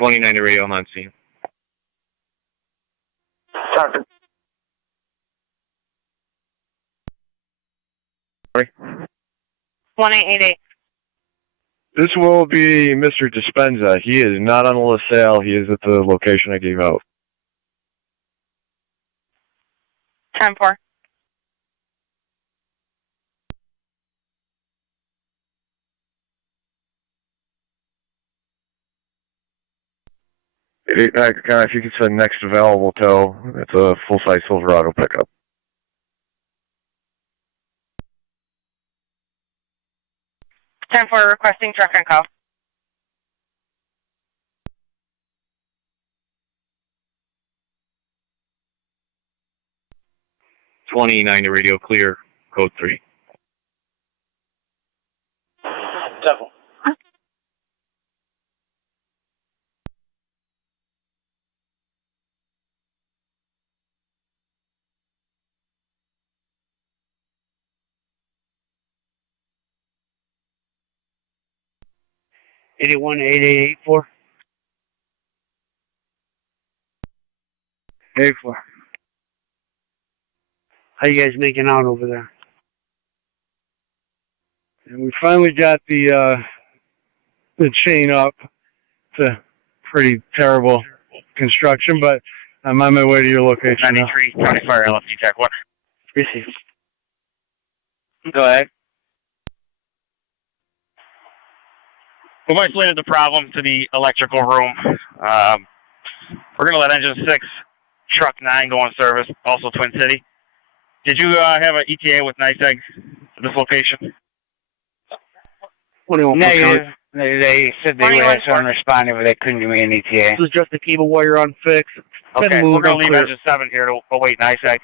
29 to radio, I'm on scene. Sergeant. Sorry? 1888. This will be Mr. Dispenza. He is not on the LaSalle. He is at the location I gave out. 10-4. If you could send next available tow, it's a full-size Silverado pickup. 10-4, requesting truck on call. $29 to radio, clear, code 3. Devil. $81 8884. 84. How you guys making out over there? And we finally got the chain up. It's a pretty terrible construction, but I'm on my way to your location. 93, County Fire, LFD TAC 1. Receive. Go ahead. We've isolated the problem to the electrical room. We're going to let engine 6, truck 9 go on service, also Twin City. Did you have an ETA with NICEAG at this location? Negative. They said they would have someone responding, but they couldn't give me an ETA. This is just a cable wire on fix. Okay, we're going to leave engine 7 here to await NICEAG.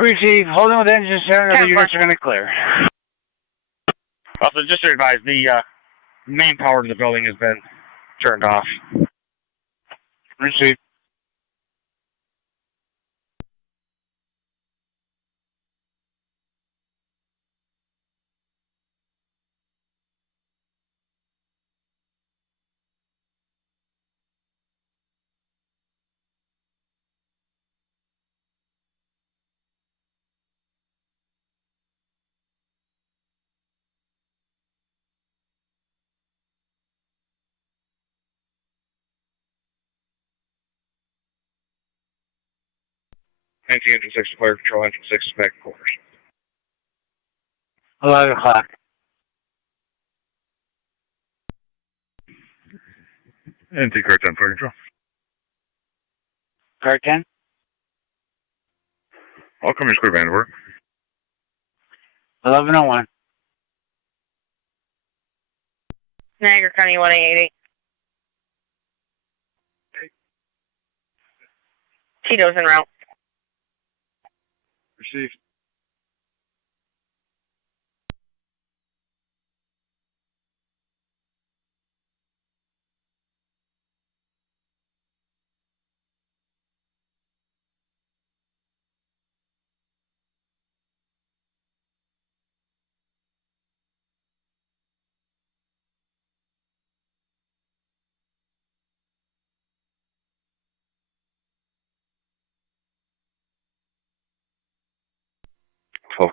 Receive. Holding with engine 7, the units are going to clear. Also, just to advise, the main power to the building has been turned off. Receive. Engine 6 to fire control, engine 6 is back in quarters. 11 o'clock. NT car 10, fire control. Car 10? I'll come in, square band work. 1101. Niagara County 1888. Tito's en route. Received.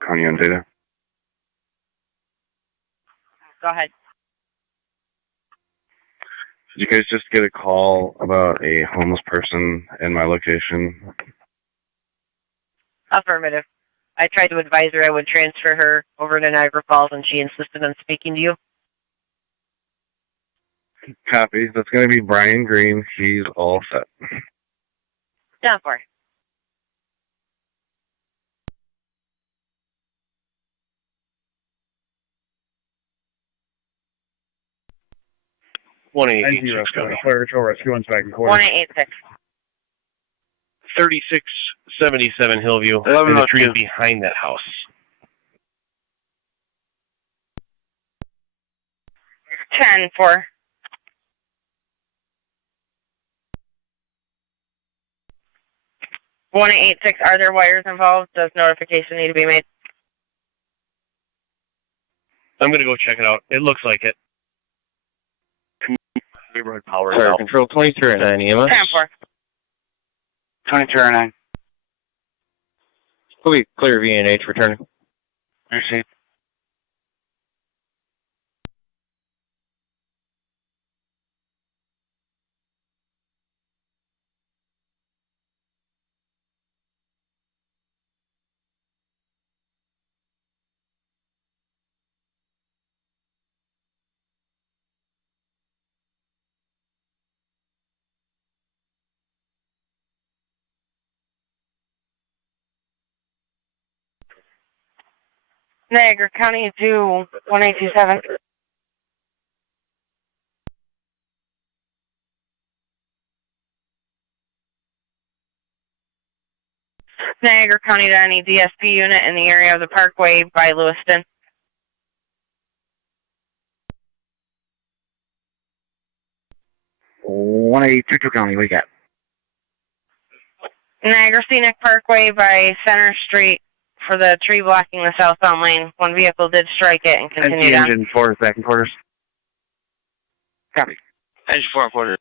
County on data. Go ahead. Did you guys just get a call about a homeless person in my location? Affirmative. I tried to advise her I would transfer her over to Niagara Falls, and she insisted on speaking to you. Copy. That's going to be Brian Green. He's all set. Down for. Fire control rescue one's back in quarters. 1886. 3677 Hillview, and the tree behind that house. Ten for. One 86. Are there wires involved? Does notification need to be made? I'm going to go check it out. It looks like it. Neighborhood power. Fire Control 2309 EMS. 10-4. 2209. We'll be clear VNH returning. Receive. Niagara County to 1827. Niagara County to any DSP unit in the area of the Parkway by Lewiston. County, we got. Niagara Scenic Parkway by Center Street for the tree blocking the southbound lane. One vehicle did strike it and continued on. Engine 4 back and quarters. Copy. Engine 4 and quarters.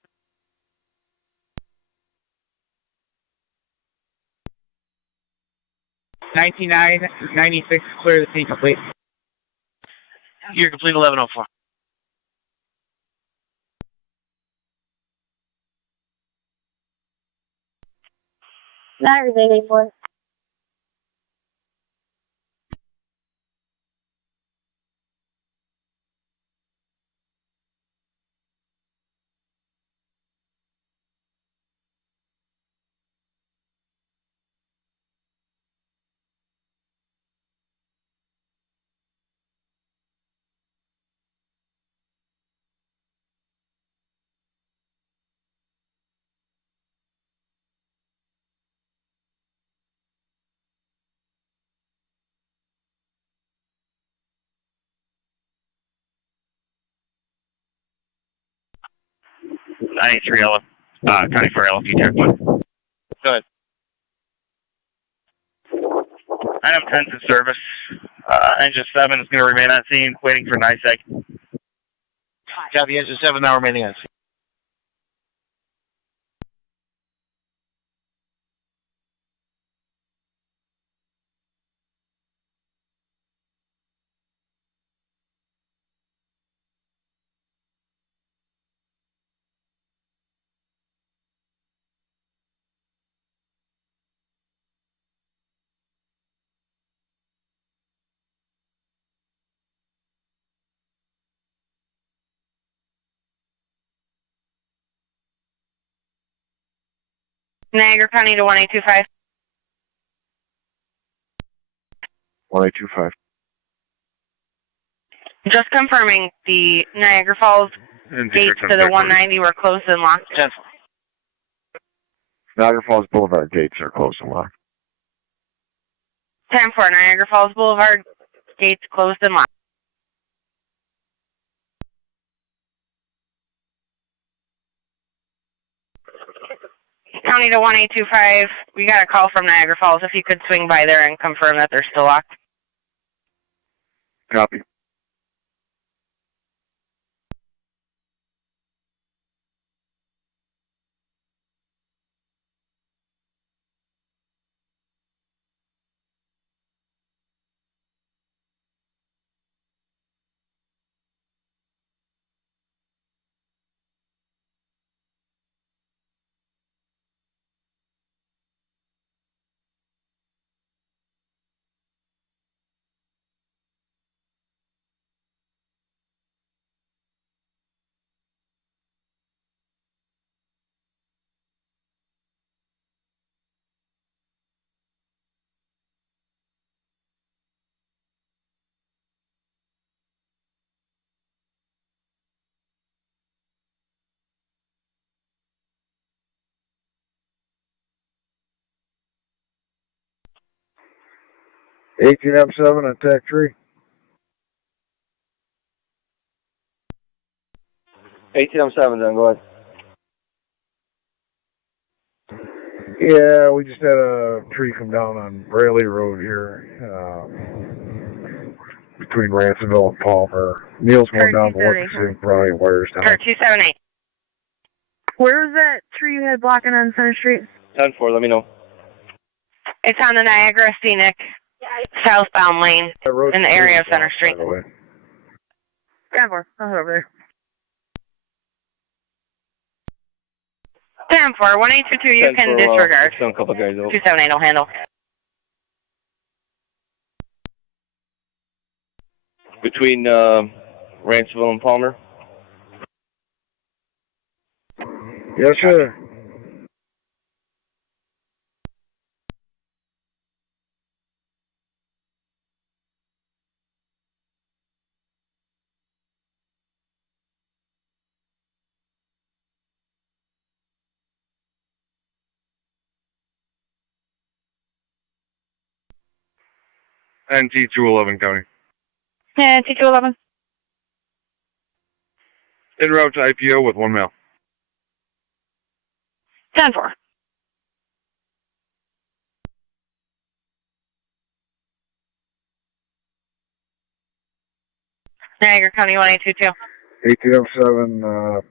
96, clear the scene complete. You're complete 1104. Niagara 84. County for LFU check 1. Go ahead. Item 10's in service. Engine 7 is going to remain on scene, waiting for NISEC. Copy, Engine 7 now remaining on scene. Niagara County to 1825. 1825. Just confirming the Niagara Falls gates to the 190 were closed and locked. 10-4. Niagara Falls Boulevard gates are closed and locked. 10-4. Niagara Falls Boulevard gates closed and locked. County to 1825. We got a call from Niagara Falls. If you could swing by there and confirm that they're still locked. Copy. M7 on TAC 3. 1807, then go ahead. Yeah, we just had a tree come down on Raleigh Road here, between Ransomville and Palmer. Neil's going down to look to see if there are any wires down. Or 278. Where was that tree you had blocking on Center Street? 10-4, let me know. It's on the Niagara Scenic southbound lane in the area of Center Street. 10-4, I'll head over there. 10-4, 1822, you can disregard. Send a couple guys out. 278 will handle. Between Ranceville and Palmer. Yes, sir. NT211 County. Yeah, T211. En route to IPO with 1 mile. 10-4. Niagara County 1822. ATF7,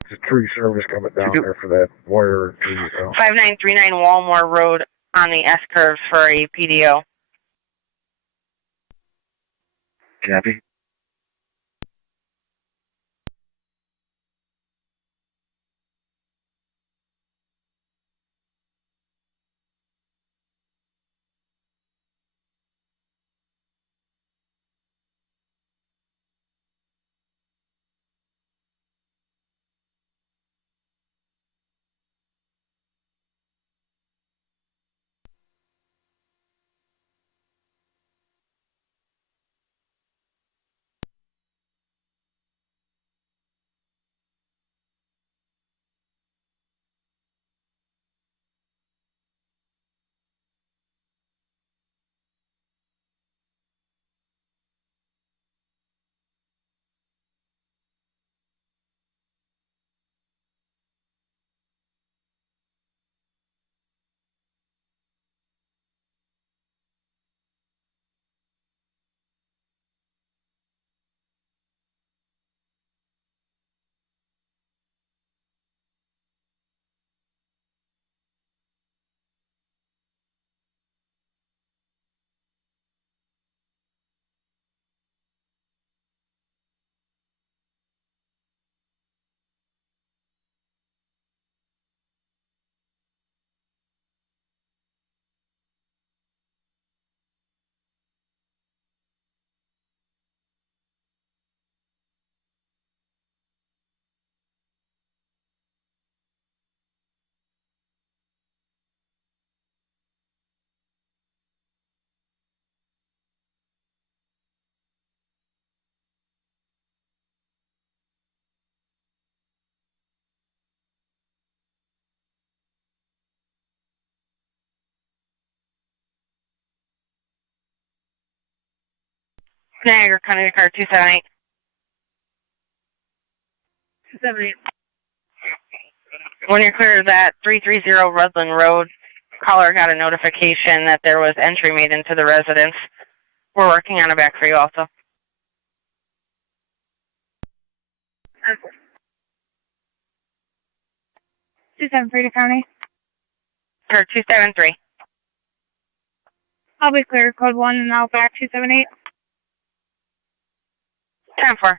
it's a tree service coming down there for that wire tree. 5939 Walmore Road on the S curves for a PDO. Copy. Niagara County car 278. 278. When you're clear of that 330 Rutland Road, caller got a notification that there was entry made into the residence. We're working on it back for you also. 273 to county. Or 273. I'll be clear, code 1, and I'll back 278. 10-4.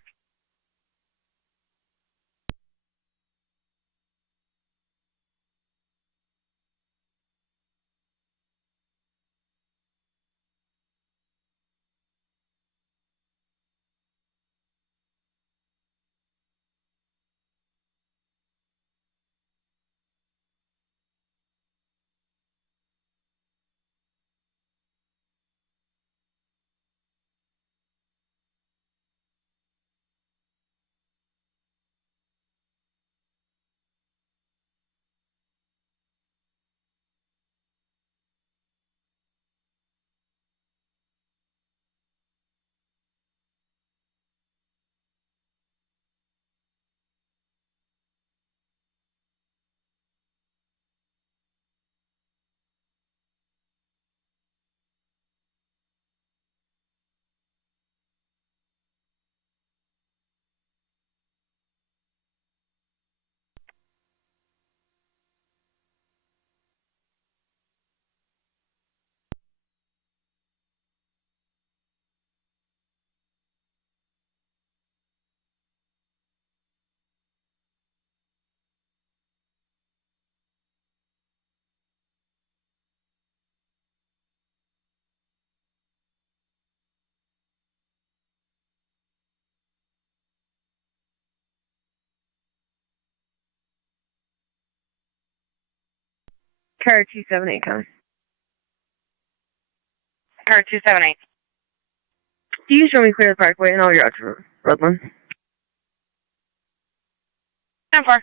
Car 278 coming. Car 278. Do you show me clear the Parkway and all your out to Rutland? 10-4.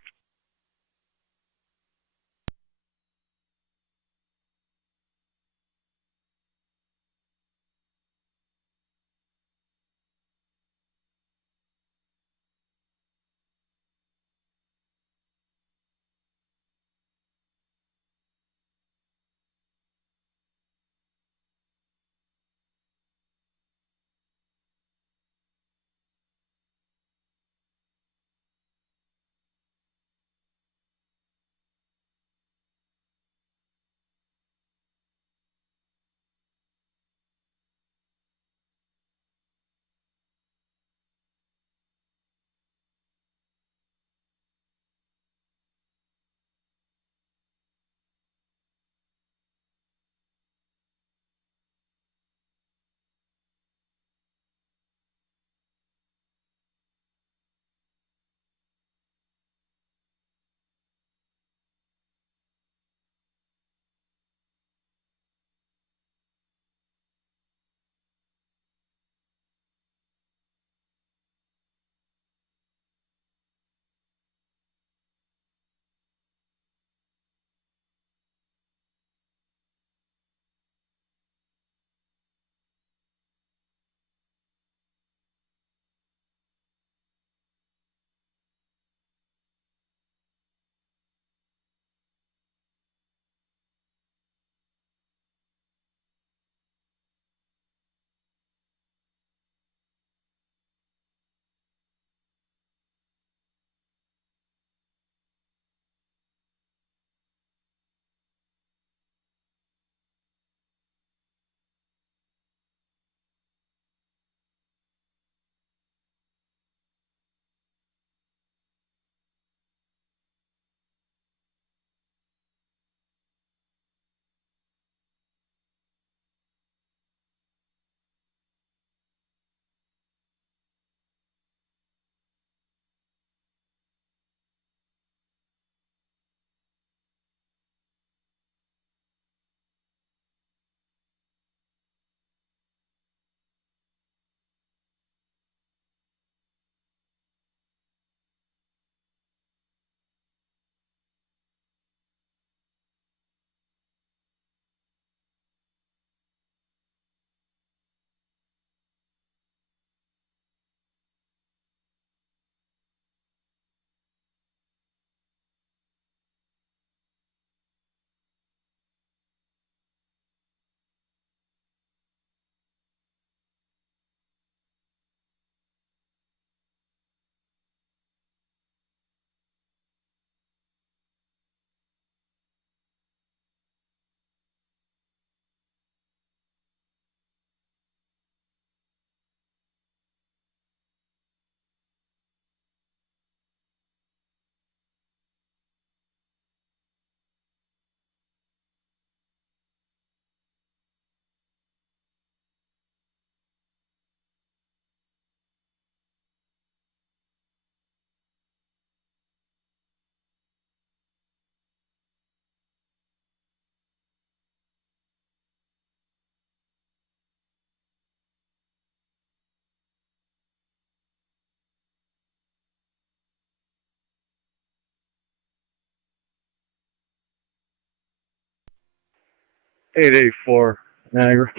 .884 Niagara.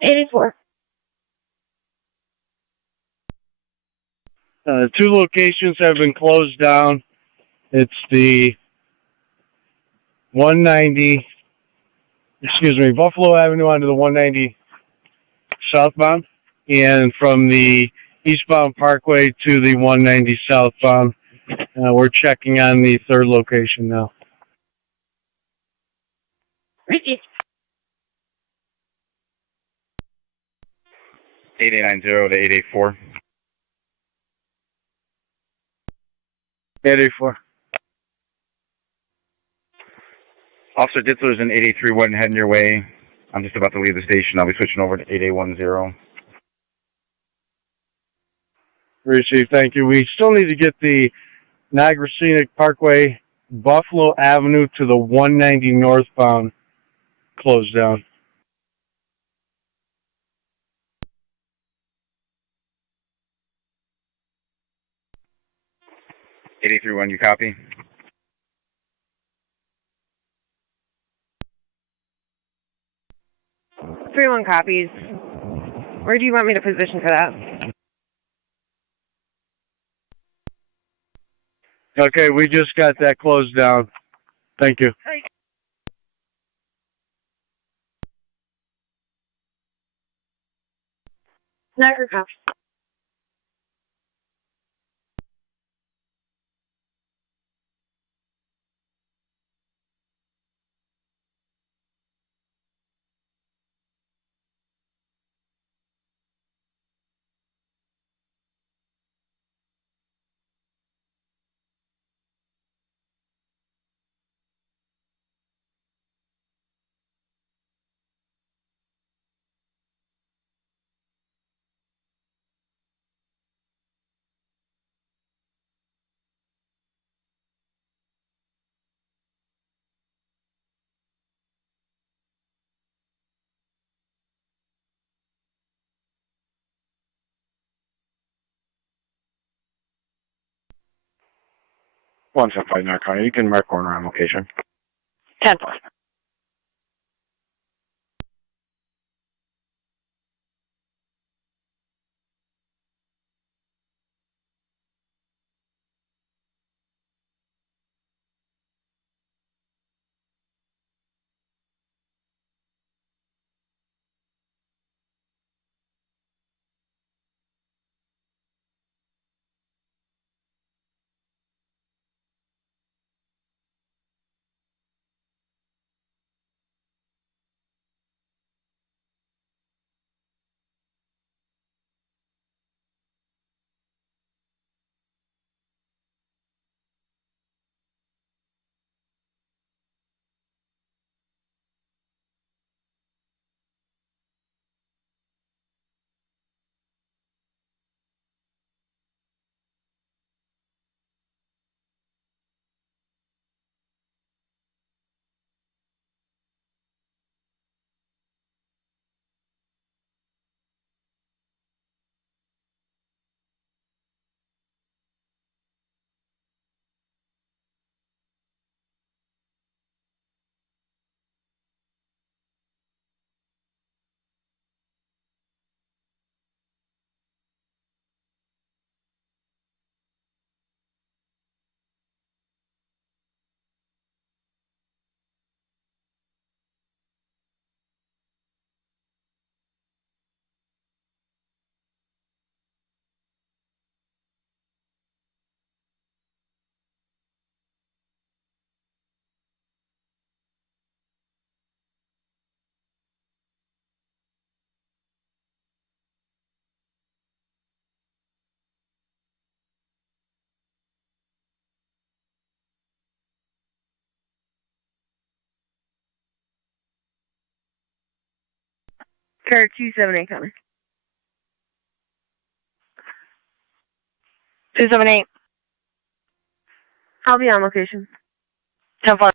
84. Two locations have been closed down. It's the 190, Buffalo Avenue onto the 190 southbound, and from the eastbound Parkway to the 190 southbound. We're checking on the third location now. Ricky. 8890 to 884. 884. Officer Ditzler's in 831 heading your way. I'm just about to leave the station. I'll be switching over to 8810. Receive, thank you. We still need to get the Niagara Scenic Parkway Buffalo Avenue to the 190 northbound closed down. $83.1, you copy? Three one copies. Where do you want me to position for that? Okay, we just got that closed down. Thank you. Niagara cops. One seven five Narcon. You can mark corner on location. 10-4. Car 278 coming. 278. I'll be on location. 10-4.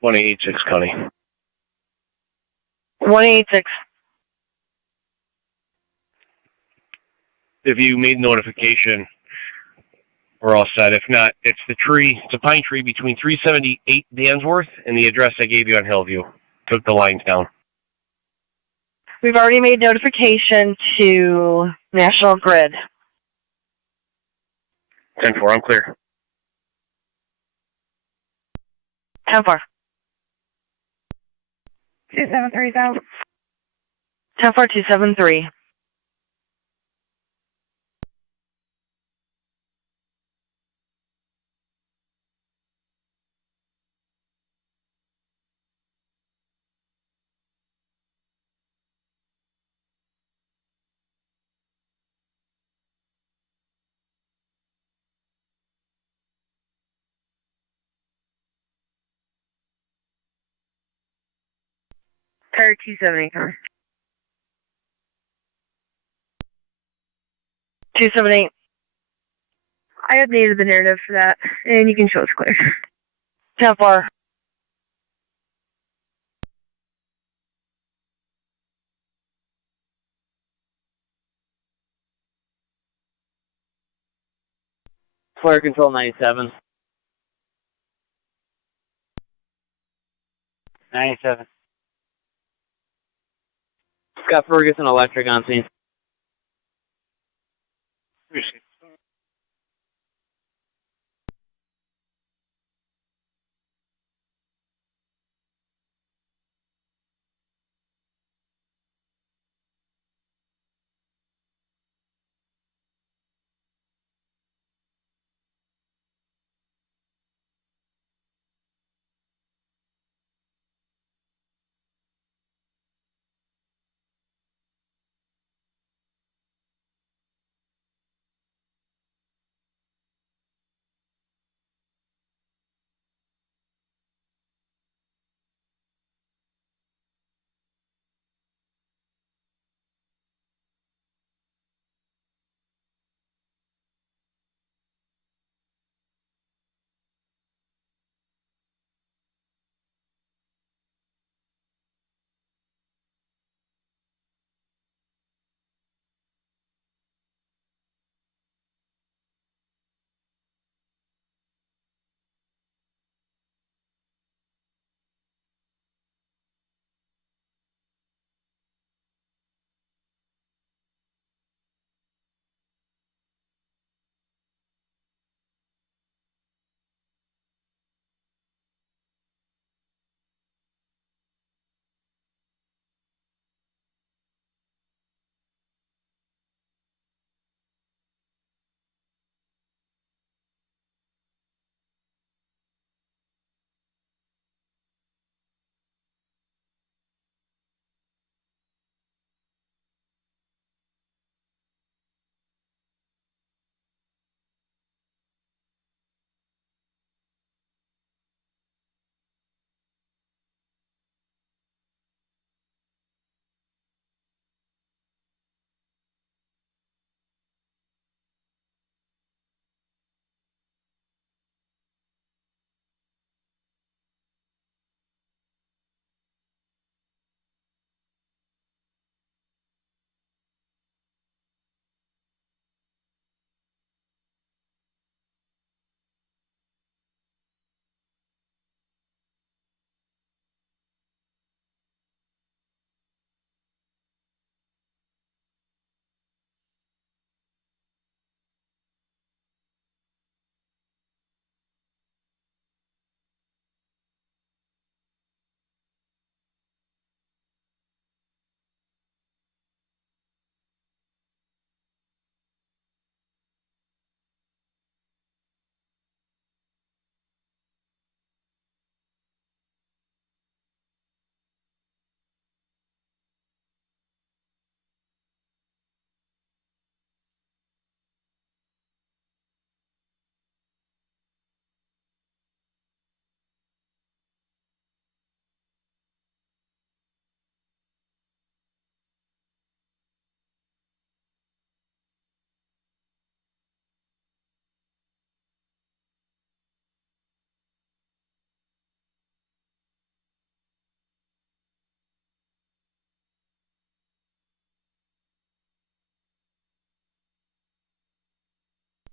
1886, Connie. 186. If you made notification, we're all set. If not, it's the tree. It's a pine tree between 378 Dansworth and the address I gave you on Hillview. Took the lines down. We've already made notification to National Grid. 10-4, I'm clear. 10-4. 273,000. 10-4, 273. Tire 278. 278. I updated the narrative for that, and you can show it's clear. 10-4. Flare control 97. 97. Scott Ferguson Electric on scene.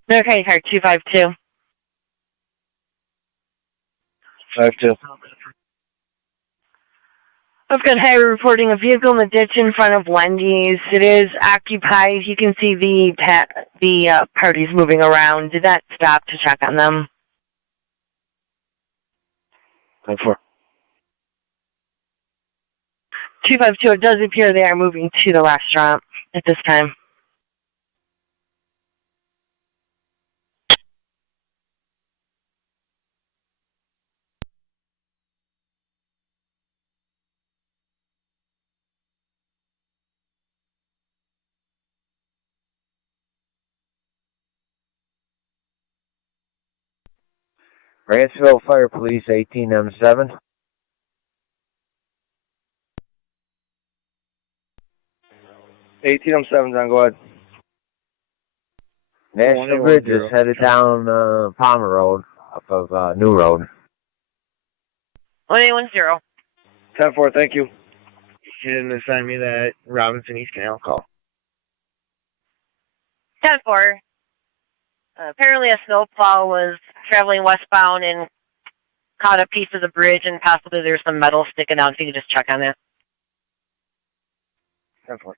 Okay, car 252. 5-2. I've got highway reporting a vehicle in the ditch in front of Wendy's. It is occupied. You can see the parties moving around. Did that stop to check on them? 10-4. 252, it does appear they are moving to the restaurant at this time. Ranchville Fire Police 18M7. I'm go ahead. National Bridge is headed down Palmer Road off of New Road. 1810. 10-4, thank you. You didn't assign me that Robinson East Canal call. 10-4. Apparently a snowplow was traveling westbound and caught a piece of the bridge, and possibly there's some metal sticking out. If you could just check on that. 10-4.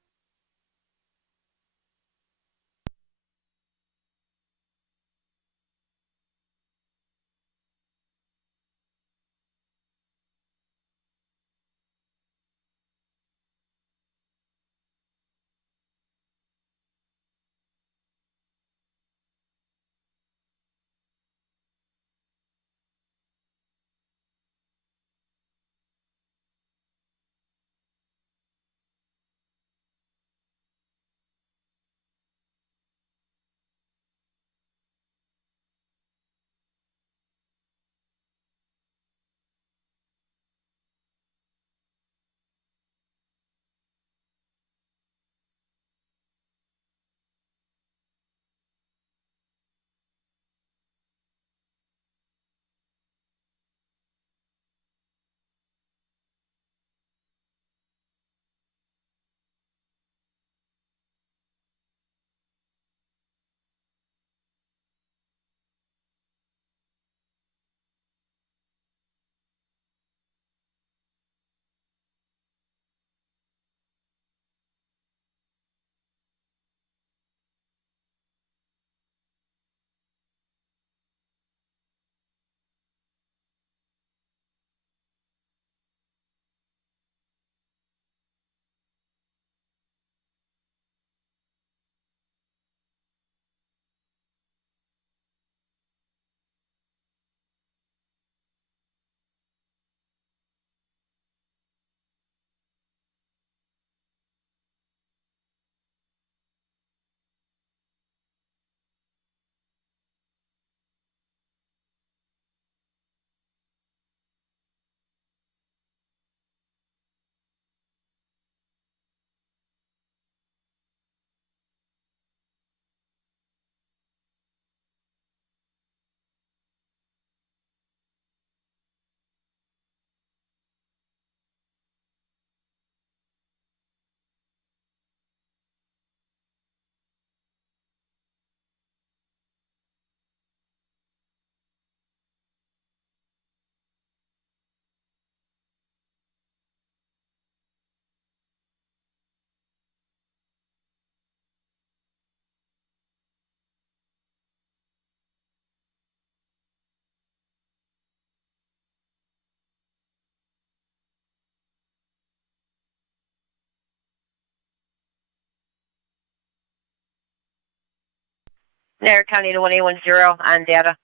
Niagara County to 1810 on data.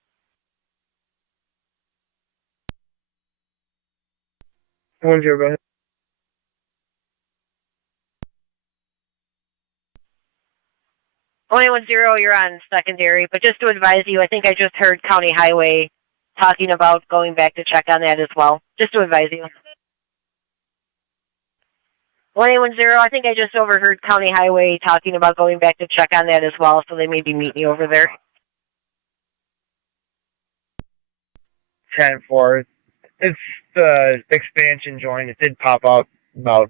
Go ahead. 1810, you're on secondary, but just to advise you, I think I just heard County Highway talking about going back to check on that as well. Just to advise you. 1810, I think I just overheard County Highway talking about going back to check on that as well, so they may be meeting you over there. 10-4. It's the expansion joint. It did pop up about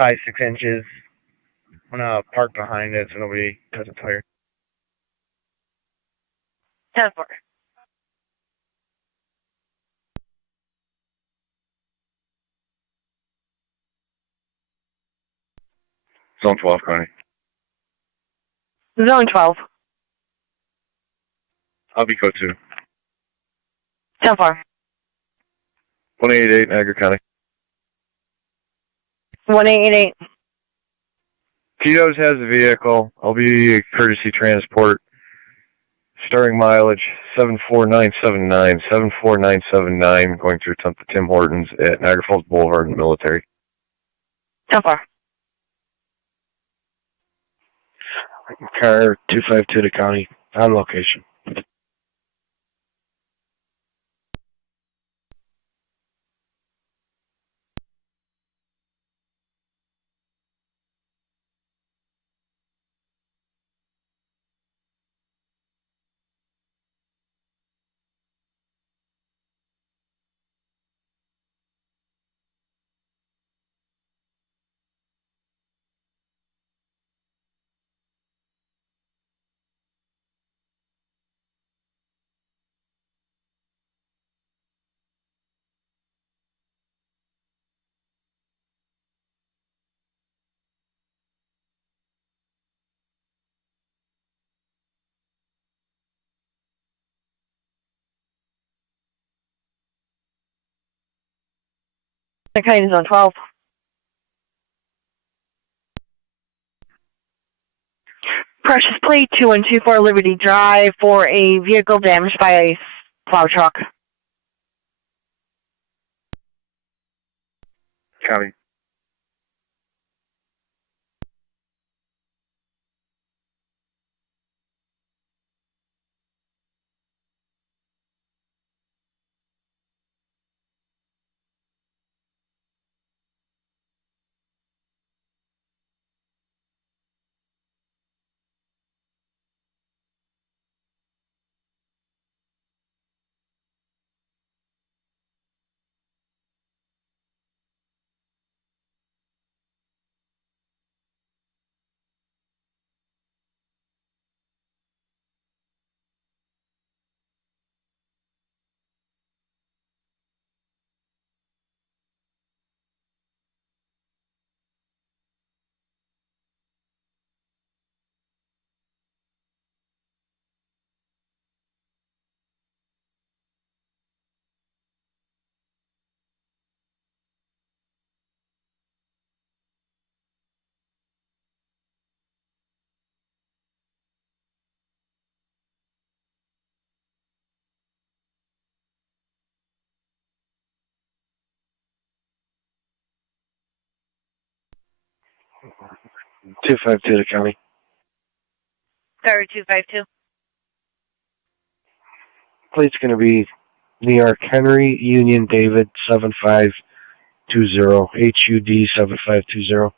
5-6 inches. I'm gonna park behind it so nobody doesn't tire. 10-4. Zone 12, Connie. Zone 12. I'll be code 2. 10-4. 188, Niagara County. 1888. Tito's has a vehicle. I'll be a courtesy transport. Starting mileage 74979. 74979. Going to attempt the Tim Hortons at Niagara Falls Boulevard and Military. 10-4. Car 252 to county. On location. Okay, Zone 12. Precious plate 2124 Liberty Drive for a vehicle damaged by a plow truck. County. Two five two to county. Sorry, 252. Plate's going to be New York Henry Union David 7520 HUD 7520.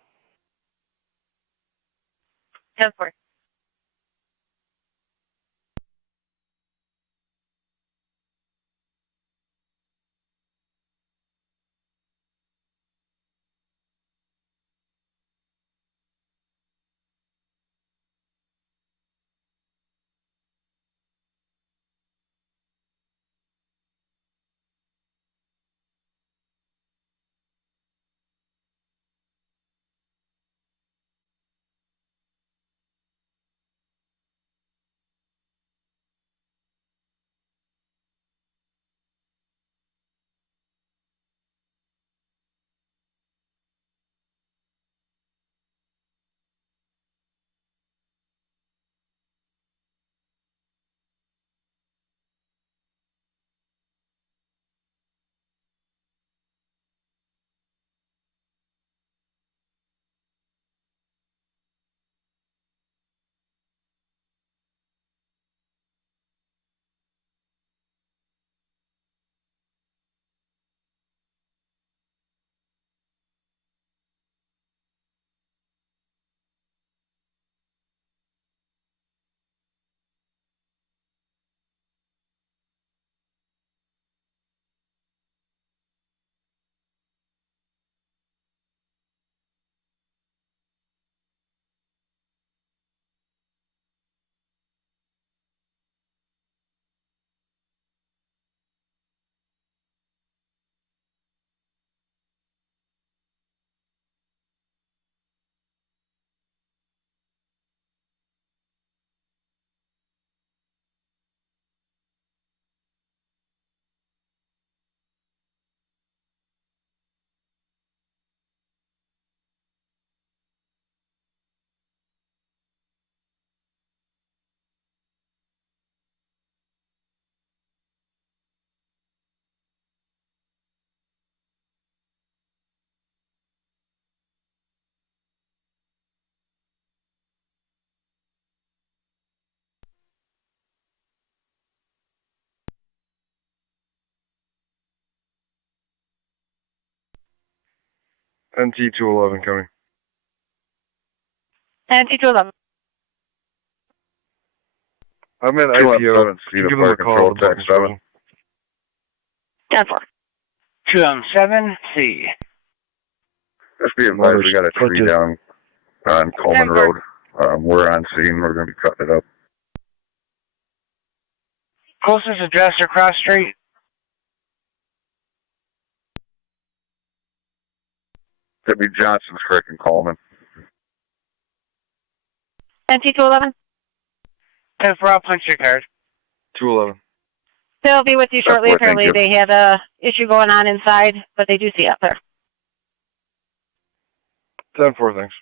10-4. NT211 coming. NT211. I'm at IPO and Speed Give of him a Park call. Control, TAC 7. 10-4. 2M7C. Just be advised, we got a tree down on Coleman Road. We're on scene. We're going to be cutting it up. Closest address or cross street? Could be Johnson's Creek and Coleman. NT211. 10-4, I'll punch your card. 211. They'll be with you shortly. 10-4, Apparently thank you. they had a issue going on inside, but they do see out there. 10-4, thanks.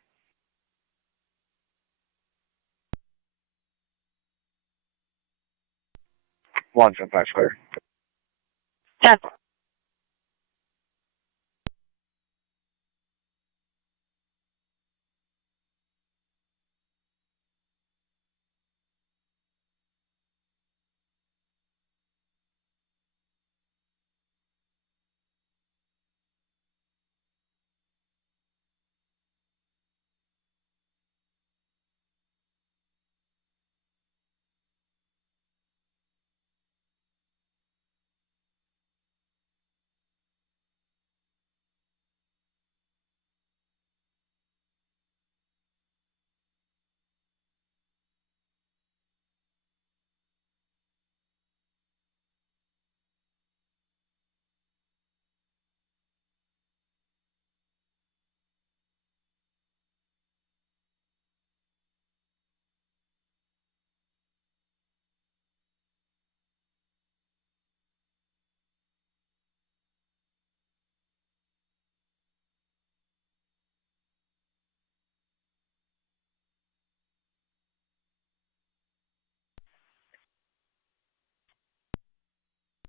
One, 10-5, clear. 10-4.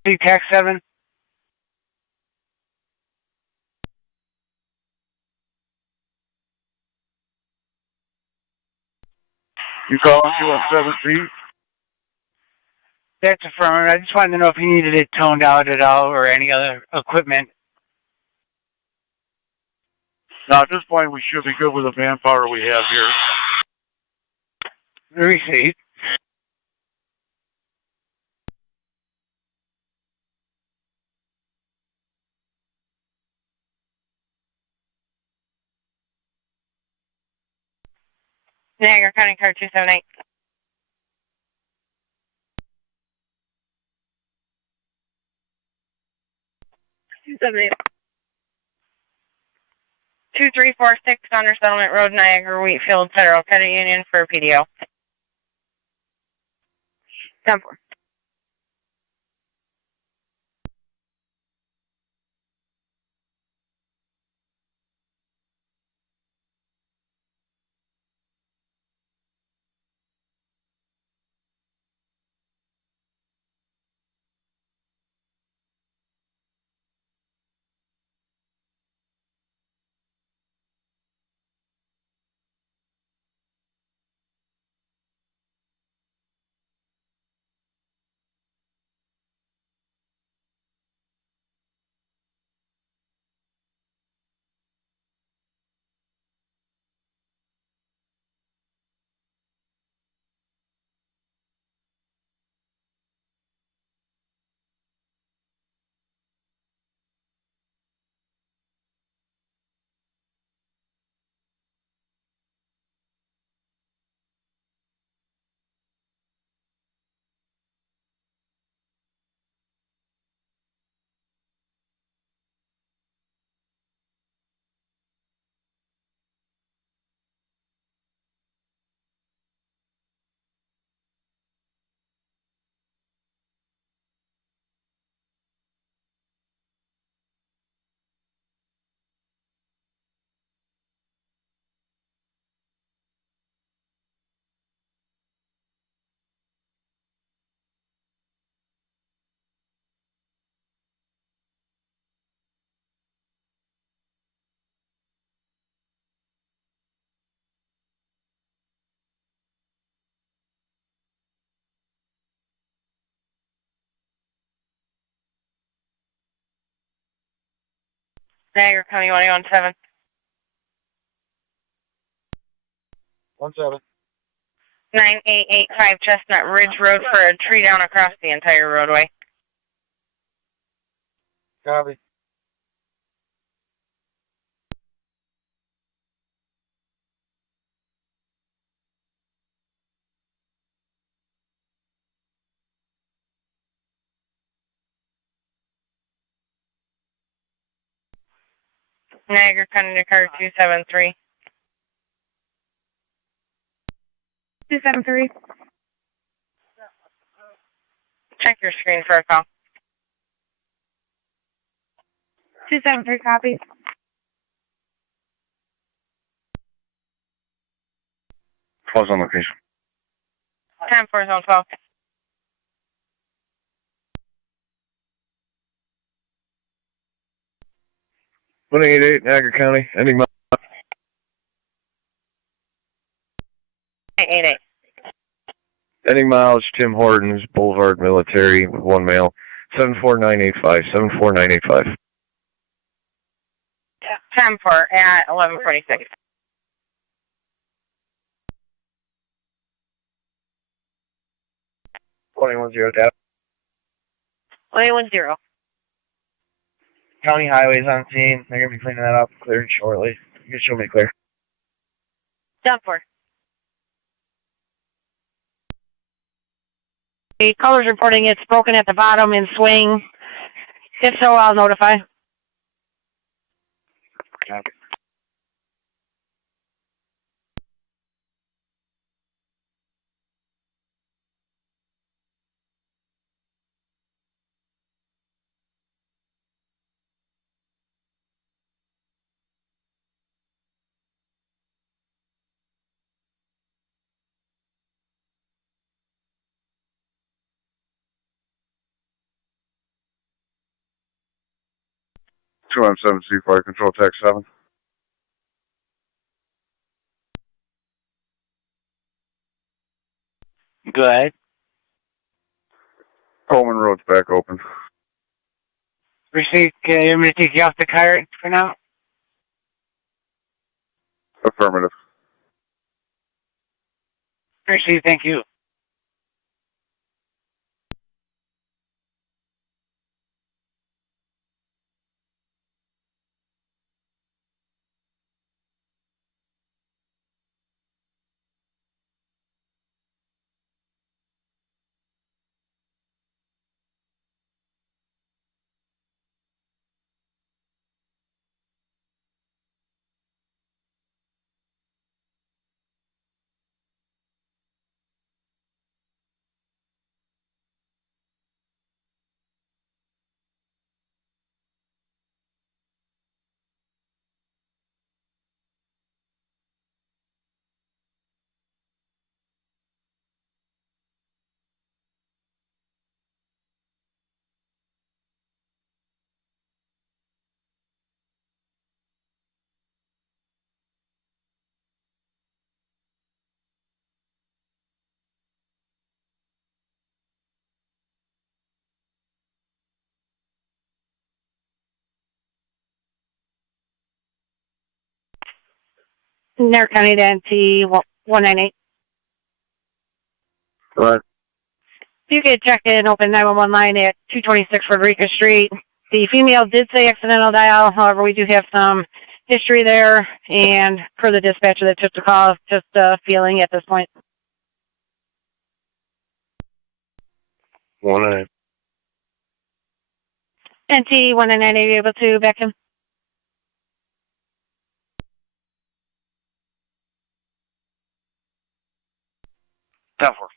TAC 7. You call US17? That's affirmative. I just wanted to know if you needed it toned out at all or any other equipment. Now, at this point, we should be good with the manpower we have here. Receipt. Niagara County card 278. Seven, 2346 Saunders Settlement Road, Niagara, Wheatfield, Federal Credit Union for PDO. 10-4. Niagara County 117. 17. 9885 Chestnut Ridge Road for a tree down across the entire roadway. Copy. Niagara County car 273. 273. Check your screen for a call. 273, copy. Pause on location. 10-4 zone 12. One eight eight Niagara County. Ending 988. ending mileage. Tim Hortons Boulevard Military with one male. 74985. 74985. 10-4 at 1146. Data. 21-0. County highways on scene. They're gonna be cleaning that up, cleared shortly. You can show me clear. 10-4. The color's reporting it's broken at the bottom in swing. If so, I'll notify. Copy. Two on 7 C Fire Control Tech 7. Go ahead. Coleman Road's back open. Received. Okay, I'm going to take you off the car for now. Affirmative. Received. Thank you. Niagara County to NT 198. Right. If you could check in, open 911 line at 226 Frederica Street. The female did say accidental dial. However, we do have some history there, and per the dispatcher that took the call, just a feeling at this point. 1-8. NT 198, are you able to back him? Tough work.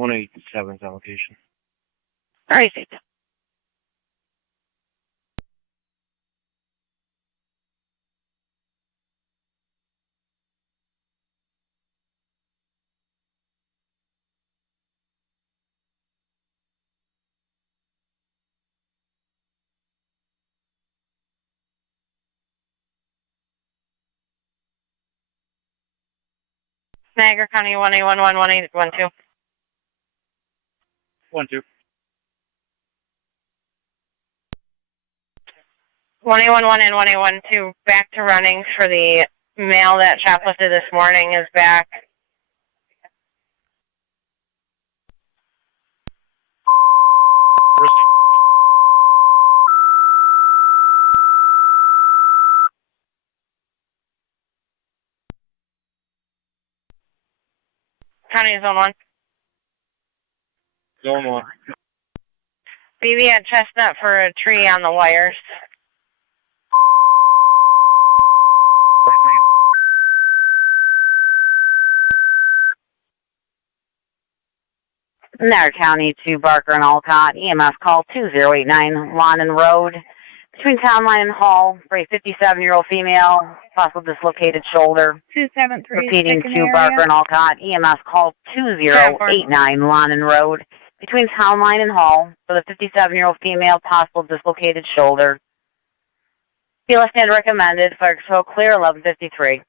187's on location. Crazy. Niagara County 1811112. 1-2. 18111 and 18112 back to running for the mail that shoplifted this morning is back. County Zone 1. Zone 1. BB at Chestnut for a tree on the wires. Niagara County to Barker and Alcott. EMS call 2089 London Road. Between Town Line and Hall for a 57-year-old female, possible dislocated shoulder. 273. Repeating to Barker and Alcott. EMS call 2089 London Road. Between Town Line and Hall for the 57-year-old female, possible dislocated shoulder. Feel stand recommended. Fire control clear 1153.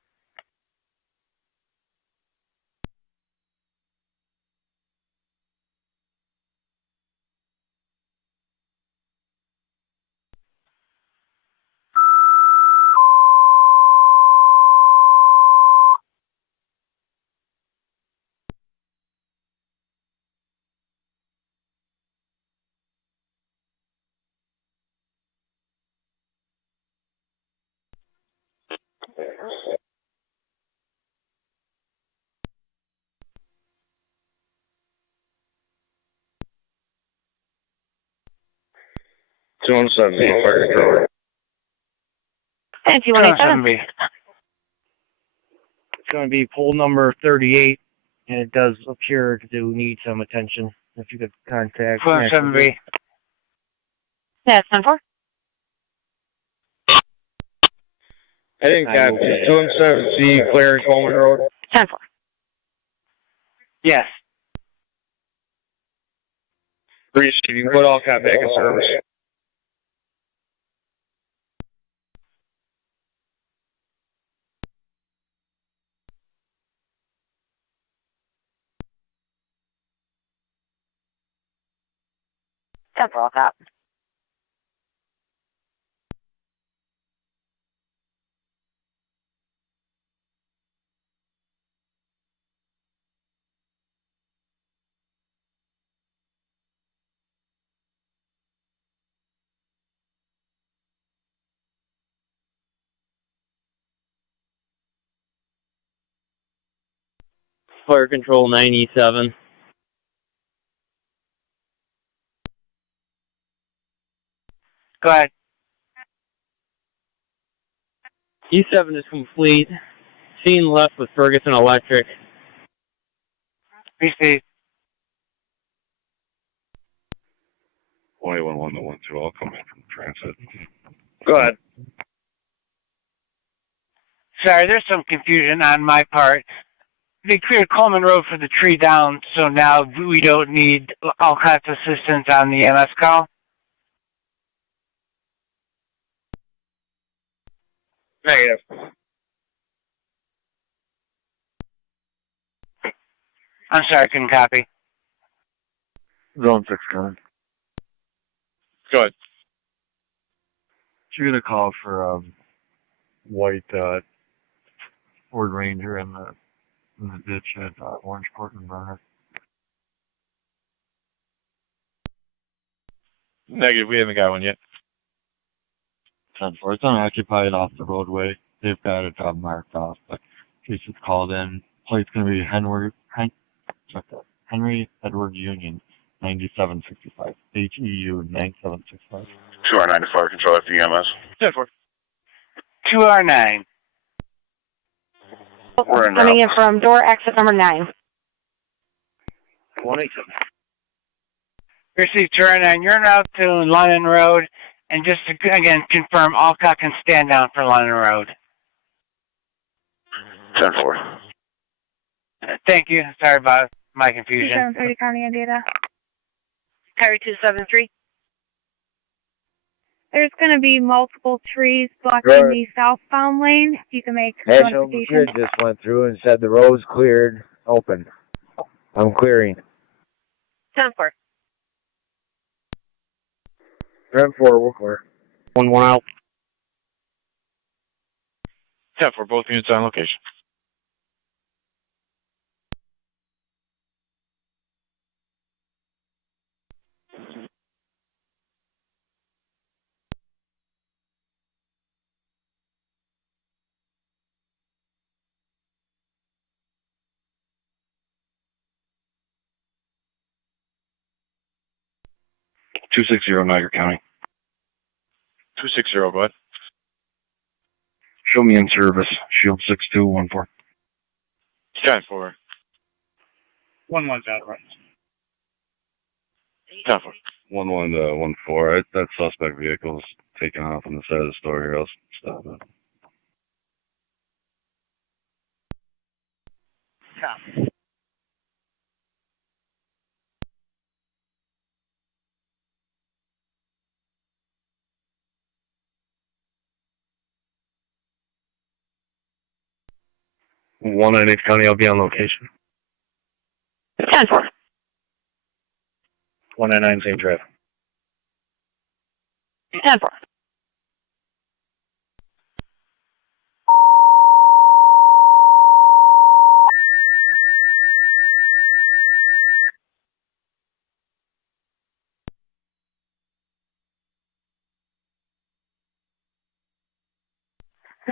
Fire control. And 2187. It's going to be pole number 38, and it does appear to need some attention. If you could contact... 207B. That's 10-4. I didn't got 207C Clarence Coleman Road. 10-4. Yes. Receiving, put all cop back in service. All cop. Fire control 97. Go ahead. E7 is complete. Scene left with Ferguson Electric. PC. 1811112, I'll come in from transit. Go ahead. Sorry, there's some confusion on my part. They cleared Coleman Road for the tree down, so now we don't need Alcott's assistance on the MS call. Negative. I'm sorry, I couldn't copy. Zone 6 coming. Good. Should get a call for white Ford Ranger in the ditch at Orangeport and Burner. Negative, we haven't got one yet. 10-4. It's unoccupied off the roadway. They've got a job marked off, but in case it's called in, plate's going to be Henry Edward Union 9765. HEU 9765. 2R9 to fire control after EMS. 10-4. 2R9. Coming in from door exit number 9. 187. Received 209. You're out to London Road. And just to, again, confirm, Alcock can stand down for London Road. 10-4. Thank you. Sorry about my confusion. 730 County and data. Carry 273. There's going to be multiple trees blocking the southbound lane. If you can make National notification. Grid just went through and said the road's cleared, open. I'm clearing. 10-4. 10-4, we're clear. 1-1 out. 10-4, both units on location. Niagara County. 260, go ahead. Show me in service. Shield 6214. 10-4. 1-1's out, right? 10-4. 11-14. That suspect vehicle is taking off on the side of the store here. I'll stop it. Copy. One in each county, I'll be on location. 10-4. 199 same drive. 10-4.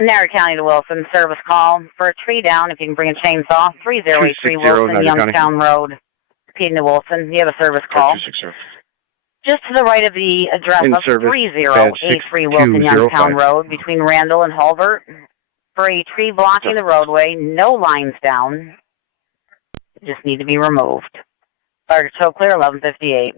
Niagara County to Wilson, service call for a tree down. If you can bring a chainsaw, 3083 Wilson, Youngstown Road. Repeating to Wilson, you have a service call. 260. Just to the right of the address In of service, 3083 Wilson, Youngstown 6205. Road, between Randall and Hulbert. For a tree blocking the roadway, no lines down. Just need to be removed. Fire tow clear, 1158.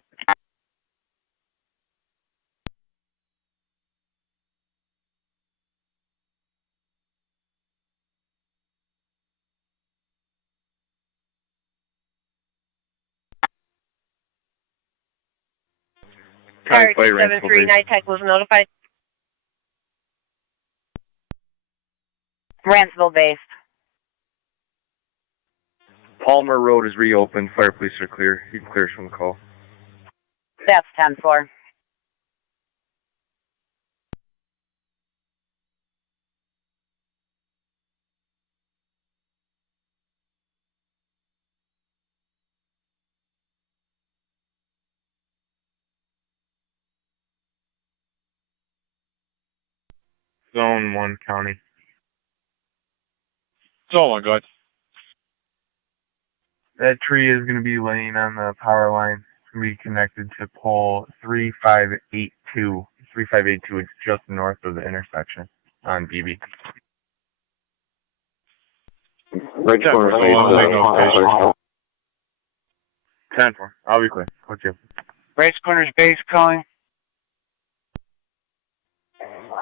Fire 273, Night Tech was notified. Ransville base. Palmer Road is reopened. Fire police are clear. You can clear us from the call. That's 10-4. Zone 1 County. Zone 1, go ahead. That tree is going to be laying on the power line. It's going to be connected to pole 3582. 3582 is just north of the intersection on BB. Right corner, 10-4. I'll be clear. What's you? Race Corners base calling.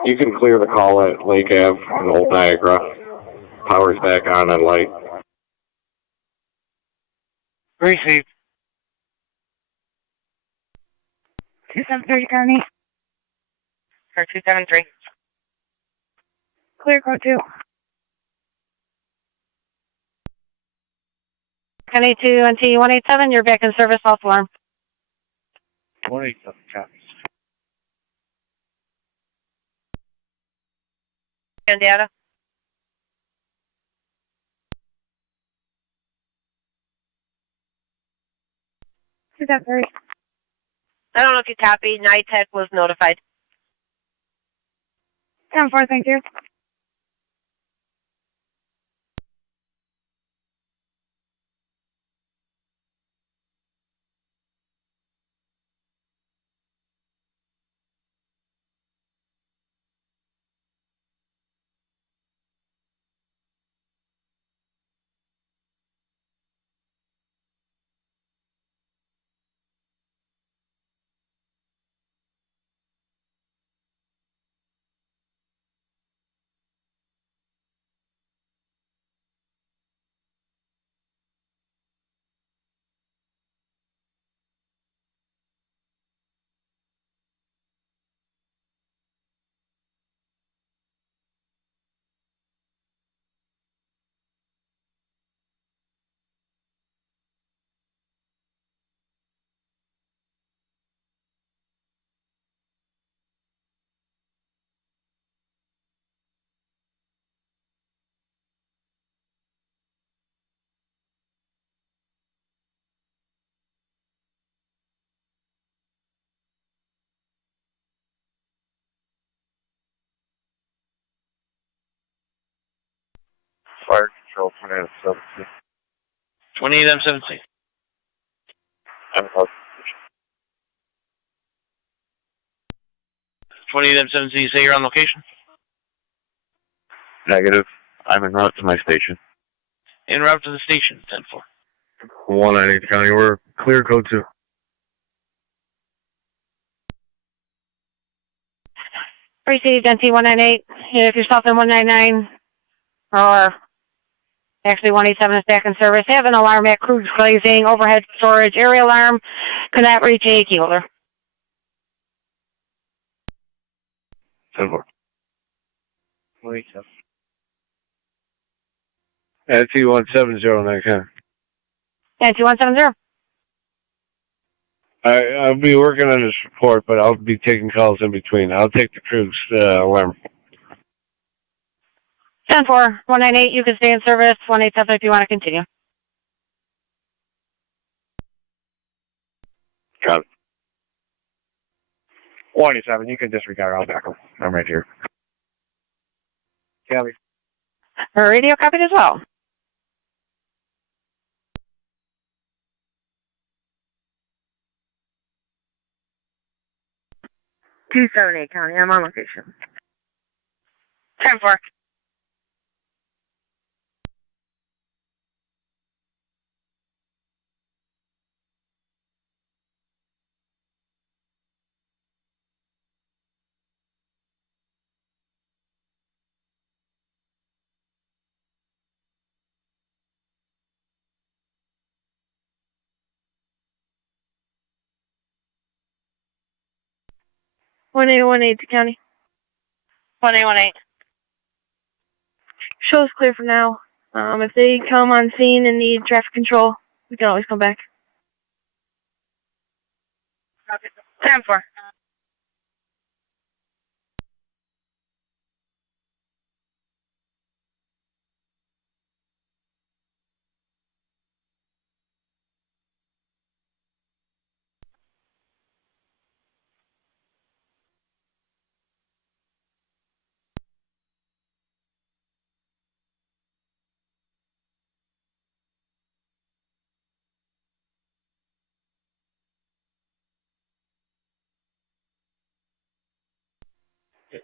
You can clear the call at Lake Ave and Old Niagara. Power's back on and light. Received. 2730 County. For 273. Clear code 2. County 2 and T187, you're back in service, all form. 187, copy. And data. I don't know if you copied. Night Tech was notified. 10-4, thank you. Fire Control, 28M17. 28M17. I'm close. 28M17, you say you're on location? Negative. I'm en route to my station. En route to the station, 10-4. 198 County, we're clear code 2. Received NT 198. If you're south in 199, or actually 187 is back in service, have an alarm at cruise glazing, overhead storage, area alarm, cannot reach a key holder. 10-4. 187. T170 County. NT 170. I'll be working on this report, but I'll be taking calls in between. I'll take the cruise alarm. 10-4, 198, you can stay in service, 187 if you want to continue. Got it. 187, you can disregard, I'll back him. I'm right here. Copy. Her radio copied as well. .278 County, I'm on location. 10-4. One eight County. 1818. Show's clear for now. If they come on scene and need traffic control, we can always come back. 10-4.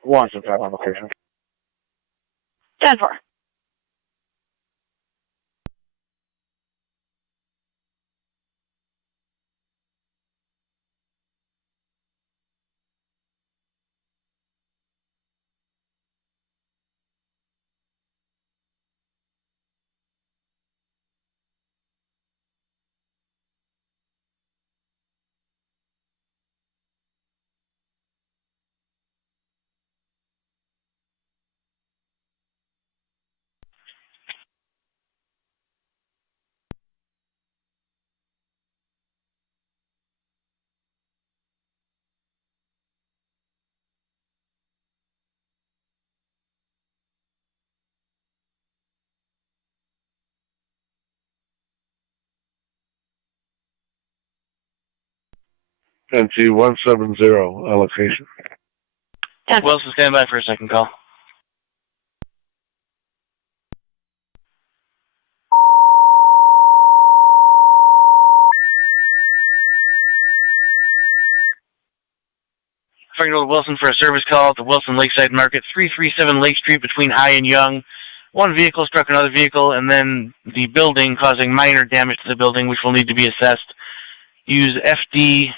One, since I'm on location. 10-4. NT170 allocation. Wilson, stand by for a second call. Frank Wilson for a service call at the Wilson Lakeside Market, 337 Lake Street between High and Young. One vehicle struck another vehicle, and then the building causing minor damage to the building, which will need to be assessed. Use FD.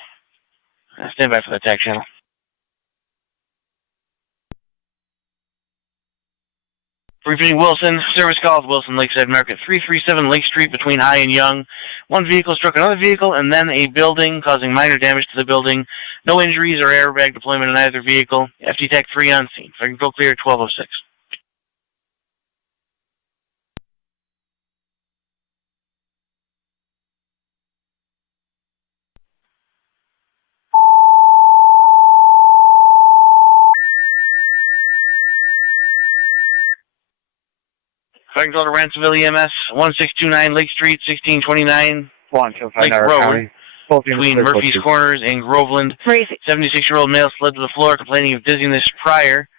Stand by for the TAC channel. Repeating Wilson, service call at Wilson Lakeside Market, 337 Lake Street between High and Young. One vehicle struck another vehicle and then a building, causing minor damage to the building. No injuries or airbag deployment in either vehicle. FD TAC 3 on scene. If I can go clear at 1206. If I can go to Ransomville EMS, 1629 Lake Street, 1629 Lake Road, between Murphy's Corners and Groveland. 76-year-old male slid to the floor complaining of dizziness prior.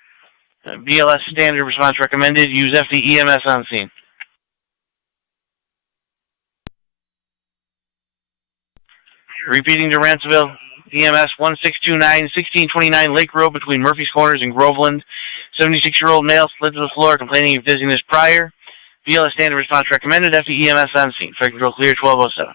BLS standard response recommended. Use FD EMS on scene. Repeating to Ransomville, EMS 1629, 1629 Lake Road between Murphy's Corners and Groveland. 76-year-old male slid to the floor complaining of dizziness prior. BLS standard response recommended. FEMS on scene. Fire control clear 1207.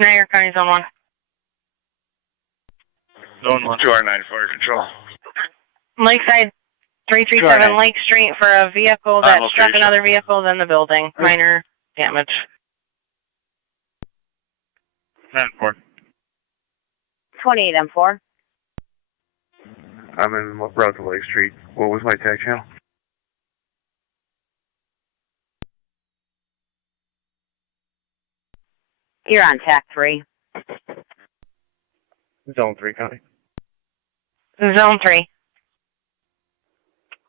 Niagara County Zone 1. Zone 1. 2R9 fire control. Lakeside 337 Lake Street for a vehicle that struck another vehicle in the building. Minor damage. 9-4. 28 M4. I'm in route to Lake Street. What was my tag channel? You're on TAC 3. Zone 3, County. Zone 3.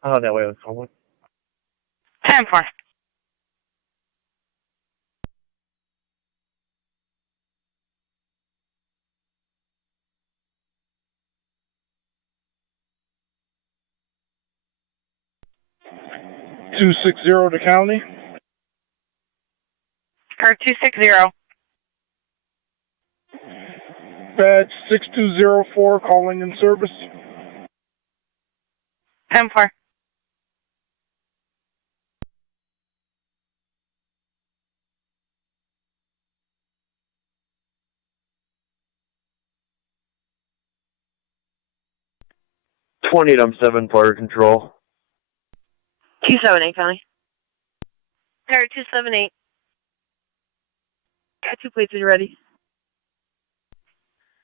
Oh, that way was someone. 10-4. to county. Car 260. Badge 6204 calling in service. 10-4. I'm 7 fire control. 278, County. Car 278. 2 plates when you're ready.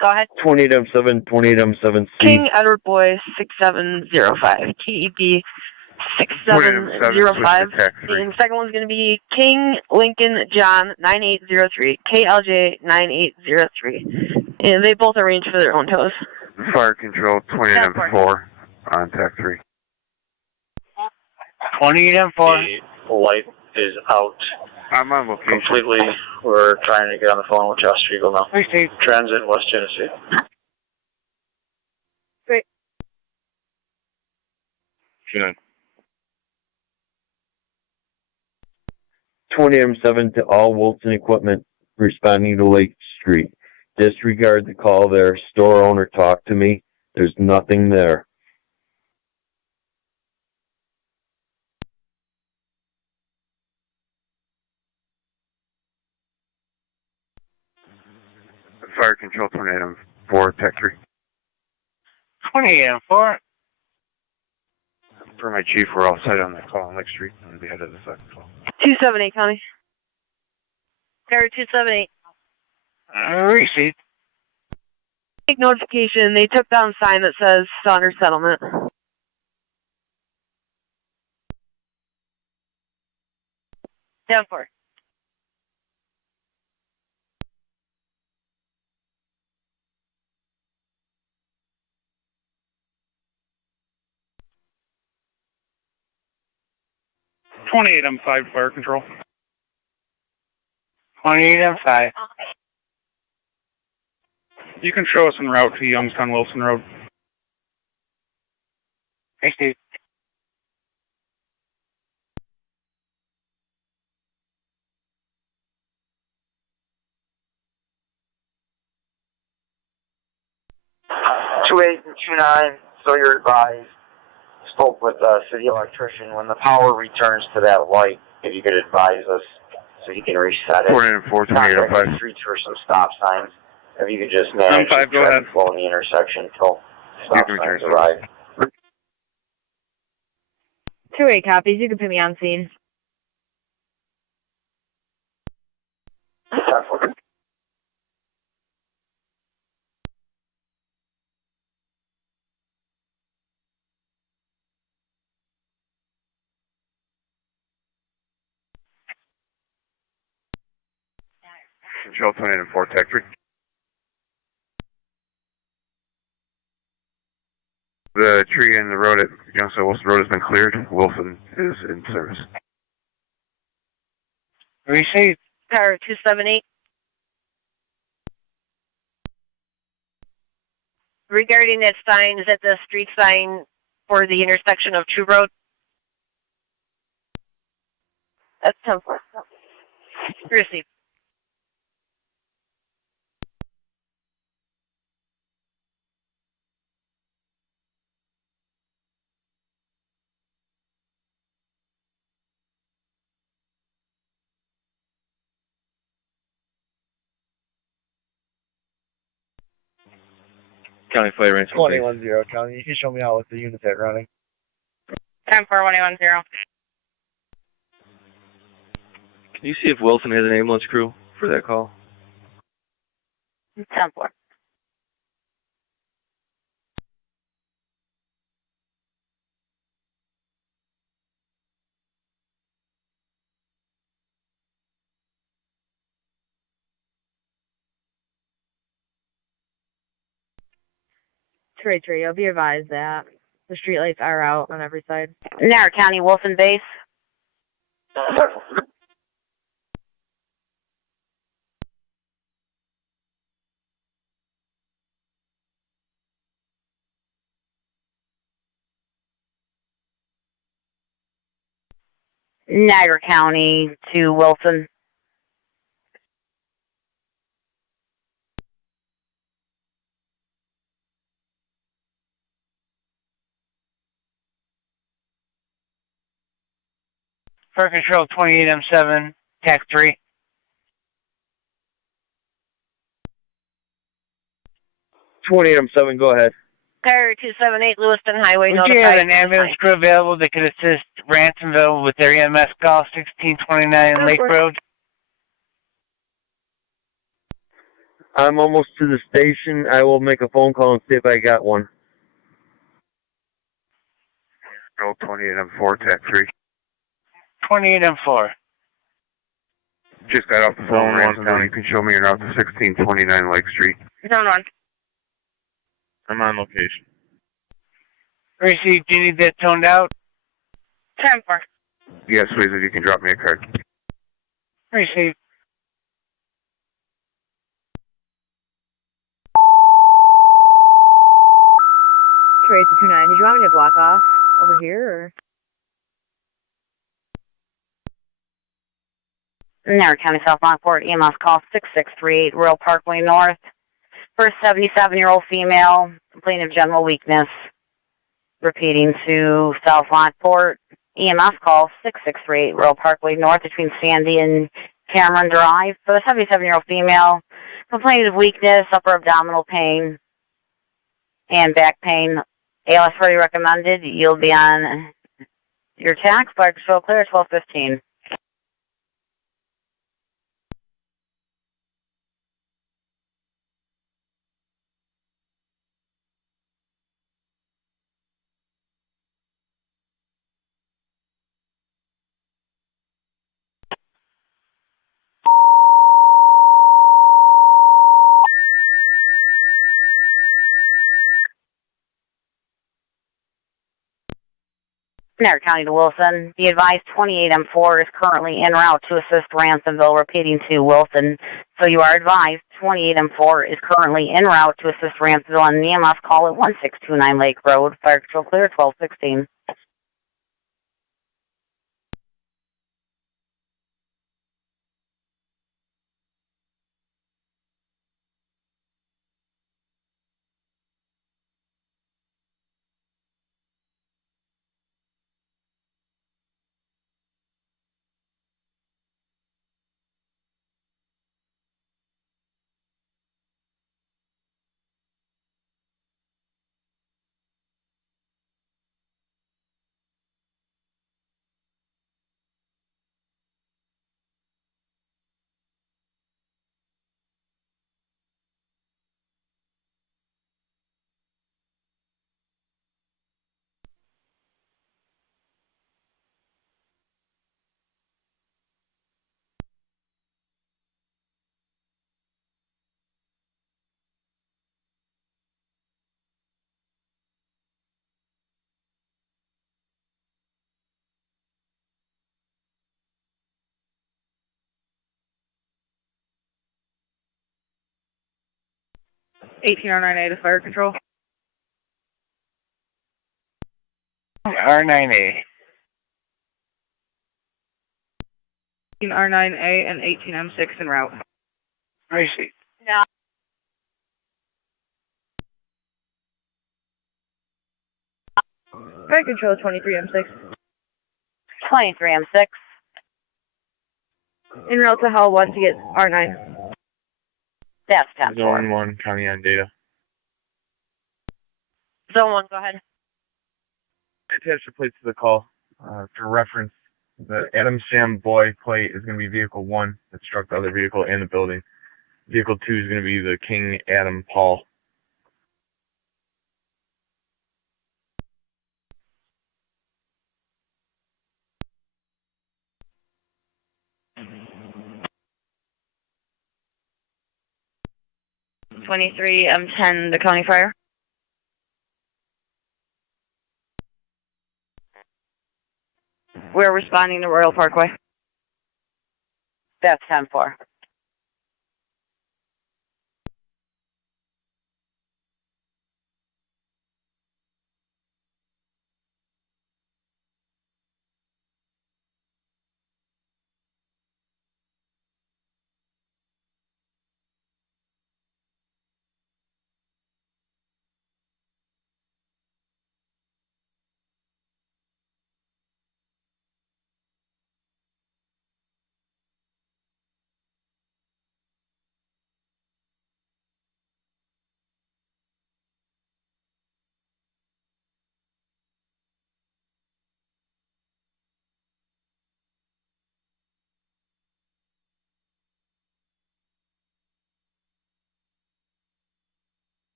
Go ahead. 28 I'm 7 C. King Edward Boy 6705. TEP 6705. And the second one's going to be King Lincoln John 9803. KLJ 9803. And they both arranged for their own tows. Fire control 28M4 on TAC 3. 28M4. The light is out. I'm on location. Completely. We're trying to get on the phone with Josh Striegel now. Okay. Transit, West Genesee. Great. 20 M7 to all Wilson equipment responding to Lake Street. Disregard the call there. Store owner talked to me. There's nothing there. Fire control 28M4 TAC 3. 28M4. For my chief, we're all set on that call on Lake Street. I'm going to be headed to the second call. 278, County. Car 278. Receipt. Take notification. They took down a sign that says Saunders Settlement. Down 4. M5 fire control. 28M5. You can show us en route to Youngstown Wilson Road. Receipt. So you're advised. Spoke with the city electrician. When the power returns to that light, if you could advise us so you can reset it. 28M4, 28M5. Streets for some stop signs. If you could just manage M5, go ahead. flow in the intersection until stop signs arrive. 2-8 copies. You can put me on scene. Control 28M4 TAC 3. The tree in the road at Youngstown Wilson Road has been cleared. Wilson is in service. Receipt. Car 278. Regarding that sign, is that the street sign for the intersection of True Road? That's 10-4. Received. County Fire Range. 21-0, County. You can show me out with the unit at running. 10-4, 110. Can you see if Wilson has an ambulance crew for that call? 10-4. Trey, you'll be advised that the streetlights are out on every side. Niagara County, Wilson base. Niagara County to Wilson. Fire Control 28M7, TAC 3. 28M7, go ahead. Car 278 Lewiston Highway Would notified. you have an ambulance crew available that could assist Ransomville with their EMS call 1629 Lake Road? I'm almost to the station. I will make a phone call and see if I got one. Go 28M4, TAC 3. 28M4. Just got off the phone, Ransom. You can show me your route to 1629 Lake Street. Zone 1. I'm on location. Received. Do you need that toned out? 10-4. Yes, please, if you can drop me a card. Received. Trey to 29. Did you want me to block off over here, or? Niagara County, South Lockport, EMS call 6638, Royal Parkway North. For a 77-year-old female, complaining of general weakness. Repeating to South Lockport, EMS call 6638, Royal Parkway North between Sandy and Cameron Drive. For the 77-year-old female, complaining of weakness, upper abdominal pain, and back pain. ALS ready recommended. You'll be on your TAC. Fire Control clear at 12:15. Niagara County to Wilson. Be advised 28M4 is currently en route to assist Ransomville, repeating to Wilson. So you are advised 28M4 is currently en route to assist Ransomville on the EMS call at 1629 Lake Road. Fire Control clear 12:16. $1809A to Fire Control. R9A. R9A and 18M6 en route. I see. No. Fire control 23M6. 23M6. En route to Hall 1 to get R9. That's 10-4. Zone 1, counting on data. Zone 1, go ahead. Attach the plate to the call. For reference, the Adam Sam Boy plate is going to be vehicle 1 that struck the other vehicle in the building. Vehicle 2 is going to be the King Adam Paul. M10, the county fire. We're responding to Royal Parkway. That's 10-4.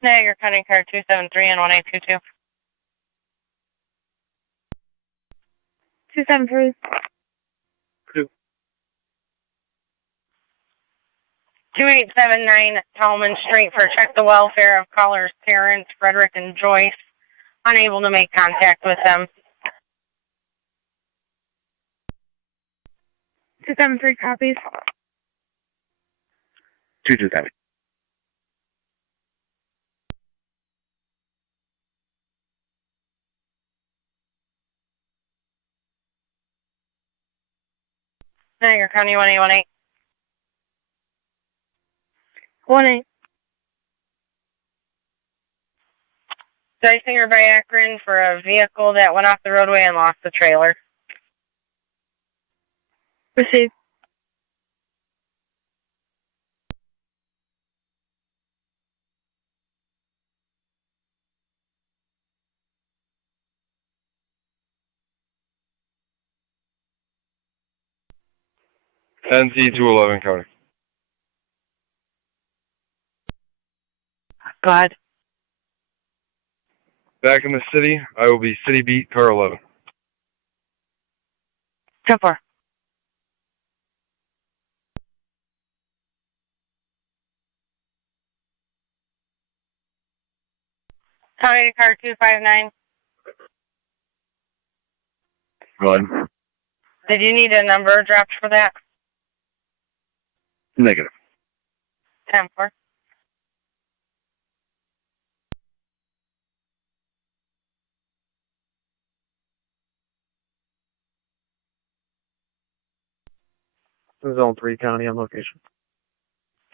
Niagara County Car 273 and 1822. 273. 2879 Tallman Street for check the welfare of callers' parents, Frederick and Joyce. Unable to make contact with them. 273 copies. 227. Niagara County 1818. 18. Dysinger by Akron for a vehicle that went off the roadway and lost the trailer. Received. NZ 211 county. Go ahead. Back in the city, I will be city beat car 11. 10-4. County Car 259. Run. Did you need a number dropped for that? Negative. 10-4. Zone 3 county on location.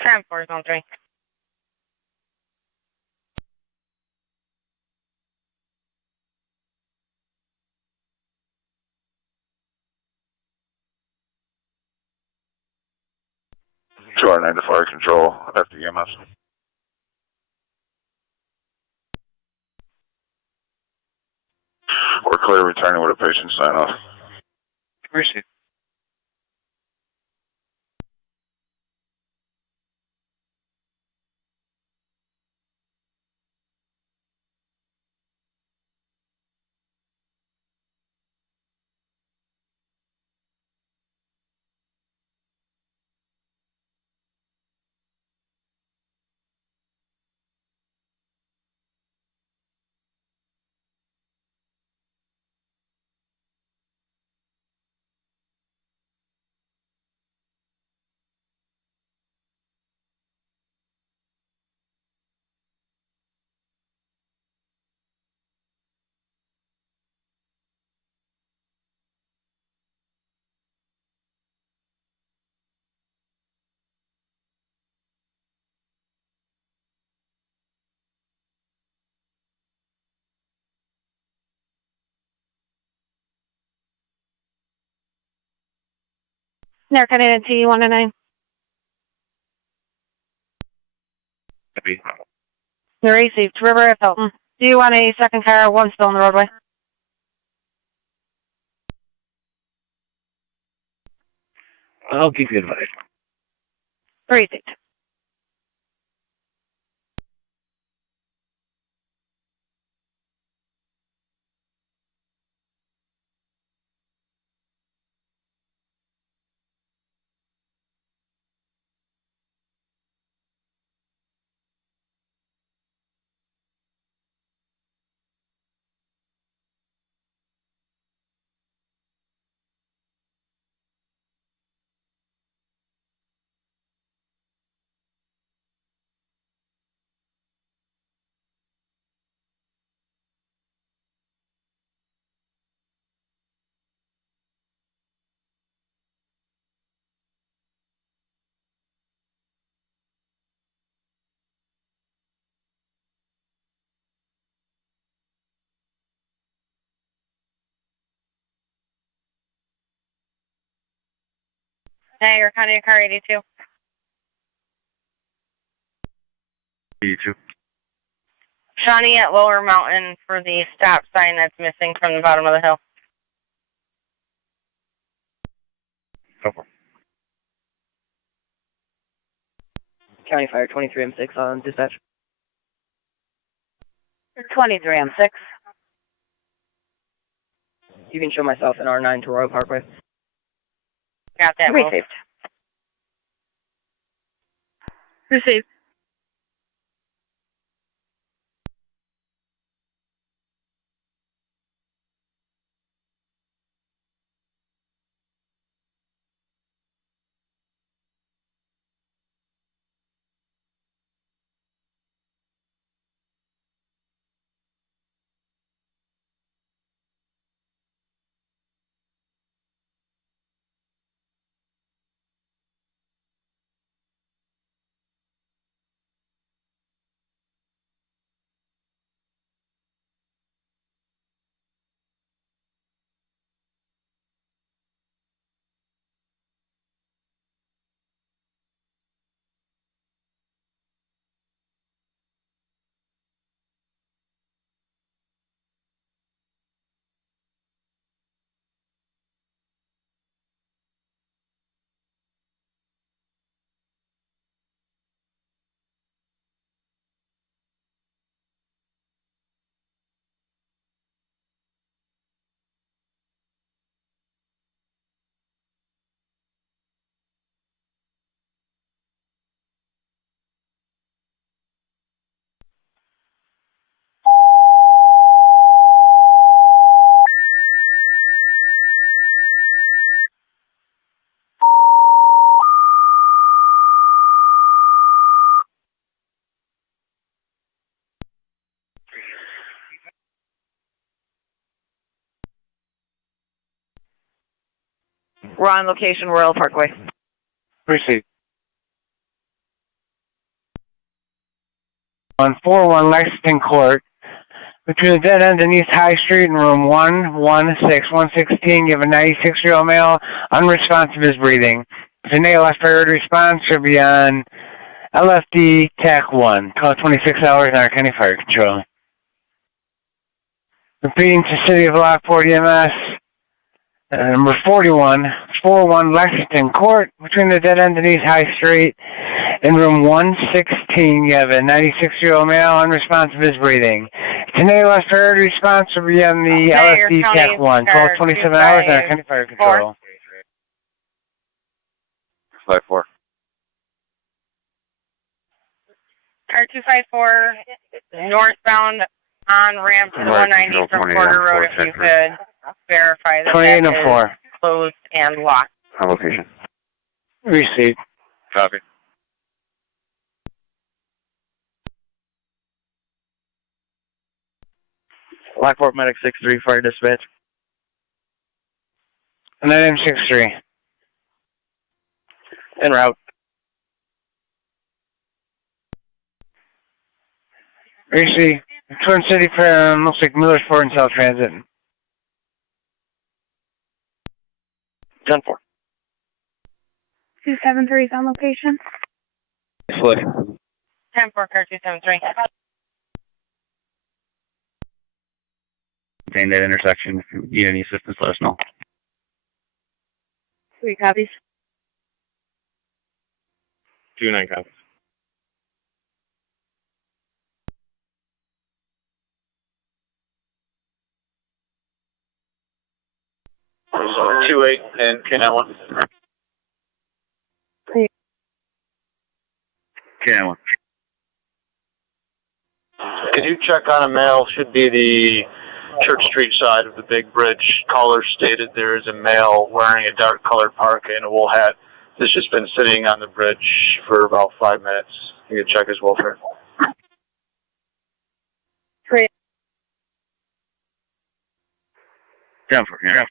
10-4, Zone 3. Sure, 9 to fire control after EMS. We're clear returning with a patient sign off. Received. Narcotic T109. Copy. You're received. River at Felton. Do you want a second car? One still on the roadway. I'll keep you advised. Received. Niagara County car 82. 82. Shawnee at Lower Mountain for the stop sign that's missing from the bottom of the hill. Over. County Fire 23M6 on dispatch. 23M6. You can show myself in R9 to Royal Parkway. Got that. Received. Received. We're on location, Royal Parkway. Received. On 41 Lexington Court, between the dead end and East High Street and room 116, you have a 96-year-old male, unresponsive, is breathing. Today, left priority response should be on LFD TAC 1. Call 26 hours on our County Fire Control. Repeating to City of Lockport EMS, number 41 Lexington Court, between the dead end and East High Street. In room 116, you have a 96-year-old male, unresponsive, is breathing. Today, last priority response will be on the LFD TAC 1. Call 27 hours on our County Fire Control. 5-4. Car 254 northbound on ramp to the 190 from Porter Road. If you could verify that that is closed and locked. On location. Received. Copy. Lockport Medic 6-3, Fire Dispatch. 9M63. En route. Received. Twin City Fair, looks like Middleport and South Transit. 10-4. 273 is on location. Slick. 10-4, car 273. Maintain that intersection. If you need any assistance, let us know. 3 copies. 2-9 copies. So 2-8 and K91. K91. Could you check on a male? Should be the Church Street side of the big bridge. Caller stated there is a male wearing a dark colored parka and a wool hat. This has been sitting on the bridge for about 5 minutes. You can check his welfare. 3. 10-4, yeah.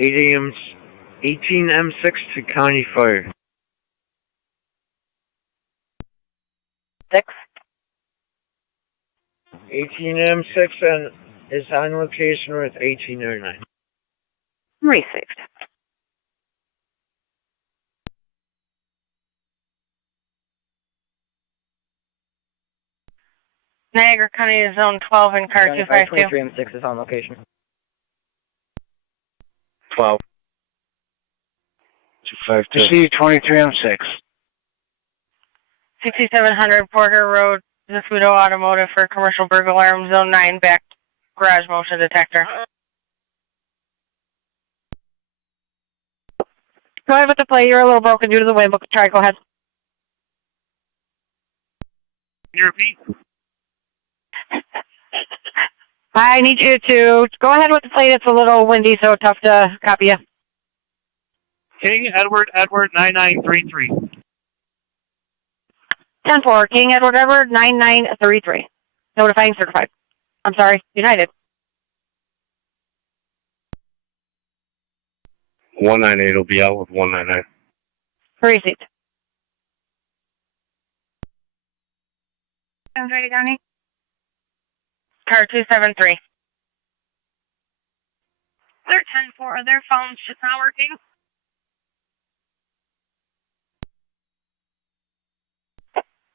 AM 18M6 to County Fire. 6. 18M6 and is on location with 1809. Received. Niagara County is zone 12 and car 252. 23M6 is on location. 12. 252. See 23M6. 6700 Porter Road, Zasputo Automotive for commercial burglar alarm, zone 9, back garage motion detector. Go ahead with the play. You're a little broken due to the wind, but try. Go ahead. Can you repeat? I need you to go ahead with the plate. It's a little windy, so tough to copy you. King Edward 9933. 10-4, King Edward 9933. Notifying certified. I'm sorry, United. 198 will be out with 199. Received. Sounds ready, County. Car 273. They're 10-4. Are their phones just not working?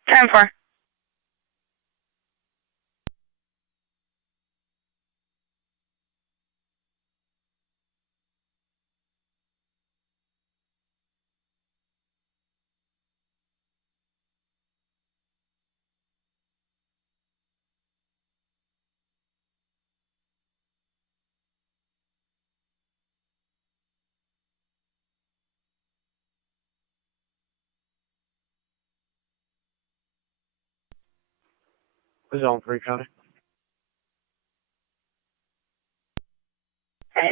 10-4. Zone 3 County.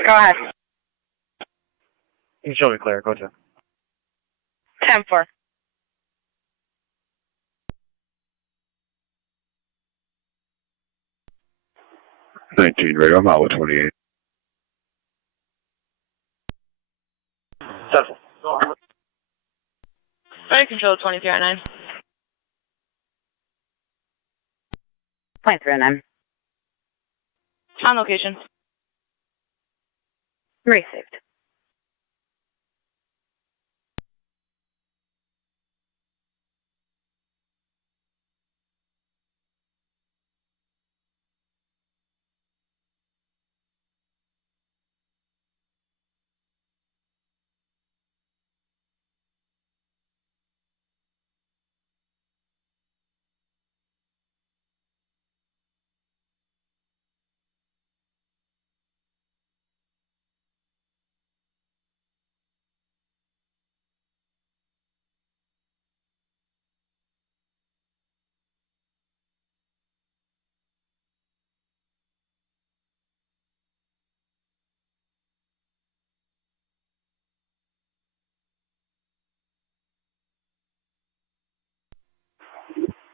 Go ahead. You can show me clear. Go to. 10-4. 19, right? I'm out with 28. Central. Fire control 2309. 0.39. On location. Received.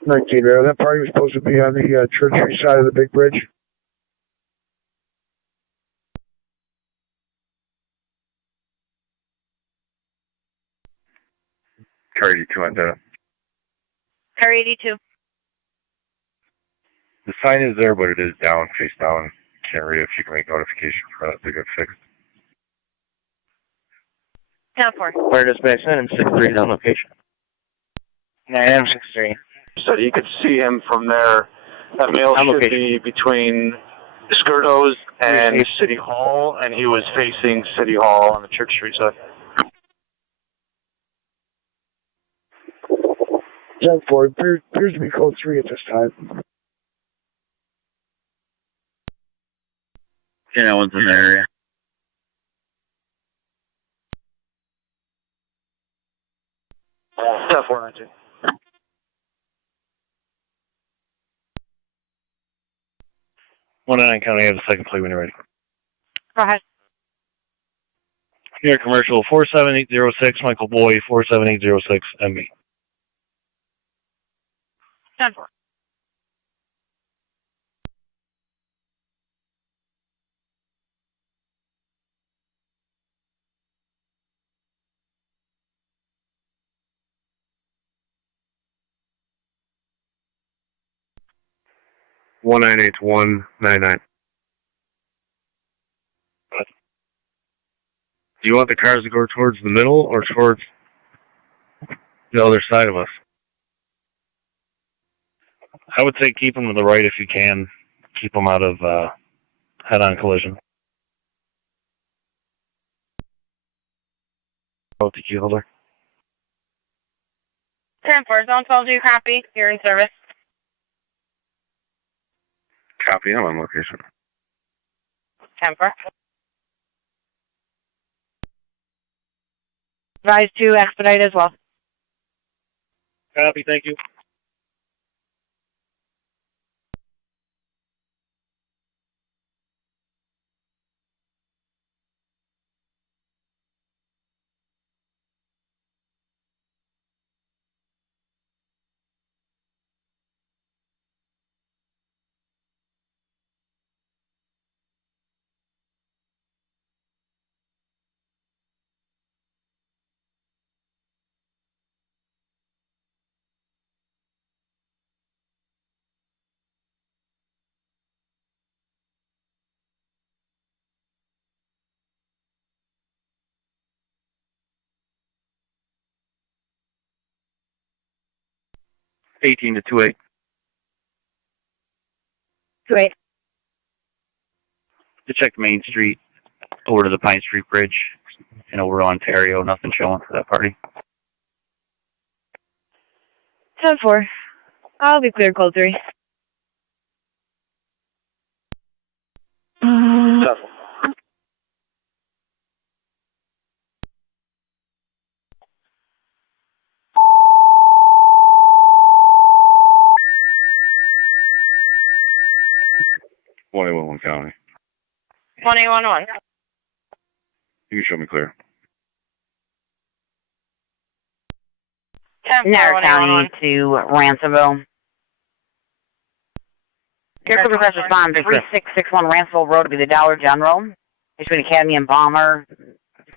19 Rail. That party was supposed to be on the Church Street side of the big bridge. Car 82 on that. Car 82. The sign is there, but it is down, face down. Can't read it. If you can make notification for that to get fixed. 10-4. Fire dispatch 963 on location. 9M63. So you could see him from there. That male should be between Skirtos and City Hall, and he was facing City Hall on the Church Street side. 10-4. Appears to be code 3 at this time. Yeah, that one's in the area. Yeah, 492. One nine County, I have the second plate when you're ready. Go ahead. Here, commercial 47806, Michael Boy, 47806, MB. 10-4. One 98199. Do you want the cars to go towards the middle or towards the other side of us? I would say keep them to the right if you can. Keep them out of head-on collision. Oh, the key holder. 10-4. Zone 12, do you copy? You're in service. Copy, I'm on location. 10-4. Advise to expedite as well. Copy, thank you. Eighteen to 28. 28. To check Main Street over to the Pine Street Bridge and over to Ontario. Nothing showing for that party. 10-4. I'll be clear, code 3. Tough. One County. 2811. You can show me clear. 10-4. Niagara County to Ransomville. Here could request respond to 3661 Ransomville Road to be the Dollar General between Academy and Balmer.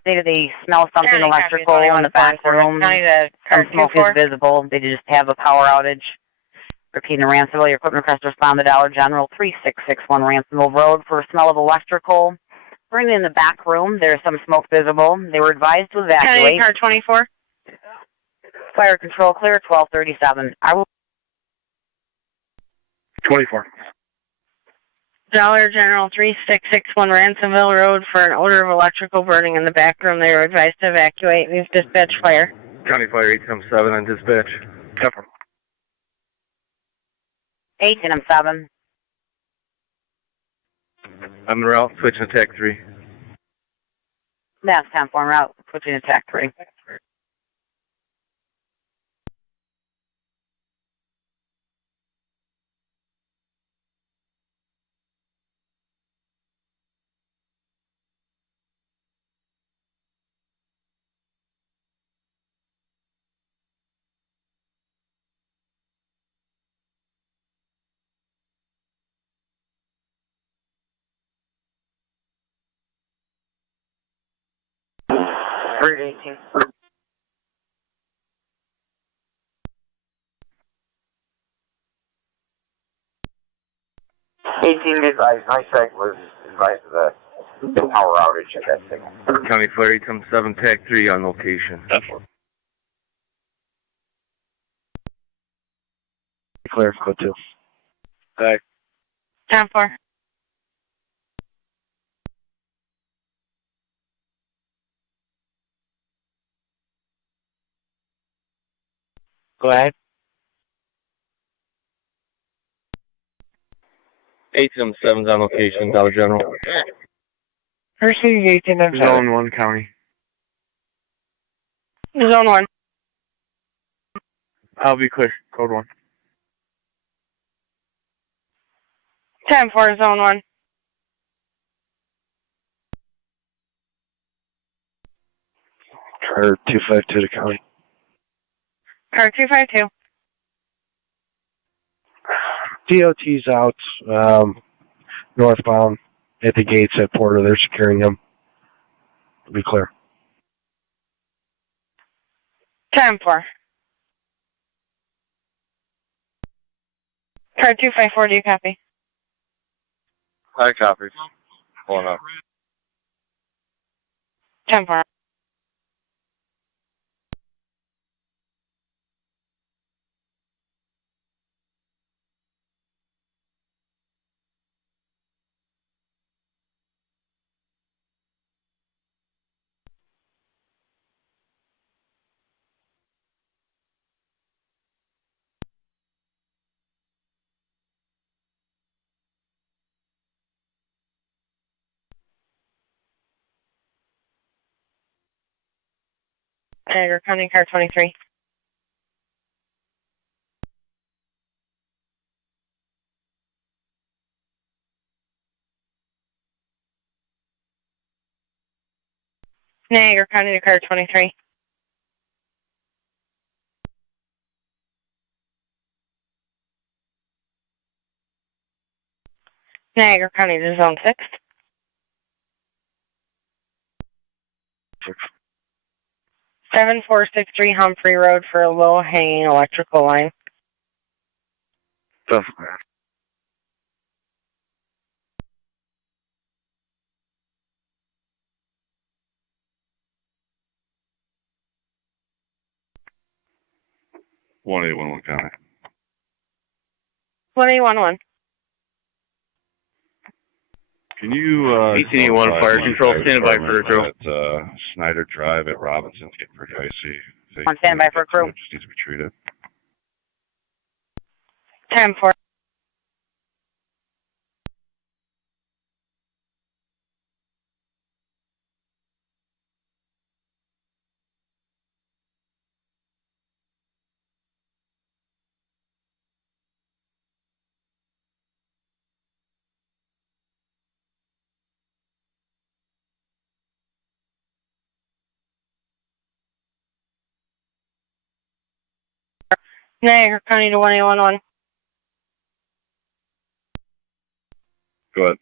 Stated they smell something electrical in the back room. Some smoke is visible. They just have a power outage. Repeating Ransomville, your equipment request respond to Dollar General 3661 Ransomville Road for a smell of electrical. Bring in the back room. There's some smoke visible. They were advised to evacuate. County car 24. Fire control clear 1237. I will. 24. Dollar General 3661 Ransomville Road for an odor of electrical burning in the back room. They were advised to evacuate. We've dispatched fire. County Fire 877 on dispatch. Pepper. 8 and I'm 7. On the route, switching to TAC 3. That's 10-4 route, switching to TAC 3. Route 18. 18 advised. My site was advised of the power outage at that signal. County Fire 877 TAC 3 on location. Clear, go 2. TAC. 10-4. Go ahead. 877's on location, Dollar General. Proceeding 18 and 7. Zone 1 county. Zone 1. I'll be clear. Code 1. 10-4, Zone 1. Car 252 to county. Car 252. DOT's out northbound at the gates at Porter. They're securing them. Be clear. 10-4. Car 254, do you copy? I copy. Pulling up. 10-4. Niagara County, car 23. Niagara County to car 23. Niagara County to Zone 6. 7463 Humphrey Road for a low-hanging electrical line. That's 1811 County. 1811. Can you, 1881 Fire Control, standing by for a crew. At, Snyder Drive at Robinson, it's getting pretty icy. On standby for a crew. It just needs to be treated. 10-4. Niagara County to 1811. Go ahead.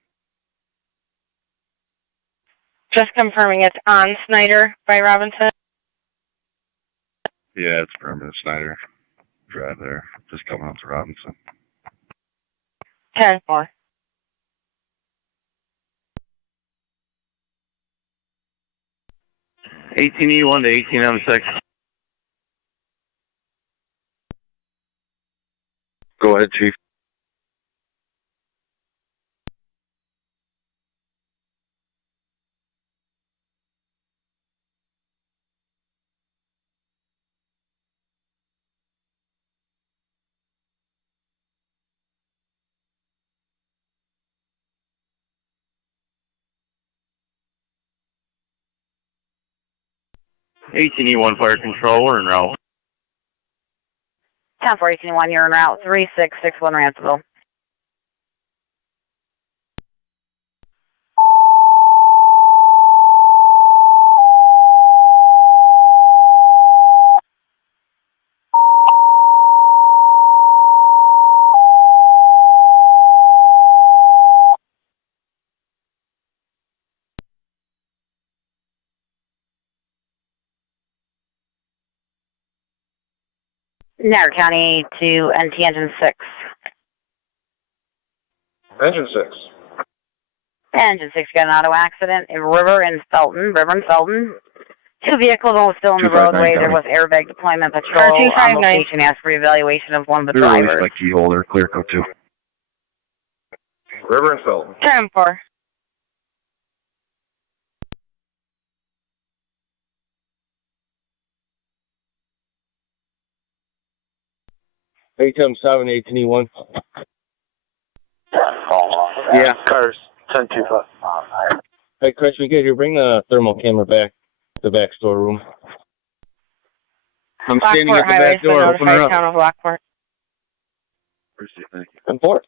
Just confirming it's on Snyder by Robinson. Yeah, it's permanent Snyder Drive there. Just coming up to Robinson. 10-4. (18E1 to 18M6). Go ahead, Chief. (18E1 Fire Control, we're en route. 10-4, 18-1, you're en route 3661 Ransomville. Niagara County to NT Engine 6. Engine 6. Engine 6 got an auto accident in River and Felton. Two vehicles were still in the roadway. There was airbag deployment patrol on location. Asked for evaluation of one of the drivers. Released by key holder, clear code 2. River and Felton. 10-4. ATM 7, 18E1. Yeah, cars 10-2. Hey, Chris, we get you bring the thermal camera back to the back storeroom. I'm standing at the back door. Open her up. Town of Lockport. Thank you. Come forward.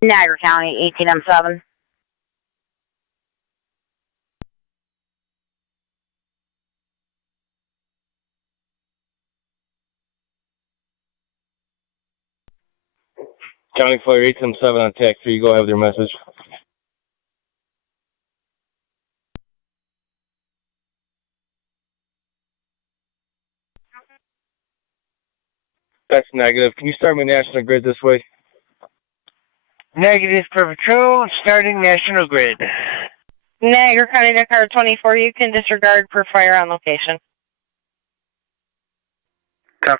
Niagara County, 18M7. County Fire 877 on TAC 3. Go have their message. That's negative. Can you start me National Grid this way? Negative per patrol, starting National Grid. Niagara County to car 24, you can disregard per fire on location. 10-4.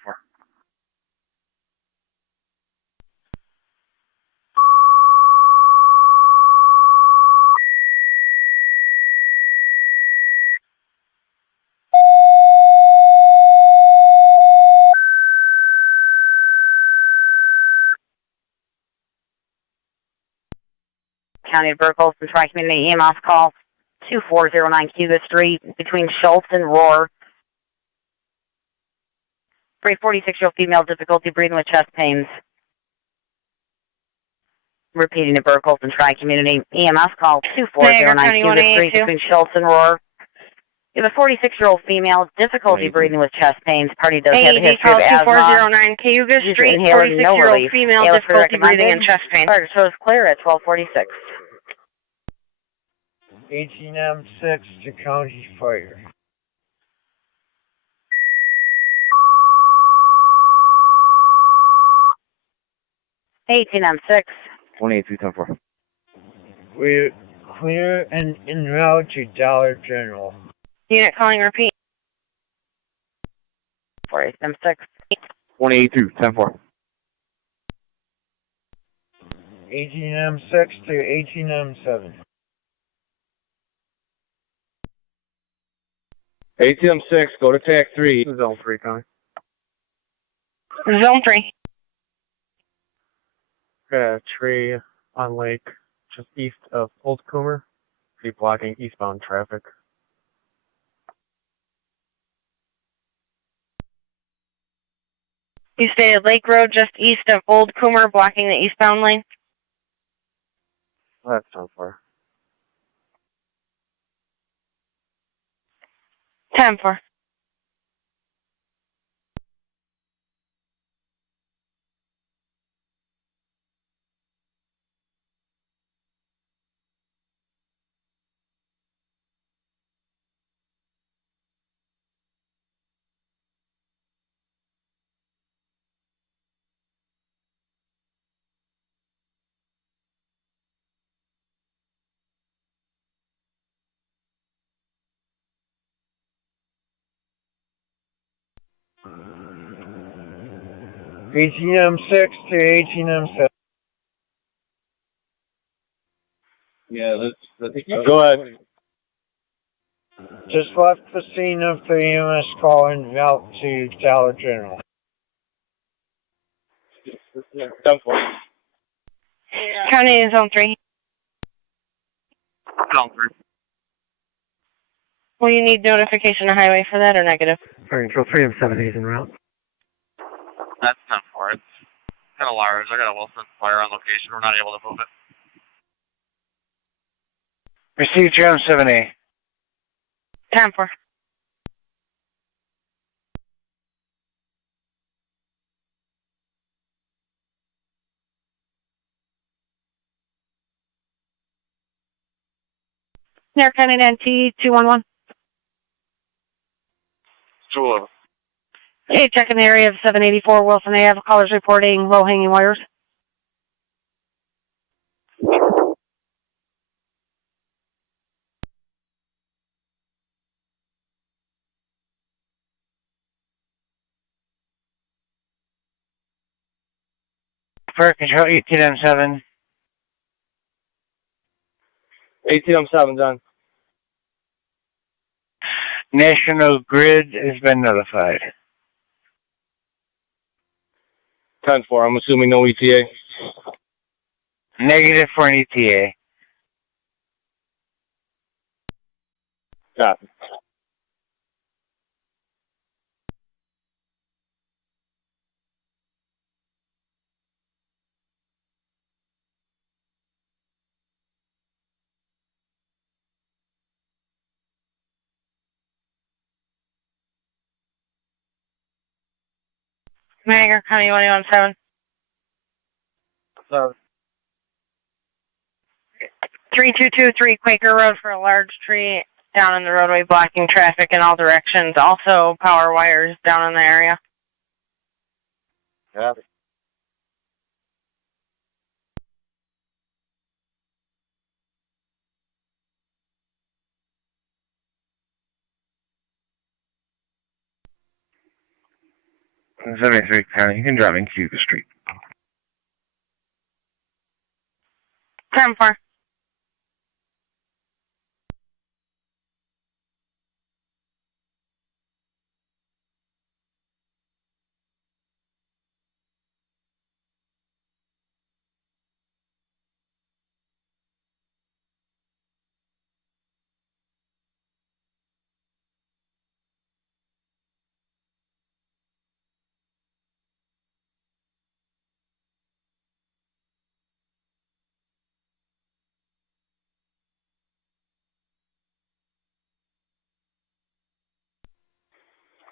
County of Burkles and Tri-Community EMS call 2409 Cuba Street between Schultz and Roar. For a 46-year-old female, difficulty breathing with chest pains. Repeating to Burkles and Tri-Community EMS call 2409 Cuba Street between Schultz and Roar. You have a 46-year-old female, difficulty breathing with chest pains. Party does have a history of asthma. 2409 Cayuga Street, 46-year-old female, difficulty breathing and chest pain. Fire shows clear at 1246. 18M6 to County Fire. M6. 28-2-10-4. We're clear and en route to Dollar General. Unit calling, repeat. 48M6. 28-2-10-4. 18M6 to 18M7. ATM 6, go to TAC 3. Zone 3, County. Zone 3. Got a tree on lake just east of Old Coomer. Be blocking eastbound traffic. You stated Lake Road just east of Old Coomer, blocking the eastbound lane. That's so far. 10-4. M6 to 18M7. Yeah, let's go ahead. Just left the scene of the EMS call and out to Dollar General. 10-4. County in Zone 3. Will you need notification of highway for that or negative? Fire Control 3 and 7 is en route. That's 10-4. It's kind of large. I got a Wilson fire on location. We're not able to move it. Receive Jerem 7A. 10-4. Niagara County NT 211. 211. Hey, checking the area of 784 Wilson Ave. Callers reporting low hanging wires. Fire Control 18M7. 18M7 done. National Grid has been notified. 10-4, I'm assuming no ETA. Negative for an ETA. Copy. Niagara County 117. 3223 Quaker Road for a large tree down in the roadway blocking traffic in all directions. Also power wires down in the area. Copy. And 73 County, you can drop me in Cuba Street. 10-4.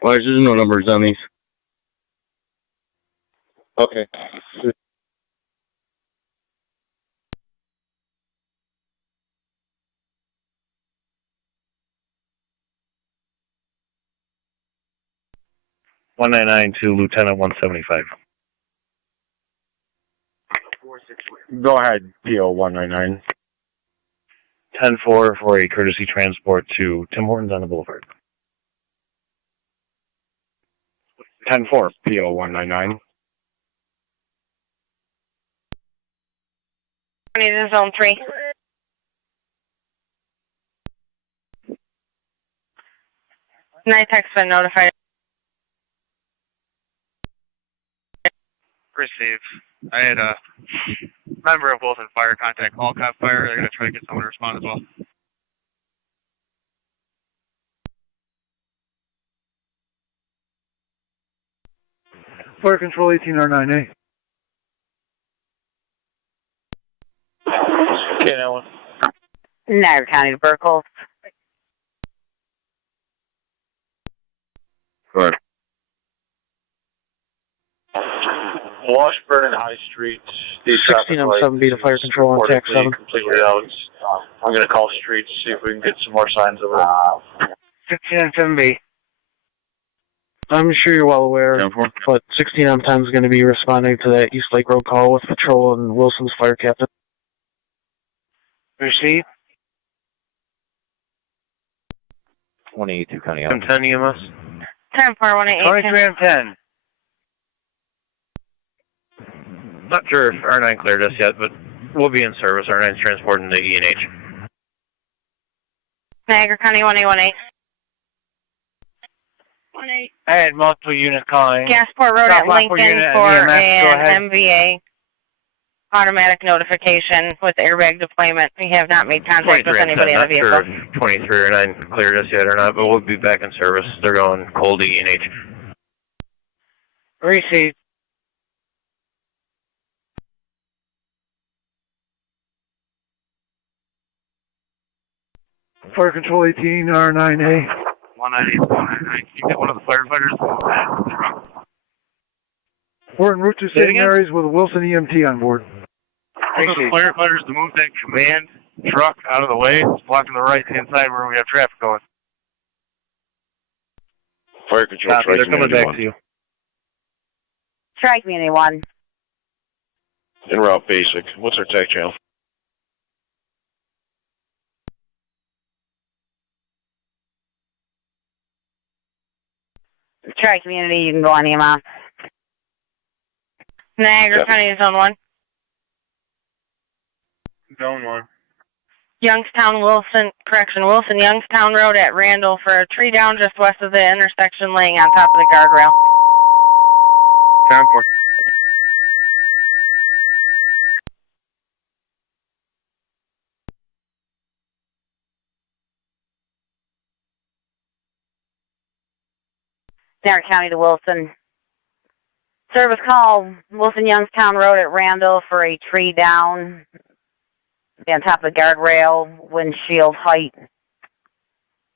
Why is there no numbers on these? Okay. $199 to Lieutenant 175. Go ahead, PO 199. 10-4 for a courtesy transport to Tim Hortons on the Boulevard. 10-4, PO 199. I need in zone 3. NITEC's been notified. Receive. I had a member of Wilson Fire contact all cop fire. They're going to try to get someone to respond as well. Fire Control 18R9A. Okay, that one. Niagara County to Burkle. Good. Washburn and High Street. These 16 on 7B to Fire Control on TAC 7. Completely out. I'm going to call streets, see if we can get some more signs of it. 16 on 7B. I'm sure you're well aware, but 16 on 10 is going to be responding to that East Lake Road call with patrol and Wilson's fire captain. Receive. 182 County. 10 EMS. 10-4, 188. 23 on 10. Not sure if R9 cleared us yet, but we'll be in service. R9's transporting the E&H. Niagara County 1818. I had multiple units calling. Gasport Road at Lockport Lincoln unit for EMS, go ahead. an MVA. automatic notification with airbag deployment. We have not made contact with anybody in the vehicle. Not sure if 23 or 9 cleared us yet or not, but we'll be back in service. They're going cold E&H. Received. Fire Control 18, R9A. 198, 199. Can you get one of the firefighters? We're en route to saving areas with a Wilson EMT on board. All the firefighters to move that command truck out of the way. It's blocking the right-hand side where we have traffic going. Fire Control, They're coming back to you. Strike me, anyone. En route basic. What's our TAC channel? Tri-community, you can go on EMA. Niagara County, Zone 1. Zone 1. Youngstown, Wilson, Youngstown Road at Randall for a tree down just west of the intersection laying on top of the guardrail. 10-4. Niagara County to Wilson. Service call, Wilson Youngstown Road at Randall for a tree down on top of the guardrail, windshield height.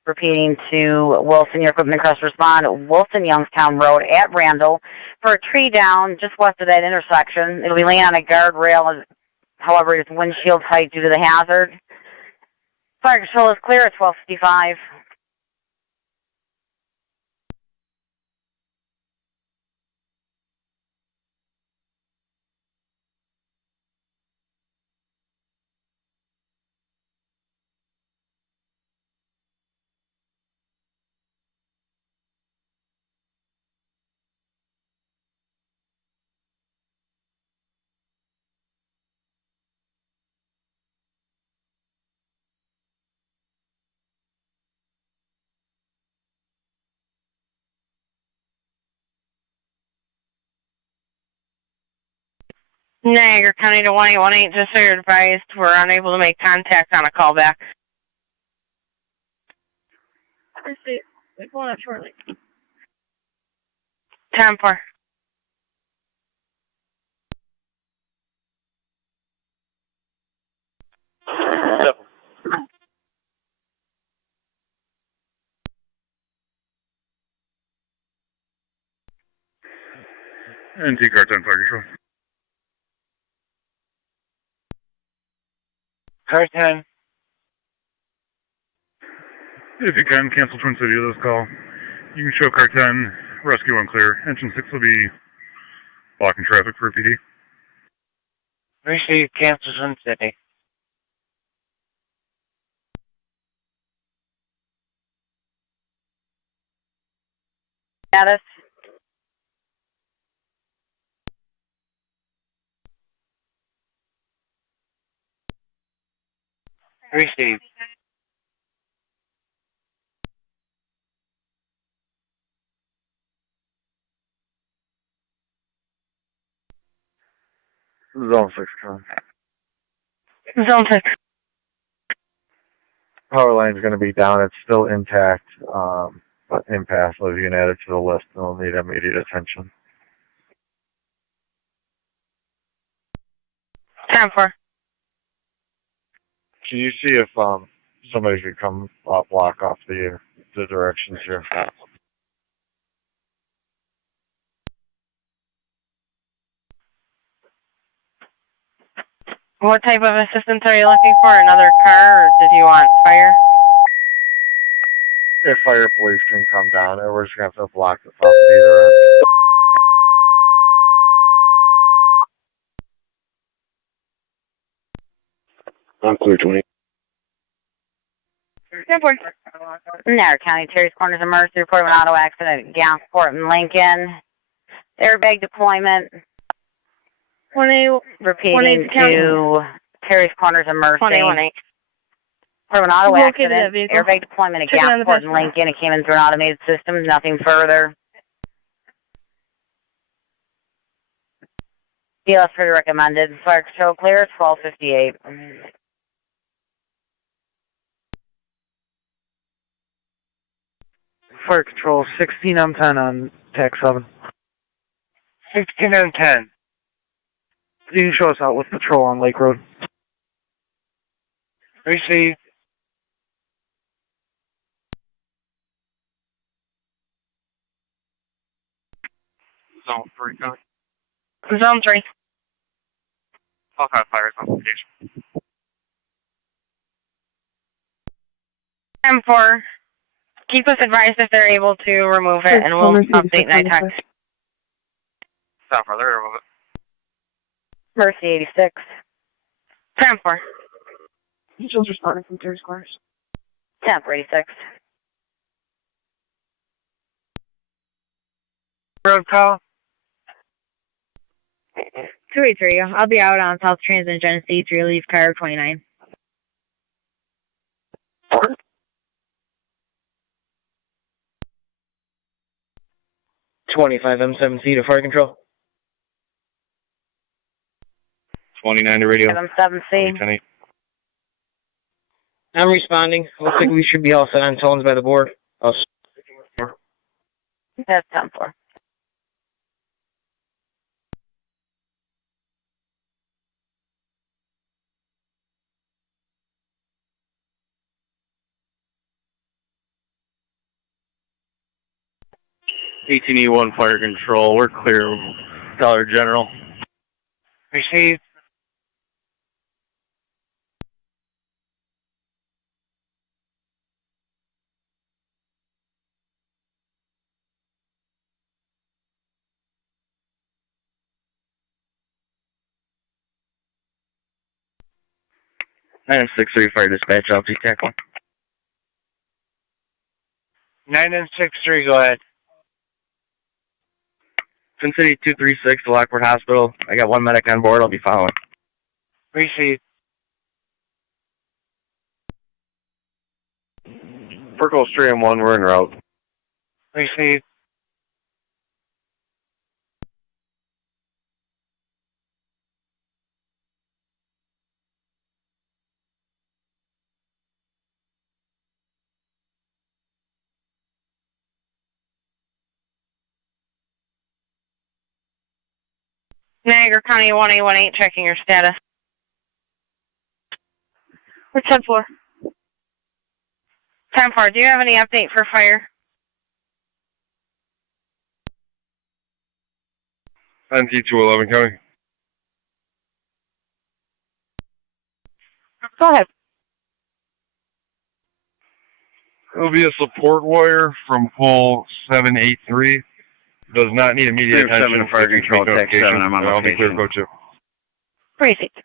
Repeating to Wilson, your equipment and crest respond. Wilson Youngstown Road at Randall for a tree down just west of that intersection. It'll be laying on a guardrail, however, it's windshield height due to the hazard. Fire control is clear at 12:55. Niagara County to 1818, just so you're advised, we're unable to make contact on a callback. We're going up shortly. 10-4. And T-Car 10, Fire Control. Car 10. If you can, cancel Twin City of this call. You can show Car 10, rescue unclear. Engine 6 will be blocking traffic for PD. Received, cancel Twin City. Status. Received. Zone 6, Con. Zone 6. Power line's going to be down. It's still intact, but impassable. You can add it to the list, and it'll need immediate attention. 10-4. Can you see if somebody could come block off the directions here? What type of assistance are you looking for? Another car, or did you want fire? If fire police can come down, or we're just going to have to block the top at either end. I'm clear 20. Niagara County, Terry's Corners Emergency report of an auto accident at Youngstown and Lincoln. Airbag deployment. Repeating to Terry's Corners Emergency. 2018. For an auto Located accident, that vehicle. airbag deployment at Check it on the Youngstown and Lincoln. It came in through an automated system, nothing further. BLS pretty recommended. Fire control clear, 1258. Fire control, 16 on 10 on TAC 7. 16 on 10. You can show us out with patrol on Lake Road. Received. Zone 3, copy. Zone 3. All kind of fires on location. 10-4. Keep us advised if they're able to remove it, and we'll update night text. Stop further, remove it. Mercy 86. 10-4. Angels responding from 3 squares. 10-4 86. Road call. 283. I'll be out on South Transit Genesee to relieve car 29. M7C to fire control. 29 to radio. M7C. I'm responding. Looks like we should be all set on tones by the board. That's 10-4. $18E1 fire control. We're clear. Dollar General. Received. Item 6-3 fire dispatch. I'll take TAC 1. 9 and 6-3, go ahead. Twin City 236 to Lockport Hospital. I got 1 medic on board. I'll be following. Received. Circle 3 and 1, we're en route. Received. Niagara County 1818, checking your status. We're 10-4. 10-4, do you have any update for fire? NT211 coming. Go ahead. It'll be a support wire from pole 783. Does not need immediate Clear 7 fire control, TAC 7, I'm on I'll be clear, location. Coach 2. Received.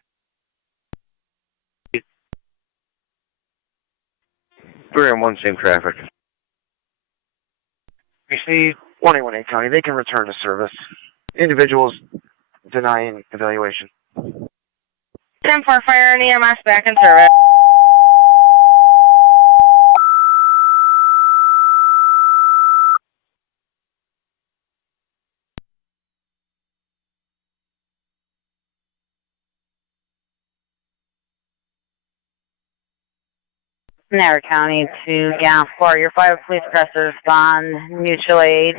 Three and 1, same traffic. Received. 118 County, they can return to service. Individuals denying evaluation. 10-4, fire and EMS back in service. Niagara County to Youngstown. Your fire police pressers respond mutual aid.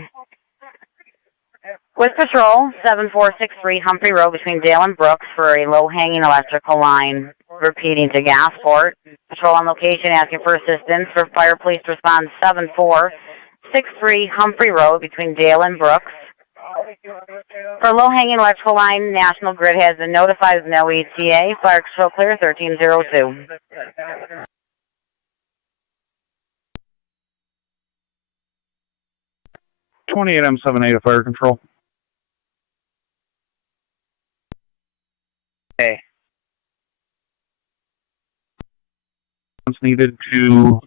With patrol, 7463 Humphrey Road between Dale and Brooks for a low-hanging electrical line. Repeating to Gosport. Patrol on location asking for assistance. For fire police respond 7463 Humphrey Road between Dale and Brooks. For low-hanging electrical line, National Grid has been notified of no ETA. Fire control clear 1302. 28 M78 to fire control. Okay. Once needed to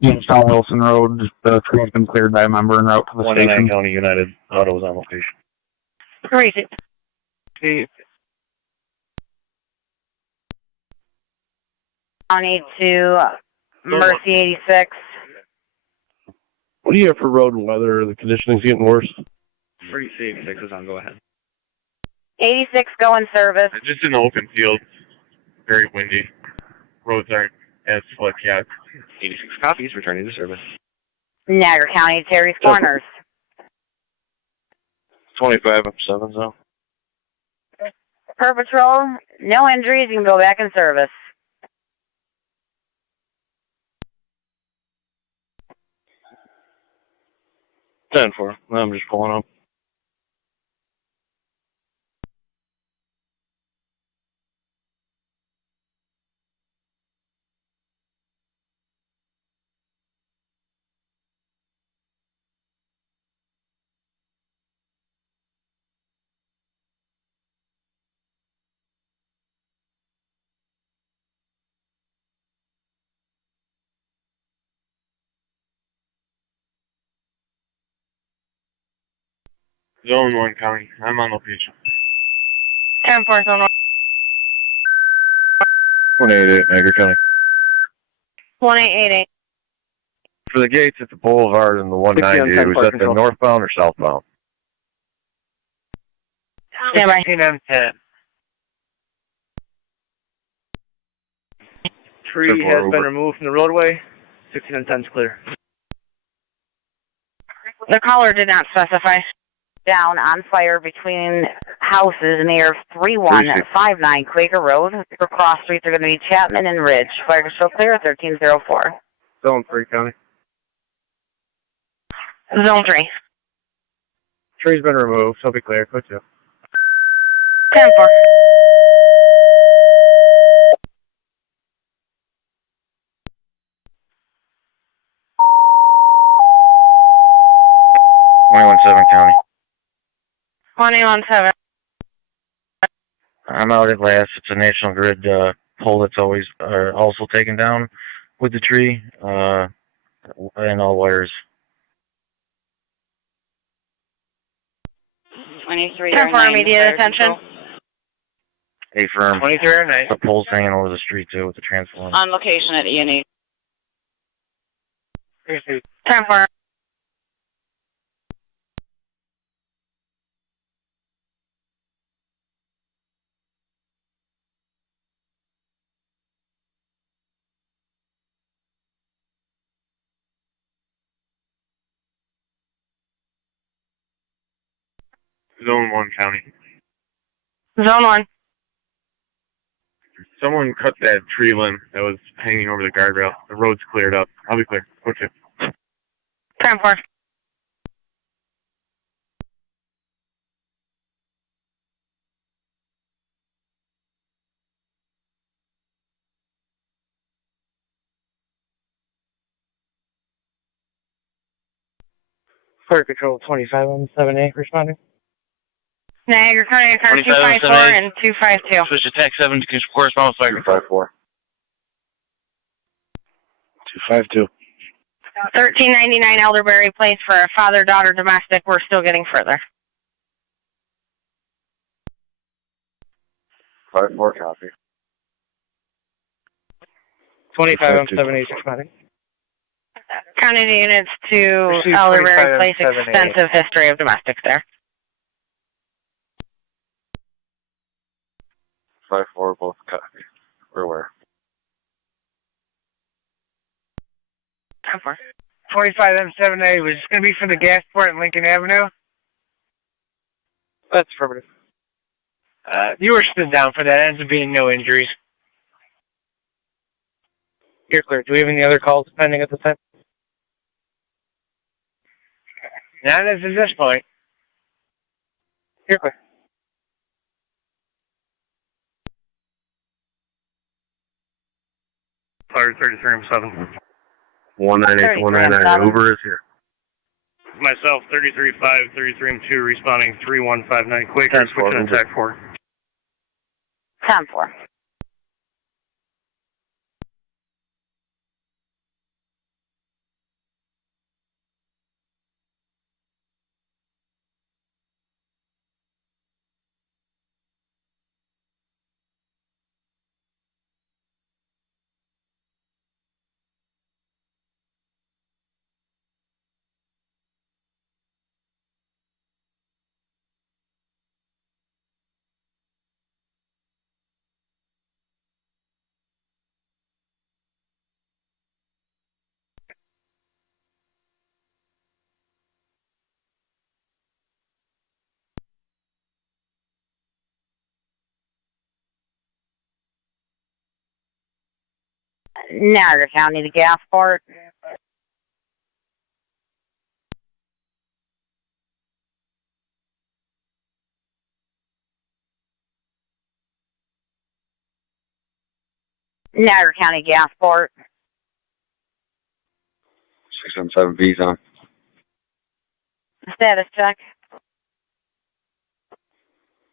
Youngstown Wilson Road. The tree has been cleared by a member en route to the 109 station. County United Autos on location. Received. County to Mercy 86. What do you have for road and weather? The conditioning's getting worse. 36 is on, go ahead. 86 go in service. Just in the open field. Very windy. Roads aren't as slick yet. 86 copies, returning to service. Niagara County, Terry's Corners. 25 up 7 zone. Per patrol, no injuries, you can go back in service. Ten four. I'm just pulling up. Zone 1 County. I'm on location. 10-4, Zone 1. 188, Niagara County. 1888. For the gates at the Boulevard and the 190, was that the northbound or southbound? Stand by. 16 M10. Tree has been removed from the roadway. 16 and 10 is clear. The caller did not specify. Down on fire between houses near 3159 Quaker Road. For cross streets are going to be Chapman and Ridge. Fire control clear, 1304. Zone 3 County. Zone 3. Tree's been removed, so be clear. Quick 2. 10-4. Seven County. 21-7. I'm out at last. It's a National Grid pole that's always also taken down with the tree and all wires. 23 10 for immediate attention. A firm. 23 or 9. The pole's hanging over the street too with the transformer. On location at E&E. 10 for. Zone 1 County. Zone 1. Someone cut that tree limb that was hanging over the guardrail. The road's cleared up. I'll be clear. Quick 2. 10-4. Fire Control 25 on 7A responding. Niagara County, car 254 and 252. Switch to TAC 7 to correspond with Fire 254. 252. 1399 Elderberry Place for a father-daughter domestic. We're still getting further. 54 copy. 25 on 7A responding. County units to Elderberry Place. Extensive history of domestics there. 54 both copy. We're aware. 10-4. 45 M7A was going to be for the gas port in Lincoln Avenue. That's affirmative. You were stood down for that. Ends up being no injuries. You're clear. Do we have any other calls pending at this time? Not as of this point. You're clear. Fire 33 M7. 198 199. Uber is here. Myself, 33-5, 33 M2, responding 3159 Quaker, switching to TAC 4. 10-4. Niagara County to Gasport. Niagara County Gasport. 617 V's on. Status check.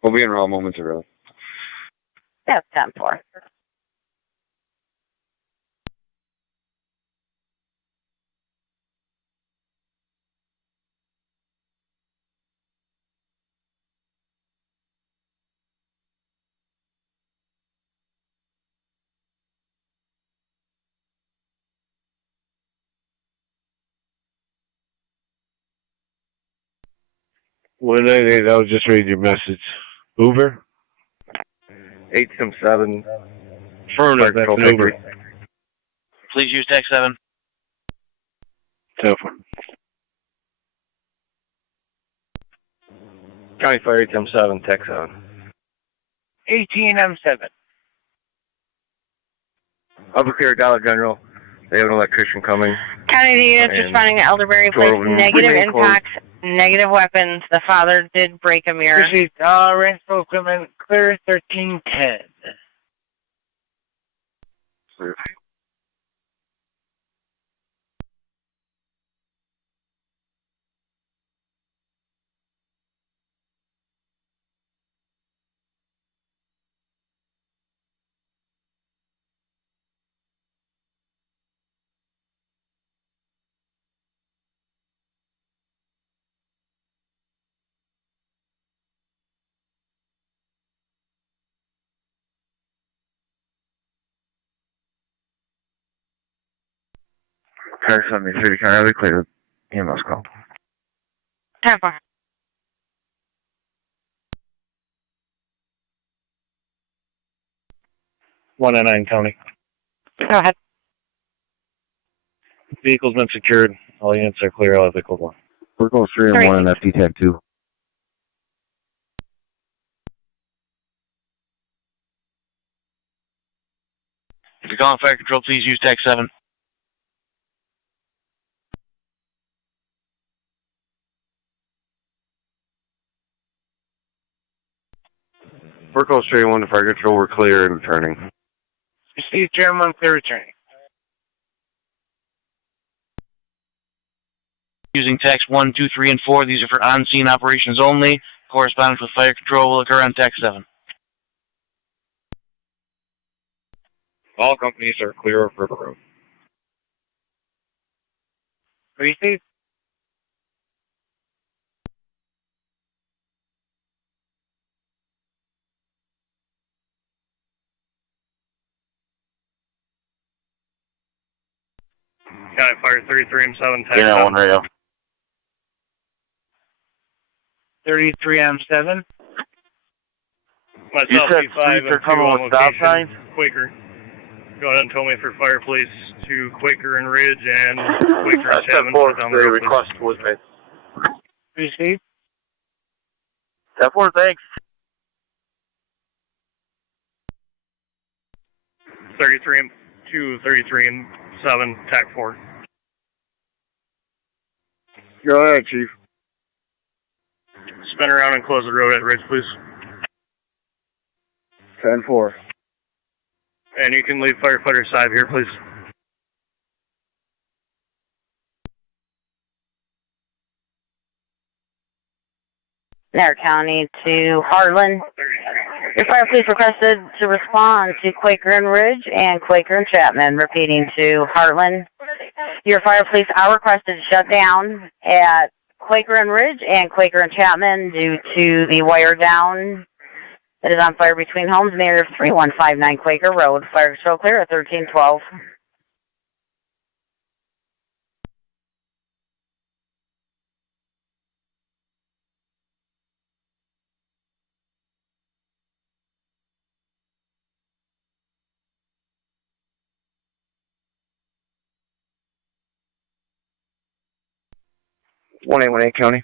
We'll be in raw momentarily. That's 10-4. That was just reading your message. Uber? 877. Affirmative, that's an Uber. Please use TAC 7. 10-4. County Fire 877, TAC 7. 18M7. Upper Clear, Dollar General. They have an electrician coming. County units responding to Elderberry Place. Negative impact, negative weapons. The father did break a mirror. Received rental equipment clear 1310. Car 73, can I have it clear? EMS call. 10-4. One and 9 County. Go ahead. Vehicle's been secured. All units are clear. I'll have the code 1. We're going 3 and 1 and FD TAC 2. If you're calling fire control, please use TAC 7. We're going straight 1 to fire control. We're clear and returning. Received German clear returning. Using TACs 1, 2, 3, and 4. These are for on-scene operations only. Correspondence with fire control will occur on TAC 7. All companies are clear of River Road. Received. County Fire 33M7, TAC 7. Yeah, 1 radio. 33M7. Myself, You said P5, streets are and coming with stop signs? Quaker. Go ahead and tell me for fire, please, to Quaker and Ridge and Quaker and Chapman. The request was made. Received. 10-4, thanks. 33M2, 33M7, TAC 4. Go ahead, Chief. Spin around and close the road at Ridge, please. 10-4. And you can leave firefighter side here, please. Niagara County to Harlan. Your fire police requested to respond to Quaker and Ridge and Quaker and Chapman. Repeating to Harlan. Your fire police are requested to shut down at Quaker and Ridge and Quaker and Chapman due to the wire down that is on fire between homes in the area of 3159 Quaker Road. Fire control clear at 1312. One 818 County.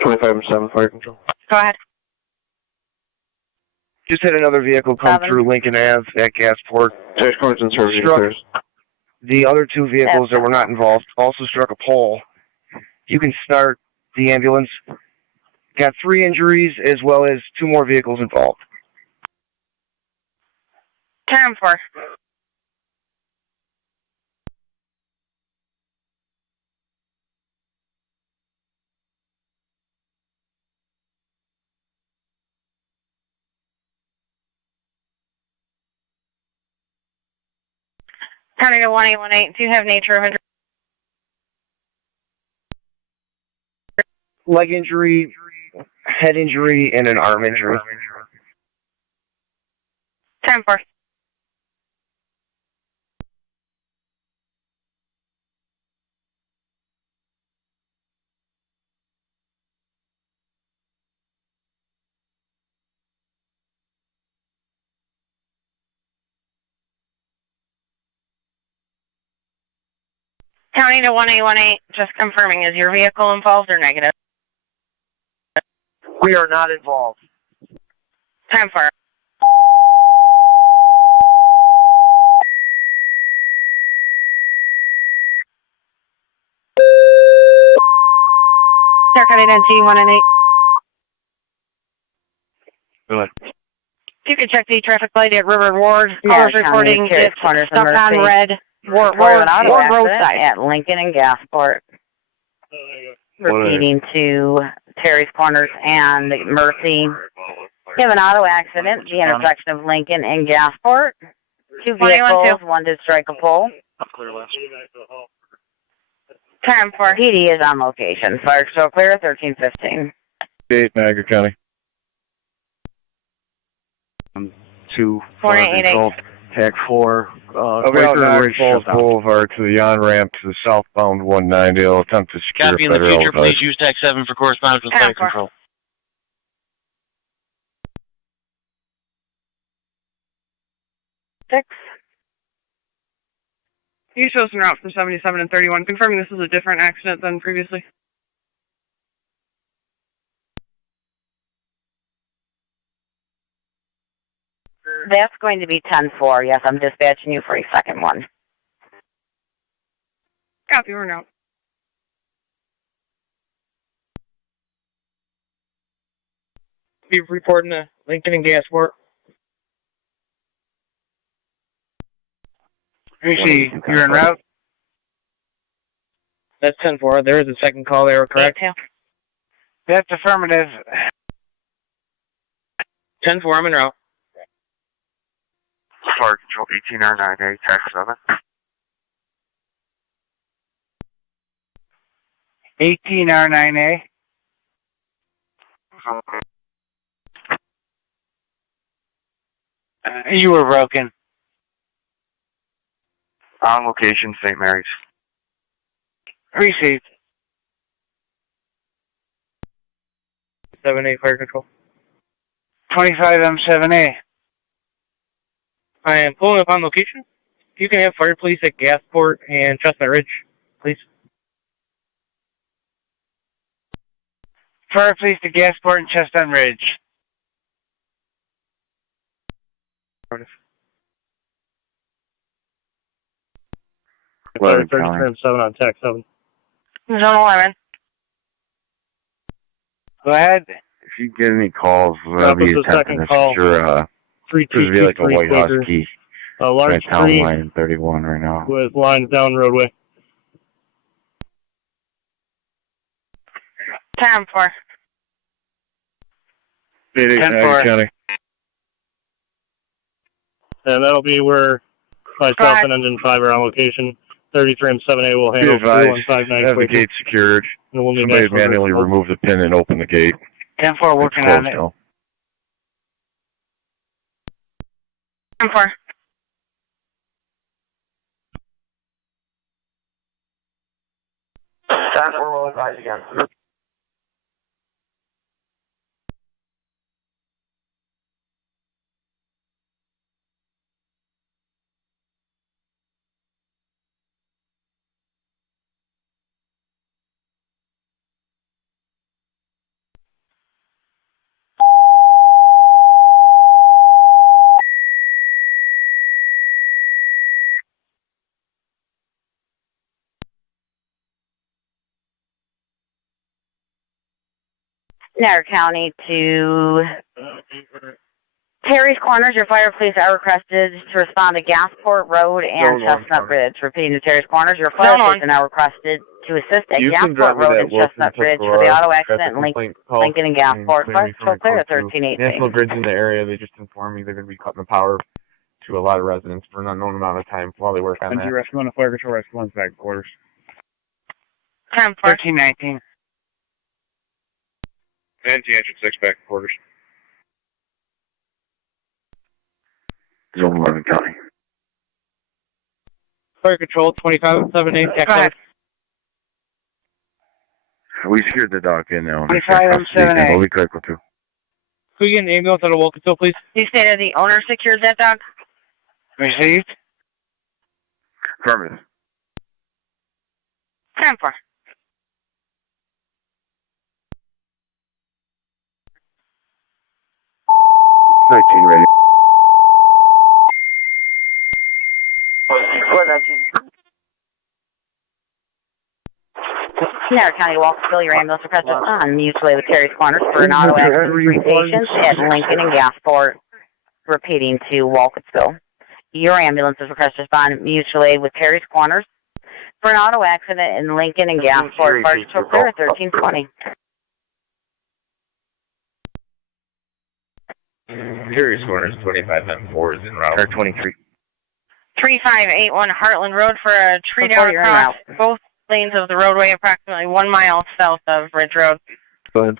25-7 fire control. Go ahead. Just had another vehicle come through Lincoln Ave at Gasport. Struck the other two vehicles that were not involved. Also struck a pole. You can start the ambulance. Got 3 injuries as well as 2 more vehicles involved. Time for. County to 1818. Do you have nature of injury? Leg injury, head injury, and an arm injury. Time for. County to 1818, just confirming, is your vehicle involved or negative? We are not involved. Time for. Star County to T118. Go ahead. You can check the traffic light at River Ward. Yeah, Callers reporting it's stuck on red. Ward roadside. At Lincoln and Gasport. Repeating to Terry's Corners and Mercy. We have an auto accident at the intersection of Lincoln and Gasport. 2 vehicles, 1 did strike a pole. Time for. PD is on location. Fire still clear, 1315. 8, Niagara County. 2, 488. TAC 4. I'll be out Niagara Falls Boulevard to the on-ramp to the southbound 190. I'll attempt to secure Copy in the federal future, please use TAC 7 for correspondence with flight control. Six. You chose en route for 77 and 31, confirming this is a different accident than previously. That's going to be 10-4. Yes, I'm dispatching you for a second one. Copy, we're out. Be reporting to Lincoln and Gasport. Lucy, you're en route? That's 10-4. There is a second call there, correct? That's affirmative. 10-4, I'm en route. Fire Control 18R9A, TAC 7. 18R9A. You were broken. On location, St. Mary's. Received. 7A Fire Control. 25M7A. I am pulling up on location. If you can have fire police at Gasport and Chestnut Ridge, please. Fire police to Gasport and Chestnut Ridge. Sorry, 7 on TAC 7. Zone 11. Go ahead. If you get any calls, whenever you attempting to secure, this would be like a white husky. A large right down tree line 31 right now. with lines down roadway. Time for. 8, Niagara County. And that'll be where myself and Engine 5 are on location. 33 and 7A will Be handle advised, 3159 have the gate secured. And we'll need Somebody national manually response. remove the pin and open the gate. 10-4 working It's on closed it. now. Time for. Time for will advise again. Niagara County to Terry's Corners. Your fire police are requested to respond to Gasport Road and Chestnut Bridge. Repeating to Terry's Corners, your fire police are now requested to assist at Gasport Road and Chestnut Bridge for the auto accident in Lincoln and Gasport. Fire patrol clear at 1318. National Grid's in the area. They just informed me they're going to be cutting the power to a lot of residents for an unknown amount of time while they work on that. Rescue 1 to Fire Control, Rescue 1's back quarters. 1319. And Engine 6 back quarters. Zone 11 County. Fire Control, 2578, Go ahead. We secured the dock in now. 2578. We'll be critical too. Could we get an ambulance out of Wilkinsville, please? You stated the owner secured that dog? Received. Affirmative. 10-4. Ready. Niagara County, Walkersville, your ambulance requested on mutually with Terry's Corners for an auto accident, 3 patients at Lincoln and Gasport. Repeating to Walkersville. Your ambulance is requested to respond mutually with Terry's Corners for an auto accident in Lincoln and Gasport. Fire patrol clear at 1320. Terry's Corners 2594 is in route. 23. 3581 Heartland Road for a tree down across both lanes of the roadway approximately 1 mile south of Ridge Road. Go ahead.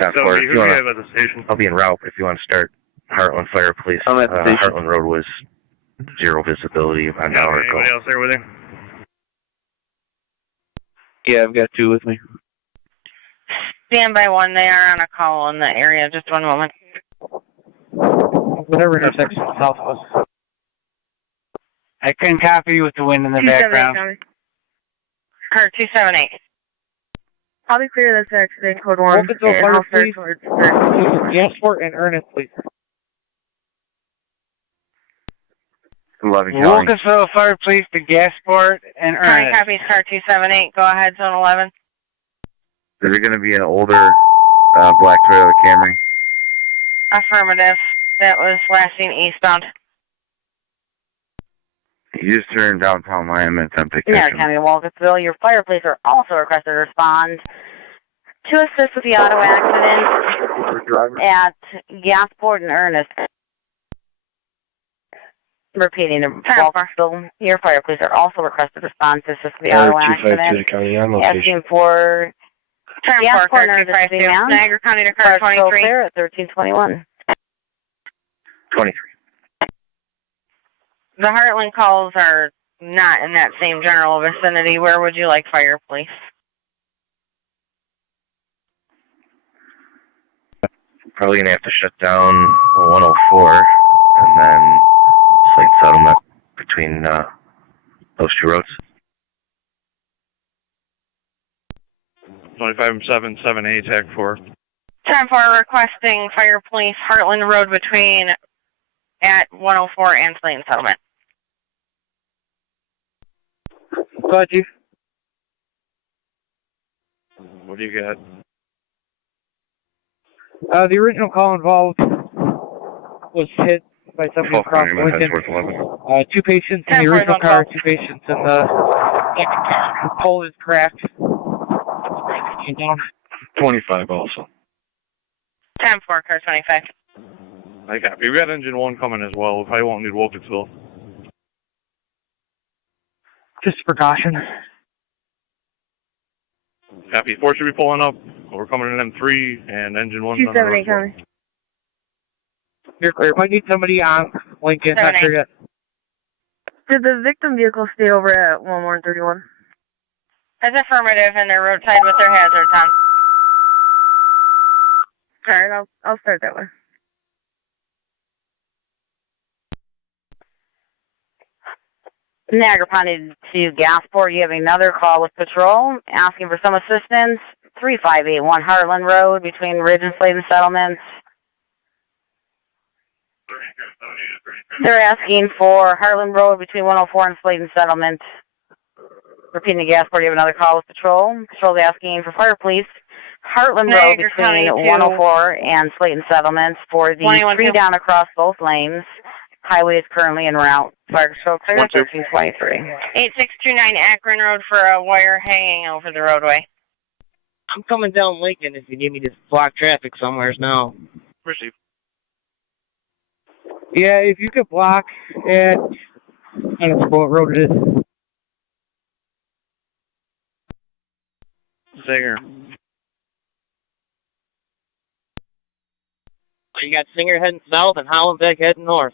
So, who do you have at the station? I'll be en route if you want to start. Heartland Fire Police. I'm at the station. Heartland Road was 0 visibility about an hour ago. Anybody else there with him? Yeah, I've got 2 with me. Stand by 1, they are on a call in the area. Just 1 moment. Whatever intersection southwest. I couldn't copy you with the wind in the background. Car 278. I'll be clear this accident, code 1. Wilkinsville Fire Police. Gasport and Ernest, please. 11 County. Wilkinsville Fire Police to Gasport and County Ernest. copies car 278. Go ahead, zone 11. Is it going to be an older black Toyota Camry? Affirmative. That was flashing eastbound. You just turned downtown Miami and Tempe. Niagara County, Walkersville, your fire police are also requested to respond to assist with the auto accident at Gasport and Ernest. Repeating to Walkersville, your fire police are also requested to respond to assist with the auto accident. Asking for Gasport and Ernest, Niagara County to car 23. At 1321. 23. The Heartland calls are not in that same general vicinity. Where would you like fire police? Probably going to have to shut down 104 and then slight settlement between those 2 roads. 2578 TAC 4. 10-4 requesting fire police Heartland Road between at 104 and Slayton Settlement. Go ahead, Chief. What do you got? The original call involved was hit by somebody across Lincoln. 2 patients in the original car, 2 patients in the second car. The pole is cracked. Came down. 25 also. 10-4, car 25. I copy. We got engine 1 coming as well. We probably won't need Wilkinsville. Just precaution. Copy. 4 should be pulling up. We're coming in M3 and engine 1. 278 coming. You're clear. Might need somebody on Lincoln. Not sure yet. Did the victim vehicle stay over at 1131? That's affirmative, and they're roadside with their hazards on. Alright, I'll start that way. Niagara County to Gasport, you have another call with patrol asking for some assistance. 3581 Heartland Road between Ridge and Slayton Settlements. They're asking for Heartland Road between 104 and Slayton Settlement. Repeating to Gasport, you have another call with patrol. Patrol's asking for fire police Heartland Road Niagara between County 104 and Slayton Settlements for the 21 tree down across both lanes. Highway is currently en route. Fire control clear, 1323. 8629 Akron Road for a wire hanging over the roadway. I'm coming down Lincoln if you need me to block traffic somewhere now. Receive. Yeah, if you could block at, I don't know what road it is. Singer. You got Singer heading south and Hollenbeck heading north.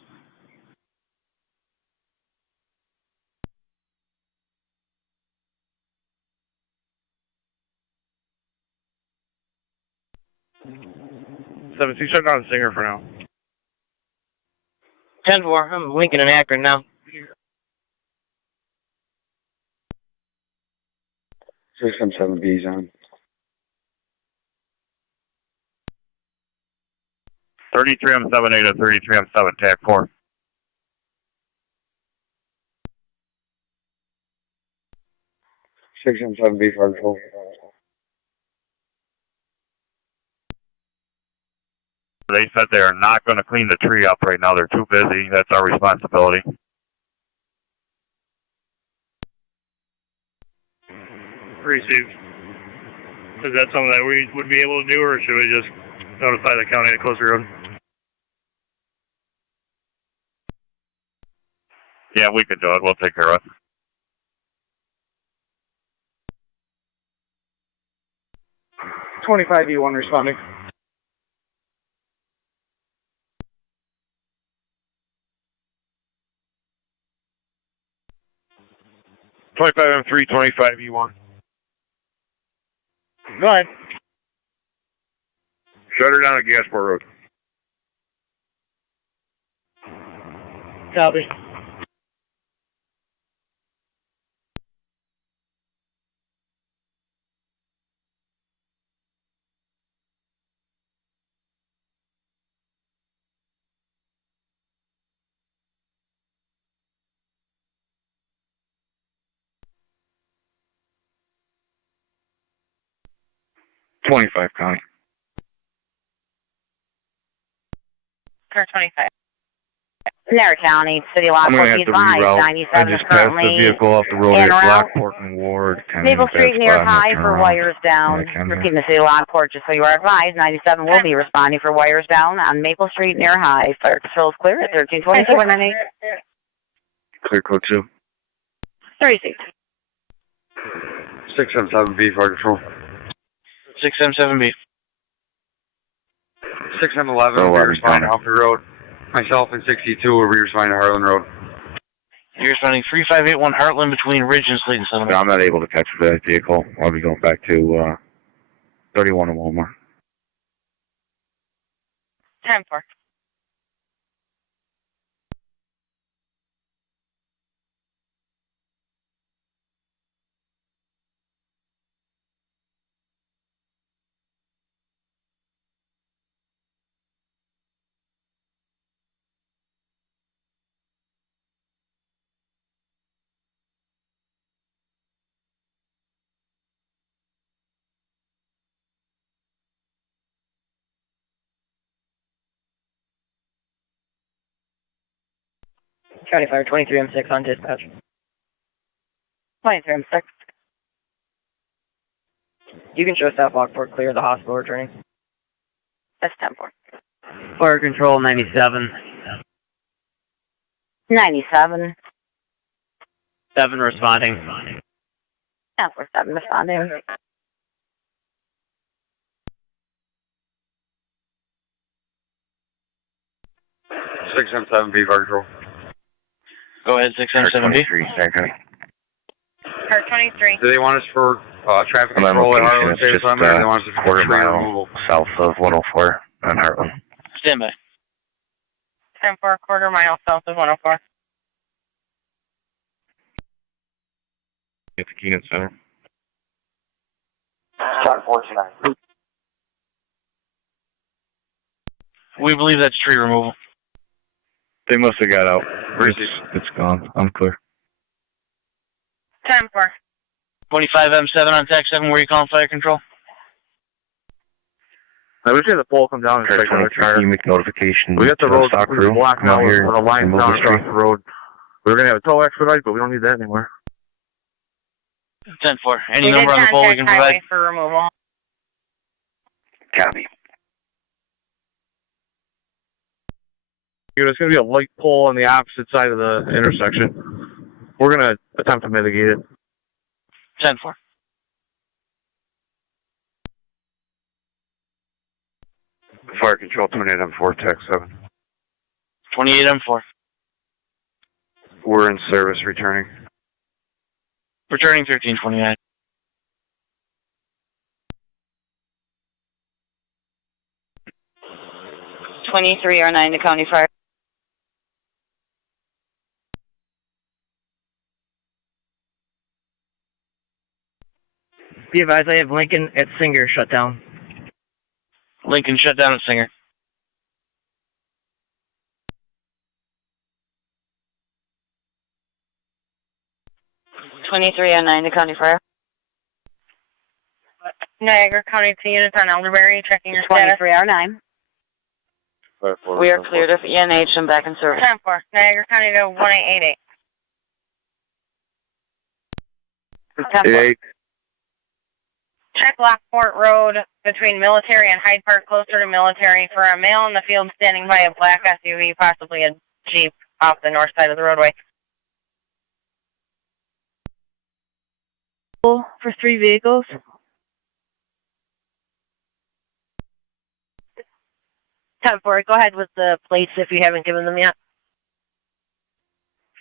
Shut down Singer for now. 10-4, I'm Lincoln and Akron now. 617B's on. 33 on 78 and 33 on 7, TAC 4. 617B, fire control. They said they are not going to clean the tree up right now. They're too busy. That's our responsibility. Received. Is that something that we would be able to do, or should we just notify the county to close the road? Yeah, we could do it. We'll take care of it. E1 responding. M3, 25E1. Go ahead. Shut her down at Gasport Road. Copy. .25 County. Car 25. Niagara County, City Lockport, be advised, 97 is currently the vehicle off the road en at route. Lockport and Ward. Maple Street near High for wires down. Repeating the City Lockport, just so you are advised, 97 will be responding for wires down on Maple Street near High. Fire control is clear at 1322. Clear code 2. 36. 617B, fire control. 677B. 611 will be responding off the road. Myself and 62 will be responding to Harlan Road. You're responding 3581 Heartland between Ridge and Slayton Settlement. I'm not able to catch that vehicle. I'll be going back to 31 in Walmart. 10-4. County Fire 23M6 on dispatch. 23M6. You can show South Lockport clear the hospital returning. That's 10-4. Fire control 97. 97. 7 responding. 10-4-7 responding. Six M seven B, fire control. Go ahead, 677B. Car 23. Do they want us for traffic I'm on control at location. Harlan It's State just Summit, or they want us to quarter tree mile removal? south of 104 on Heartland. Stand by. 10-4, quarter mile south of 104. At the Keenan Center. John 429. We believe that's tree removal. They must have got out. It's gone. I'm clear. 10-4. 25M7 on TAC 7, where are you calling fire control? I wish we had the pole come down and Car strike another 23, car. can you make notification? We got the to road stock crew blocked come out now here with a line and move down this across tree? the road. We were going to have a tow expedite, but we don't need that anymore. 10-4. Any We number did on the pole we contact can highway provide? for removal. Copy. There's going to be a light pole on the opposite side of the intersection. We're going to attempt to mitigate it. 10-4. Fire control 28M4, TAC 7. 28M4. We're in service, returning. Returning 1329. R9 to County Fire. Be advised, I have Lincoln at Singer shut down. Lincoln shut down at Singer. R9 to County Fire. Niagara County 2 units on Elderberry, checking your status. 23R9. We are cleared of ENH and back in service. 10-4. Niagara County to 1888. 10-4. Check Lockport Road between Military and Hyde Park, closer to Military, for a male in the field standing by a black SUV, possibly a Jeep, off the north side of the roadway. For 3 vehicles. Time for it. Go ahead with the plates if you haven't given them yet.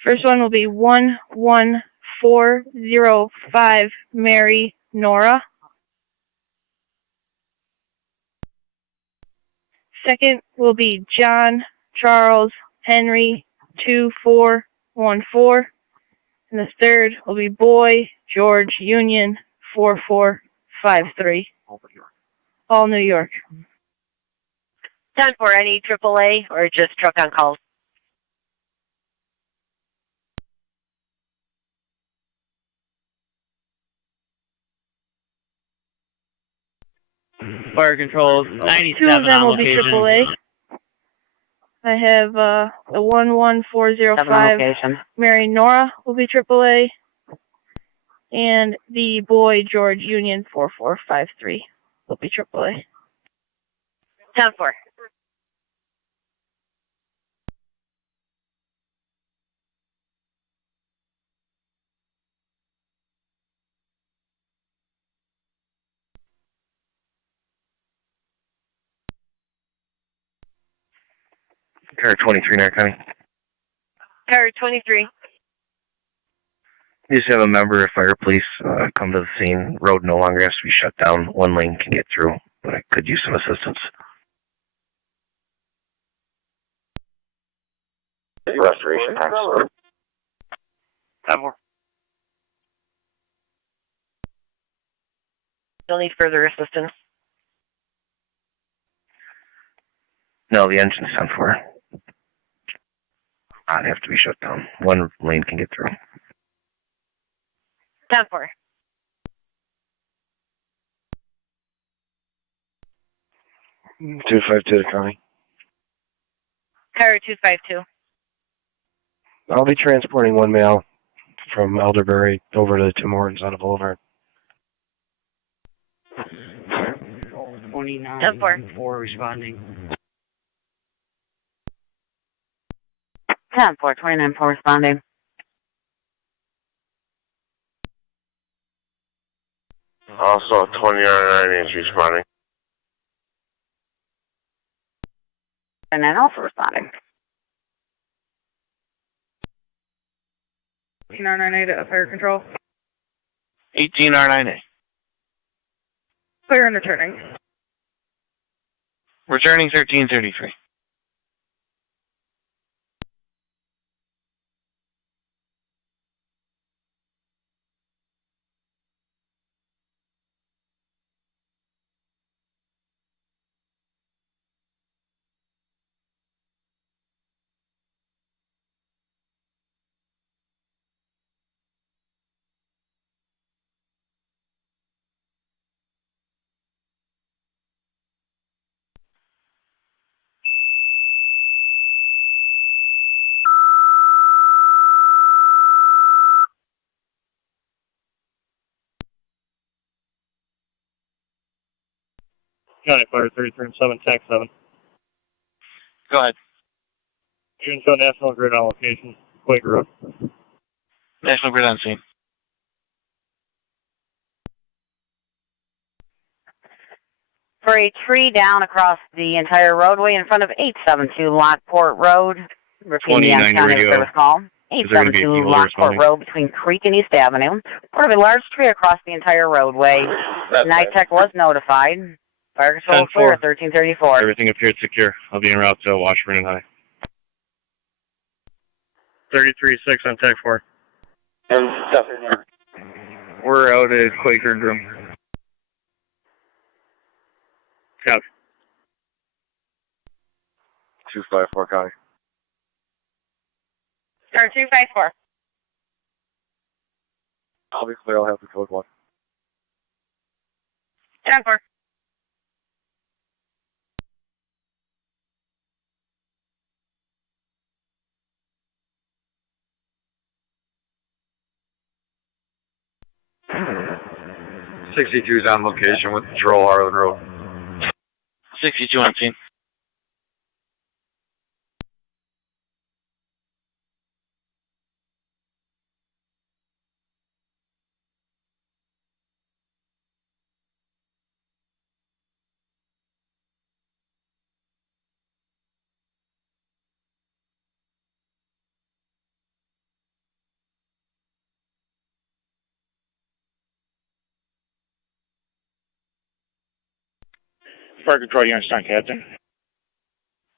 First one will be 11405 Mary Nora. Second will be John Charles Henry 2414. And the third will be Boy George Union 4453. All New York. 10-4. Any AAA or just truck on calls? Fire controls, 97 Two of them on will be location. AAA. I have the 11405 Mary Nora will be AAA. And the Boy George Union 4453 will be AAA. 10-4. Car 23, Niagara County. Car 23. You just have a member of fire police come to the scene. Road no longer has to be shut down. One lane can get through, but I could use some assistance. Restoration time. You'll need further assistance. No, the engine's 10-4. I'd have to be shut down. One lane can get through. 10-4. Mm, 252 to County. Car 252. I'll be transporting one male from Elderberry over to Tim Hortons on a boulevard. 10-4. 4 responding. 10-4, 29-4 responding. Also, 20R9 is responding. And then also responding. 18R9A to fire control. 18R9A. Clear and returning. Returning 1333. County Fire 33-7, TAC 7. Go ahead. You can show National Grid on location, Quaker Road. National Grid on scene. For a tree down across the entire roadway in front of 872 Lockport Road. Repeating the Youngstown service call. 872 Lockport Road between Creek and East Avenue. Part of a large tree across the entire roadway. NITEC was notified. Fire control clear at 1334. Everything appeared secure. I'll be en route to Washburn and High. 33-6 on TAC 4. We're out at Quaker and Groom. Copy. 254 County. Or 254. I'll be clear. I'll have the code 1. 10-4. '62's on location with Patrol Harlan Road. 62 on scene. Fire Control, Youngstown Captain.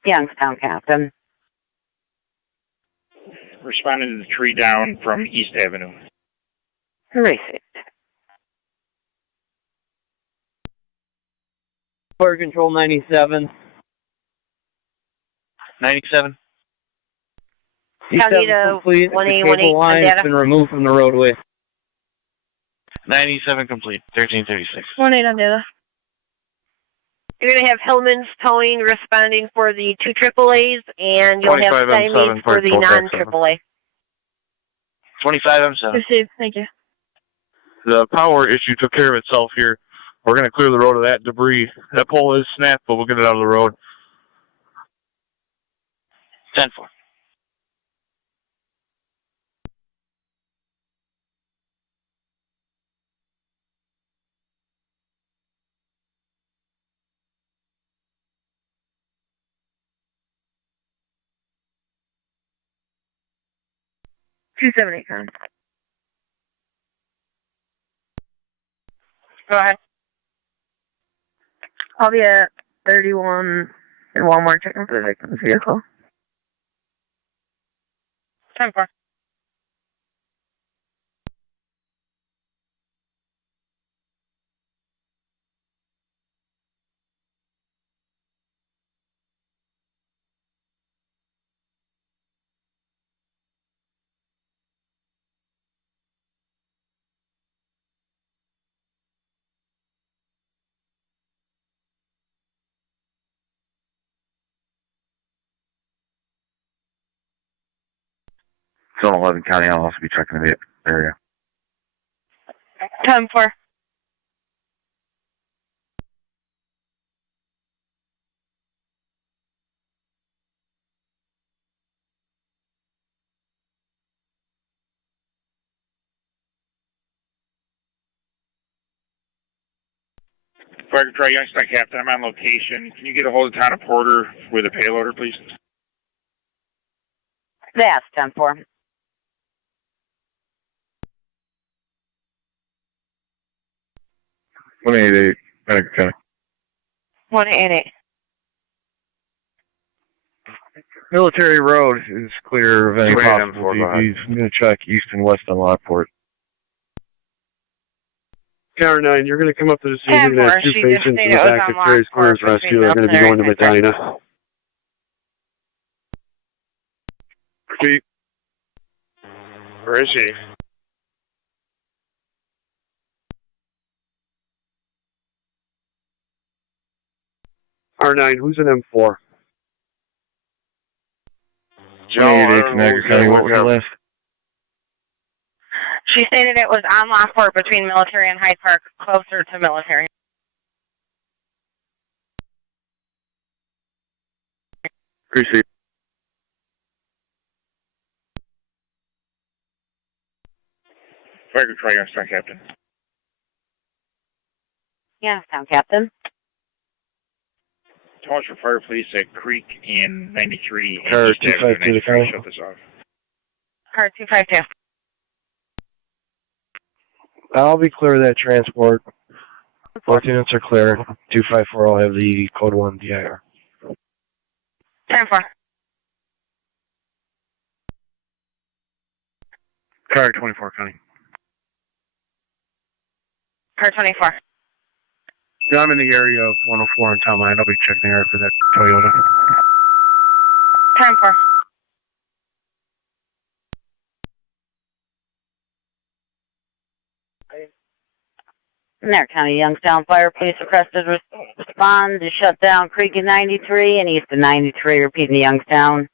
Youngstown Captain. Responding to the tree down from East Avenue. Received. Fire Control 97. 97. C7 complete. The cable line has been removed from the roadway. 97 complete. 1336. 18 on data. You're going to have Hillman's Towing responding for the 2 AAAs, and you'll have Simon's for the non-AAA. 25 M7. Received. Thank you. The power issue took care of itself here. We're going to clear the road of that debris. That pole is snapped, but we'll get it out of the road. 10-4. $278 pounds. Go ahead. I'll be at 31 and Walmart checking for the victim's vehicle. 10-4. Zone 11 County, I'll also be checking the area. 10-4. Fire Control, Youngstown Captain, I'm on location. Can you get a hold of Town of Porter with a payloader, please? That's 10-4. 188, Niagara County. 188. Military Road is clear of any possible DVs. I'm going to check east and west on Lockport. Tower 9, you're going to come up to the scene. You're going to have 2 patients in the back of Terry's Corners Rescue. They're going to be going to Medina. Repeat. Where is he? R9, who's an M4? Joe, 188, Niagara County, what was the list? She stated it was on Lockport between Military and Hyde Park, closer to Military. Receive. Fire control, Youngstown, Captain. Youngstown, Captain. Tell us for fire police at Creek and 93. Car and 252 to Colonel. Shut this off. Car 252. I'll be clear of that transport. 14 units are clear. 254, I'll have the code 1 DIR. 10-4. Car 24, Connie. Car 24. Yeah, I'm in the area of 104 in Town Line. I'll be checking the area for that Toyota. 10-4. Niagara County, Youngstown Fire Police requested respond to shut down Creek and 93 and east of 93, repeating the Youngstown.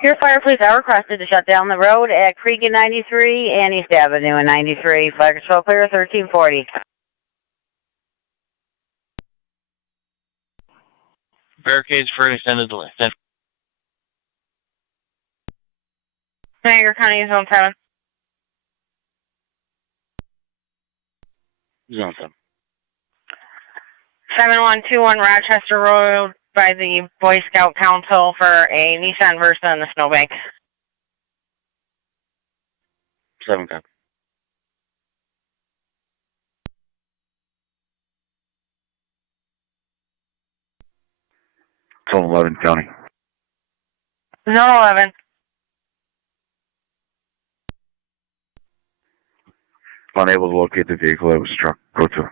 Here, Fire Police are requested to shut down the road at Creek and 93 and East Avenue and 93. Fire control clear, 1340. Barricades for an extended delay. Niagara County, Zone 7. Zone 7. 7121 Rochester Road by the Boy Scout Council for a Nissan Versa in the snowbank. 7 copy. Zone 11, County. Zone 11. Unable to locate the vehicle that was struck. Go to.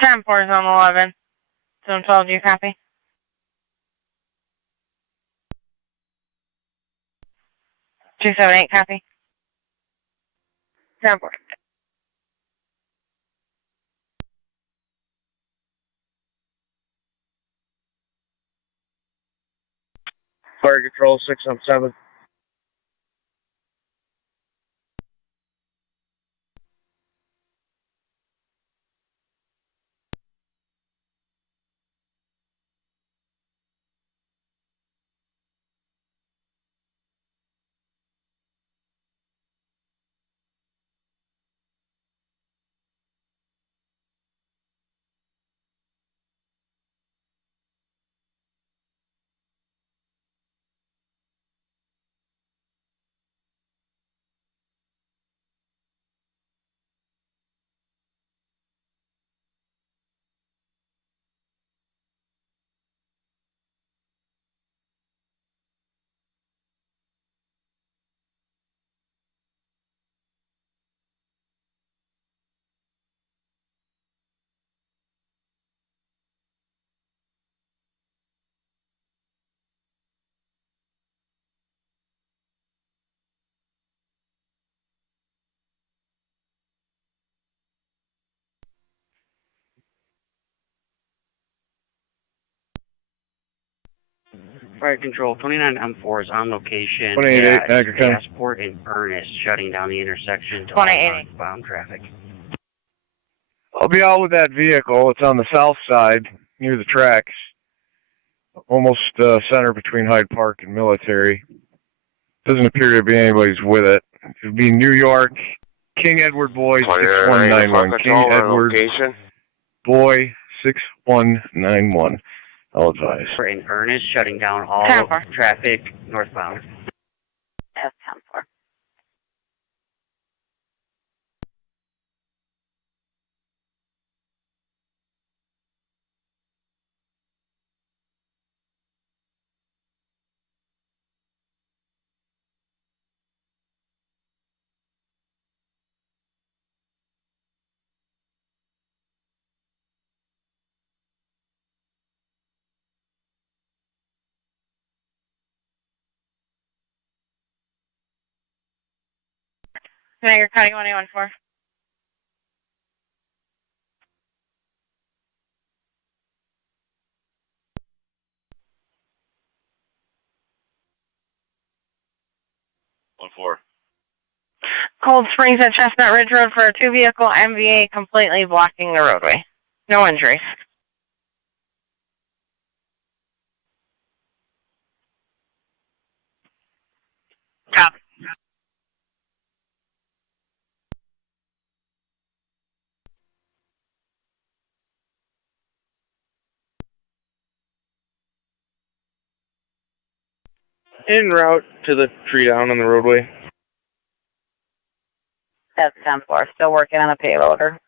10-4, Zone 11. Zone 12, do you copy? Two 278, copy. 10-4. Fire control 617. Fire control, 29M4 is on location 28 at Niagara County. Passport and Ernest, shutting down the intersection to 28. bound traffic. I'll be out with that vehicle. It's on the south side, near the tracks. Almost center between Hyde Park and Military. Doesn't appear to be anybody's with it. It'll be New York, King Edward Boy 6191. King Edward Boy 6191. I'll advise. In Ernest, shutting down all traffic northbound. Yes, 10-4. Niagara County, 114. Cold Springs at Chestnut Ridge Road for a two-vehicle MVA completely blocking the roadway. No injuries. Copy. En route to the tree down on the roadway. That's 10-4. Still working on a payloader.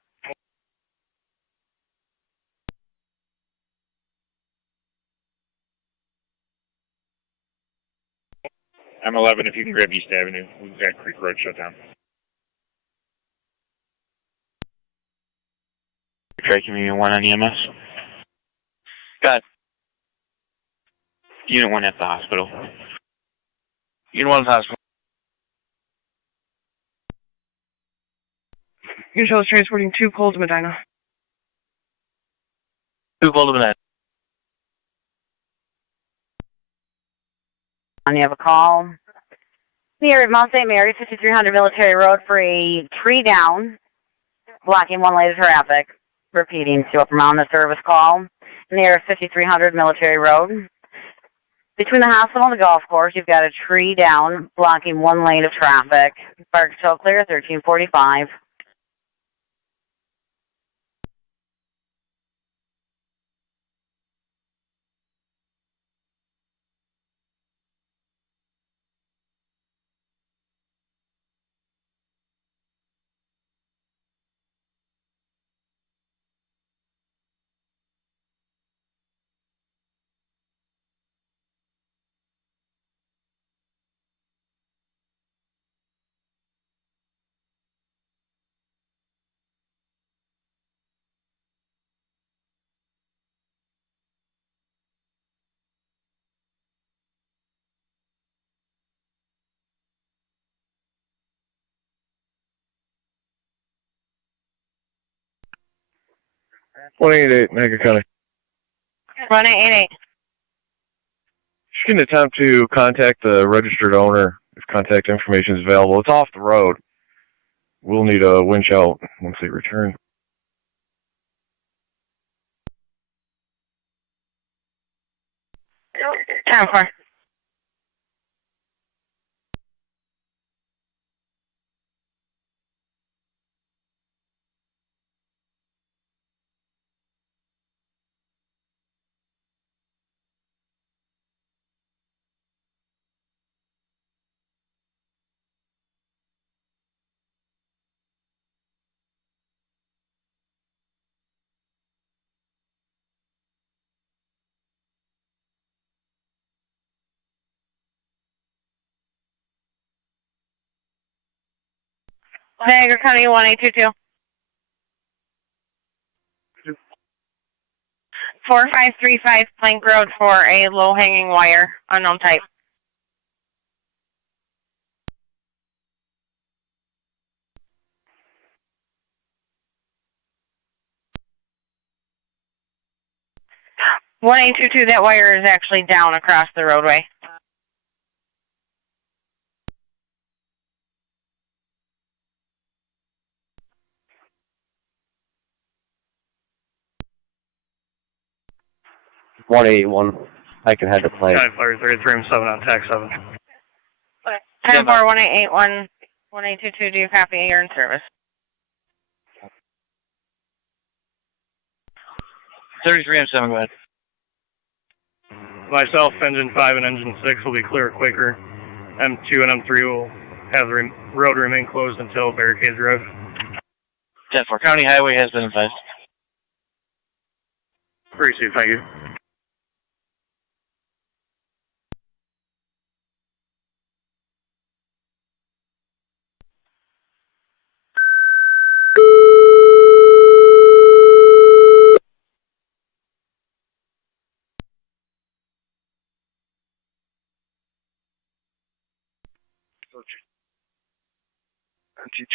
I'm 11 if you can grab East Avenue. We've got Creek Road shut down. Trey, can you 1 on EMS? Got it. Unit 1 at the hospital. Unit 1 at the hospital. Control is transporting 2 cold to Medina. 2 cold to Medina. You have a call. The area of Mount St. Mary, 5300 Military Road for a tree down, blocking 1 lane of traffic. Repeating to Upper Mountain, a service call. In the area of 5300 Military Road. Between the hospital and the golf course, you've got a tree down, blocking 1 lane of traffic. Fire control clear, 1345. Niagara County. 1888. You can attempt to contact the registered owner if contact information is available. It's off the road. We'll need a winch out once they return. Time for. Niagara County 1822. 4535 Plank Road for a low-hanging wire, unknown type. One 1822, that wire is actually down across the roadway. I can head to plane. 3337 on TAC 7. 10-4, 1881, 1822, do you copy? You're in service. 33M7, go ahead. Myself, Engine 5 and Engine 6 will be clear at Quaker. M2 and M3 will have the road remain closed until barricades arrive. 10-4, County Highway has been advised. Received, thank you.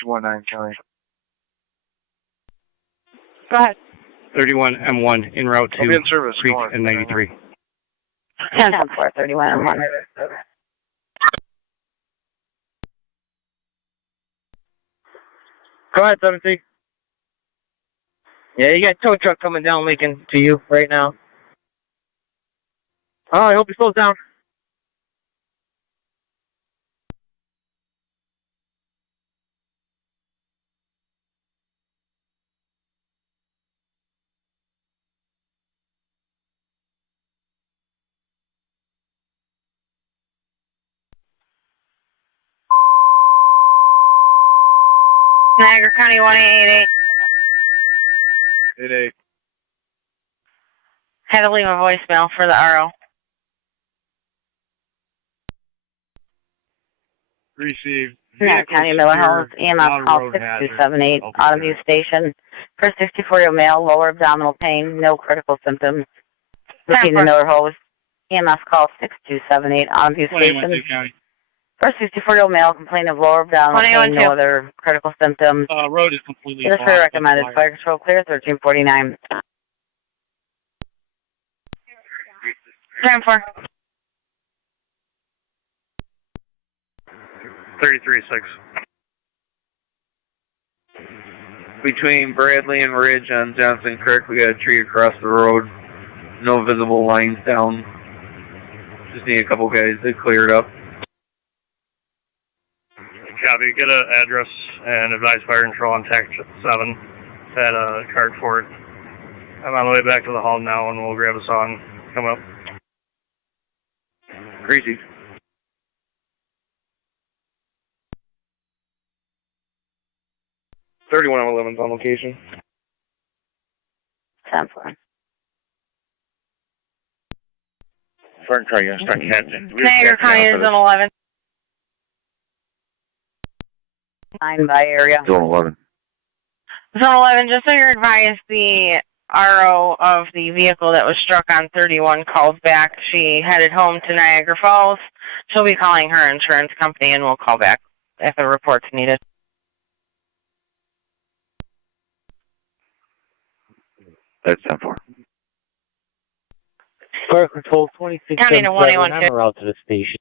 G219 County. Go ahead. 31 M1 en route to I'll be in service. Creek and 93. 10-4, 31 M1. Go ahead, 17. Yeah, you got a tow truck coming down Lincoln to you right now. Oh, I hope he slows down. Niagara County 1888. 88. Had to leave a voicemail for the RO. Received. Niagara County Miller Hills, EMS call 6278, Automobile Station. For 64-year-old male, lower abdominal pain, no critical symptoms. Repeating the Miller Hills, EMS call 6278, Automobile Station. For 64-year-old male, complaining of lower abdominal pain, no other critical symptoms. Road is completely This is recommended. Fire control clear, 1349. Time for 33-6. Between Bradley and Ridge on Johnson Creek, we got a tree across the road. No visible lines down. Just need a couple guys to clear it up. Copy. Get an address and advise fire control on TAC 7. Had a card for it. I'm on the way back to the hall now, and we'll grab a saw and come up. Crazy. $3111's on location. 10-4. Fire control, Youngstown Captain. Niagara County is on 11. 9 by area. Zone 11. Zone 11, just so you're advised, the RO of the vehicle that was struck on 31 called back. She headed home to Niagara Falls. She'll be calling her insurance company, and we'll call back if a report's needed. That's 10-4. Fire control 26 County to 181. I'm out to the station.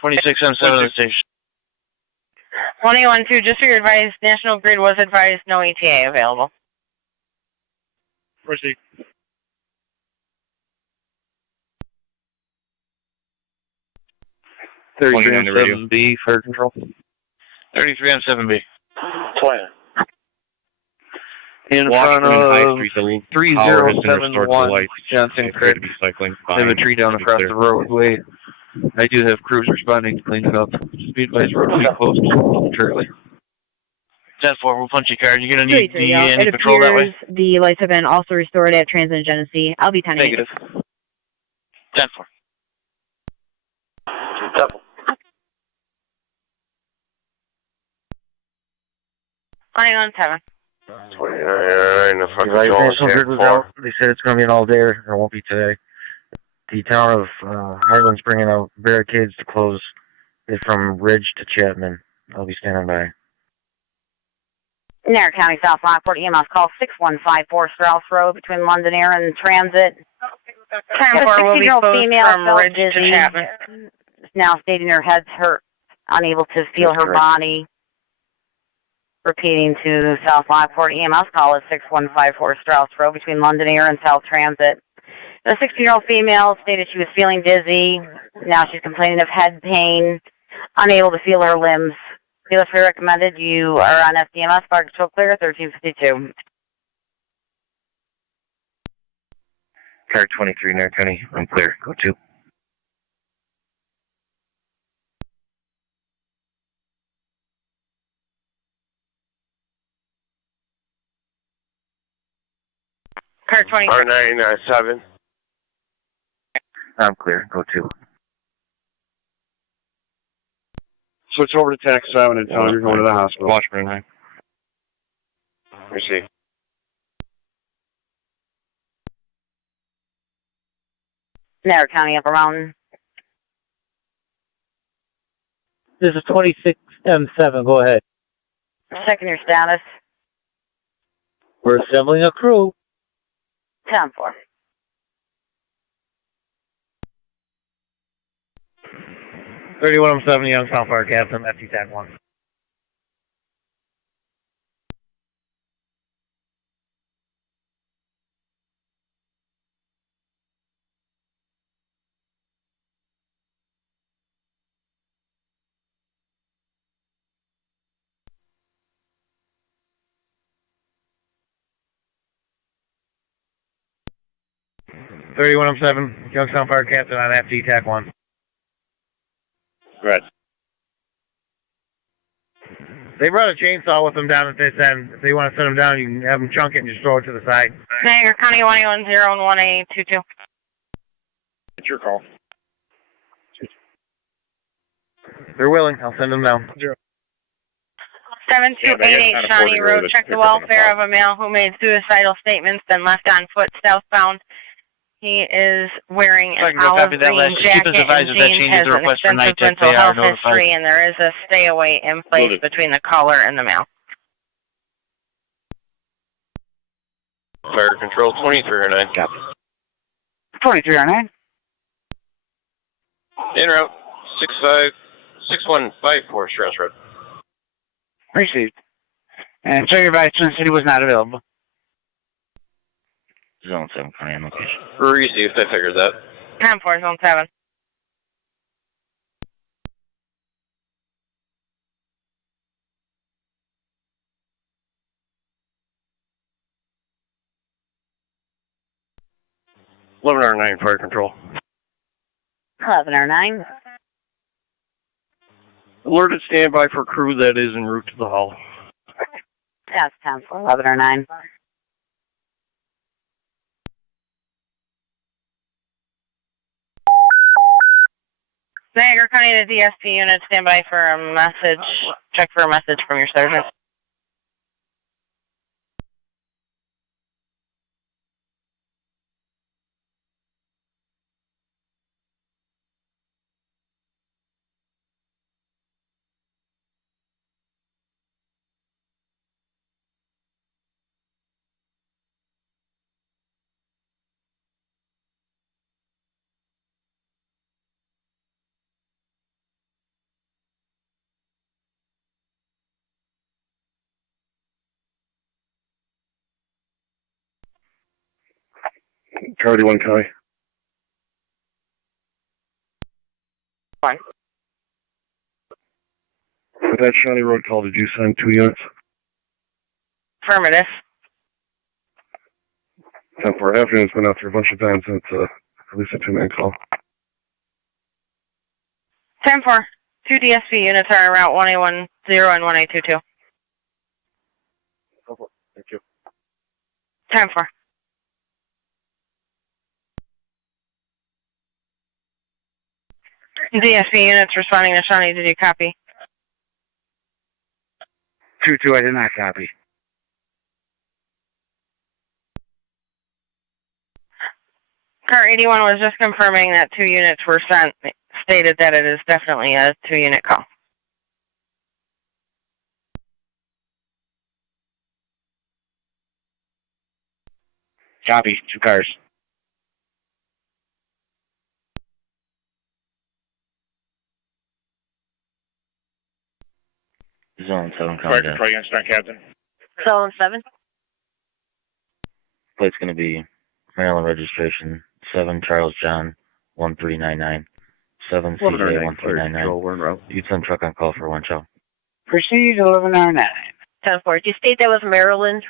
26 on 7 of the station. 181-2, just so you're advised, National Grid was advised no ETA available. Proceed. On 7B, fire control. 33 on 7B. 20. In front of 3071 Johnson Creek. They have a tree down across the roadway. I do have crews responding to clean it up. Just be advised, road will be closed momentarily. 10-4, we'll punch your card. You're going to need any it patrol that way? The lights have been also restored at Transit and Genesee. I'll be 10-8. Negative. 10-4. Double. 21-7. 29, the fucking Right, zone National Grid was out. They said it's going to be an all-day. It won't be today. The town of Harlan's bringing out barricades to close it from Ridge to Chapman. I'll be standing by. Niagara County, South Lockport, EMS call 6154 Strauss Road between London Air and Transit. 10-4 will be closed female from Ridge to Chapman. Now stating her head's hurt, unable to feel her body. Repeating to South Lockport, EMS call is 6154 Strauss Road between London Air and South Transit. The 16-year-old female stated she was feeling dizzy. Now she's complaining of head pain, unable to feel her limbs. Dealer's free recommended. You are on FDMS, fire control clear, 1352. Car 23, Niagara County, I'm clear. Go 2. Car 20. R997. I'm clear. Go 2. Switch over to TAC 7 and tell them you're going to the hospital. Washburn 9. Receive. Niagara County, Upper Mountain. This is 26M7. Go ahead. Checking your status. We're assembling a crew. 10-4. 3107 Youngstown Fire Captain, FT TAC 1. Youngstown Fire Captain on FT TAC 1. Right. They brought a chainsaw with them down at this end. If they want to send them down, you can have them chunk it and just throw it to the side. Niagara County 110 and 1822. It's your call. They're willing. I'll send them down. 7288 Shawnee Road. Check the welfare of a male who made suicidal statements, then left on foot southbound. He is wearing an olive green jacket and jeans, has an extensive mental health history, and there is a stay away in place between the caller and the male. Fire control 2309. 2309. En route 6154 Strauss Road. Received. And so your advice, Twin City was not available. Zone 7 County on location. Received, I figured that. 10-4, Zone 7. (1109) Fire control. 1109. Alerted standby for crew that is en route to the hall. That's 10-4, 1109. Niagara County, the DSP unit, stand by for a message. Check for a message from your sergeant. Charlie 1 County. Fine. For that Shawnee Road call, did you send 2 units? Affirmative. 10-4. Half unit's been out there a bunch of times, and it's at least a 2-man call. 10-4. 2 DSP units are en route 1810 and 1822. Thank you. 10-4. DSP units responding to Shawnee, did you copy? 2-2, I did not copy. Car 81 was just confirming that 2 units were sent, stated that it is definitely a 2-unit call. Copy. 2 cars. Zone 7 Fire County. control, Youngstown, Captain. Zone 7. Plate's going to be Maryland registration 7 Charles John 1399. 7 CJ 1399. You'd send truck on call for 1 show. Proceed 1109. 10-4. Did you state that was Maryland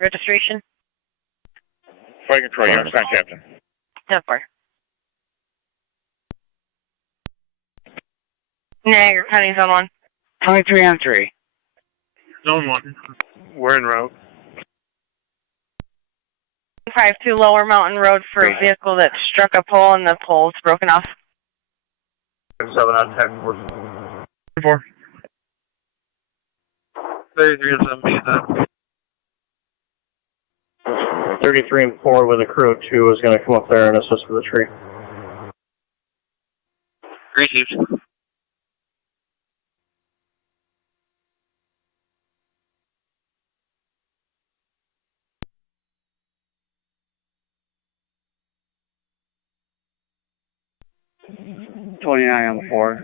registration? Fire control, Youngstown, Captain. 10-4. Niagara County, Zone 1. 23 on 3. Zone 1. We're en route. 52 Lower Mountain Road for a vehicle that struck a pole and the pole's broken off. 7 on 10. 4. 33 on 7. 33 and 4 with a crew of 2 is going to come up there and assist with the tree. Received. On the 4.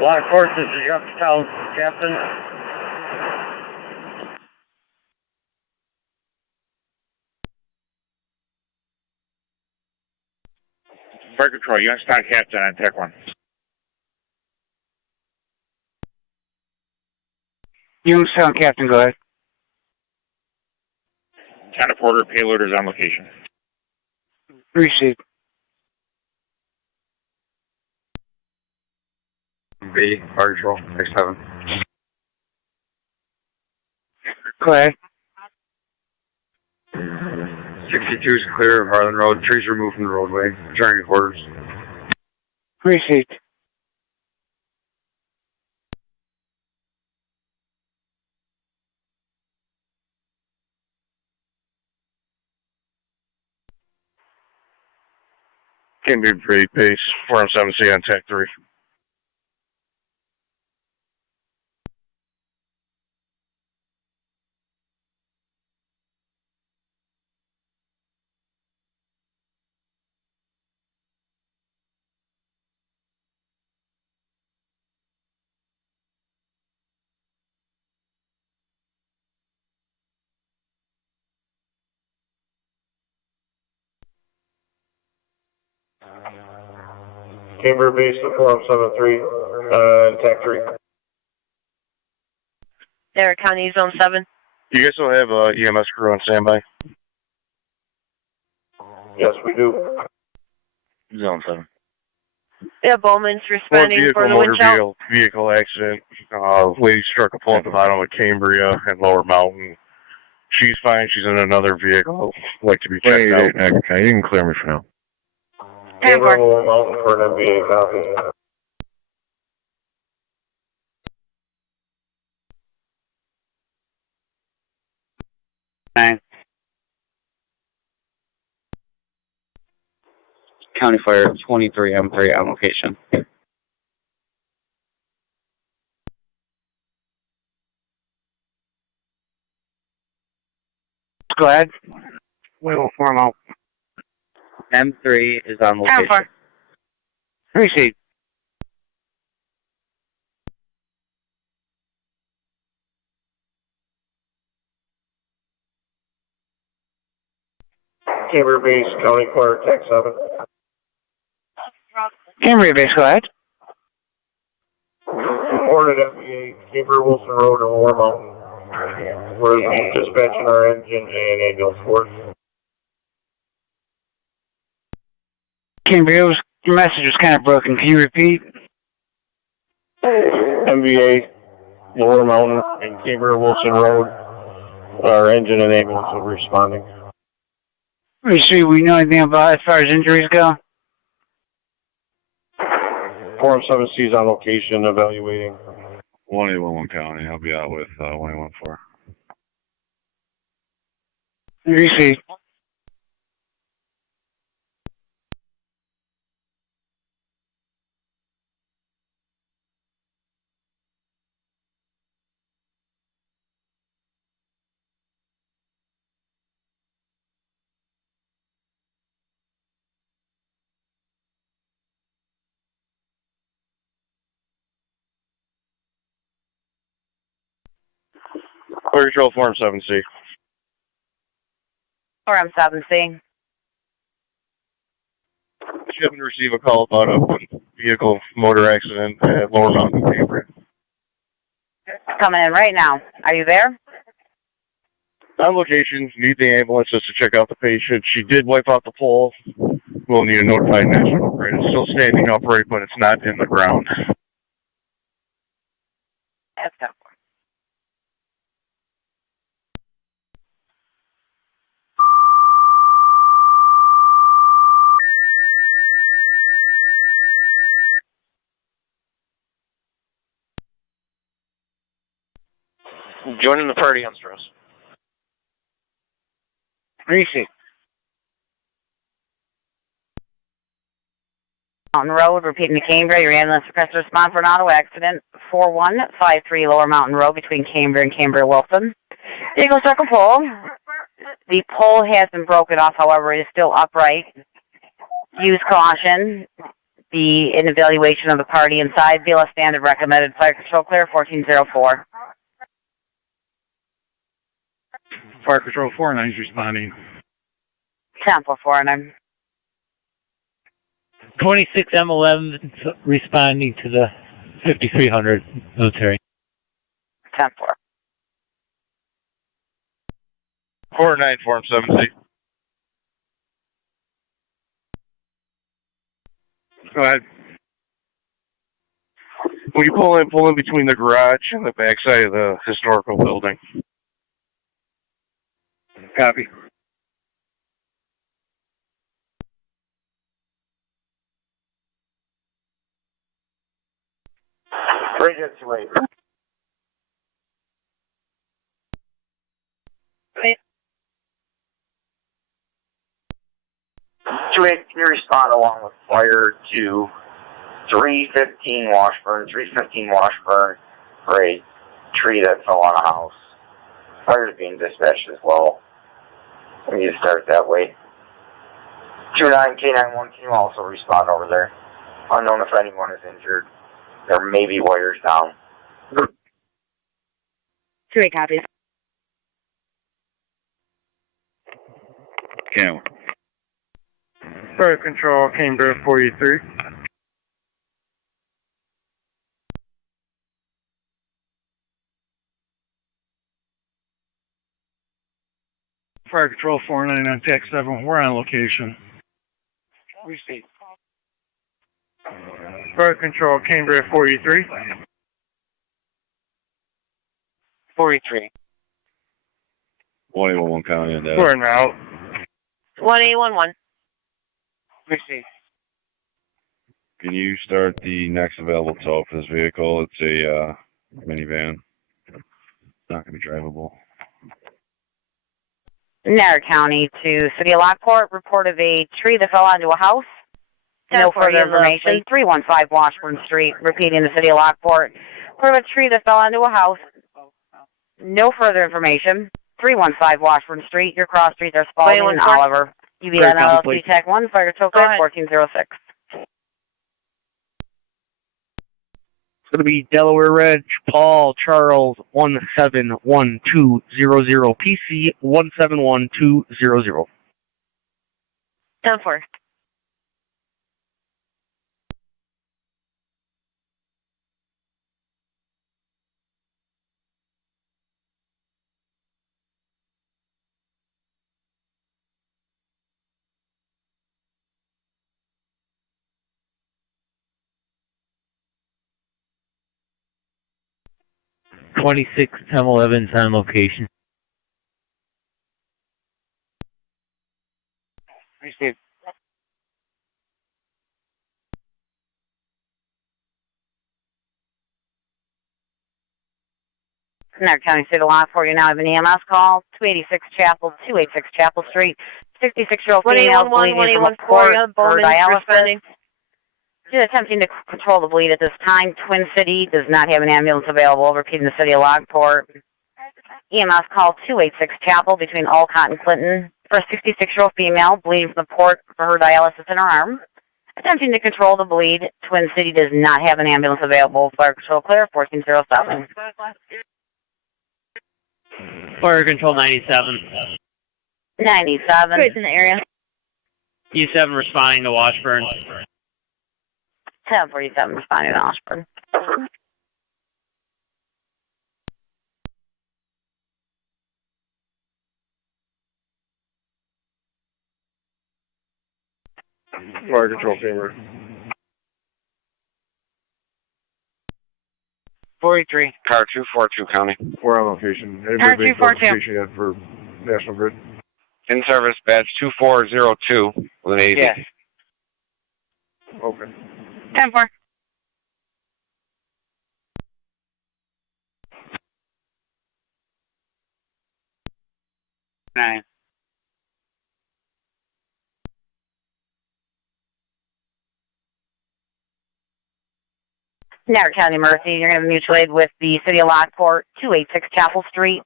Lockport, this is Youngstown, Captain. Fire control, Youngstown, Captain on TAC 1. Youngstown, Captain, go ahead. Town of Porter, payload is on location. Received. B, Fire Control, X7. Go ahead. 62 is clear of Harlan Road. Trees removed from the roadway. Returning to quarters. Received. Cambridge Brady Pace, 407C on TAC 3. Cambridge base to 473, TAC 3. There, County Zone 7. You guys still have EMS crew on standby? Yes, we do. Zone 7. Yeah, Bowman's responding for the wind chill. Vehicle accident. Lady struck a pole at the bottom of Cambria and Lower Mountain. She's fine. She's in another vehicle. Like to be checked out. Okay, you can clear me for now. Cambria, Lower Mountain for an MBA copy. County Fire 23 M3 on location. Go ahead. We will form out. M3 is on location. Received. Cambria base, County Clerk, TAC 7. Cambria base, go ahead. Reported MBA, Cambria Wilson Road and Lower Mountain. We're dispatching our engine and ambulance force. Cambria, your message was kind of broken. Can you repeat? MBA, Lower Mountain, and Cambria Wilson Road. Our engine and ambulance are responding. We see we know anything about as far as injuries go? 407C is on location evaluating. 1811 County. I'll be out with 1814. Received. Fire Control Form 7C. Or M7C. Ship and receive a call about a vehicle motor accident at Lower Mountain, Cambria. Coming in right now. Are you there? On location, need the ambulance just to check out the patient. She did wipe out the pole. We'll need to notify National Grid. It's still standing upright, but it's not in the ground. That's go. Joining the party on stress. Received. Mountain Road, repeating to Cambria. Your ambulance request to respond for an auto accident. 4153 Lower Mountain Road between Cambria and Cambria Wilson. Vehicle struck a pole. The pole has been broken off, however, it is still upright. Use caution. Be an evaluation of the party inside. BLS standard recommended. Fire control clear 1404. Fire Control 49 is responding. 10-4-4, 26 M11 responding to the 5300 military. 10-4. 49 form 7C. Go ahead. When you pull in between the garage and the backside of the historical building. Copy. Bridge it to 8. Can you respond along with fire to 315 Washburn for a tree that fell on a house. Fire is being dispatched as well. We need to start that way. 29K91, can you also respond over there? Unknown if anyone is injured. There may be wires down. 2-8 copies. Count. Fire control, Cambridge 43. Fire Control 499 TAC 7, we're on location. Receipt. Fire control, Cambridge 43. 43. 111 county on that. We're en route. 1811. Receipt. Can you start the next available tow for this vehicle? It's a minivan. It's not going to be drivable. Niagara County to City of Lockport, report of a tree that fell onto a house. No further information. 315 Washburn Street, repeating the City of Lockport. Report of a tree that fell onto a house. No further information. 315 Washburn Street, your cross streets are Spalding and Oliver. UBN LLC TAC 1, Fire Control Code 1406. It's going to be Delaware Ridge, Paul Charles 171200, PC 171200. 10-4. $26 1011 on location. Receipt. Niagara County City of Lockport, you now have an EMS call. 286 Chapel Street. 66-year-old female bleeding from a port for dialysis. She's attempting to control the bleed at this time. Twin City does not have an ambulance available. Repeating the City of Lockport. EMS call 286 Chapel between Olcott and Clinton for a 66-year-old female bleeding from the port for her dialysis in her arm. Attempting to control the bleed. Twin City does not have an ambulance available. Fire Control clear 1407. Fire Control 97. 97. Who's in the area? U7 responding to Washburn. 1047 responding to Washburn. Fire Control Chamber. 43. Car 242 County. We're on location. Car Anybody make 242. notification yet for National Grid? In service badge 2402 with an 80. Yes. Okay. 10-4. Nine. Niagara County Mercy, you're going to have mutual aid with the City of Lockport, 286 Chapel Street.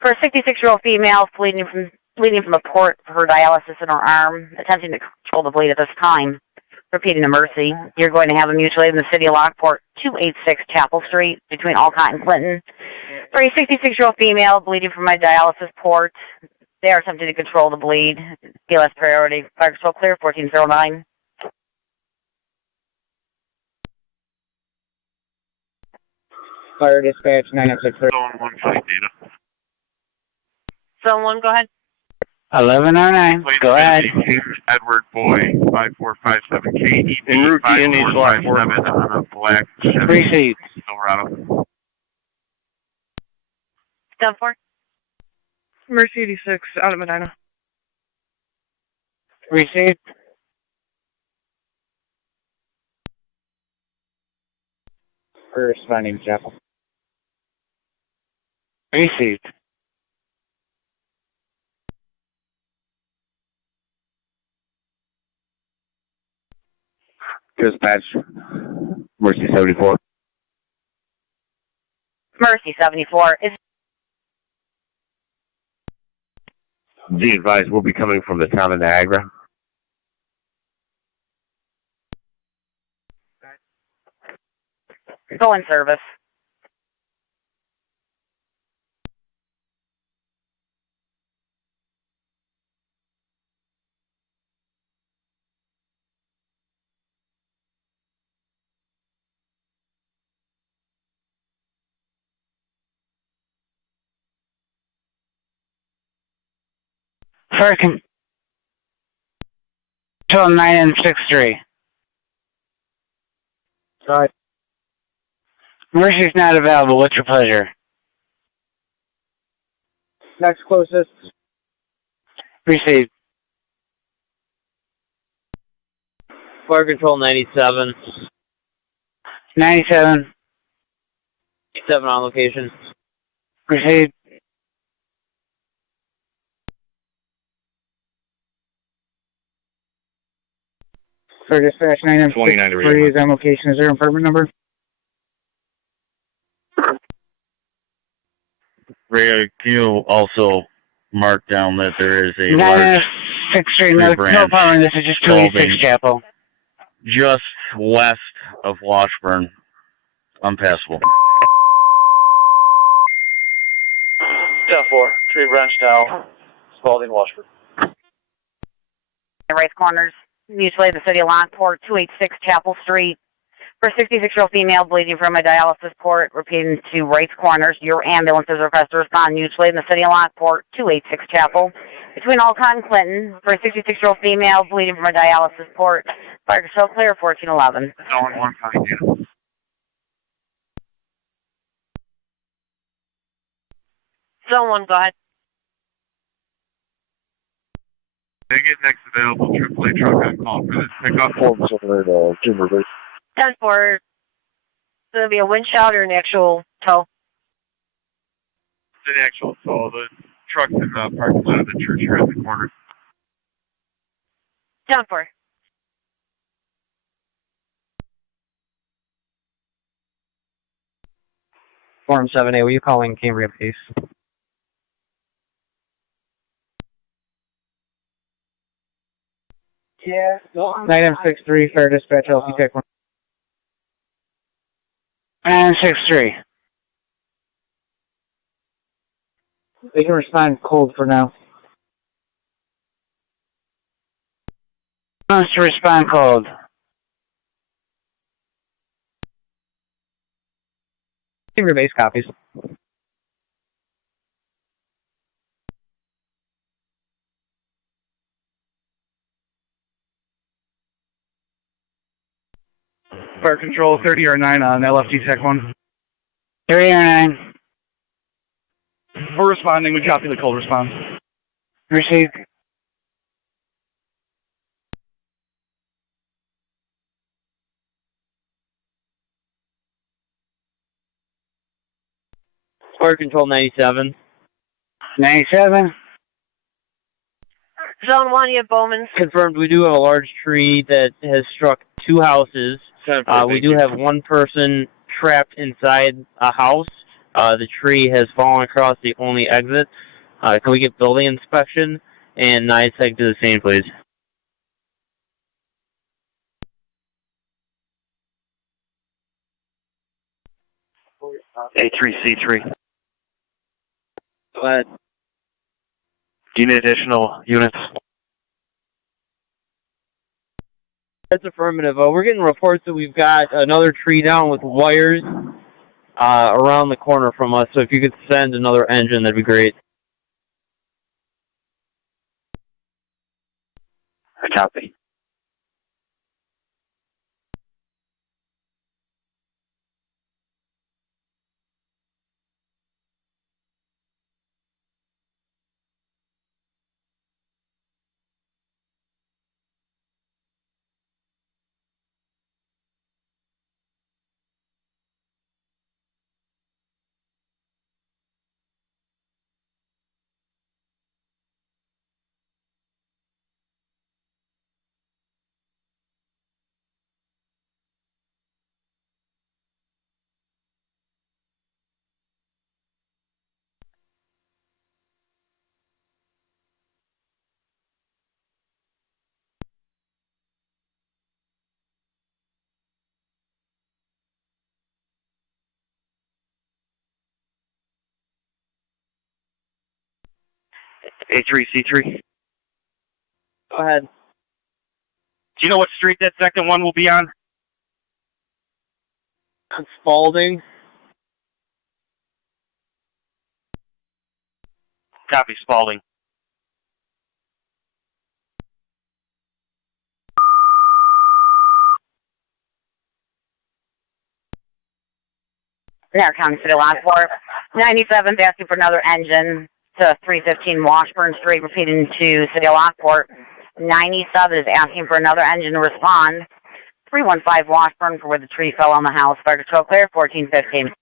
For a 66-year-old female bleeding from a port for her dialysis in her arm, attempting to control the bleed at this time. Repeating to Mercy, you're going to have a mutual aid in the City of Lockport, 286 Chapel Street, between Olcott and Clinton. For a 66-year-old female bleeding from a dialysis port, they are attempting to control the bleed. BLS priority. Fire Control clear, 1409. Fire dispatch 906. Zone 1 flight data. Zone 1, go ahead. 1109. Go ahead. Edward Boy, 5457K, EP 5457 on a black Chevy Proceed. Silverado. 10-4. Mercy 86 out of Medina. Received. Responding, Chapel. Received. Dispatch, Mercy 74. Mercy 74. Be advised, we'll be coming from the town of Niagara. Go in service. First, control 9 and 6-3. Sorry. Mercy's not available. What's your pleasure? Next closest. Received. Fire control 97. 97. 7 on location. Received. For dispatch 9 and 6-3 is on location. Is there an apartment number? Ray, can you also mark down that there is a large 6-3, no problem. This is just 286 Chapel. Just west of Washburn, unpassable. 10-4, tree branch now, Spalding, Washburn. Right corners, usually the city of Lockport, 286 Chapel Street. For 66-year-old female bleeding from a dialysis port, repeating to Wright's Corners, your ambulance is requested to respond mutually in the city of Lockport, 286 Chapel. Between Alcott and Clinton, for a 66-year-old female bleeding from a dialysis port, fire control clear, 1411. Zone 1 coming in. Zone 1, go ahead. They get next available AAA truck on call for this pickup. 10-4. Is it going to be a winch out or an actual tow? It's an actual tow. The truck's in the parking lot of the church here at the corner. 10-4. Form 7A, were you calling Cambria Police? Yeah. 9M63, fire dispatch, LC Tech 1. 963. They can respond cold for now. Wants to respond cold. Cambria base copies. Fire control 30 or 9 on LFT Tech 1. 30 or 9. We're responding. We copy the cold response. Received. Fire control 97. 97. Zone 1, you have Bowman's. Confirmed, we do have a large tree that has struck 2 houses. We do have 1 person trapped inside a house. The tree has fallen across the only exit. Can we get building inspection? And NISEC to the scene, please. A3C3. Go ahead. Do you need additional units? That's affirmative. We're getting reports that we've got another tree down with wires around the corner from us. So if you could send another engine, that'd be great. Copy. A3C3. Go ahead. Do you know what street that second one will be on? Spalding. Copy, Spalding. Niagara County City Lockport. 97's asking for another engine to 315 Washburn Street, repeating to City of Lockport. 97 is asking for another engine to respond. 315 Washburn for where the tree fell on the house. Fire control clear, 1415.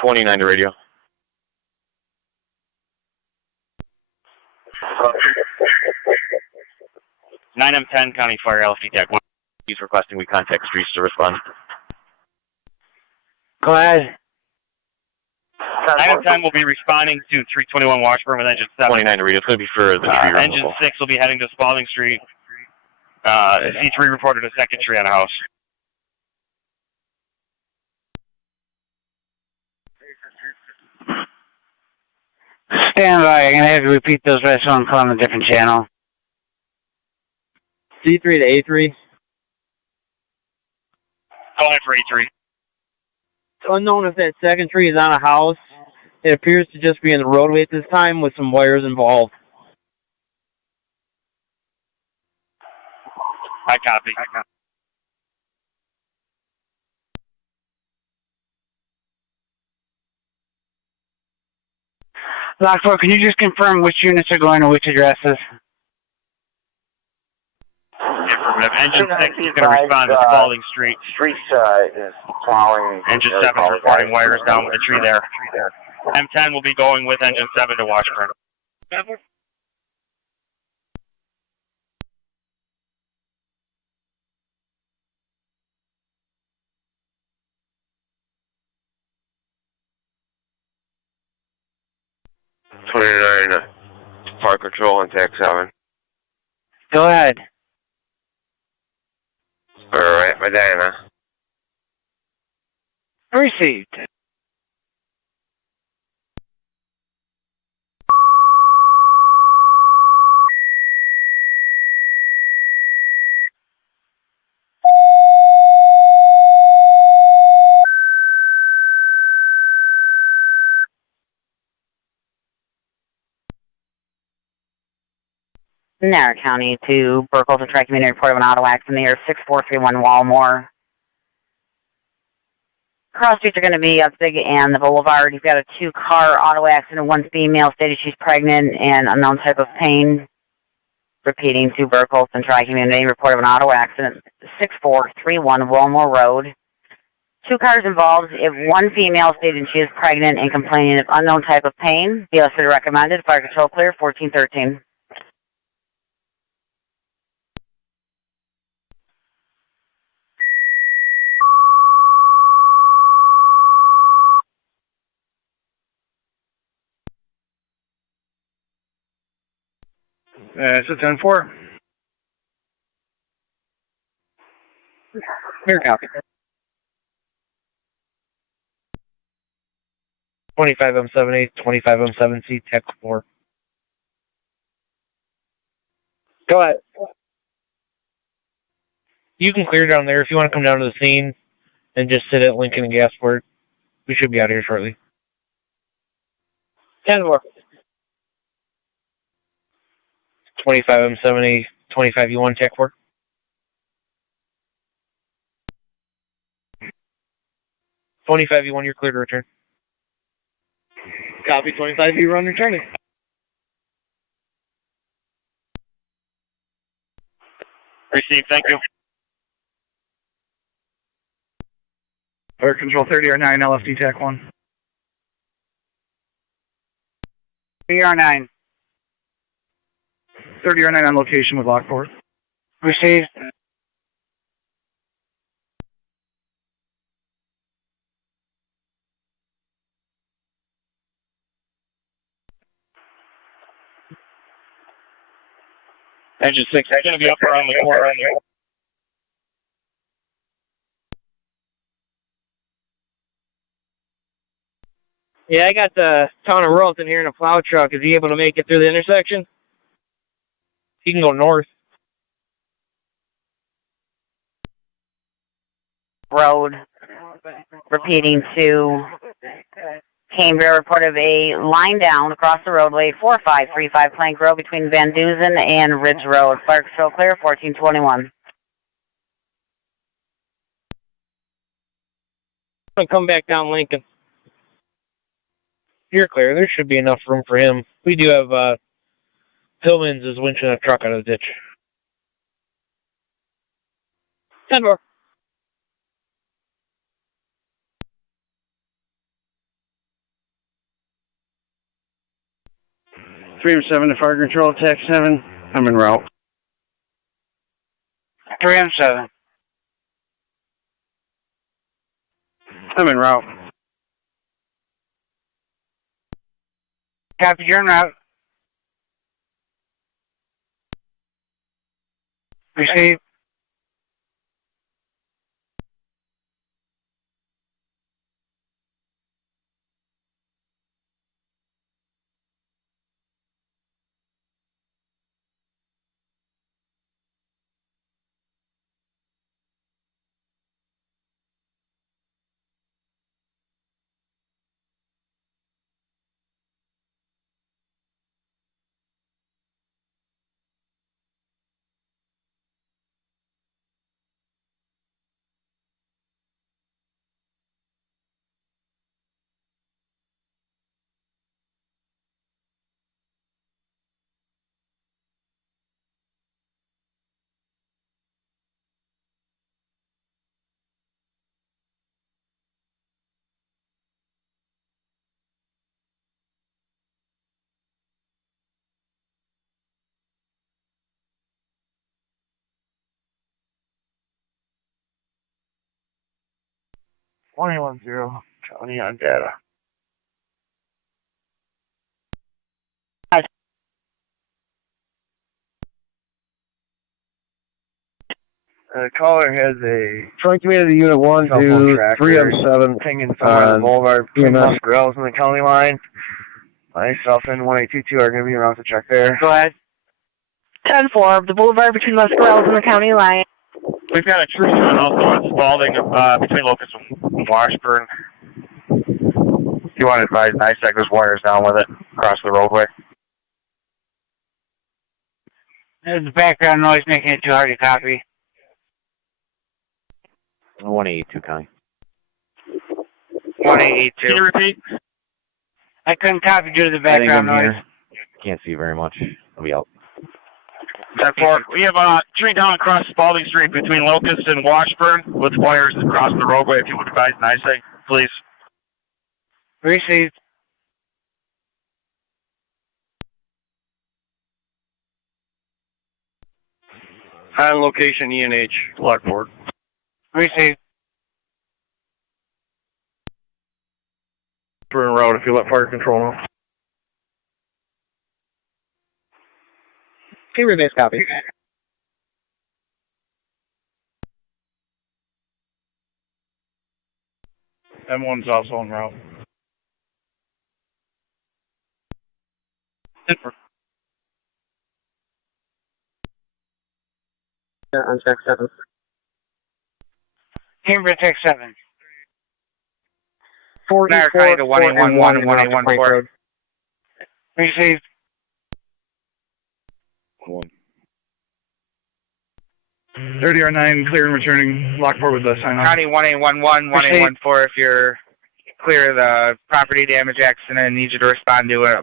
'29 to radio. M10 County Fire LFD TAC 1. He's requesting we contact streets to respond. Go ahead. 910 will be responding to 321 Washburn with engine 7. 29 to radio. It's going to be for the tree removal. Engine 6 will be heading to Spalding Street. C3 reported a second tree on a house. Stand by. I'm going to have you repeat those rest so I'm calling a different channel. C3 to A3. Go ahead for A3. It's unknown if that second tree is on a house. It appears to just be in the roadway at this time with some wires involved. I copy. Lockport, can you just confirm which units are going to which addresses? Affirmative. Engine 6 is going to respond to Spalding Street. Street is plowing. Engine 7 is reporting wires down with the tree there. M10 will be going with Engine 7 to Washburn. '29 Park Control and TAC 7. Go ahead. Alright, Medina. Received. Niagara County to Burkle to Tri Community report of an auto accident near 6431 Walmore. Cross streets are going to be Upsig and the Boulevard. You've got a two-car auto accident. One female stated she's pregnant and unknown type of pain. Repeating to Burkholz and Tri-Community, report of an auto accident, 6431 Wilmore Road. 2 cars involved. If one female stated she is pregnant and complaining of unknown type of pain, BLS recommended. Fire control clear, 1413. It's a 10-4. Clear copy. 25M78, 25M7C, Tech 4. Go ahead. You can clear down there if you want to come down to the scene and just sit at Lincoln and Gasport. We should be out here shortly. 10-4. 25M70, 25U1, Tech 4. You1, you're clear to return. Copy, 25U, run returning. Received, thank you. Fire control 30R9, LFD TAC 1. 30R9. 30R9 on location with Lockport. Received. Engine 6, I'm going to be up around the corner. Yeah, I got the town of Royalton here in a plow truck. Is he able to make it through the intersection? He can go north. Road. Repeating to Cambria, report of a line down across the roadway, 4535 Plank Road between Van Dusen and Ridge Road. Fire control clear, 1421. I'm going to come back down Lincoln. You're clear. There should be enough room for him. We do have, Pillman's is winching a truck out of the ditch. 10-4. Three M7 to fire control, TAC 7. I'm en route. 3M7. I'm en route. Copy, you're en route. Receive. $21-0, County on data. Caller has a Tri-Community Unit 1 to 3M7 pinging on the Boulevard between Los Grills and the county line. Myself and 1822 are going to be around to check there. Go ahead. 10-4, the Boulevard between Los Grills and the county line. We've got a tree and also Spalding between Locust and Washburn. You want to advise NISAC those wires down with it across the roadway? There's the background noise making it too hard to copy. 1882, County. 1882. Can you repeat? I couldn't copy due to the background noise. Can't see very much. I'll be out. 10-4. We have a tree down across Spalding Street between Locust and Washburn with wires across the roadway. If you would advise nicely, please. Received. On location, E&H, Lockport. Received. We're en route if you let fire control know. Okay, base copy. M1's also en route. On track 7. Cambridge Tech 7. 44 to 1A11 and 1A14. Received. 30R9, clear and returning Lockport with the sign on. County 1A11, 1A14 if you're clear of the property damage accident and need you to respond to a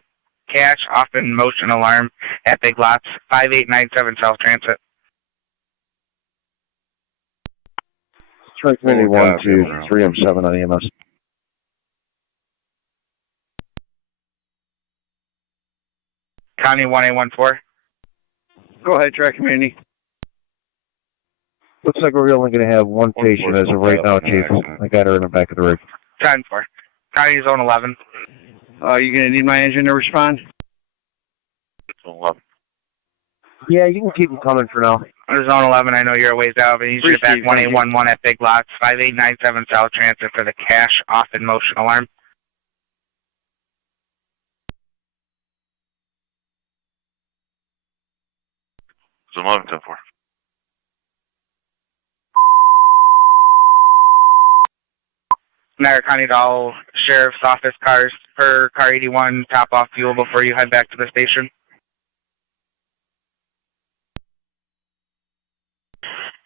cash off in motion alarm at Big Lots, 5897 South Transit. Strike Committee 1 to 3M7 on EMS. County 1A14. Go ahead, track community. Looks like we're only going to have one patient as of right now, Chief. I got her in the back of the rig. 10-4. County Zone 11. You going to need my engine to respond? Zone 11. Yeah, you can keep them coming for now. Zone 11, I know you're a ways out, but you should back 1A11 at Big Lots, 5897 South Transit for the cash off in motion alarm. Zone 11, 10-4. Niagara County to all Sheriff's Office cars per car 81, top off fuel before you head back to the station.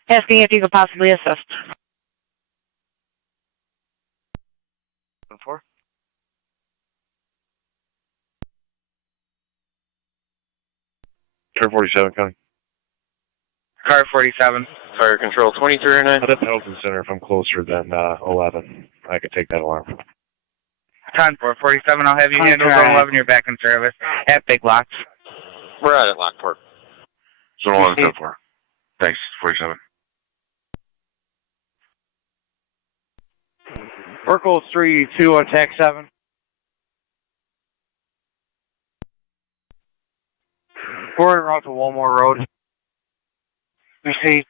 Asking if you could possibly assist. 4. Car 47 coming. Car 47. Fire control 2309. At Pendleton Center if I'm closer than 11. I could take that alarm. 10-4, 47, I'll have you handle Zone 11, you're back in service at Big Lots. We're at Lockport. Zone 11, 10-4. Thanks, 47. Oracle 3-2 on TAC 7. We're en route to Walmore Road. Received.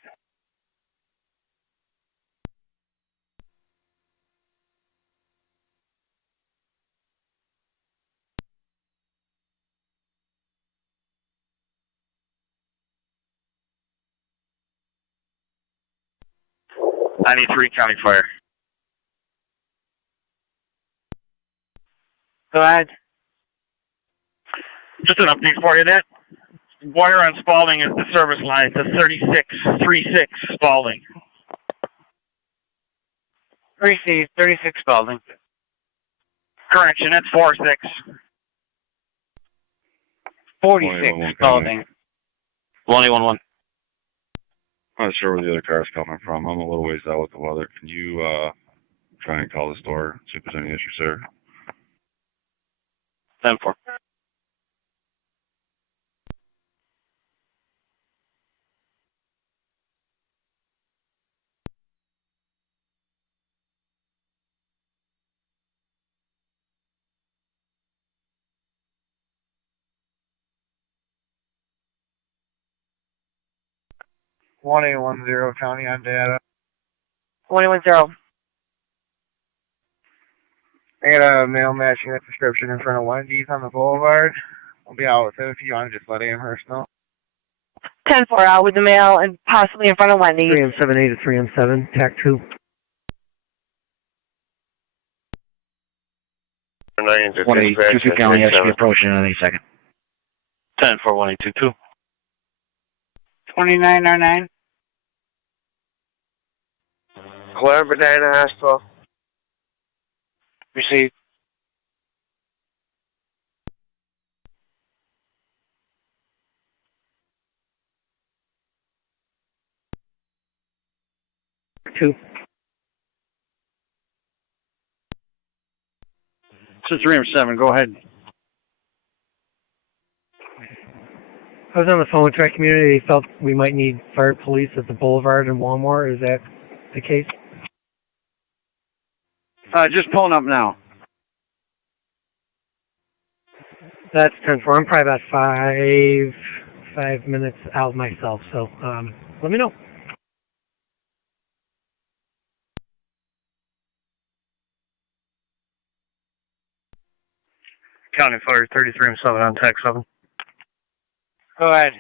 I need 3 county fire. Go ahead. Just an update for you. That wire on Spalding is the service line to 3636 Spalding. Received. 36 Spalding. Correction, it's 46. 46 Spalding. 1A11. I'm not sure where the other car's coming from. I'm a little ways out with the weather. Can you try and call the store, see if there's any issues there? 10-4. One 1A10 County on data. 1A10. I got a mail matching that prescription in front of Wendy's on the boulevard. I'll be out with it if you want to just let Amherst know. 10-4 out with the mail and possibly in front of Wendy's. 3M78 to 3M7, TAC 2. 1A22 County, I should be approaching in any second. 10-4, 1A22. 29R9. Clear Medina Hospital. Received. 2. This is 3M7. Go ahead. I was on the phone with Tri Community. They felt we might need fire police at the Boulevard in Walmart. Is that the case? Just pulling up now. That's 10-4. I'm probably about 5 minutes out myself, so let me know. County Fire 33M7 on TAC 7. Go ahead.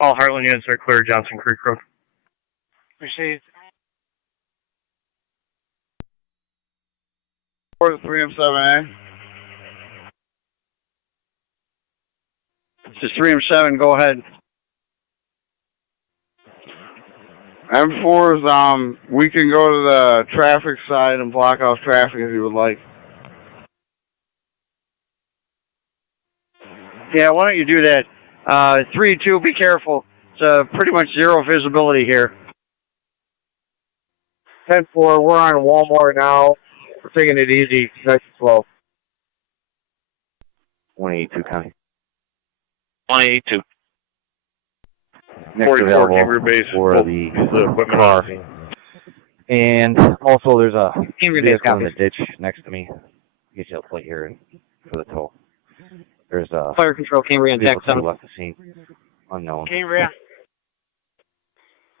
All Heartland units are clear Johnson Creek Road. Received. For the 3M7A. This is 3M7. Go ahead. M4 is, we can go to the traffic side and block off traffic if you would like. Yeah, why don't you do that? 3-2, be careful. It's pretty much zero visibility here. 10-4, we're on Walmart now. We're taking it easy, nice and slow. 182 County. 182. 44 Cambria Base for the car. And also there's a vehicle in the ditch next to me. Get you a plate here for the tow. There's a Fire control, Cambria and TAC 7. left the scene. Unknown. Cambria.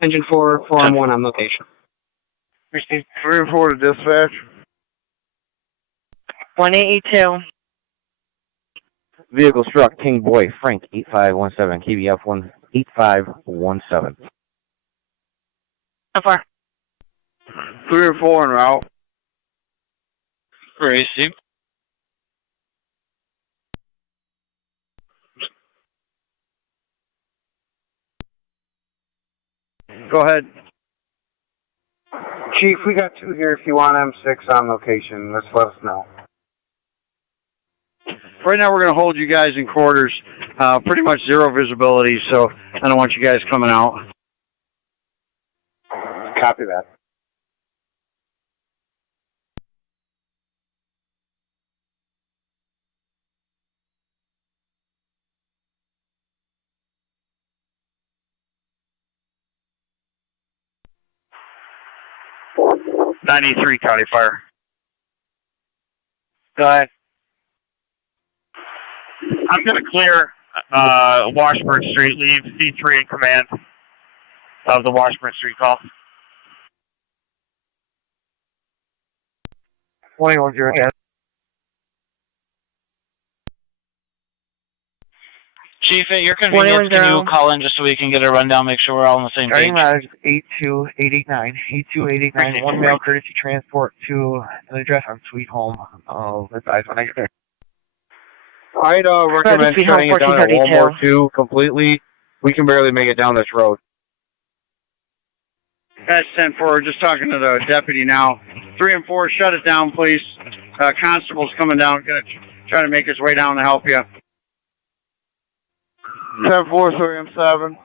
Engine 4, 4-1 on location. Received. 3 and 4 to dispatch. 182. Vehicle struck King Boy Frank 8517 KBF 18517. How far? 3 and 4 en route. Received. Go ahead. Chief, we got 2 here if you want M6 on location. Let's let us know. Right now we're going to hold you guys in quarters. Pretty much zero visibility, so I don't want you guys coming out. Copy that. '93 County Fire. Go ahead. I'm going to clear Washburn Street, leave C3 in command of the Washburn Street call. 21-0. Chief, at your convenience, can you call in just so we can get a rundown, make sure we're all on the same page? Starting mileage 82889. 82889. 1 mail courtesy transport to an address on Sweet Home. I'll advise when I get there. I'd recommend shutting it down at Walmart 2 completely. We can barely make it down this road. That's 10-4. We're just talking to the deputy now. 3 and 4, shut it down, please. Constable's coming down, going to try to make his way down to help you. 10-4, 3 and 7.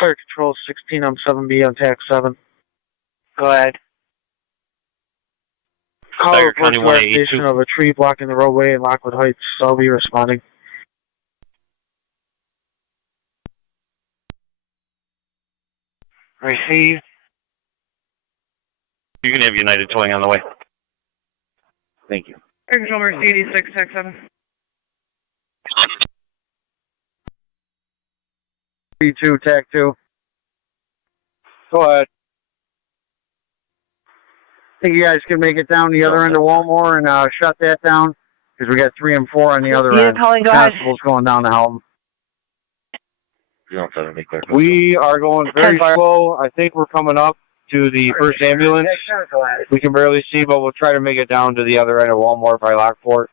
Fire control 16 on 7B on TAC 7. Go ahead. Call report to our station of a tree blocking the roadway in Lockwood Heights. I'll be responding. Received. You can have United towing on the way. Thank you. Fire control Mercedes 667. 3-2, TAC 2. Go ahead. Think you guys can make it down the other end of Walmart and shut that down? Because we got 3 and 4 on the other end. Colin, go ahead. Constable's going down to help them. You don't have to make that. We are going very slow. I think we're coming up to the first ambulance. We can barely see, but we'll try to make it down to the other end of Walmart by Lockport.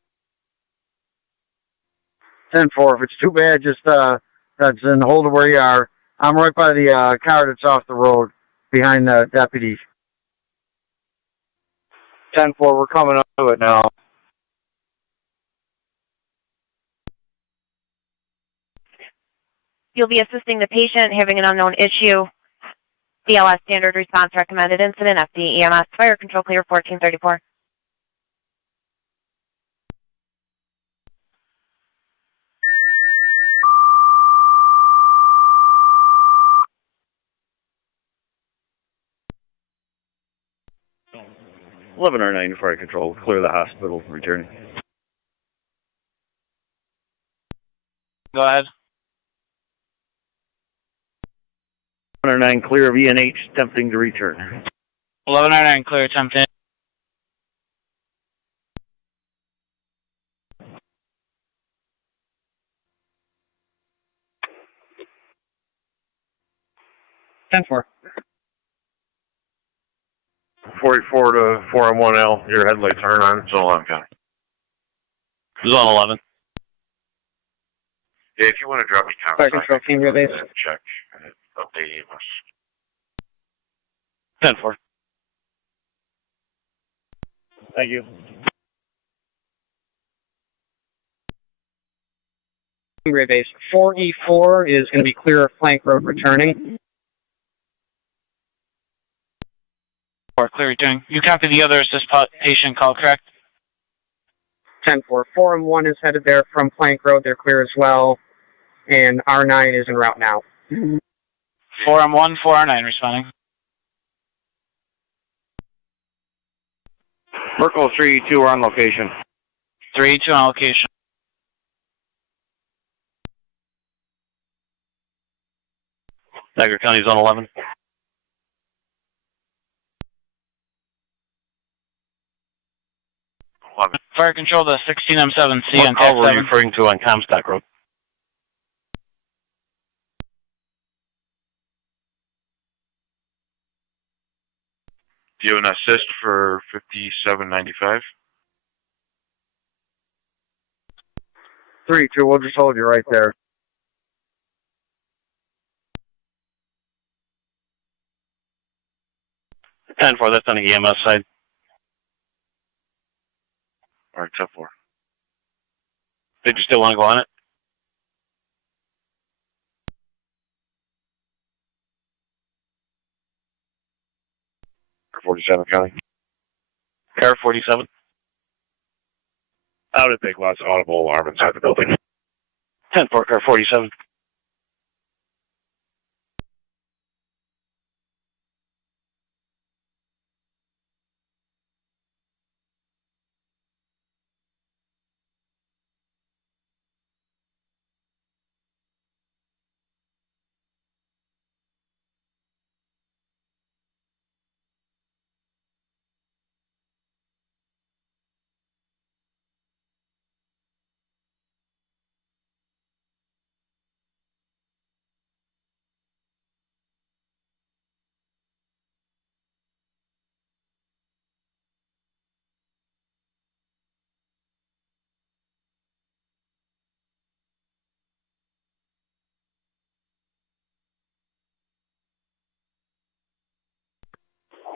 10-4. If it's too bad, just that's in hold of where you are. I'm right by the car that's off the road behind the deputies. 10-4, we're coming up to it now. You'll be assisting the patient having an unknown issue. BLS standard response recommended incident. FD EMS fire control clear 1434. (1109) fire control. Clear the hospital. Returning. Go ahead. 1109 clear of ENH, attempting to return. 1109 clear, attempting. (10-4). 44 to 4M1L, your headlights aren't on, Zone 11 County. Zone 11. Yeah, if you want to drop me Fire control team, your base. Check. Update EMS. 10-4. Thank you. Gray base. 4E4 is going to be clear of Plank Road returning. Or clear returning. You copy the other assist patient call, correct? 10-4. 4M1 is headed there from Plank Road. They're clear as well. And R9 is en route now. 4M1, 4R9 responding. Merkel 3-2 are on location. 3-2 on location. Niagara County Zone 11. Fire control to 16M7C What on call TAC were 7. you referring to on Comstock Road? Do you have an assist for 5795? 3-2, we'll just hold you right there. (10-4), that's on the EMS side. All right, 10-4. Did you still want to go on it? Car 47 County. Car 47. Out at Big Lots audible alarm inside the building. 10-4, car 47.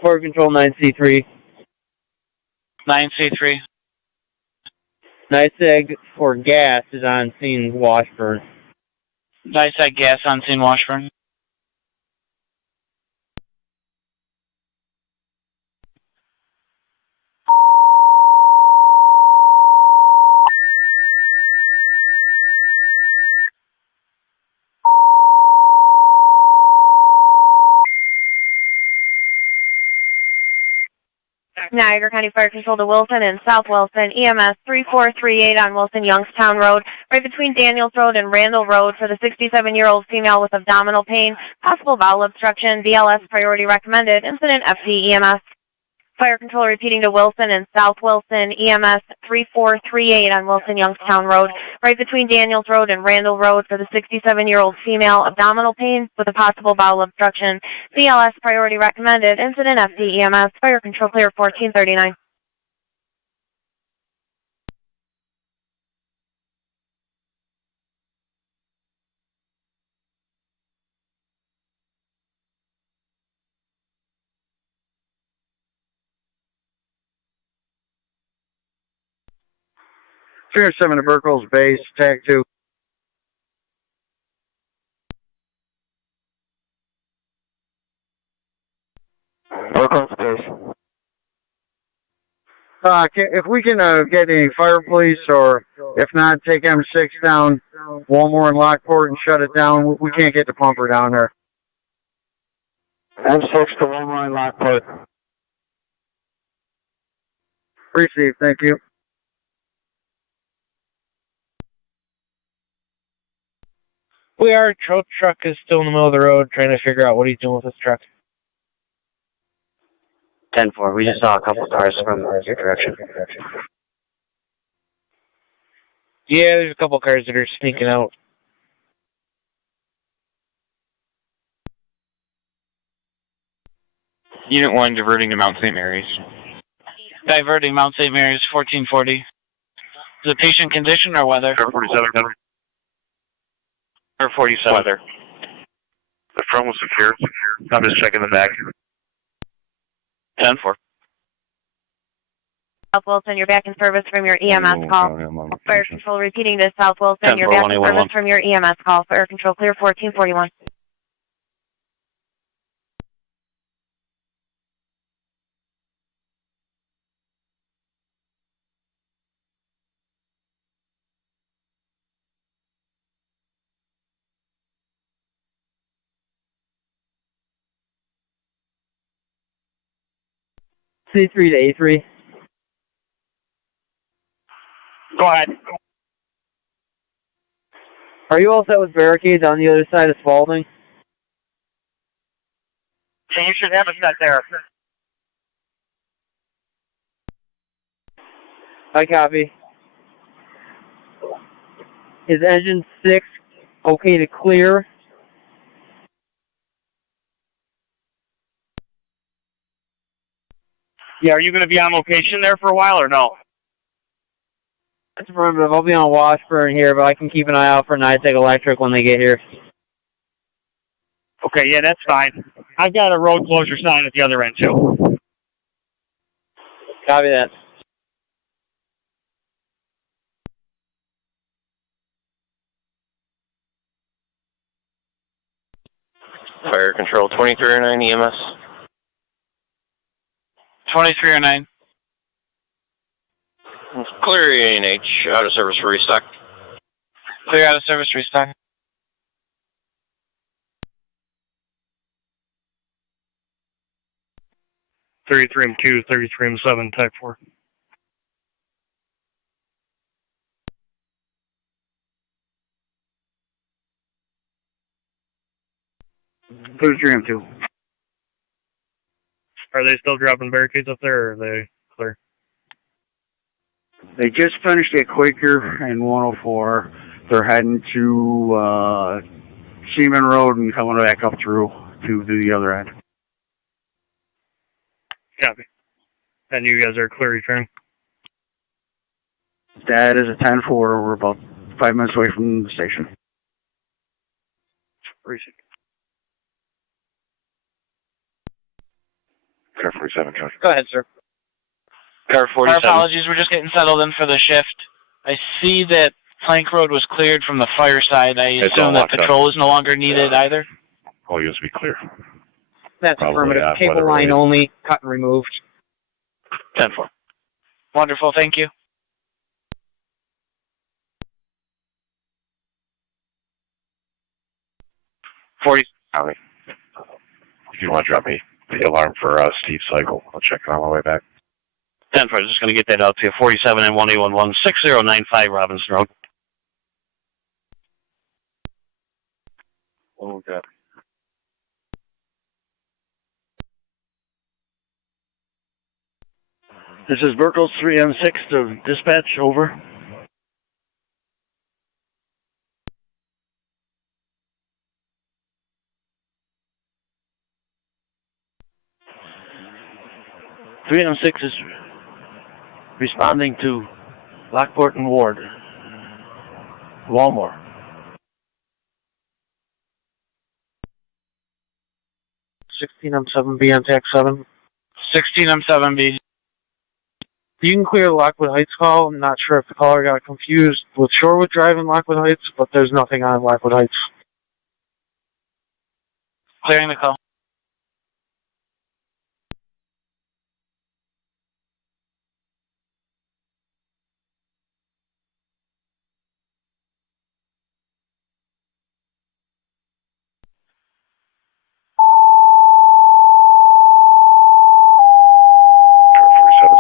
Fire control 9C3. 9C3. NICEAG for gas is on scene Washburn. NICEAG gas on scene Washburn. Niagara County Fire Control to Wilson and South Wilson, EMS 3438 on Wilson Youngstown Road, right between Daniels Road and Randall Road for the 67-year-old female with abdominal pain, possible bowel obstruction, BLS priority recommended, incident FD EMS. Fire control repeating to Wilson and South Wilson, EMS 3438 on Wilson Youngstown Road, right between Daniels Road and Randall Road for the 67-year-old female, abdominal pain with a possible bowel obstruction. CLS priority recommended. Incident FD EMS. Fire control clear 1439. Senior 7 to Burkle's base, TAC 2. Burkle's base. If we can get any fire police, or if not, take M6 down, one more in Lockport and shut it down. We can't get the pumper down there. M6 to one more in Lockport. Received, thank you. Our tow truck is still in the middle of the road trying to figure out what he's doing with his truck. 10-4, we just saw a couple cars from your direction. Yeah, there's a couple cars that are sneaking out. Unit 1 diverting to Mount St. Mary's. Diverting Mount St. Mary's 1440. Is it patient condition or weather? 47. Or 47. Weather. The front was secure. I'm just checking the back. 10-4. South Wilson, you're back in service from your EMS call. Fire control repeating to South Wilson, you're back in service from your EMS call. Fire control clear 1441. C3 to A3. Go ahead. Are you all set with barricades on the other side of Spalding? So you should have a set there. I copy. Is engine 6 okay to clear? Yeah, are you going to be on location there for a while or no? That's affirmative. I'll be on Washburn here, but I can keep an eye out for NITEC Electric when they get here. Okay, yeah, that's fine. I've got a road closure sign at the other end, too. Copy that. Fire control 2309 EMS. 2309. Clear ANH, out of service for restock. Clear out of service, restock. 33M2, 33M7, Type 4. M2. Are they still dropping barricades up there, or are they clear? They just finished at Quaker and 104. They're heading to Seaman Road and coming back up through to the other end. Copy. And you guys are clear return? That is a 10-4. We're about 5 minutes away from the station. Receive. Car 47, Coach. Go ahead, sir. Car 47. Our apologies, we're just getting settled in for the shift. I see that Plank Road was cleared from the fire side. I assume that patrol is no longer needed either? All you have to be clear. That's Probably, affirmative. Cable line only, cut and removed. 10-4. Wonderful, thank you. If you want to drop me the alarm for Steve Cycle, I'll check it on my way back. 10-4, just going to get that out to you. 47 and 1811 6095 Robinson Road. Oh, God. This is Burkles 3M6 to dispatch, over. .3M6 is responding to Lockport and Ward. Walmore. 16M7B on TAC 7. 16M7B. You can clear the Lockwood Heights call. I'm not sure if the caller got confused with Shorewood Drive in Lockwood Heights, but there's nothing on Lockwood Heights. Clearing the call.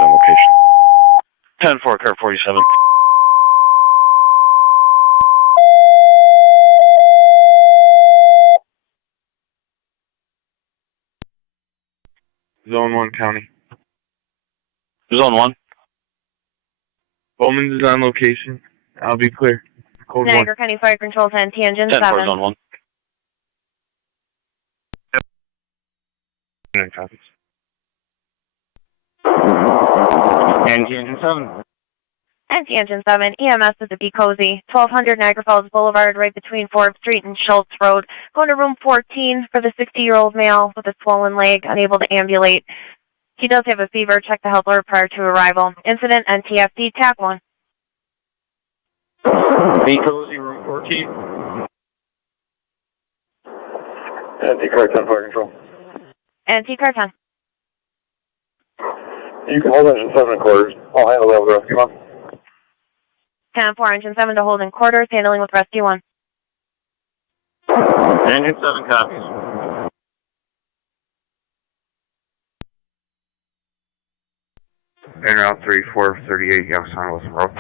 On location. 10-4, car 47. Zone 1 county. Zone 1. Bowman's is on location. I'll be clear. Code 1. Niagara County Fire Control 10, Tangent 10-4, 7. Zone 1. 9 copies. And Tangent 7. And Tangent 7, EMS is at Be Cozy, 1200 Niagara Falls Boulevard, right between Forbes Street and Schultz Road. Going to room 14 for the 60-year-old male with a swollen leg, unable to ambulate. He does have a fever. Check the health alert prior to arrival. Incident NTFD TAC 1. Be Cozy, room 14. Anti-car 10 fire control. NT-car 10. You can hold engine 7 quarters. I'll handle that with rescue 1. 10-4, engine 7 to hold in quarters, handling with rescue 1. Engine 7 copies. En route 3438 Youngstown Wilson Road.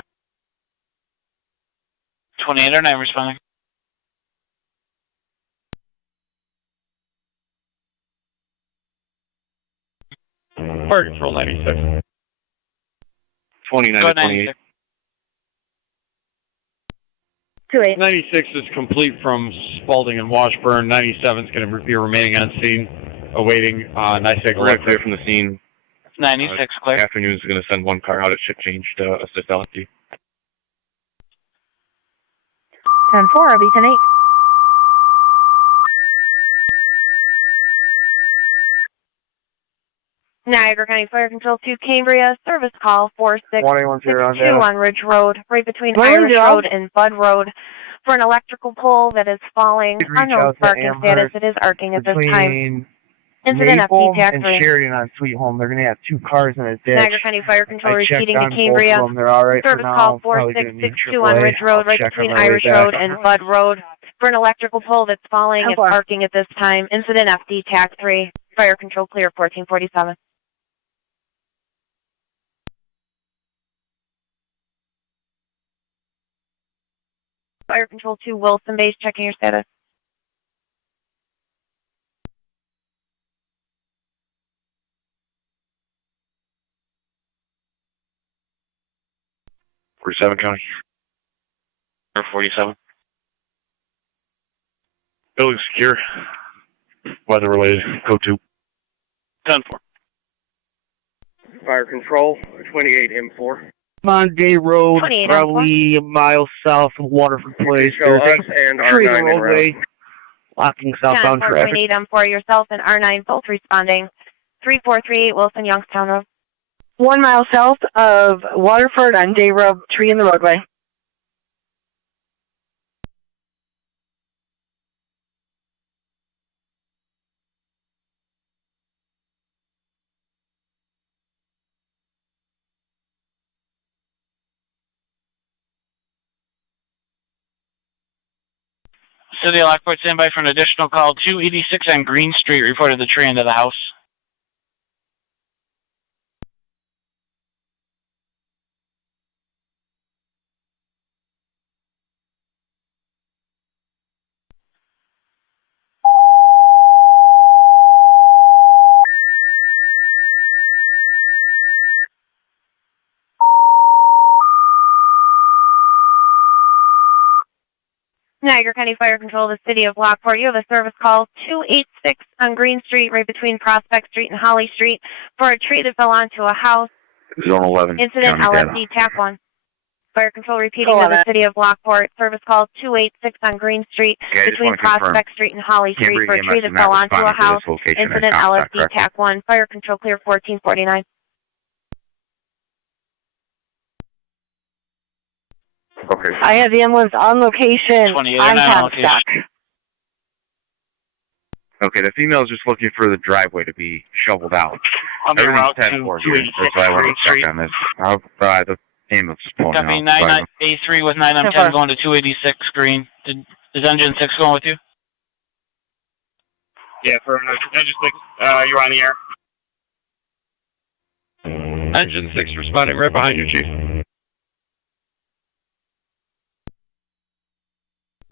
28 or 9 responding. Fire control 96. 29 to 28. 2-8. 96 is complete from Spalding and Washburn. 97 is going to be remaining on scene, awaiting NICEAG. We're clear from the scene. 96 clear. Afternoon is going to send one car out at ship change to assist LSD. 10-4, RB 10-8. Niagara County Fire Control 2, Cambria, service call 4662 on Ridge Road, right between Irish Road and Bud Road, for an electrical pole that is falling. Unknown parking status. It is arcing at this time. Incident Maple FD TAC and 3. Sheridan on Sweet Home. They're going to have 2 cars in a ditch. Niagara County Fire Control I repeating checked to on Cambria. both of them. They're all right Service for now. call Probably gonna need 4662 on Ridge Road, I'll right check between on my way Irish back. Road and Bud Road, for an electrical pole that's falling. It's arcing at this time. Incident FD TAC 3. Fire Control clear 1447. Fire Control 2, Wilson Base, checking your status. .47 County. 47. Building secure. Weather related. Code 2. 10-4. Fire control 28 M4. On Day Road, 28 probably a mile south of Waterford Place. Show There's us and a tree in R9 the en route. roadway, blocking southbound traffic. 10-4.8 M4, yourself and R9 both responding. 3438 Wilson, Youngstown Road. 1 mile south of Waterford on Day Road, tree in the roadway. City of Lockport, stand by for an additional call. 286 on Green Street reported the tree into the house. Niagara County Fire Control, the City of Lockport. You have a service call 286 on Green Street, right between Prospect Street and Holly Street, for a tree that fell onto a house. Zone 11. Incident LSD TAC 1. Fire Control repeating to the City of Lockport. Service call 286 on Green Street, between Prospect Street and Holly Street, for a tree that fell onto a house. Incident LSD TAC 1. Fire Control clear 1449. Okay. I have the ambulance on location. 28 on on Comstock. location. Okay, the female's just looking for the driveway to be shoveled out. On the route to 10-4 here. That's why I want to check on this. The ambulance is pulling Copy out. 99A3 with 9M10 going to 286 Green. Is engine 6 going with you? Yeah, for engine 6, you're on the air. Engine 6 responding right behind you, Chief.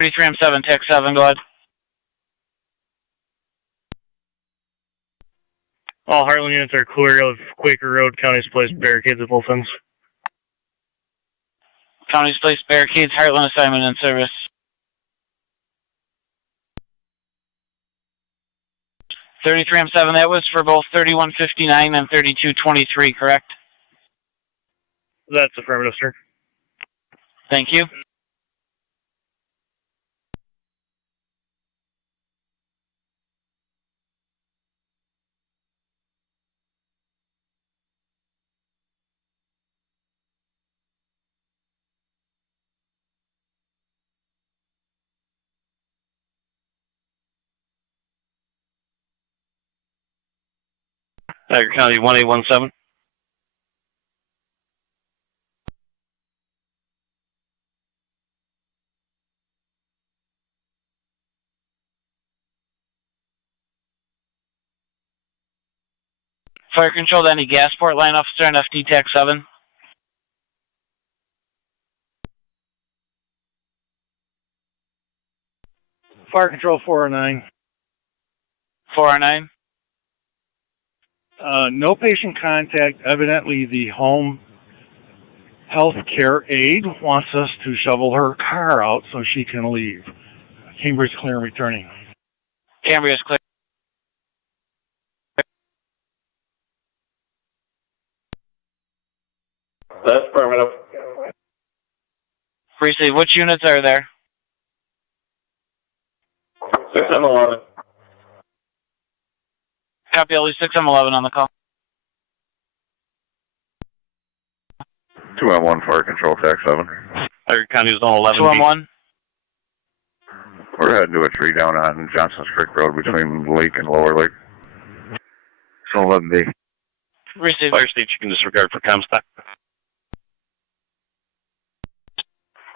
33M7, TAC 7, go ahead. All Heartland units are clear of Quaker Road. County's placed barricades at both ends. County's placed barricades, Heartland assignment in service. 33M7, that was for both 3159 and 3223, correct? That's affirmative, sir. Thank you. Niagara County 1817. Fire Control to any gas port line officer on FD TAC 7. Fire Control 409. 409. No patient contact. Evidently, the home health care aide wants us to shovel her car out so she can leave. Cambridge clear and returning. Cambria is clear. That's affirmative. Briefly, which units are there? 6 and 11. Copy, at least 6M11 on the call. 2M1 Fire Control, TAC 7. Niagara County Zone 11. 2M1. We're heading to a tree down on Johnson's Creek Road between Lake and Lower Lake. Zone 11B. Receive. Fire state, you can disregard for Comstock.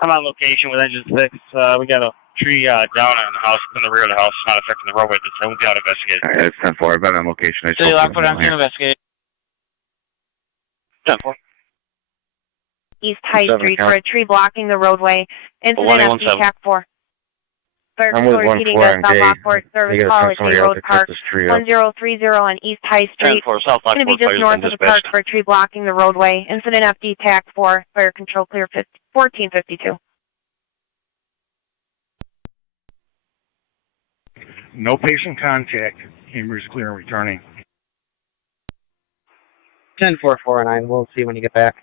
I'm on location with engine 6. We got a tree down on the house, in the rear of the house, not affecting the roadway at this time. We got to investigate. Alright, it's 10-4. I've been on location. City Lockport on scene, investigate. 10-4. East High Street for a tree blocking the roadway. Incident FD TAC 4. Fire Control repeating to South Lockport service call at J Road Park 1030 on East High Street. South Going to be just north of the park for a tree blocking the roadway. Incident FD TAC 4. Fire Control clear 1452. No patient contact. Cambridge clear and returning. 10-4-4-9. We'll see when you get back.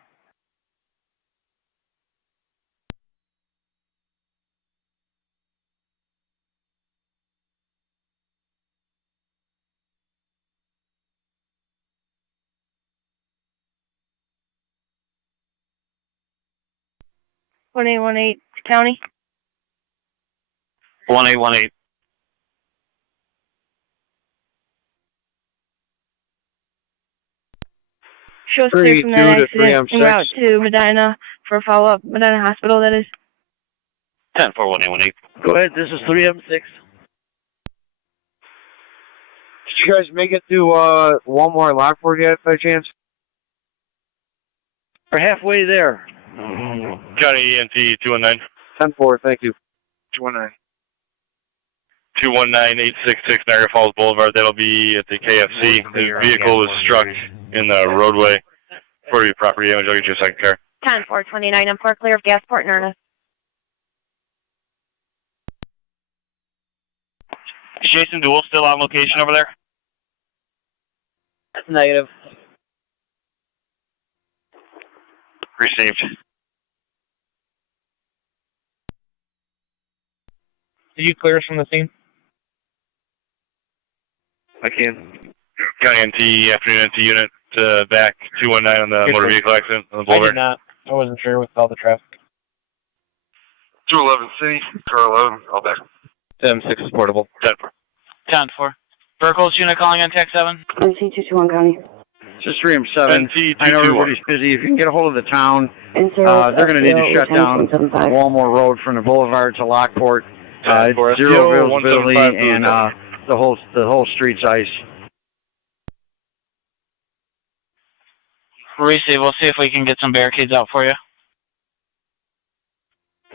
One 1818 County. 1818. Shows clear from that accident en route to Medina for a follow-up. Medina Hospital, that is. 10-4-1818. Go ahead, this is 3M6. Did you guys make it to Walmart Lockport yet, by chance? We're halfway there. County ENT 219. 10-4, thank you. 219. 219-866 Niagara Falls Boulevard. That'll be at the KFC. The vehicle was struck in the roadway. For your property damage, I'll get you a second car. 10-429 and 4 clear of Gasport and Ernest. Jason, do Wolf still on location over there? Negative. Received. Did you clear us from the scene? I can. County NT, afternoon NT unit, back 219 on the motor vehicle accident on the I boulevard. did not. I wasn't sure with all the traffic. 211 City, car 11, all back. 7-6 is portable. 10-4. Burkholz unit calling on TAC 7. NC221 County. Just 3M7. I know everybody's busy. If you can get a hold of the town, they're going to need to shut down Walmore Road from the boulevard to Lockport. It's zero visibility and the whole street's ice. Receive. We'll see if we can get some barricades out for you.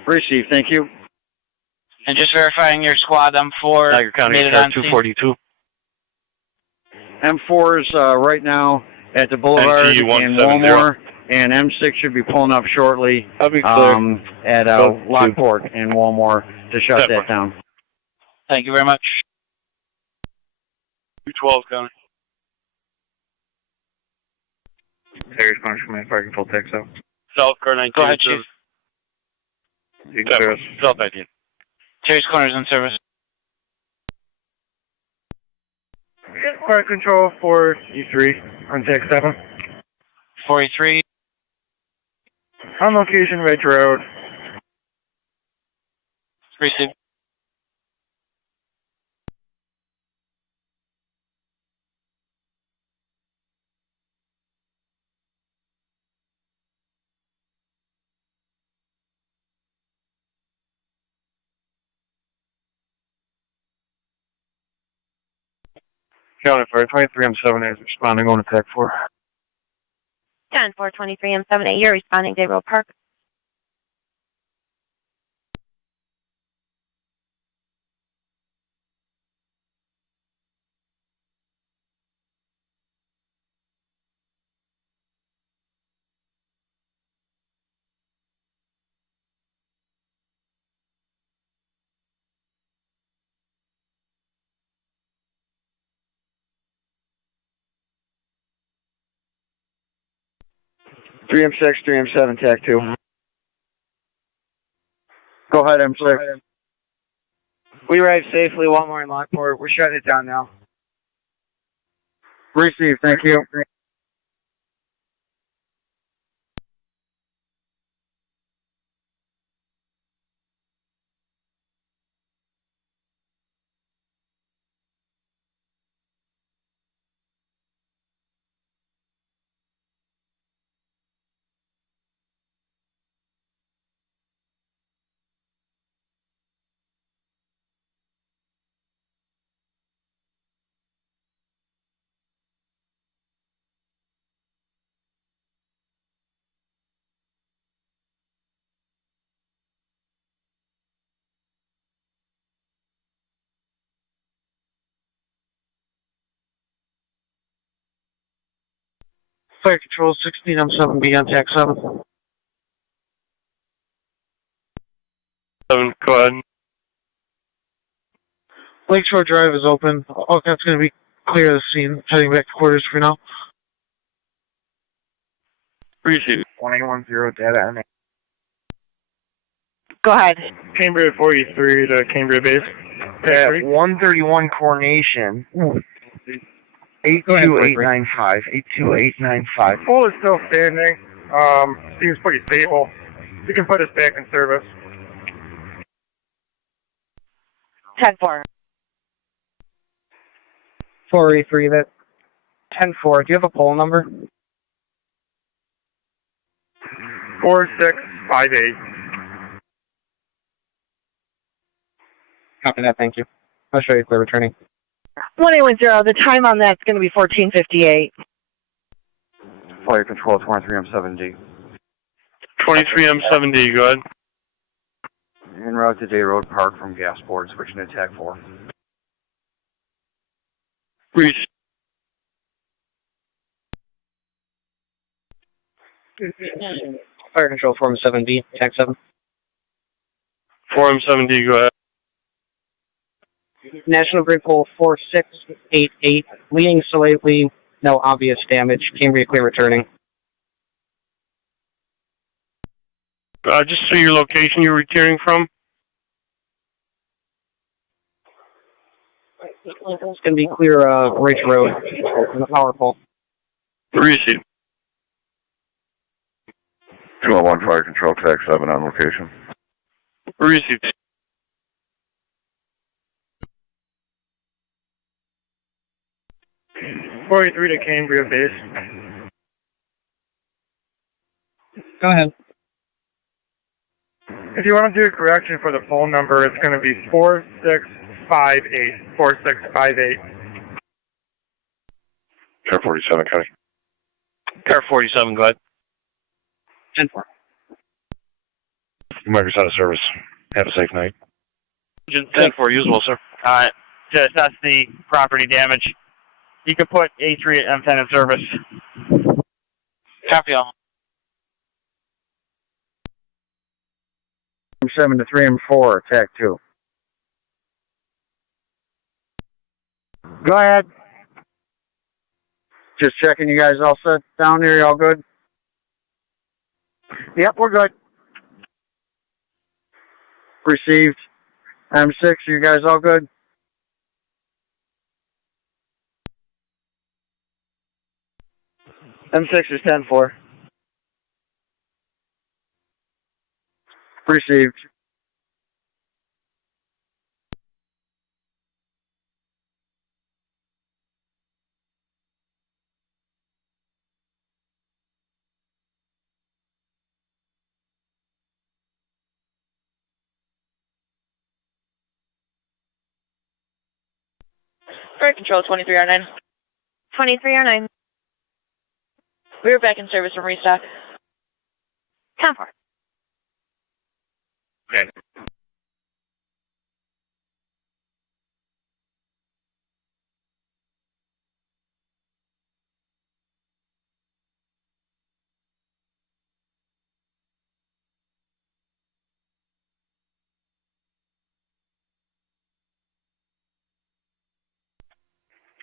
Receive. Thank you. And just verifying your squad M4 Niagara County, made it on 242. M4's right now at the boulevard in Walmore, and M6 should be pulling up shortly at Lockport in Walmore to shut that down. Thank you very much. 212 County. Terry's calling from my fire control tech, so. South car 19. Go ahead, Chief. South 19. Terry's corners in service. Fire control for E3 on TAC 7. 43. On location, Ridge Road. Receive. County Fire 23M7 is responding on attack 4. 10-4, 23M78, you're responding, Day Road Park. Three M6, 3M7, TAC 2. Go ahead, M6. We arrived safely, Walmart and Lockport. We're shutting it down now. Receive. Thank you. Fire control 16, I'm 7B on TAC 7. 7, go ahead. Lakeshore Drive is open. All that's going to be clear of the scene. Heading back to quarters for now. Receive. 21-0 data NA. Go ahead. Cambria 43 to Cambria base. At 131 Coronation. 82895. 82895. Pole is still standing. Seems pretty stable. You can put us back in service. 10-4. 483, that 10-4. Do you have a poll number? 4658. Copy that, thank you. I'll show you clear returning. 1810, the time on that's going to be 14:58. Fire control 23M7D. 23M7D, go ahead. En route to Day Road Park from Gasport, switching to attack 4. Reach. Fire control form 7B, TAC 7. 4M7D, go ahead. National Grid pole 4688, leading slightly, no obvious damage. Cambria clear returning. Just so your location you're returning from. It's going to be clear Ridge Road on the power pole. Receive. 201 Fire Control, TAC 7 on location. Received. .43 to Cambria base. Go ahead. If you want to do a correction for the phone number, it's going to be 4658. 4658. Car 47, County. Car 47, go ahead. 10-4. Micro's out of service. Have a safe night. 10-4, use well, sir. To assess the property damage, you could put A3 at M10 in service. Copy all. 7 to 3 and 4, TAC 2. Go ahead. Just checking you guys all set down here, you all good? Yep, we're good. Received. M6, you guys all good? M6 is 10-4. Received. Fire Control 2309. 2309. We were back in service from restock. 10-4. Okay.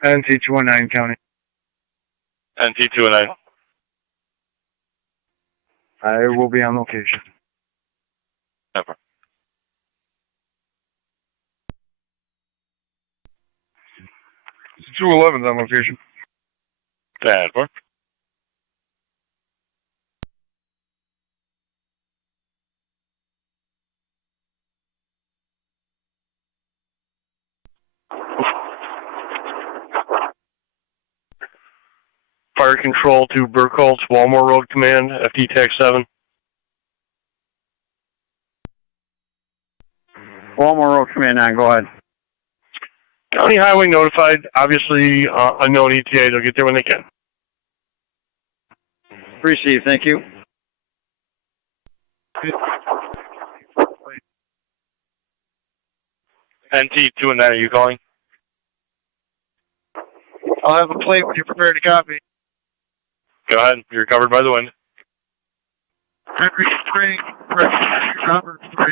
NT219 County. NT209. I will be on location. Never. 211's on location. 10-4. Fire Control to Burkholtz, Walmore Road Command, FD TAC 7. Walmore Road Command 9, go ahead. County Highway notified, obviously unknown ETA, they'll get there when they can. Received, thank you. NT209, are you calling? I'll have a plate when you're prepared to copy. Go ahead, you're covered by the wind. Henry 3, Robert 3.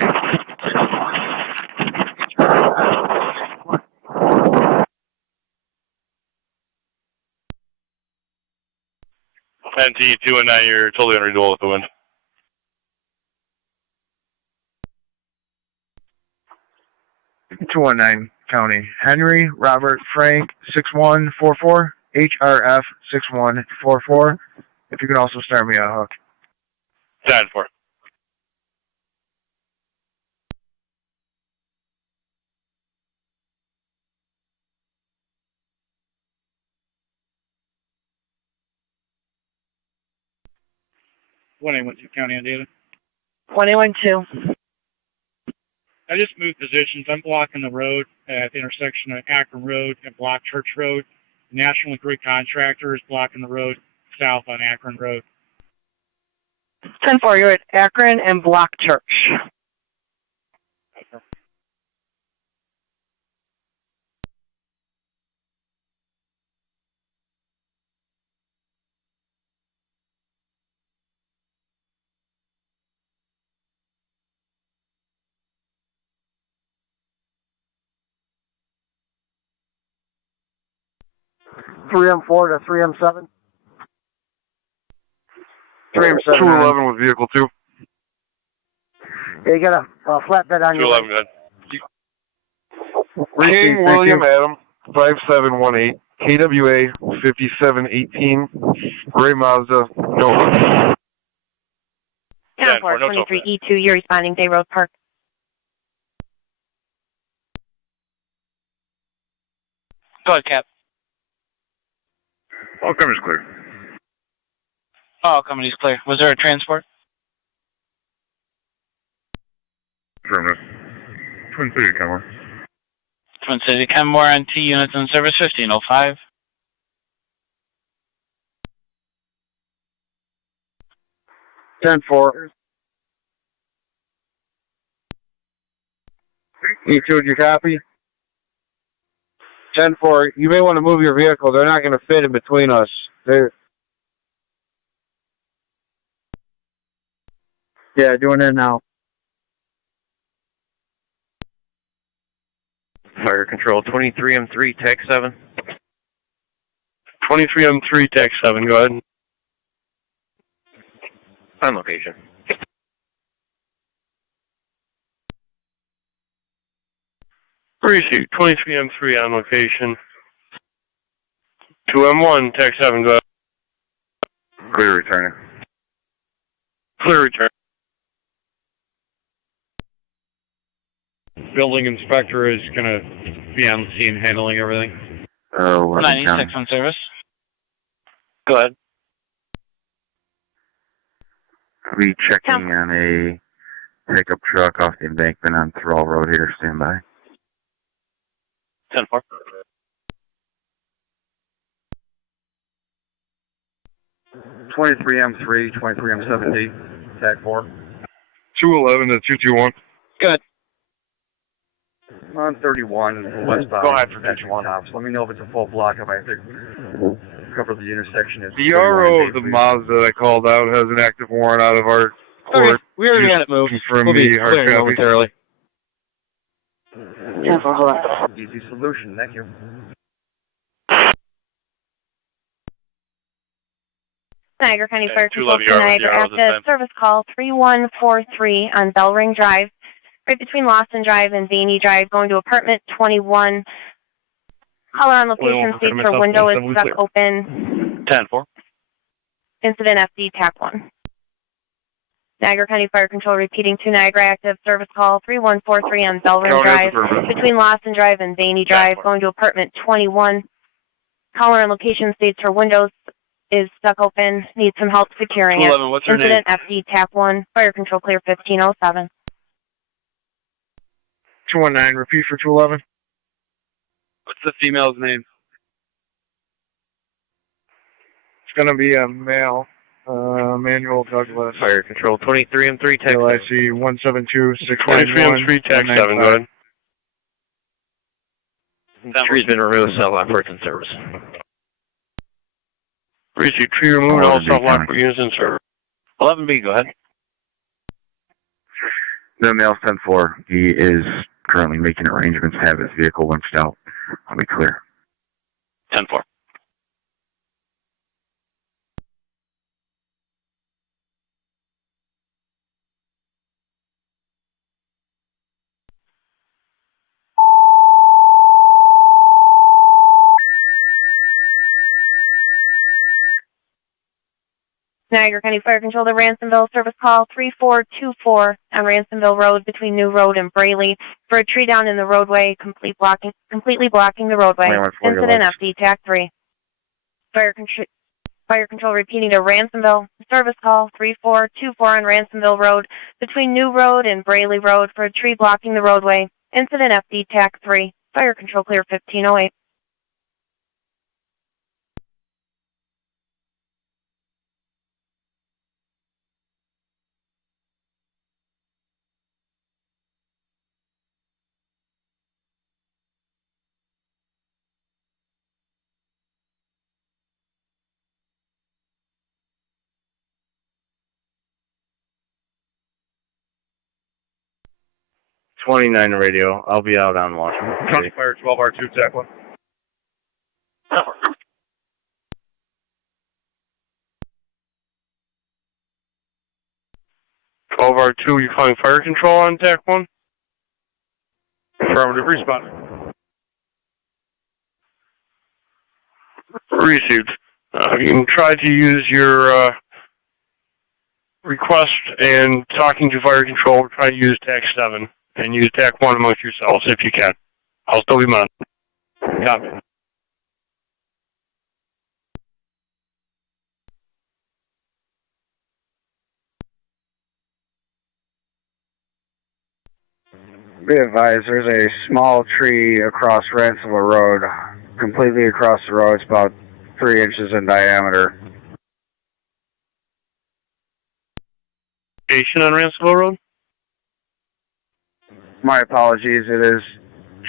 NT209, you're totally under dual with the wind. .219 County. Henry, Robert, Frank, 6144, HRF 6144. If you can also start me a hook. 10-4. What I went to County on data. 112. I just moved positions. I'm blocking the road at the intersection of Akron Road and Block Church Road. National Grid Contractor is blocking the road south on Akron Road. 10-4, you're at Akron and Block Church. 3M4 to 3M7. 3M7. 211 with vehicle 2. Yeah, you got a flatbed on you. 211, good. King William Adam, 5718, KWA 5718, Gray Mazda, no. 10-4-23E2, you're responding, Day Road Park. Go ahead, Cap. All company's clear. All company's clear. Was there a transport? Affirmative. Twin City, Kenmore. Twin City, Kenmore, NT units in service 1505. (10-4). E2, did you copy? 10-4, you may want to move your vehicle. They're not going to fit in between us. Yeah, doing it now. Fire control 23M3, TAC 7. 23M3, TAC 7, go ahead. On location. Receipt, 23M3 on location. 2M1, TAC 7, go ahead. Clear returning. Clear return. Building inspector is going to be on the scene handling everything. 96 on service. Go ahead. I'll be checking on a pickup truck off the embankment on Thrall Road here. Stand by. 10-4. (23M3, 23M17, TAC 4). 211 to 221. Good. On 31, westbound. Go ahead, Tops. Let me know if it's a full block. If I have to cover the intersection. The RO of the Mazda that I called out has an active warrant out of our court. We already had it moved. From We'll be the hard clearing copy. momentarily. Easy solution. Thank you. Niagara County Fire Control to Niagara active service call 3143 on Bellring Drive, right between Lawson Drive and Vaney Drive, going to apartment 21. Caller on location states her window is stuck open. 10-4. Incident FD TAC 1. Niagara County Fire Control repeating to Niagara active service call 3143 on Bellring Drive, between Lawson Drive and Vaney Drive, going to apartment 21. Caller on location states her window is stuck open, needs some help securing it. What's her Incident FD TAC 1, fire control clear 1507. 219, repeat for 211. What's the female's name? It's going to be a male, Manuel Douglas. Fire control 23M3, TAC 7. LIC 172-691. 23M3, TAC 7, go ahead. Tree's been removed, cell Lockport's in service. Receipt, tree removed, all cell Lockport units in service. 11B, go ahead. The male 10-4. He is currently making arrangements to have his vehicle lynched out. I'll be clear. 10-4. Niagara County Fire Control to Ransomville, service call 3424 on Ransomville Road between New Road and Braley for a tree down in the roadway, completely blocking the roadway. Incident FD TAC 3. Fire Control repeating to Ransomville, service call 3424 on Ransomville Road between New Road and Braley Road for a tree blocking the roadway. Incident FD TAC 3. Fire Control clear 1508. (29 radio). I'll be out on Washington. County Fire 12R2, TAC 1. 12R2, you calling fire control on TAC 1? Affirmative, respond. Received. You can try to use your request and talking to fire control. Try to use TAC 7 and use TAC 1 amongst yourselves if you can. I'll still be monitoring. Copy. Be advised, there's a small tree across Ransomville Road, completely across the road. It's about 3 inches in diameter. Station on Ransomville Road? My apologies, it is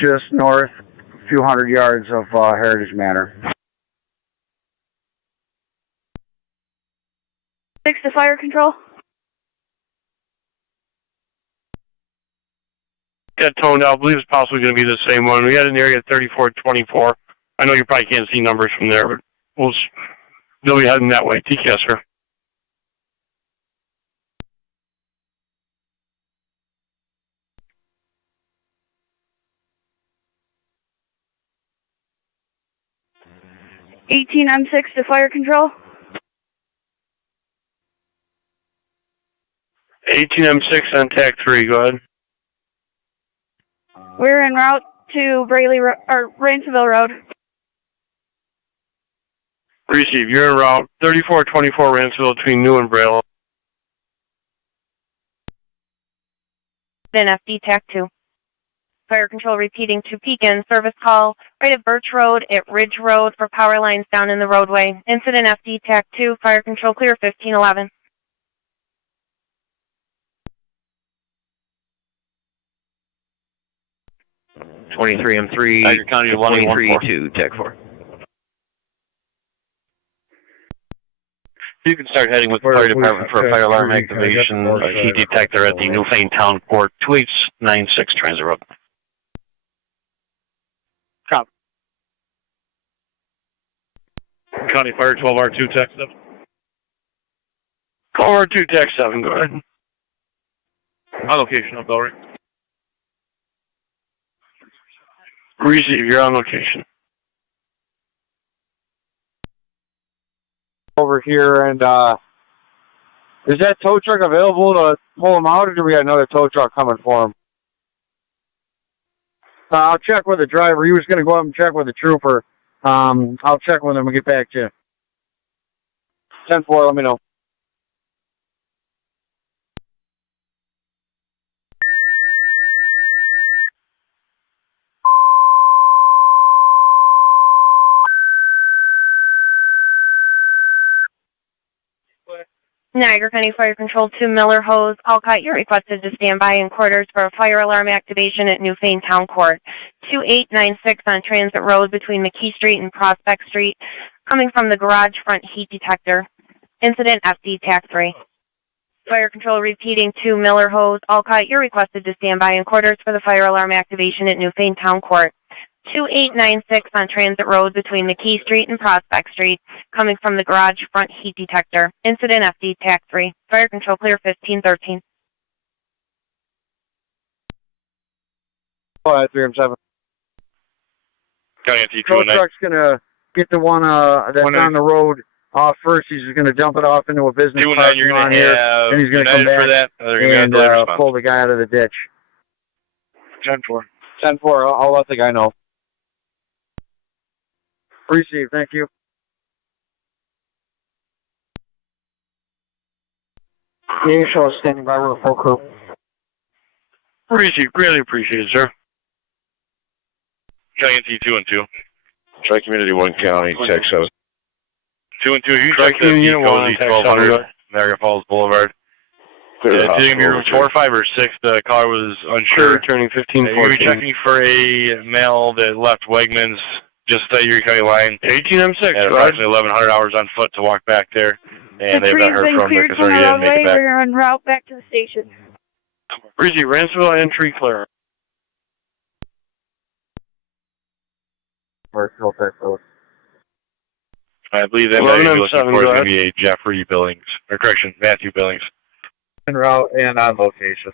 just north, a few hundred yards of Heritage Manor. 6 to fire control. Got toned out. I believe it's possibly going to be the same one. We got an area at 3424. I know you probably can't see numbers from there, but they'll be heading that way. TCS, sir. M6 to fire control. 18M6 on TAC 3. Go ahead. We're en route to Ransomville Road. Receive. You're en route 3424 Ransomville between New and Braille. Then FD TAC 2. Fire control repeating to Pekin. Service call right at Birch Road at Ridge Road for power lines down in the roadway. Incident FD TAC 2. Fire control clear 1511. 23M3, Niagara County 23-2, TAC 4. You can start heading with the fire department for a fire alarm activation. Heat detector at the Newfane Town Court, 2896 Transit Road. Copy. County Fire 12R2, TAC 7. Call R2, TAC 7. Go ahead. On location, on Bellring. Receive. You're on location. Over here, and is that tow truck available to pull him out, or do we got another tow truck coming for him? I'll check with the driver. He was going to go up and check with the trooper. I'll check with him and get back to you. 10-4, let me know. Niagara County Fire Control 2 Miller Hose. Alcott, you're requested to stand by in quarters for a fire alarm activation at Newfane Town Court. 2896 on Transit Road between McKee Street and Prospect Street, coming from the garage front heat detector. Incident FD TAC 3. Fire Control repeating 2 Miller Hose. Alcott, you're requested to stand by in quarters for the fire alarm activation at Newfane Town Court. 2896 on Transit Road between McKee Street and Prospect Street, coming from the garage front heat detector. Incident FD TAC 3. Fire control clear 1513. All right, 3M7. Tow truck's going to get the one that's on the road off first. He's going to dump it off into a business parking lot here, and he's going to come back and pull the guy out of the ditch. 10-4. 10-4, I'll let the guy know. Receive, thank you. Yeah, show standing by with a full crew. Receive, greatly appreciated, sir. County T2 and 2. Tri Community 1 County, TAC 7. 2 and 2, you check the Cozy 1200 Niagara Falls Boulevard. Did it be room 4, 5, or 6? The caller was unsure. Turning 1514. You'll be checking for a male that left Wegmans just at Erie County line. 18M6, at approximately 1,100 hours on foot to walk back there. And they've not heard from their concern he didn't make it back. We're en route back to the station. Breezy, Ransomville entry clear. I believe that might be looking for is going to be a Jeffrey Billings, or correction, Matthew Billings. En route and on location.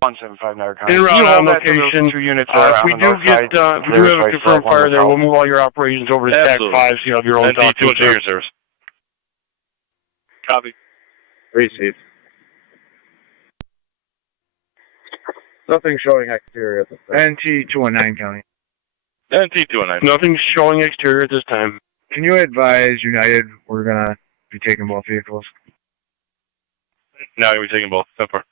175 Niagara County. En route You on hold that to location. those 2 units If we do get, if we do have a confirmed fire there, we'll move all your operations over to TAC 5 so you have your own dock to your service. Copy. Received. Nothing showing exterior at the time. NT 219 County. NT 219. Nothing showing exterior at this time. Can you advise United we're gonna be taking both vehicles? Now we're taking both. So far.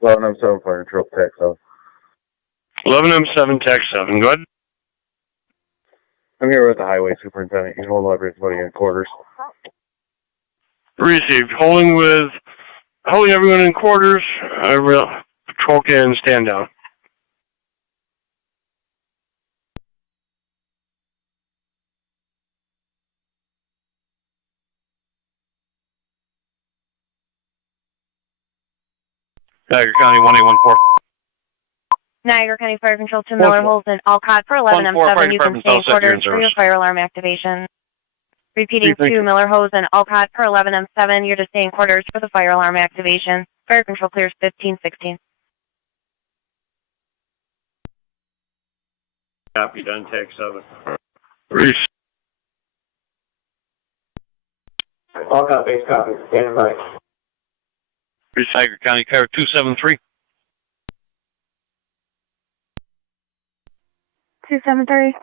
Well, I'm 7 fire control TAC 7. 11M7 TAC 7. Go ahead. I'm here with the highway superintendent. You can hold everybody in quarters. Received. Holding everyone in quarters. Patrol can stand down. Niagara County 1814. Niagara County Fire Control to Miller Holden, Alcott for 11M7. You can stay in quarters for your fire alarm activation. Repeating to Miller Hosen, Alcott for 11M7. You're to stay in quarters for the fire alarm activation. Fire control clears 1516. Copy, done, TAC 7. Alcott base copy, standing by. Niagara County Car 273. 273.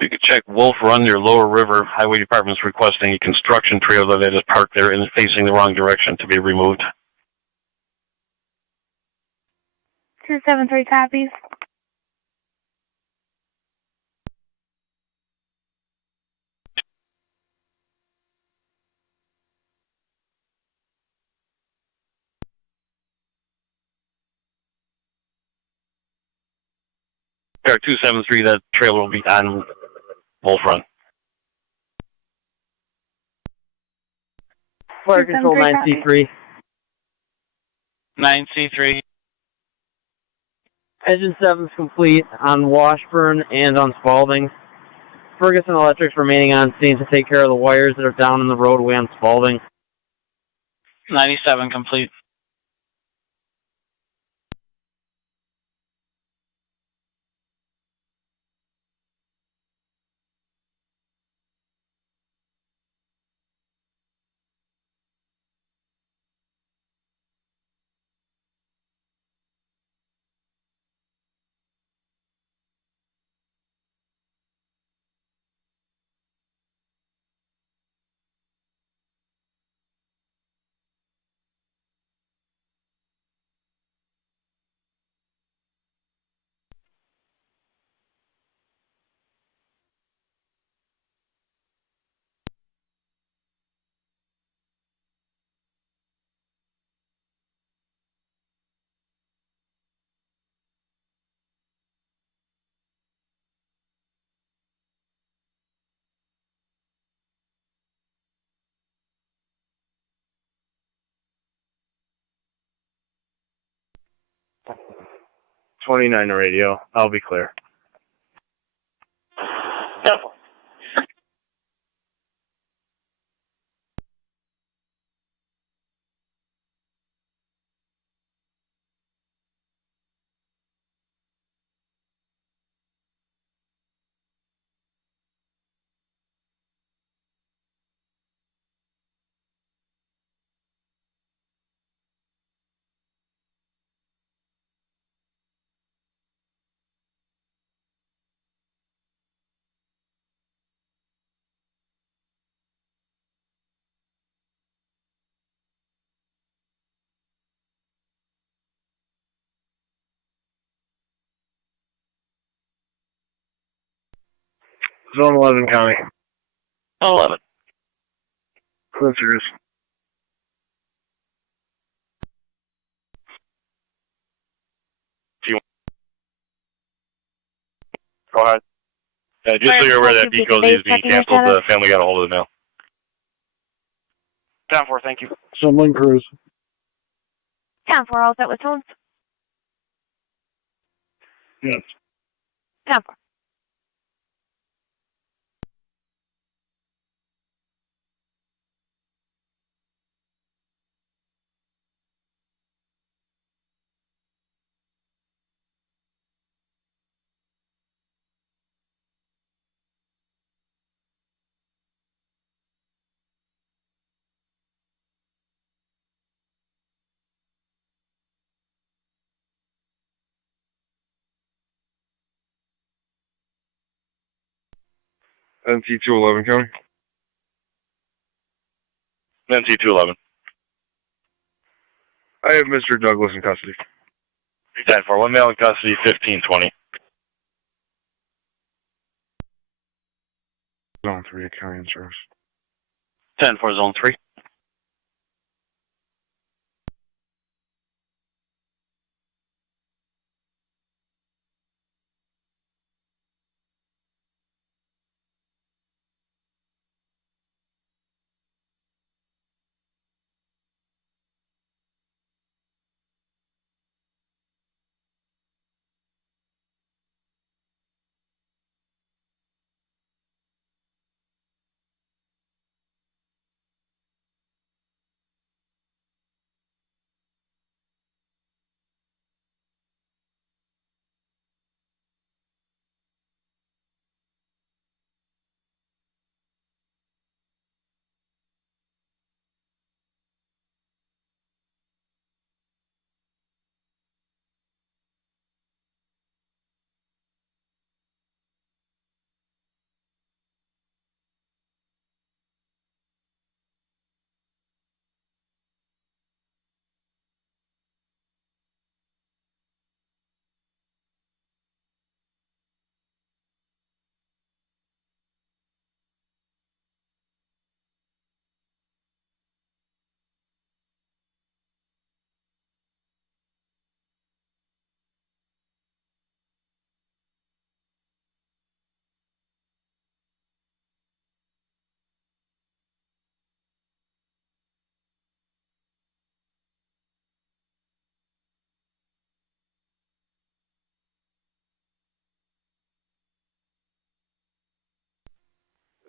You can check Wolf Run near Lower River. Highway Department's requesting a construction trailer that is parked there and facing the wrong direction to be removed. 273 copies. Car 273, that trailer will be on Wolf Run. Fire control 9C3. 9C3. Engine 7 is complete on Washburn and on Spalding. Ferguson Electric's remaining on scene to take care of the wires that are down in the roadway on Spalding. 97 complete. '29 radio. I'll be clear. Zone 11 County. 11. Clinchers. Go ahead. Just so you're aware that Deco's is being canceled, the family got a hold of the mail. 10-4, thank you. Someone cruise. 10-4, all set with tones. Yes. 10-4. NC211 County. NC211. I have Mr. Douglas in custody. 10-4, one male in custody, 1520. Zone 3 County in service. 10-4, Zone 3.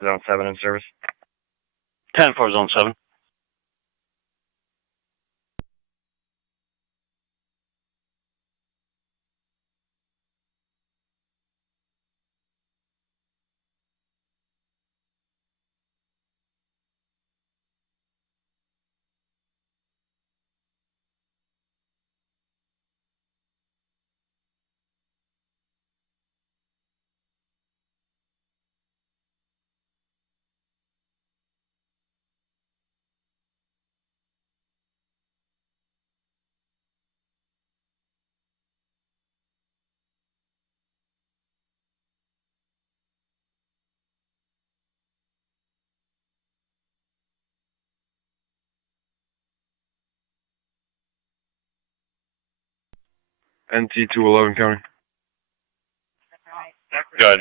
Zone 7 in service. 10-4, Zone 7. NC211 County. Good.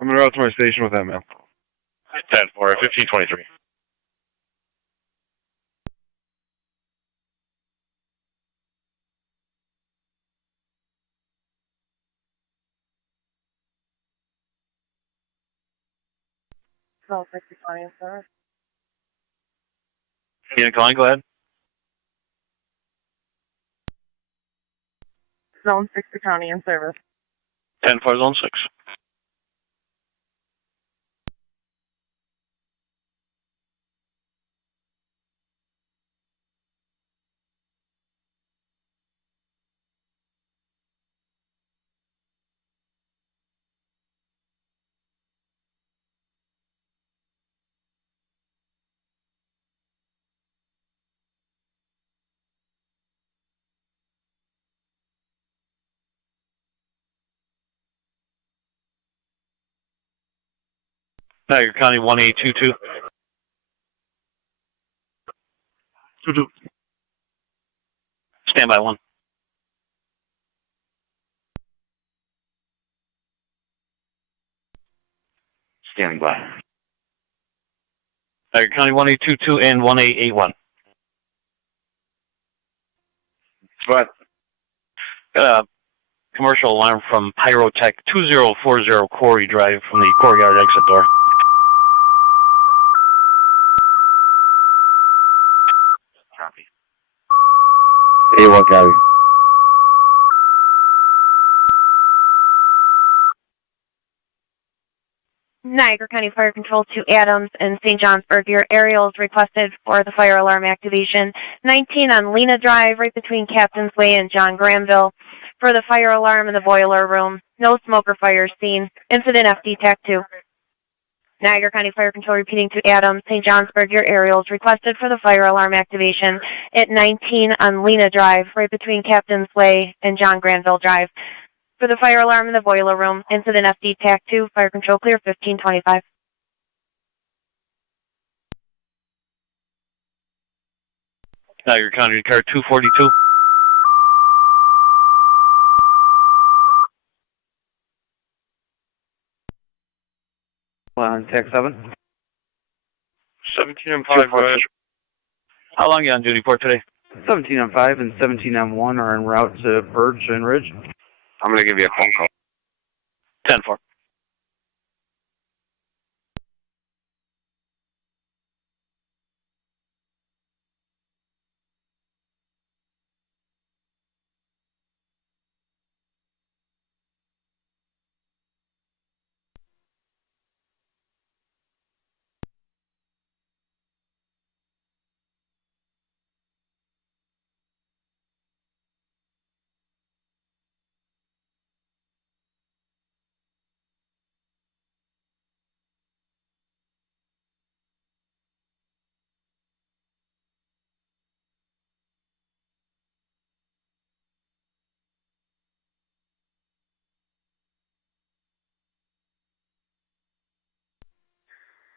I'm going to route to my station with that mail. 10-4, 1523. Zone 60 County in service. Unit calling, go ahead. Zone 60 County in service. 10-4, Zone 6. Niagara County 1822. 22. Standby 1. Standing by. Niagara County 1822 and 1881. What? Got a commercial alarm from Pyrotech 2040 Quarry Drive from the courtyard exit door. Copy. A1 copy. Niagara County Fire Control to Adams and St. Johnsburg. Your aerial is requested for the fire alarm activation. 19 on Lena Drive, right between Captain's Way and John Granville, for the fire alarm in the boiler room. No smoke or fire seen. Incident FD TAC 2. Niagara County Fire Control repeating to Adams, St. Johnsburg. Your aerial is requested for the fire alarm activation at 19 on Lena Drive, right between Captain's Way and John Granville Drive. For the fire alarm in the boiler room, incident FD TAC 2, fire control clear 1525. Niagara County car 242. On TAC 7. 17 on 5, go ahead. How long are you on duty for today? 17 on 5 and 17 on 1 are en route to Birch and Ridge. I'm going to give you a phone call. 10-4.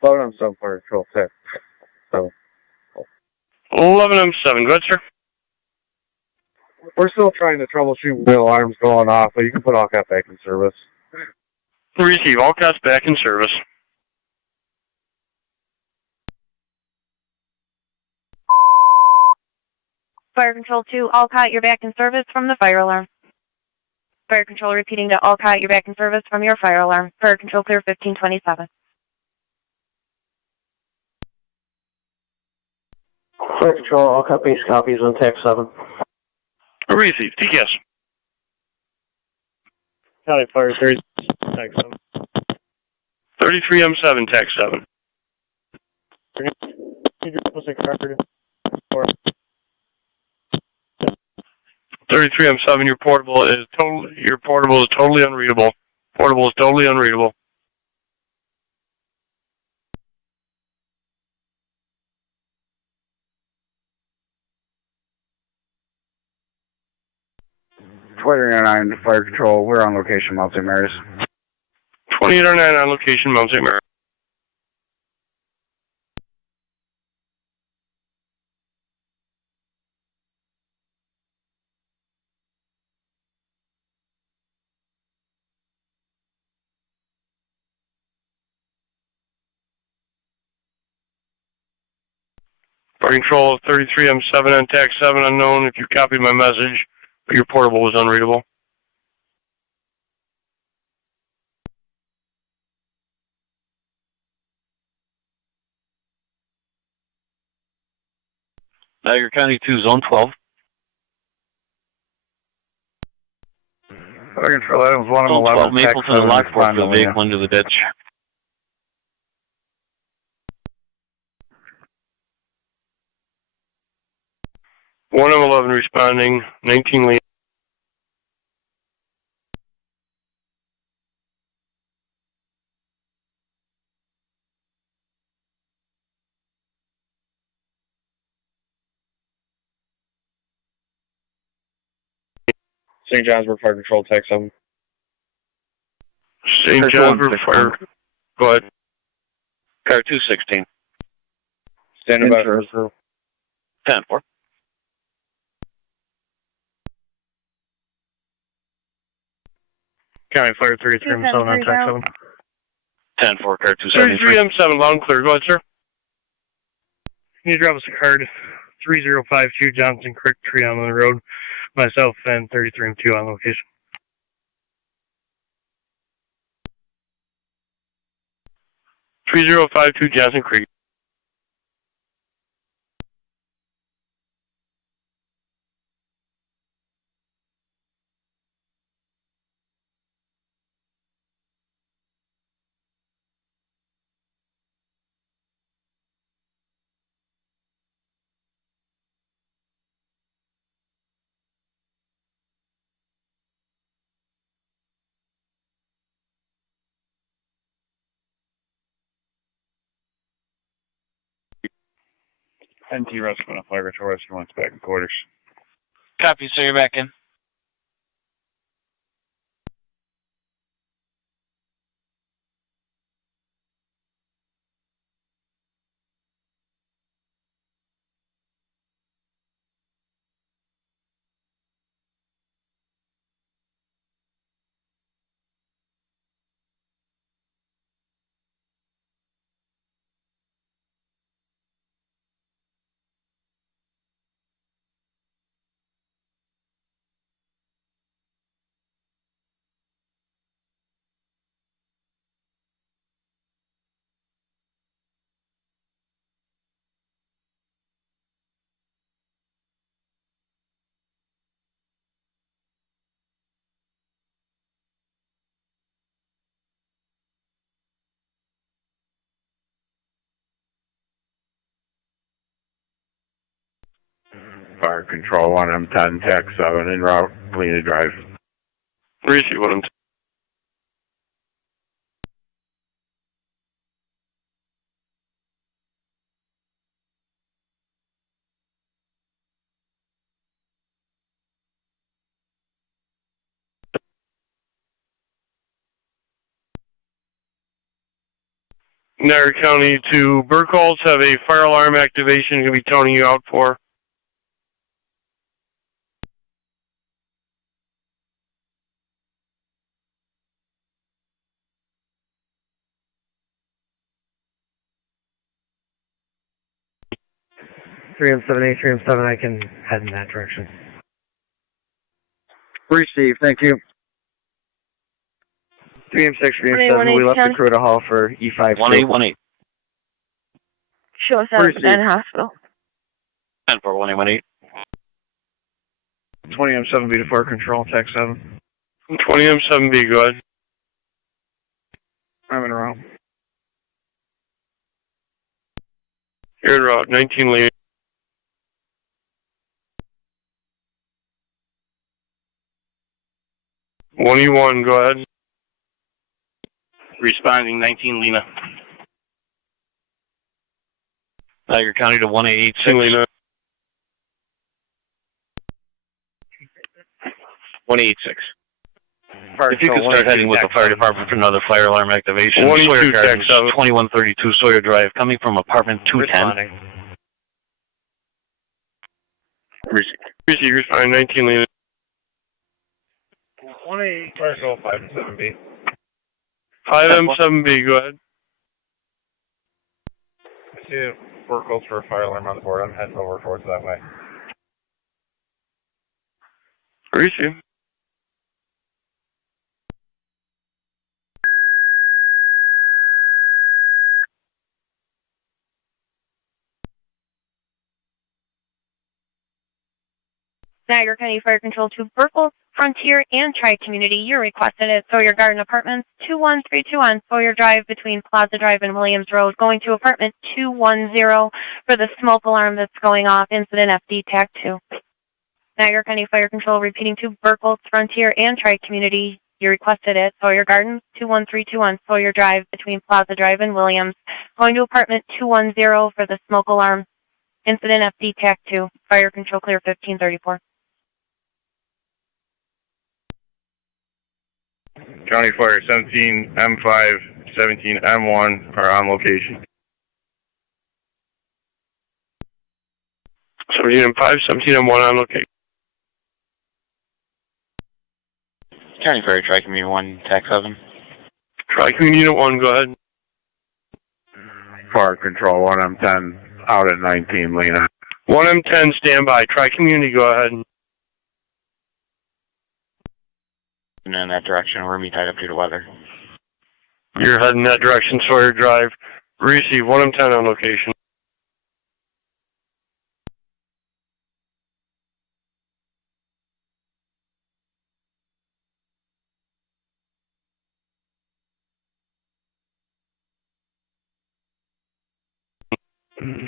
I'm some fire control TAC 7. 11 M7, go ahead, sir. We're still trying to troubleshoot the alarms going off, but you can put all cat back in service. Receive all cats back in service. Fire control 2, Alcott, you're back in service from the fire alarm. Fire control repeating to Alcott, you're back in service from your fire alarm. Fire control clear 1527. Fire control, Alcott base copies on TAC 7. Receive, TCS. County Fire 30, TAC 7. 33 M7, TAC 7. 33 M7, your portable is totally unreadable. Portable is totally unreadable. Fire Control, we're on location, Mount St. Mary's. 2809 on location, Mount St. Mary. Fire control 33 M7 on TAC 7 unknown if you copied my message, but your portable was unreadable. Niagara County 2, Zone 12. Fire Control, items 1 and 11. Mapleton and Lockport for the vehicle into the ditch. One M11 responding, 19 Lee. St. Johnsburg Fire Control, TAC 7. St. Johnsburg Fire. Go ahead. Car 216. Standing by. 10-4. County Fire 33M7 on TAC 7. 10-4, car 273. 33M7, loud and clear. Go ahead, sir. Can you drop us a card? 3052 Johnson Creek, Tree on the road. Myself and 33M2 on location. 3052 Johnson Creek. NT Rescue and Fire Control Rescue wants back in quarters. Copy, sir. You're back in. Fire Control 1M10, TAC 7, en route, Lena Drive. Receive 1M10. Niagara County to Burkholz, have a fire alarm activation. Going to be toning you out for. Three M7A, 3M7, I can head in that direction. Receive, thank you. 3M6, 3M7, we left the crew to haul for E5. 1818. Show us out and hospital. 10-4, 1818. 20M7B to Fire Control, TAC 7. 20M7B, go ahead. I'm in a row. You're en route, 19 Lena. 1E1, go ahead. Responding, 19 Lena. Niagara County to 1886. Lena. 186. If you could start heading with the fire department for another fire alarm activation. 22 Gardens, 2132 Sawyer Drive, coming from apartment 210. Receive, responding, 19 Lena. 1A, Fire Control 5M7B. 5M7B, go ahead. I see a Burkholz for a fire alarm on the board. I'm heading over towards that way. Receive. Niagara County Fire Control to Burkholz, Frontier, and Tri-Community. You're requested at Sawyer Garden Apartments, 2132 on Sawyer Drive between Plaza Drive and Williams Road, going to apartment 210 for the smoke alarm that's going off, incident FD TAC 2. Niagara County Fire Control repeating to Burkholz, Frontier, and Tri-Community. You're requested at Sawyer Gardens, 2132 on Sawyer Drive between Plaza Drive and Williams, going to apartment 210 for the smoke alarm, incident FD TAC 2. Fire Control clear 1534. County Fire 17M5, 17M1 are on location. 17M5, 17M1 on location. County Ferry, Tri-Community 1, TAC 7. Tri-Community Unit 1, go ahead. Park Control, 1M10, out at 19, Lena. 1M10, stand by. Tri-Community, go ahead. And in that direction, we're going to be tied up due to weather. You're heading that direction, Sawyer Drive. Receive 1M10 on location.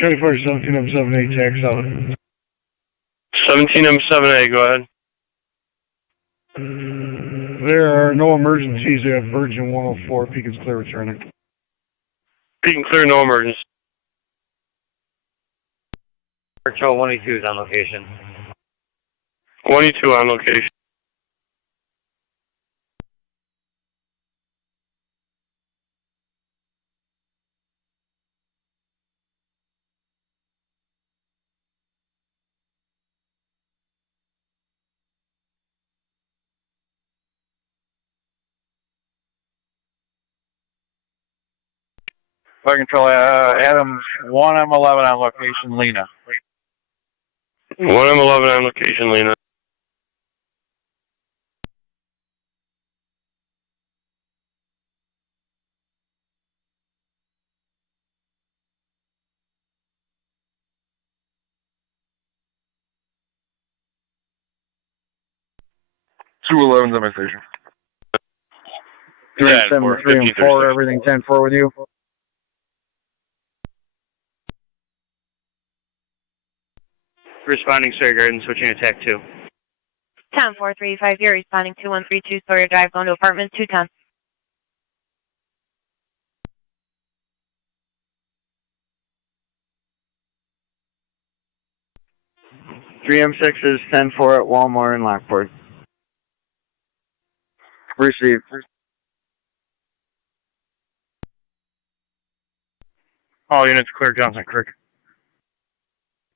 County Fire 17M78, TAC 7. 17M7A, go ahead. There are no emergencies. We have Virgin 104, Peak and Clear returning. Peak and Clear, no emergency. Patrol 182 is on location. 182 on location. Fire Control, Adams 1M11 on location, Lena. 1M11 on location, Lena. Two 11s on my station. 3 and 7, 3 and 4, everything 10-4 with you. Responding Sawyer Garden, switching attack 2. 10-4-3-5, you're responding 2132 Sawyer Drive, going to apartment 210. M6 is 10-4 at Walmart in Lockport. Receive. All units clear Johnson Creek.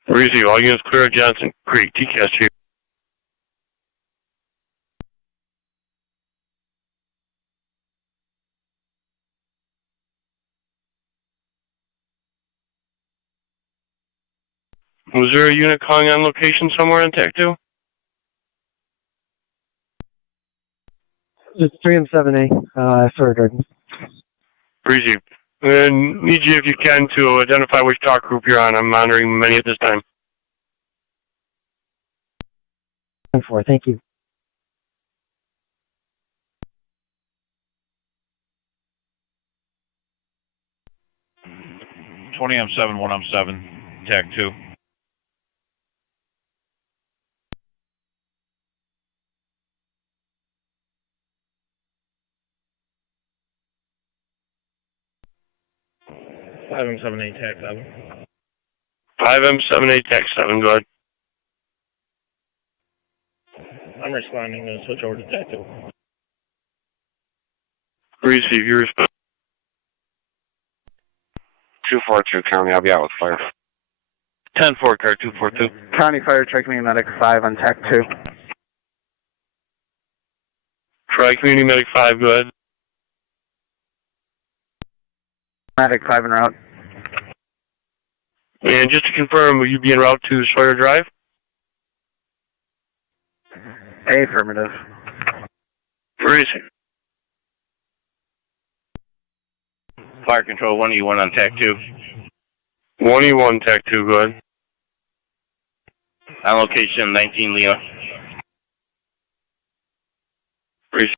Receive. All units clear Johnson Creek. TCAS Chief. Was there a unit calling on location somewhere in TAC 2? It's 3 and 7A, Sawyer Garden. Receive. And need you, if you can, to identify which talk group you're on. I'm monitoring many at this time. 10-4, thank you. M7, 1M7, TAC 2. M78, TAC 7. 5M78, TAC 7, go ahead. I'm responding to switch over to TAC 2. Receive, you respond. 242 County, I'll be out with fire. 10-4, car 242. County Fire, Tri-Community Medic 5 on TAC 2. Tri-Community Medic 5, go ahead. Medic 5 en route. And just to confirm, will you be en route to Sawyer Drive? Affirmative. Receive. Fire Control 1E1 on TAC 2. 1E1, TAC 2, go ahead. On location 19 Lena. Receive.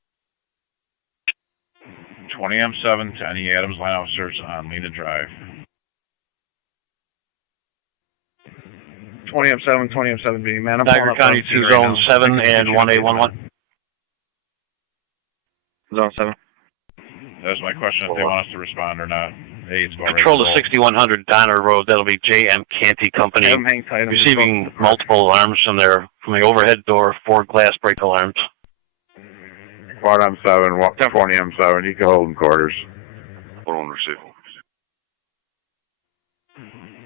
20M7 to any Adams line officers on Lena Drive. 20M7, 20M7B, man. I'm Niagara County 2 Zone 7 and 1A11. Zone 7. That was my question, if they want us to respond or not. Hey, it's about Control ready to to roll. 6100 Donner Road. That'll be J.M. Canty Company. Have them hang tight. Receiving multiple alarms from the overhead door, 4 glass break alarms. 1M7, 20M7, you can hold in quarters. Hold on, receive.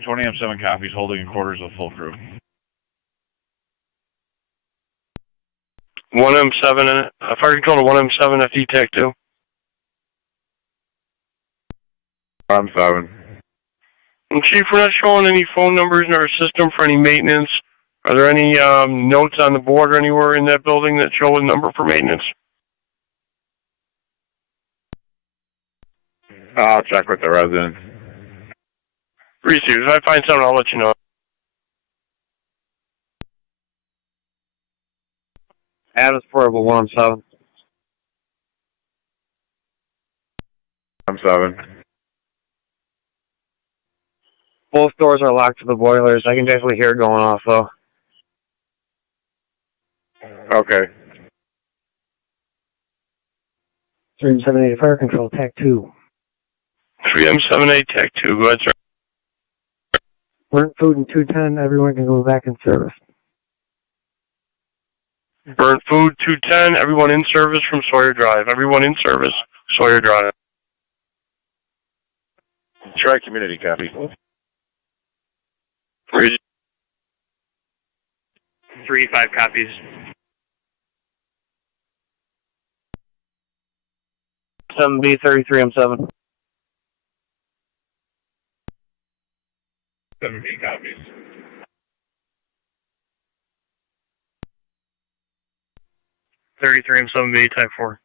20M7 copies, holding in quarters with full crew. 1M7, fire control to 1M7, FD TAC 2. I'm 7. And Chief, we're not showing any phone numbers in our system for any maintenance. Are there any notes on the board or anywhere in that building that show a number for maintenance? I'll check with the residents. Receive. If I find something, I'll let you know. Adams Portable 1M7. I'm 7. Both doors are locked to the boilers. I can definitely hear it going off, though. Okay. 3M78 Fire Control, TAC 2. 3M78 TAC 2. Go ahead, sir. Burnt food in 210. Everyone can go back in service. Burnt food 210. Everyone in service from Sawyer Drive. Everyone in service, Sawyer Drive. Try community copy. 3-5 copies. 7B 33M7. 7B copies. 33M7B Type 4.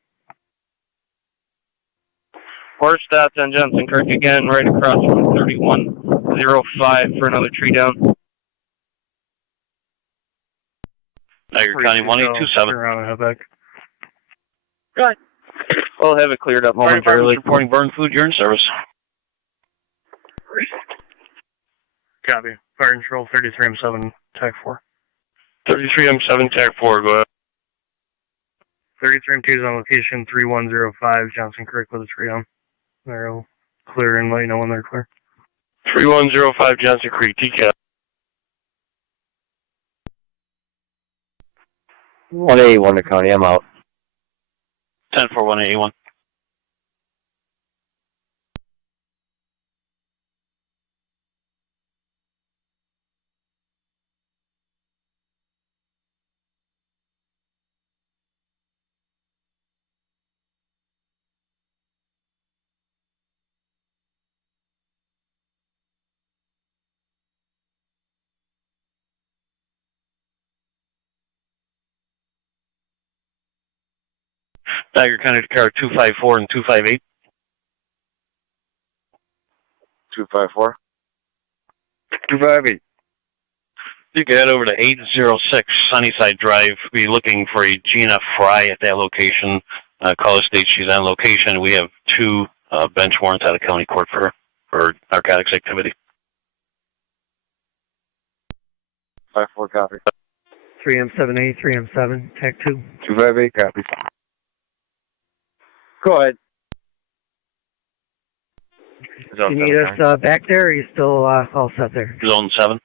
Horse stopped on Johnson Creek again, right across from 3105 for another tree down. Niagara County 1827. Around and head back. Go ahead. We'll have it cleared up momentarily. Reporting burn food, you're in service. Copy. Fire control 33M7 TAC 4. 33M7 TAC 4, go ahead. 33M2 is on location 3105 Johnson Creek with a tree on. They'll clear and let you know when they're clear. 3105 Johnson Creek, TCAP. 181 to County, I'm out. 10-4, 181. Niagara County car 254 and 258. 254. 258. You can head over to 806 Sunnyside Drive. Be looking for a Gina Fry at that location. Caller states she's on location. We have 2 bench warrants out of county court for narcotics activity. 54 copy. 3M7A, 3M7, TAC 2. 258 copy. Go ahead. Zone You need us back there, or are you still all set there? Zone 7.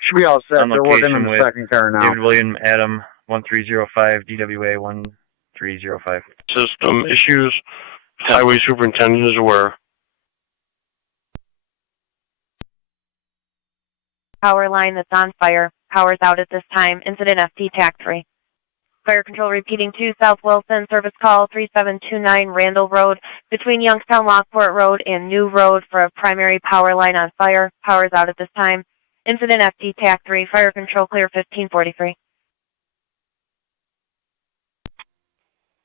Should be all set. On They're working on location the with second car now. David William, Adam, 1305, DWA 1305. System issues. Highway superintendent is aware. Power line that's on fire. Power's out at this time. Incident FT TAC 3. Fire control repeating 2 South Wilson, service call 3729 Randall Road between Youngstown, Lockport Road and New Road for a primary power line on fire. Power's out at this time. Incident FT TAC 3, fire control clear 1543.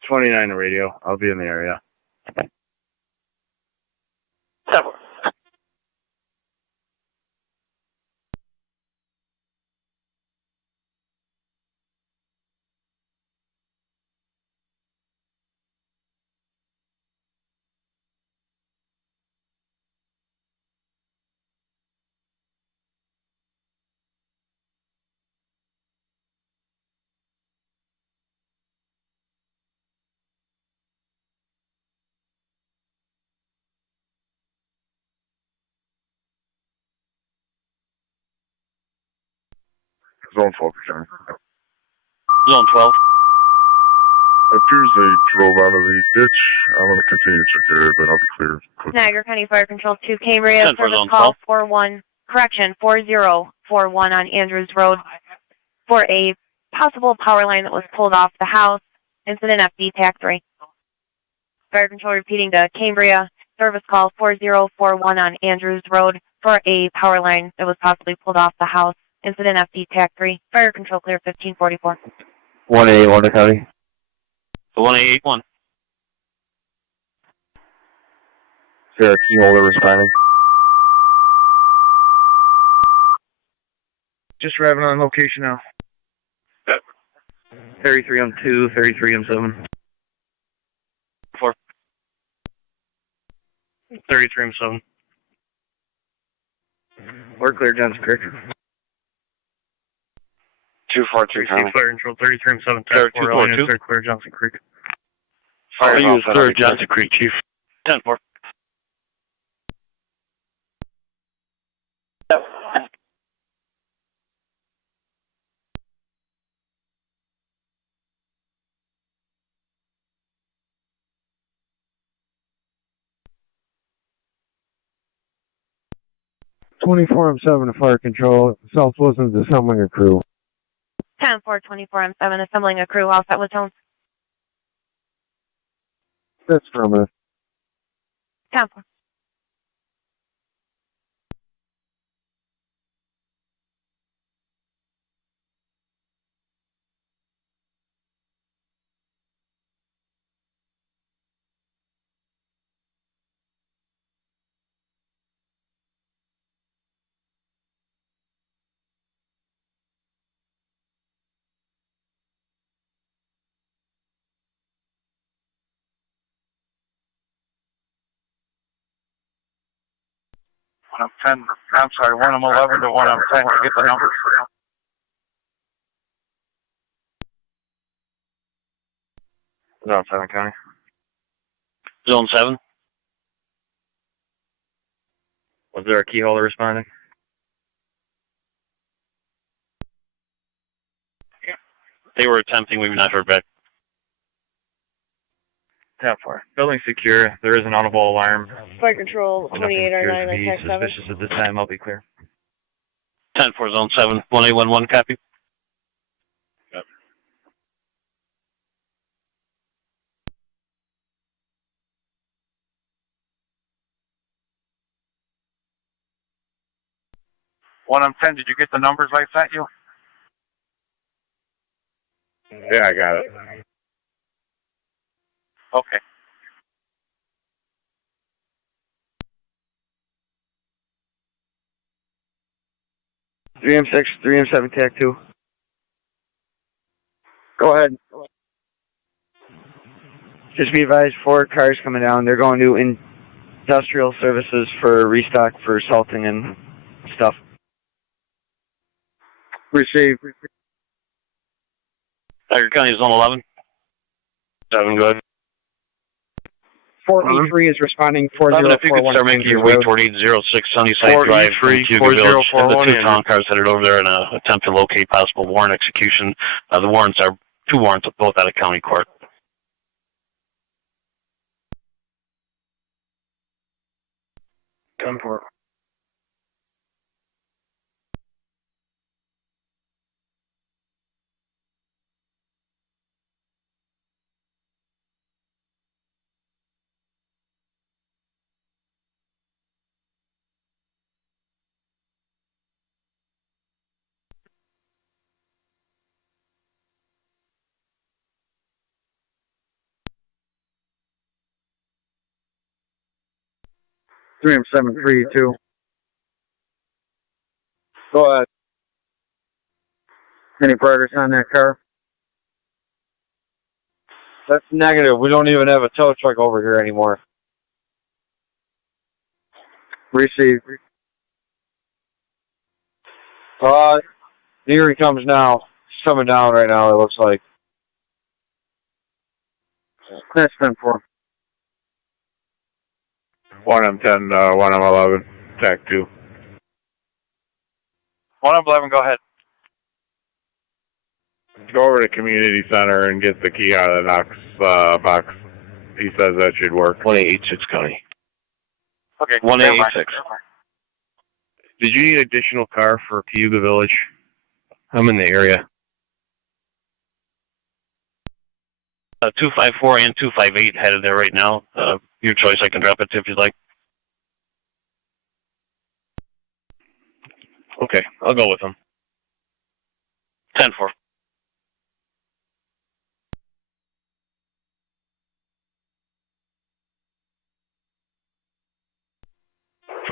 29 radio. I'll be in the area. 7. Zone 12 return. Zone 12. It appears they drove out of the ditch. I'm going to continue to check the area, but I'll be clear quickly. Niagara County Fire Control 2 Cambria, service call 4041 on Andrews Road for a possible power line that was pulled off the house. Incident FD TAC 3. Fire control repeating to Cambria. Service call 4041 on Andrews Road for a power line that was possibly pulled off the house. Incident FD TAC 3. Fire control clear 1544. 181 to County. 1881. Is there a key holder responding? Just arriving on location now. 33M2, 33M7. 33M7. We're clear, Johnson Creek. 243 County. Fire control 33M7. TAC 4. 242. Clear Johnson Creek. Fire use off, clear Johnson Creek, Chief. 10-4. M7 to fire control. South Wilson's assembling a crew. 10-4, 24M7, assembling a crew. All set with tones. That's affirmative. 10-4. I'm 10. I'm sorry, 1M11 to 1M10 to get the numbers. Zone 7 County. Zone 7. Was there a key holder responding? They were attempting, we've not heard back. 10-4. Building secure. There is an audible alarm. Fire control 2809 on TAC 7. Suspicious at this time. I'll be clear. 10-4, Zone 7. 1811, copy. Yep. One M10, did you get the numbers I sent you? Yeah, I got it. Okay. Three M6, 3M7, TAC 2. Go ahead. Just be advised, 4 cars coming down. They're going to industrial services for restock for salting and stuff. Receive. Tiger County, Zone 11. 7, go ahead. 4E3 is responding 11, if you could 4041. start making your way toward 806 Sunnyside Drive in Cuba Village. And the 2 town cars headed over there in an attempt to locate possible warrant execution. The warrants are 2 warrants, both out of county court. Gunport. Three M7, 3E2. Go ahead. Any progress on that car? That's negative. We don't even have a tow truck over here anymore. Receive. Here he comes now. He's coming down right now, it looks like. That's 10-4. 1M10, 1M11, TAC 2. 1M11, go ahead. Go over to community center and get the key out of the Knox box. He says that should work. 1886 County. Okay. 1886. Did you need additional car for Cayuga Village? I'm in the area. 254 and 258 headed there right now. Your choice. I can drop it if you'd like. Okay, I'll go with them. 10-4.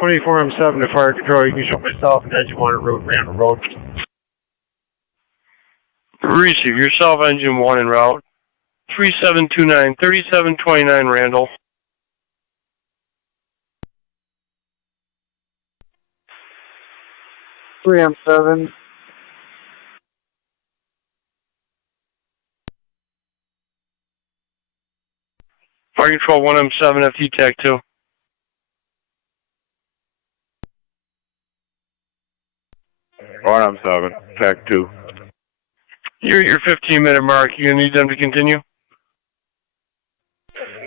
M7 to fire control. You can show myself and engine 1 at Randall Road. Receive yourself, engine 1 en route. 3729, 3729 Randall. M7. Fire control 1M7, FT TAC 2. I'm 7, TAC 2. You're at your 15-minute mark. You gonna need them to continue?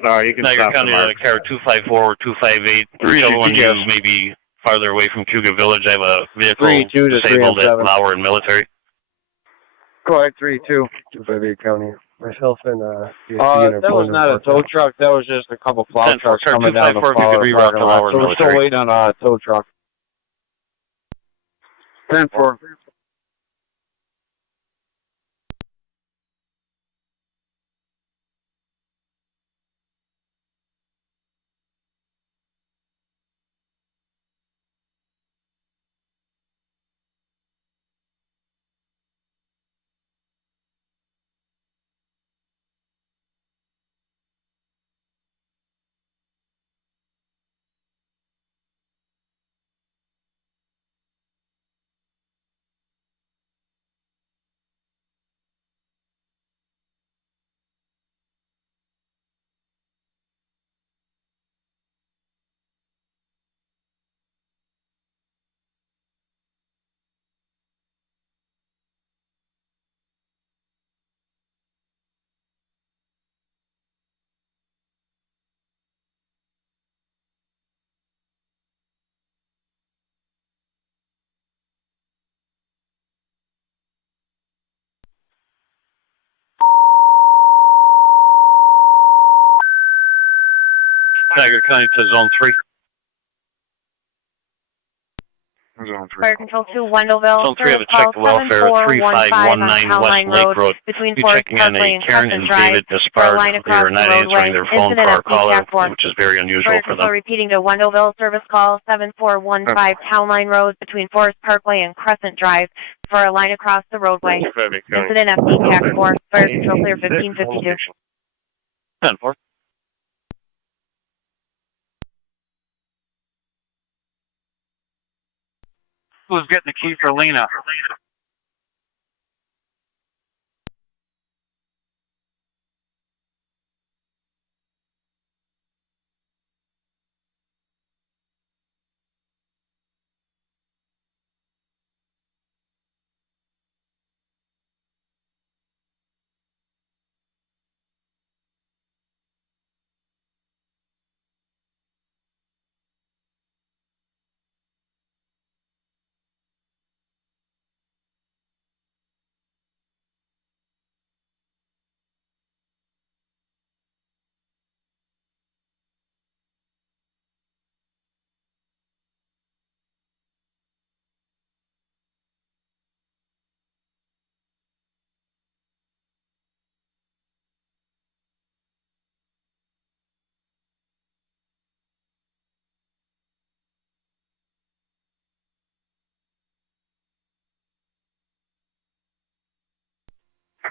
No, you can Niagara stop County the mark. Car 254 or 258. Whichever one you may be farther away from Cougar Village. I have a vehicle 3-2 to disabled at 3M7. Lauer and Military. Go ahead, 3-2. 258 County. Myself and that was not a tow truck. That was just a couple plow trucks coming down the Flower parking lot. So we're still waiting on a tow truck. 10-4. Niagara County to Zone 3. Zone 3. Fire Control 2, Wendellville. Zone 3, have a check the welfare of 3519 West Lake Road. Between Be Forest checking on Parkway a and Karen Crescent and Drive David for a Despard. line They across are the not roadway. answering their phone Incident for our at caller, TAC 4. which is very unusual Fire for Control them. repeating to Wendellville service call 7415 Town Line Road between Forest Parkway and Crescent Drive for a line across the roadway. Incident FD TAC 4. Fire Control clear 1552. 10-4. Who's getting the key for Lena?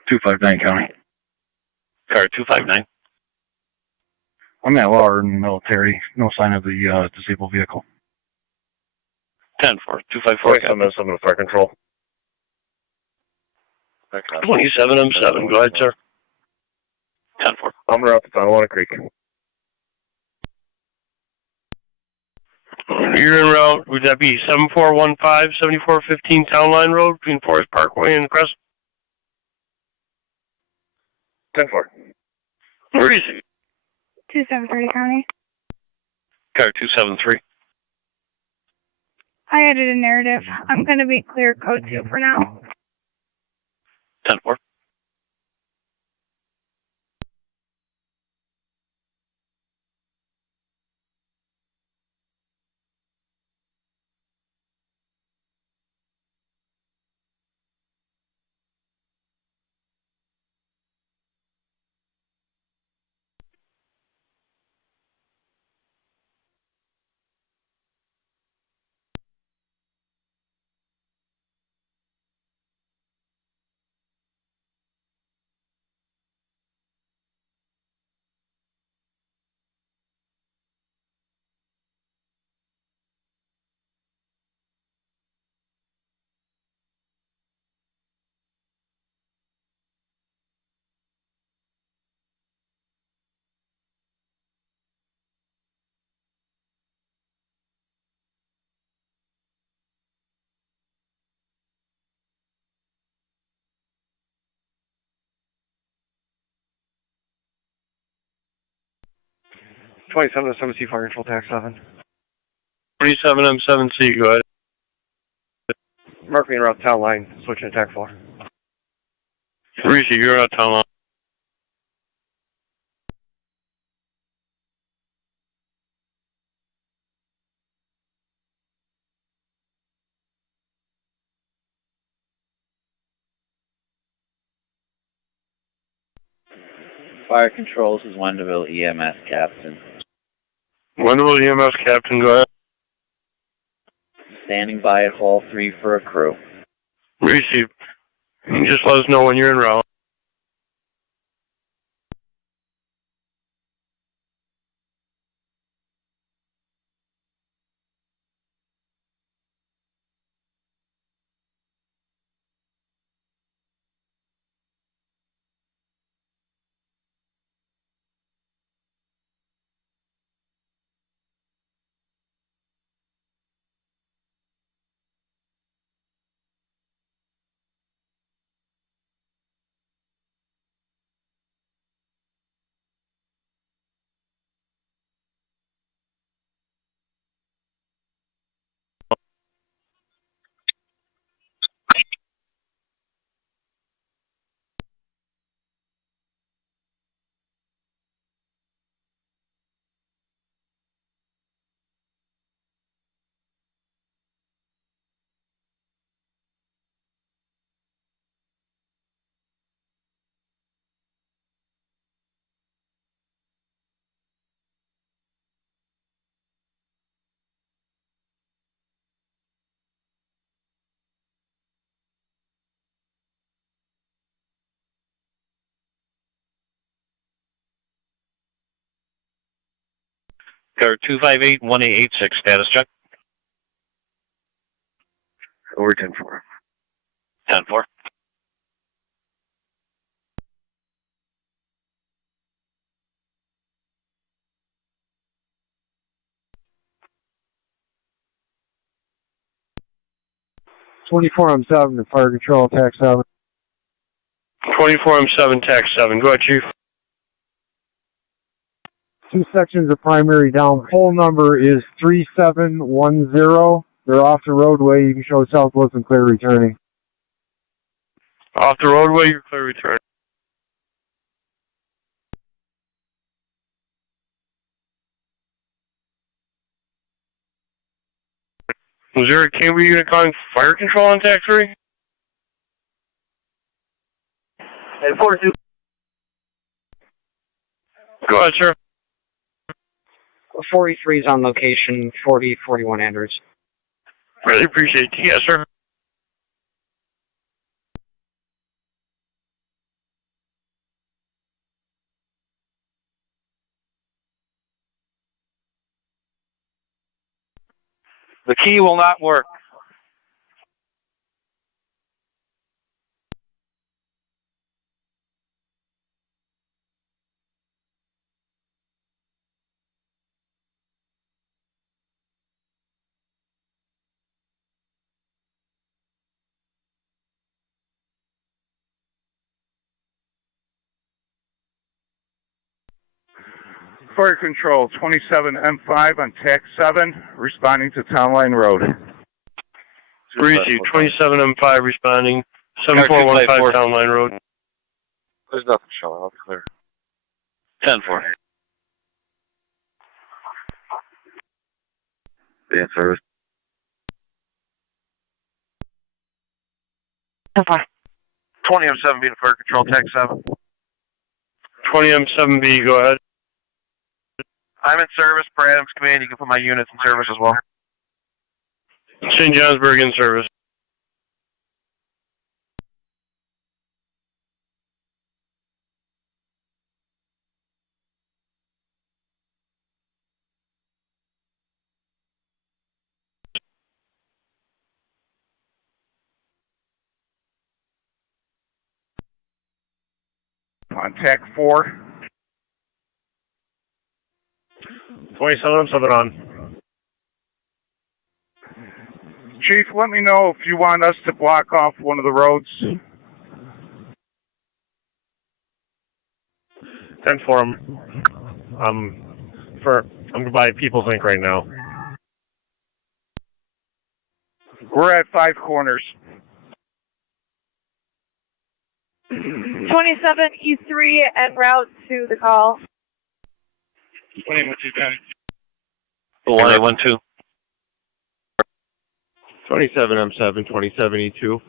County. Car 259. I'm at Lauer in the Military. No sign of the disabled vehicle. 10-4. 254. I'm in fire control. 27M7. Go ahead, sir. 10-4. I'm around the Tonawanda Creek. You're en route. Would that be 7415, 7415 Town Line Road between Forest Parkway and Crescent? 10-4. Where is it? 273 County. Car 273. I added a narrative. I'm going to be clear code 2 for now. 10-4. 27M7C Fire Control TAC 7. 27M7C, go ahead. Mark me around town line, switching to TAC 4. Reese, you're out town line. Fire Control, this is Wendellville EMS Captain. Wendellville EMS Captain, go ahead. Standing by at Hall 3 for a crew. Reese, just let us know when you're en route. Car 258-1886, status check. Over 10-4. 10-4. M7 to Fire Control TAC 7. 24M7 TAC 7, go ahead, Chief. 2 sections of primary down. Pole number is 3710. They're off the roadway. You can show southwest and clear returning. Off the roadway, you're clear return. Was there a Cambridge unit calling Fire Control on TAC 3? Hey, 42. Go ahead, sir. 43 is on location, 41 Andrews. Really appreciate it. Yes, sir. The key will not work. Fire Control, 27M5 on TAC 7, responding to Town Line Road. Reese, 27M5 responding, 7415 Town Line Road. There's nothing showing. I'll clear. 10-4. Yeah, service. 10-4. 20M7B to Fire Control TAC 7. 20M7B, go ahead. I'm in service per Adams Command. You can put my units in service as well. St. Johnsburg in service. On TAC 4. 27M7 on. Chief, let me know if you want us to block off one of the roads. 10-4. I'm I'm by People's Inc. right now. We're at 5 Corners. 27 E3 en route to the call. 2812. 1812. 27 M7, 27 E2.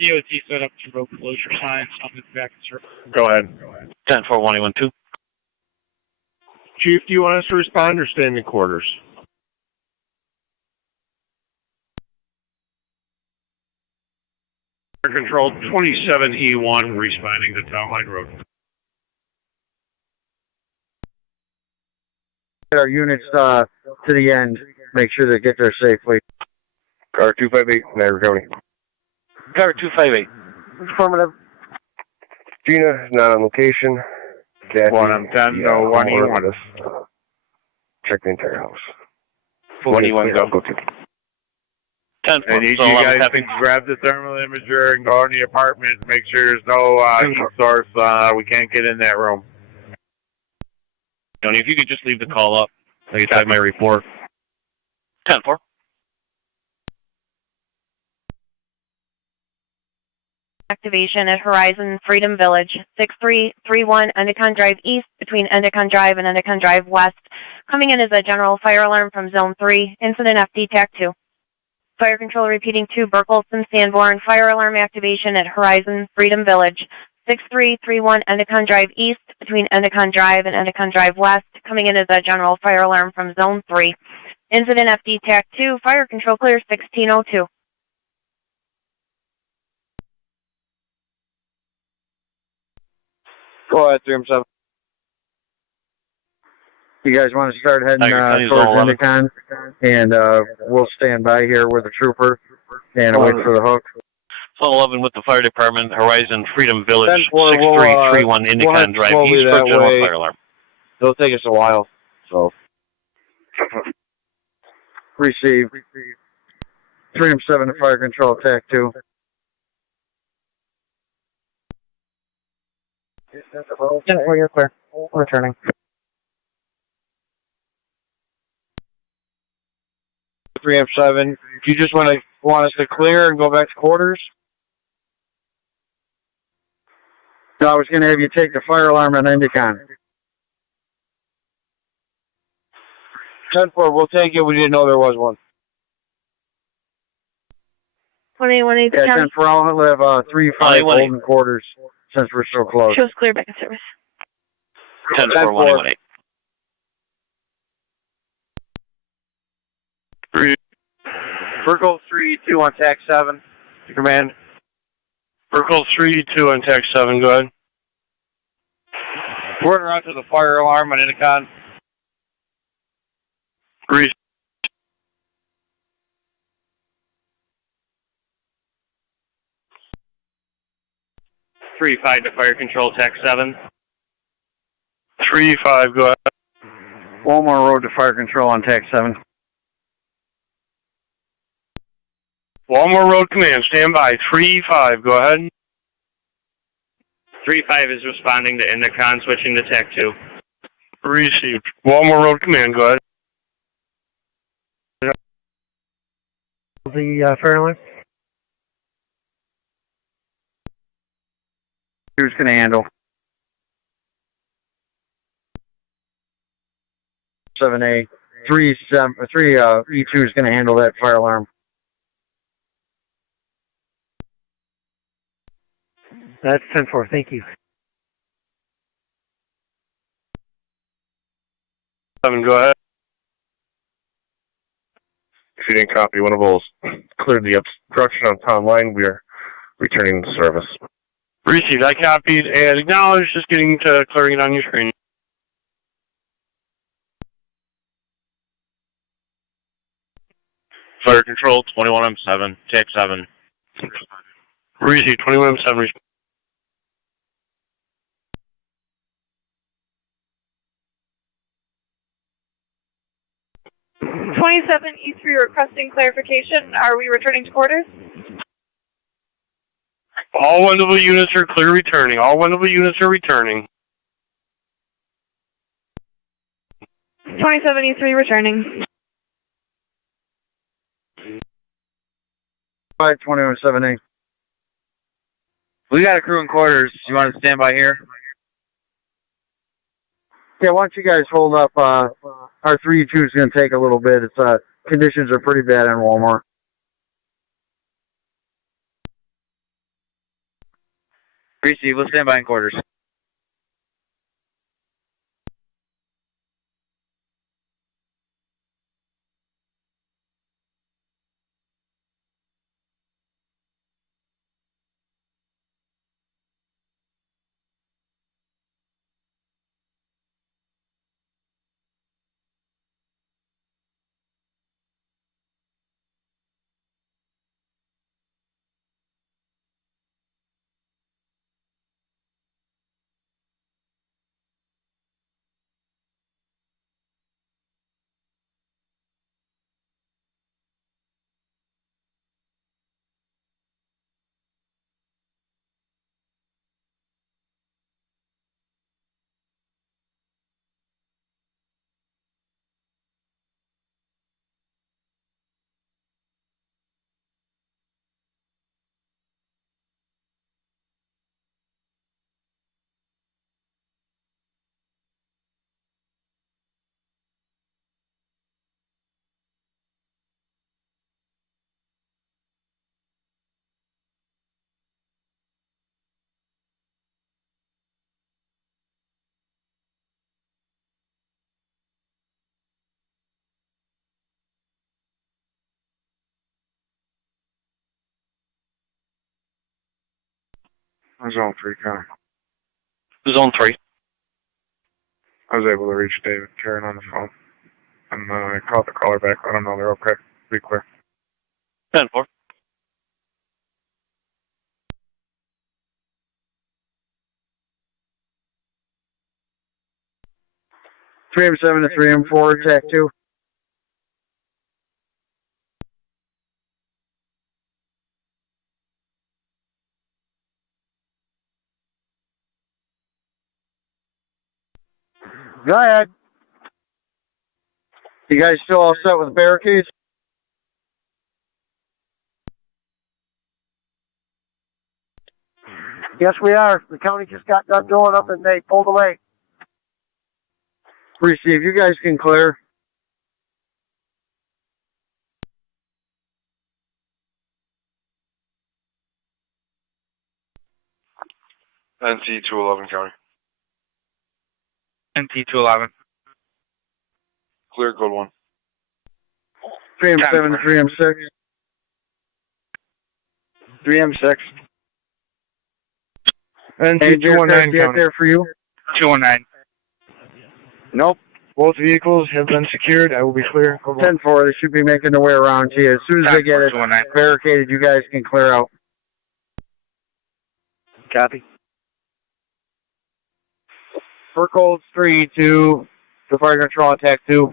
DOT set up to road closure signs on the back and circle. Go ahead. 10-4, 1812. Chief, do you want us to respond or stand in quarters? Control 27 E1 responding to Town Line Road. Get our units to the end. Make sure they get there safely. Car 258, Niagara County. Car 258. Affirmative. Gina is not on location. Kathy, 1M10, no 1E1. Check the entire house. 1E1, go. 10-4. I need So you 11 guys happy. to grab the thermal imager and go in the apartment. Make sure there's no heat source. We can't get in that room. Tony, if you could just leave the call up. I can type my report. 10-4. Activation at Horizon Freedom Village, 6331 Endicott Drive East between Endicott Drive and Endicott Drive West. Coming in is a general fire alarm from Zone 3, incident FD TAC 2. Fire control repeating 2 Burkholz Sanborn, fire alarm activation at Horizon Freedom Village, 6331 Endicott Drive East between Endicott Drive and Endicott Drive West. Coming in is a general fire alarm from Zone 3. Incident FD TAC 2, fire control clear 1602. Go ahead, 3M7. You guys want to start heading towards Endicott, and we'll stand by here with a trooper and wait for the hook. Zone 11 with the fire department, Horizon Freedom Village, 6331 Endicott Drive East for general fire alarm. It'll take us a while, so. Receive. 3M7 to fire control, TAC 2. You're clear. Returning. $3M7. If you just want us to clear and go back to quarters. No, I was going to have you take the fire alarm on Endicott. 10-4, we'll take it. We didn't know there was one. 2818 Yeah, County. 10-4, I'll live 3-5 holding quarters since we're so close. Shows clear back in service. 10-4, 118. Burkle 3-2 on TAC 7. Command. Burkle 3-2 on TAC 7, go ahead. We're on to the fire alarm on Endicott. 3. 3-5 to fire control, TAC 7. 3-5, go ahead. Walmart Road to fire control on TAC 7. Walmart Road Command, stand by. 3-5, go ahead. 3-5 is responding to Endicott, switching to TAC 2. Received. Walmart Road Command, go ahead. The fire alarm? Who's going to handle? 7A. 3 E2 is going to handle that fire alarm. That's 10-4, thank you. 7, go ahead. If you didn't copy, one of those cleared the obstruction on town line. We are returning the service. Received. I copied and acknowledged. Just getting to clearing it on your screen. Fire control, 21M7, TAC 7. Received, 21M7. 27 E3 requesting clarification. Are we returning to quarters? All Wendell units are clear returning. All Wendell units are returning. 27E3 returning. 52178. We got a crew in quarters. You want to stand by here? Yeah, why don't you guys hold up? Our 3-2 is going to take a little bit. It's conditions are pretty bad in Walmart. Receive. We'll stand by in quarters. Zone 3, Connor. Zone 3. I was able to reach David Karen on the phone. And I called the caller back. Let them know they're okay. Be clear. 10-4. Three M7 to 3M4, TAC 2. Go ahead. You guys still all set with barricades? Yes, we are. The county just got done going up and they pulled away. Receive. You guys can clear. NC 211 County. NT 211. Clear, code 1. 3M7 to 3M6. 3M6. NT Any 219 out there for you? 219. Nope. Both vehicles have been secured. I will be clear. 10-4. They should be making their way around to you. As soon as they get it barricaded, you guys can clear out. Copy. For codes 3-2, the fire control attack 2.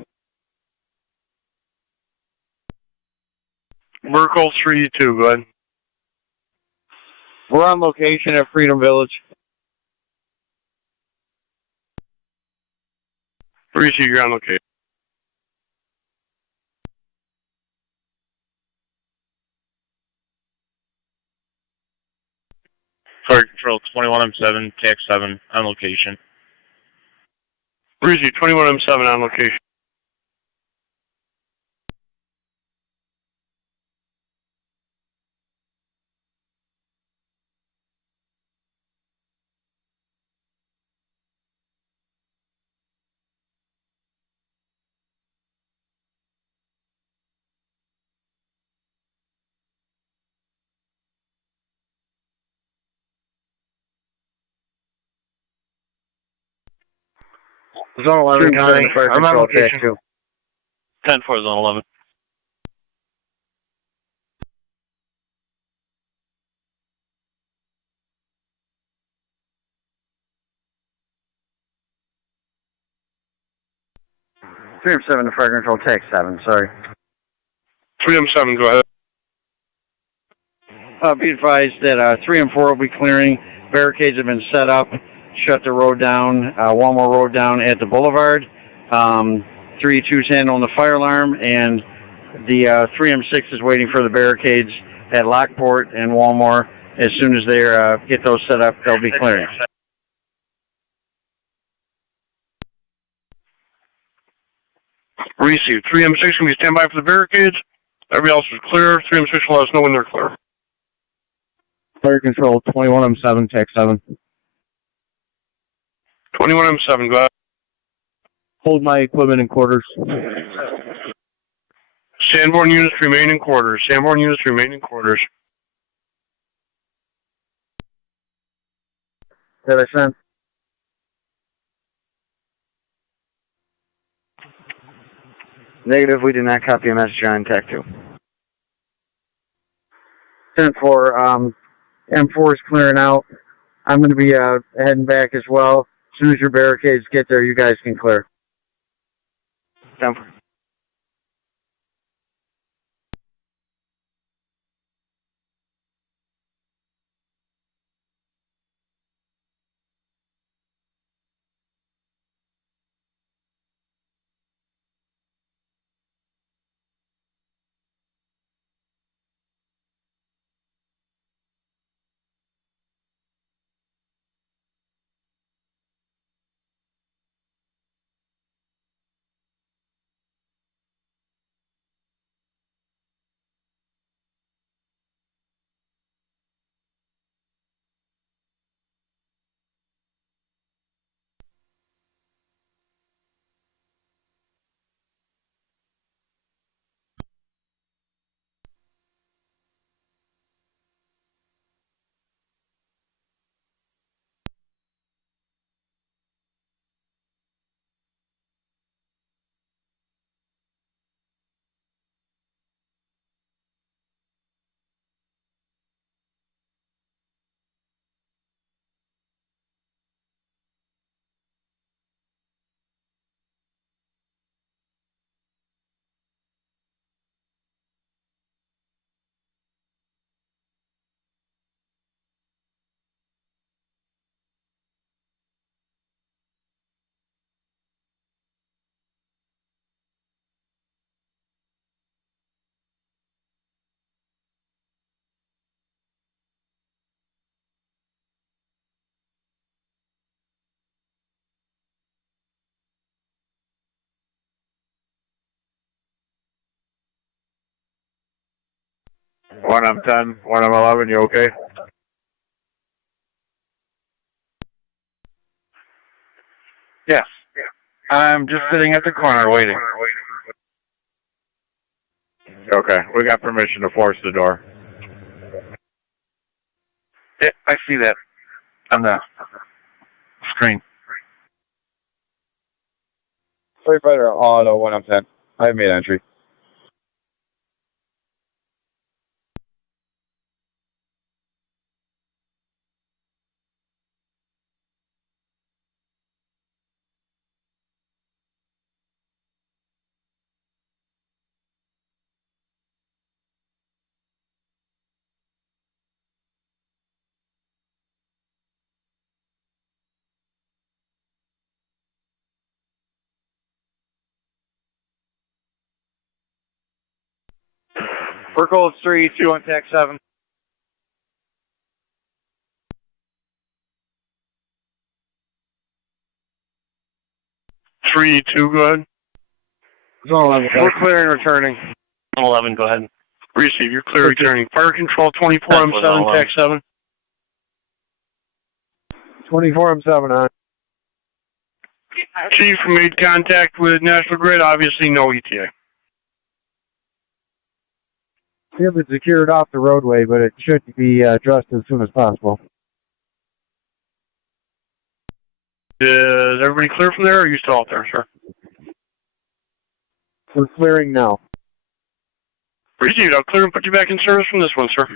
Merkel 3-2, go ahead. We're on location at Freedom Village. Receive, you're on location. Fire control 21M7, TAC 7 on location. Receive, 21M7 on location. Zone 11 County, fire I'm on control attack location. 2. 10-4, zone 11. Three M7 to fire control TAC 7, sorry. 3M7, go ahead. Be advised that 3 and 4 will be clearing. Barricades have been set up. Shut the road down, one more road down at the boulevard. 3-2's handling the fire alarm, and the 3M6 is waiting for the barricades at Lockport and Walmore. As soon as they get those set up, they'll be clearing. Received. 3M6 can be standby for the barricades. Everybody else is clear. 3M6 will let us know when they're clear. Fire control 21M7, TAC 7. 21M7, go ahead. Hold my equipment in quarters. Sanborn units remain in quarters. Sanborn units remain in quarters. Did I send? Negative, we did not copy a message on TAC 2. 10-4, M4 is clearing out. I'm going to be heading back as well. As soon as your barricades get there, you guys can clear. 10-4. One M10, one M11, you okay? Yes. I'm just sitting at the corner waiting. Okay, we got permission to force the door. Yeah, I see that on the screen. Firefighter auto, 1M10. I have made entry. We're cold 3-2 on TAC 7. 3-2, go ahead. We're clearing, returning. 11, go ahead. Receive, you're clear returning. Fire control 24M7, TAC 7. 24M7 on. Chief made contact with National Grid, obviously no ETA. We have it secured off the roadway, but it should be addressed as soon as possible. Is everybody clear from there, or are you still out there, sir? We're clearing now. Received, I'll clear and put you back in service from this one, sir.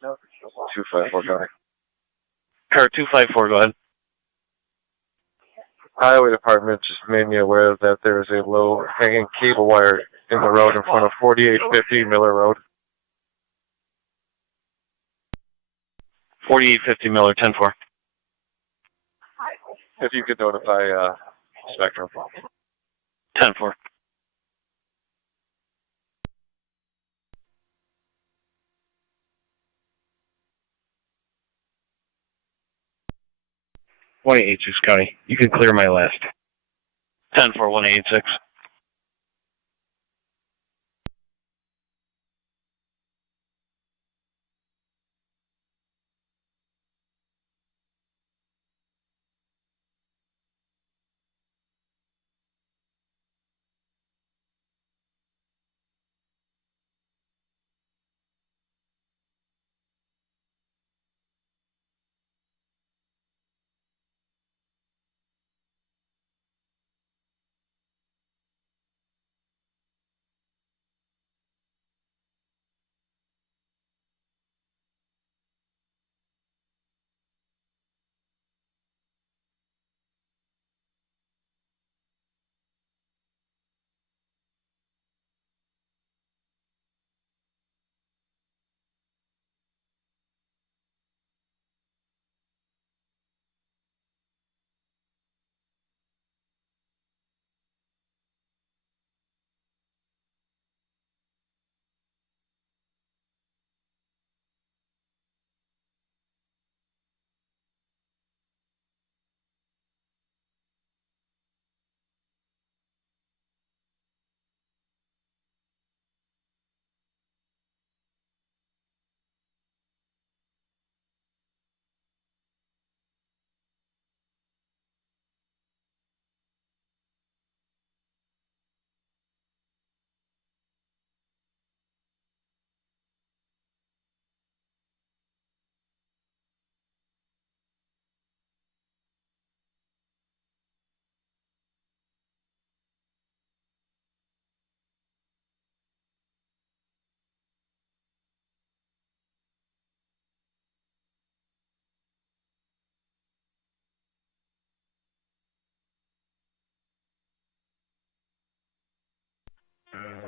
254, County. Car 254, go ahead. Highway Department just made me aware that there is a low hanging cable wire in the road in front of 4850 Miller Road. 4850 Miller, 10-4. If you could notify Spectrum. 10-4. County. You can clear my last. 10-4, 186.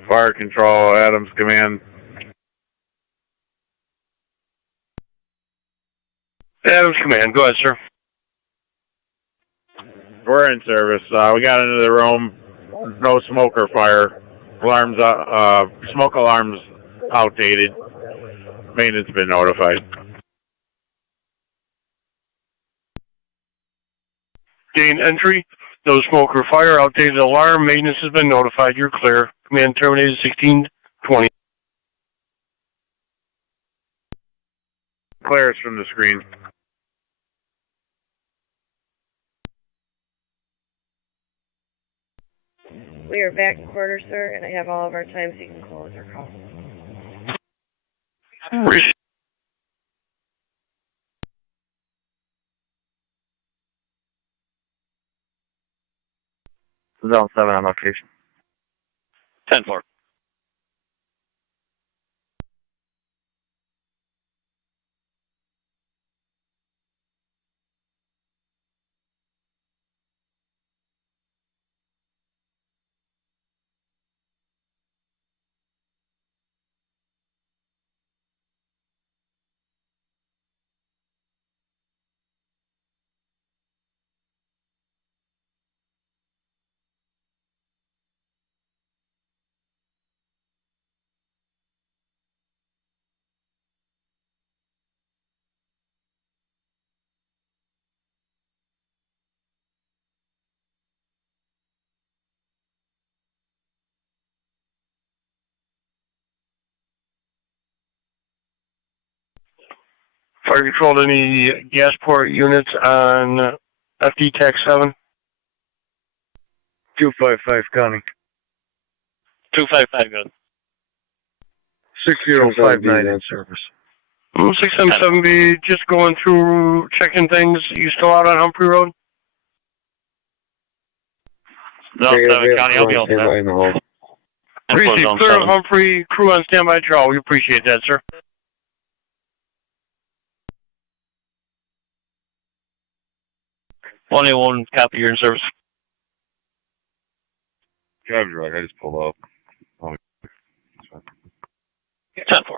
Fire Control, Adams Command. Adams Command, go ahead, sir. We're in service. We got into the room. No smoke or fire. Alarms, smoke alarms outdated. Maintenance been notified. Gain entry. No smoke or fire. Outdated alarm. Maintenance has been notified. You're clear. Command terminated 1620. Clears from the screen. We are back in quarters, sir, and I have all of our times so you can close your call. Zone 7 on location. 10-4. Fire control, any gas port units on FD TAC 7? 255, County. 255, good. 6059 in service. 677B, just going through, checking things. You still out on Humphrey Road? No, 7 County, I'll be all set. Appreciate clear of Humphrey, crew on standby, Charles. We appreciate that, sir. 181, copy, you're in service. Driver's right, I just pulled up. 10-4.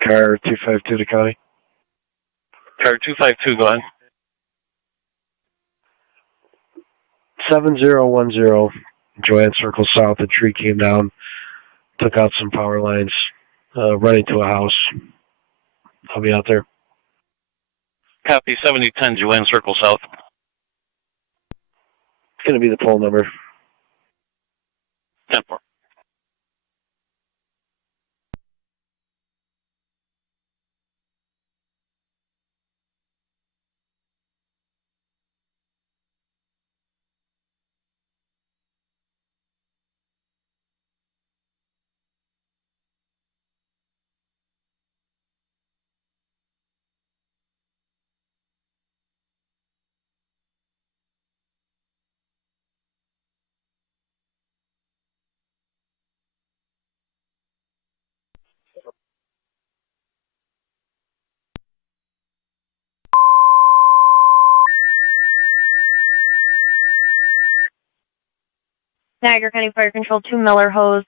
Car 252 to county. Car 252, go ahead. 7010, Joanne Circle South. A tree came down, took out some power lines, running to a house. I'll be out there. Copy, 7010, Joanne Circle South. It's going to be the pole number. 10-4. Niagara County Fire Control 2 Miller Hose.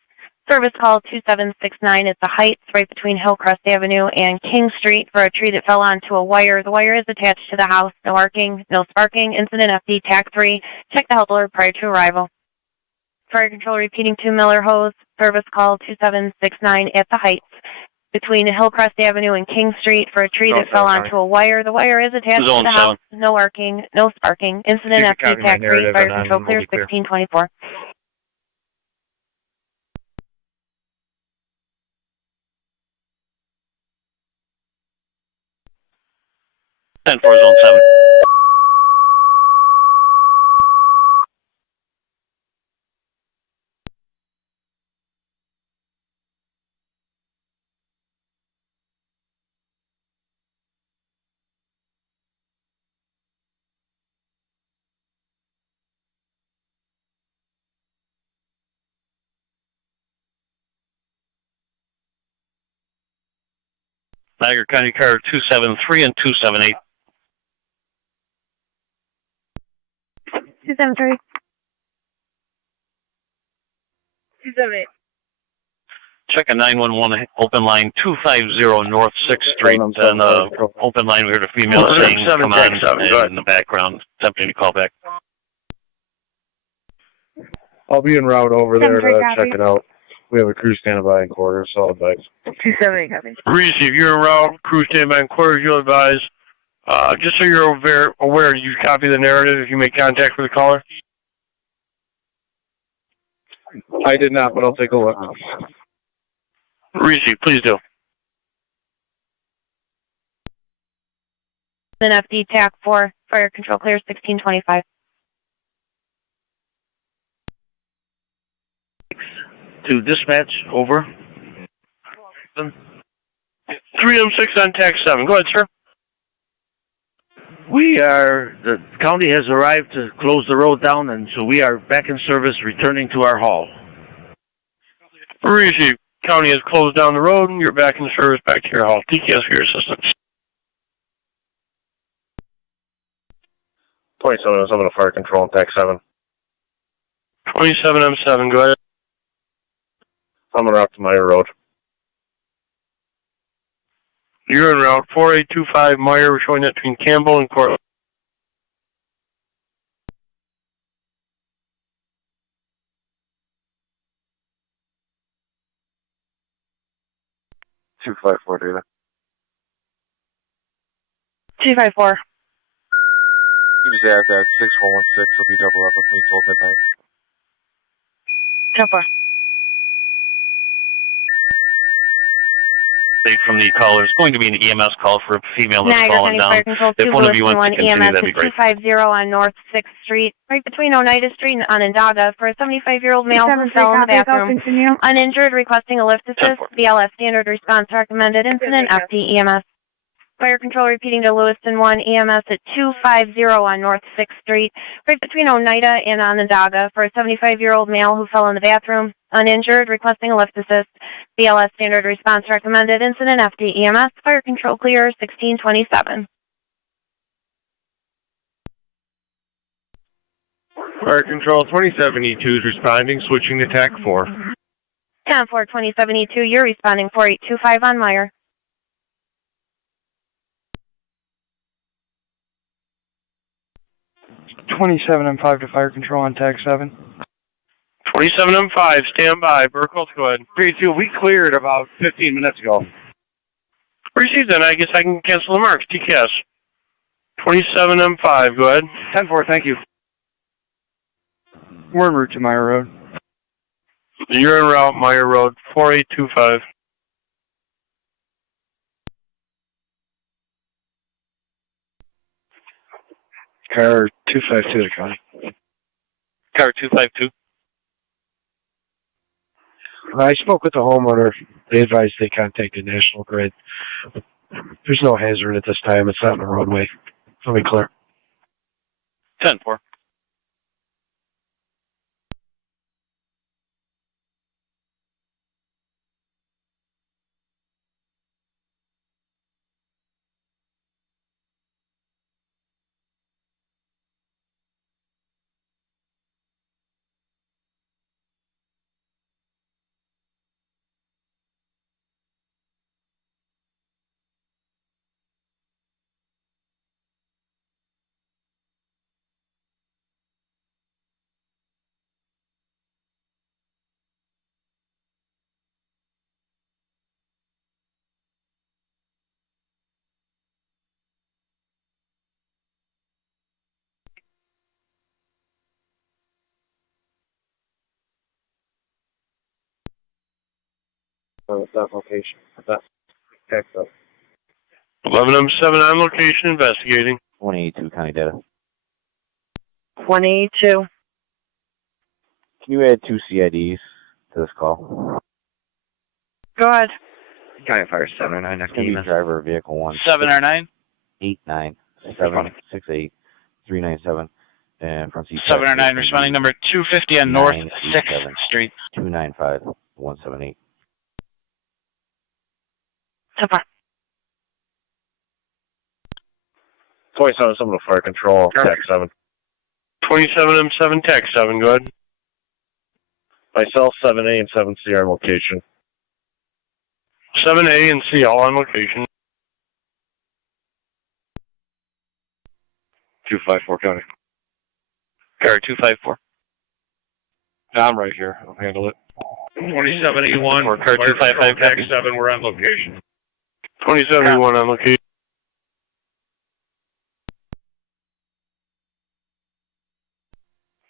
Service call 2769 at the Heights, right between Hillcrest Avenue and King Street, for a tree that fell onto a wire. The wire is attached to the house. No arcing, no sparking. Incident FD TAC 3. Check the health alert prior to arrival. Fire Control repeating 2 Miller Hose. Service call 2769 at the Heights, between Hillcrest Avenue and King Street, for a tree that fell onto a wire. The wire is attached to the house. No arcing, no sparking. Incident FD TAC 3. Fire Control clear 1624. Zone 7. Niagara County Car 273 and 278. 273. 278. Check a 911 open line 250 North 6th Street. And open line, we heard a female saying, come on, in the background, attempting to call back. I'll be en route over there to check it out. We have a crew standing by in quarters, so I'll advise. 270 copy. Reese, if you're en route, crew standing by in quarters, you'll advise. Just so you're aware, you copy the narrative if you make contact with the caller? I did not, but I'll take a look. Reese, please do. Then FD TAC 4. Fire Control clear 1625. To dispatch, over. 3M6 on TAC 7. Go ahead, sir. The county has arrived to close the road down, and so we are back in service, returning to our hall. Reese, county has closed down the road, and you're back in service, back to your hall. TKS for your assistance. 27M7 to fire control on TAC 7. 27M7, go ahead. I'm en route to Meyer Road. You're en route 4825 Meyer. We're showing that between Campbell and Cortland. Two 254 data. 254. You just add that 6116 will be double up with me till midnight. 10-4. update from the caller. It's going to be an EMS call for a female that's Niagara fallen County down. Fire Control 2, If one of you Lewiston wants 1 to continue, EMS that'd be at great. 250 on North 6th Street, right between Oneida Street and Onondaga, for a 75-year-old male who fell in the bathroom. Uninjured, requesting a lift assist. BLS standard response recommended. Incident FD EMS. Fire Control repeating to Lewiston 1 EMS at 250 on North 6th Street, right between Oneida and Onondaga, for a 75-year-old male who fell in the bathroom. Uninjured, requesting a lift assist. BLS standard response recommended. Incident FD EMS. Fire Control clear 1627. Fire Control 2072 is responding, switching to TAC 4. 10-4 2072, you're responding 4825 on Meyer. 27M5 to fire control on TAC 7. 27M5, stand by. Burkholz, go ahead. 3-2, we cleared about 15 minutes ago. Received then. I guess I can cancel the marks. TCAS. 27M5, go ahead. 10-4, thank you. We're en route to Meyer Road. You're en route, Meyer Road, 4825. Car 252 to County. Car 252. I spoke with the homeowner. They advised they contact the National Grid. There's no hazard at this time. It's not in the roadway. Let me clear. 10-4. That location. That's text up. 11M7 on location, investigating. 182 county data. 182. Can you add 2 CIDs to this call? Go ahead. County Fire 709 next to EMS. Driver vehicle 1. 709. 89768 397 and from C 709 responding number 250 on North 6th Street. 295 178. So far. 27 someone to fire control. TAC 7. 27M7, TAC 7, go ahead. Myself, 7A and 7C are on location. 7A and C all on location. 254 County. Car 254. I'm right here. I'll handle it. 2781. Or car 255, TAC 7, we're on location. 2781 on location.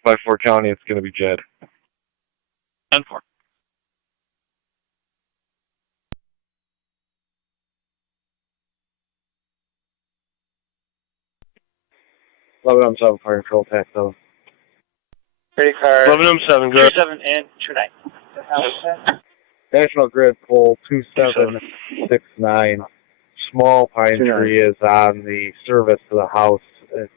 By 4 County, it's going to be Jed. 10-4. I'm 7 fire control TAC 7. Ready car 11M7, go. 27 and 29. National Grid pole 2769. Small pine tree is on the service to the house. It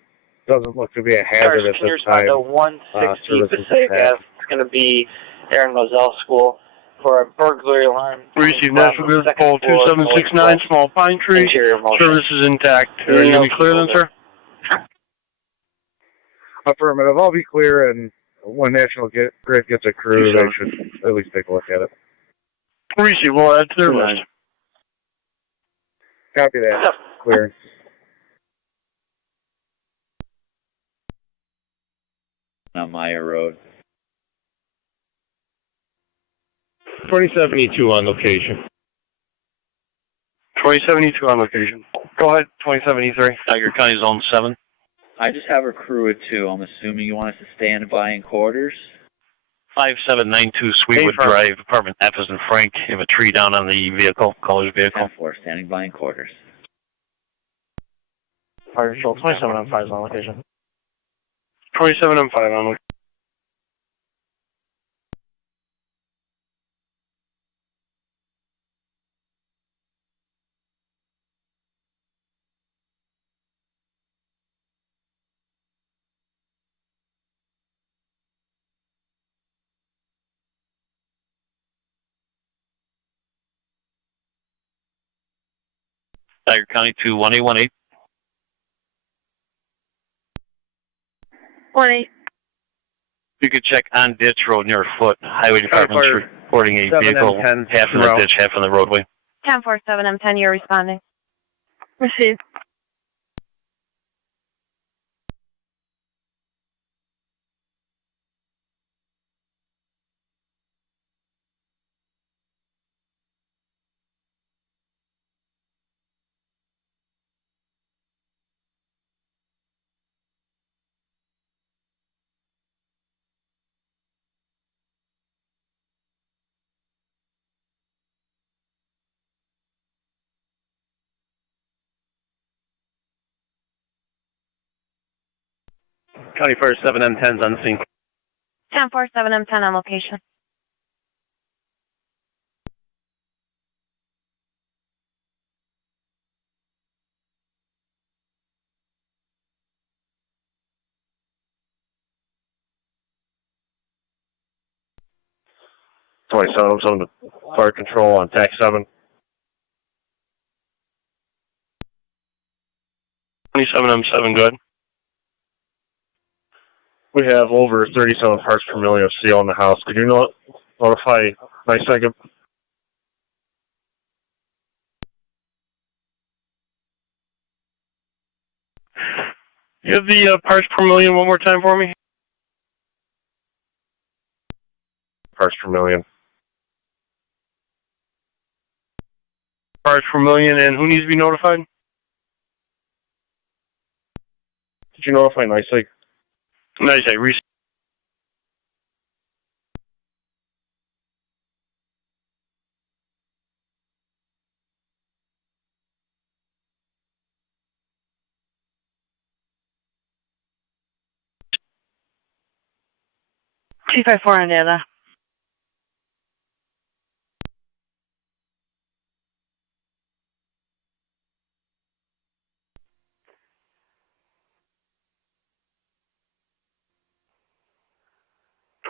doesn't look to be a hazard at Can you this time. respond to 160 service is Pacific attached. Ave? It's going to be Aaron Moselle School for a burglary alarm. Receive National Grid pole 2769, small pine tree. Interior motion. Service is intact. Are you going to be clear then, sir? Affirmative. I'll be clear, and when National Grid gets a crew, they should at least take a look at it. Receive, we'll add to their list. Copy that. Clear. On Meyer Road. 2072 on location. 2072 on location. Go ahead, 2073. Niagara County Zone 7. I just have a crew of 2. I'm assuming you want us to stand by in quarters? 5792 Sweetwood Drive, apartment F as in Frank. You have a tree down on the vehicle, caller's vehicle. 10-4, standing by in quarters. Fire Control 27 on 5 on location. 27 on 5 on location. Niagara County to 1818. 1-8. You could check on ditch road near foot. Highway Department's reporting a vehicle half in the ditch, half in the roadway. 10-4, 7M10, you're responding. Received. County Fire 7M10's on scene. 10-4, 7M10 on location. I'm on the fire control on TAC 7. 27M7, good. We have over 37 parts per million of seal in the house. Could you notify NICEAG? You have the parts per million one more time for me? Parts per million. Parts per million, and who needs to be notified? Did you notify NICEAG? NICEAG, receive. T54 on data.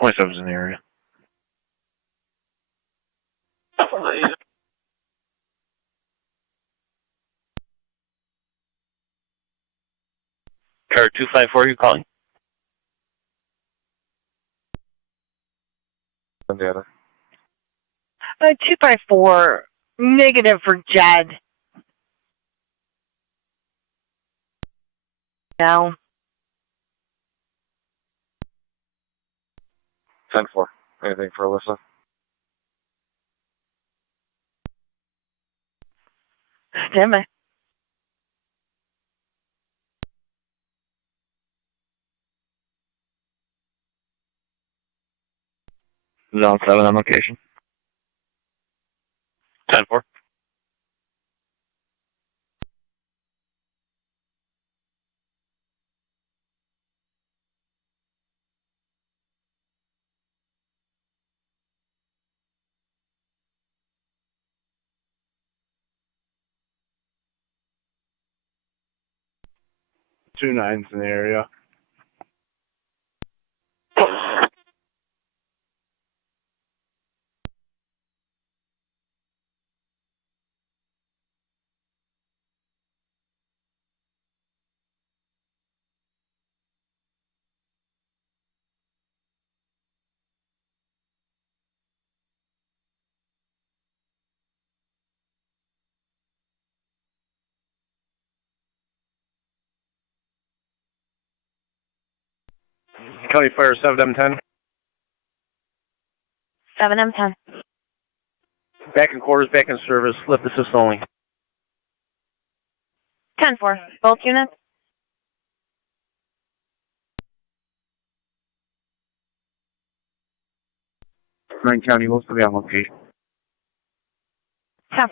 .27's in the area. Car 254, you calling? On data. 254, negative for Jed. No. 10-4. Anything for Alyssa? Stand by. Zone 7 on location. 10-4. Two 9s in the area. County Fire 7M10. 7M10. Back in quarters, back in service, lift assist only. 10-4, both units. Lane County, we'll still be on location. 10-4.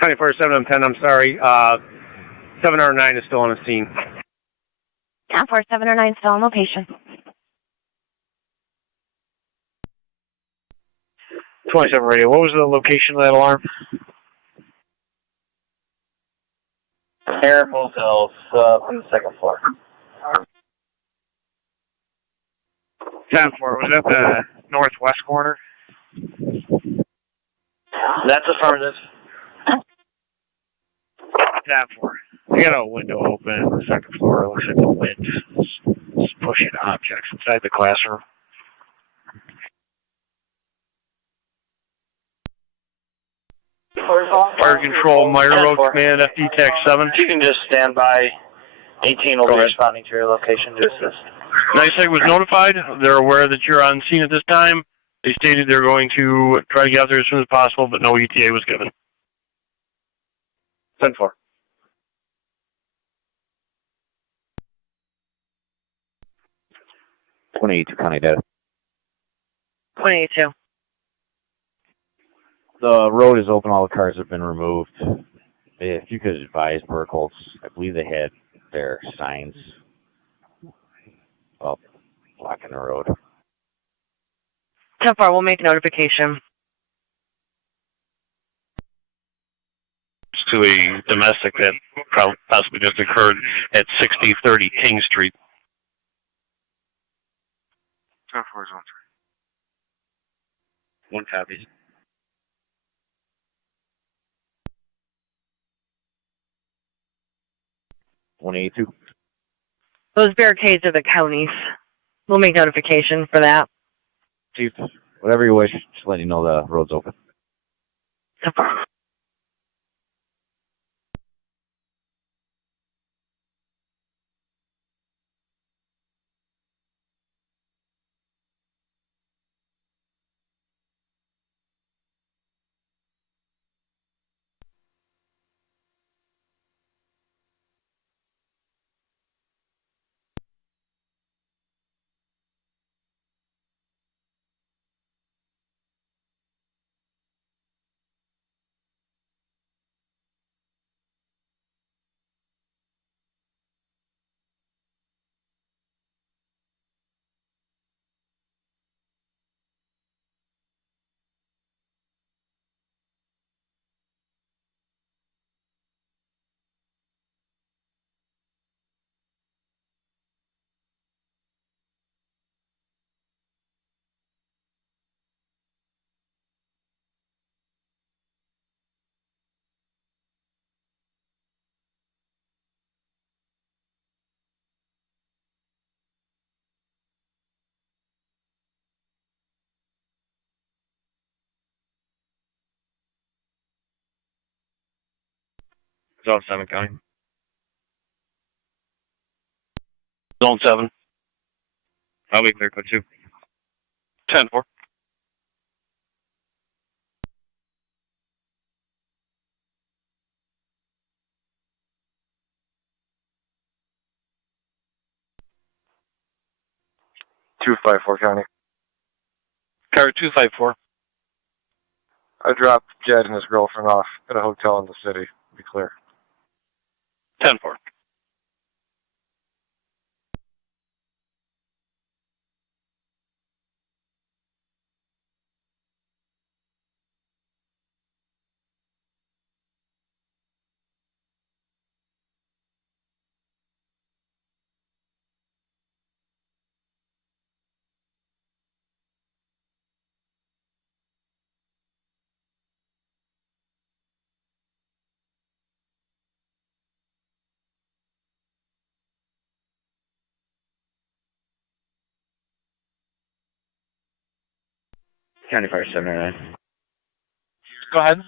County Fire 710, I'm sorry. 709 is still on the scene. 10-4, 709 still on location. 27 radio. What was the location of that alarm? Air hotels on the second floor. 10-4. Was that the northwest corner? That's affirmative. 10-4. I got a window open on the second floor. It looks like the wind is pushing objects inside the classroom. Fire Control, Meyer Road Command, FD TAC 7. You can just stand by. 18 will be responding to your location to assist. NYSEG was notified. They're aware that you're on scene at this time. They stated they're going to try to get out there as soon as possible, but no ETA was given. 10-4. County data. 22. The road is open. All the cars have been removed. If you could advise Burkholz, I believe they had their signs up blocking the road. 10-4, we'll make notification. To a domestic that possibly just occurred at 6030 King Street. 10-4 is on 3. 1 copies. 182. Those barricades are the counties. We'll make notification for that. Chief, whatever you wish, just let you know the road's open. 10-4. Zone 7 County. Zone 7. I'll be clear, code 2. 10-4. County. Car 254. I dropped Jed and his girlfriend off at a hotel in the city. Be clear. 10-4. County Fire 709. Go ahead.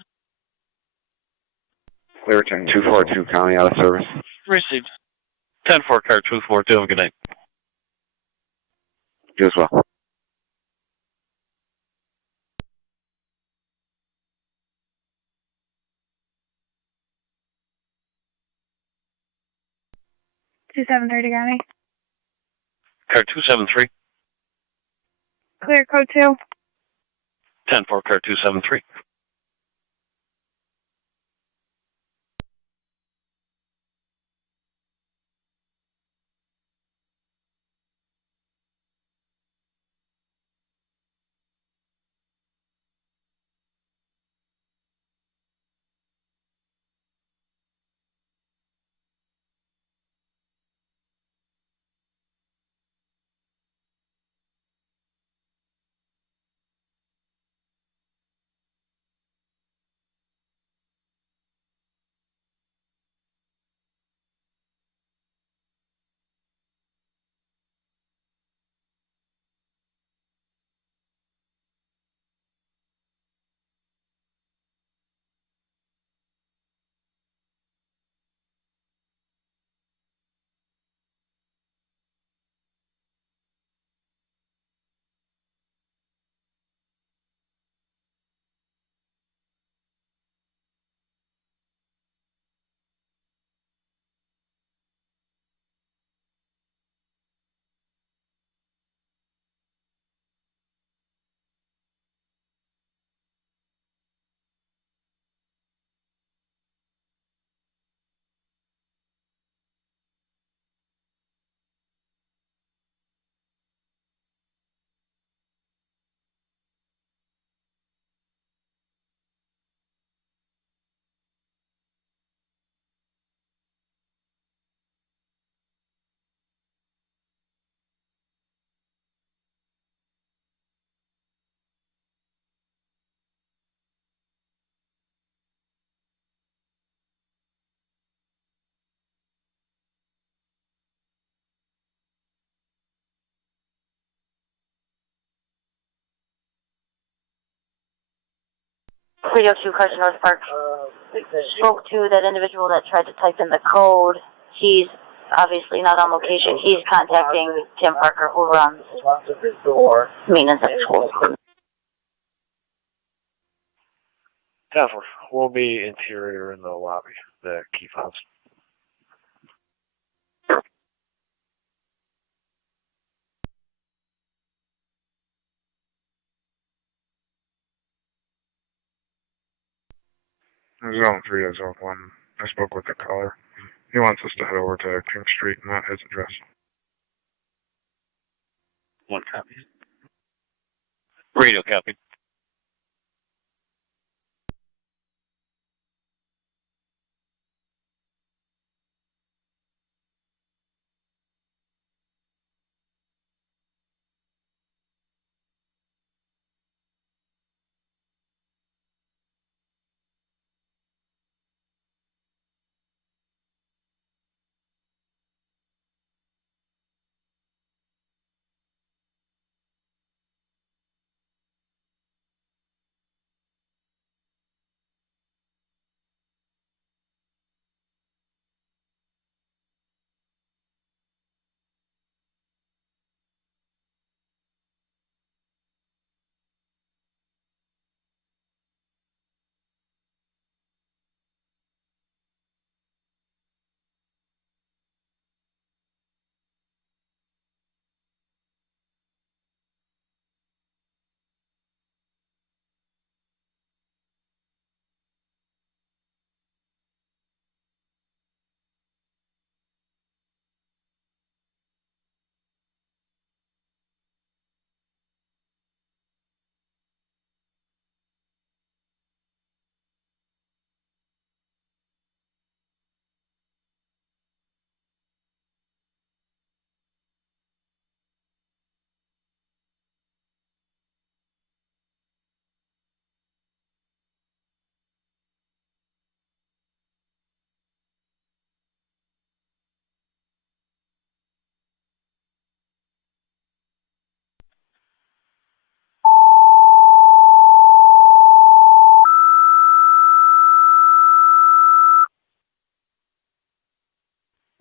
Lewiston 242 County out of service. Received. 10-4, car 242. Have a good night. You as well. 273 to County. Car 273. Clear code 2. 10-4, car 273. Radio 2, Carson North Park. Spoke to that individual that tried to type in the code. He's obviously not on location. He's contacting Tim Parker, who runs maintenance at the school. Definitely. We'll be interior in the lobby, the key fobs. Zone 3 is Zone 1. I spoke with the caller. He wants us to head over to King Street, not his address. 1 copy. Radio copy.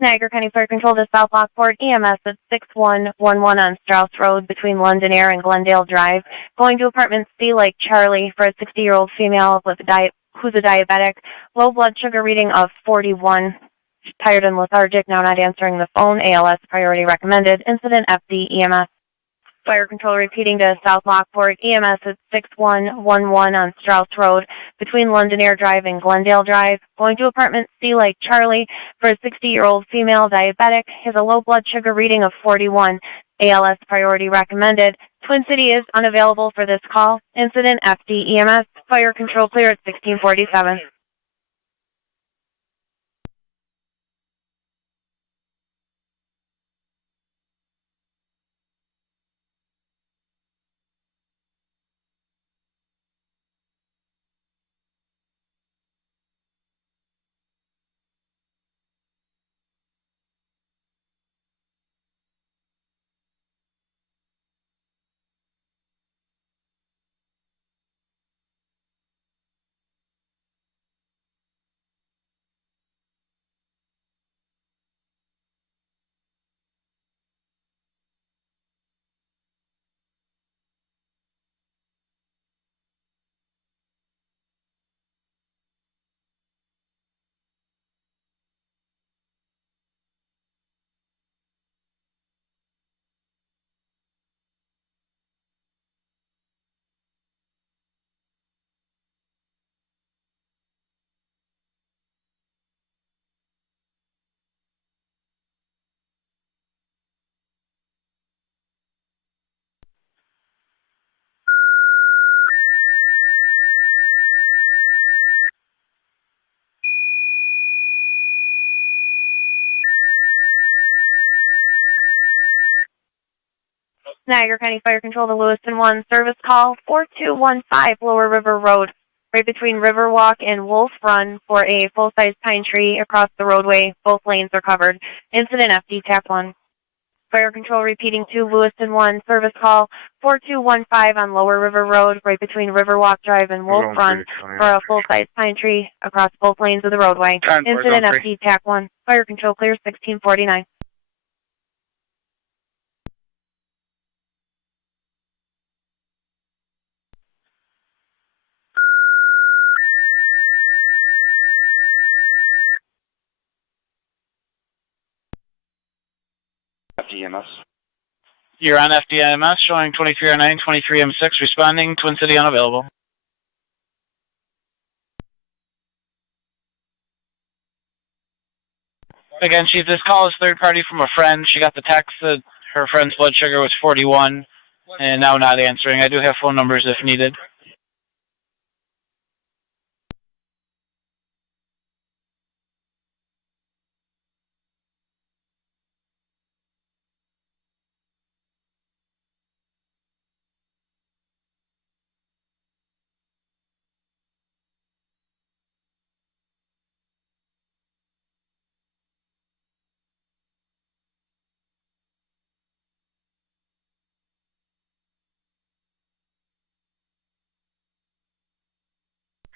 Niagara County Fire Control to South Lockport, EMS at 6111 on Strauss Road between London and Glendale Drive. Going to apartment C like Charlie for a 60-year-old female with who's a diabetic. Low blood sugar reading of 41. tired and lethargic, now not answering the phone. ALS priority recommended. Incident FD EMS. Fire control repeating to South Lockport. EMS at 6111 on Strauss Road between London Drive and Glendale Drive. Going to apartment C like Charlie for a 60-year-old female diabetic. Has a low blood sugar reading of 41. ALS priority recommended. Twin City is unavailable for this call. Incident FD EMS. Fire control clear at 1647. Niagara County Fire Control to Lewiston 1, service call 4215 Lower River Road, right between Riverwalk and Wolf Run for a full-size pine tree across the roadway. Both lanes are covered. Incident FD TAC 1. Fire Control repeating to Lewiston 1, service call 4215 on Lower River Road, right between Riverwalk Drive and Wolf Run for a full-size pine tree across both lanes of the roadway. Incident FD TAC 1. Fire Control clear 1649. FDMS. You're on FDMS, showing 2309, 23M6, responding, Twin City unavailable. Again, Chief, this call is third party from a friend. She got the text that her friend's blood sugar was 41, and now not answering. I do have phone numbers if needed.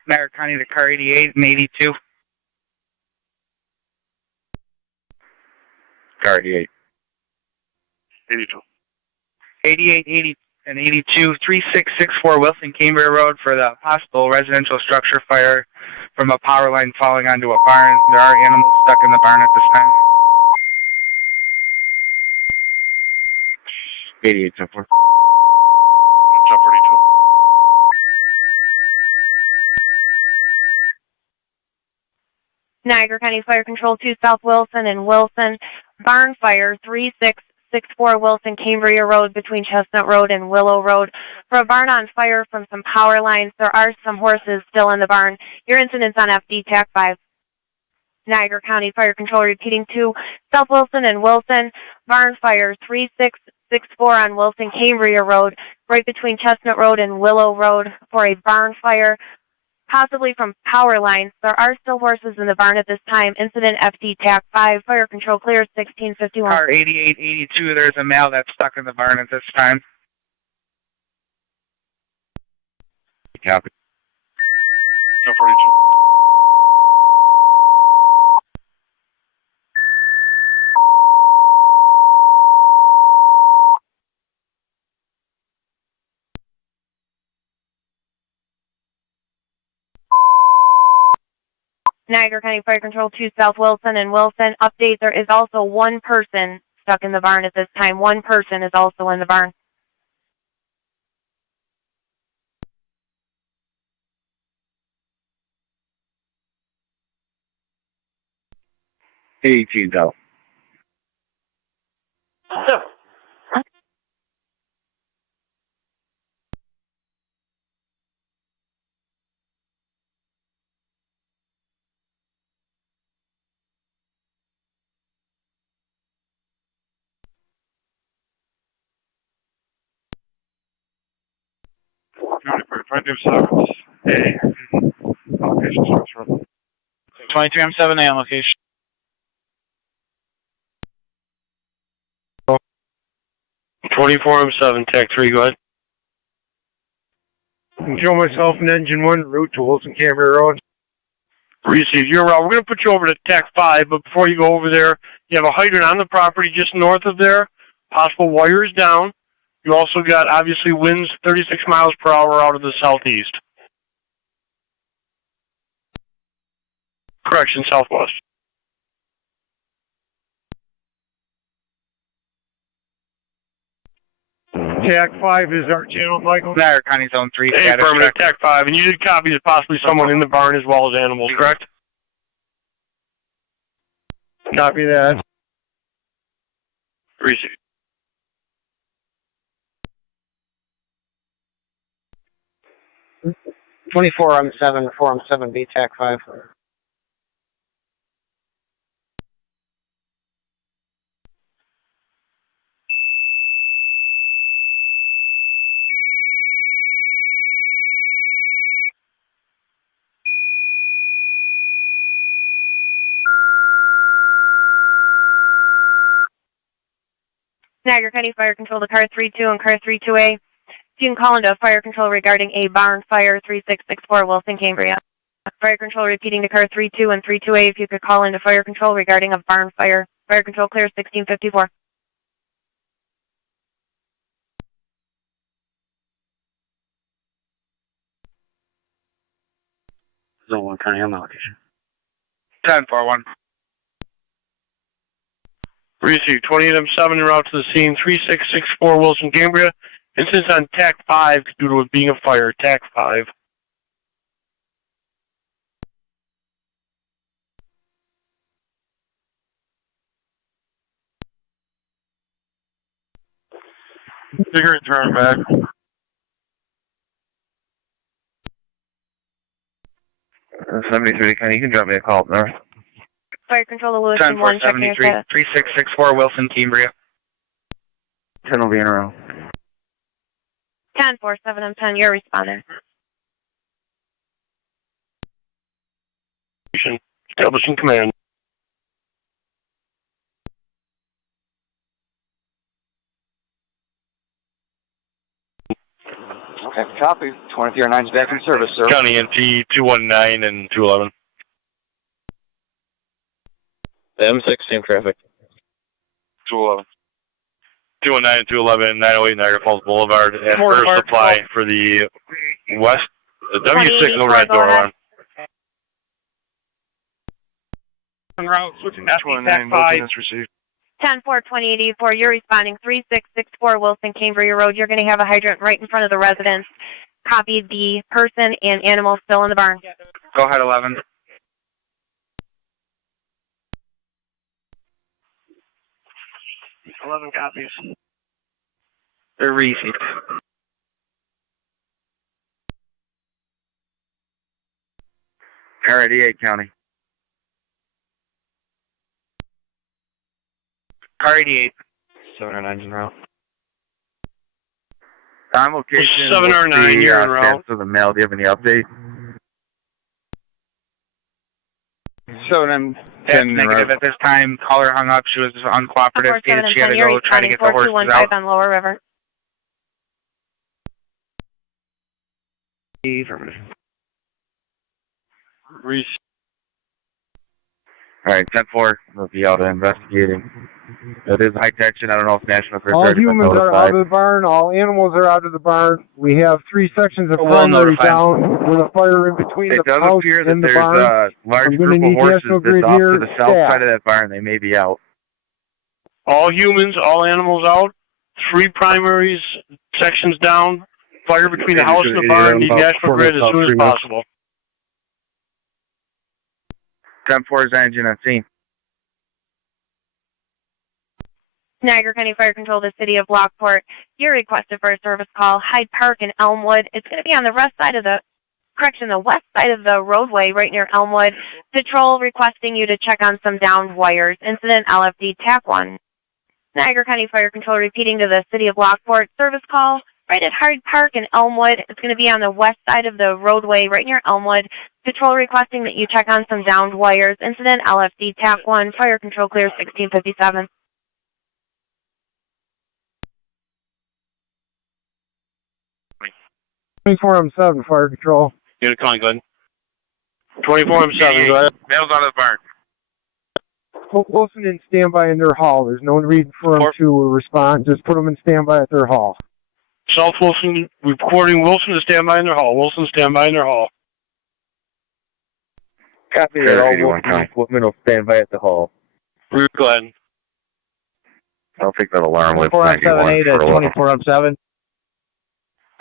Niagara County to car 88 and 82. Car 88. 82. 88, 80, and 82, 3664 Wilson Cambria Road for the possible residential structure fire from a power line falling onto a barn. There are animals stuck in the barn at this time. 88, 10-4. Jump 42. Niagara County Fire Control 2 South Wilson and Wilson. Barn fire 3664 Wilson Cambria Road between Chestnut Road and Willow Road. For a barn on fire from some power lines, there are some horses still in the barn. Your incident's on FD TAC 5. Niagara County Fire Control repeating to South Wilson and Wilson. Barn fire 3664 on Wilson Cambria Road, right between Chestnut Road and Willow Road for a barn fire, possibly from power lines. There are still horses in the barn at this time. Incident FD TAC 5. Fire control clear 1651. Car 88, 82, there's a male that's stuck in the barn at this time. Copy. Jump 42. Niagara County Fire Control 2 South Wilson and Wilson. Update, there is also one person stuck in the barn at this time. One person is also in the barn. Out. Hey. Location source room. 23 on 7A on location. Oh. 24M7, TAC 3, go ahead. Control myself in engine 1, route to Wilson Cambria Road. Receive your route. We're going to put you over to TAC 5, but before you go over there, you have a hydrant on the property just north of there. Possible wires down. You also got, obviously, winds 36 miles per hour out of the southeast. Correction, southwest. TAC 5 is our channel, Michael. Niagara County Zone 3. Hey, affirmative, TAC 5. And you did copy there's possibly someone in the barn as well as animals, correct? Copy that. Receive. Right. 24M7, 4M7B, TAC 5. Niagara County Fire Control to car 32 and car 32A. You can call into fire control regarding a barn fire 3664 Wilson, Cambria. Fire control repeating to car 32 and 32A if you could call into fire control regarding a barn fire. Fire control clear 1654. Zone 1 County on location. 10-4-1. Receive 28M7 en route to the scene 3664 Wilson, Cambria. Incident on TAC 5 due to it being a fire. TAC 5. Figure and turn back. Somebody through the county, you can drop me a call up north. Fire control to Lewiston 1, checking your status. 3664 Wilson, Cambria. 10 will be in a row. 10-4, 7M10, you're responding. Establishing command. Okay, copy. 2309's back in service, sir. County NP 219 and 211. M6, same traffic. 211. 219 and 211, 908 Niagara Falls Boulevard, and first supply for the west, the W6 over at door one. En route, switching to 219, Wilson is received. 10-4, 2884, you're responding 3664 Wilson, Cambria Road. You're going to have a hydrant right in front of the residence. Copy the person and animal still in the barn. Go ahead, 11. Copies. They're received. Car 88, County. Car 88. 709's en route. Time location. 709, you're en route. To the mail. Do you have any update? 7M10 negative at this time. Caller hung up. She was uncooperative. Stated she had to go try to get the horses out. On Lower River. Affirmative. Alright, 10-4. We'll be out investigating. That is high tension. I don't know if National Grid All already been humans are out notified. of the barn. All animals are out of the barn. We have 3 sections of Well primary notified. down with a fire in between It the does house appear that and the there's barn. a large I'm gonna group of need horses National that's Grid off here. to the south Staff. side of that barn. They may be out. All humans, all animals out. 3 primaries, sections down. Fire between the house and the barn. Need National Grid as soon as possible. 10-4 is engine on scene. Niagara County Fire Control, the City of Lockport. You're requested for a service call. Hyde Park and Elmwood. It's going to be on the west side of the roadway right near Elmwood. Patrol requesting you to check on some downed wires. Incident LFD TAC 1. Niagara County Fire Control repeating to the City of Lockport. Service call right at Hyde Park and Elmwood. It's going to be on the west side of the roadway right near Elmwood. Patrol requesting that you check on some downed wires. Incident LFD TAC 1. Fire Control clear 1657. "24/7 Fire Control. Unit calling, go ahead. 24/7, go ahead. Males out of the barn. Put Wilson in standby in their hall. There's no reason for them to respond. Just put them in standby at their hall. South Wilson, reporting Wilson to stand by in their hall. Wilson, stand by in their hall. Copy that. All Wilson equipment will stand by at the hall. Go ahead. I'll take that alarm with 24/7 to 24/7.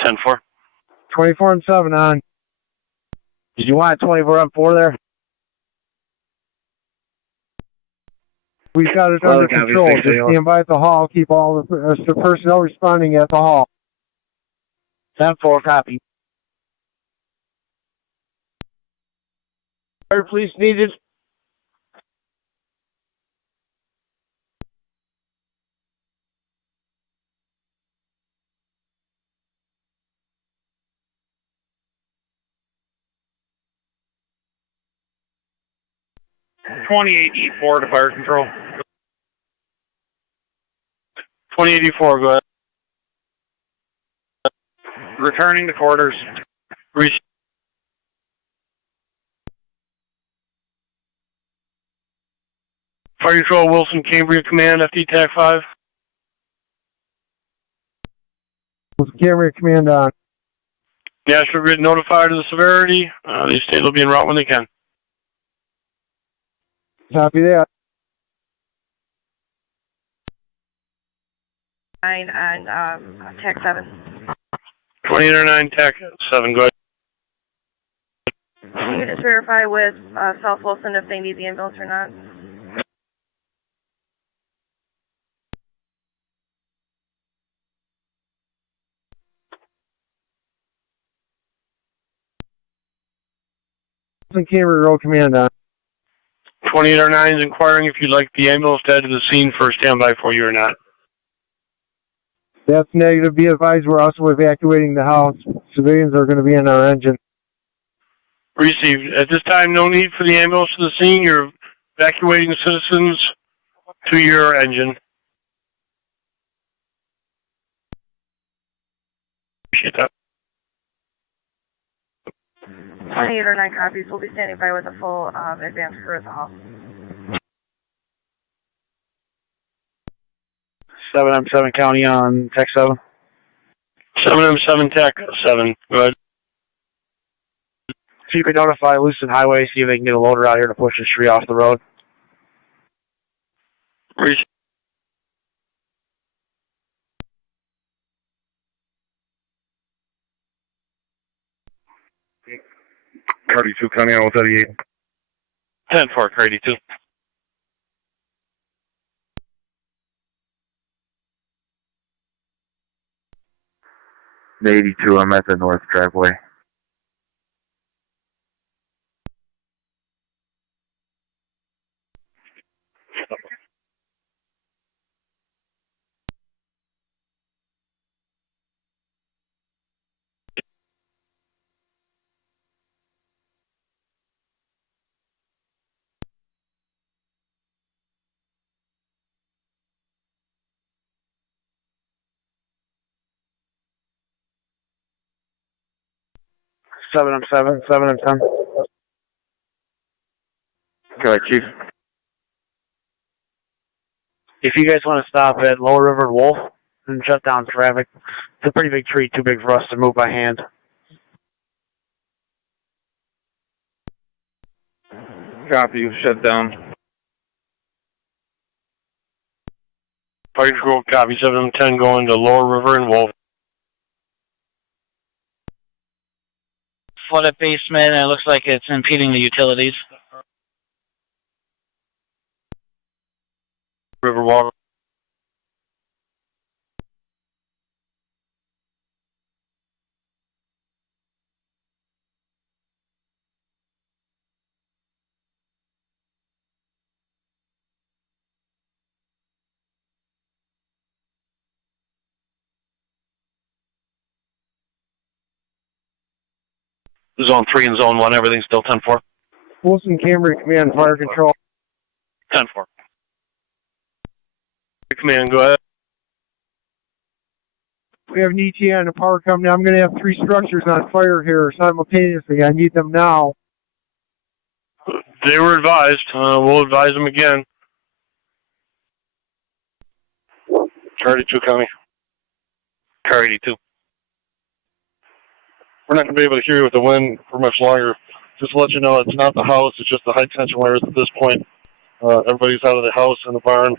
10-4. 24/7 on. Did you want 24/4 there? We've got it under control. Just stand by at the hall. Keep all the personnel responding at the hall. 10-4, copy. Fire police needed. (28E4) to fire control. 2084, go ahead. Returning to quarters. Fire Control, Wilson, Cambria Command, FD TAC 5. Cambria Command on. National Grid notified of the severity. They state they'll be en route when they can. Copy that. 9 on TAC 7. 2809 TAC 7, go ahead. Units verify with South Wilson if they need the ambulance or not. Cambria Road Command on. 2809 is inquiring if you'd like the ambulance to head to the scene for standby for you or not. That's negative. Be advised, we're also evacuating the house. Civilians are going to be in our engine. Received. At this time, no need for the ambulance to the scene. You're evacuating citizens to your engine. Appreciate that. 2809 copies. We'll be standing by with a full advance crew at the hall. 7M7 County on Tech 7. 7M7 TAC 7, go ahead. So you can notify Lewiston Highway, see if they can get a loader out here to push this tree off the road. Cardi 2 County on 138. 10-4, Cardi 2. The 82, I'm at the north driveway. Seven M10. Okay, Chief. If you guys want to stop at Lower River and Wolf and shut down traffic, it's a pretty big tree, too big for us to move by hand. Copy, shut down. Fire Control, copy 710 going to Lower River and Wolf. Flooded basement, and it looks like it's impeding the utilities. Riverwalk. Zone 3 and Zone 1, everything's still 10-4. Wilson, Cambridge Command, Fire Control. 10-4. Command, go ahead. We have an ETA and a power company. I'm going to have 3 structures on fire here simultaneously. I need them now. They were advised. We'll advise them again. Car 82 coming. Car 82. We're not going to be able to hear you with the wind for much longer. Just to let you know, it's not the house, it's just the high tension wires at this point. Everybody's out of the house and the barn.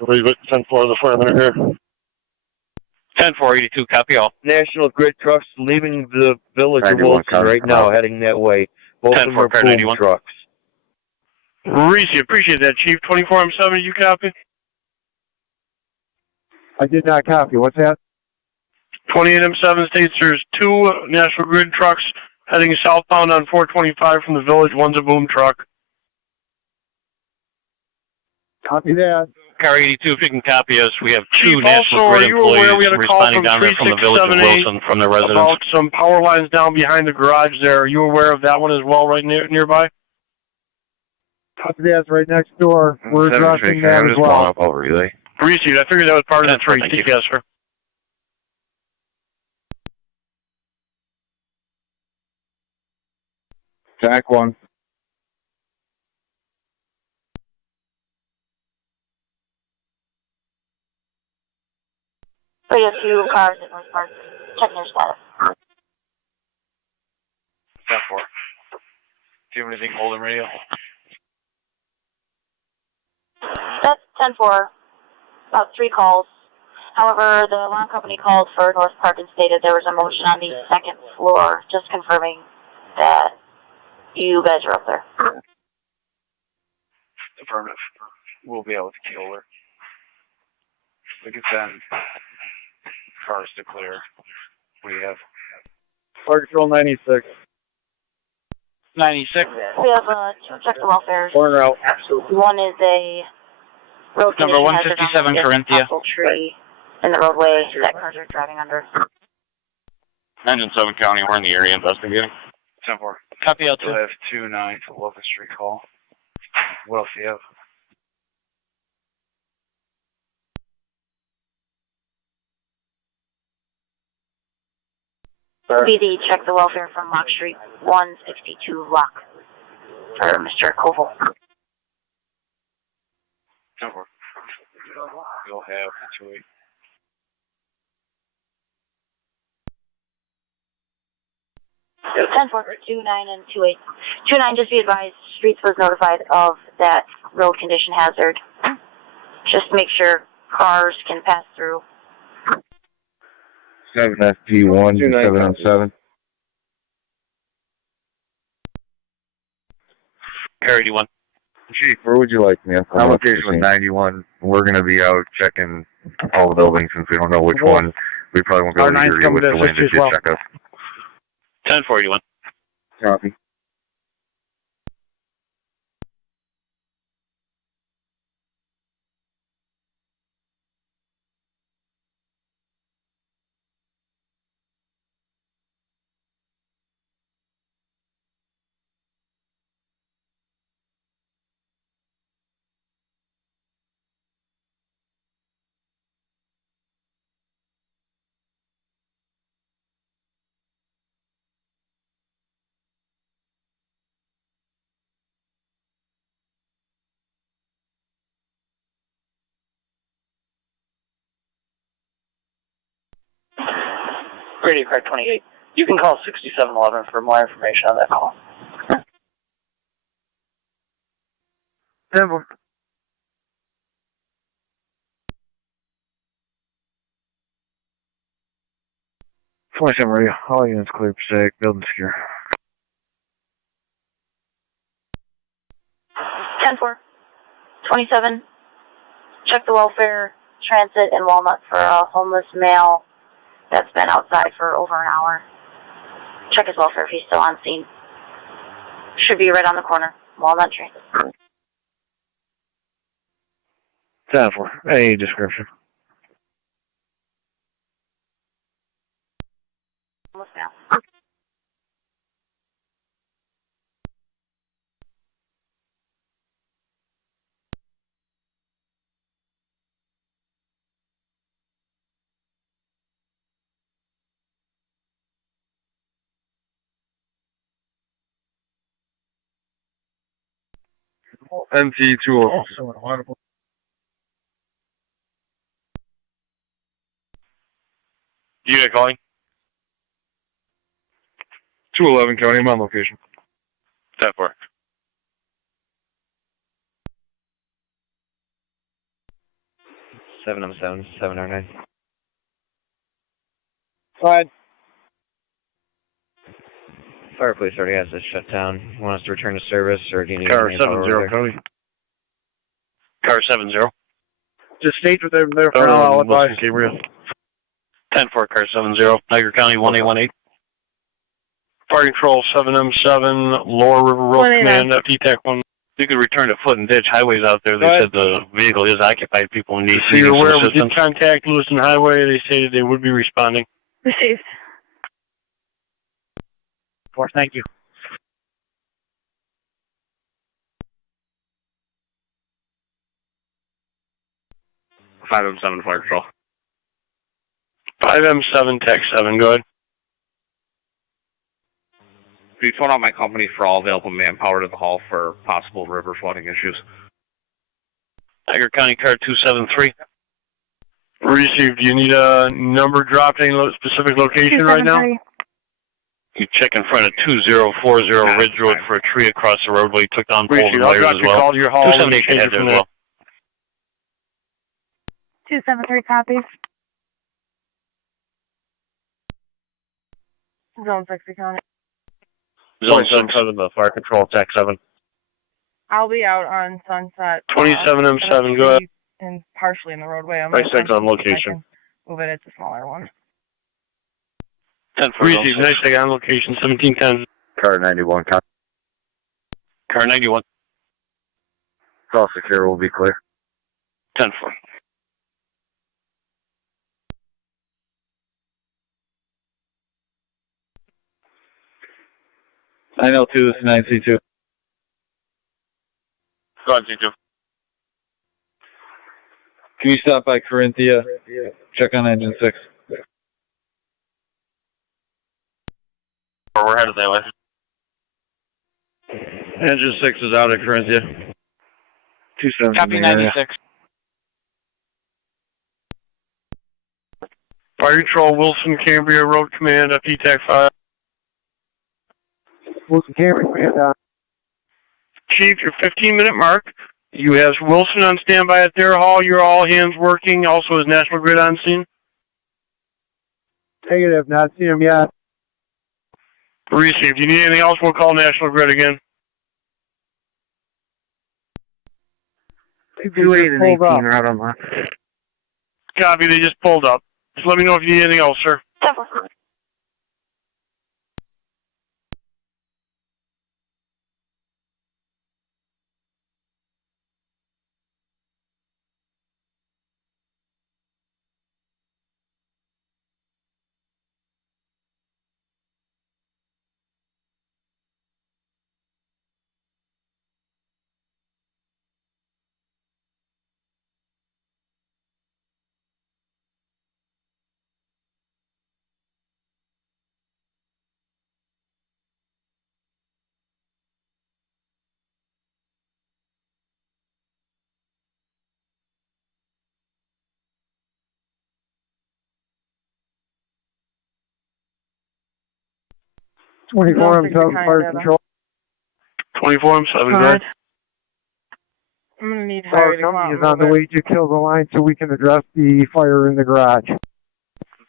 Everybody's at 10-4 of the firemen are here. 10-4, 82, copy all. National Grid trucks leaving the village of Wilson right now, heading that way. Both of them are boom trucks. Reese, appreciate that, Chief. 24M7, you copy? I did not copy. What's that? 28M7 states there's 2 National Grid trucks heading southbound on 425 from the village. One's a boom truck. Copy that. Car 82, if you can copy us, we have 2 National Grid employees responding down there from the village of Wilson from the residents. About some power lines down behind the garage there. Are you aware of that one as well, right nearby? Copy that. It's right next door. We're addressing that as well. Reese, I figured that was part of the tree. Yes, sir. TAC 1. We have 2 cars at North Park. Check their status. 10-4. Do you have anything holding radio? That's 10-4. About 3 calls. However, the alarm company called for North Park and stated there was a motion on the 2nd floor, just confirming that you guys are up there. Affirmative. We'll be able to kill her. We can send cars to clear. We have Fire Control 96. 96. We have 2 check the welfare. Corner out. Absolutely. One is a road Number condition 157, hazard on a Corinthia. possible tree in the roadway that cars are driving under. Engine 7 County, we're in the area investigating. 10-4. Copy L2. We'll have 2-9 for Locust Street call. What else do you have? BD, check the welfare from Lock Street 162 Lock for Mr. Koval. 10-4. We'll have 2-8. So 10-4, 2-9, and 2-8. 2-9, just be advised, Streets was notified of that road condition hazard. Just make sure cars can pass through. 7FP1, 707. Car 81. Chief, where would you like me? I'm location with 91. We're going to be out checking all the buildings since we don't know which one. We probably won't be able to hear you with the wind if you check us. 1041. Copy. Radio Card 28. You can call 6711 for more information on that call. Denver. 27 radio. All units clear for static. Building secure. 10-4. 27. Check the welfare, transit, and Walnut for a homeless male that's been outside for over an hour. Check his welfare if he's still on scene. Should be right on the corner. Walnut transit. 10-4. Any description? Homeless male. NT2. Unit calling. 211 County, I'm on location. 10-4. Seven 709. Fine. Fire police already has this shut down. You want us to return to service, or do you need Car any 70 power Cody. Car 70. Just stay with them there for now. I'll advise. 10-4, car 70. Niagara County 1818. Fire Control 7M7, Lower River Road Command, TAC 1. You could return to foot and ditch highways out there. They said the vehicle is occupied. People need So you're aware we assistance. did contact Lewiston Highway. They stated they would be responding. Received. Thank you. Five M7 Fire Control. 5M7, TAC 7, go ahead. Please phone out my company for all available manpower to the hall for possible river flooding issues. Niagara County Car 273. Received. Do you need a number dropped, any specific location right now? You check in front of 2040 Ridge Road for a tree across the roadway. Took down poles and I'll wires drop as your well. call to your hall. 278 can head there as well. 273 copies. Zone 60 county. Zone 7, the Fire Control, TAC 7. I'll be out on Sunset. 27M7, go ahead. And partially in the roadway. I'm Nice things on location. Move it, it's a smaller one. 10 Received. Nice thing on location, 1710. Car 91. Car 91. All secure, will be clear. 10-4. I know 2, this is 9C2. Go on, C2. Can you stop by Corinthia? Check on engine 6. We're headed that way. Engine 6 is out at Corinthia. 27. Copy 96. Fire Control, Wilson, Cambria Road Command, TAC 5. Wilson Cambria. Chief, your 15-minute mark. You have Wilson on standby at their hall. Your all hands working. Also, is National Grid on scene? Negative, not seen him yet. Received. You need anything else? We'll call National Grid again. 228 and 18 are out on left. Copy. They just pulled up. Just let me know if you need anything else, sir. 24M7 fire control. 24M7, go ahead. I'm going to need Fire company is on the way to kill the line so we can address the fire in the garage.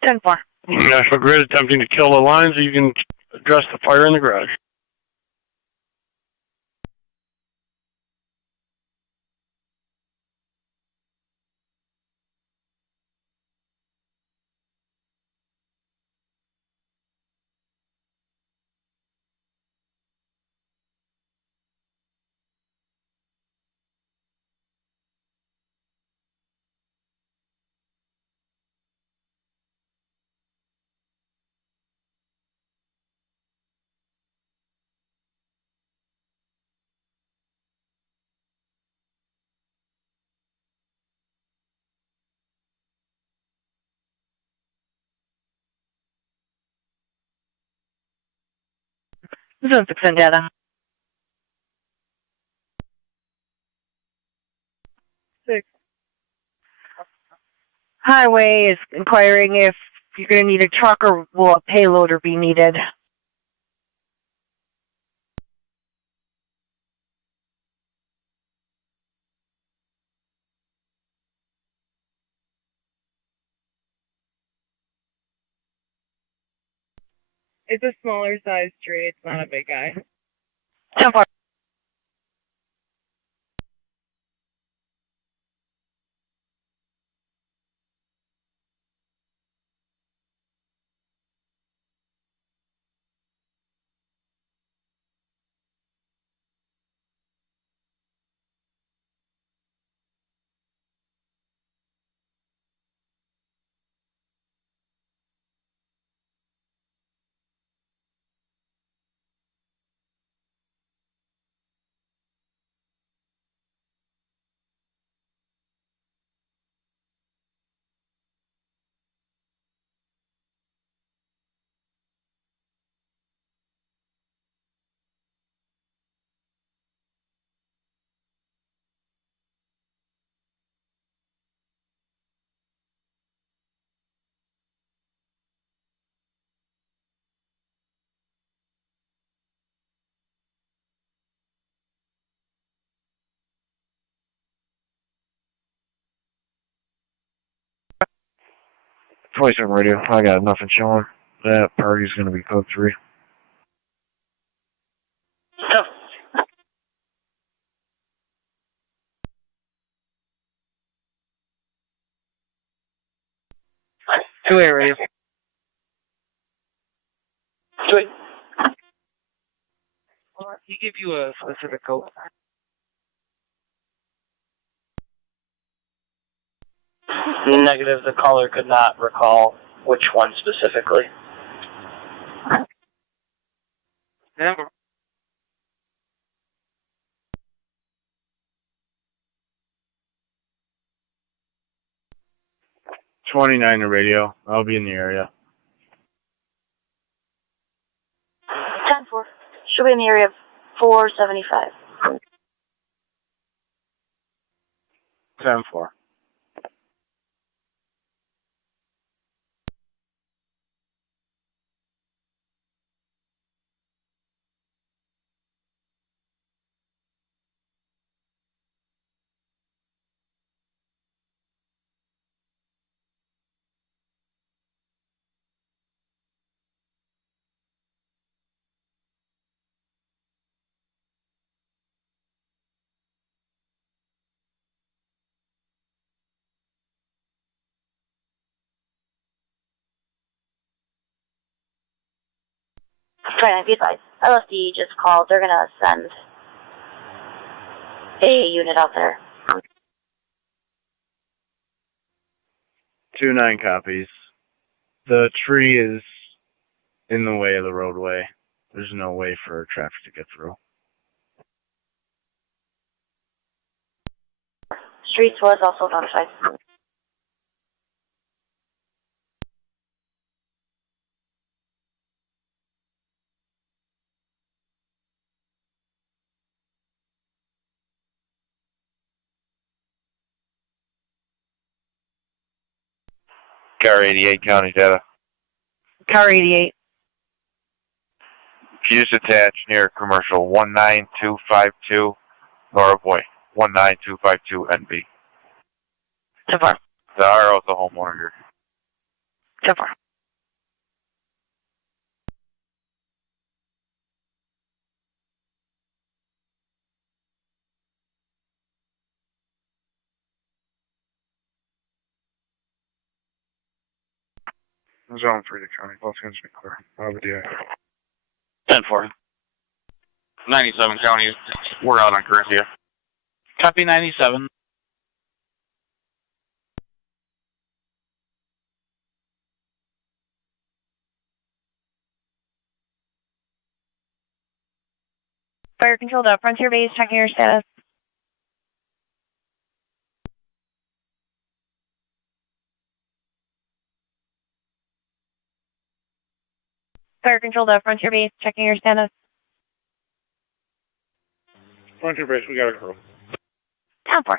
10-4. National Grid attempting to kill the line so you can address the fire in the garage. Zone 6 in data. 6. Highway is inquiring if you're going to need a truck or will a payloader be needed. It's a smaller size tree. It's not a big guy. 10-4. .27 radio. I got nothing showing. That party's going to be code 3. Two-way radio. Two-way. He give you a specific code. Negative, the caller could not recall which one specifically. Number. .29 the radio. I'll be in the area. 10-4. Should be in the area of 475. 10-4. Try to be advised. LSD just called. They're going to send a unit out there. 2-9 copies. The tree is in the way of the roadway. There's no way for traffic to get through. Streets was also notified. Car 88 county data. Car 88. Fuse attached near commercial 19252 Norwood, 19252 NB. So far. The RO is the homeowner here. So far. Zone 3 to county. Both ends be clear. I'll have a DI. 10-4. 97 counties. We're out on Corinthia. Copy 97. Fire control to Frontier Base, checking your status. Fire control to Frontier Base, checking your status. Frontier Base, we got a crew. 10-4.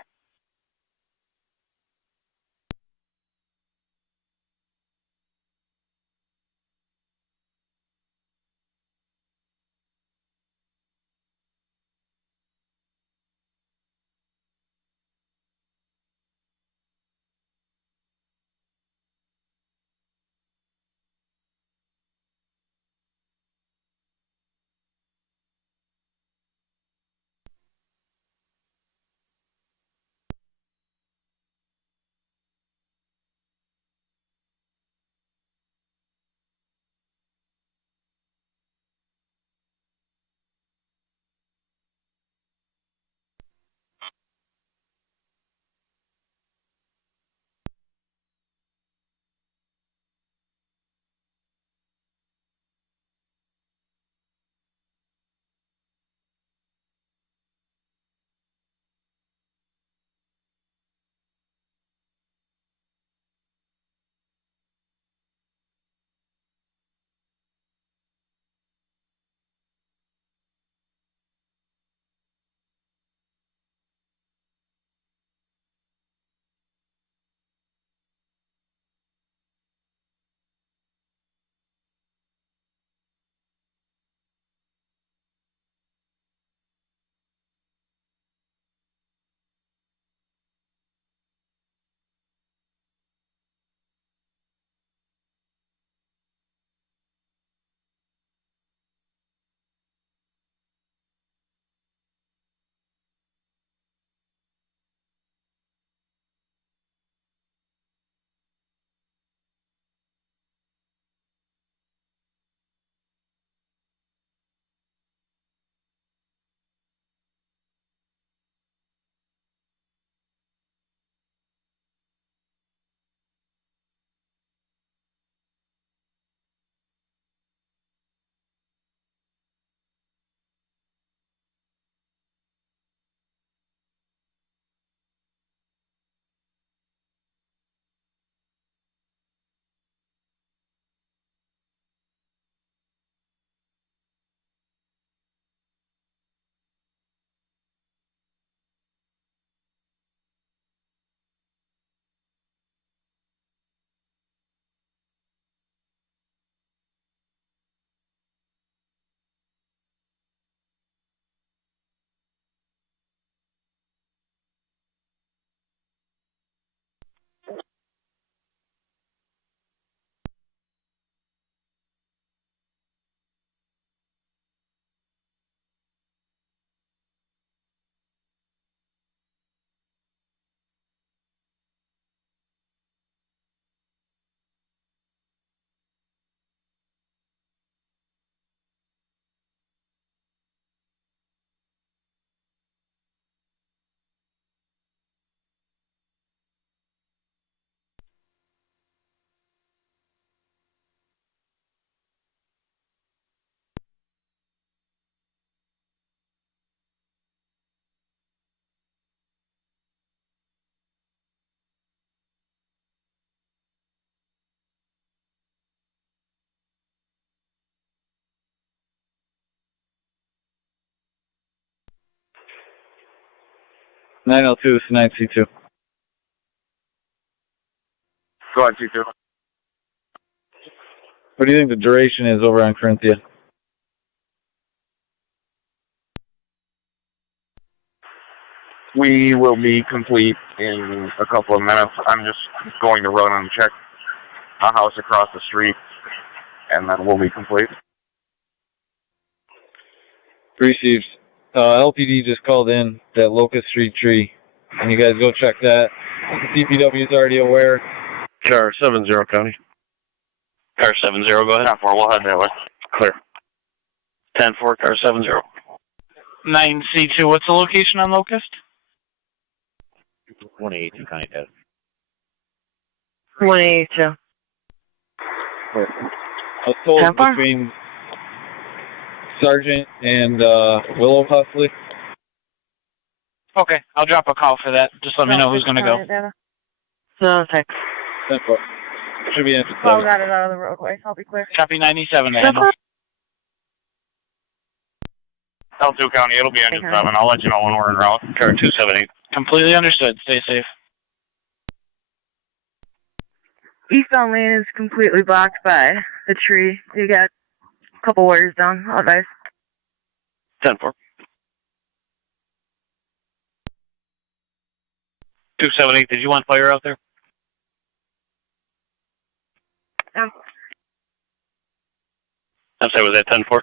Nine L2 is 9C2. Go on, C2. What do you think the duration is over on Corinthia? We will be complete in a couple of minutes. I'm just going to run and check a house across the street, and then we'll be complete. Received. LPD just called in that Locust Street tree. And you guys go check that. DPW is already aware. Car 70, County. Car 70, go ahead. 10-4, we'll head that way. Clear. 10-4, car 70. 9C2, what's the location on Locust? 182 County Ted. 182. I was told between Sergeant and Willow, possibly. Okay, I'll drop a call for that. Just let me know who's going to go. No, thanks. 10-4. Should be in. Well, got it out of the roadway. I'll be clear. Copy 97 to handle. L2 County, it'll be engine 7. I'll let you know when we're en route. Car 278. Completely understood. Stay safe. Eastbound lane is completely blocked by the tree. You got a couple wires down. Advice. 10-4. 278, did you want fire out there? Yeah. I'm sorry, was that 10-4?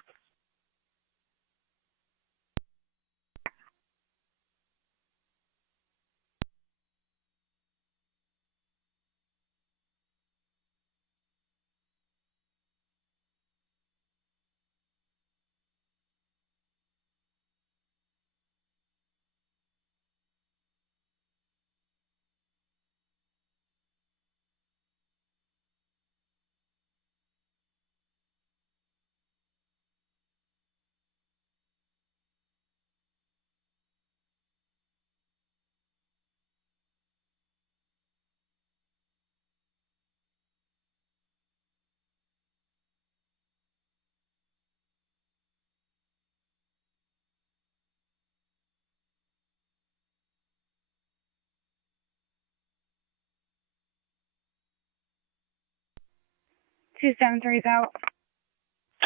Two 7-3's out.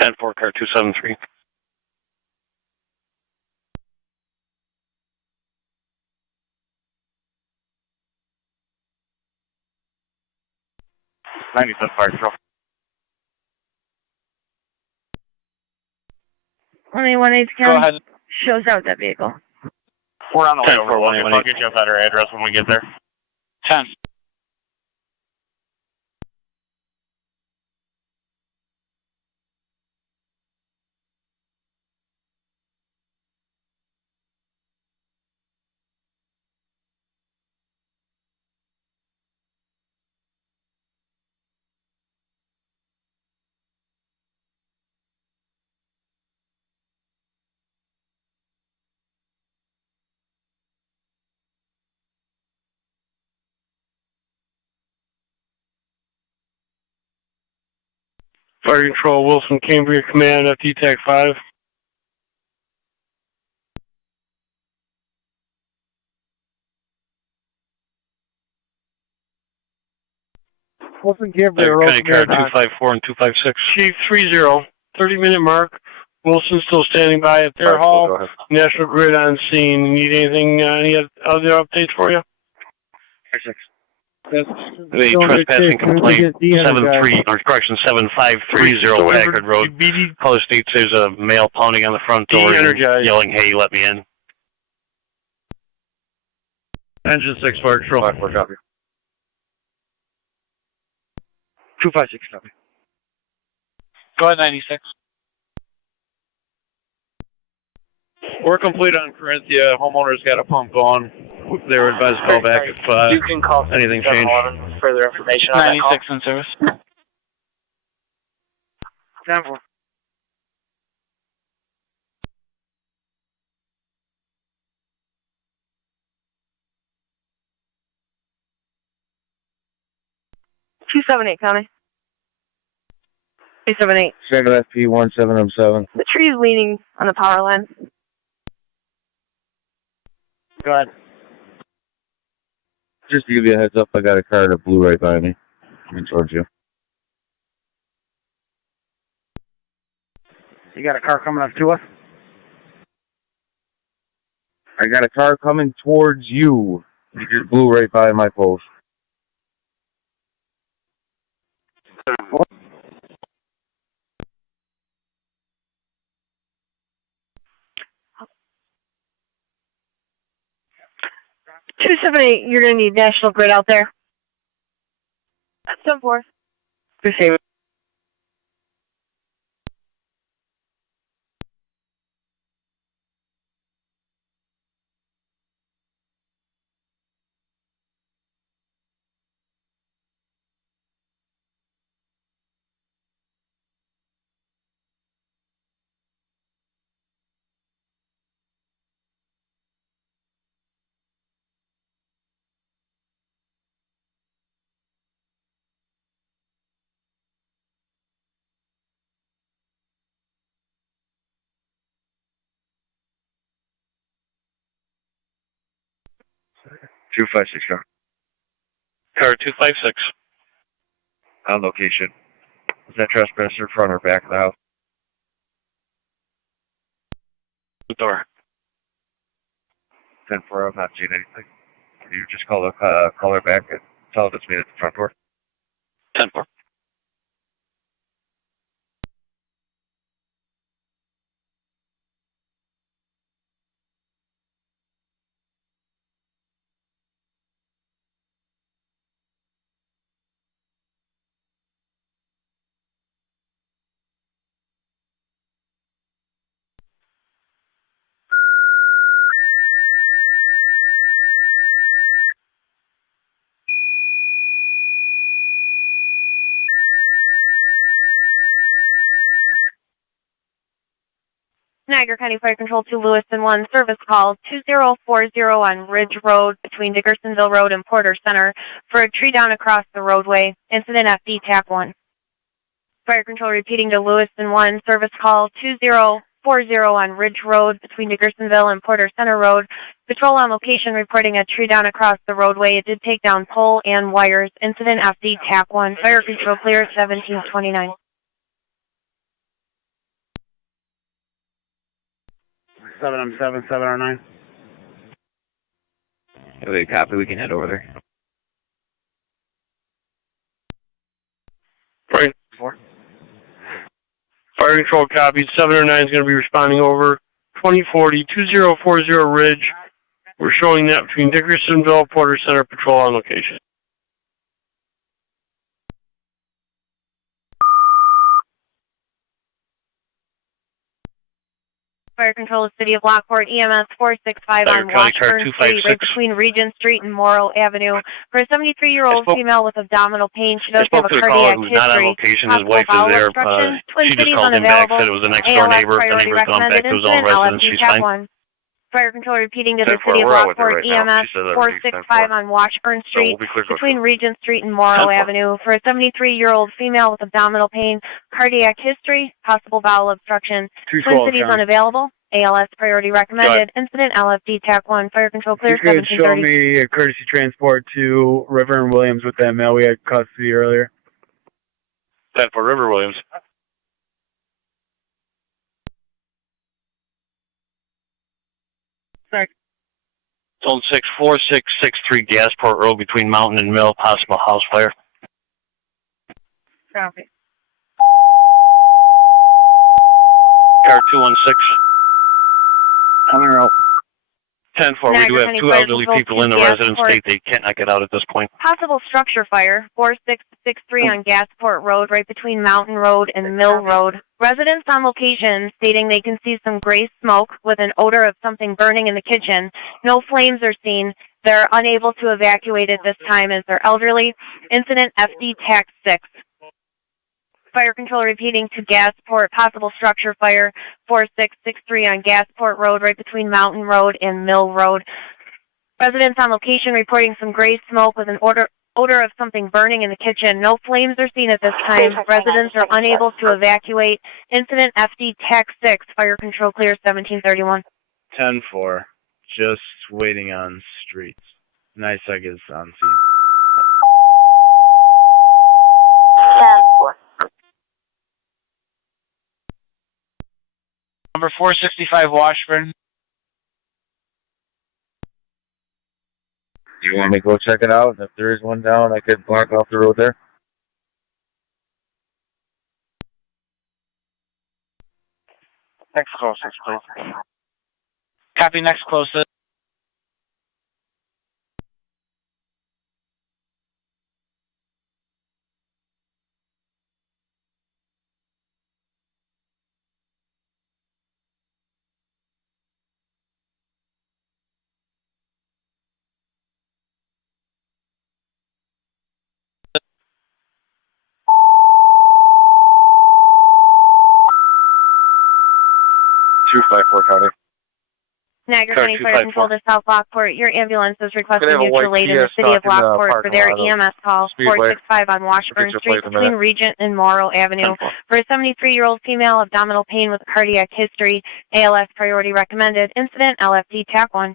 10-4, car 273. Fire control. Only 1-8 Go count ahead. shows out that vehicle. We're on the way over. 10-4, I'll get you a better address when we get there. 10. Fire Control, Wilson, Cambria Command, FD TAC 5. Wilson Cambria Road County car 254 and 256. Chief 30, 30-minute mark. Wilson still standing by at their hall. National Grid on scene. Need anything, any other updates for you? 6. The trespassing complaint 73, or correction 7530 Packard Road. Caller states there's a male pounding on the front door and yelling, "Hey, let me in." Engine 6, Fire Control. 5-4, copy. 256, copy. Go ahead, 96. We're complete on Corinthia. Homeowners got a pump going. They were advised to call back if you can call anything changed. for further information on that call. 96 in service. 10-4.278 County. 278. Schedule FP 1707. The tree is leaning on the power line. Go ahead. Just to give you a heads up, I got a car that blew right by me. Coming towards you. You got a car coming up to us? I got a car coming towards you. You just blew right by my post. $278, you're going to need National Grid out there. 7-4. Appreciate it. Two 5-6 car. Car 256. On location. Is that trespasser front or back of the house? Door. 10-4, I'm not seeing anything. Can you just call the caller back and tell them it's me at the front door? 10-4. Niagara County Fire Control to Lewiston 1, service call 2040 on Ridge Road between Dickersonville Road and Porter Center for a tree down across the roadway. Incident FD TAC 1. Fire Control repeating to Lewiston 1, service call 2040 on Ridge Road between Dickersonville and Porter Center Road. Patrol on location reporting a tree down across the roadway. It did take down pole and wires. Incident FD TAC 1. Fire Control clear 1729. 707, 709. Okay, copy. We can head over there. Right. Fire Control copies. 709 is going to be responding over 2040 Ridge. We're showing that between Dickersonville, Porter Center, patrol on location. Fire Control, City of Lockport, EMS 465 on Washburn Street, right between Regent Street and Morrow Avenue. For a 73-year-old female with abdominal pain, she does have a cardiac history. Not on location. His wife is there. She just called him back, said it was the next door neighbor. The neighbor's gone back to his own residence. She's fine. Fire Control repeating to the City of Lockport, EMS 465 on Washburn Street, between Regent Street and Morrow Avenue. For a 73-year-old female with abdominal pain, cardiac history, possible bowel obstruction. Twin Cities unavailable. ALS priority recommended. Incident LFD TAC 1. Fire Control clear. You could show me a courtesy transport to River and Williams with that mail we had custody earlier. 10 for River Williams. Zone 64663 Gasport Road between Mountain and Mill, possible house fire. Copy. Car 216. Coming route. 10-4, we do have two elderly people in the residence state. They cannot get out at this point. Possible structure fire, 4663 on Gasport Road, right between Mountain Road and Mill Road. Residents on location stating they can see some gray smoke with an odor of something burning in the kitchen. No flames are seen. They're unable to evacuate at this time as they're elderly. Incident FD TAC 6. Fire Control repeating to Gasport, possible structure fire, 4663 on Gasport Road, right between Mountain Road and Mill Road. Residents on location reporting some gray smoke with an odor of something burning in the kitchen. No flames are seen at this time. Residents are unable to evacuate. Incident FD TAC 6. Fire Control clear 1731. 10-4. Just waiting on streets. NISEC is on scene. 10-4. Number 465 Washburn. You want me to go check it out? If there is one down, I could block off the road there. Next closest, please. Copy next closest. County. Niagara County Fire Control to South Lockport. Your ambulance is requesting mutual aid in the city of Lockport for their EMS call. 465 on Washburn Street between Regent and Morrow Avenue. For a 73-year-old female, abdominal pain with cardiac history, ALS priority recommended. Incident, LFD TAC 1.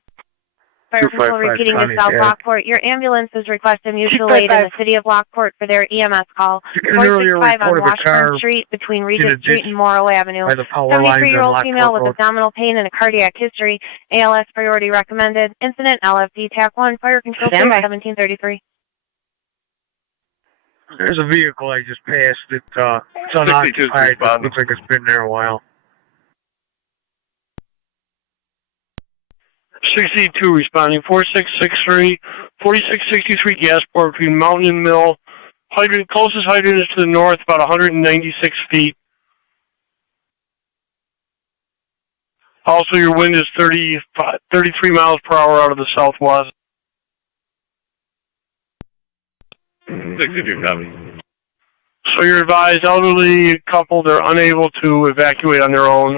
Fire Control repeating to South Lockport. Your ambulance is requesting mutual aid in the city of Lockport for their EMS call. 465 on Washburn Street between Regent Street and Morrow Avenue. 73-year-old female with abdominal pain and a cardiac history. ALS priority recommended. Incident LFD TAC 1. Fire Control 1733. There's a vehicle I just passed. It's unoccupied. It looks like it's been there a while. 62 responding, 4663, 4663 Gasport between Mountain and Mill. Hydrant, closest hydrant is to the north, about 196 feet. Also, your wind is 33 miles per hour out of the southwest. 62 copy. So you're advised, elderly couple, they're unable to evacuate on their own.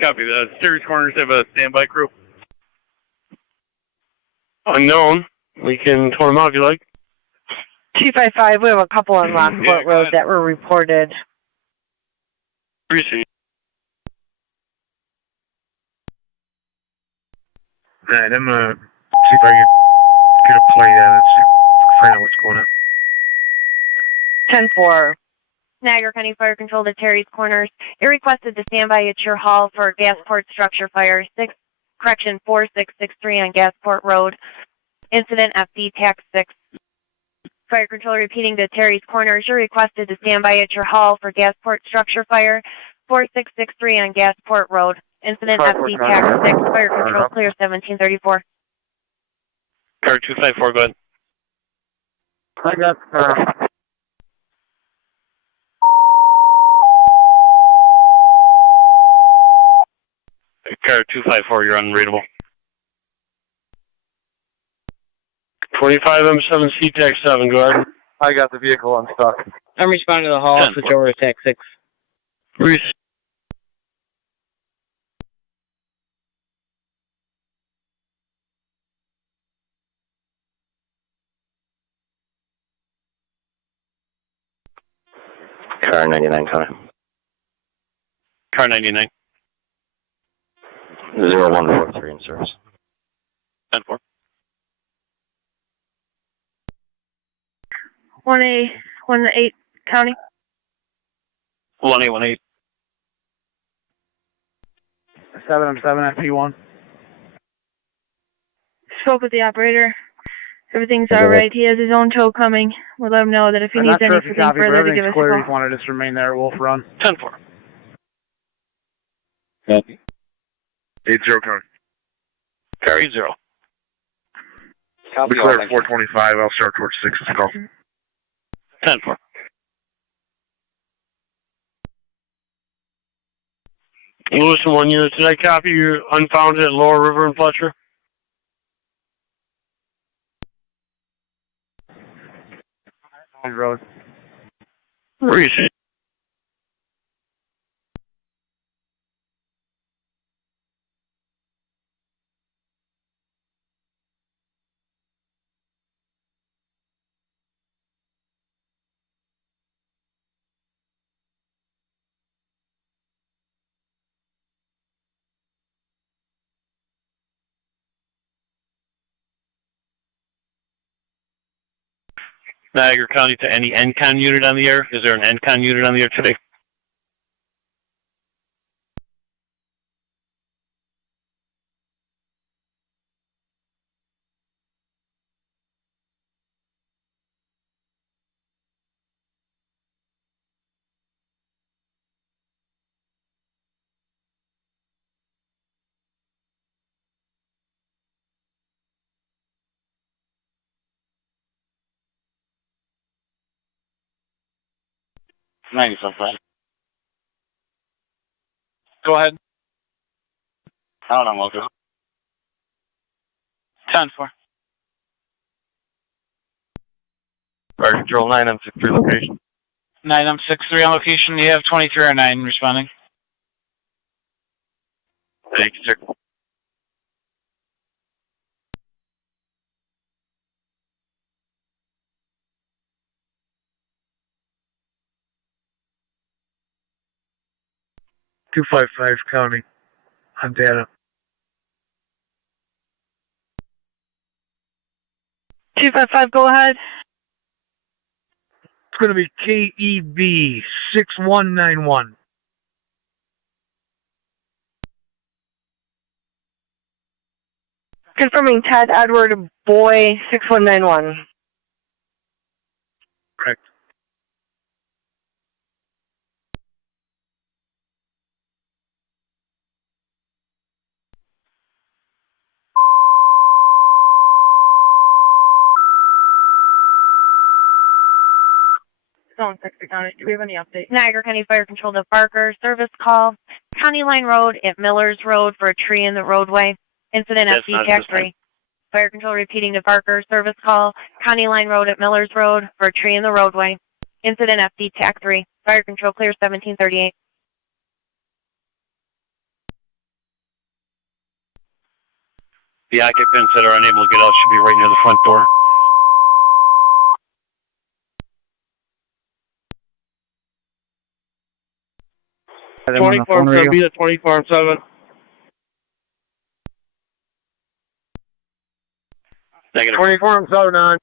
Copy. The series corners have a standby crew. Unknown. We can tow them out if you like. 255, we have a couple on Lockport Road that were reported. Receive. Alright, I'm gonna see if I can get a play at it, find out what's going on. 10-4. Niagara County Fire Control to Terry's Corners. You're requested to stand by at your hall for Gasport structure fire. 4663 on Gasport Road. Incident FD TAC 6. Fire Control repeating to Terry's Corners. You're requested to stand by at your hall for Gasport structure fire. 4663 on Gasport Road. Incident FD TAC 6. Fire Control clear 1734. Car 254, go ahead. I got Car 254, you're unreadable. 25 M7C TAC 7, go ahead. I got the vehicle unstuck. I'm responding to the hall, switch over to TAC 6. Car 99 coming. Car 99. 0143 in service. 10-4. 18 County. 1818. 7 at P1. Spoke with the operator. Everything's alright. He has his own tow coming. We'll let him know that if he needs anything further to give us a call. He's wanted us to remain there at Wolf Run. 10-4. Copy. 80 County. Car 80. I'll be clear at 425. I'll start towards 6 as call. 10-4. Lewiston 1 unit. Did I copy your unfounded at Lower River and Fletcher? Road. Receive. Niagara County to any NCON unit on the air? Is there an NCON unit on the air today? 95. Go ahead. Out on local. 10-4. Fire control 9, I'm 63 location. 9, I'm 6-3 on location. You have 23 or 9 responding. Thank you, sir. $255 county on data. 255, go ahead. It's going to be KEB 6191. Confirming Ted Edward Boy 6191. Correct. Zone 60 County, do we have any updates? Niagara County Fire Control to Parker, service call, County Line Road at Millers Road for a tree in the roadway. Incident FD TAC 3. Fire Control repeating to Parker, service call, County Line Road at Millers Road for a tree in the roadway. Incident FD TAC 3. Fire Control clear 1738. The occupants that are unable to get out should be right near the front door. Be the 24/7. Negative. 24/7 on.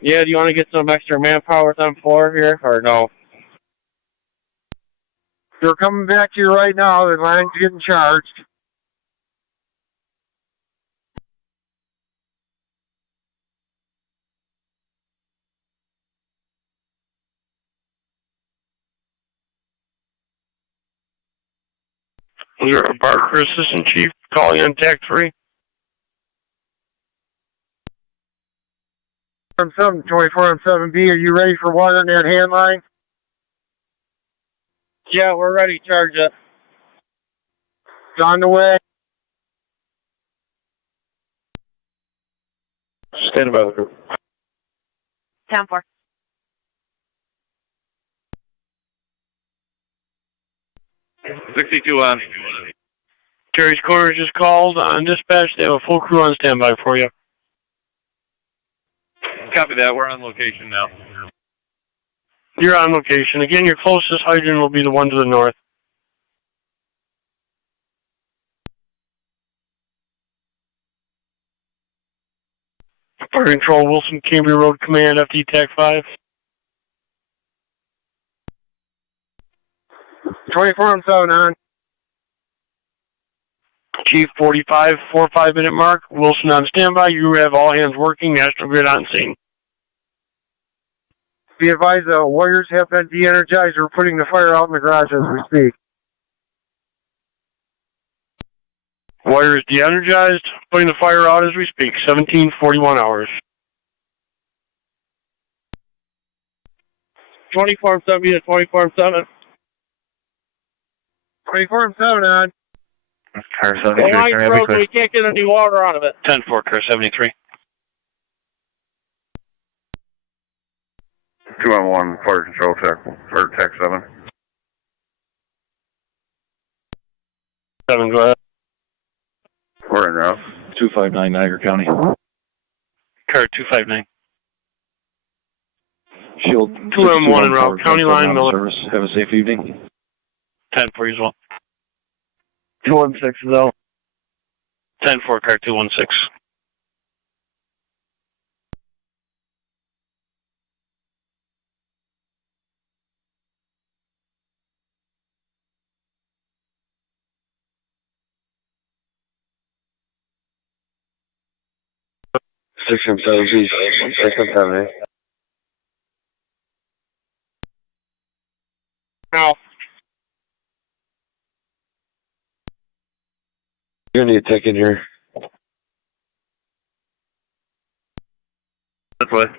Yeah, do you want to get some extra manpower on floor here, or no? They're coming back to you right now. The line's getting charged. Was there a Parker Assistant Chief calling on TAC 3? 24/7B, are you ready for one on that hand line? Yeah, we're ready to charge it. It's on the way. Stand by the group. 10-4. $62 on. Terry's Corners just called on dispatch. They have a full crew on standby for you. Copy that. We're on location now. You're on location. Again, your closest hydrant will be the one to the north. Fire Control, Wilson, Cambria Road Command, FD TAC 5. 24/7 on. Chief 45, 4-5-minute mark. Wilson on standby. You have all hands working. National Grid on scene. Be advised the wires have been de-energized. We're putting the fire out in the garage as we speak. Wire is de-energized. Putting the fire out as we speak. 17:41 hours. 24/7 to 24/7. 24/7 on. Car The 73. line's broken. We can't get any water out of it. 10-4, car 73. 2-on-1, fire control TAC 7. 7, go ahead. We're in route. 259 Niagara County. Car 259. Shield 2M1 en route. County line, Miller. Service. Have a safe evening. 10-4 as well. 216 is out. 10-4, car 216. Six and 7, 6 and 7. Now. You're gonna need to take in here. That's what.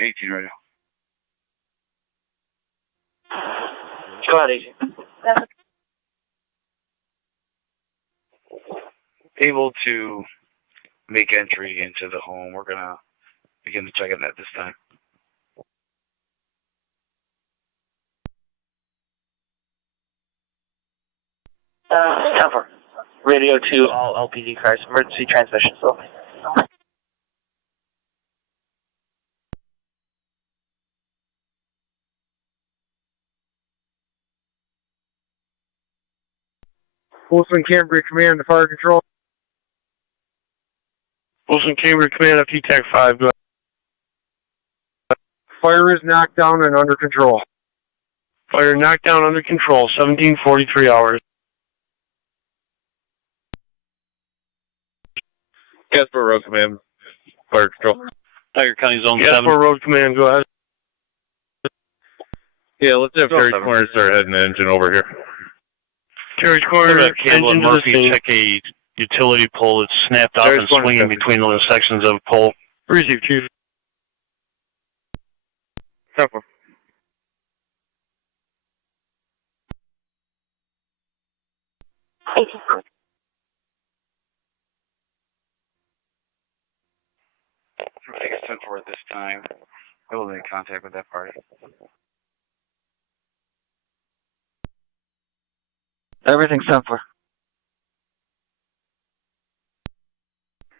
18 radio. Go ahead, 18. Able to make entry into the home. We're going to begin to check it at this time. Cover. Radio to all LPD cars. Emergency transmission still. Wilson Cambridge Command to Fire Control. Wilson Cambridge Command, FT TAC 5. Go ahead. Fire is knocked down and under control. Fire knocked down under control, 1743 hours. Casper Road Command, Fire Control. Tiger County Zone 7. Casper Road Command, go ahead. Yeah, let's have Terry Corner start heading the engine over here. Terry's Corner, Campbell and engine to the Murphy scene. check a utility pole that's snapped off and swinging between those sections of pole. Receive, Chief. Cover. Take a 10-4 at this time. I will make contact with that party. Everything's 10-4.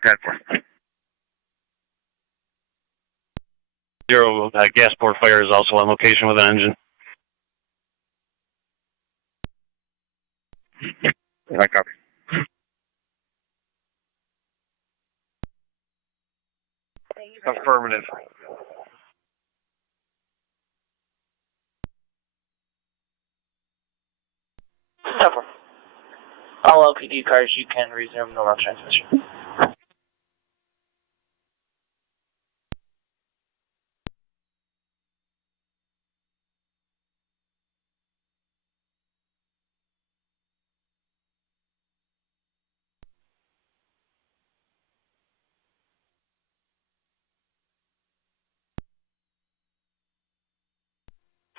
10-4. Zero gasport fire is also on location with an engine. I copy. Affirmative. Cover. All LPD cars, you can resume normal transmission.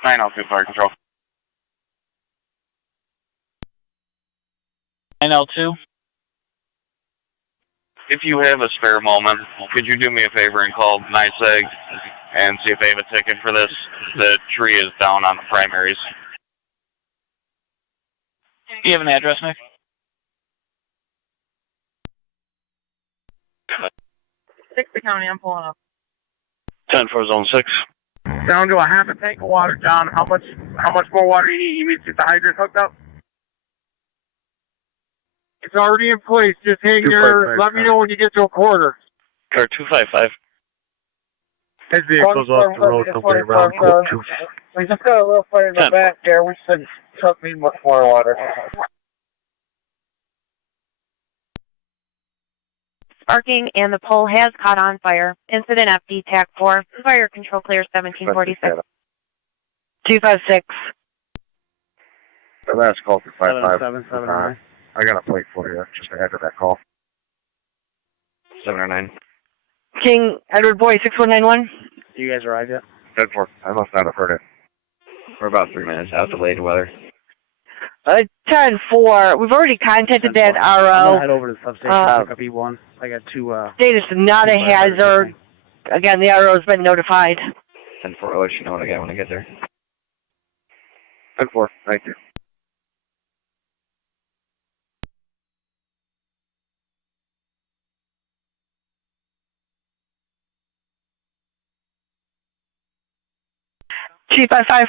Nine L 2 Fire Control. 9L2. If you have a spare moment, could you do me a favor and call NYSEG and see if they have a ticket for this? The tree is down on the primaries. Do you have an address, Nick? 6 County, I'm pulling up. 10 for Zone 6. Down to a half a tank of water, John. How much more water do you need? You need to get the hydrant hooked up? It's already in place. Just hang there. Let me know when you get to a quarter. Car 255. His vehicle's off the road. Nobody around. We just got a little fire in the back there. We should truck need much more water. Sparking and the pole has caught on fire. Incident FD TAC 4. Fire control clear 1746. 256. The last call for 55. 779. I got a plate for you, just to enter that call. 709. King Edward Boy 6191. You guys arrived yet? 10-4. I must not have heard it. We're about 3 minutes out, delayed weather. 10-4. We've already contacted that RO. I'm gonna head over to the substation, pick up E1. I got two, Status not a hazard. Again, the RO has been notified. 10-4, I'll let you know when I get there. 10-4. Thank you. Chief 55.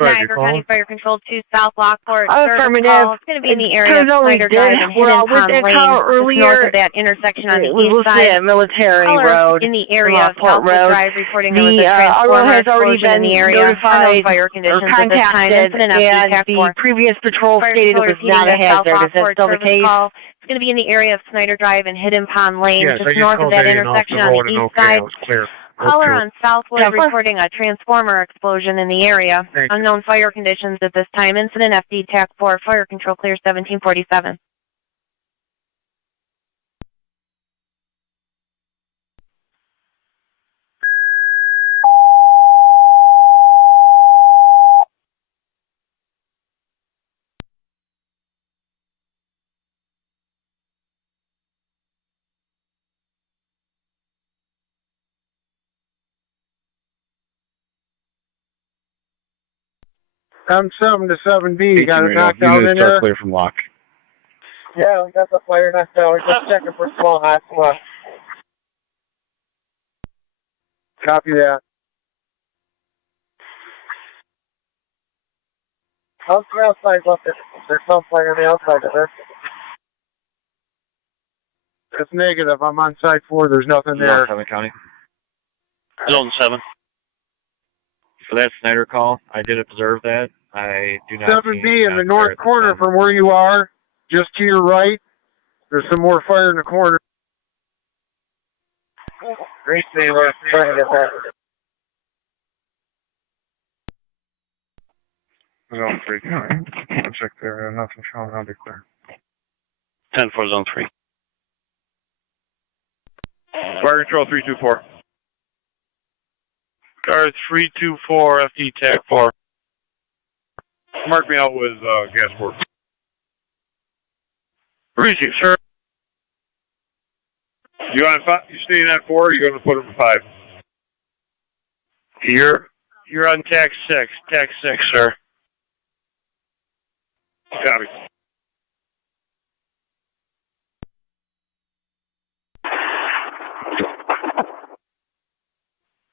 Niagara County Fire Control 2 South Lockport. Affirmative. It's going to be in the area of Snyder Drive and Hidden Pond Lane, just north of that intersection on the east side. Military Callers Road. in the area of Lockport Southwood Road. Drive reporting there was a The RO transformer has already explosion been in the area. notified Fire or conditions at this time. contacted, Incident FD and TAC 4. the previous patrol Fire stated it control was not a repeating the South hazard. Is that Lockport still the service case? call. It's going to be in the area of Snyder Drive and Hidden Pond Lane, Yes, I just just north of called that Eddie and off intersection the on road the and east okay, I side. was clear. Caller Okay. on Southwood reporting a transformer explosion in the area. Thank you. Unknown fire conditions at this time. Incident FD TAC 4, fire control clear 1747. M7 to 7B, you got it knocked You down need to in start there? clear from lock. Yeah, we got the fire knocked out. We're just checking for small hot spots. Copy that. How's the outside looking? There's some fire on the outside of it. It's negative. I'm on side 4. There's nothing there. Summit County. Zone 7. For that Snyder call, I did observe that. I do not 7B in the north corner from where you are, just to your right. There's some more fire in the corner. Great day, we're trying to get that. Zone 3. I'll check there. Nothing showing. I'll be clear. 10 for Zone 3. Fire control 324. Car 324, FD TAC 4. Mark me out with gas port. Receive, sir. You staying at 4 or you going to put them 5? You're on TAC 6. TAC 6, sir. Copy.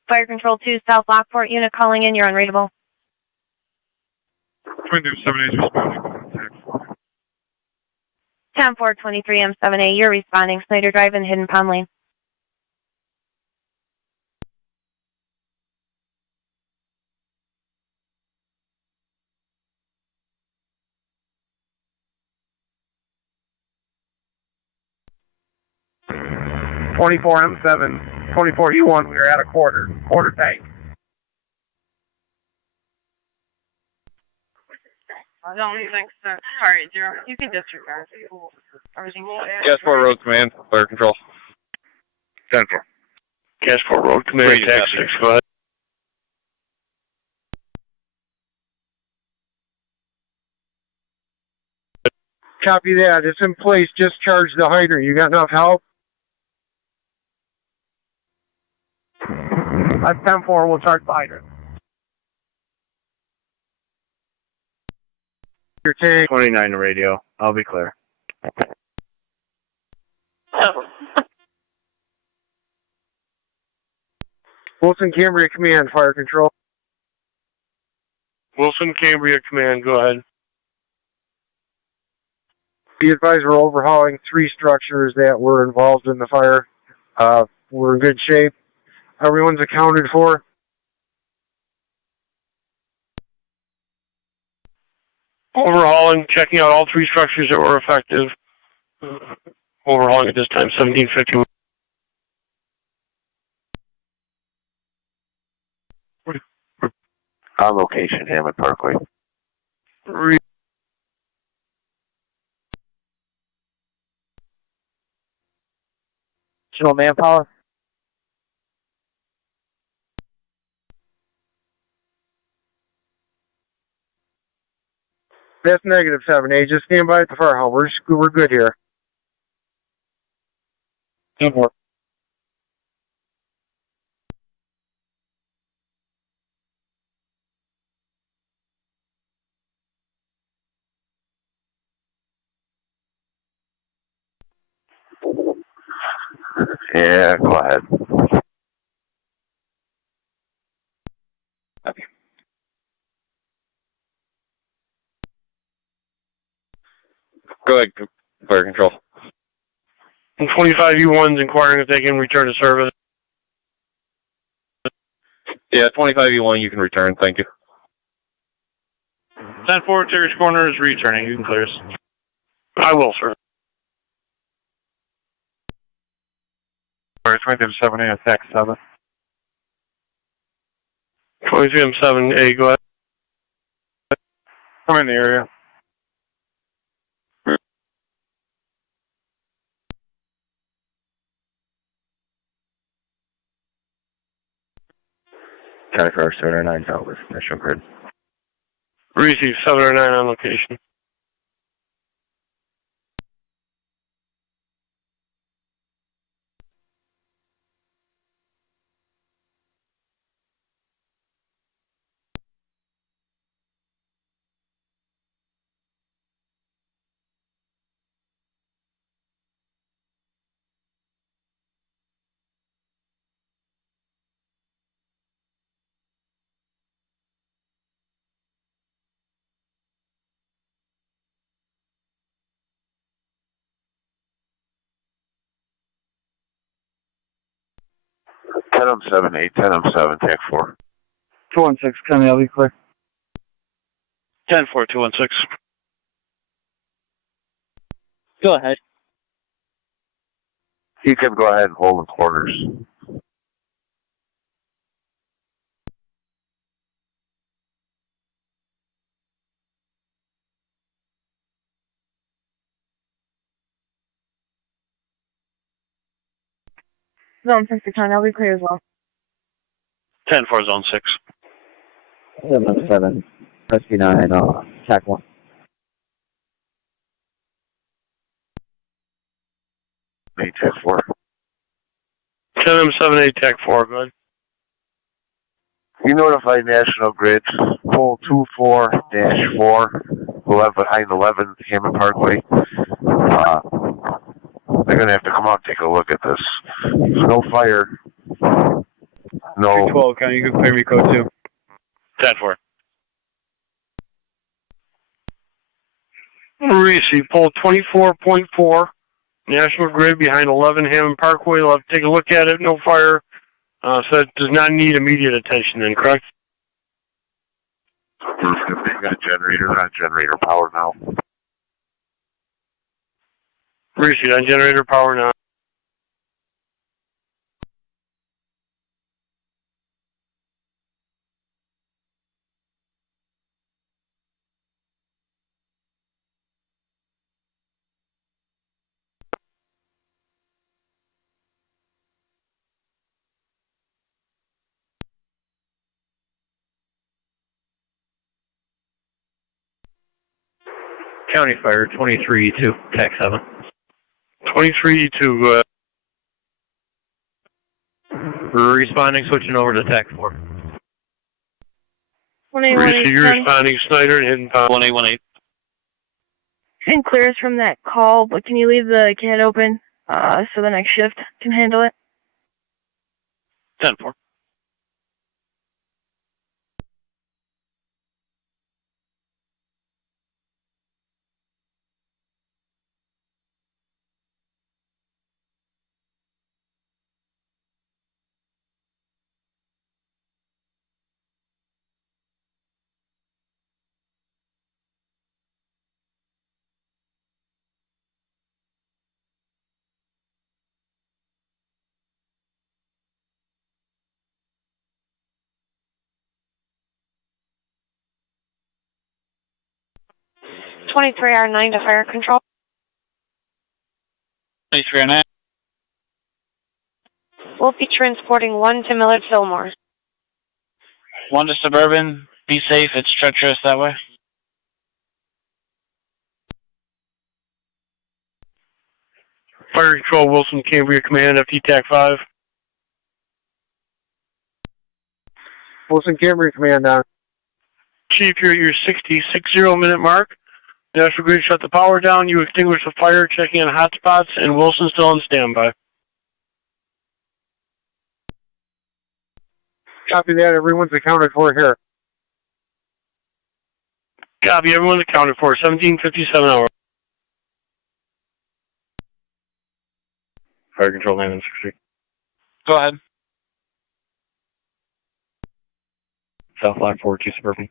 Fire control 2, South Lockport unit calling in. You're unreadable. Twin 7 responding. 10-423 M7A, you're responding. Snyder Drive and Hidden Pond Lane. M7, 24U1, we are at a quarter tank. I don't think so. Alright, Zero. You can disregard. Gas 4 road command, fire control. 10-4. Gas 4 road command, TAC 6, go ahead. Copy that. It's in place. Just charge the hydrant. You got enough help? That's 10-4, we'll charge the hydrant. Your tank. 29 to radio. I'll be clear. Wilson Cambria Command, fire control. Wilson Cambria Command, go ahead. Be advised we're overhauling 3 structures that were involved in the fire. We're in good shape. Everyone's accounted for. Overhauling, checking out all 3 structures that were effective. Overhauling at this time, 1751. On location, Hammond Parkway. Additional manpower. That's negative 7A. Just stand by at the fire hall. We're good here. 10-4. Yeah, go ahead. Okay. Go ahead, fire control. And 25U1's inquiring if they can return to service. Yeah, 25U1, you can return. Thank you. 10-4, Terrace Corner is returning. You can clear us. I will, sir. 23M7A, attack 7. 23M7A, go ahead. I'm in the area. County Fire 709 Southwest National Grid. Receive 709 on location. Ten M7, 8, 10 M7, TAC 4. 216, County, I'll be clear. 10-4, 216. Go ahead. You can go ahead and hold in quarters. Zone 6 to County, I'll be clear as well. 10-4, zone 6. 7, Rescue 9, TAC 1. TAC 4. 10M7A, TAC 4, go ahead. You notify National Grid, pole 24-4, 11 behind 11, Hammond Parkway. They're going to have to come out and take a look at this. There's no fire. No. 312, County, you can clear me code 2. 10-4. Receive pole 24.4, National Grid behind 11 Hammond Parkway. We'll have to take a look at it. No fire. So it does not need immediate attention then, correct? They've got generator on generator power now. Receive on generator power now. County Fire 23-2, TAC 7. 23-2, go ahead. We're responding, switching over to TAC 4. 1818 Receive, you're responding, Snyder and Hidden Pond. 1818. And clears from that call, but can you leave the CAD open so the next shift can handle it? 10-4. R9 to fire control. 2309. We'll be transporting 1 to Millard Fillmore. 1 to Suburban. Be safe. It's treacherous that way. Fire Control, Wilson, Cambria Command, FT TAC 5. Wilson, Cambria Command down. Chief, you're at your 60-minute mark. National Grid shut the power down. You extinguish the fire, checking on hotspots, and Wilson's still on standby. Copy that. Everyone's accounted for here. Copy. Everyone's accounted for. 17:57 hours. Fire Control 963. Go ahead. South Lockport 2 Suburban.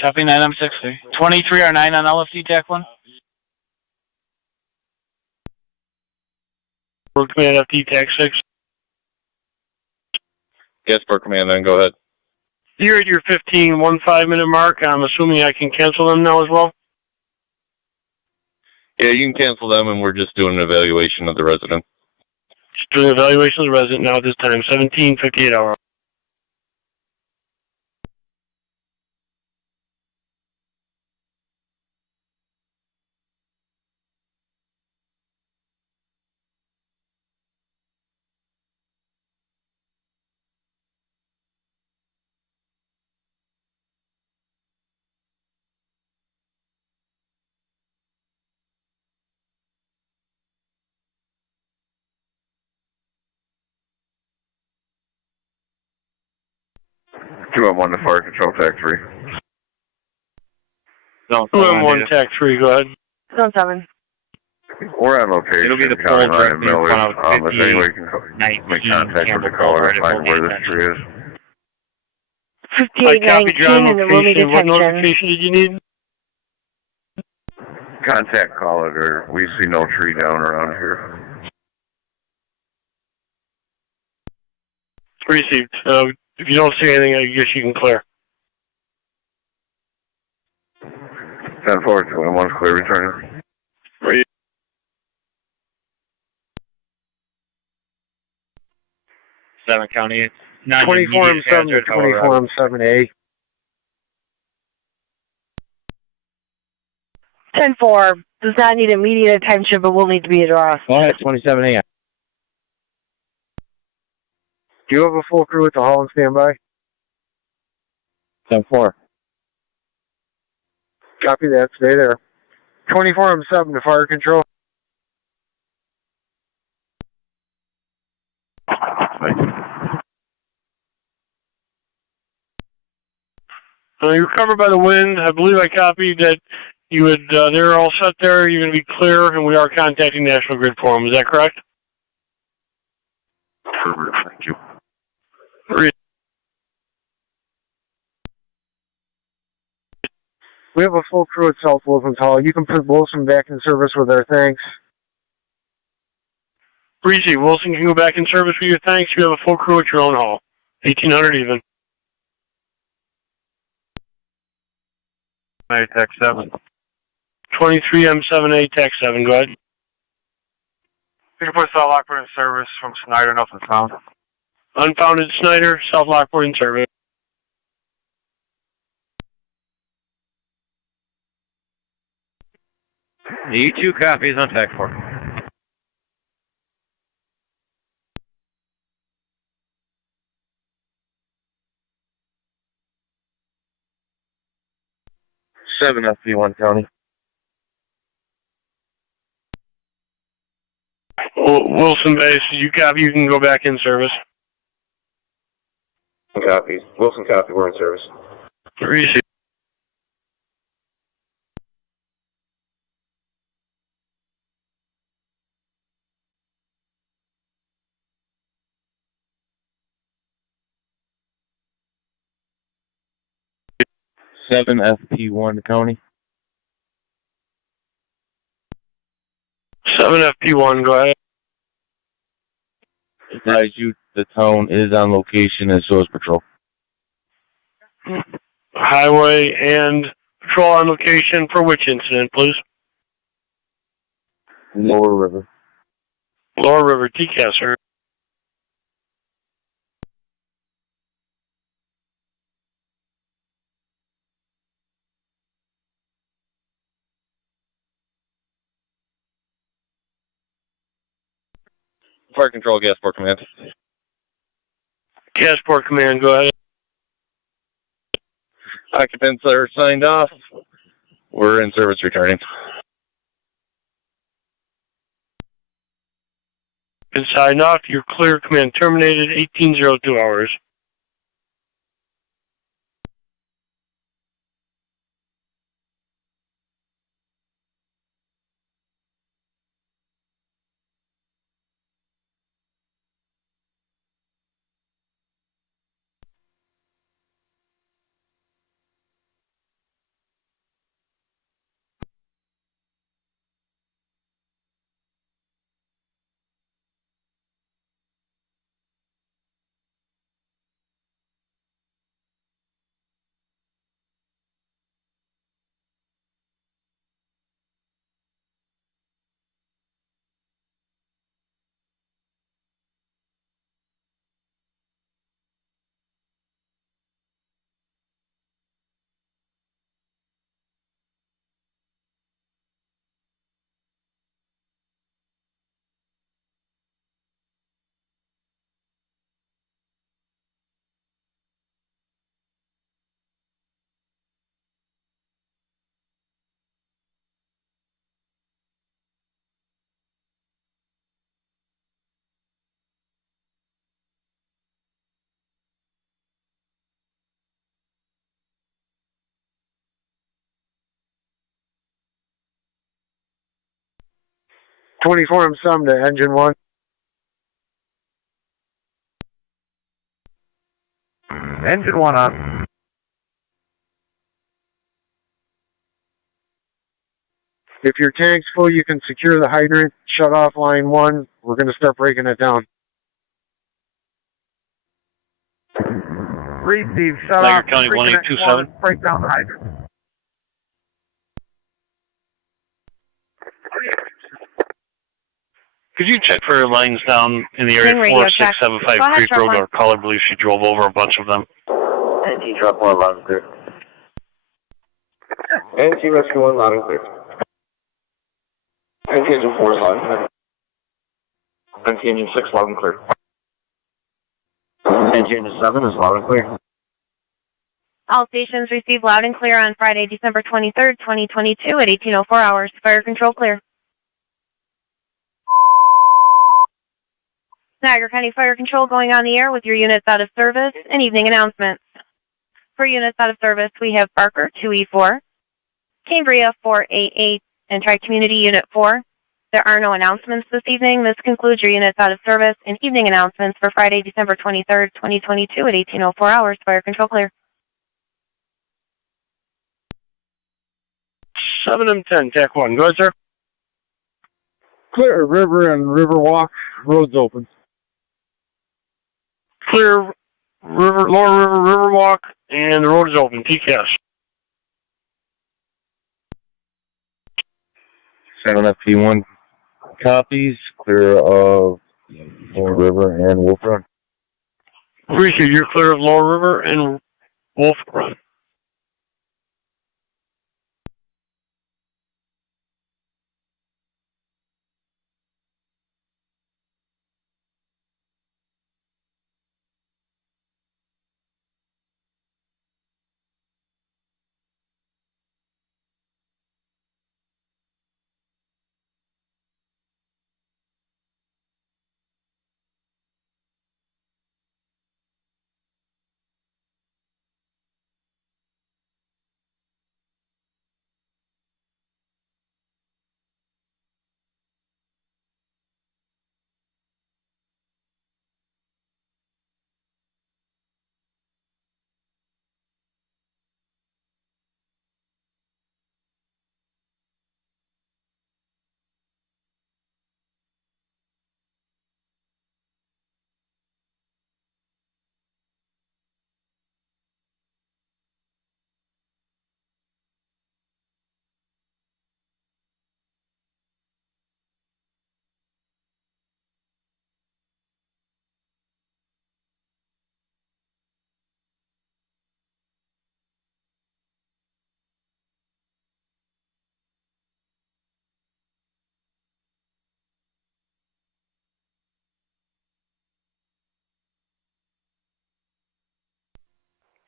Copy 9M60. 23R9 on LFD TAC 1. Command FD TAC 6. Gasport Command, then go ahead. You're at your 15 minute mark. I'm assuming I can cancel them now as well? Yeah, you can cancel them, and we're just doing an evaluation of the resident. Just doing an evaluation of the resident now at this time, 17:58 hour. Two on one to fire control TAC 3. No, 2M1 TAC 3, go ahead. Zone 7. We're on location. It'll be the County pole line in directly in Miller. front of If any way you can make contact with the caller to find where this tree is. 5819 and the Roomy What detention. notification did you need? Contact caller, or we see no tree down around here. Received. If you don't see anything, I guess you can clear. 10-4, 21's clear, returning. Right. Seven County. 24M7 to 24M7A. 10-4 does not need immediate attention, but will need to be addressed. Go ahead, 27A. Do you have a full crew at the hall and standby? 10-4. Copy that. Stay there. 24M7 to fire control. You're covered by the wind. I believe I copied that you would, they're all set there. You're going to be clear, and we are contacting National Grid for them. Is that correct? Perfect, thank you. We have a full crew at South Wilson's Hall. You can put Wilson back in service with our thanks. Breezy, Wilson can go back in service with your thanks. You have a full crew at your own hall. 1800 even. TAC 7. 23M7A, TAC 7, go ahead. You can put South Lockport in service from Snyder, nothing found. Unfounded Snyder, South Lockport in service. E2 copies on TAC 4. Seven FP1 County. Wilson base, you copy, you can go back in service. Copy. Wilson copy, we're in service. Receive. Seven FP1 County. 7 FP1, go ahead. Advise you, the town is on location and so is patrol. Highway and patrol on location for which incident, please? Lower River. Lower River, TCAS, sir. Fire control, Gasport Command. Gasport Command, go ahead. Occupants are signed off. We're in service returning. Been signed off. You're clear. Command terminated. 1802 hours. 24 M7 to engine 1. Engine 1 on. If your tank's full, you can secure the hydrant, shut off line 1. We're going to start breaking it down. Receive, shut Niagara off. County 1827. Break down the hydrant. Could you check for lines down in the area Ring radio check. 4675 Go ahead, Creek truck Road? one. Our caller believes she drove over a bunch of them. NT drop 1 loud and clear. NT rescue 1 loud and clear. NT engine 4 is loud and clear. NT engine 6 loud and clear. NT engine 7 is loud and clear. All stations received loud and clear on Friday, December 23rd, 2022 at 18:04 hours. Fire control clear. Niagara County Fire Control going on the air with your units out of service and evening announcements. For units out of service, we have Barker 2E4, Cambria 488, and Tri-Community Unit 4. There are no announcements this evening. This concludes your units out of service and evening announcements for Friday, December 23rd, 2022 at 18:04 hours. Fire control clear. 7M10, TAC 1. Go ahead, sir. Clear river and Riverwalk. Roads open. Clear river, lower river, Riverwalk, and the road is open. TCAS. 7FP1 copies, clear of Lower River and Wolf Run. Appreciate you're clear of Lower River and Wolf Run.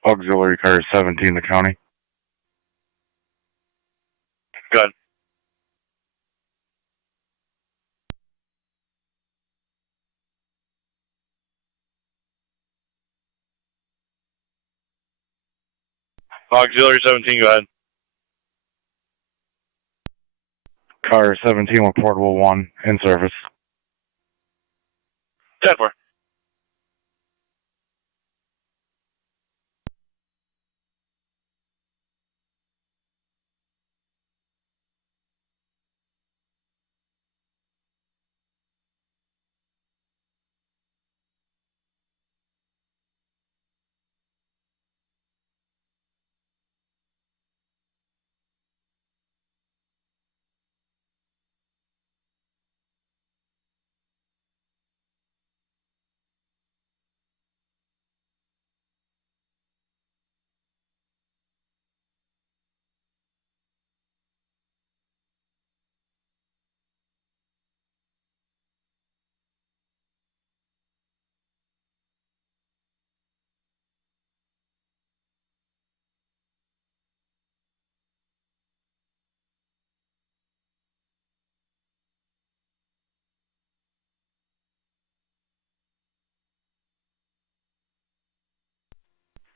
Auxiliary car 17, the county. Good. Auxiliary 17, go ahead. Car 17 with portable 1 in service. 10-4.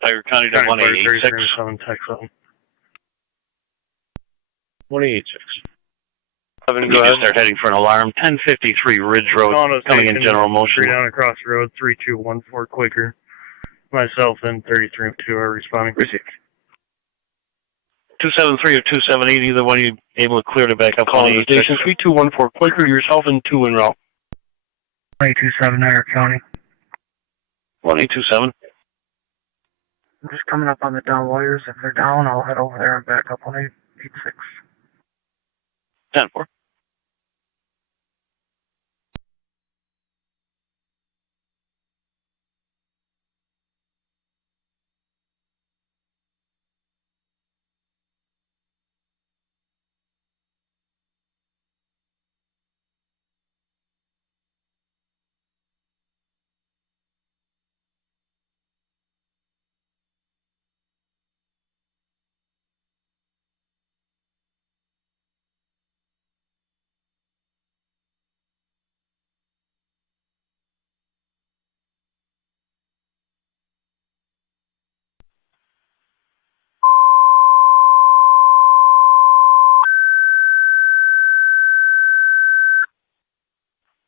Tiger County to 1886. 186. You can start heading for an alarm. 1053 Ridge Road, coming in general motion. 3 down across the road, 3214 Quaker. Myself and 33-2 are responding. Received. 273 or 278, either one you able to clear to back up on the station. 3214 Quaker, yourself and 2 en route. 827 Niagara County. 1827. I'm just coming up on the down wires. If they're down, I'll head over there and back up 1886. 10-4.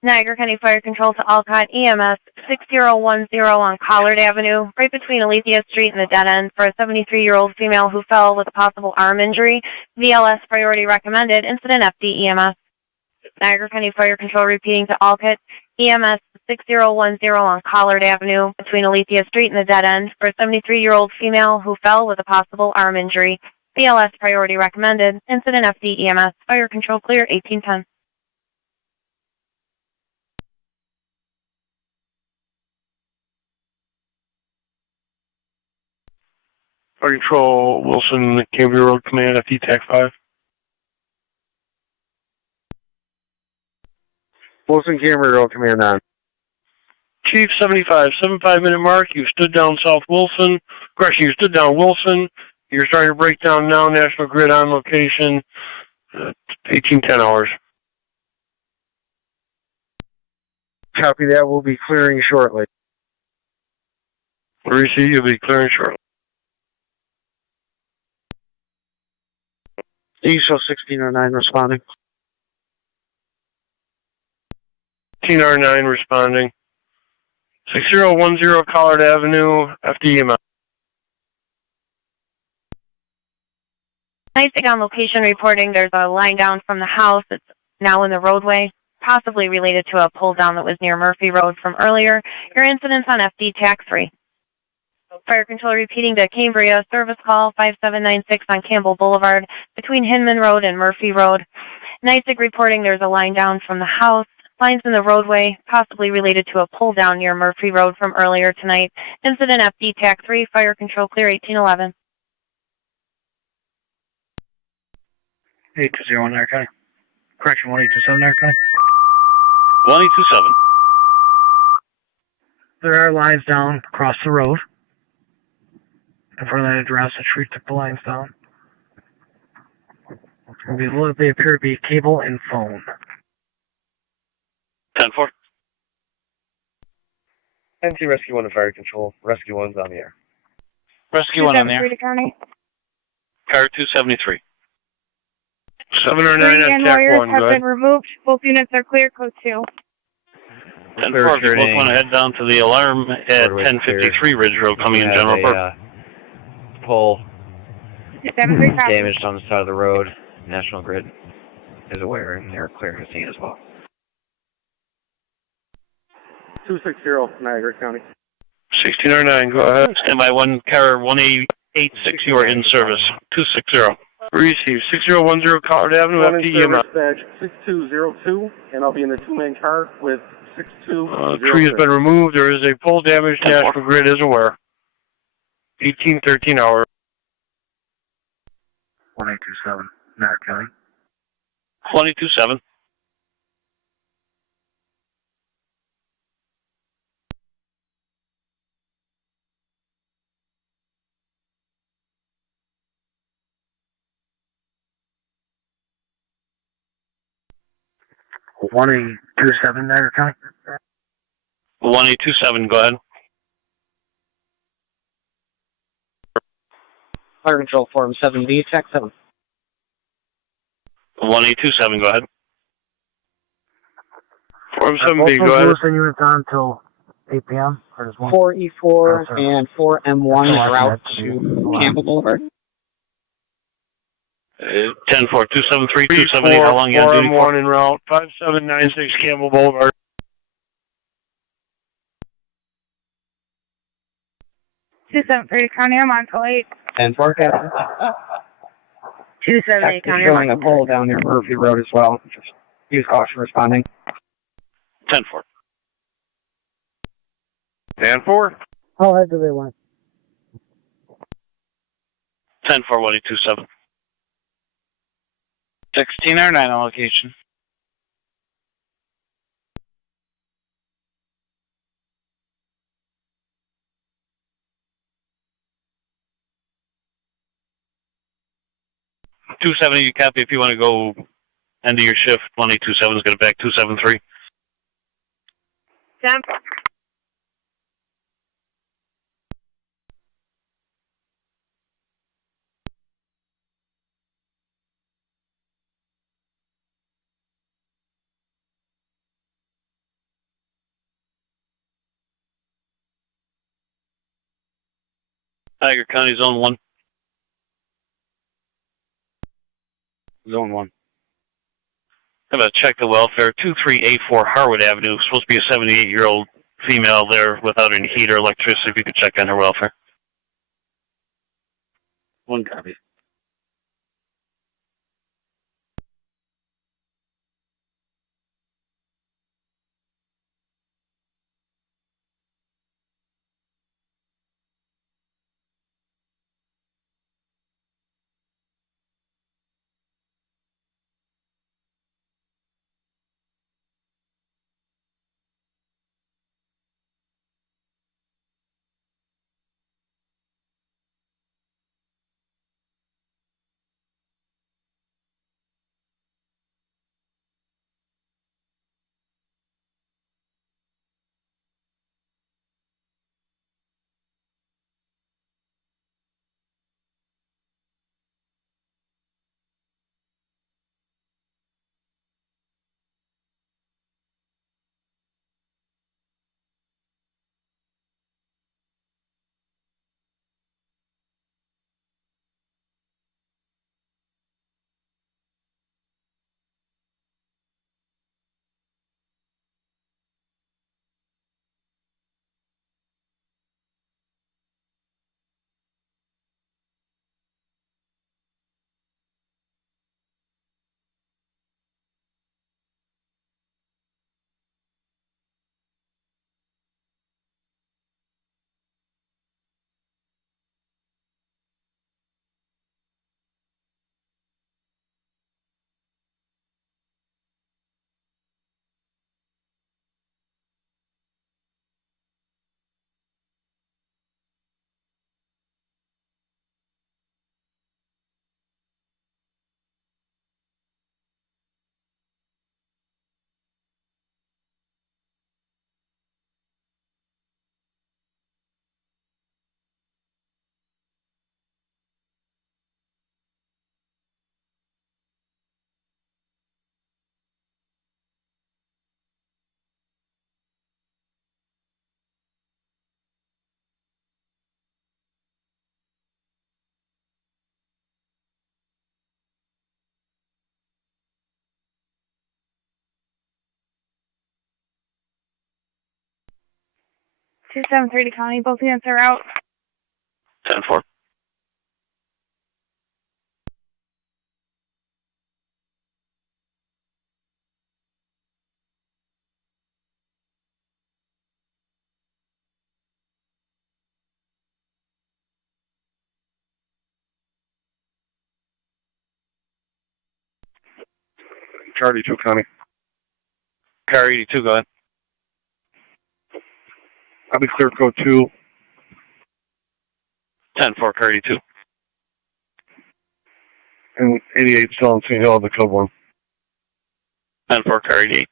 Niagara County Fire Control to Alcott EMS 6010 on Collard Avenue, right between Alethea Street and the dead end, for a 73-year-old female who fell with a possible arm injury. VLS priority recommended. Incident FD EMS. Niagara County Fire Control repeating to Alcott EMS 6010 on Collard Avenue, between Alethea Street and the dead end, for a 73-year-old female who fell with a possible arm injury. VLS priority recommended. Incident FD EMS. Fire Control clear 1810. Fire Control, Wilson, Cambria Road Command, FD TAC 5. Wilson, Cambria Road Command on. Chief 75, 7-5-minute mark. You stood down South Wilson. Correction, you stood down Wilson. You're starting to break down now. National Grid on location. 1810 hours. Copy that. We'll be clearing shortly. Receive, you'll be clearing shortly. Diesel 1609 responding. 16R9 responding. 6010 Collard Avenue, FDEMS. NYSEG on location reporting there's a line down from the house. It's now in the roadway, possibly related to a pull down that was near Murphy Road from earlier. Your incidents on FD TAC 3. Fire Control repeating to Cambria, service call 5796 on Campbell Boulevard between Hinman Road and Murphy Road. NYSEG reporting there's a line down from the house. Lines in the roadway, possibly related to a pull down near Murphy Road from earlier tonight. Incident FD TAC 3, Fire Control clear 1811. 820 Niagara County. Correction, 1827 Niagara County. 1827. There are lines down across the road. In front of that address, the tree took the lines down. They appear to be cable and phone. 10-4. NC Rescue 1 to Fire Control. Rescue 1's on the air. Rescue 1 on there. Car 273. 709 on TAC 1, have go been removed. Both units are clear, code 2. 10-4, if you both want to head down to the alarm at 1053 Ridge Road, coming in general purpose. Pole 735. damaged on the side of the road. National Grid is aware, and they're clear to see as well. 260 Niagara County. 1609, go ahead. Stand by 1, car 1886, you are in service. 260. Receive 6010 Collard Avenue, FDEMS. Badge 6202, and I'll be in the two-man car with 6202. Tree has been removed. There is a pole damage. National Grid is aware. 1813 hours. 1827 Niagara County. 2027. One 1827 Niagara County. 1827, go ahead. Fire Control Form 7B, TAC 7. 1827, go ahead. Form Are 7B, both go those ahead. Lewiston units on until 8 p.m. or just one? 4E4 Oh, sorry. and 4M1 That's route all to Campbell Boulevard. 10-4, 273, 270, how long you on duty for? 4M1 en route, 5796 Campbell Boulevard. 273 County, I'm on till 8. 10-4, Captain. 278 County, I'm Showing a pole down near Murphy Road as well. Just use caution responding. 10-4. 10-4. How ahead do they want? 10-4, 1827. 16 or 9 on location. $270, you copy if you want to go end of your shift. 1827 is going to back 273. 10. Niagara County, Zone 1. Zone 1. I'm going to check the welfare. 2384 Harwood Avenue. Supposed to be a 78-year-old female there without any heat or electricity. If you could check on her welfare. 1 copy. Two 730 County, both units are out. 10-4. Charlie 2 County. Car 82, go ahead. I'll be clear code 2. 10-4, car 82. And 88 still on St. Hill, the code 1. 10-4, car 88.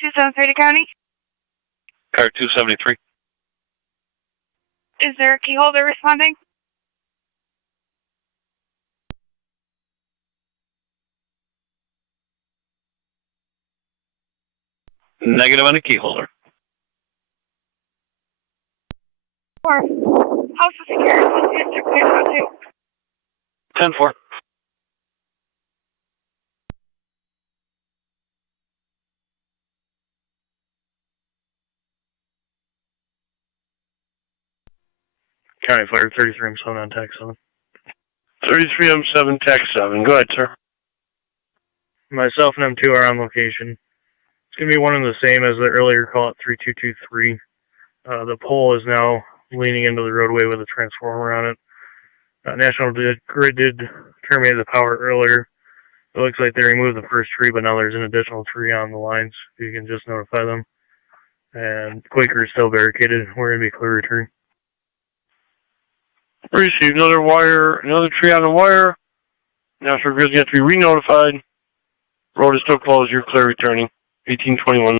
2730 County. Car 273. Is there a key holder responding? Negative on the key holder. Or house is secure. District 602. 10-4. County Fire 33M7 on TAC 7. 33M7 TAC 7. Go ahead, sir. Myself and M2 are on location. It's going to be one and the same as the earlier call at 3223. The pole is now leaning into the roadway with a transformer on it. National Grid did terminate the power earlier. It looks like they removed the first tree, but now there's an additional tree on the lines. You can just notify them. And Quaker is still barricaded. We're going to be clear return. Received another wire, another tree on the wire. National Grid's going to be re-notified. Road is still closed. You're clear returning. 1821.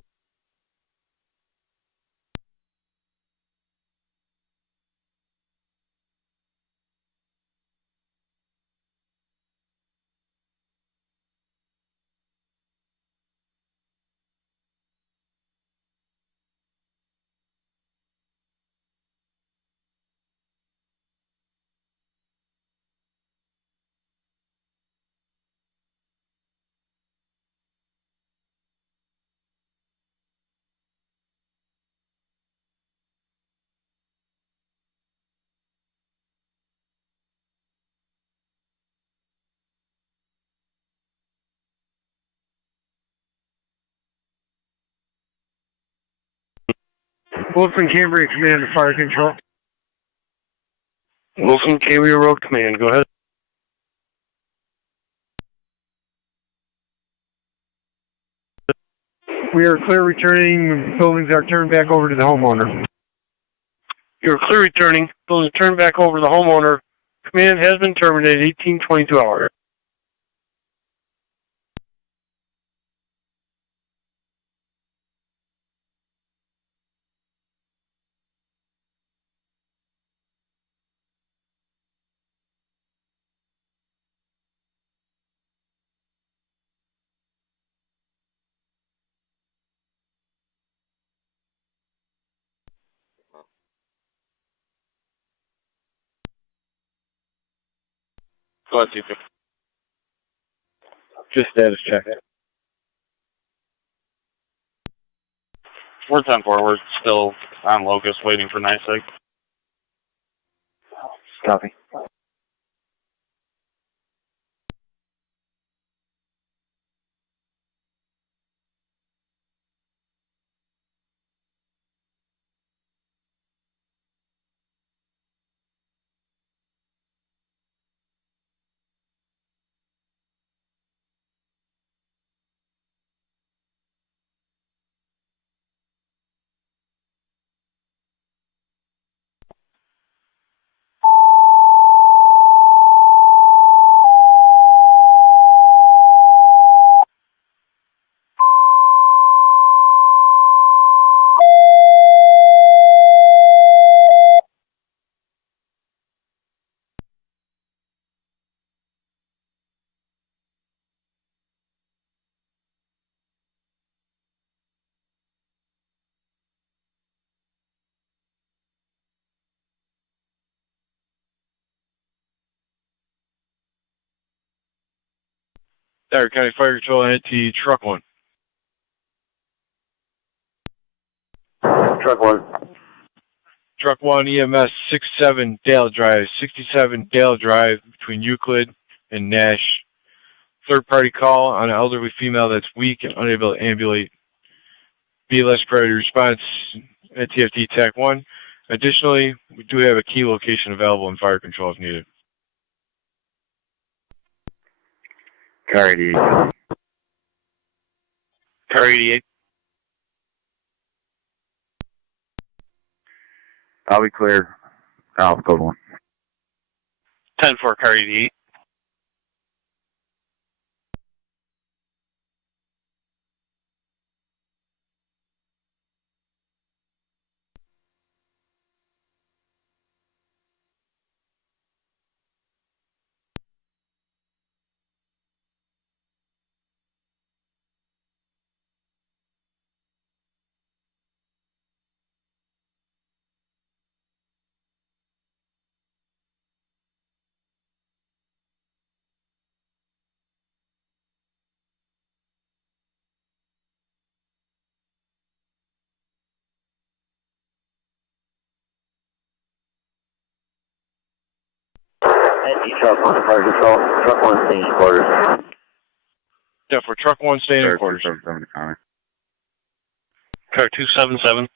Wilson, Cambria Command, Fire Control. Wilson, Cambria Road Command. Go ahead. We are clear returning. Buildings are turned back over to the homeowner. You're clear returning. Buildings turned back over to the homeowner. Command has been terminated. 1822 hours. Go ahead, Chief. Just status check. We're 10-4. We're still on Locust waiting for NISIG. Copy. Niagara County Fire Control Entity Truck 1. Truck 1. Truck 1 EMS 67 Dale Drive, 67 Dale Drive between Euclid and Nash. Third party call on an elderly female that's weak and unable to ambulate. BLS priority response at TFT TAC 1. Additionally, we do have a key location available in fire control if needed. Car 88. Car 88. I'll be clear. I'll code 1. 10-4, car 88. I see truck 1 fire control. Truck 1 staying in quarters. Yeah, for truck 1 staying in quarters. Car 277.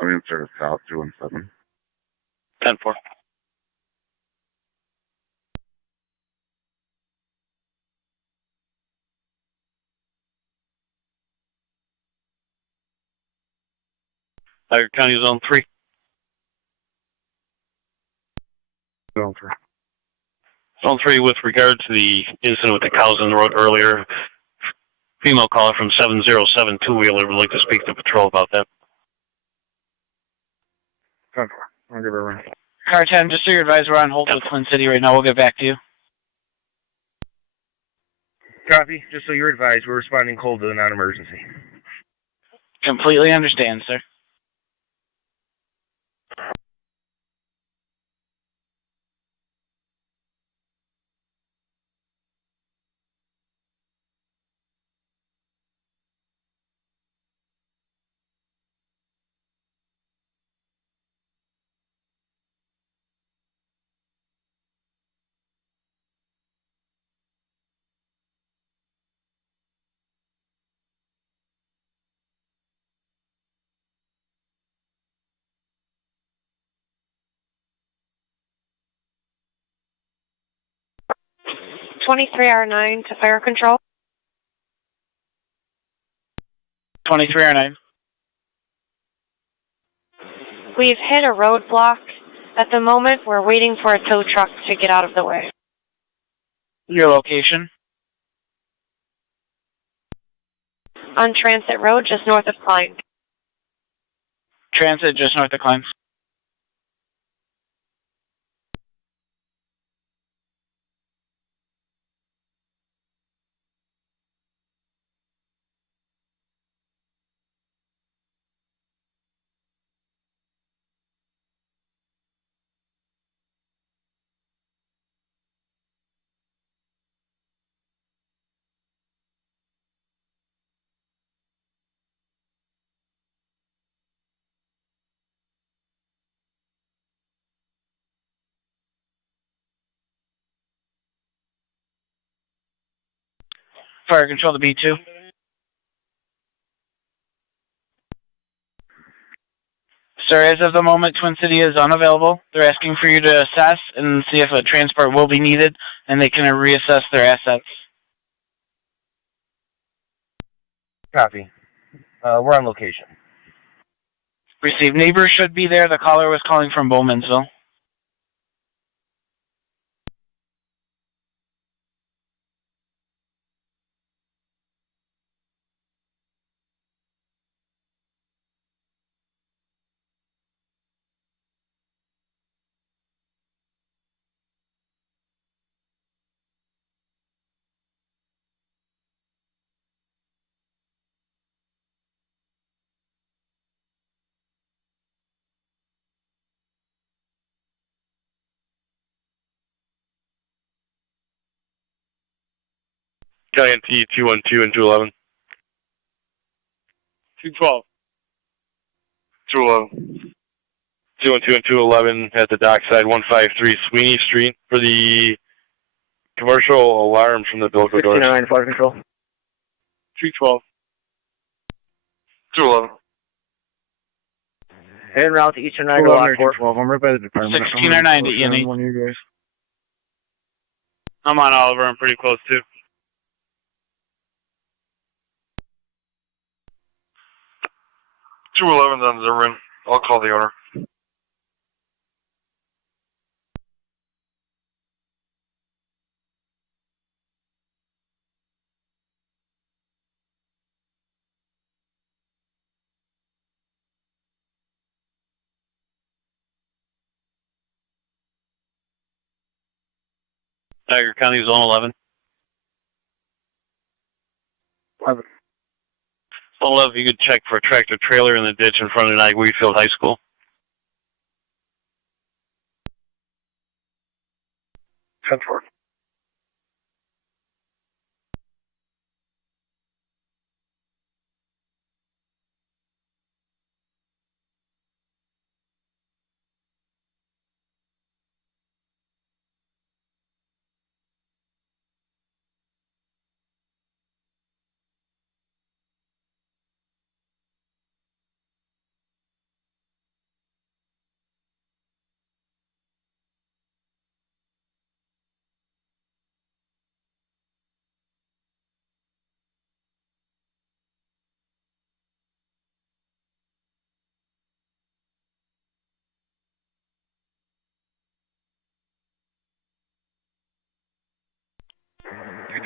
I'm in service south 217. 10-4. Niagara County Zone 3. Zone 3. Zone 3, with regard to the incident with the cows on the road earlier, female caller from 707 two-wheeler would like to speak to patrol about that. 10-4. I'll give her a ring. Car 10, just so you're advised, we're on hold with Twin City right now. We'll get back to you. Copy. Just so you're advised, we're responding cold to the non-emergency. Completely understand, sir. R9 to fire control. 23R9. We've hit a roadblock. At the moment, we're waiting for a tow truck to get out of the way. Your location? On Transit Road, just north of Klein. Transit just north of Klein. Fire control to B2. Sir, as of the moment, Twin City is unavailable. They're asking for you to assess and see if a transport will be needed, and they can reassess their assets. Copy. We're on location. Received. Neighbors should be there. The caller was calling from Bowmansville. Giant T 212 and 211. 212. 211. 212 and 211 at the dockside, 153 Sweeney Street for the commercial alarm from the Bilko doors. 69, fire control. 212. 211. En route to Eastern Niagara, Lockport. 12. I'm right by the department. 1609 to E&E. One of you guys. I'm on Oliver. I'm pretty close too. $211's on Zimmerman. I'll call the owner. Niagara County Zone 11. 11. Zone 11, you could check for a tractor trailer in the ditch in front of Niagara Wheatfield High School. 10-4.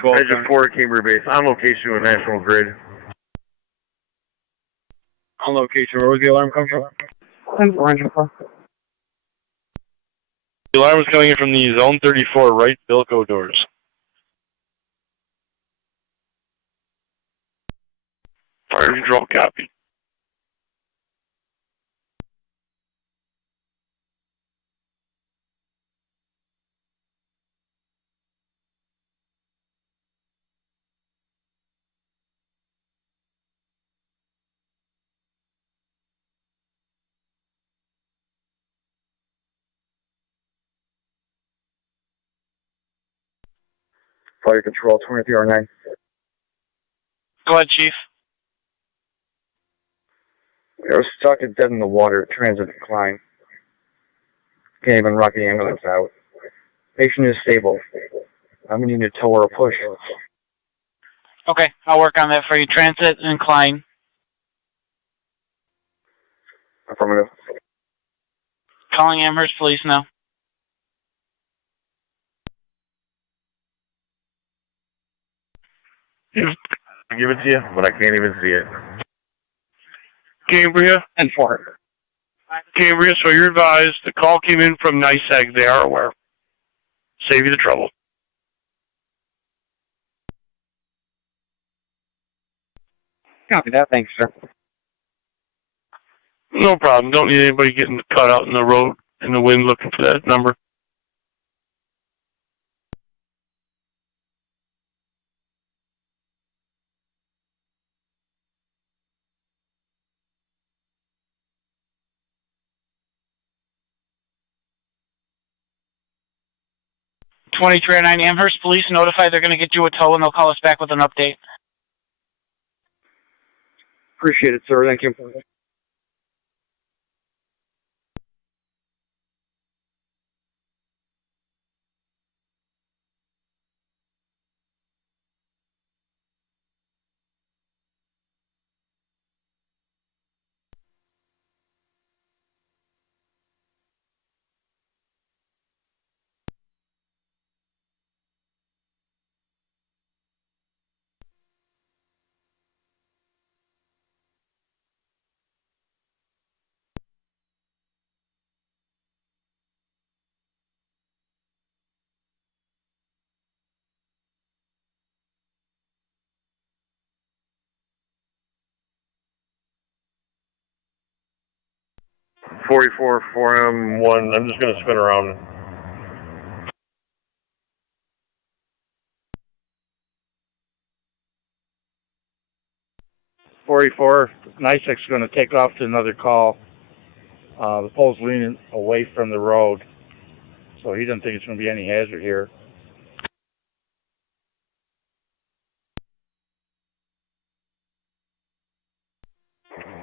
212. Engine 4 Cambria Base. On location with National Grid. On location. Where was the alarm come from? Engine 4. The alarm was coming in from the Zone 34 right Bilco doors. Fire control, copy. Fire control, 2309. Go ahead, Chief. I was stuck and dead in the water, transit decline. Can't even rock the ambulance out. Patient is stable. I'm gonna need a tow or a push. Okay, I'll work on that for you. Transit and incline. Affirmative. Calling Amherst Police now. I give it to you, but I can't even see it. Cambria? And 4. Cambria, so you're advised the call came in from NICEAG. They are aware. Save you the trouble. Copy that. Thanks, sir. No problem. Don't need anybody getting cut out in the road in the wind looking for that number. (2309) Amherst Police notified they're going to get you a tow and they'll call us back with an update. Appreciate it, sir. Thank you. Forty-four 4M1. I'm just going to spin around. NICEAG's going to take off to another call. The pole's leaning away from the road, so he doesn't think it's going to be any hazard here.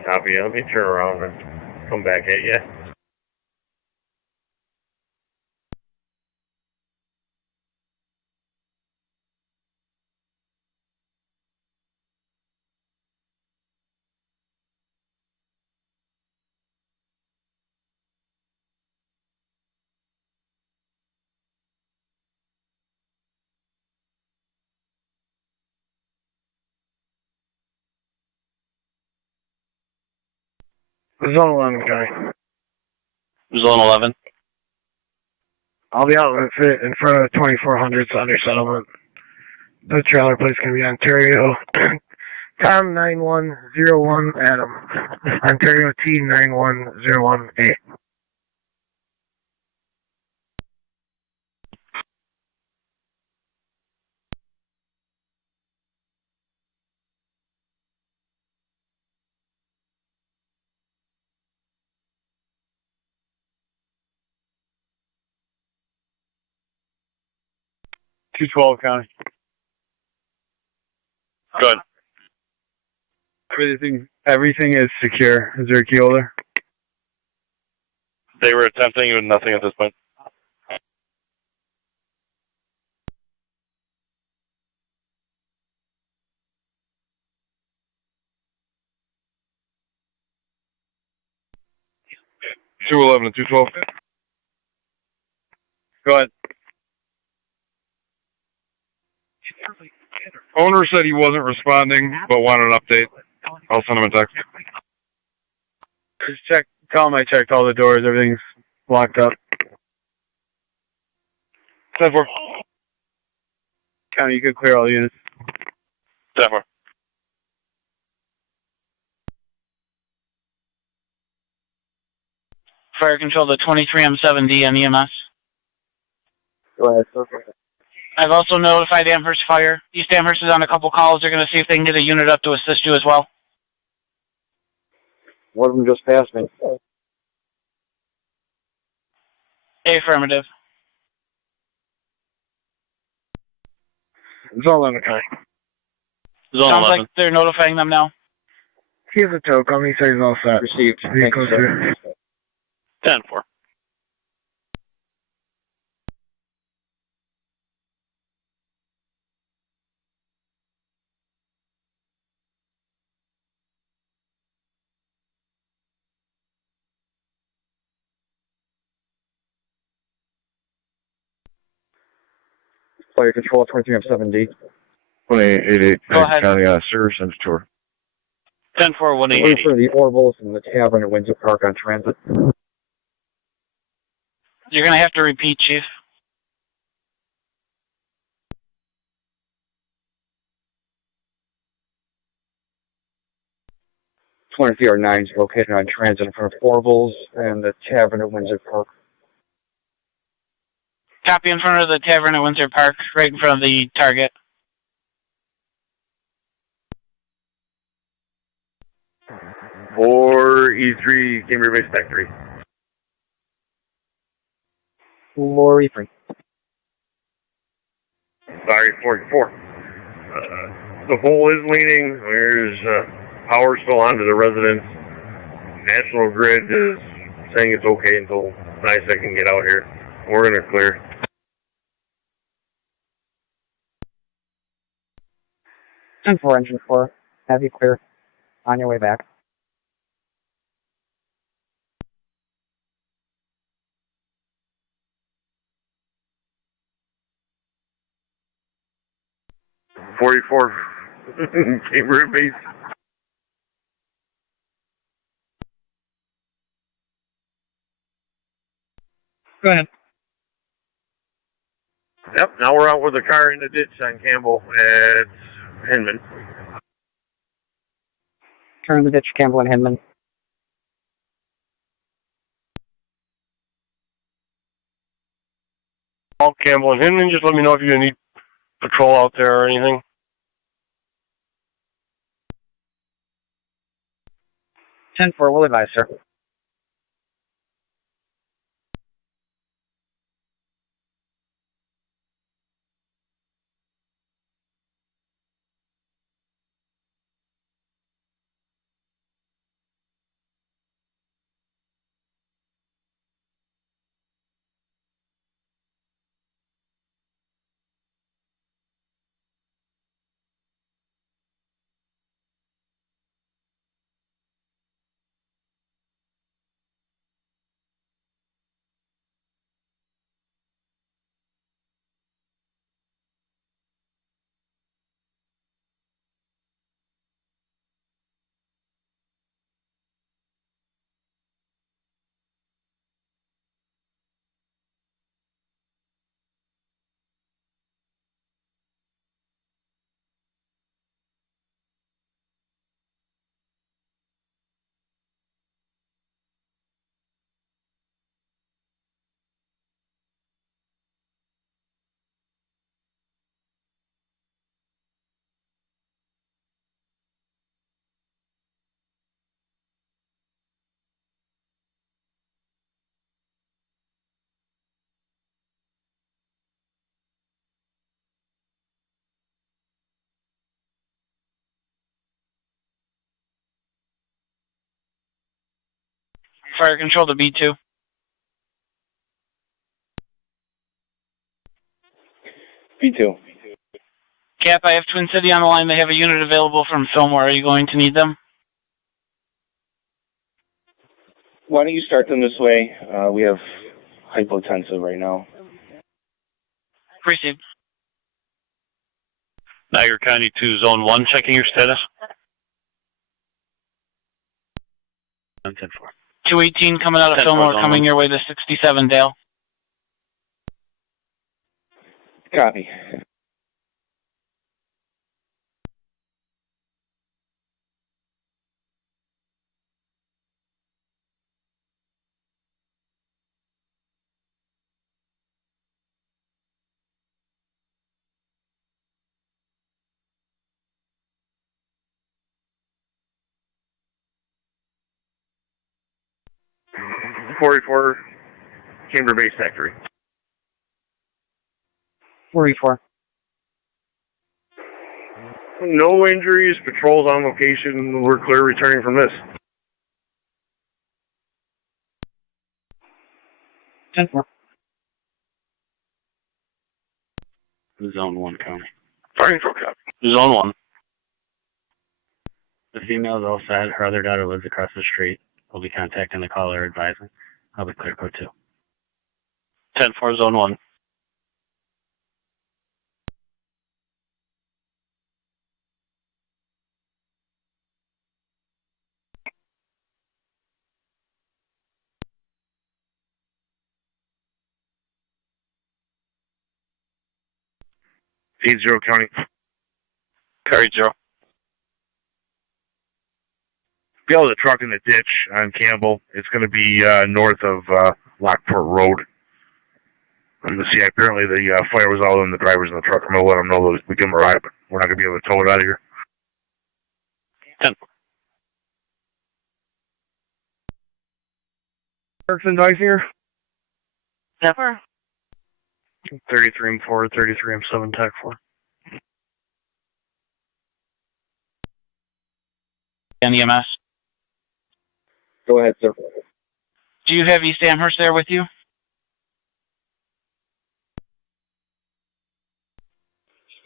Copy. Let me turn around and come back at you. Zone 11, County. Zone 11. I'll be out in front of the 2400s under settlement. The trailer place can be Ontario. Tom 9101 Adam. Ontario T 9101A. (212) County. Good. Everything is secure. Is there a key holder? They were attempting with nothing at this point. (211 and 212). Go ahead. Owner said he wasn't responding, but wanted an update. I'll send him a text. Just tell him I checked all the doors, everything's locked up. 10-4. County, you can clear all units. 10-4. Fire control to 23M7D and EMS. Go ahead, sir. I've also notified Amherst Fire. East Amherst is on a couple calls. They're going to see if they can get a unit up to assist you as well. One of them just passed me. Affirmative. Zone 11 County. Sounds 11. Like they're notifying them now. He has a tow coming. He says he's all set. Received. Vehicle's here. 10-4. Fire control 23M7D. 188 Go ahead. County Service Center tour. 10-4, 188. Wait for the Orvals and the Tavern at Windsor Park on transit. You're going to have to repeat, Chief. CR9 is located on transit in front of Orvals and the Tavern at Windsor Park. Copy in front of the Tavern at Windsor Park, right in front of the target. Or E3, Cambridge Base Tech 3. Lori 3. Sorry, 44. The pole is leaning. There's power still on to the residents. National Grid is saying it's okay until NISA can get out here. We're going to clear. For engine 4, have you clear on your way back. .44 Cambridge Base. Go ahead. Yep, now we're out with the car in the ditch on Campbell at Hinman. Turn the ditch, Campbell and Hinman. All Campbell and Hinman, just let me know if you need patrol out there or anything. 10-4, we'll advise, sir. Fire control to B2. B2. Cap, I have Twin City on the line. They have a unit available from Fillmore. Are you going to need them? Why don't you start them this way? We have hypotensive right now. Received. Niagara County 2, Zone 1, checking your status. 218 coming out of Fillmore, coming your way to 67 Dale. Copy. .44 Chamber Base Factory. 44. No injuries, patrols on location, we're clear returning from this. 10-4. Zone 1, County. Fire control copy. Zone 1. The female is all set. Her other daughter lives across the street. We'll be contacting the caller advising. I'll be clear code 2. 10-4, Zone 1. Feed 0 County. Carry 0. Be able to truck in the ditch on Campbell. It's going to be north of Lockport Road. And see, apparently the fire was all in the drivers in the truck. I'm going to let them know that we give them a ride, but we're not going to be able to tow it out of here. 10. Erickson Dysinger. 10-4. 33 M4, 33 M7, TAC 4. And EMS. Go ahead, sir. Do you have East Amherst there with you?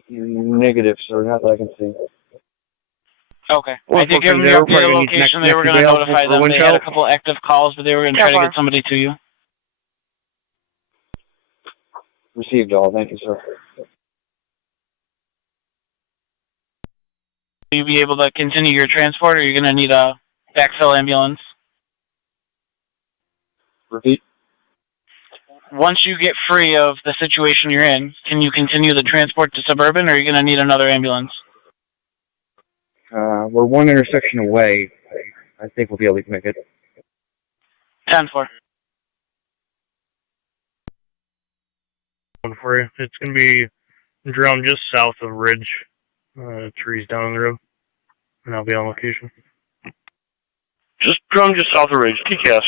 Negative, sir. Not that I can see. Okay. I did give them the updated location. They were going to notify them. They had a couple active calls, but they were going to try to get somebody to you. Received all. Thank you, sir. Will you be able to continue your transport, or are you going to need a backfill ambulance? Repeat. Once you get free of the situation you're in, can you continue the transport to Suburban, or are you going to need another ambulance? We're one intersection away. I think we'll be able to make it. 10-4. One for you. It's going to be drowned just south of Ridge. Trees down the road. And I'll be on location. Just drone just south of Ridge. TCAS.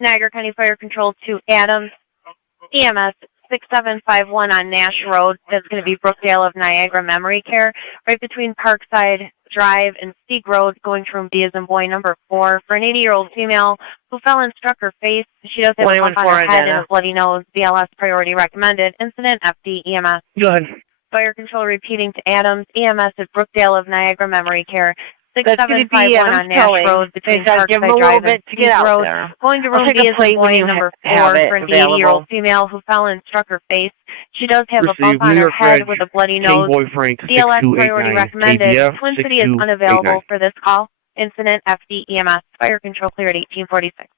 Niagara County Fire Control to Adams, EMS 6751 on Nash Road. That's going to be Brookdale of Niagara Memory Care, right between Parkside Drive and Steeg Road, going to room B as in boy number 4. For an 80-year-old female who fell and struck her face, she does have a bump on her head and a bloody nose. BLS priority recommended. Incident FD EMS. Go ahead. Fire Control repeating to Adams, EMS at Brookdale of Niagara Memory Care. 6751 on Nash Road between Parkside Drive and Steeg Road. Going to room B as in boy number 4 for an 80-year-old female who fell and struck her face. She does have a Received bump on New her York head Red, with a bloody King nose. Boy Frank, BLS priority 6289, recommended. ABF, Twin City is 6289. unavailable for this call. Incident FD EMS. Fire control clear at 1846.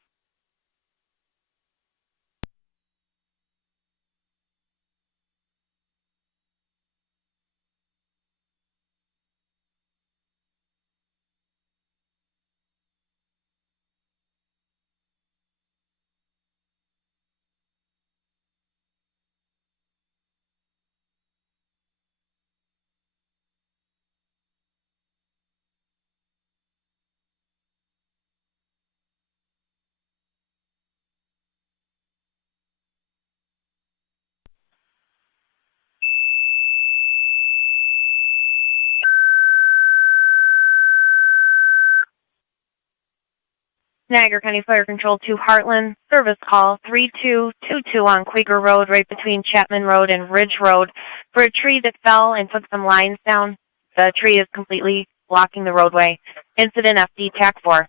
Niagara County Fire Control to Heartland. Service call 3222 on Quaker Road, right between Chapman Road and Ridge Road, for a tree that fell and took some lines down. The tree is completely blocking the roadway. Incident FD TAC 4.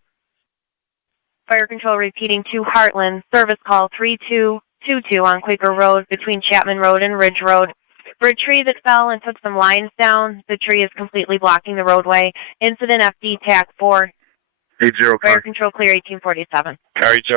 Fire Control repeating to Heartland. Service call 3222 on Quaker Road between Chapman Road and Ridge Road, for a tree that fell and took some lines down. The tree is completely blocking the roadway. Incident FD TAC 4. 80 Fire car. Control clear 1847. Car 80.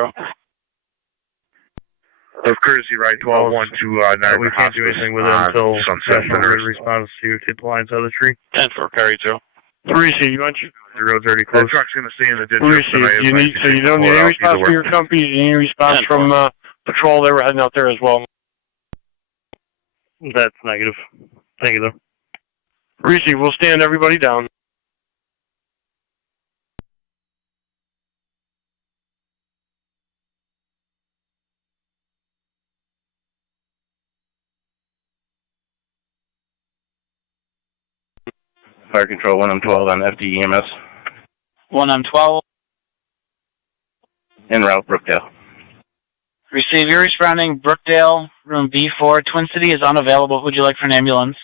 Of courtesy ride 12-1 to Niagara We can't do anything with it until Sunset National Grid responds to take the lines out of the tree. 10 for car 80. Receive, you want you? The road's already closed. The truck's going to stay in the ditch. Receive, you need, so you don't need any response from your company, you need a response from patrol, they were heading out there as well. That's negative. Thank you, though. Receive, we'll stand everybody down. Fire Control 1M12 on FD EMS. 1M12. En route, Brookdale. Receive. You're responding Brookdale, room B4. Twin City is unavailable. Who would you like for an ambulance?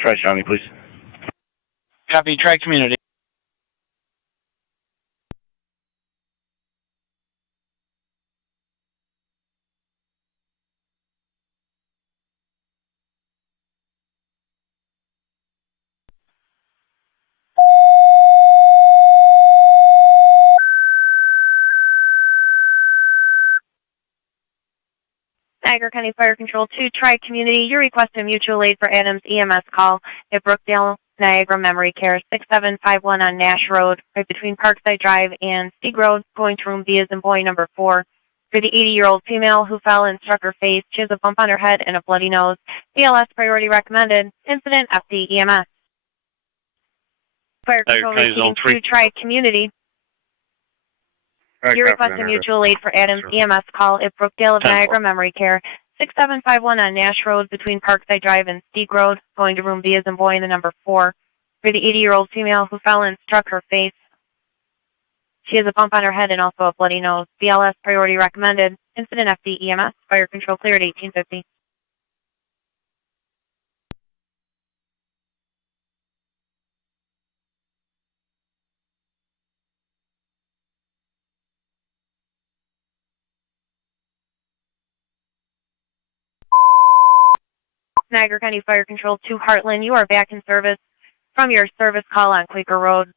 Tri-County, please. Copy. Tri-Community. Niagara County Fire Control to Tri-Community. You request a mutual aid for Adams EMS call at Brookdale Niagara Memory Care, 6751 on Nash Road, right between Parkside Drive and Stieg Road, going to room B as in boy number 4. For the 80-year-old female who fell and struck her face, she has a bump on her head and a bloody nose. BLS priority recommended. Incident FD EMS. Fire Control repeating to Tri-Community. You request a mutual aid for Adams EMS call at Brookdale of Niagara Memory Care, 6751 on Nash Road between Parkside Drive and Stieg Road, going to room B as in boy in the number 4. For the 80-year-old female who fell and struck her face, she has a bump on her head and also a bloody nose. BLS priority recommended. Incident FD EMS. Fire Control clear at 1850. Niagara County Fire Control to Heartland. You are back in service from your service call on Quaker Road.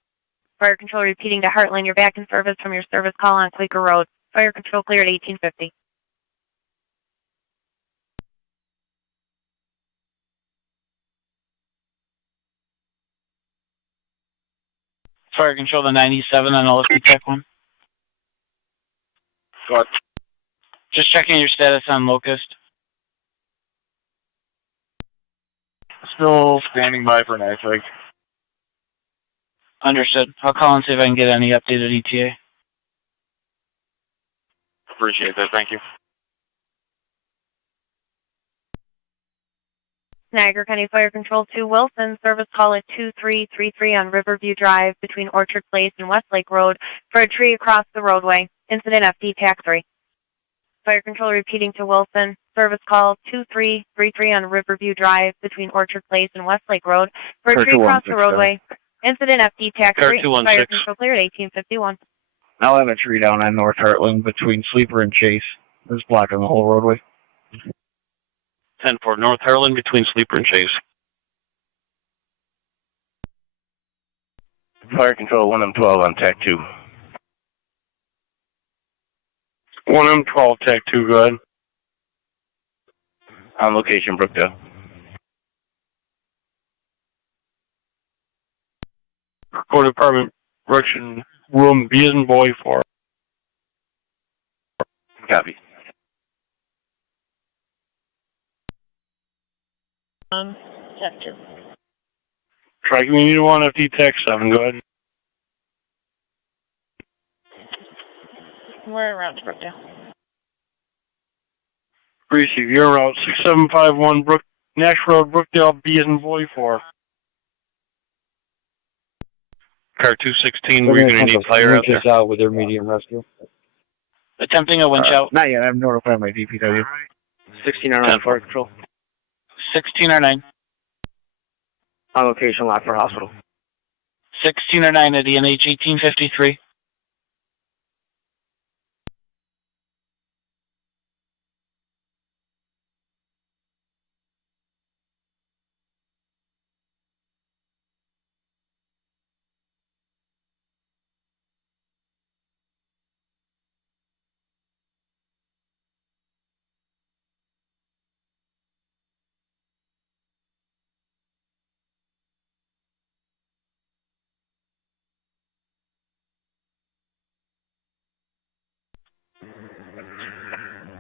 Fire Control repeating to Heartland. You're back in service from your service call on Quaker Road. Fire Control clear at 1850. Fire Control the 97 on LFD Tech 1. Go ahead. Just checking your status on Locust. Still standing by for an AFIG. Understood. I'll call and see if I can get any updated ETA. Appreciate that. Thank you. Niagara County Fire Control to Wilson. Service call at 2333 on Riverview Drive between Orchard Place and Westlake Road for a tree across the roadway. Incident FD TAC 3. Fire Control repeating to Wilson. Service call 2333 on Riverview Drive between Orchard Place and Westlake Road for a tree across the roadway. Incident FD TAC Car 3. 216. Fire control cleared 1851. I'll have a tree down on North Heartland between Sleeper and Chase. It's blocking the whole roadway. 10-4, North Harlan between Sleeper and Chase. Fire control 1M12 on TAC 2. 1M12, TAC 2, go ahead. On location, Brookdale. Code Department, direction, room B as in boy 4. Copy. TAC 2. Try Community 1, FD TAC 7, go ahead. We're around to Brookdale. Receive, your route 6751 Nash Road, Brookdale, B as in boy 4. Car 216, we're going to need fire out there. Out with their medium rescue. Attempting a winch out. Not yet. I've notified my DPW. 1609 fire control. 1609. On location, Lockport Hospital. 1609 at ENH 1853.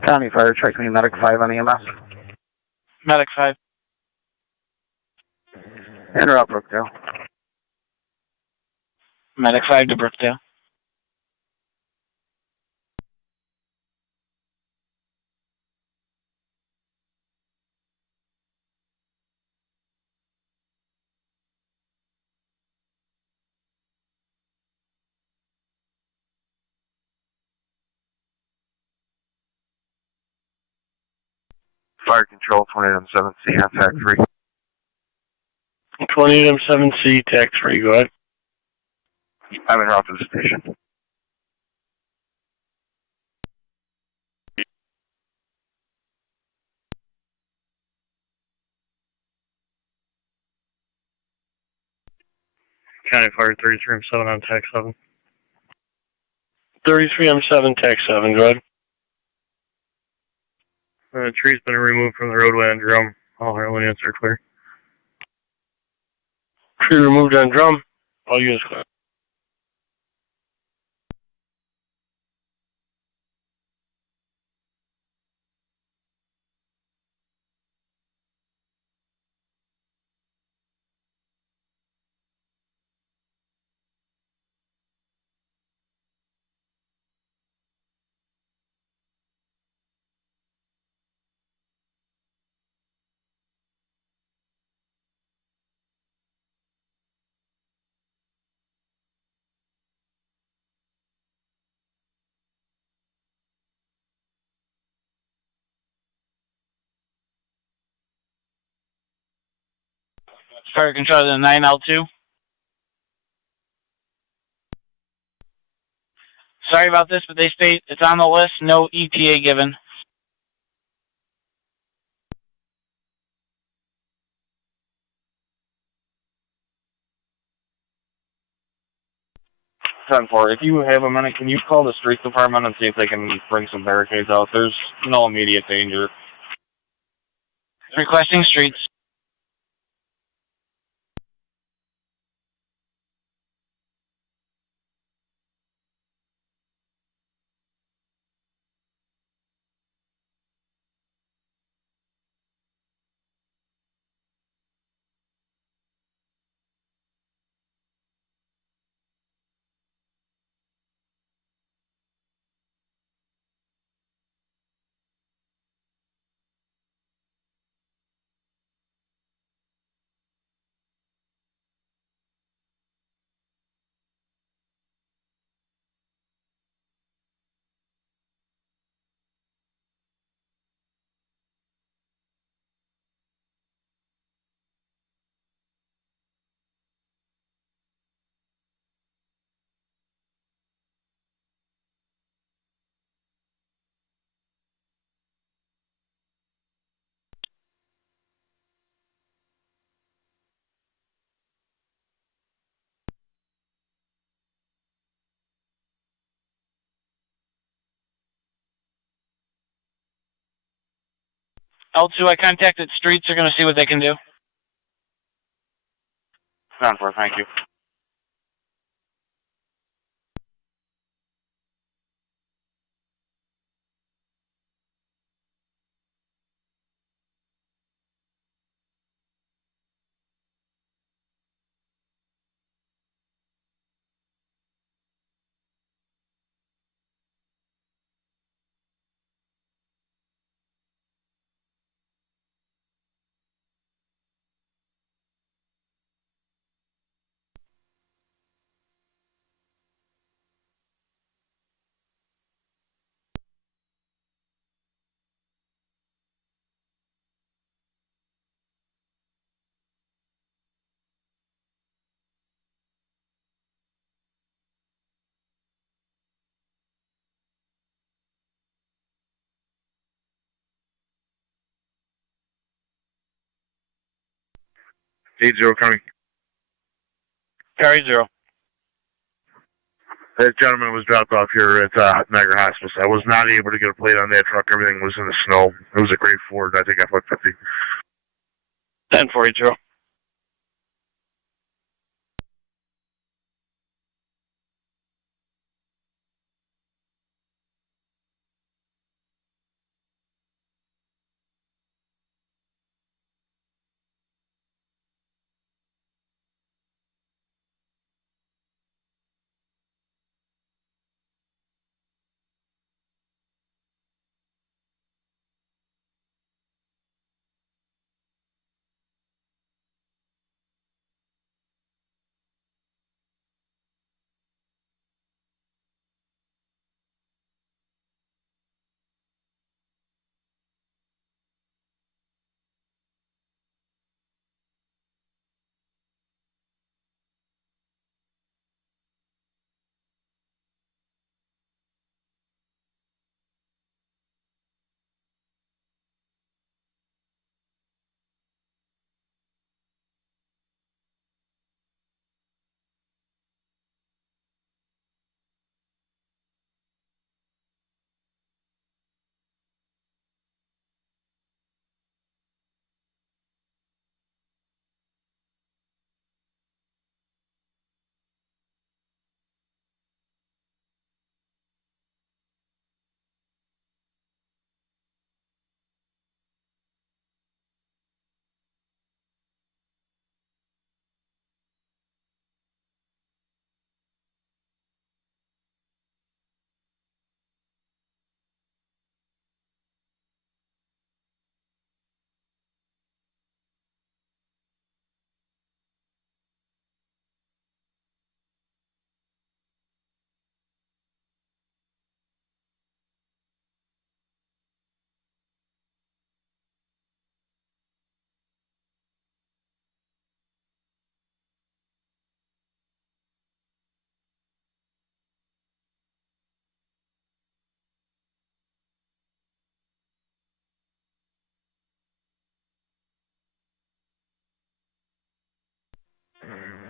County Fire, check me Medic 5 on EMS. Medic 5. Interrupt Brookdale. Medic 5 to Brookdale. Fire control 28M7C on TAC 3. 28M7C, TAC 3, go ahead. I'm en route to the station. County Fire 33M7 on TAC 7. 33M7, TAC 7, go ahead. The tree's been removed from the roadway on drum. All Harlan units are clear. Tree removed on drum. All units clear. Fire control to the 9L2. Sorry about this, but they state it's on the list, no ETA given. If you have a minute, can you call the street department and see if they can bring some barricades out? There's no immediate danger. Requesting streets. L2, I contacted Streets. They're going to see what they can do. 10-4, thank you. coming. Carry 0. That gentleman was dropped off here at Niagara Hospice. I was not able to get a plate on that truck. Everything was in the snow. It was a great Ford. I think I put 50. 10-480.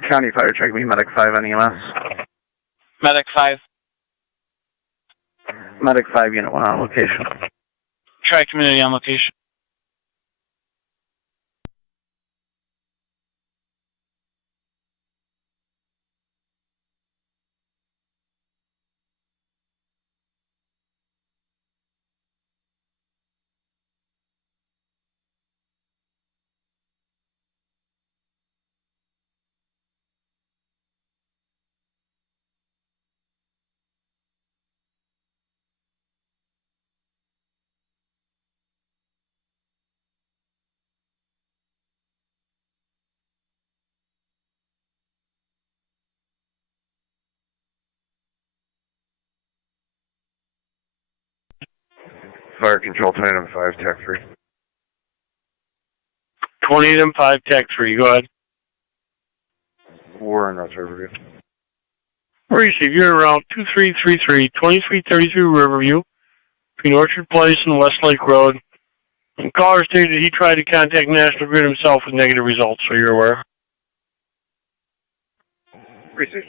County Fire, check me, Medic 5 on EMS. Medic 5. Medic 5, Unit 1 on location. Try community on location. Fire control 28M5, TAC 3. 28M5, TAC 3, go ahead. We're in North Riverview. Receive, you're around 2333, 2333 Riverview, between Orchard Place and West Lake Road. And caller stated he tried to contact National Grid himself with negative results, so you're aware. Receive.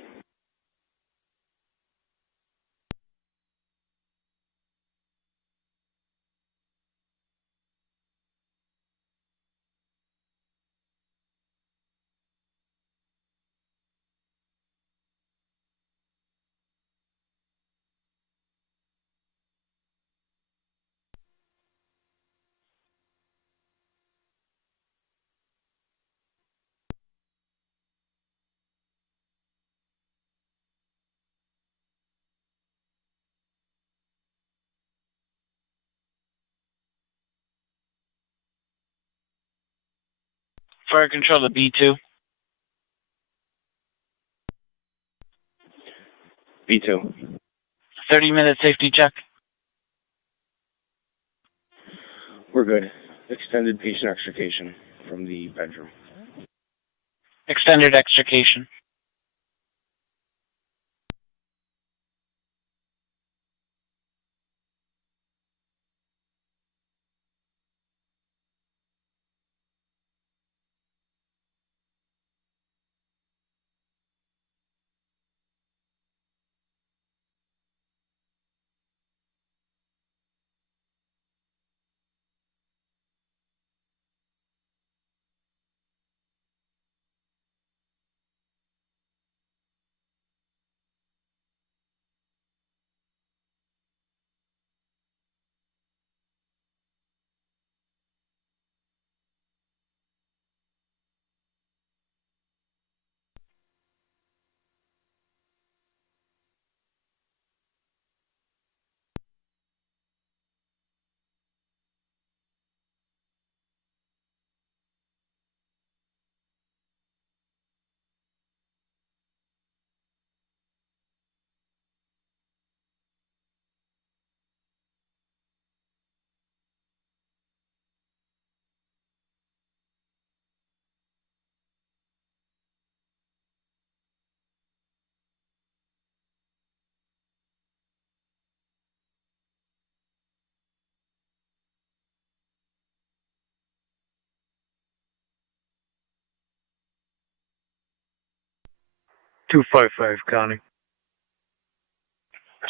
Fire control to B2. B2. 30-minute safety check. We're good. Extended patient extrication from the bedroom. Extended extrication. Two 255 Connie.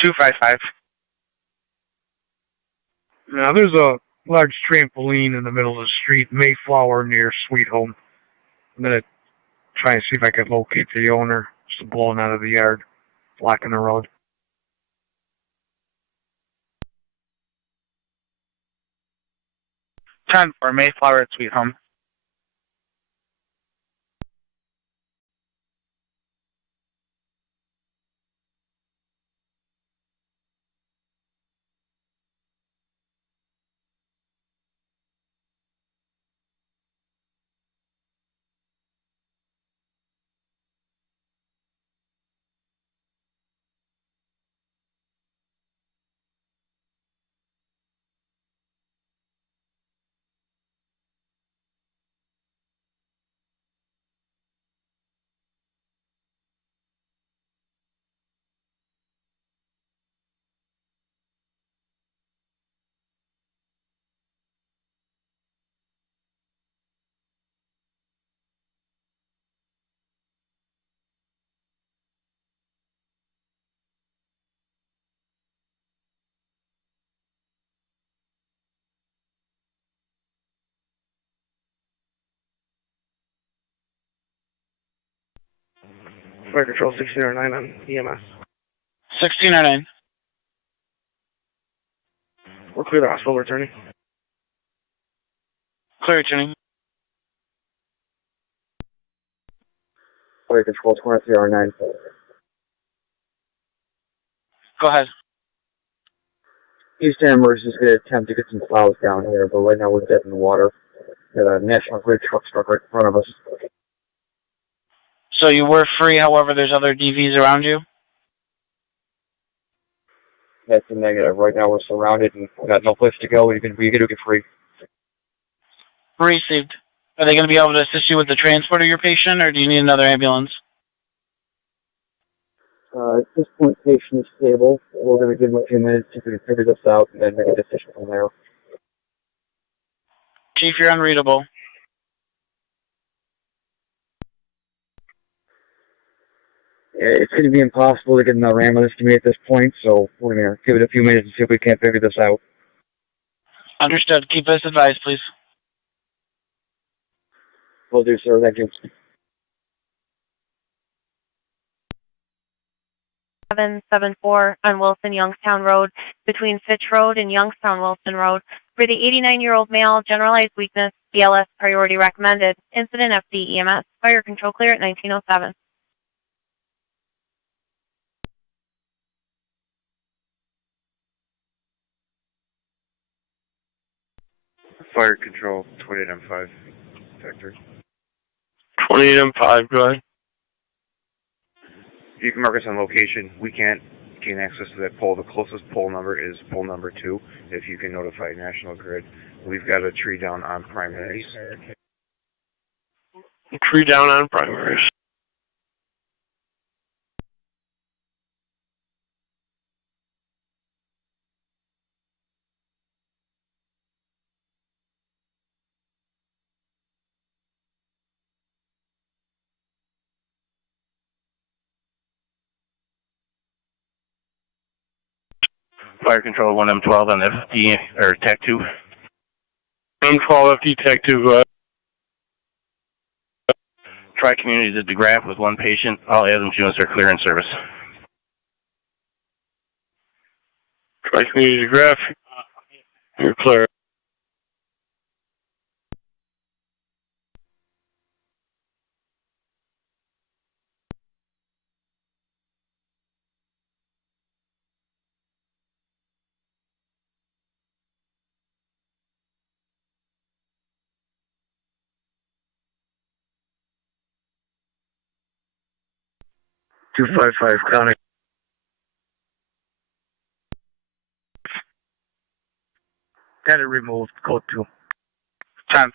255. Now, there's a large trampoline in the middle of the street, Mayflower, near Sweet Home. I'm going to try and see if I can locate the owner. Just blowing out of the yard, blocking the road. 10 for Mayflower at Sweet Home. Fire control 1609 on EMS. 1609. We're clear to hospital returning. Clear returning. Fire control 2309. Go ahead. Eastern Emergency is going to attempt to get some plows down here, but right now we're dead in the water. Got a National Grid truck stuck right in front of us. So you were free, however, there's other DVs around you? That's a negative. Right now we're surrounded and got no place to go. We can get free. Received. Are they going to be able to assist you with the transport of your patient, or do you need another ambulance? At this point, patient is stable. We're going to give him a few minutes to figure this out and then make a decision from there. Chief, you're unreadable. It's going to be impossible to get another ambulance to me at this point, so we're going to give it a few minutes and see if we can't figure this out. Understood. Keep us advised, please. Will do, sir. Thank you. 774 on Wilson Youngstown Road between Fitch Road and Youngstown Wilson Road. For the 89-year-old male, generalized weakness, BLS priority recommended. Incident FD EMS. Fire control clear at 1907. Fire control 28M5, Vector. 28M5, go ahead. You can mark us on location. We can't gain access to that pole. The closest pole number is pole number 2. If you can notify National Grid, we've got a tree down on primaries. Tree down on primaries. Fire control 1M12 on FD or TAC 2. M12 FD TAC 2, go ahead. Tri-community did the graph with 1 patient. All Adams units are clear in service. Tri-community graph. You're clear. $255 county. Got it removed. Code 2. 10.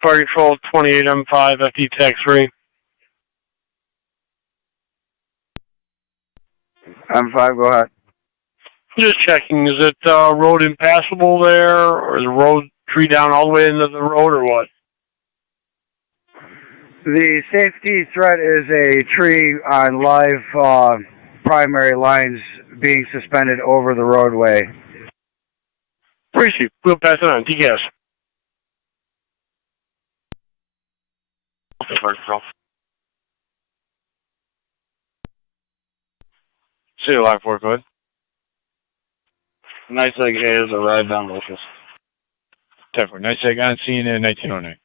Fire control 28M5 FD TAC 3. M5, go ahead. Just checking, is it road impassable there, or is the road tree down all the way into the road, or what? The safety threat is a tree on live primary lines being suspended over the roadway. Appreciate. We'll pass it on. TCAS. City of Lockport, go ahead. NYSEG has arrived on locus. 10-4. NYSEG on scene in 1909.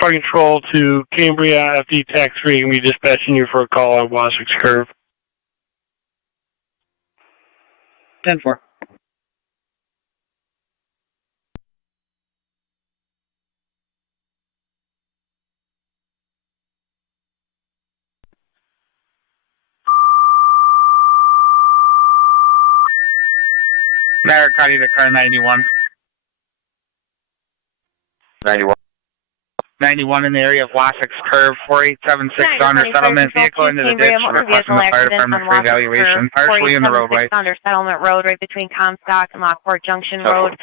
Fire control to Cambria FD TAC 3. Can be dispatching you for a call on Waswick's Curve. 10-4. Niagara County to car 91. 91. 91 in the area of Waswick's Curve, 4876 under settlement, vehicle into the ditch, requesting the fire department for evaluation, partially in the roadway. Under Settlement Road, right between Comstock and Lockport Junction Road.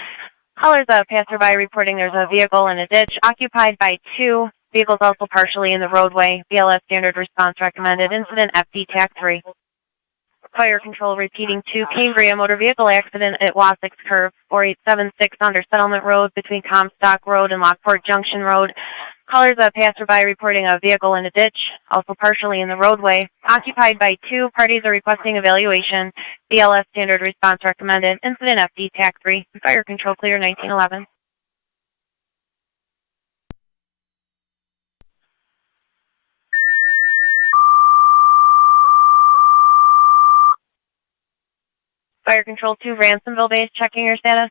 Callers a passerby reporting there's a vehicle in a ditch occupied by 2 vehicles, also partially in the roadway. BLS standard response recommended. Incident FD TAC 3. Fire control repeating to Cambria motor vehicle accident at Waswick's Curve, 4876 under Settlement Road between Comstock Road and Lockport Junction Road. Callers a passerby reporting a vehicle in a ditch, also partially in the roadway, occupied by 2 parties are requesting evaluation. BLS standard response recommended. Incident FD TAC 3. Fire control clear 1911. Fire control 2 Ransomville base checking your status.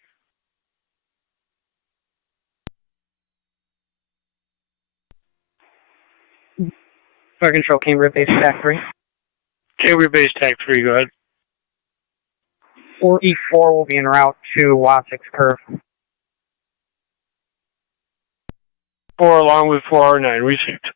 Fire control Cambria base TAC 3. Cambria base TAC 3, go ahead. 4E4 will be en route to Wasix Curve. 4 along with 4R9, received.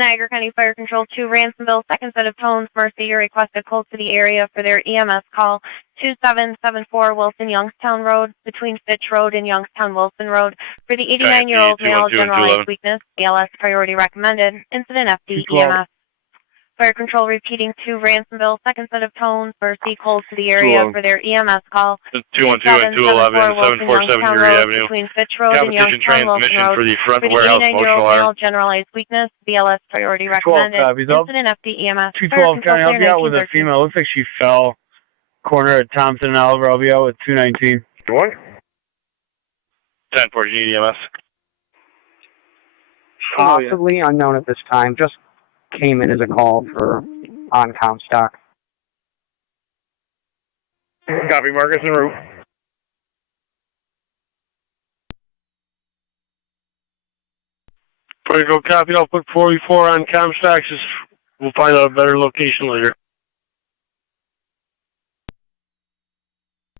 Niagara County Fire Control to Ransomville, second set of tones. Mercy, you requested close to the area for their EMS call 2774 Wilson Youngstown Road between Fitch Road and Youngstown Wilson Road. For the 89-year-old male, generalized weakness, BLS priority recommended. Incident FD EMS. Fire Control repeating to Ransomville, second set of tones. Mercy, close to the area for their EMS call 212 and 211, 747 Erie Avenue. Between Fitch Road and Competition Youngstown Wilson transmission Road. for the front For the warehouse 89-year-old motion male, alarm. generalized weakness, BLS priority recommended. Incident FD EMS. 212, can I help you out with a female? Looks like she fell. Corner at Thompson and Oliver. I'll be out with 219. What? 1014 EMS. Possibly unknown at this time. Just came in as a call for on-count stock. Copy, Marcus en route. Pretty good copy. I'll put 44 on Comstock. We'll find out a better location later.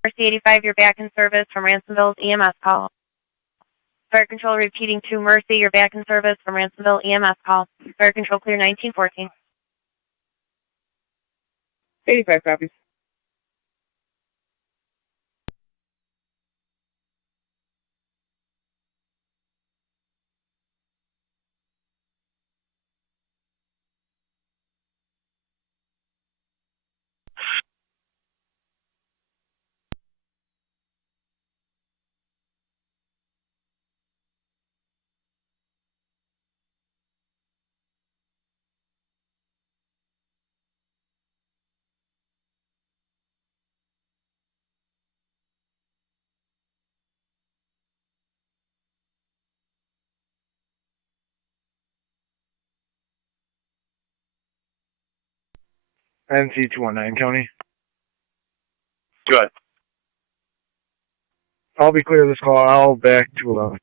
Mercy 85, you're back in service from Ransomville's EMS call. Fire Control repeating to Mercy, you're back in service from Ransomville EMS call. Fire Control clear 1914. 85 copies. NC 219 County. Good. I'll be clear of this call. I'll back to 11.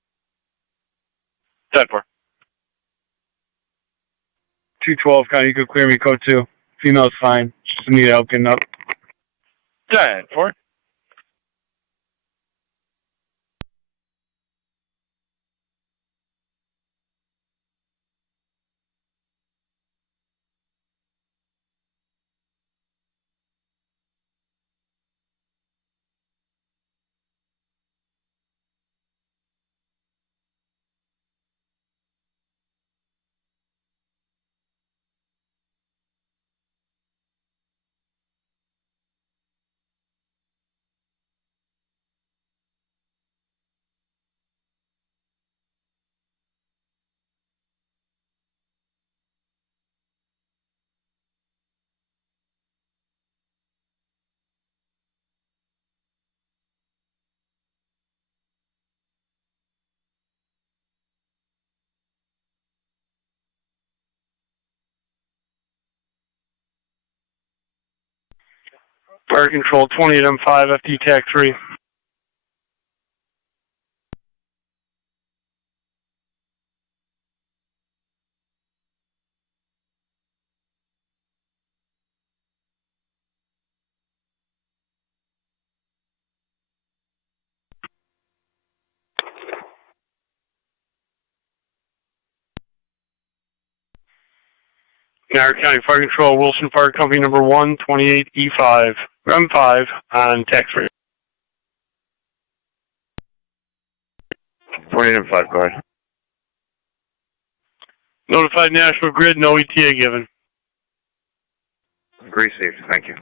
10-4. 212, Connie, you could clear me code 2. Female's fine. Just need help getting up. 10-4. Fire Control 28M5, FD TAC 3. Niagara County Fire Control, Wilson Fire Company number 1, 28E5, M5 on TAC 3. 28M5, go ahead. Notified National Grid, no ETA given. Received, thank you.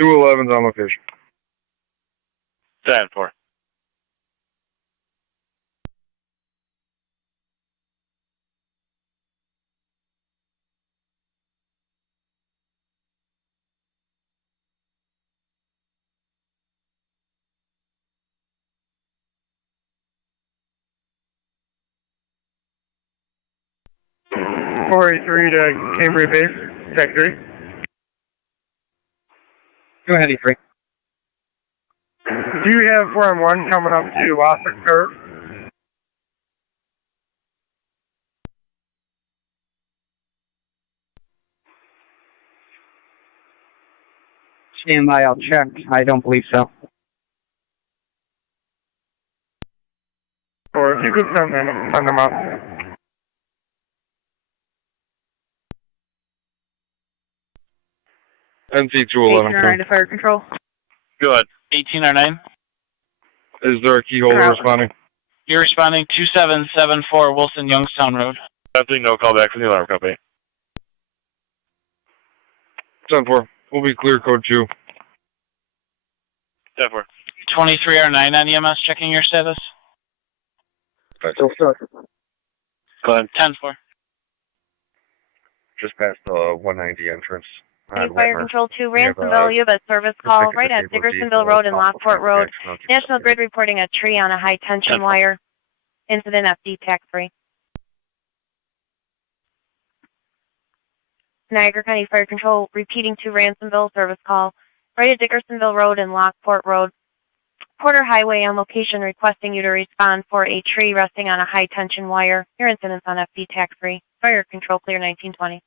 211's on location. 10-4. .483 to Cambria Base, Tech 3. Go ahead, E3. Do you have 4M1 coming up to Lockport Curve? Stand by, I'll check. I don't believe so. Or if you could send them up. NC 211. 1809 to fire control. Good. 1809. Is there a key holder responding? You're responding 2774 Wilson Youngstown Road. Nothing, no call back from the alarm company. 10-4. We'll be clear code 2. 10-4. 2309 on EMS checking your status. Still stuck. Go ahead. 10-4. Just past the 190 entrance. Fire Control 2, Ransomville, you have a service call right at Dickersonville Road and Lockport Road. National Grid reporting a tree on a high tension wire. Incident FD TAC 3. Niagara County Fire Control repeating to Ransomville service call right at Dickersonville Road and Lockport Road. Porter Highway on location requesting you to respond for a tree resting on a high tension wire. Your incident's on FD TAC 3. Fire Control clear 1920.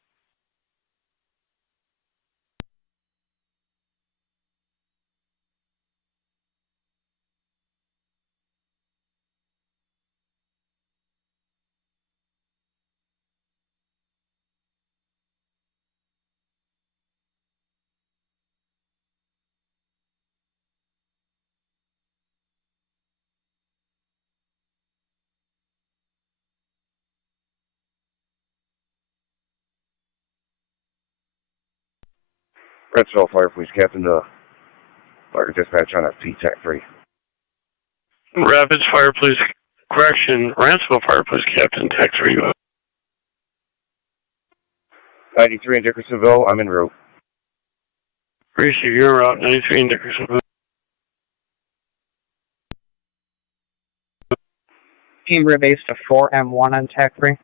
Redstone Fire Police Captain to Fire Dispatch on FT TAC 3. Rapids Fire Police, correction, Ransomville Fire Police Captain, TAC 3. 93 in Dickersonville, I'm en route. Receive your route, 93 in Dickersonville. Cambria Base to 4M1 on TAC 3.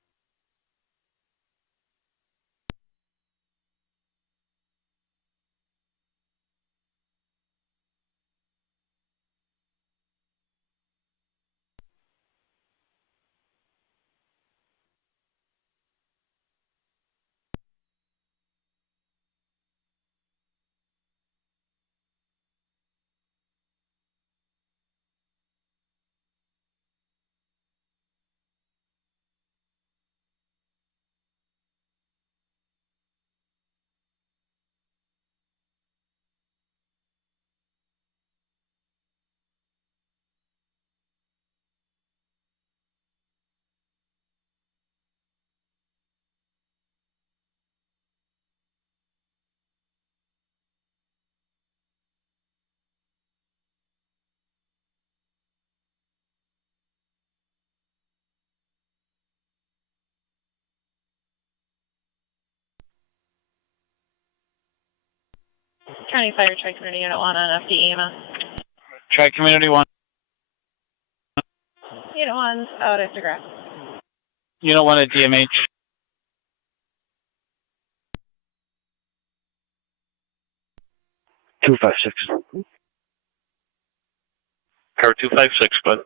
County Fire Tri-Community Unit 1 on FD EMS. Tri-Community 1. Unit 1's out at DeGrasse. Unit 1 at DMH. Car 256, bud.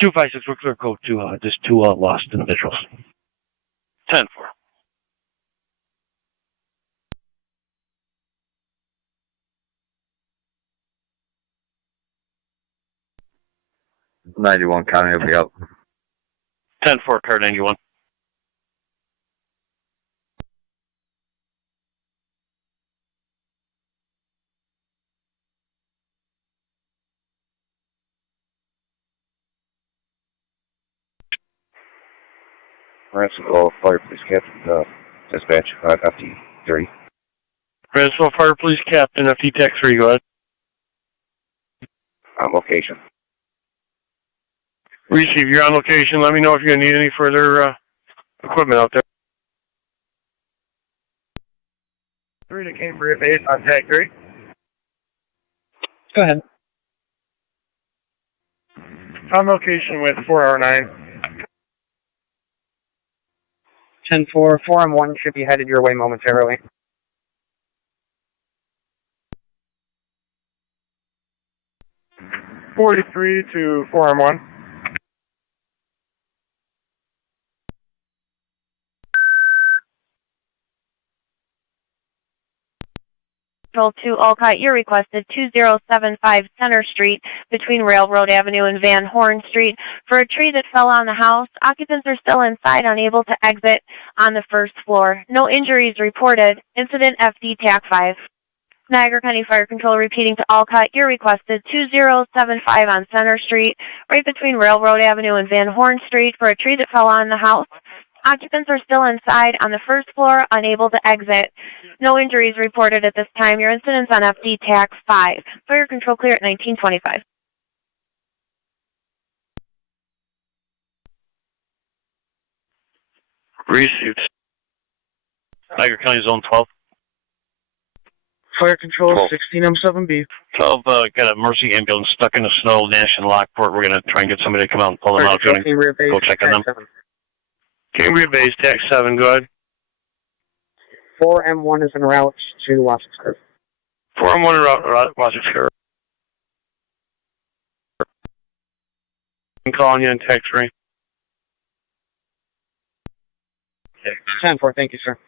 256, we're clear code 2. There's 2 lost individuals. 10-4. '91 County will be up. 10-4, car 91. Ransomville Fire Police Captain Dispatch on FT 3. Brownsville Fire Police Captain, FD TAC 3, go ahead. On location. Receive, you're on location. Let me know if you're going to need any further equipment out there. 3 to Cambria base on TAC 3. Go ahead. On location with 4R9. 10-4, 4M1 should be headed your way momentarily. .43 to 4M1. Control to Olcott, you're requested 2075 Center Street between Railroad Avenue and Van Horn Street for a tree that fell on the house. Occupants are still inside, unable to exit on the first floor. No injuries reported. Incident FD TAC 5. Niagara County Fire Control repeating to Olcott, you're requested 2075 on Center Street, right between Railroad Avenue and Van Horn Street for a tree that fell on the house. Occupants are still inside on the first floor, unable to exit. No injuries reported at this time. Your incident's on FD TAC 5. Fire control clear at 1925. Received. Niagara County Zone 12. Fire control 16M7B. 12, got a Mercy ambulance stuck in the snow, Nash and Lockport. We're going to try and get somebody to come out and pull them out. Go check on them. Cambria base, TAC 7, go ahead. 4M1 is en route to Washington. 4M1 route, Washington. I'm calling you on TAC 3. 10-4, thank you, sir.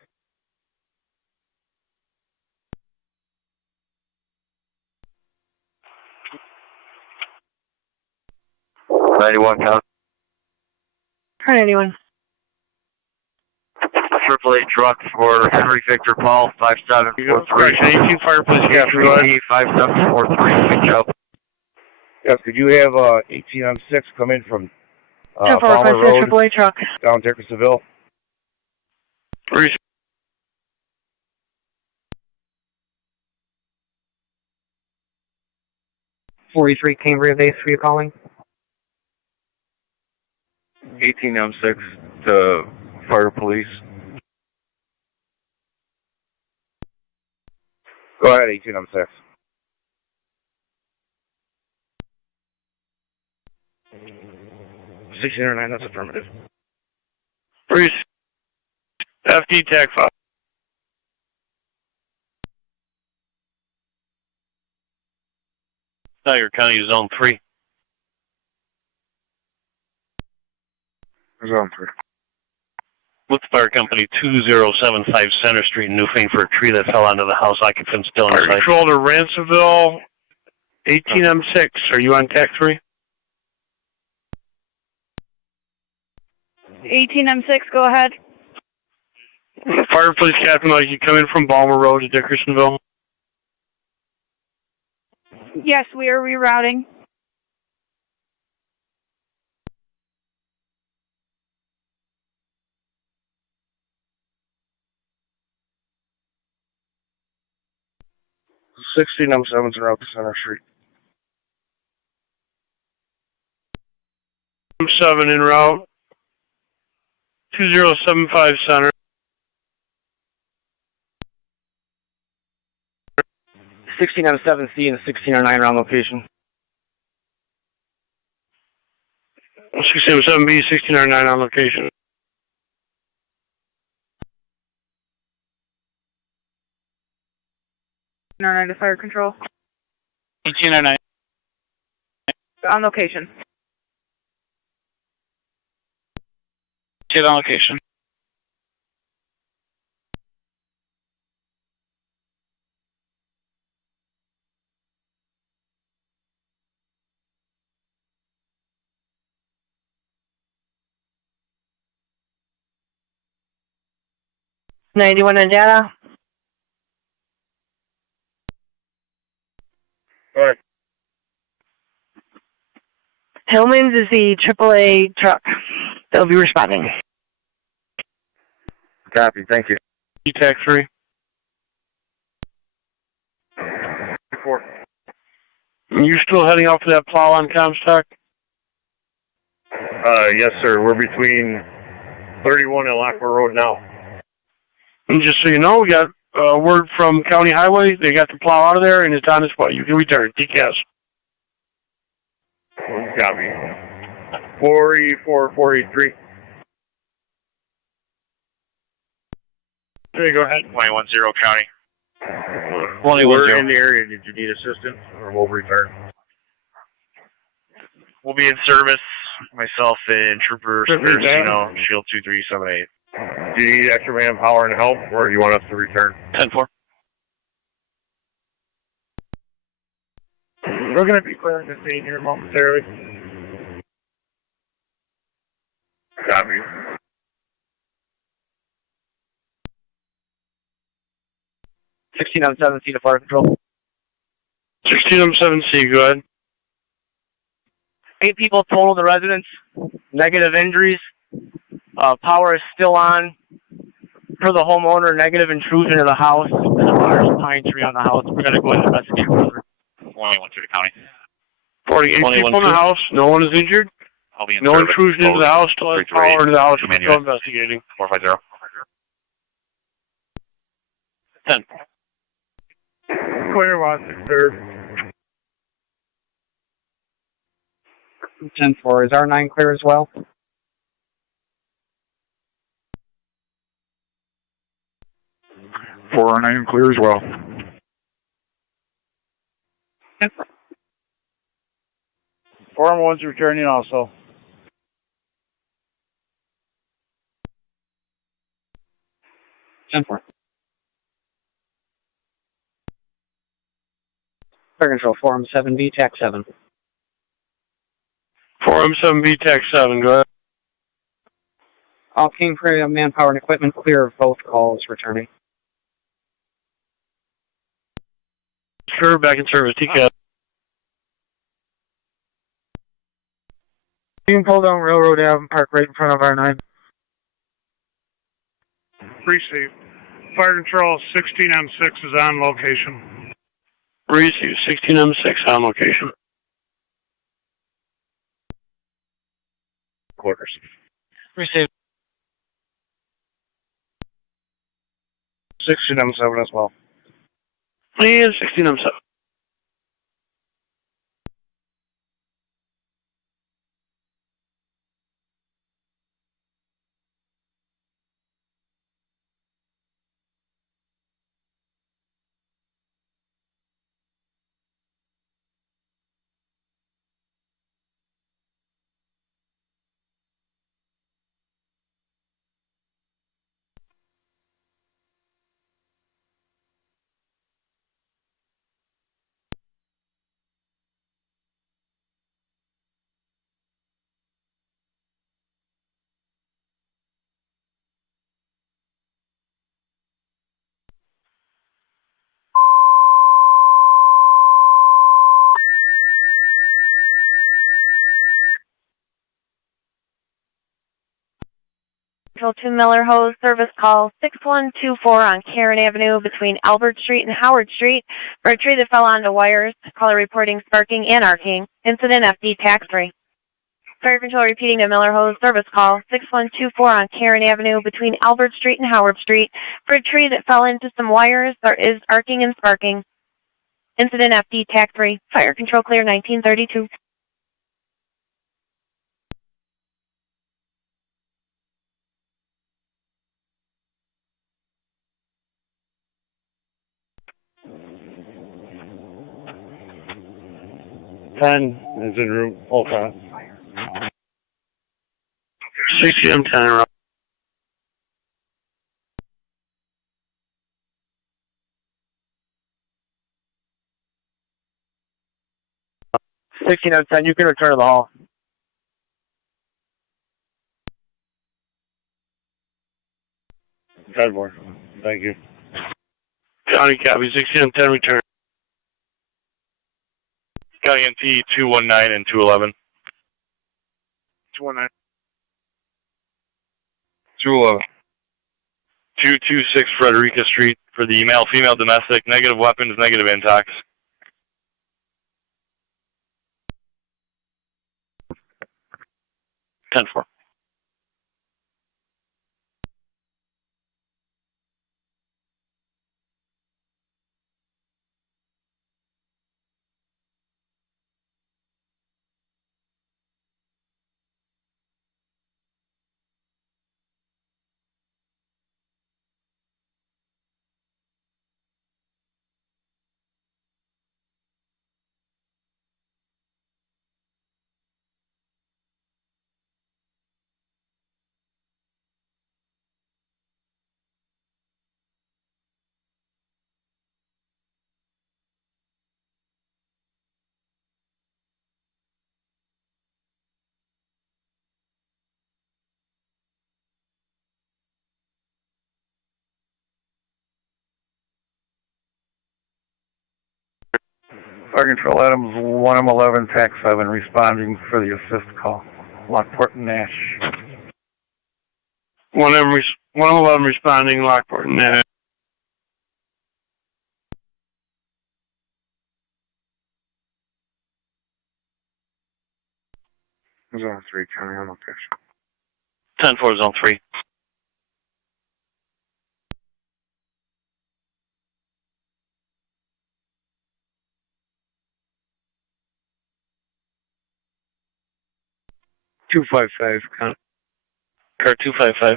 £91. Hi, anyone. AAA truck for Henry Victor Paul, 5743. 18 Fire Police Captain, go ahead. 5743, reach out. Yes, could you have 18M6 come in from Palmer Road AAA truck down Dickersonville? 43 Cambria base, who are you calling? 18M6 to Fire Police. Go ahead, 18M6. $1609, that's affirmative. Bruce, FD TAC 5. Niagara County Zone 3. Zone 3. With Fire Company 2075 Center Street in Newfane for a tree that fell onto the house. Occupants still Fire inside. Control to Ransomville, 18M6. Are you on TAC 3? 18M6, go ahead. Fire Police Captain, like you come in from Balmer Road to Dickersonville. Yes, we are rerouting. M7's around the Center Street. M7 en route. 2075 Center. 16M7C and 1609 around location. 16M7B, 1609 on location. To fire control. 1809. On location. Get on location. $91 on data. Go ahead. Hillman's is the AAA truck. They'll be responding. Copy, thank you. TAC 3. 10-4. You still heading out for that plow on Comstock? Yes, sir. We're between 31 and Lockport Road now. And just so you know, we got word from County Highway. They got the plow out of there, and it's on its way. You can return. TCAS. Copy. 484-483. Okay, go ahead. 21-0 County. 21-0. We're in the area. Did you need assistance, or we'll return? We'll be in service. Myself and Trooper Scarcino, Shield 2378. Do you need extra manpower and help, or do you want us to return? 10-4. We're going to be clearing the scene here momentarily. Copy. On 7C to fire control. 16 on 7C, go ahead. 8 people total, the residents. Negative injuries. Power is still on. Per the homeowner, negative intrusion in the house. There's a large pine tree on the house. We're going to go and investigate further. 21-2 to County. 48 people in the house. No one is injured. I'll be in no service. intrusion into the house. Still has power into the house. We're still investigating. 450. 10. Clear watch, third. 10-4. Is R9 clear as well? R9 clear as well. 4-1's returning also. 10-4. Fire control, Forum 7B, TAC 7. Forum 7B, TAC 7, go ahead. All King Prairie manpower and equipment clear of both calls returning. Sure, back in service, TCAS. You can pull down Railroad Ave and park right in front of R9. Receive. Fire control 16 on 6 is on location. Receive 16 M6 on location. Quarters. Receive. 16 M7 as well. And 16 M7. Control 2 Miller Hose, service call 6124 on Karen Avenue between Albert Street and Howard Street for a tree that fell onto wires. Caller reporting sparking and arcing. Incident FD tax free. Fire control repeating to Miller Hose, service call 6124 on Karen Avenue between Albert Street and Howard Street for a tree that fell into some wires that is arcing and sparking. Incident FD tax free. Fire control clear 1932. Ten is en route. Okay. 60 M10. 16 out of 10, you can return to the hall. Cardboard. Thank you. County copy, 16 on 10 return. County NT 219 and 211. 219. 211. 226 Frederica Street for the male-female domestic, negative weapons, negative intox. 10-4. Fire Control Adams 1M11 TAC 7 responding for the assist call. Lockport and Nash. 1M11 responding, Lockport and Nash. Zone 3, county on location. 10-4, Zone 3. Two 5-5. Car 255.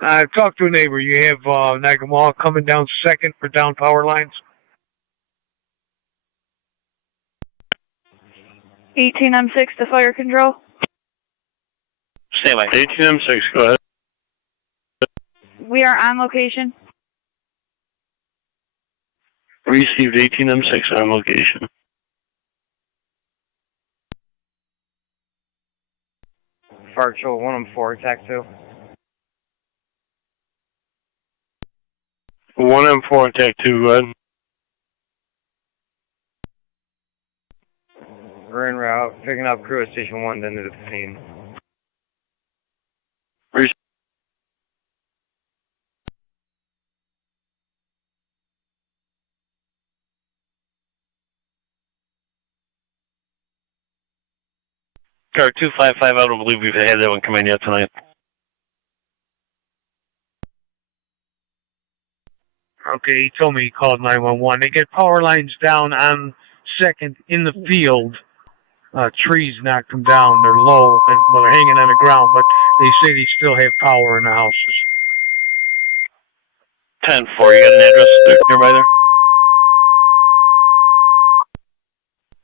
I've talked to a neighbor. You have Niagara Mall coming down second for down power lines. 18M6 to fire control. Stay by. 18M6, go ahead. We are on location. Received 18M6 on location. Fire Control 1M4, TAC 2. 1M4, TAC 2, go ahead. We're en route, picking up crew at Station 1, then to the scene. Car 255, I don't believe we've had that one come in yet tonight. Okay, he told me he called 911. They get power lines down on second in the field. Trees knocked them down. They're low, and well, they're hanging on the ground, but they say they still have power in the houses. 10-4, you got an address nearby there?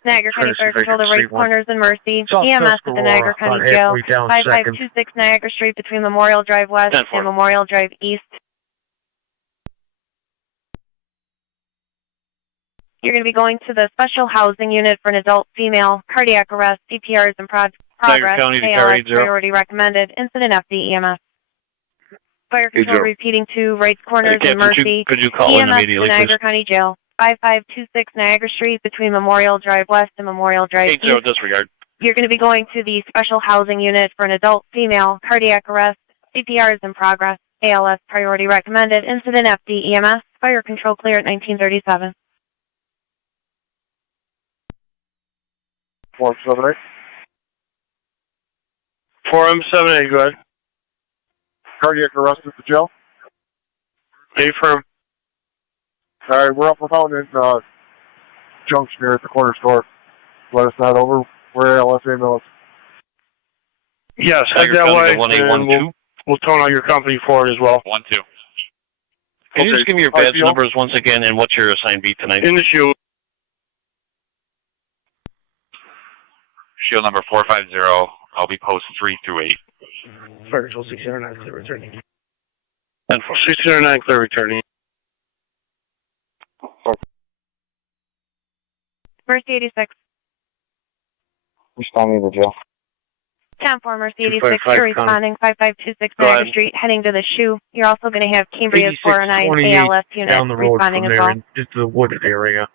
Niagara County Trying to see Fire if I Control, can the right see one. corners in Mercy. South EMS at the Tuscarora, Niagara County about Jail. halfway down 5526 Niagara Street between Memorial Drive West 10-4. and Memorial Drive East. You're going to be going to the Special Housing Unit for an adult female. Cardiac arrest, CPR is in progress. County to ALS, carry 80. priority recommended. Incident FD EMS. Fire Control repeating to right corners in Mercy. Could you call in EMS immediately, to Niagara please? County Jail. 5526 Niagara Street between Memorial Drive West and Memorial Drive 80, East. disregard. You're going to be going to the Special Housing Unit for an adult female. Cardiac arrest, CPR is in progress. ALS, priority recommended. Incident FD EMS. Fire Control clear at 1937. 478. 4M78, go ahead. Cardiac arrest at the jail. A firm. All right, we're up without in junction here at the corner store. Let us not over. We're ALS ambulance. Yes, head that way, and we'll tone out your company for it as well. 1-2. Can you just give me your badge numbers once again and what's your assigned beat tonight? In the shoe. Shield number 450. I'll be post 3 through 8. Fire Control 609, clear returning. 10-4. 609, clear returning. Mercy 86. Responding to the jail. 10-4 Mercy 86. You're responding 5526 Niagara Street, heading to the shoe. You're also going to have Cambria's 409 ALS unit down the road responding from as there well. into the wooded area.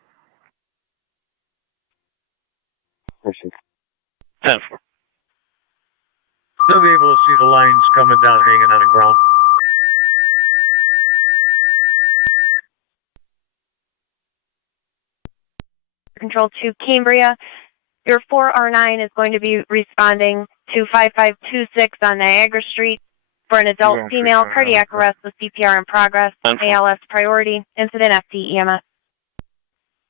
10-4. They'll be able to see the lines coming down, hanging on the ground. Control to Cambria. Your 4R9 is going to be responding to 5526 on Niagara Street for an adult female, cardiac arrest with CPR in progress, ALS priority, incident FD EMS.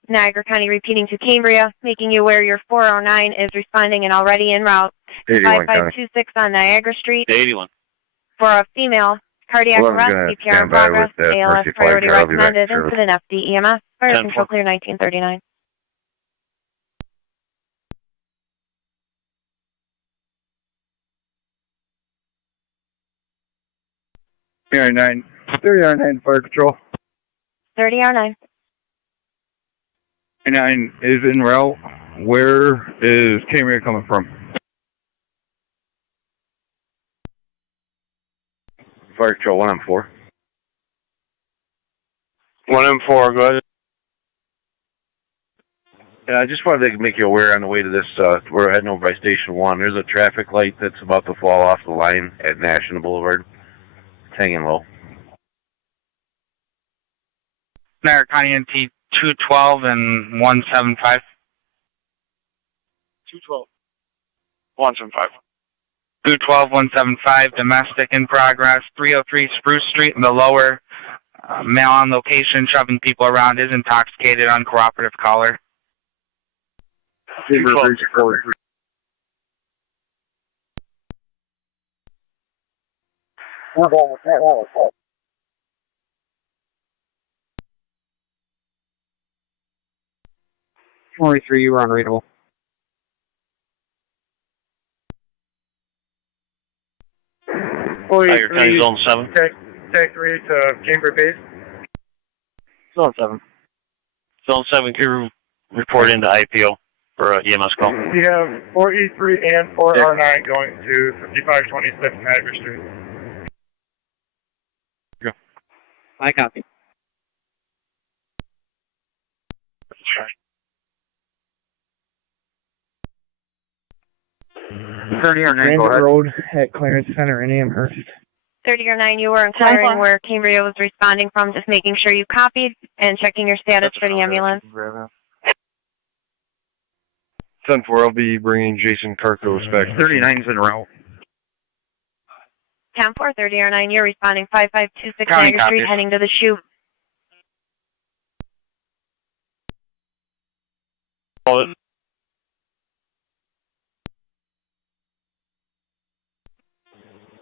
Niagara County repeating to Cambria, making you aware your 409 is responding and already en route. 5526 on Niagara Street. 81. For a female, cardiac arrest, CPR in progress, ALS priority recommended, incident FD EMS, fire control clear 1939. R9, 30R9 fire control. 30R9. 9 is en route. Where is Cambria coming from? Fire control 1M4. 1M4, go ahead. Yeah, I just wanted to make you aware on the way to this, we're heading over by Station 1. There's a traffic light that's about to fall off the line at National Boulevard. It's hanging low. Niagara County NT 212 and 175. 212. 175. 212, 175, domestic in progress, 303 Spruce Street in the lower, male on location, shoving people around, is intoxicated, uncooperative caller. 212. 23, you were unreadable. Tiger County Zone 7. TAC 3 to Cambria Base. Zone 7. Zone 7, can you report into IPO for EMS call? We have 4E3 and 4R9 going to 5526 Niagara Street. Go. I copy. Transit Road at Clarence Center in Amherst. 30R9, you were inquiring where Cambria was responding from, just making sure you copied and checking your status for the ambulance. 10-4, I'll be bringing Jason Carcos back. 39's en route. 10-4, 30R9, you're responding 5526 County Niagara Street, copies. heading to the shoe.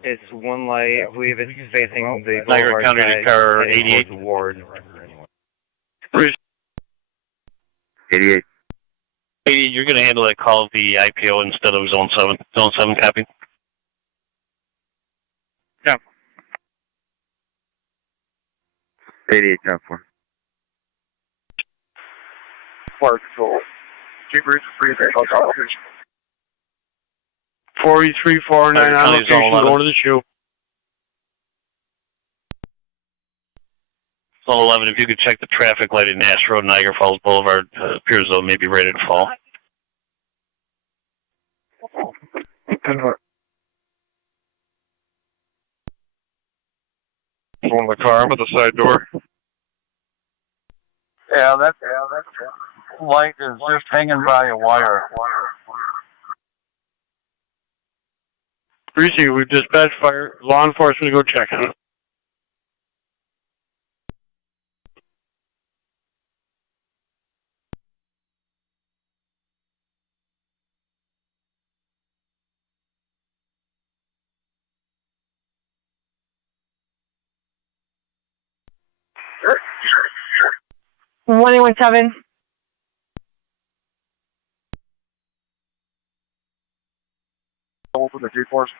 It's one light. I believe it's facing the Niagara County to car 88. Ward. 88. 88, you're going to handle that call via IPO instead of Zone 7. Zone 7 copy. Yeah. 88, 10-4. Fire control. Cambria, 4E3, 409 on location, going to the shoe. Zone 11, if you could check the traffic light at Nash Road, Niagara Falls Boulevard, appears though it may be ready to fall. Going in the car, I'm at the side door. Yeah, that light is just hanging by a wire. Greasy, we've dispatched fire, law enforcement to go check on it. Sure. 1817. Open the G-force.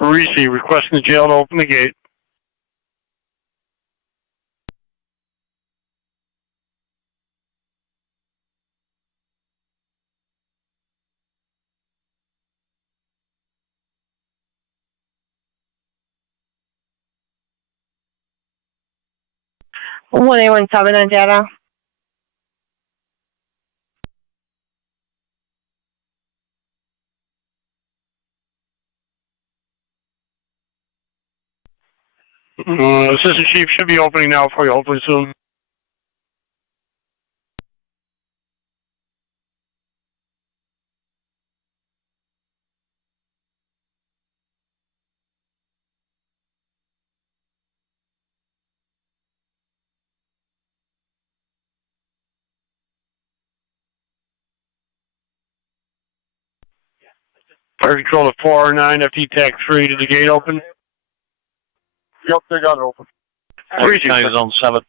Parisi, requesting the jail to open the gate. One 1817 on data. Assistant Chief should be opening now for you, hopefully soon. Fire control to 409, FT TAC 3, did the gate open? Yep, they got it open. County Zone 7.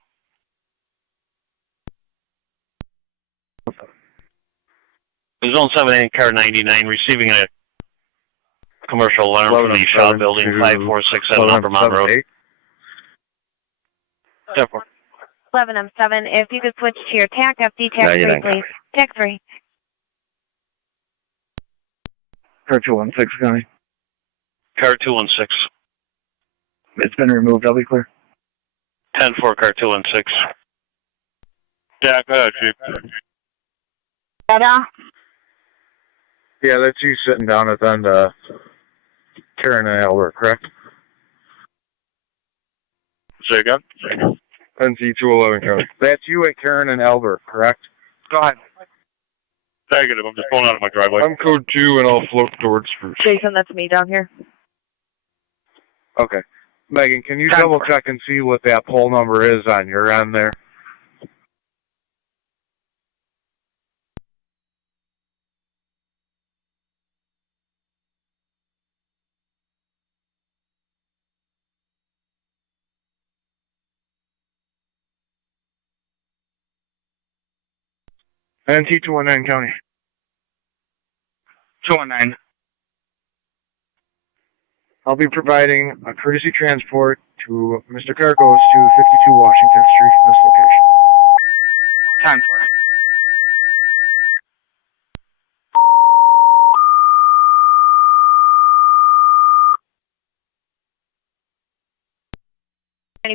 Zone 7A, car 99, receiving a commercial alarm from the Shaw Building, 5467 Upper Mount Road. 11M7, if you could switch to your TAC, FD TAC 3, please. TAC 3. Car 216, County. Car 216. It's been removed. I'll be clear. 10-4, car 216. Yeah, go ahead, Chief. Yeah, that's you sitting down at the end of Karen and Albert, correct? Say again? NC211 County. That's you at Karen and Albert, correct? Go ahead. Negative, I'm just pulling out of my driveway. I'm code 2 and I'll float towards Spruce. Jason, that's me down here. Okay. Megan, can you double check and see what that poll number is on your end there? NT219 County. 219. I'll be providing a courtesy transport to Mr. Cargos to 52 Washington Street from this location. 10-4.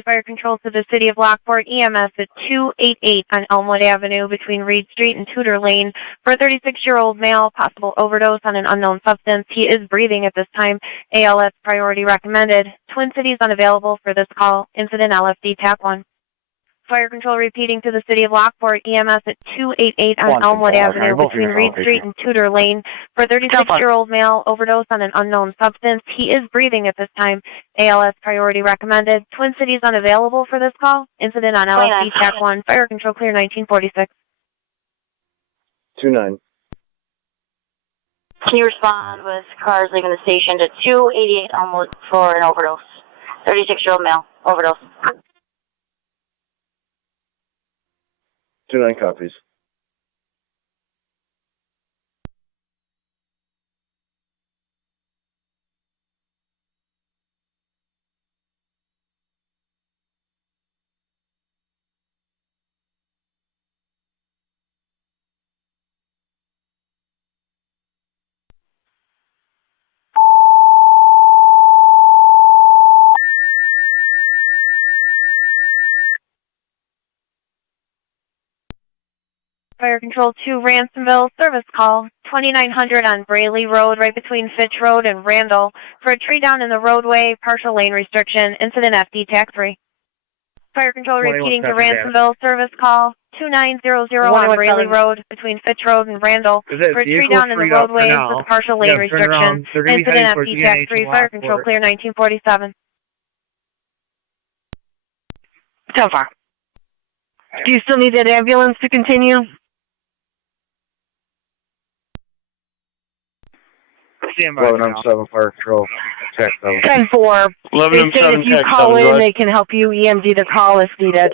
Fire control to the city of Lockport, EMS at 288 on Elmwood Avenue between Reed Street and Tudor Lane for a 36-year-old male, possible overdose on an unknown substance. He is breathing at this time. ALS priority recommended. Twin Cities unavailable for this call. Incident LFD TAP 1. Fire control repeating to the city of Lockport, EMS at 288 on Elmwood Avenue between Reed Street and Tudor Lane for a 36-year-old male, overdose on an unknown substance. He is breathing at this time. ALS priority recommended. Twin Cities unavailable for this call. Incident on LFD TAC 1. Fire control clear 1946. 29. Can you respond with cars leaving the station to 288 Elmwood for an overdose? 36-year-old male, overdose. 29 copies. Fire control to Ransomville, service call 2900 on Braley Road, right between Fitch Road and Randall, for a tree down in the roadway, partial lane restriction, incident FD TAC 3. Fire control repeating to Ransomville, service call 2900 on Braley Road, between Fitch Road and Randall, for a tree down in the roadway with partial lane restriction, incident FD TAC 3. Fire control clear 1947. 10-4. Do you still need that ambulance to continue? Stand by. 11M7 Fire Control. Attack 7. 10-4. They said if you call in, they can help you EMD the call if needed.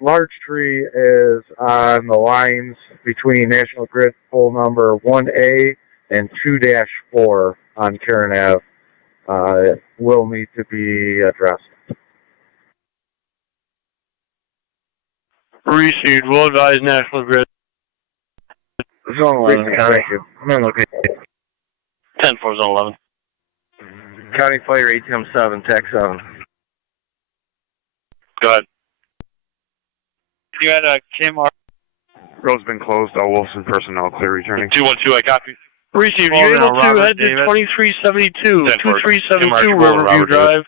Large tree is on the lines between National Grid pole number 1A and 2-4 on Karen Ave. It will need to be addressed. Received. Will advise National Grid. Zone 11, thank you. I'm on location. 10-4, Zone 11. County Fire ATM7, TAC 7. Go ahead. You had a Kmart. Road's been closed. All Wilson personnel clear returning. 212, I copy. Received. You able to head to 2372, 2372 Riverview Drive.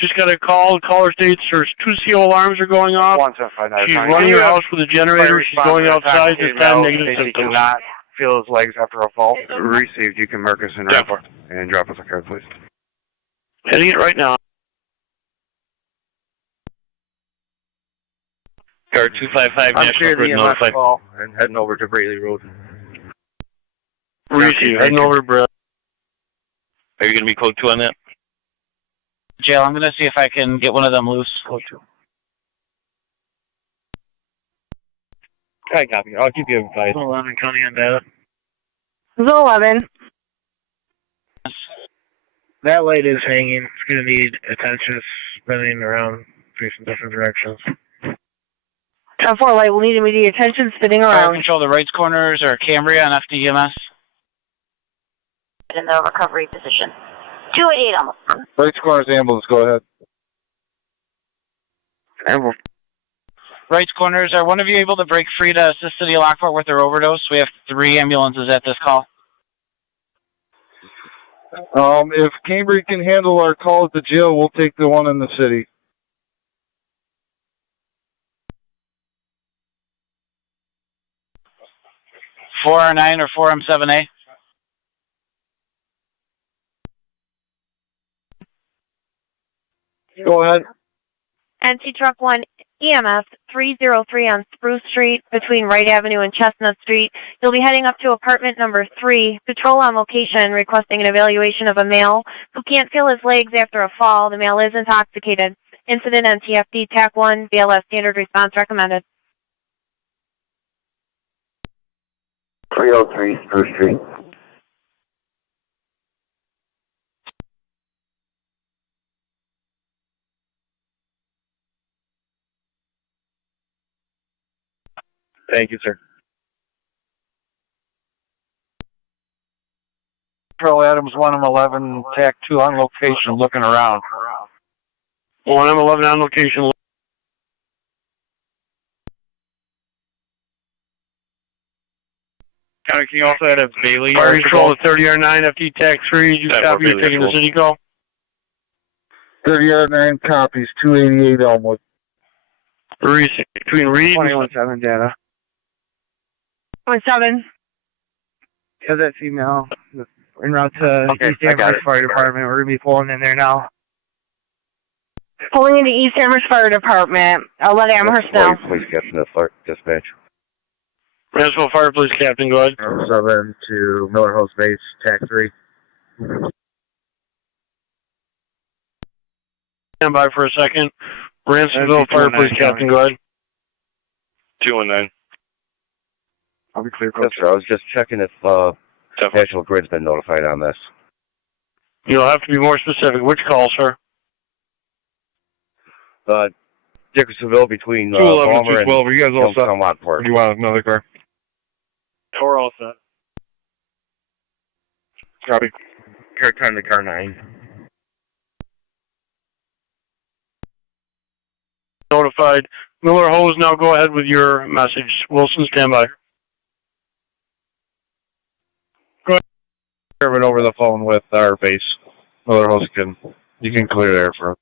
Just got a call. Caller states there's 2 CO alarms are going off. She's running her house with a generator. She's going outside. There's bad negative symptoms. Not feel his legs after a fall. Received. You can mark us in rapid and drop us a card, please. Heading it right now. Car 255, I'm National clear Grid the EMS notified. call and heading over to Braley Road. Received. Heading over to Braley. Are you going to be code 2 on that? Jail, I'm going to see if I can get one of them loose. Code 2. I copy. I'll keep you advised. 11 County on data. 11. That light is hanging. It's going to need attention. It's spinning around, facing different directions. 10-4 light will need immediate attention, spinning Fire around. control, the right corners or Cambria on FDEMS. In the recovery position. 288 almost. Right corners ambulance, go ahead. Ambulance. Right corners, are one of you able to break free to assist City of Lockport with their overdose? We have 3 ambulances at this call. If Cambria can handle our call at the jail, we'll take the one in the city. $4R9 or 4M7A. Go ahead. NC Truck 1 EMS 303 on Spruce Street between Wright Avenue and Chestnut Street. You'll be heading up to apartment number 3. Patrol on location requesting an evaluation of a male who can't feel his legs after a fall. The male is intoxicated. Incident NTFD TAC 1 BLS standard response recommended. 303 Spruce Street. Thank you, sir. Pearl Adams, 1M11, TAC 2 on location, looking around. 1M11 on location. County, can you also add a Bailey? Fire control at 30R9, FD TAC 3. You copy, you're taking the city call. 30R9 copies, 288 Elmwood. Between Reed 21-7 data. 7. Has that female en route to East Amherst Fire Department. We're going to be pulling in there now. Pulling into East Amherst Fire Department. I'll let Amherst know. Police Captain at Clark Dispatch. Mansfield Fire Police Captain, go ahead. 7 to Miller House Base, TAC 3. Stand by for a second. Ransomville Fire Police Captain, go ahead. 219. I'll be clear. Yes, sir. I was just checking if National Grid's been notified on this. You'll have to be more specific. Which call, sir? Dickersonville between 211 Palmer and 212. Are you guys all set? Youngstown, Lockport. Or do you want another car? We're all set. Copy. Car 10 to car 9. Notified. Miller Hose, now go ahead with your message. Wilson, stand by. Go ahead. Over the phone with our base. Miller House you can clear there for us.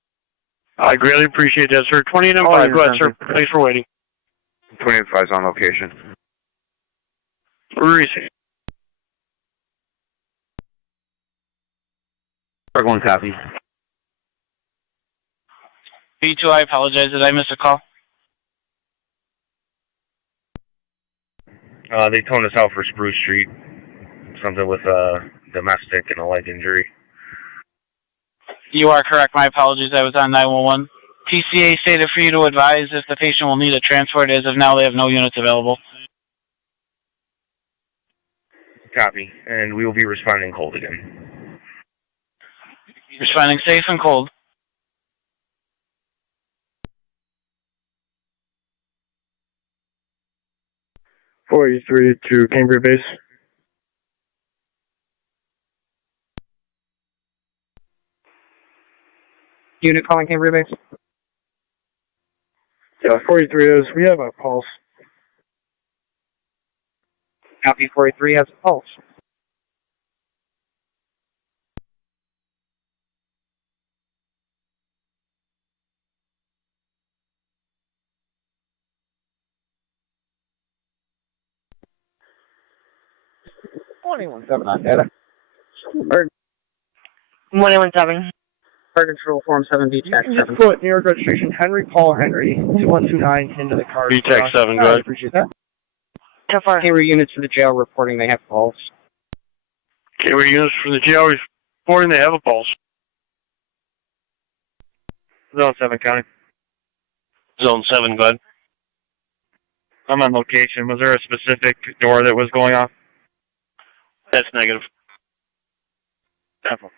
I greatly appreciate that, sir. 28 and 5. Go ahead, sir. Thanks for waiting. 28 5 is on location. Receive. Park 1 copy. B2, I apologize. Did I miss a call? They toned us out for Spruce Street. Something with domestic and a leg injury. You are correct. My apologies. I was on 911. TCA stated for you to advise if the patient will need a transport. As of now, they have no units available. Copy. And we will be responding cold again. Responding safe and cold. .43 to Cambria Base. Unit calling Cambria Base. Yeah, 43 is. We have a pulse. Copy 43 has a pulse. on data. 117. Fire control form 7B TAC 7. Just put New York registration Henry Paul Henry 2129 into the car. BTAC 7, go I ahead. appreciate that. So far. Cambria units to the jail reporting they have calls. Cambria units from the jail Reporting they have a pulse. Zone 7 County. Zone 7, go ahead. I'm on location. Was there a specific door that was going off? That's negative. Apple.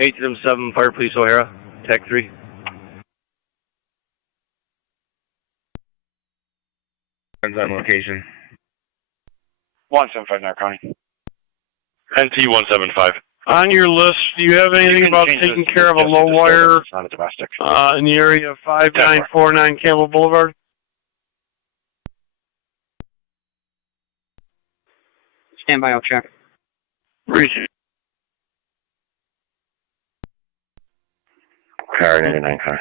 Eight to them 7, Fire Police O'Hara, TAC 3. On location. 175 Niagara County. NT 175. On your list, do you have anything about taking care of a low wire It's not a domestic. in the area of 5949 Campbell Boulevard? Stand by, I'll check. Receive. Car 99 car.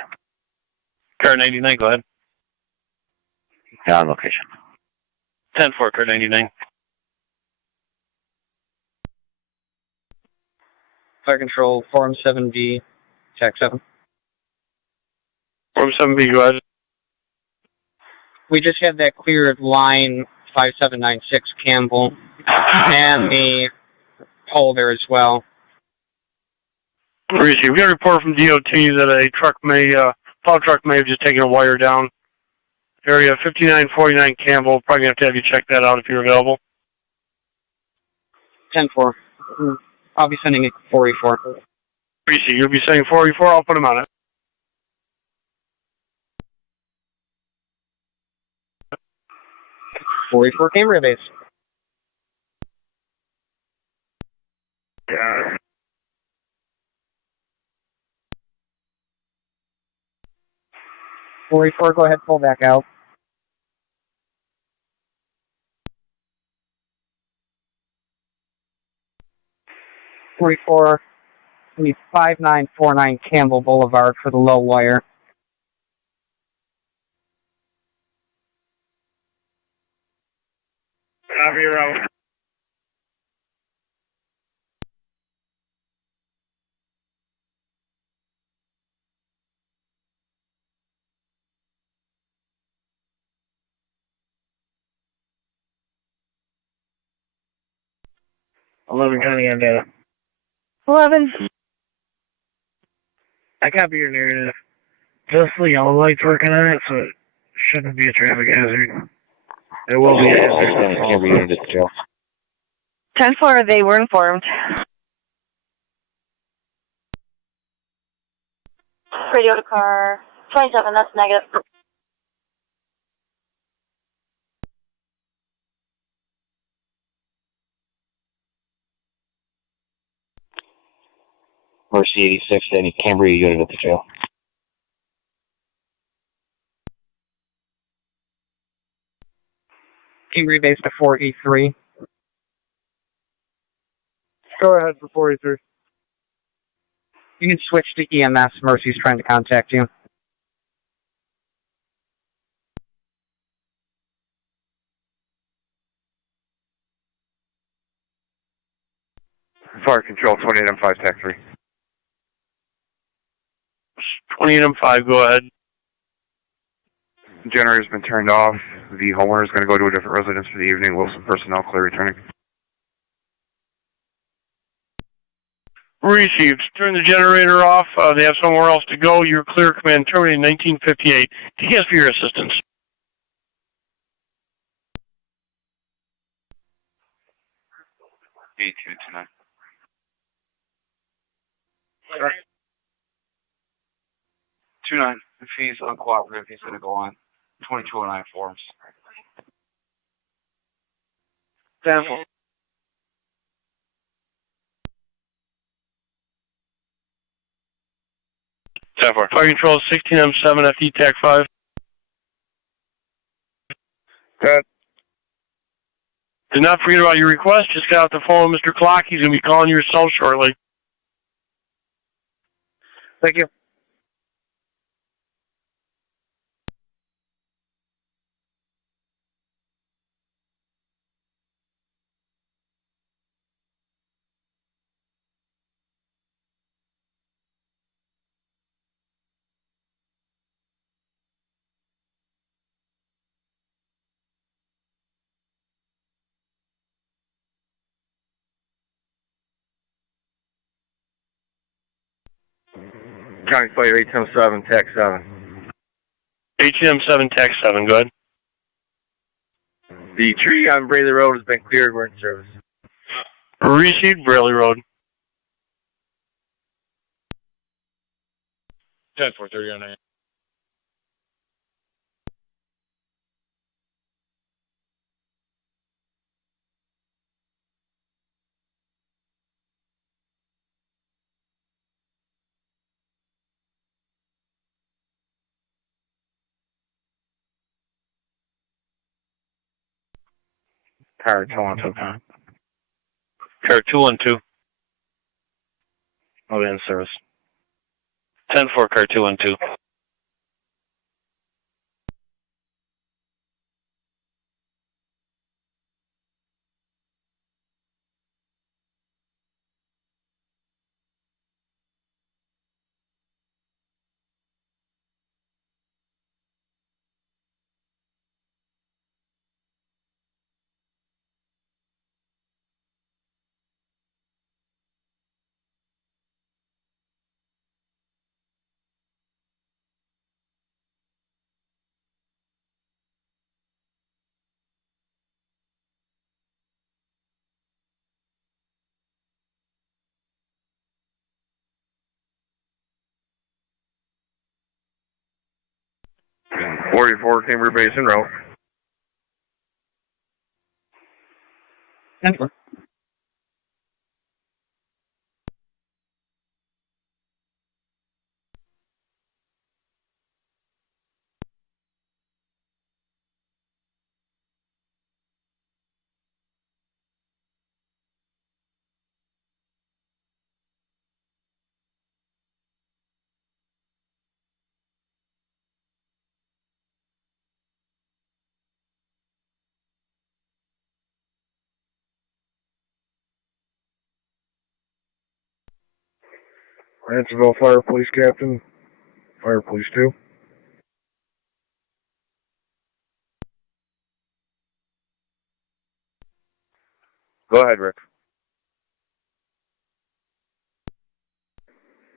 Car 99, go ahead. Yeah, on location. 10-4, car 99. Fire control, Form 7B, TAC 7. Form 7B, go ahead. We just had that cleared line 5796 Campbell and the pole there as well. Receive. We got a report from DOT that a truck plow truck may have just taken a wire down. Area 5949 Campbell. Probably going to have you check that out if you're available. 10-4. I'll be sending it 484. Receive. You'll be sending 484. I'll put him on it. .44 Cambria base. Yeah. .44, go ahead, pull back out. .44, we need 5949 Campbell Boulevard for the low wire. Copy, route. Eleven County on data. 11. I copy your narrative. Just the yellow light's working on it, so it shouldn't be a traffic hazard. It will be a hazard. 10-4, they were informed. Radio to car 27, that's negative. Mercy 86, any Cambria unit at the jail. Cambria base to 4E3. Go ahead for 43. You can switch to EMS. Mercy's trying to contact you. Fire control 28M5 TAC 3. 28M5, go ahead. The generator's been turned off. The homeowner's going to go to a different residence for the evening. Wilson personnel clear returning. Received. Turn the generator off. They have somewhere else to go. You're clear. Command terminated 1958. TS for your assistance. A229. Sure. 29. If he's uncooperative, he's going to go on 2209 forms. Down. Fire control 16M7 FE TAC 5. Good. Do not forget about your request. Just got off the phone with Mr. Clock. He's going to be calling you yourself shortly. Thank you. County Fire 877, TAC 7. 8M7, TAC 7, go ahead. The tree on Braley Road has been cleared. We're in service. Received, Braley Road. 10-430 on 9. Car 212, Con. Car 212. I'll be in service. 10-4, car 212. .44 Timber Basin Road. 10-4. Ransomville Fire Police Captain. Fire Police 2. Go ahead, Rick.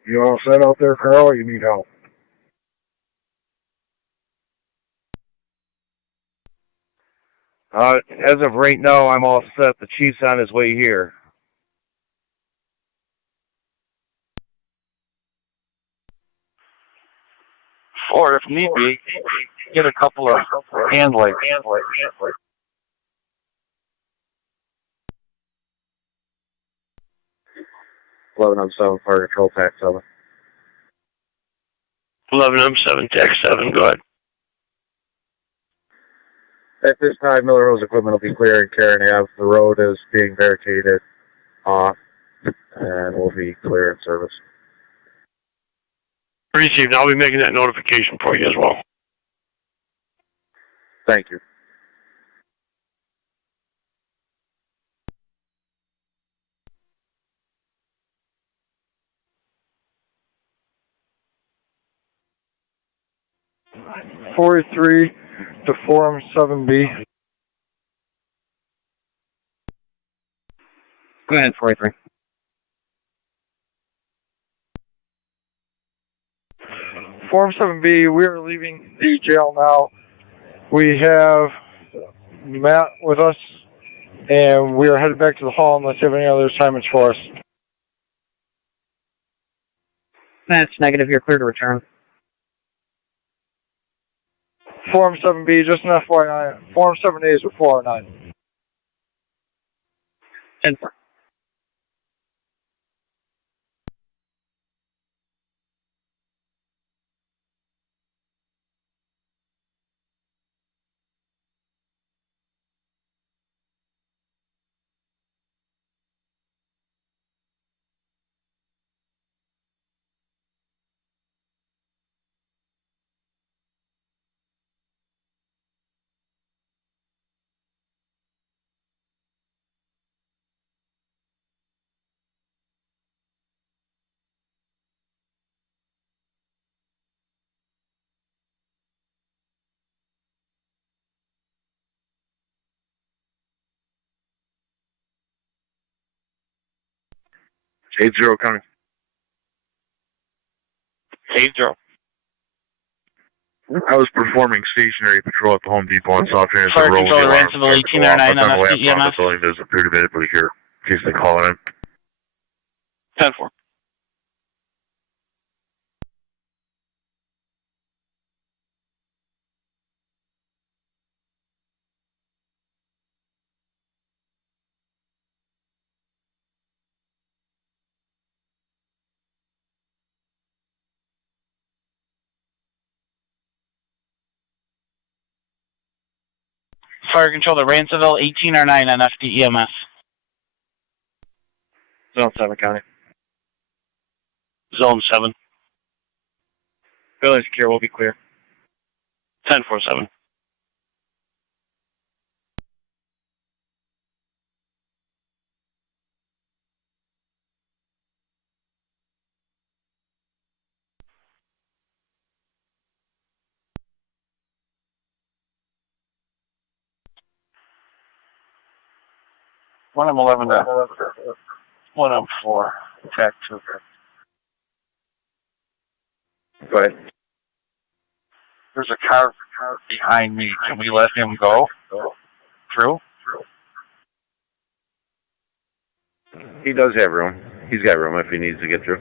You all set out there, Carl, or you need help? As of right now, I'm all set. The chief's on his way here. Or if need be, get a couple of hand lights. 1107 Fire Control, TAC 7. 11M7, TAC 7, go ahead. At this time, Miller Rose equipment will be clearing Karen Ave. The road is being barricaded off, and we'll be clear in service. Received. I'll be making that notification for you as well. Thank you. .43 to Forum 7B. Go ahead, 43. Forum 7B, we are leaving the jail now. We have Matt with us, and we are headed back to the hall unless you have any other assignments for us. That's negative. You're clear to return. Forum 7B, just an FYI. Forum 7A is with 409. 10-4. .80 coming. 8-0. I was performing stationary patrol at the Home Depot on South Transit Fire Road. Controller Ransomville 1809 on the way up NFD on the EMS. building. There's appeared to be anybody here in case they call it in. 10-4. Fire Controller Ransomville 1809 NFD EMS. Zone 7 County. Zone 7. Building secure, will be clear. 10-4-7. One M11 to 1 M4. TAC 2. Go ahead. There's a car behind me. Can we let him go through? He does have room. He's got room if he needs to get through.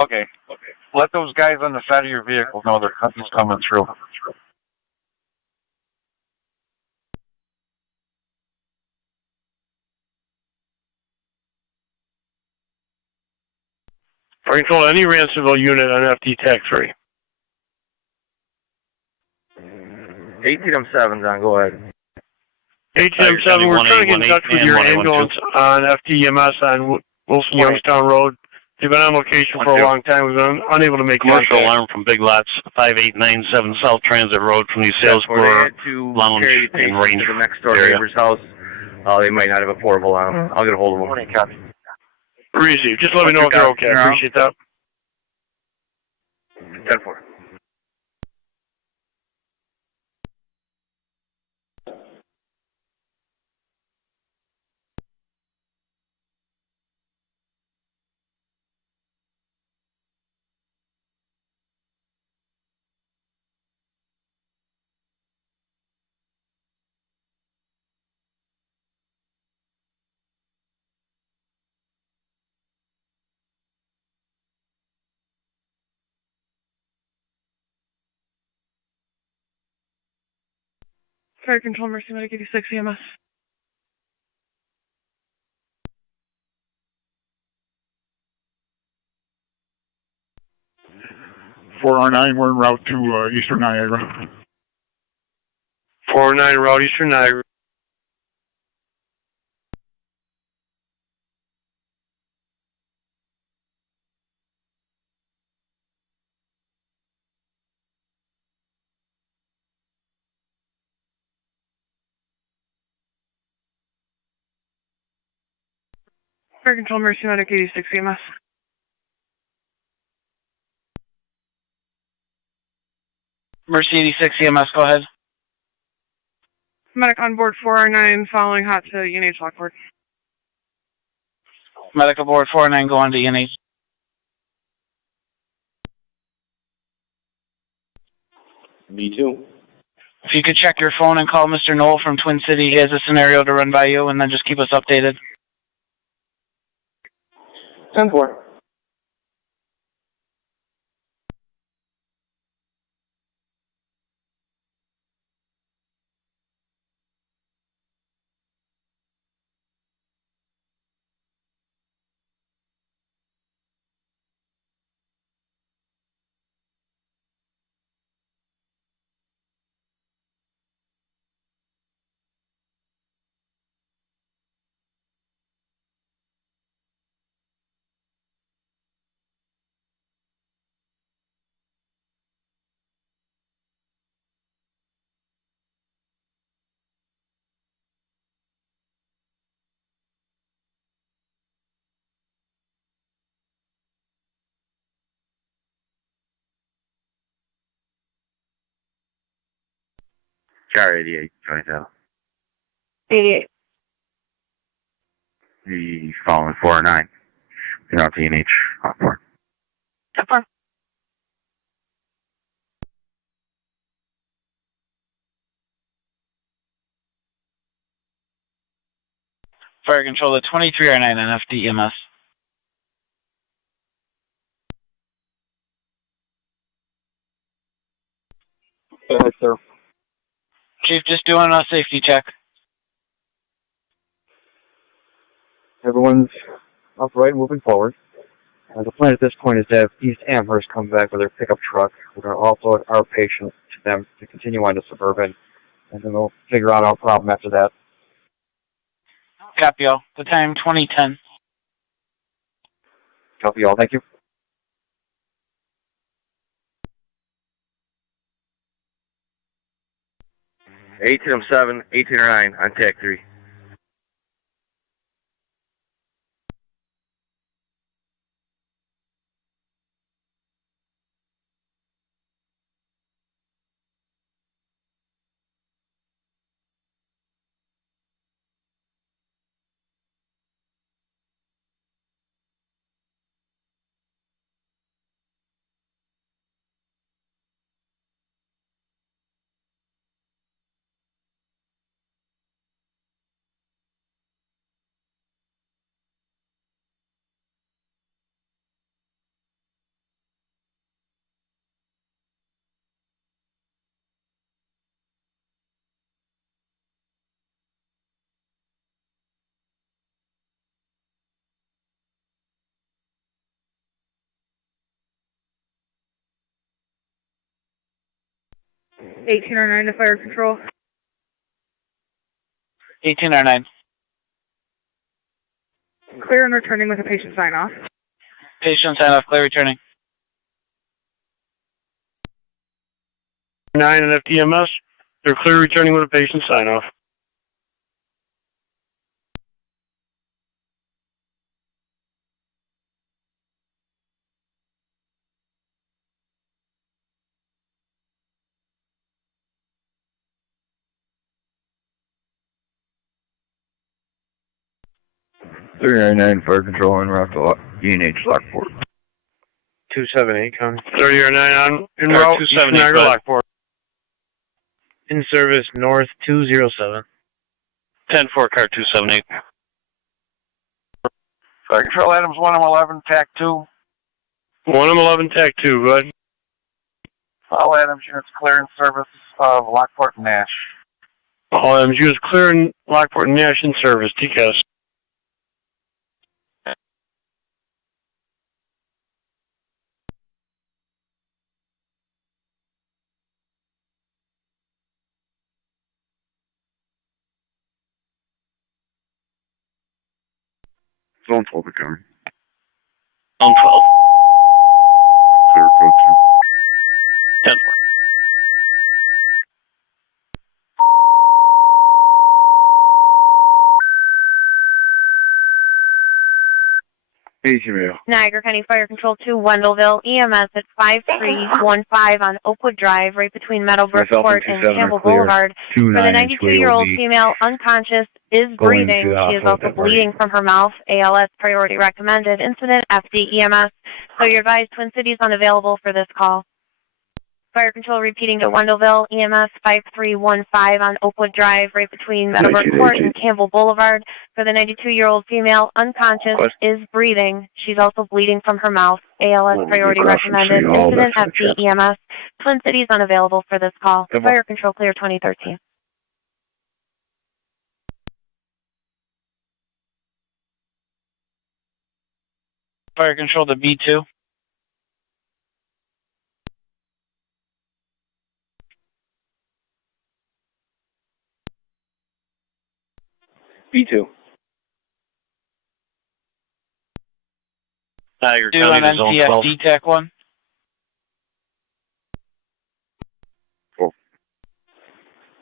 Okay. Let those guys on the side of your vehicle know he's coming through. Fire Control, any Ransomville unit on FD TAC 3. 18M7, John, go ahead. 18M7, we're trying to get in touch with your ambulance on FDMS on Wilson Youngstown Road. They've been on location for a long time. We've been unable to make Commercial contact. alarm from Big Lots 5897 South Transit Road from the Salesboro Lounge and Range to the next door area. neighbor's house. They might not have a portable on them. I'll get a hold of them. Morning, copy. Receive. Just let me know if they're okay. I appreciate that. 10-4. Fire Control, Mercy Medic 86 EMS. R9, we're en route to Eastern Niagara. 409 Route Eastern Niagara. Fire Control, Mercy Medic 86 EMS. Mercy 86 EMS, go ahead. Medic on board 4R9, following hot to UNH Lockport. Medic aboard 409, go on to UNH. B2. If you could check your phone and call Mr. Knoll from Twin City, he has a scenario to run by you, and then just keep us updated. 10-4. Car 88, joint out. 88. The following 409. You're not DNH. Lockport. Confirm. Fire control to 2309 on FDEMS. Yes, sir. Chief, just doing a safety check. Everyone's upright and moving forward. The plan at this point is to have East Amherst come back with their pickup truck. We're going to offload our patient to them to continue on to Suburban, and then we'll figure out our problem after that. Copy all. The time 2010. Copy all. Thank you. Eighteen 7, 1809 on TAC 3. Eighteen or 9 to fire control. 1809. Clear and returning with a patient sign off. Patient sign off, clear returning. 9 and FDMS. They're clear returning with a patient sign off. .399 fire control en route to UNH Lockport. 278, Con. 30 or 9 on en route to Niagara Lockport. In service north 207. 10-4, car 278. Fire control Adams 1M11, TAC 2. 1M11 TAC 2, go ahead. All Adams units clear in service of Lockport and Nash. All Adams units clear in Lockport and Nash in service, TCAS. Zone 12 becoming. Zone 12. Clear code 10-4. Niagara County Fire Control 2, Wendellville, EMS at 5315 on Oakwood Drive, right between Meadowbrook Court and Campbell Boulevard. For the 92-year-old female, unconscious, is breathing. She is also bleeding from her mouth. ALS priority recommended. Incident FD EMS. So you're advised Twin Cities unavailable for this call. Fire Control repeating to Wendellville, EMS 5315 on Oakwood Drive, right between Meadowbrook Court and Campbell Boulevard. For the 92-year-old female, unconscious, is breathing. She's also bleeding from her mouth. ALS priority recommended. Incident FD EMS. Twin Cities unavailable for this call. Fire Control clear 2013. Fire control to B2. B2. Niagara Do County an to zone 12. NTF DTAC 1.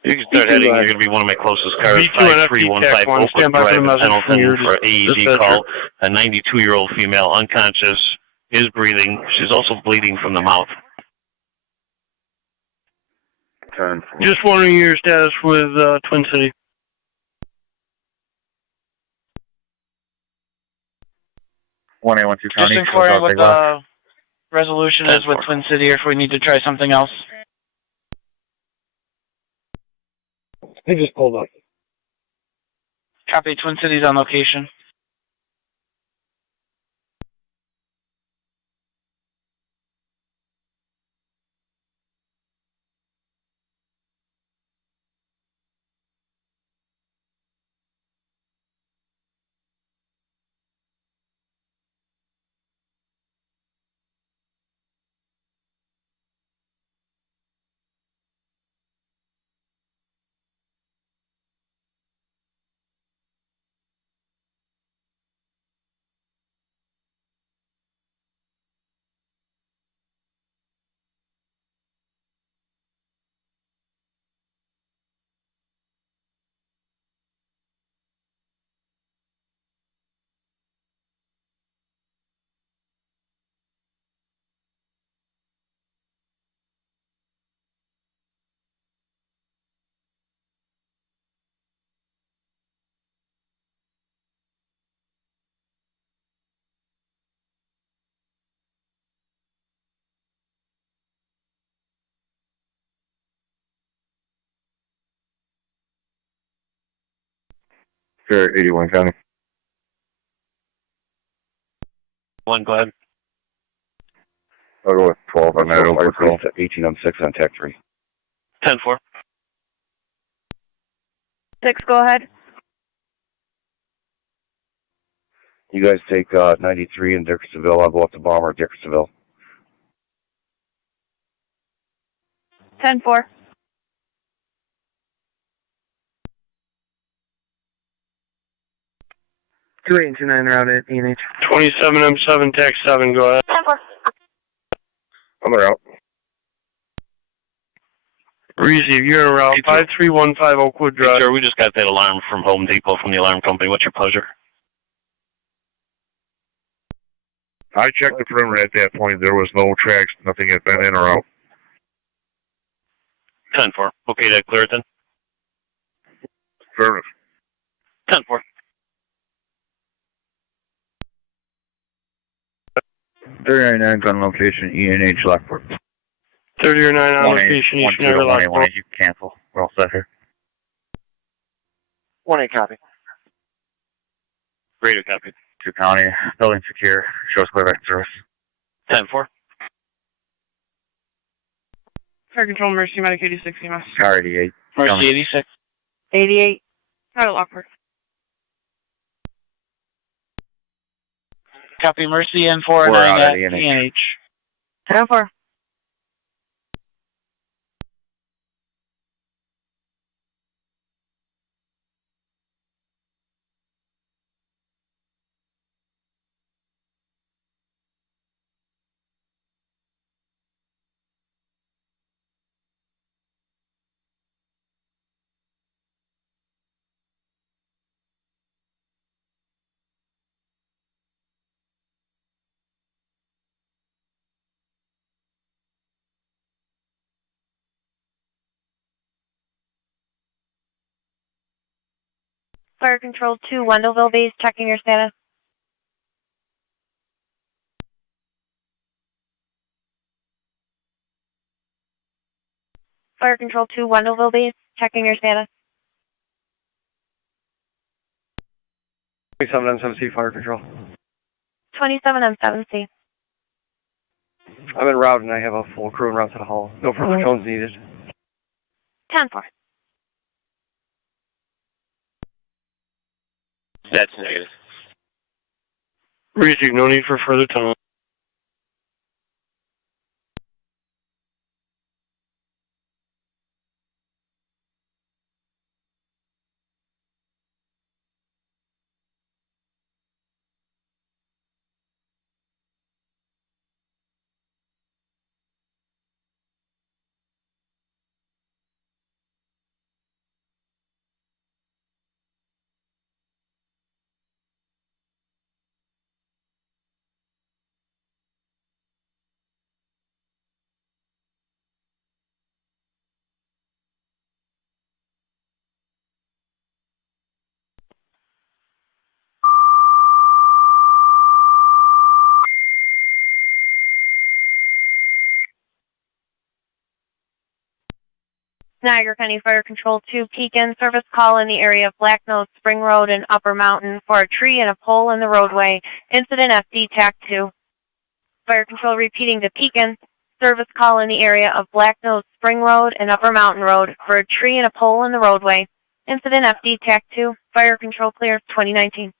You can start heading. You're going to be one of my closest cars. B2 and 5315 FD Oakwood stand by for Drive the in message from Pendleton your for AED dispatcher. call. A 92-year-old female, unconscious, is breathing. She's also bleeding from the mouth. 10. Just wondering your status with Twin City. 1812 Just County. inquiring what the resolution is with Twin City, or if we need to try something else. They just pulled up. Copy. Twin City's on location. Sure, 81 County. 1, go ahead. I'll go with 12 on that over call. 1806 on TAC 3. 10-4. 6, go ahead. You guys take 93 in Dickersonville. I'll go up to Bomber, Dickersonville. 10-4. Two 8 and 29 route at E&H. 27M7, TAC 7, go ahead. 10-4. I'm out. Receive, you're en route. 5315 Oakwood Drive. Hey, sir, we just got that alarm from Home Depot from the alarm company. What's your pleasure? I checked the perimeter at that point. There was no tracks. Nothing had been in or out. 10-4. Okay, to clear it then? Affirmative. 10-4. 39 gun location, E&H Lockport. 3009 on location, East Niagara, Lockport. You can cancel. We're all set here. 1-8 copy. Greater copy. 2 County, building secure. Shows clear back service. 10-4. Fire control, Mercy, Medic 86 EMS. Car 88. Mercy 86. 88. Out of Lockport. Copy. Mercy and 409 at E&H. 10-4. Fire control 2, Wendellville base, checking your status. Fire control 2, Wendellville base, checking your status. 27M7C fire control. 27M7C. I'm en route and I have a full crew en route to the hall. No further tones needed. 10-4. That's negative. Receive, no need for further tunnel. Niagara County Fire Control 2 Pekin, service call in the area of Black Nose Spring Road and Upper Mountain for a tree and a pole in the roadway. Incident FD TAC 2. Fire Control repeating to Pekin, service call in the area of Black Nose Spring Road and Upper Mountain Road for a tree and a pole in the roadway. Incident FD TAC 2. Fire Control clear 2019.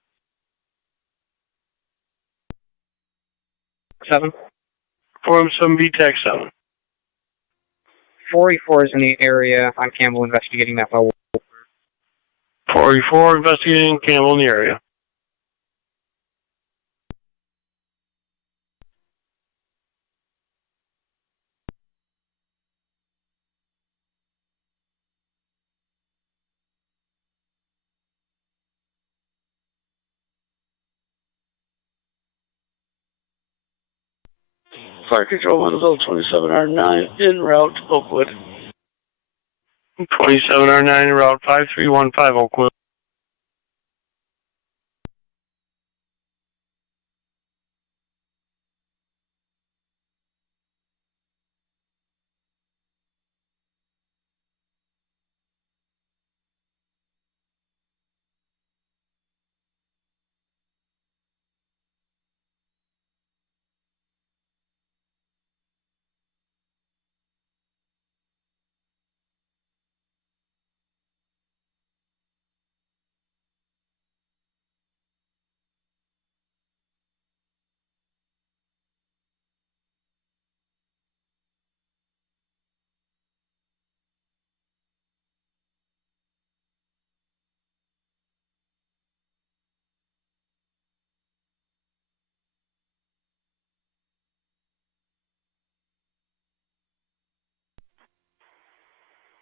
7. Form 7B TAC 7. 484 is in the area on Campbell investigating that fire. 484 investigating Campbell in the area. Fire Control Middleport 27R9 en route to Oakwood. 27R9 en route 5315 Oakwood.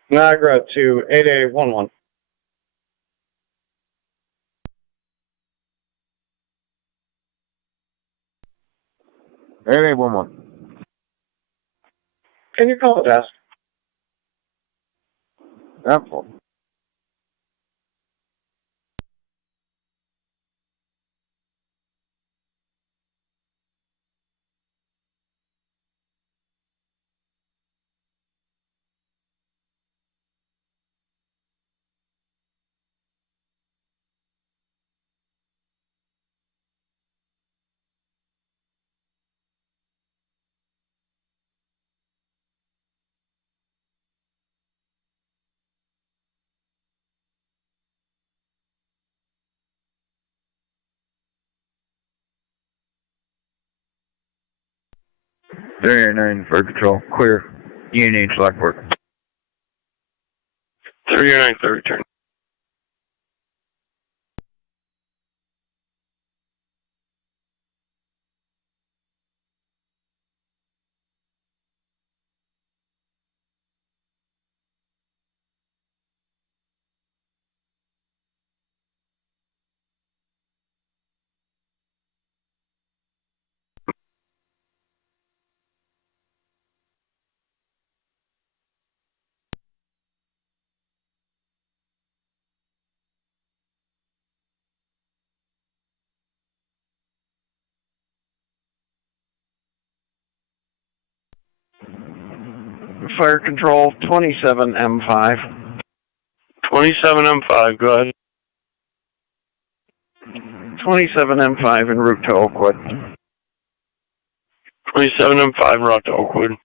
Niagara to 8811. Can you call the desk? Apple. Area 9 Fire Control, clear. ENH Lockport. 39 third turn. Fire Control 27M5. 27M5, go ahead. 27M5 en route to Oakwood. 27M5 route to Oakwood.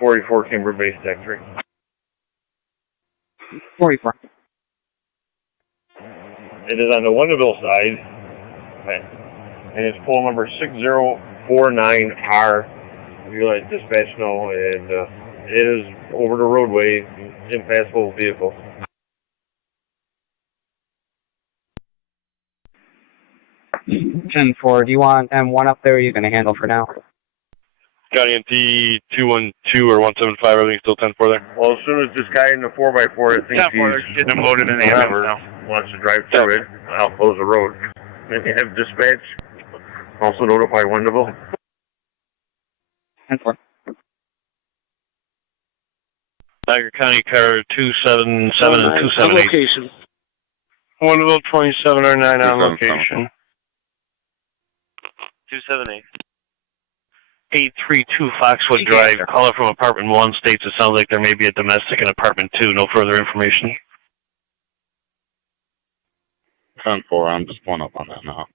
.44 Kimber Base Deck 3. 44. It is on the Wonderville side, and it's poll number 6049R. You let dispatch know, and it is over the roadway, impassable vehicle. 10-4, do you want M1 up there or are you going to handle for now? County NT 212 or 175, everything's still 10-4 there? Well, as soon as this guy in the 4x4 that thinks he's getting him loaded in the ambulance now. Wants to drive through it, I'll close the road. Then you have dispatch. Also notify Wendell. 10-4. Niagara County car 277 and 278. Location. Wendell 27R9 on location. 278. 832 Foxwood Drive. Caller from apartment 1 states it sounds like there may be a domestic in apartment 2. No further information. 10-4, I'm just pulling up on that now.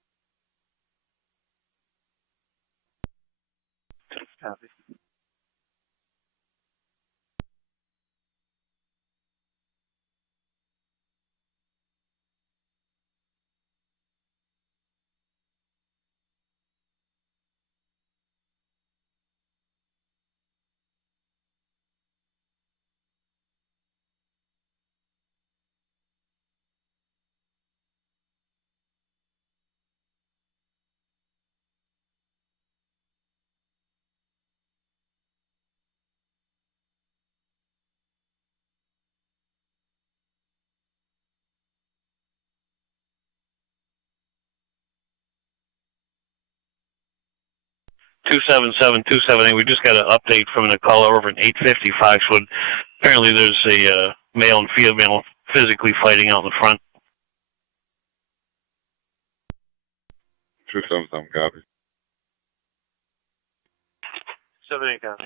Copy. Two 278. We just got an update from the caller over in 850 Foxwood. Apparently there's a male and female physically fighting out in the front. 277, copy. 78, copy.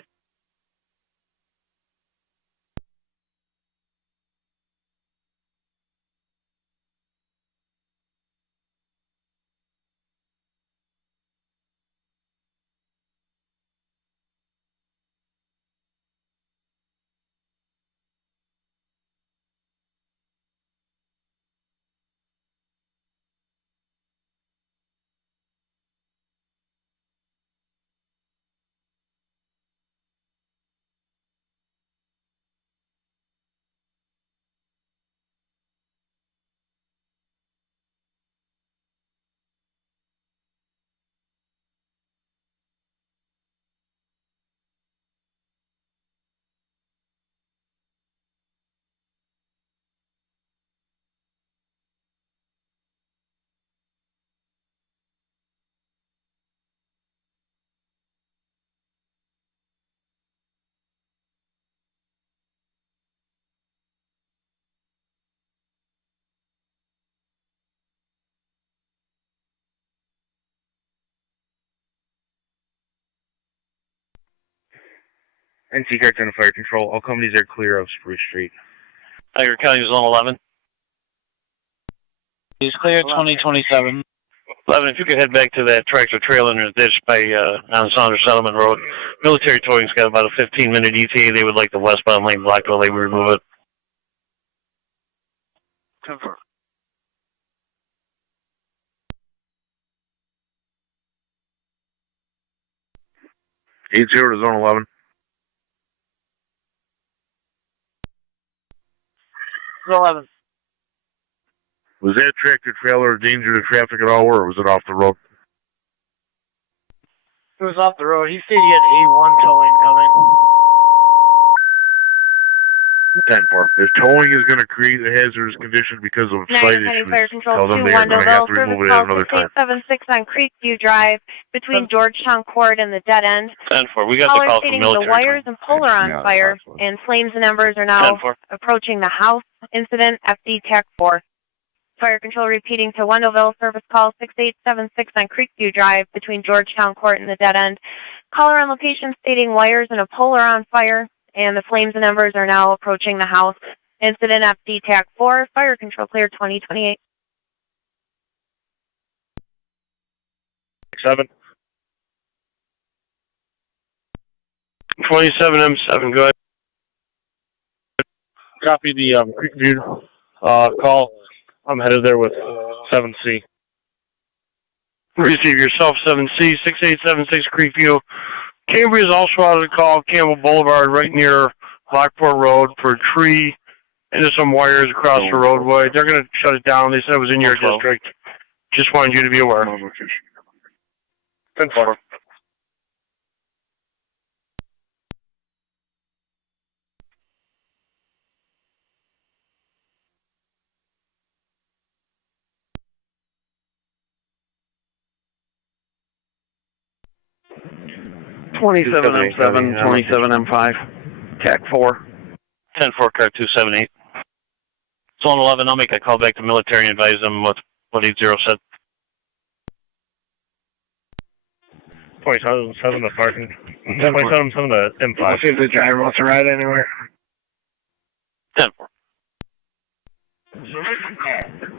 NC Car 10 Fire Control. All companies are clear of Spruce Street. Niagara County Zone 11. He's clear 2027. 11, if you could head back to that tractor trailer in the ditch by on Saunders Settlement Road. Military Towing's got about a 15-minute ETA. They would like the westbound lane blocked while they remove it. Confirm. 80 to Zone 11. Zone 11. Was that tractor trailer a danger to traffic at all, or was it off the road? It was off the road. He said he had A1 towing coming. 10-4. If towing is going to create a hazardous condition because of site Niagara County issues, Fire tell Control them 2 they're going to have Wendellville, to service remove it call at another time. 6876 on Creekview Drive between Georgetown Court and the dead end. 10-4. We got Caller the call from stating military. the wires and pole are on fire, and flames and embers are now 10-4. approaching the house. Incident FD TAC 4. Fire Control repeating to Wendellville, service call 6876 on Creekview Drive between Georgetown Court and the dead end. Caller on location stating wires and a pole are on fire, and the flames and embers are now approaching the house. Incident FD TAC 4. Fire Control clear 2028. 7. 27M7, go ahead. Copy the Creekview call. I'm headed there with 7C. Receive yourself 7C, 6876 Creekview. Cambria is also out of the call. Campbell Boulevard right near Lockport Road for a tree and there's some wires across the roadway. They're going to shut it down. They said it was in your district. Just wanted you to be aware. 10-4. 27M7, 27M5, TAC 4. 10-4, car 278. Zone 11, I'll make a call back to military and advise them what 80 said. 27 to parking. 27 to M5. I'll see if the driver wants to ride anywhere. 10-4.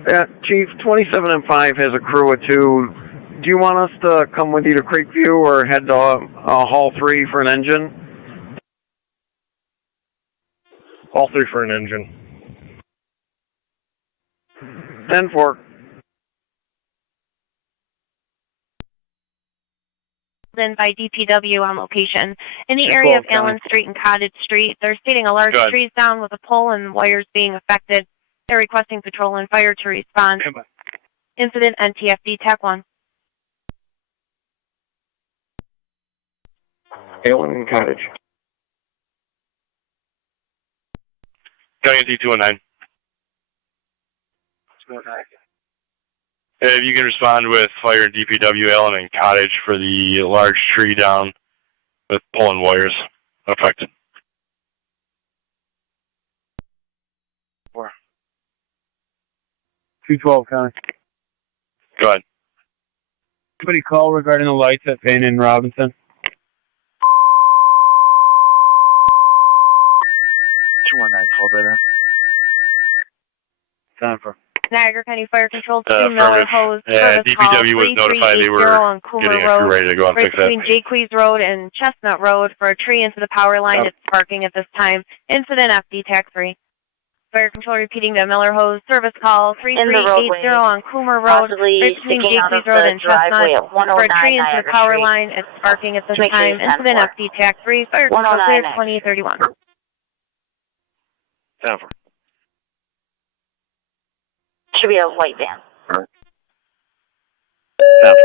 Yeah, Chief, 27M5 has a crew of 2. Do you want us to come with you to Creekview or head to Hall 3 for an engine? All 3 for an engine. 10-4. Then by DPW on location. In the area of Allen Street and Cottage Street, they're stating a large tree is down with a pole and wires being affected. They're requesting patrol and fire to respond. Incident NTFD TAC 1. Allen Cottage. County D209. If you can respond with fire and DPW, Allen and Cottage for the large tree down with pole and wires affected. 212, County. Go ahead. Somebody call regarding the lights at Payne and Robinson. 219 called right in. Time for. Niagara County Fire Control Team Miller Hose. DPW was notified they were on getting a crew ready to go and right fix that. between Jaques Road and Chestnut Road for a tree into the power line. It's sparking at this time. Incident FD TAC 3. Fire Control repeating the Miller Hose service call 3380 on Coomer Road, right between Jaques Road and Chestnut for a tree into the power line. It's sparking at this time. Incident FD TAC 3. Fire Control clear 2031. Down for. Should be a white van. Down for.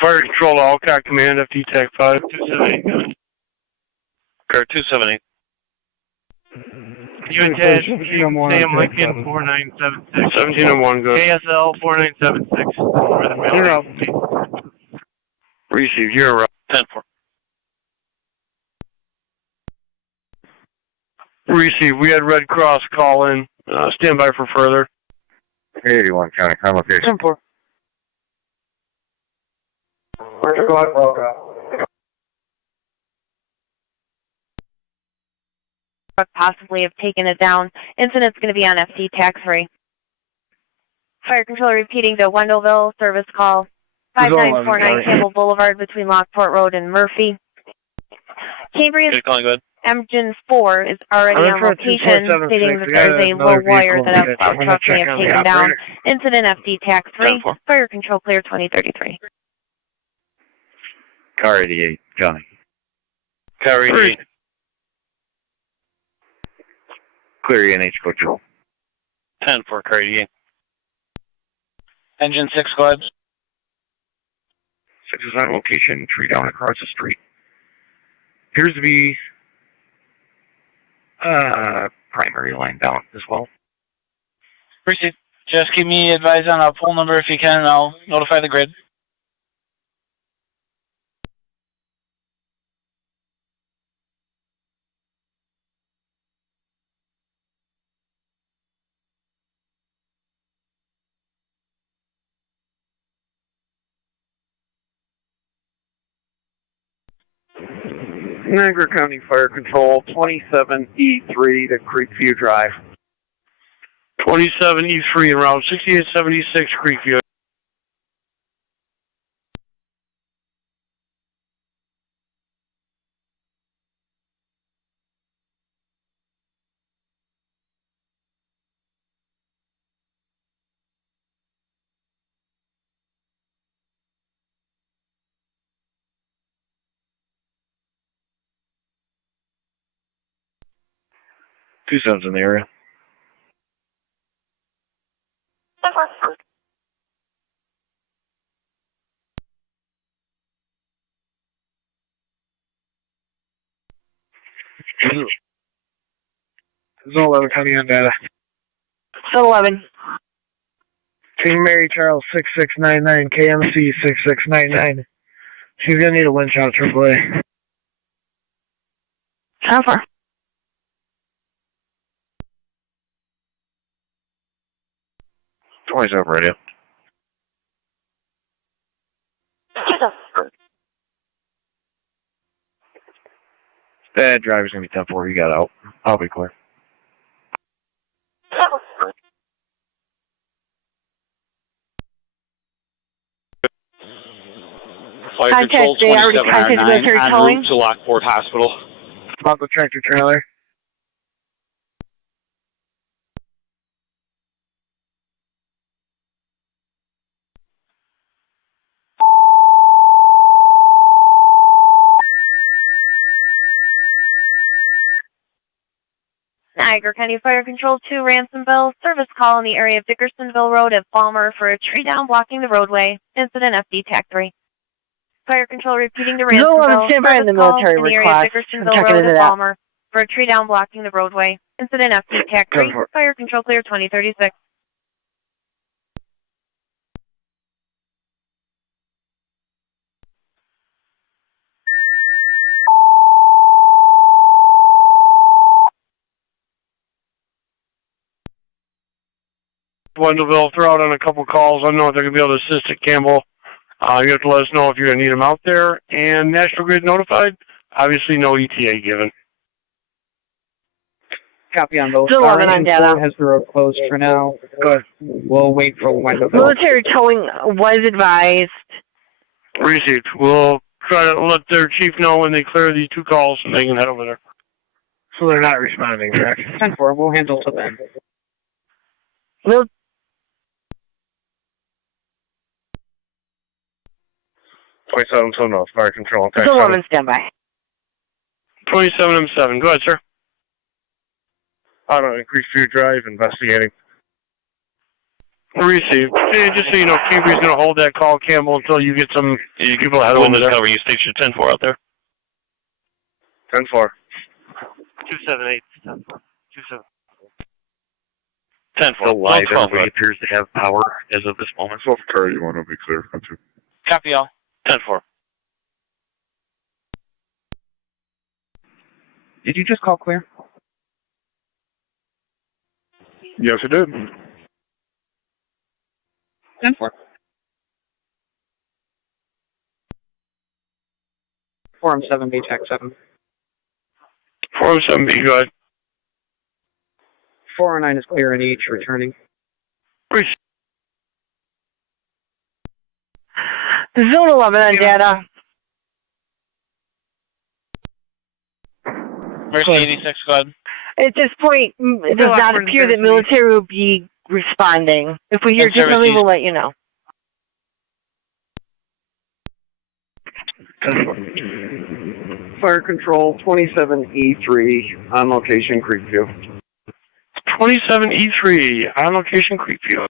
Fire Control to Alcott Command, FD TAC 5. 278. Car 278. UNTED, Sam Lincoln 4976. 1701, go. KSL 4976. For the middle. Receive, you're up. 10-4. Receive, we had Red Cross call in. Stand by for further. 81 County, on location. 10-4. Possibly have taken it down. Incident's going to be on FD TAC 3. Fire Control repeating the Wendellville service call 5949 Campbell Boulevard between Lockport Road and Murphy. Cambria Engine 4 is already on location, stating that there's a low wire that a truck may have taken down. Incident FD TAC 3. Fire Control clear 2033. Car 88, County. Car 88. Clear ENH control. 10-4, car 88. Engine 6, go ahead. 6 is on location, tree down across the street. Appears to be primary line down as well. Proceed. Just keep me advised on a poll number if you can, and I'll notify the grid. Niagara County Fire Control, 27E3 to Creekview Drive. 27E3 and Route 6876 Creekview. 27's in the area. Zone 11 County on data. Zone 11. Team Mary Charles 6699, KMC 6699. She's gonna need a winch out AAA. How far? 27 radio. That driver's gonna be 10-4. You got out. I'll be clear. Fire Control 2709 en route to Lockport Hospital. About the tractor trailer. Niagara County Fire Control 2, Ransomville. Service call in the area of Dickersonville Road at Palmer for a tree down blocking the roadway. Incident FD TAC 3. Fire Control repeating the Ransomville. Stand by in the military in the area request. of Dickersonville Road at Palmer for a tree down blocking the roadway. Incident FD TAC 3. Fire Control clear 2036. Wendellville, throw out on a couple calls. I don't know if they're going to be able to assist at Campbell. You have to let us know if you're going to need them out there. And National Grid notified. Obviously, no ETA given. Copy on those. Zone 11 on data. Has the road closed for now, but we'll wait for Wendellville. Military towing was advised. Received. We'll try to let their chief know when they clear these two calls and they can head over there. So they're not responding, correct? 10-4, we'll handle to then. We'll 27 so no, Fire Control. Zone 11 standby. 27M7. Go ahead, sir. I don't know, increase your drive, investigating. Received. Hey, just so you know, Keefer's going to hold that call, Campbell, until you get some people head over there. Cover you station 10-4 out there. 10-4. 278. 27. 10-4. Still live, everybody appears to have power as of this moment. So, Terry, you want to be clear? Copy all. 10-4. Did you just call clear? Yes, I did. 10-4. 4M7B, TAC 7. 407B, go ahead. 409 is clear in each, returning. Zone 11 on data. Mercy 86, go ahead. At this point, it does not appear that military will be responding. If we hear differently, we'll let you know. Fire Control 27E3 on location Creekview. 27E3 on location Creekview.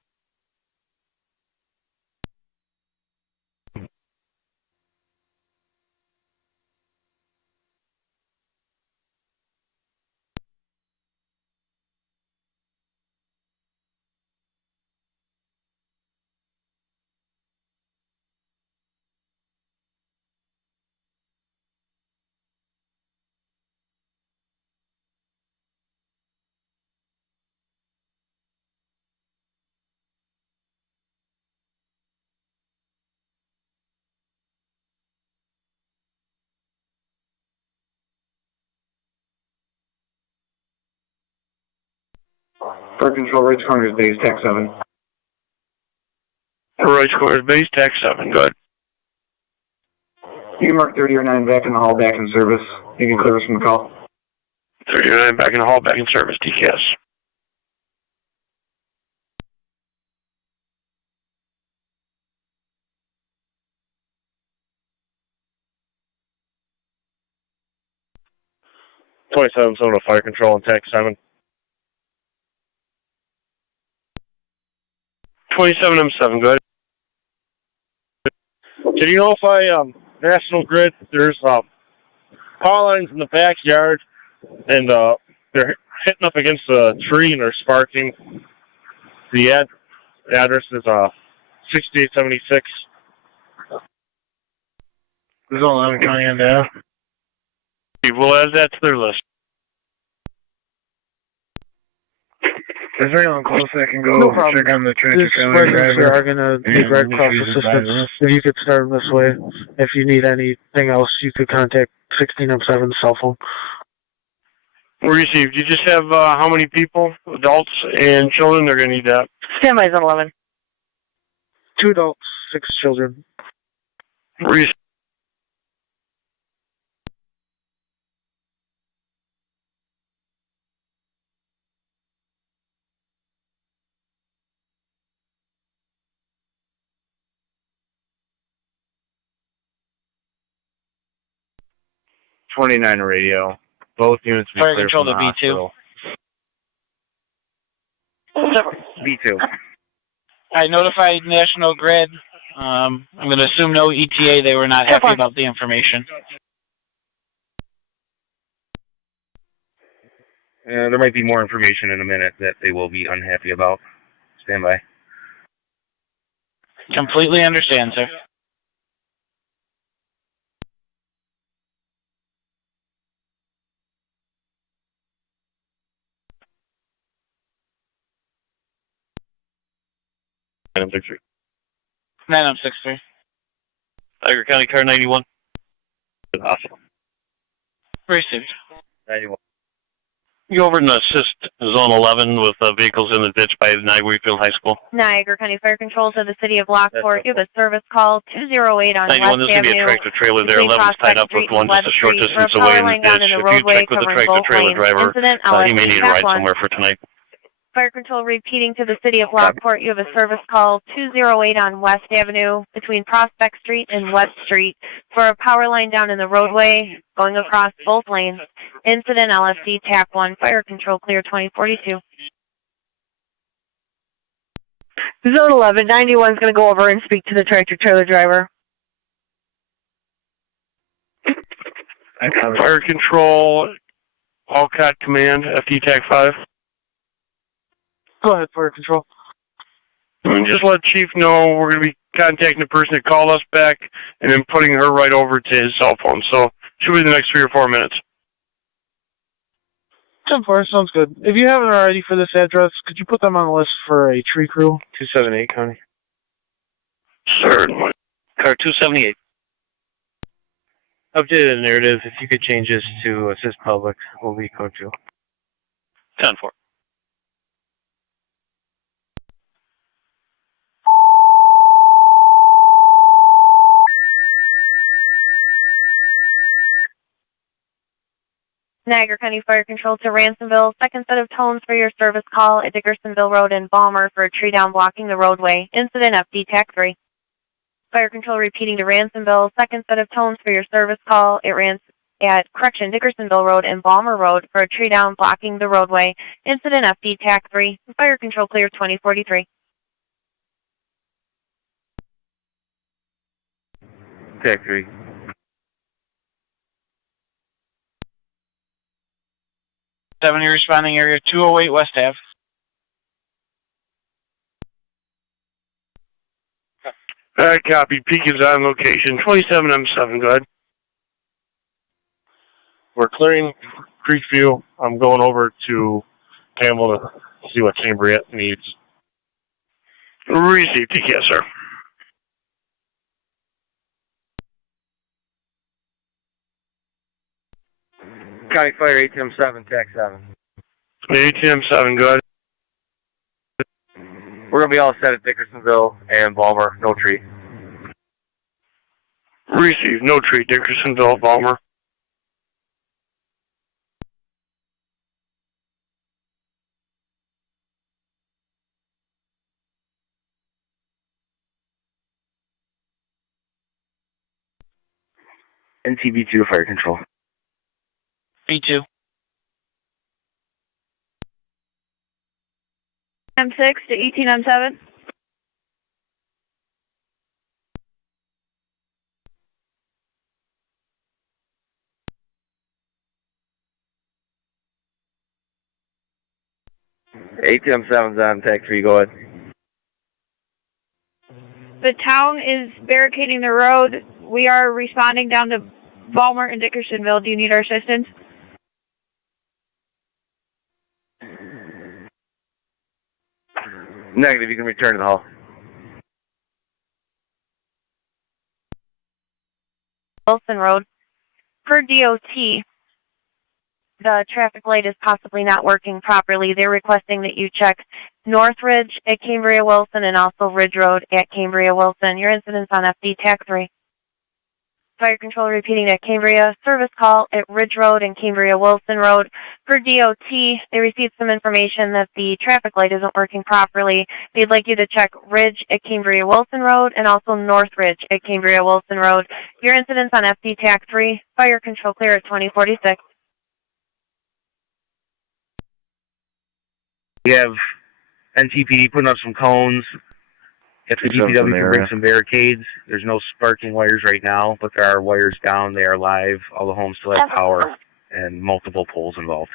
Fire Control Ridge Corners Base, TAC 7. Right Corners Base, TAC 7, go ahead. You mark 3009 back in the hall, back in service. You can clear us from the call. 3009 back in the hall, back in service, DKS. So no, Fire Control and TAC 7. 27M7, go ahead. Can you notify National Grid? There's power lines in the backyard, and they're hitting up against a tree and they're sparking. The address is 6876. There's all 11 County on there. We'll add that to their list. Is there anyone close that can go No problem. check on the tractor trailer Residents driver? are going to need Red Cross assistance. If you could start them this way. If you need anything else, you could contact 16M7 cell phone. Received. You just have how many people? Adults and children? They're going to need that. Standby's on 11. 2 adults, 6 children. Received. .29 radio. Both units be Fire clear control from the to hospital. B2. B2. I notified National Grid. I'm going to assume no ETA. They were not happy about the information. There might be more information in a minute that they will be unhappy about. Stand by. Completely understand, sir. Item 63. 9063. Niagara County Car 91. Awesome. Received. 91. You over and assist Zone 11 with vehicles in the ditch by Niagara Field High School. Niagara County Fire Control to the city of Lockport. You have a service call 208 on 91, West there's going to be Avenue. a tractor trailer there. Between 11's tied Prospect up with Street one and just a West short Street. distance For a away power in the line down ditch. in the If you roadway check with the covering tractor both trailer lanes. driver, Incident he LSD may need a TAC ride 1. somewhere for tonight. Fire Control repeating to the city of Lockport. You have a service call 208 on West Avenue between Prospect Street and West Street for a power line down in the roadway going across both lanes. Incident LSD TAC 1. Fire Control clear 2042. Zone 11, 91 is going to go over and speak to the tractor trailer driver. Fire Control, Allcat Command, FD TAC 5. Go ahead, Fire Control. And just let Chief know we're going to be contacting the person that called us back and then putting her right over to his cell phone. So, should be the next 3 or 4 minutes. 10-4, sounds good. If you haven't already for this address, could you put them on the list for a tree crew? 278 County. Certainly. Car 278. Updated narrative, if you could change this to assist public, will be code 2. 10-4. Niagara County Fire Control to Ransomville. Second set of tones for your service call at Dickersonville Road and Balmer for a tree down blocking the roadway. Incident FD TAC 3. Fire Control repeating to Ransomville. Second set of tones for your service call at Dickersonville Road and Balmer Road for a tree down blocking the roadway. Incident FD TAC 3. Fire Control clear 2043. TAC 3. You're responding area 208 West Ave. Alright, copy. Peak is on location. 27M7, go ahead. We're clearing Creekview. I'm going over to Campbell to see what Cambria needs. Received. Yes, sir. County Fire ATM7, TAC 7. ATM7, go ahead. We're going to be all set at Dickersonville and Balmer, no tree. Received. No tree. Dickersonville, Balmer. NTB2 Fire Control. B2. M6 to 18M7. ATM7's on TAC 3, go ahead. The town is barricading the road. We are responding down to Balmer and Dickersonville. Do you need our assistance? Negative, you can return to the hall. Wilson Road. Per DOT, the traffic light is possibly not working properly. They're requesting that you check Northridge at Cambria Wilson and also Ridge Road at Cambria Wilson. Your incident's on FD TAC 3. Fire control repeating at Cambria. Service call at Ridge Road and Cambria Wilson Road. Per DOT, they received some information that the traffic light isn't working properly. They'd like you to check Ridge at Cambria Wilson Road and also Northridge at Cambria Wilson Road. Your incident's on FD TAC 3. Fire control clear at 2046. We have NTPD putting up some cones. If the DPW can bring some barricades, there's no sparking wires right now, but there are wires down. They are live. All the homes still have power and multiple poles involved.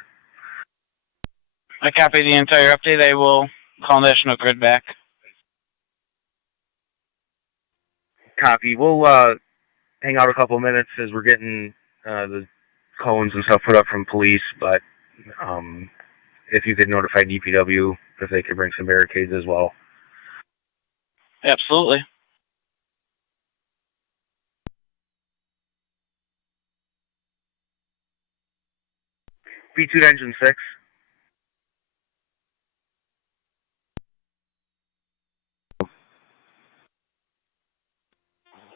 I copy the entire update. I will call National Grid back. Copy. We'll hang out a couple minutes as we're getting the cones and stuff put up from police, but if you could notify DPW if they could bring some barricades as well. Absolutely. B2 engine 6.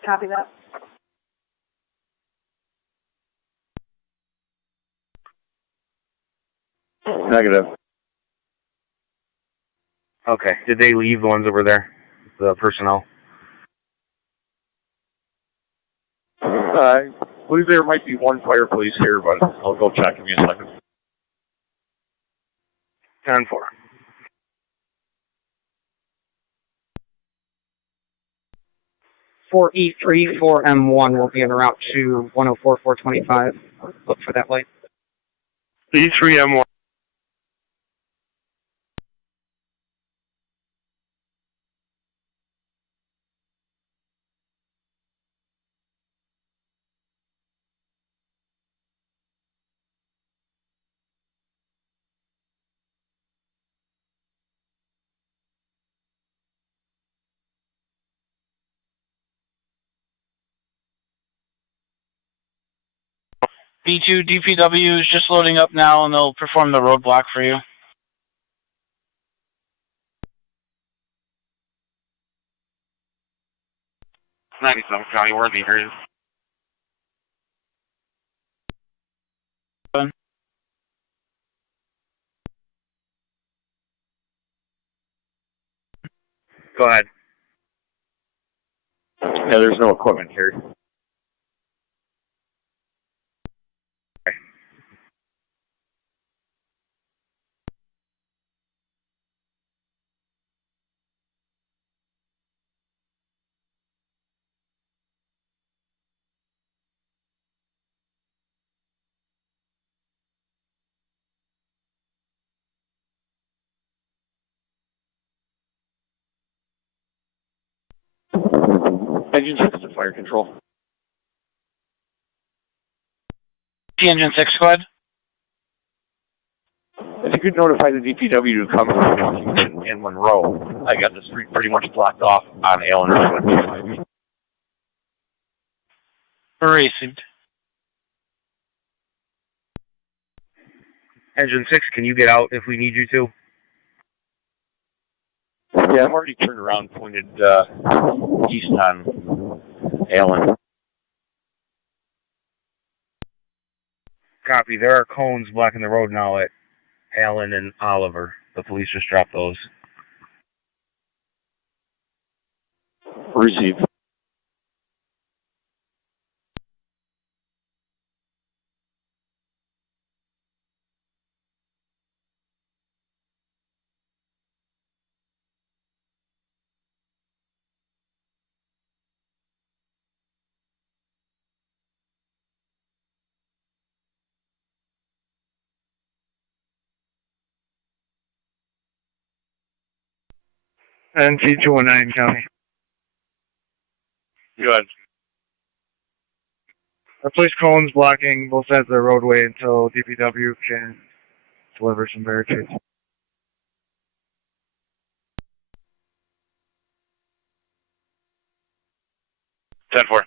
Copy that. Negative. Okay. Did they leave the ones over there? The personnel? I believe there might be one fire police here, but I'll go check. Give me a second. 10-4. For E3, 4M1 will be en route to 104-425. Look for that light. E3M1. B2 DPW is just loading up now, and they'll perform the roadblock for you. Some County Worthy here. Go ahead. Yeah, there's no equipment here. Engine 6 to fire control. Engine 6, go ahead. If you could notify the DPW to come in Monroe, I got the street pretty much blocked off on Allen Road. Received. Engine 6, can you get out if we need you to? Yeah, I'm already turned around, pointed east on Allen. Copy. There are cones blocking the road now at Allen and Oliver. The police just dropped those. Receive. NT219 County. Go ahead. Replace cones blocking both sides of the roadway until DPW can deliver some barricades. Ten four.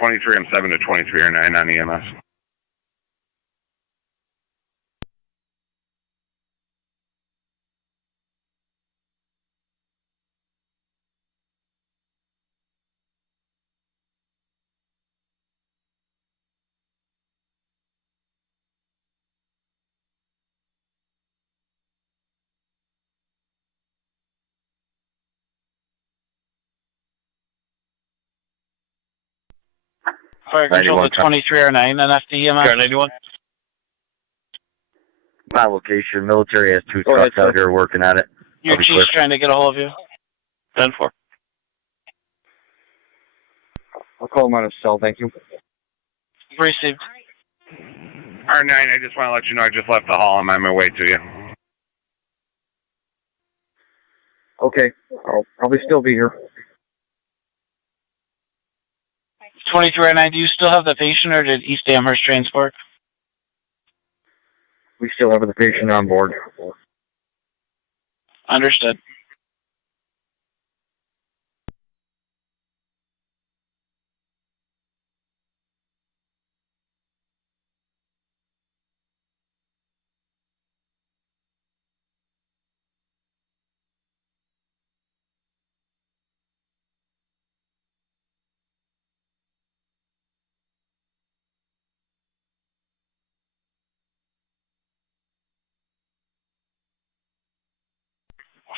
M7 to 2309 on EMS. Fire control to 2309 and FDEMS. 91. My location, military has 2 trucks out here working on it. Your chief's trying to get a hold of you. 10-4. I'll call him on his cell, thank you. Received. R9, I just want to let you know I just left the hall. I'm on my way to you. Okay, I'll probably still be here. 2309, do you still have the patient or did East Amherst transport? We still have the patient on board. Understood.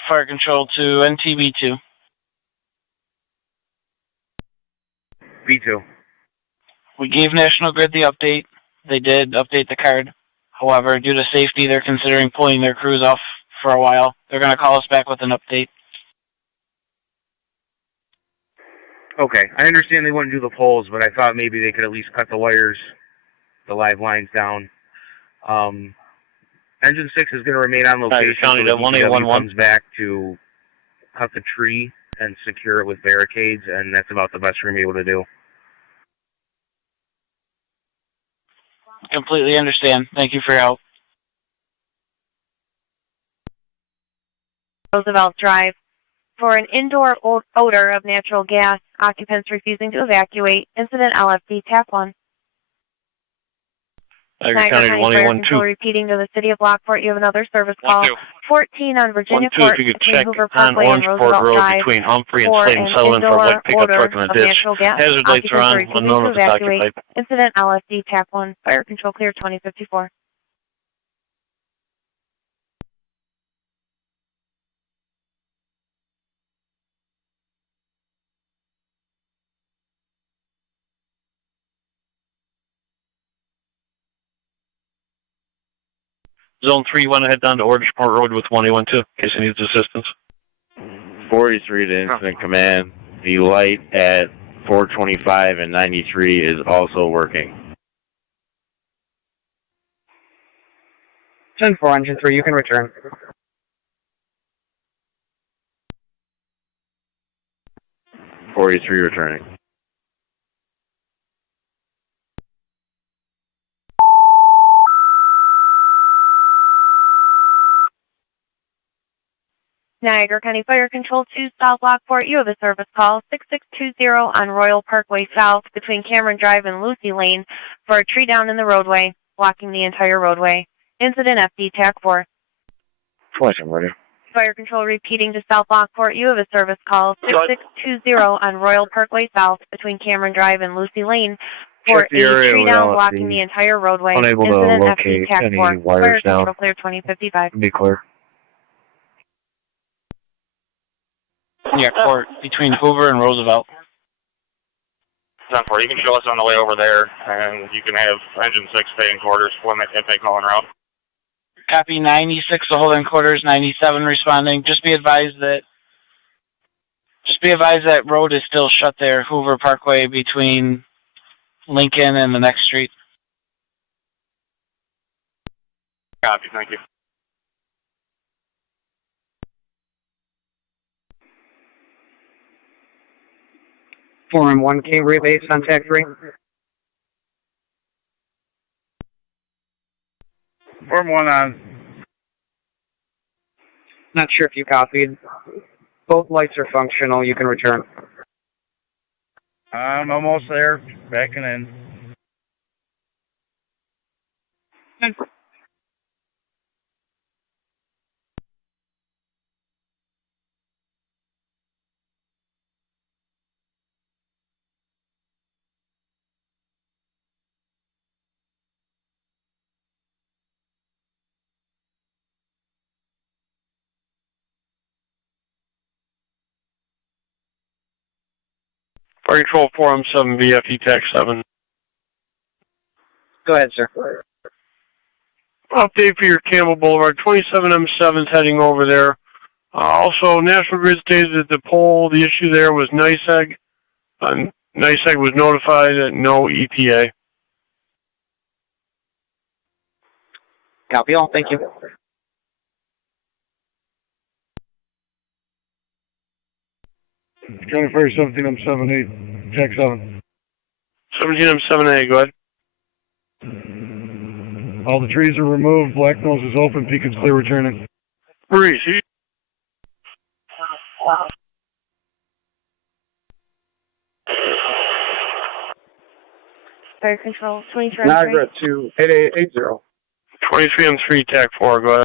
Fire control to NTB2. B2. We gave National Grid the update. They did update the card. However, due to safety, they're considering pulling their crews off for a while. They're going to call us back with an update. Okay, I understand they wouldn't do the poles, but I thought maybe they could at least cut the wires, the live lines down. Engine 6 is going to remain on location County until to 1811 comes back to cut the tree and secure it with barricades, and that's about the best we're going to be able to do. Completely understand. Thank you for your help. Roosevelt Drive. For an indoor odor of natural gas, occupants refusing to evacuate, incident LFD TAC 1. Niagara County to 112. Repeating to the city of Lockport, you have another service call. 14 on Virginia 12, Court if you could between check Hoover on Parkway and Orangeport Roosevelt Road Drive between Humphrey and for Slade an and Sutherland for a indoor white pickup odor truck in a of ditch. natural gas. Hazard lights are on. Occupants Unknown refusing if to it's evacuate. occupied. Incident LFD TAC 1. Fire control clear 2054. Zone 3 went ahead down to Orangeport Road with 112 in case he needs assistance. 43 to incident command. The light at 425 and 93 is also working. 10-4, engine 3, you can return. .43 returning. Niagara County Fire Control 2 South Lockport, you have a service call 6620 on Royal Parkway South between Cameron Drive and Lucy Lane for a tree down in the roadway, blocking the entire roadway. Incident FD TAC 4. Flash, I'm ready. Fire Control repeating to South Lockport. You have a service call 6620 on Royal Parkway South between Cameron Drive and Lucy Lane for a tree down blocking the entire roadway. Unable to Incident locate FD any 4. wires Fire down. Control clear 2055. Be clear. Yeah, court between Hoover and Roosevelt. 10-4, you can show us on the way over there, and you can have Engine 6 stay in quarters when if they call en route. Copy 96 to hold in quarters, 97 responding. Just be advised that road is still shut there, Hoover Parkway between Lincoln and the next street. Copy, thank you. Forum 1K relay contact 3. Form 1 on. Not sure if you copied. Both lights are functional. You can return. I'm almost there. Backing in. Fire Control 4M7 VFE TAC 7. Go ahead, sir. Update for your Campbell Boulevard. 27M7 is heading over there. Also, National Grid stated that the issue there was NICEAG. NICEAG was notified that no ETA. Copy all. Thank you. County Fire 17M78, Jack 7. 17M7A, go ahead. All the trees are removed, Black Nose is open, Beacon's clear returning. Breeze, Fire Control 23. Niagara 28880. 23M3 TAC 4, go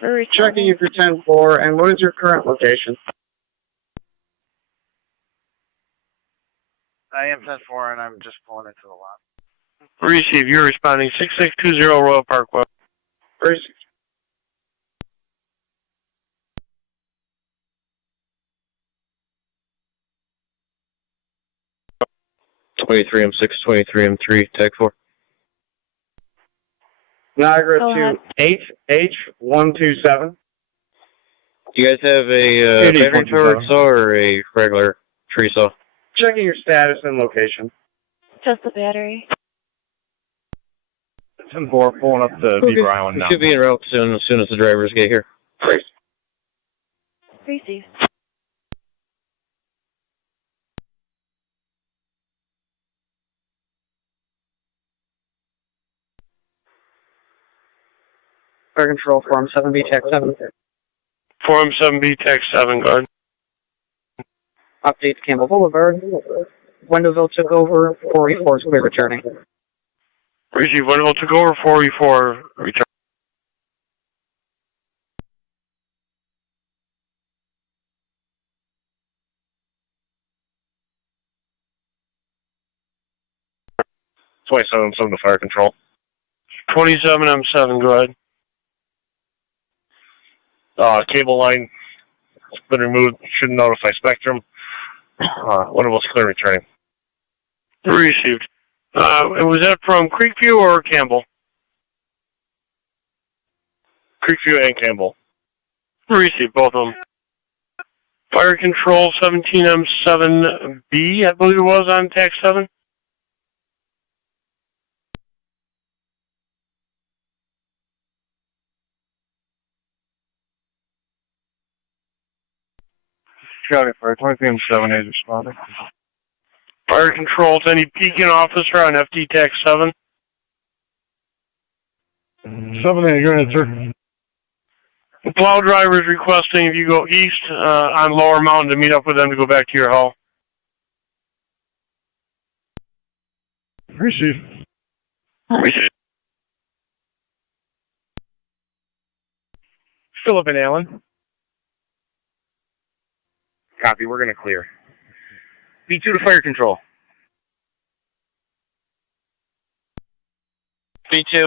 ahead. Checking you for 10-4, and what is your current location? I am 10-4, and I'm just pulling into the lot. Receive, you're responding 6620 Royal Parkway. Receive. M6, 23M3, TAC 4. Niagara 2H127. Do you guys have a battery powered saw or a regular tree saw? Checking your status and location. Just the battery. 10-4, pulling up the Beaver Island now. Should be en route soon, as soon as the drivers get here. Receive. Fire Control, Form 7B, TAC 7. Form 7B, TAC 7, go ahead. Update Campbell Boulevard. Wendellville took over, 484 is clear returning. Receive, Wendellville took over, 484, return. .27 to Fire Control. 27M7, go ahead. Cable line has been removed. Should notify Spectrum. Wendellville's clear returning. Received. And was that from Creekview or Campbell? Creekview and Campbell. Received, both of them. Fire Control 17M7B, I believe it was on TAC 7. County Fire 23M7 is responding. Fire Control to any Pekin officer on FD TAC 7. 7A, go ahead, sir. The plow driver is requesting if you go east on Lower Mountain to meet up with them to go back to your hall. Receive. Receive. Philip and Allen. Copy, we're going to clear. B2 to fire control. B2.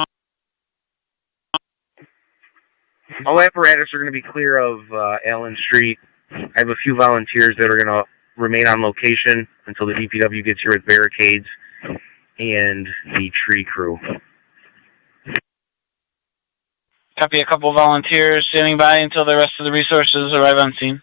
All apparatus are going to be clear of Allen Street. I have a few volunteers that are going to remain on location until the DPW gets here with barricades and the tree crew. Copy, a couple volunteers standing by until the rest of the resources arrive on scene.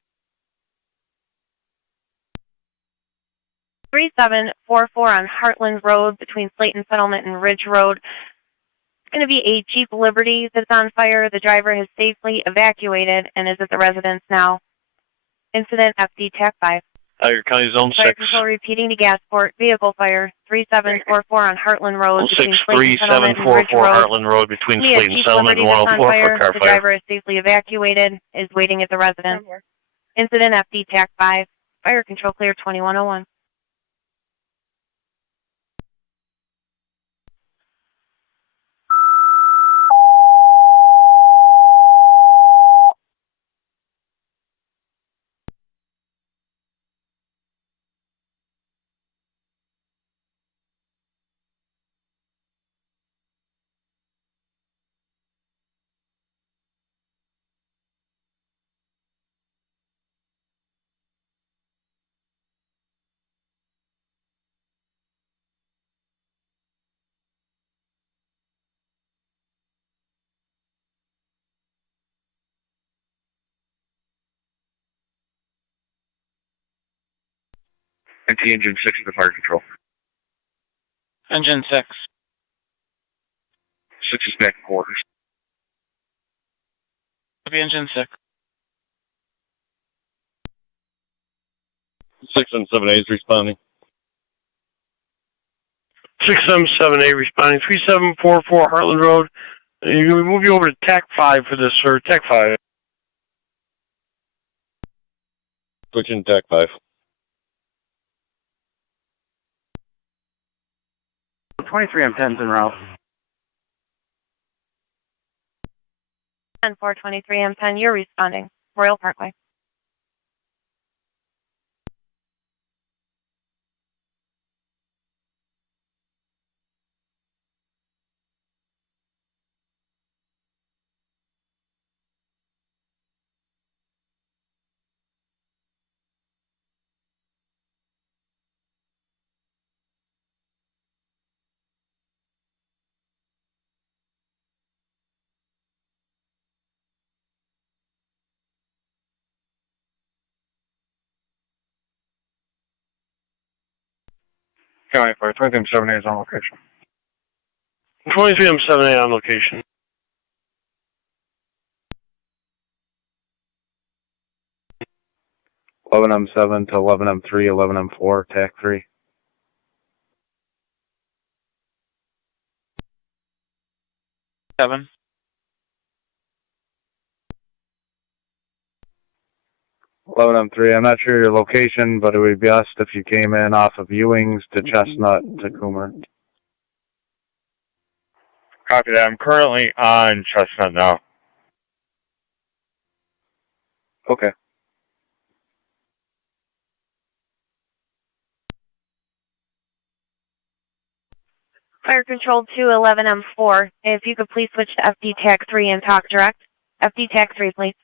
3744 on Heartland Road between Slayton Settlement and Ridge Road. It's going to be a Jeep Liberty that's on fire. The driver has safely evacuated and is at the residence now. Incident FD TAC 5. Tiger County Zone 6. Fire control repeating to Gasport. Vehicle fire 3744 on Heartland Road between Slayton Settlement and Ridge 3744 Road. Heartland Road between Slayton Settlement and 104 for car The fire. driver is safely evacuated, is waiting at the residence. Incident FD TAC 5. Fire control clear 2101. NT Engine 6 to fire control. Engine 6. 6 is back in quarters. Copy, Engine 6. 678 is responding. 6778 responding. 3744 Heartland Road. You can move you over to TAC 5 for this, sir. TAC 5. Switching TAC 5. 23 M10's en route. 423 M10, you're responding. Royal Parkway. County Fire, 23M78 is on location. 23M78 on location. M7 to 11M3, 11M4, TAC 3. 7. 11M3, I'm not sure your location, but it would be best if you came in off of Ewings to Chestnut to Coomer. Copy that. I'm currently on Chestnut now. Okay. Fire control 211 M4. If you could please switch to FD TAC 3 and talk direct. FD TAC 3, please.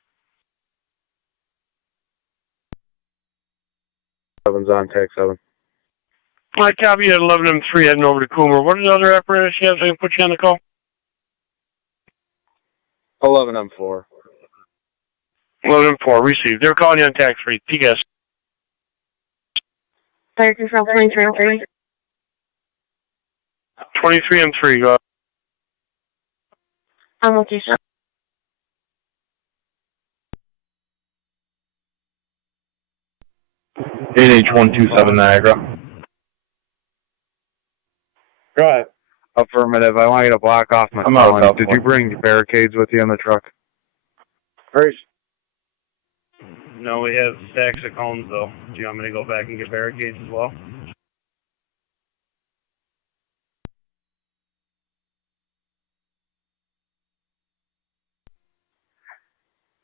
7's on TAC 7. I copy at 11M3 heading over to Coomer. What other apparatus you have so I can put you on the call? 11M4. 11M4, received. They're calling you on TAC 3. TGS. Fire control 23 M3. 23M3, go ahead. On location. H127 Niagara. Go ahead. Affirmative. I want you to block off my phone. Did you bring barricades with you in the truck? First. No, we have stacks of cones, though. Do you want me to go back and get barricades as well?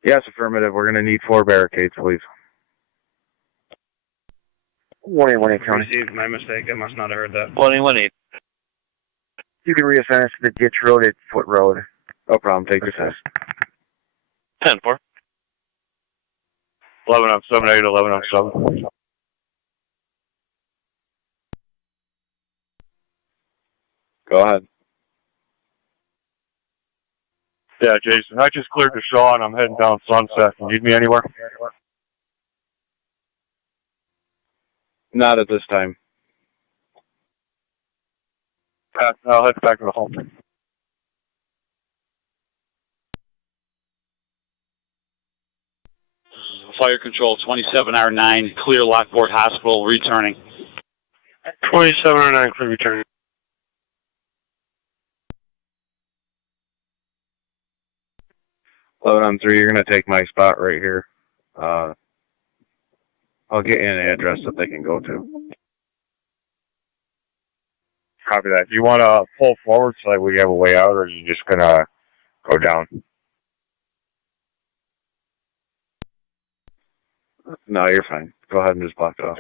Yes, affirmative. We're going to need 4 barricades, please. 1-8, County. Received. My mistake. I must not have heard that. 1-8. You can reassign us to the ditch road at Foot Road. No problem. Take your time. 10-4. 11 on 7, 8, 11 on 7. Go ahead. Yeah, Jason, I just cleared the Shaw and I'm heading down Sunset. You need me anywhere? Not at this time. I'll head back to the home. Fire Control 27R9, clear Lockport Hospital, returning. 27R9, clear return. 11 on 3, you're going to take my spot right here. I'll get you an address that they can go to. Copy that. Do you want to pull forward so that we have a way out, or are you just going to go down? No, you're fine. Go ahead and just block it off.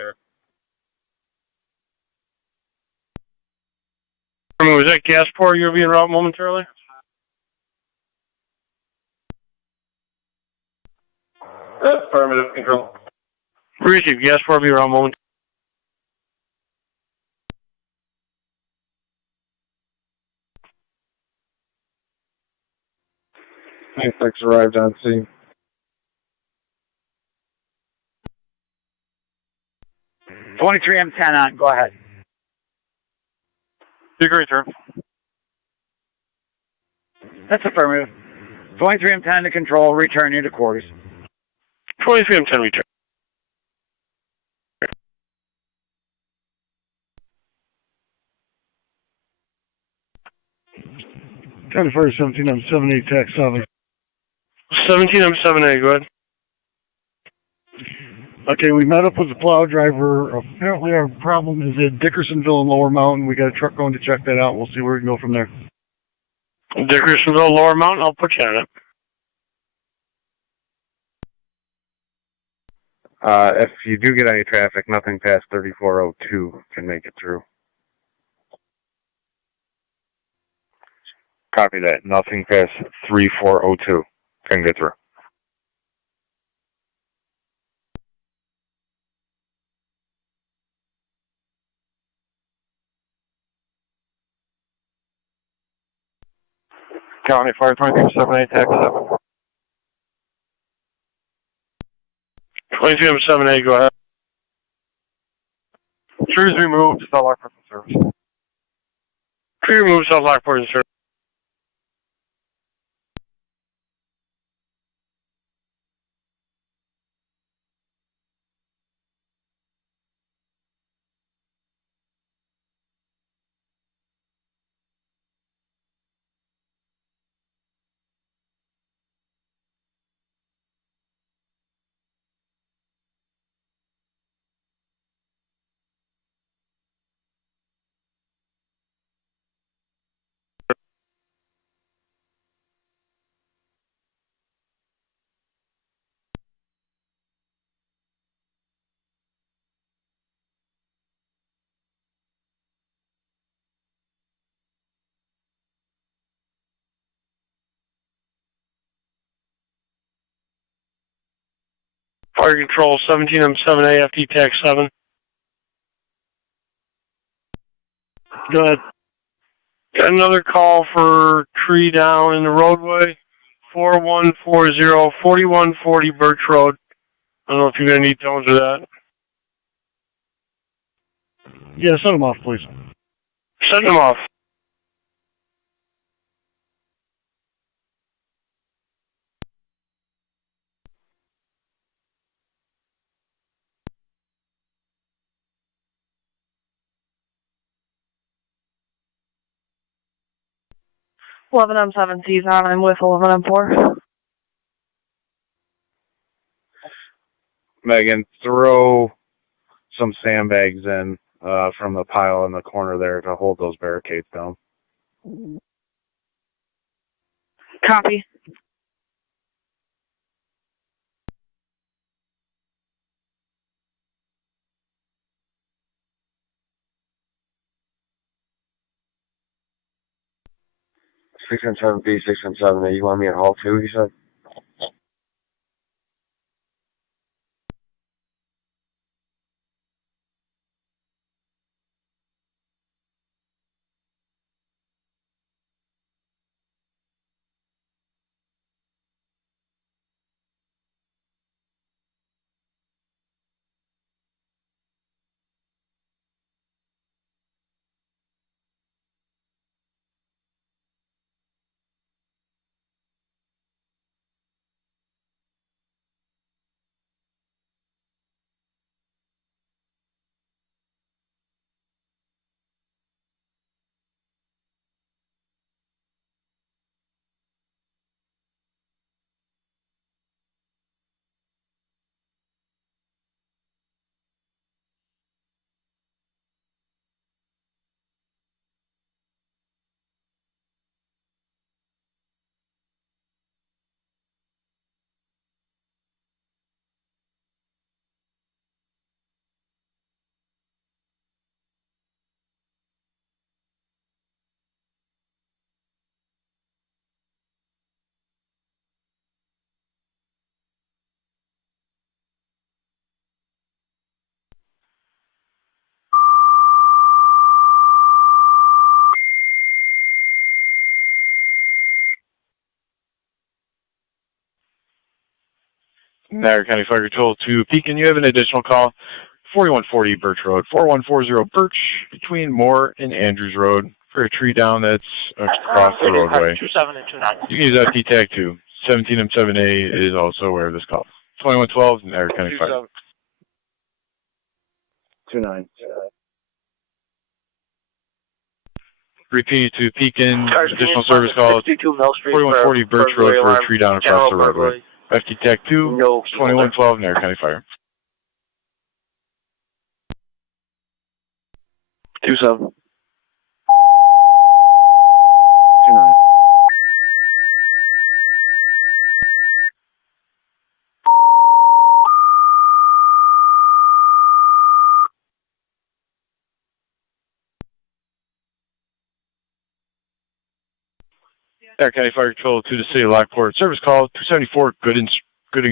Was that Gasport you'll be en route momentarily? Affirmative, control. Receive. Gasport will be around momentarily. Thanks, arrived on scene. 23M10 on, go ahead. Big return. That's affirmative. 23M10 to control, return you to quarters. 23M10 return. County Fire 17, I'm 78, TAC 7. 17, I'm 7A, go ahead. Okay, we met up with the plow driver. Apparently our problem is at Dickersonville and Lower Mountain. We got a truck going to check that out. We'll see where we can go from there. Dickersonville, Lower Mountain, I'll put you on it. If you do get any traffic, nothing past 3402 can make it through. Copy that. Nothing past 3402 can get through. County Fire 2378, TAC 7. 23M 7A, go ahead. Trees removed, South Lockport in service. Tree removed, South Lockport in service. Fire Control 17M 7A, FD TAC 7. Go ahead. Got another call for tree down in the roadway. 4140, 4140 Birch Road. I don't know if you're going to need tones of that. Yeah, set them off, please. Set them off. M7C's on. I'm with 11M4. Megan, throw some sandbags in from the pile in the corner there to hold those barricades down. Copy. 617B, 617A. You want me at Hall 2, he said? Niagara County Fire Control to Pekin. You have an additional call. 4140 Birch Road. 4140 Birch between Moore and Andrews Road for a tree down that's across the roadway. 27 and 29. You can use that TAC too. 17M7A is also aware of this call. 2112 Niagara County Fire. 29. Repeat to Pekin. Additional service call. 4140 Birch Road for a tree down across the roadway. FT TAC 2, 2112 Niagara County Fire. 27. 29. Niagara County Fire Control to the City of Lockport. Service call 274 Gooding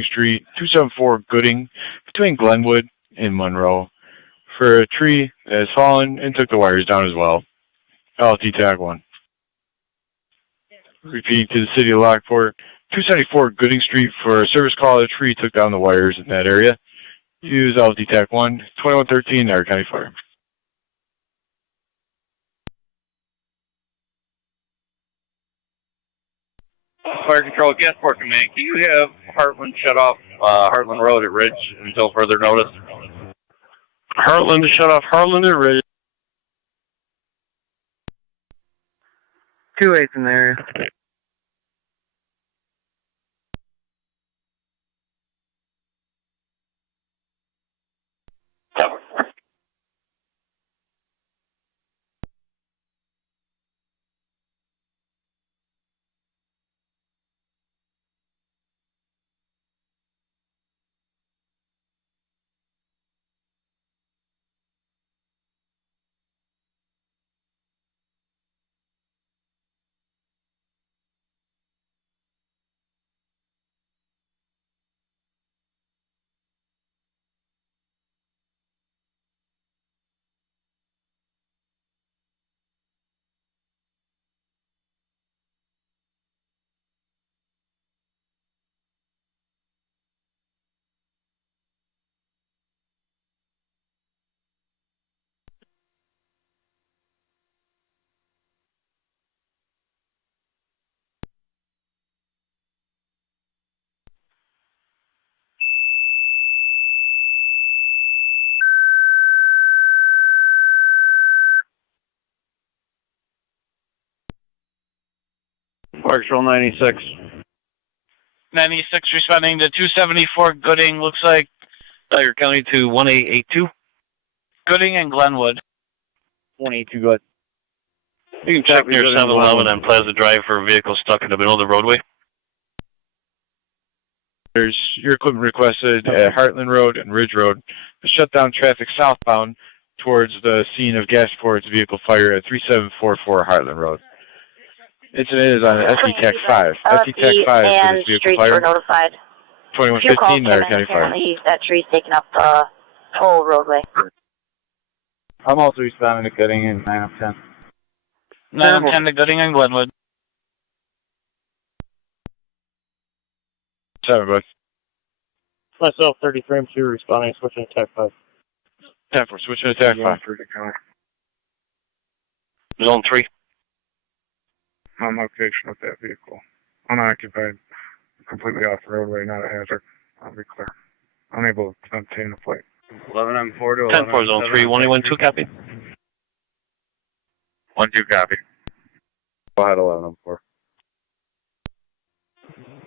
Street, 274 Gooding, between Glenwood and Monroe, for a tree that has fallen and took the wires down as well. LT TAG 1. Repeating to the City of Lockport, 274 Gooding Street for a service call. A tree took down the wires in that area. Use LT TAG 1, 2113 Niagara County Fire. Fire Control, Gasport Command. Can you have Heartland shut off Heartland Road at Ridge until further notice? Heartland to shut off Heartland and Ridge. 2-8 in the area. Fire Control 96. 96 responding to 274 Gooding. Looks like Niagara County to 1882. Gooding and Glenwood. 182, go ahead. You can check near 7-Eleven on Plaza Drive for a vehicle stuck in the middle of the roadway. There's your equipment requested at Heartland Road and Ridge Road to shut down traffic southbound towards the scene of Gasport's vehicle fire at 3744 Heartland Road. It is on SE TAC 5. SE TAC 5 for and this vehicle streets fire. were notified. 2115 there, County Fire. That tree's taking up the whole roadway. I'm also responding to Gooding in 9 of 10. 9 of 10 to Gooding and Glenwood. 7, bud. Myself, 30 frame 2, responding, switching to TAC 5. 10 for switching to TAC 5. Zone 3. On location with that vehicle. Unoccupied. Completely off the roadway, not a hazard. I'll be clear. Unable to obtain the plate. 11 on 4 to 10 for Zone 3. 112 copy. 1-2 copy. Go ahead, 11 on 4.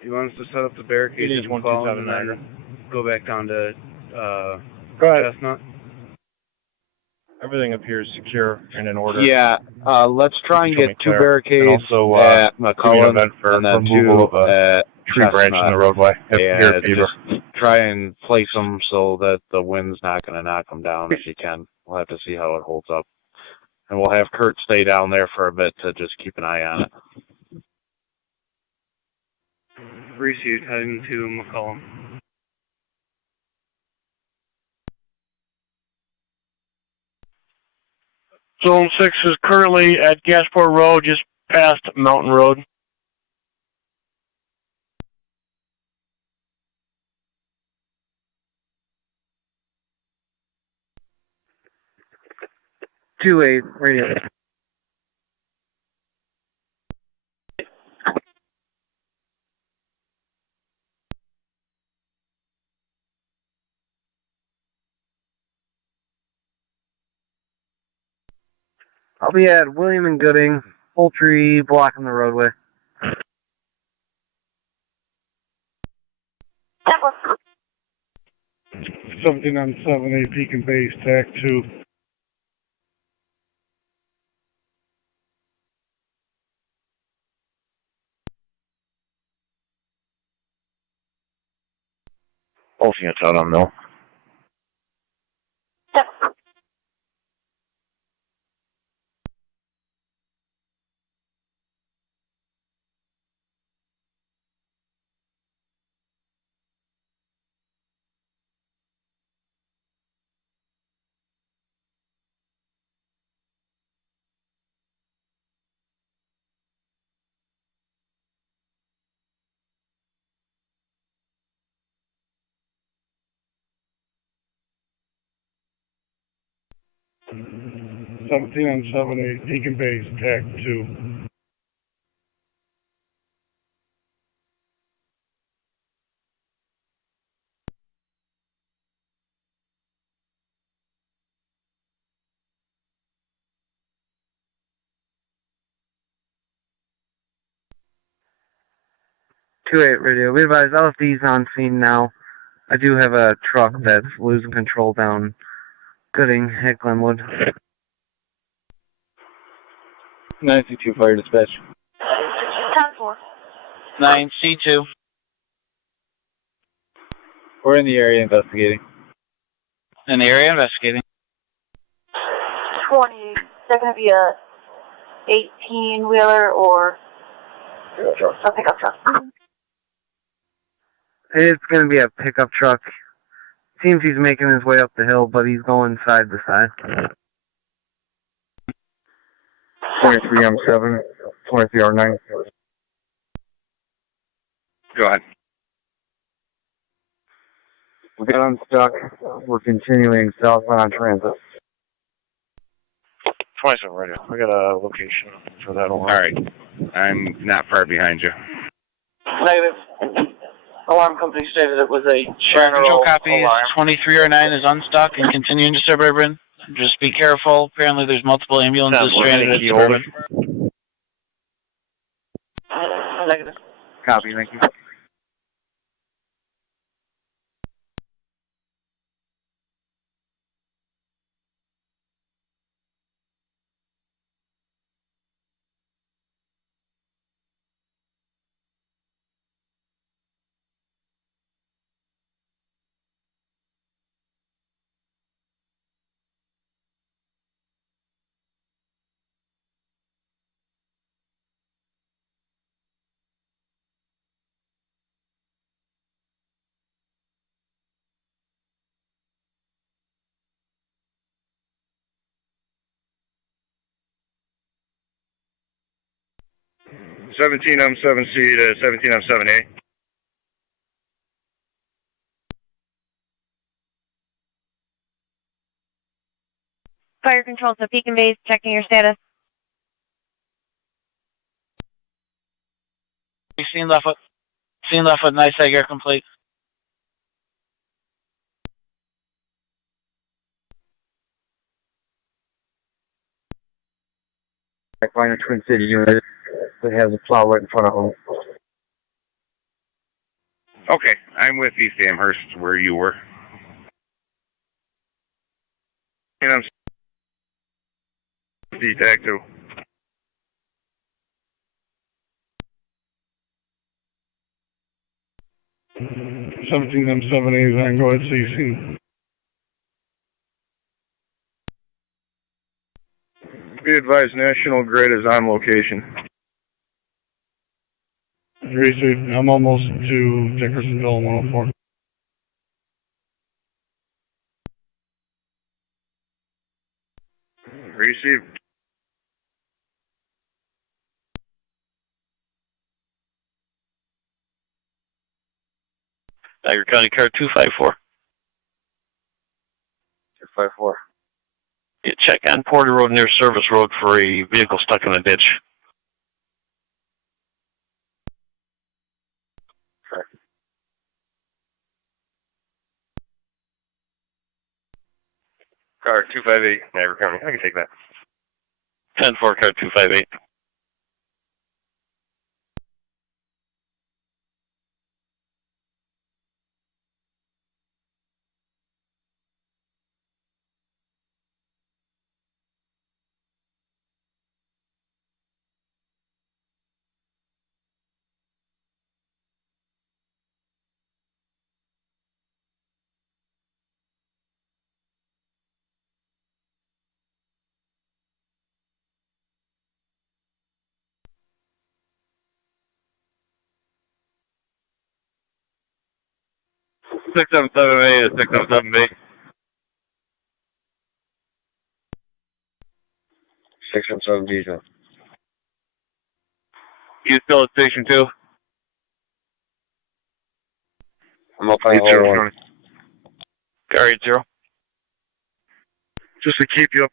You want us to set up the barricades It is in 127 and Niagara. then go back down to Go ahead. Chestnut? Everything appears secure and in order. Yeah, let's try and get 2 barricades and also, at McCullen McCullen for and then 2 removal of a at tree branch in the roadway. Yeah, just try and place them so that the wind's not going to knock them down if you can. We'll have to see how it holds up. And we'll have Kurt stay down there for a bit to just keep an eye on it. Received, heading to McCollum. Zone 6 is currently at Gasport Road, just past Mountain Road. Two eight radio. I'll be at William and Gooding, poultry blocking the roadway. Something on 7A Beacon Base, TAC 2. Pulsing it's out on Mill. Something on 7A Beacon Base, TAC 2. Two eight radio. We advise LFD's on scene now. I do have a truck that's losing control down Gooding at Glenwood. 962 Fire Dispatch. 10-4. 9C2. We're in the area investigating. In the area investigating. 20. Is that going to be a 18-wheeler or a pickup truck? It's going to be a pickup truck. Seems he's making his way up the hill, but he's going side to side. 23 M7, 23 R9. Go ahead. We got unstuck. We're continuing southbound on transit. 27 radio. I got a location for that alarm. All right. I'm not far behind you. Negative. Alarm company stated it was a general copy. 2309 is unstuck and continuing to Suburban. Just be careful. Apparently there's multiple ambulances stranded at Suburban. Negative. Copy, thank you. 17M7C to 17M7A. Fire control to Beacon Base, checking your status. Scene left foot, nice egg, air complete. I find a Twin City unit that has a plow right in front of them. Okay, I'm with East Amherst, where you were. And I'm TAC 2. M7As, I can go ahead and CC. Be advised, National Grid is on location. Received. I'm almost to Dickersonville 104. Received. Niagara County Car 254. 254. Yeah, check on Porter Road near Service Road for a vehicle stuck in a ditch. Car 258, Niagara County. I can take that. 10-4, car 258. Six seven seven A to 677 B. 677 B. You still at Station 2? I'm up on the one. Car 80. Just to keep you up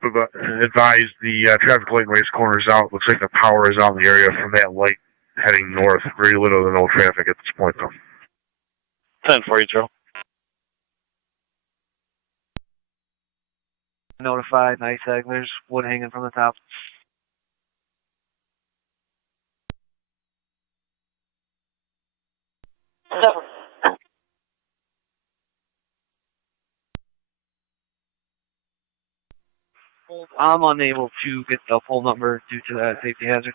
advised, the traffic light race corner is out. Looks like the power is out in the area from that light heading north. Very little to no traffic at this point, though. 10-4, Notified, nice egg. There's wood hanging from the top. I'm unable to get the full number due to that safety hazard.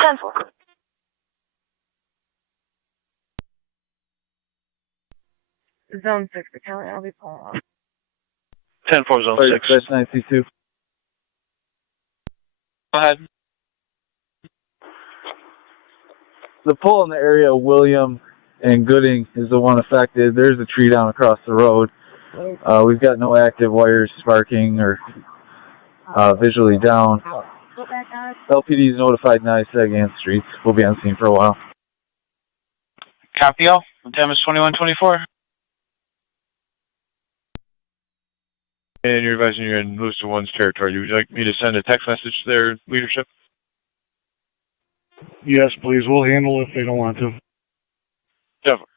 10-4. Zone 6, the county, I'll be pulling off. 10-4, zone 6. That's 92. Go ahead. The pole in the area of William and Gooding is the one affected. There's a tree down across the road. We've got no active wires sparking or visually down. LPD's notified NISEG and streets. We'll be on scene for a while. Copy all. The time is 21:24. And you're advising you're in Lewiston 1's territory. Would you like me to send a text message to their leadership? Yes, please. We'll handle it if they don't want to. Definitely.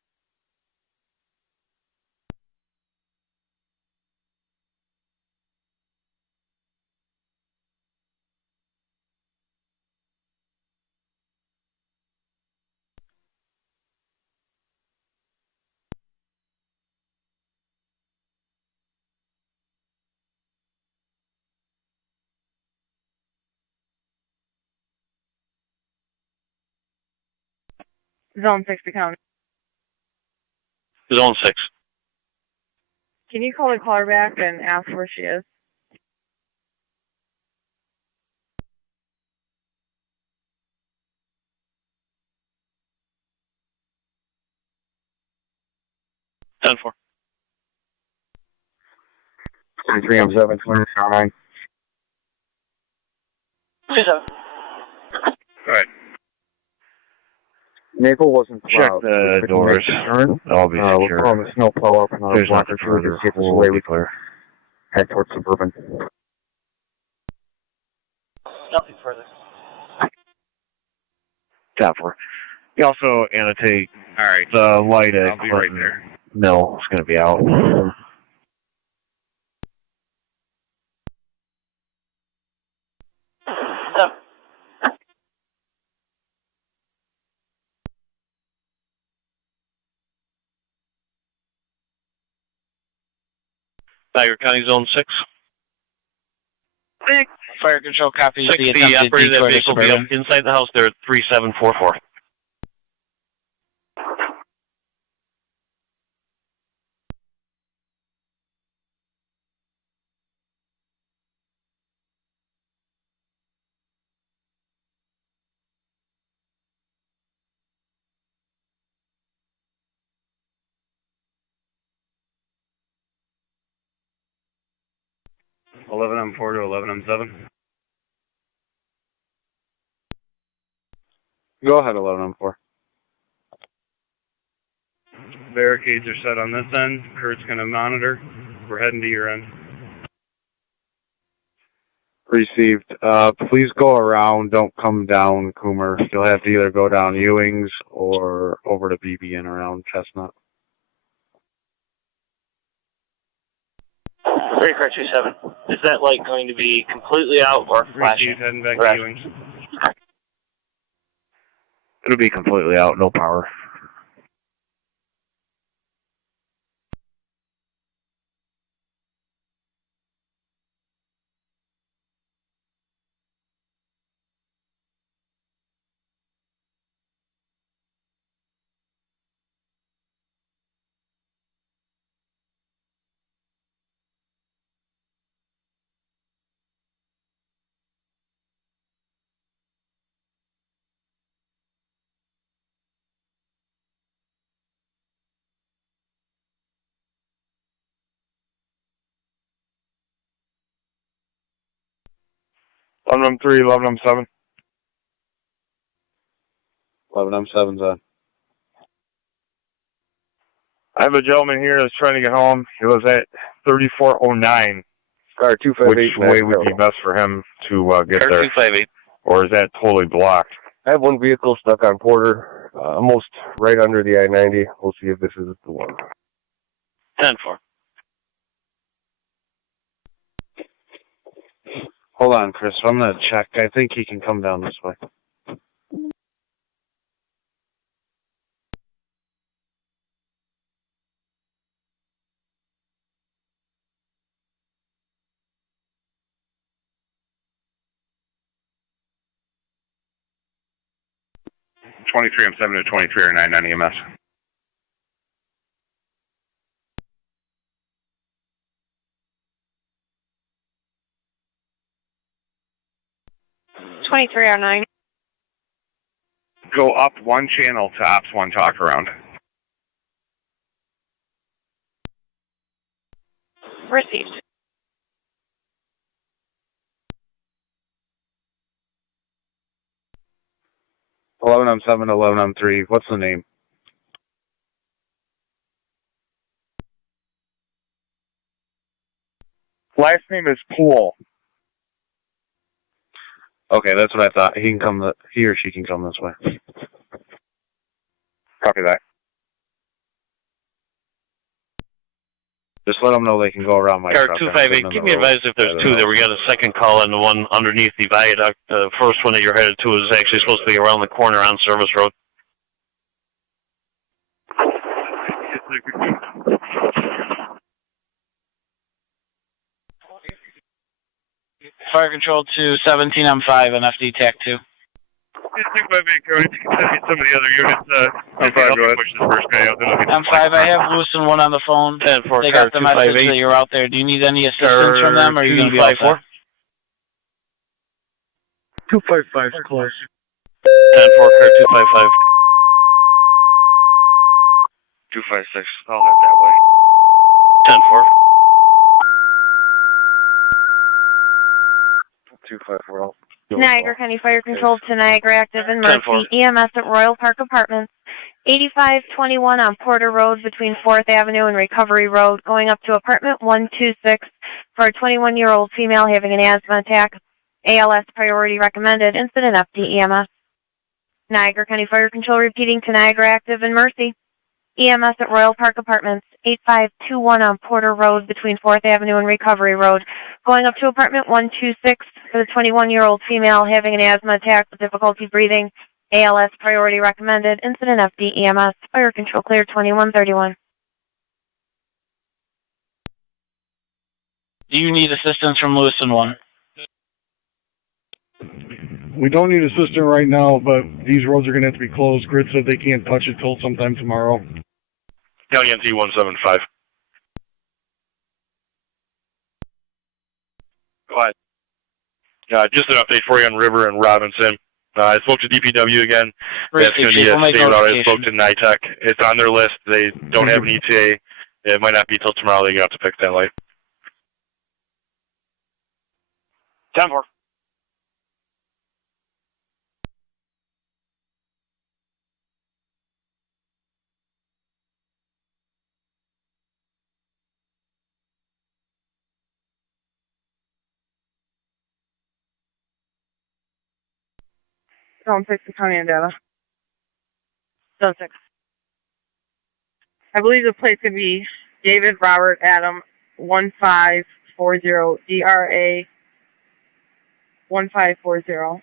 Zone 6, the county. Zone 6. Can you call the caller back and ask where she is? Ten four. 23 M7, 29. 27. Maple wasn't Check plowed. the doors. I'll be We'll secure. call the snow plow up and There's block nothing or two. We further. can see if there's a We'll way be we clear. head towards Suburban. Nothing further. Top floor. You also annotate the light at Clinton Mill is going to be out. Niagara County Zone 6. Fire control copies 6, the the attempted operator that detour to vehicle will be up Suburban. inside the house there at 3744. M4 to 11M7. Go ahead, 11M4. Barricades are set on this end. Kurt's going to monitor. We're heading to your end. Received. Please go around. Don't come down Coomer. You'll have to either go down Ewing's or over to BB and around Chestnut. 30 car 27. Is that light going to be completely out or flashing? Heading back to Ewing's. It'll be completely out, no power. M3, 11M7. 11M7's on. I have a gentleman here that's trying to get home. He lives at 3409. Car 258. Which way would be best for him to get Car there? 258. Or is that totally blocked? I have one vehicle stuck on Porter, almost right under the I-90. We'll see if this is the one. 10-4. Hold on, Chris. I'm going to check. I think he can come down this way. I'm 7 to 23 or 9 on EMS. Twenty-three or 9. Go up one channel to Ops 1 talk around. Received. M7, 11M3. What's the name? Last name is Poole. Okay, that's what I thought. He can come. He or she can come this way. Copy that. Just let them know they can go around my Car truck. 258, keep me advised if there's two there. We got a second call on the one underneath the viaduct. The first one that you're headed to is actually supposed to be around the corner on Service Road. Fire control to 17 on 5 on FD TAC 2. Some of the other units, I'm 5, go ahead. Push this first guy out. On 5, I have Lewiston 1 on the phone. They got the message that you're out there. Do you need any assistance from them, or are you going to be all set? 255 is close. 10-4, car 255. 256, I'll head that way. 10-4. 254. Niagara County Fire Control to Niagara active in Mercy. EMS at Royal Park Apartments. 8521 on Porter Road between 4th Avenue and Recovery Road, going up to apartment 126 for a 21-year-old female having an asthma attack. ALS priority recommended. Incident FD EMS. Niagara County Fire Control repeating to Niagara active in Mercy. EMS at Royal Park Apartments. 8521 on Porter Road between 4th Avenue and Recovery Road, going up to apartment 126 for the 21-year-old female having an asthma attack with difficulty breathing. ALS priority recommended. Incident FD EMS. Fire control clear 2131. Do you need assistance from Lewiston 1? We don't need assistance right now, but these roads are going to have to be closed. Grid said they can't touch it till sometime tomorrow. County NT 175. Go ahead. Just an update for you on River and Robinson. I spoke to DPW again. That's going to be a state route. I spoke to NITEC. It's on their list. They don't have an ETA. It might not be till tomorrow they get up to fix that light. 10-4. Zone 6 to Tonawanda. Zone 6. I believe the place could be David Robert Adam 1540 DRA 1540.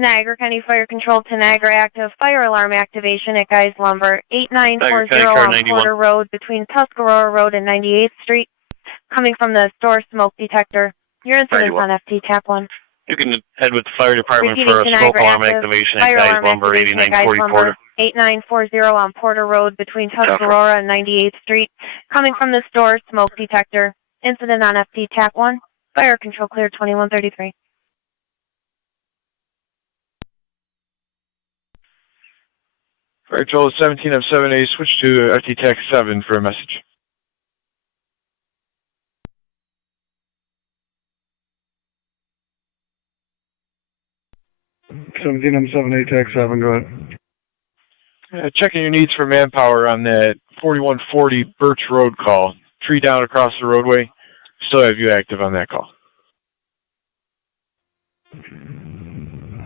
Niagara County Fire Control to Niagara active. Fire alarm activation at Guys Lumber. 8940 on Porter Road between Tuscarora Road and 98th Street. Coming from the store smoke detector. Your incident's on FT Tap 1. You can head with the fire department Repeating for a to smoke Niagara alarm active. activation Fire at Guys alarm Lumber, activation at 8940 Guys Porter. Lumber. 8940 on Porter Road between Tuscarora and 98th Street. Coming from the store smoke detector. Incident on FT Tap 1. Fire control clear 2133. Fire Control 17M7A, switch to RT TAC 7 for a message. M7A TAC 7, go ahead. Checking your needs for manpower on that 4140 Birch Road call. Tree down across the roadway. Still have you active on that call.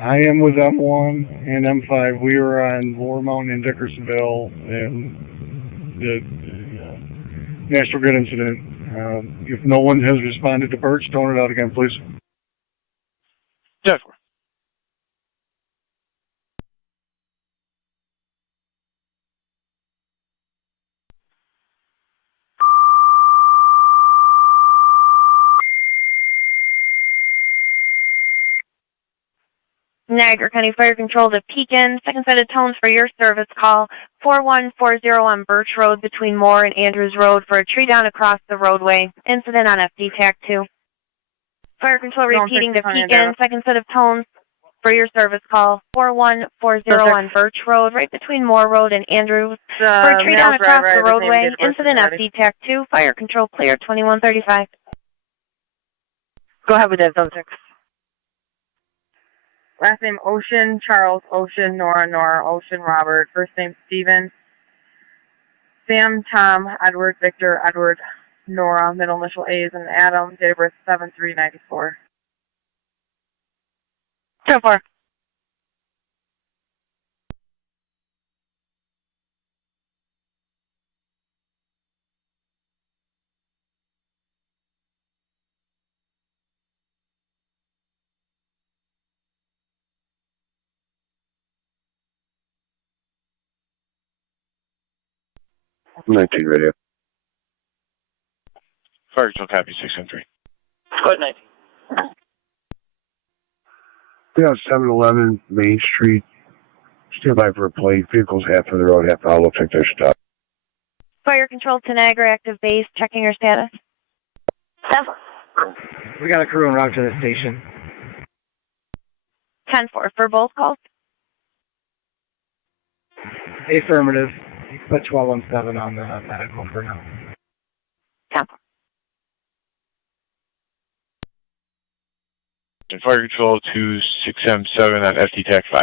I am with M1 and M5. We were on Lower Mountain in Dickersonville and the National Grid incident. If no one has responded to Birch, tone it out again, please. Yeah. Niagara County Fire Control to Pekin. Second set of tones for your service call. 4140 on Birch Road between Moore and Andrews Road for a tree down across the roadway. Incident on FD TAC 2. Fire Control repeating to Pekin. Second set of tones for your service call. 4140 on Birch Road right between Moore Road and Andrews for a tree down across the roadway. Incident FD TAC 2. Fire Control clear 2135. Go ahead with that, Zone 6. Last name Ocean, Charles, Ocean, Nora, Ocean, Robert. First name Stephen. Sam, Tom, Edward, Victor, Edward, Nora. Middle initial A is an Adam. Date of birth 7/3/94. So far. 19 radio. Fire control copy 613. Good night. Yeah, 711 Main Street. Stand by for a plate. Vehicles half of the road, half out. Looks like they're stopped. Fire control to Niagara active base, checking your status. We got a crew en route to the station. 10-4 for both calls. Affirmative. You can put 1217 on the medical for now. 10-4. Fire control to 6M7 on FT TAC 5.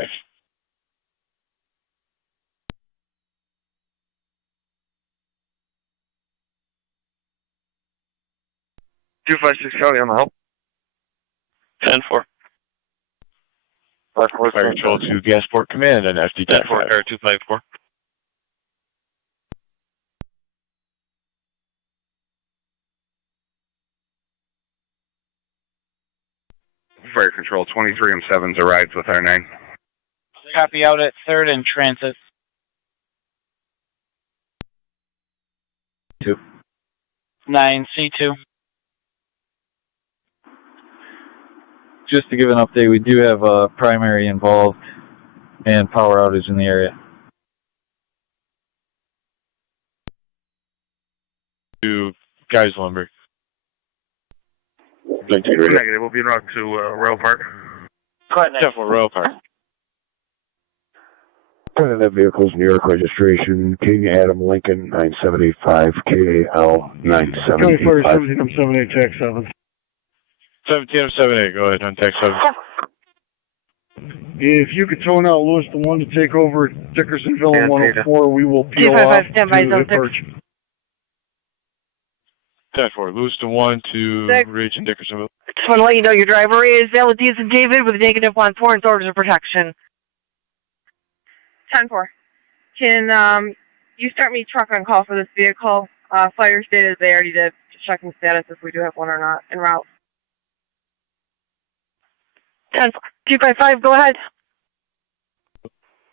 County on the help. 10-4. Fire control to Gasport Command on FT TAC 5. 254. Fire control 23M7's arrives with R9. Copy out at 3rd and transit. 2. 9 C2. Just to give an update, we do have a primary involved and power outage in the area. To Guys Lumber. Negative. We'll be en route to Royal Park. Careful, Royal Park. That vehicle's New York registration. King Adam Lincoln 9785 KAL 9785. 1778 TAC 7. 17M78, go ahead on TAC 7. If you could tone out Lewiston 1 to take over Dickersonville and 104, we will peel off 255 standby zone 6. 10-4, Lewiston 1 to 6. Ridge and Dickersonville. Just want to let you know your driver is Valadiz and David with a negative 1-4 and orders of protection. 10-4. Can you start me truck on call for this vehicle? Fire status they already did. Just checking status if we do have one or not en route. 10-4. 255, go ahead.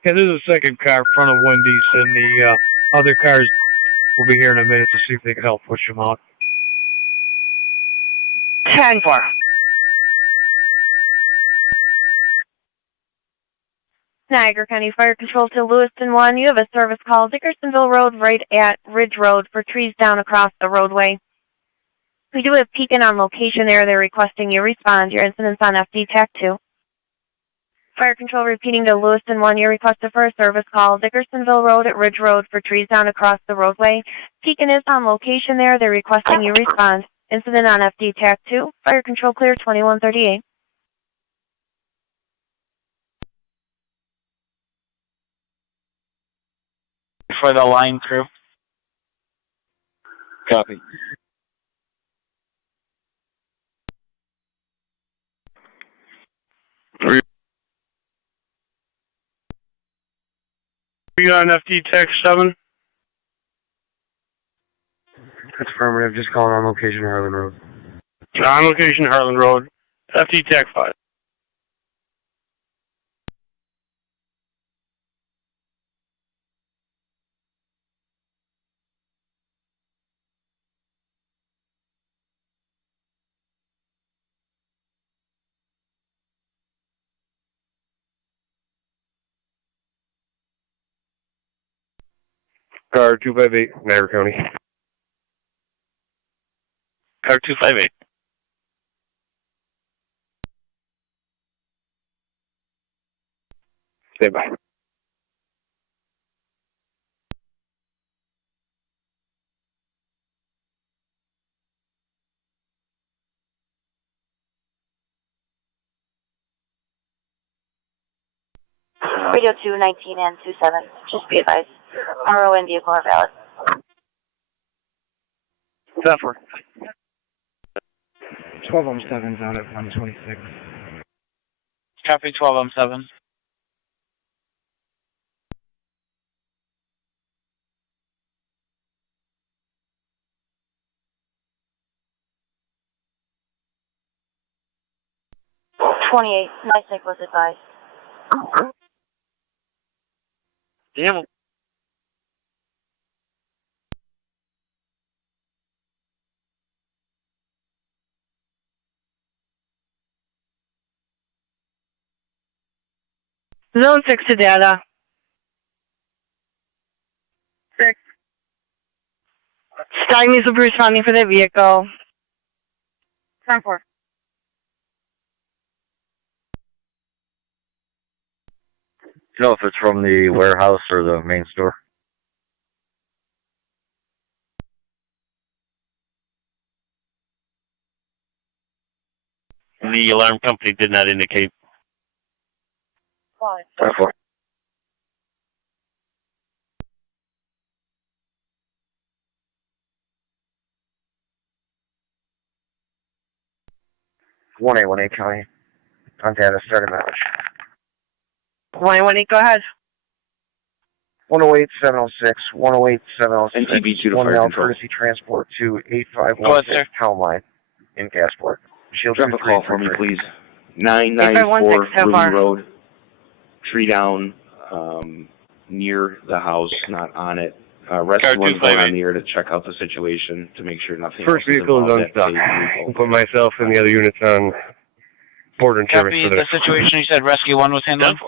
Yeah, there's a second car in front of Wendy's, and the other cars will be here in a minute to see if they can help push them out. 10-4. Niagara County Fire Control to Lewiston 1. You have a service call, Dickersonville Road, right at Ridge Road for trees down across the roadway. We do have Pekin on location there. They're requesting you respond. Your incident's on FD TAC 2. Fire Control repeating to Lewiston 1. You're requested for a service call, Dickersonville Road at Ridge Road for trees down across the roadway. Pekin is on location there. They're requesting you respond. Incident on FD TAC 2. Fire Control clear 2138. For the line crew. Copy. Are you on FD TAC 7? That's affirmative. Just calling on location Harlan Road. On location Harlan Road. FD TAC 5. Car 258, Niagara County. Car 258. Stand by. Radio 219 and 27. Just be advised. RO and vehicle are valid. 10-4. 12-7's out at 126. Copy 12M7. .28. NICEC was advised. Damn. Zone 6 to data. 6. Stygmies will be responding for that vehicle. 10-4. Do you know if it's from the warehouse or the main store? The alarm company did not indicate. 10-4. One eight County. On data, starting mileage. 118, go ahead. 108 706, 108 706. NTB 2 to 1 fire mile control. courtesy transport to Go ahead, 8516 sir. Town Line in Gasport. Shield Drop a call for me, please. 994 8516, how Ruby far? Road. Tree down near the house, not on it. Rescue one's going on the air to check out the situation to make sure nothing First else vehicle is involved. unstuck. I'll put myself and the other units on border and service Copy for the situation you said Rescue 1 was handling?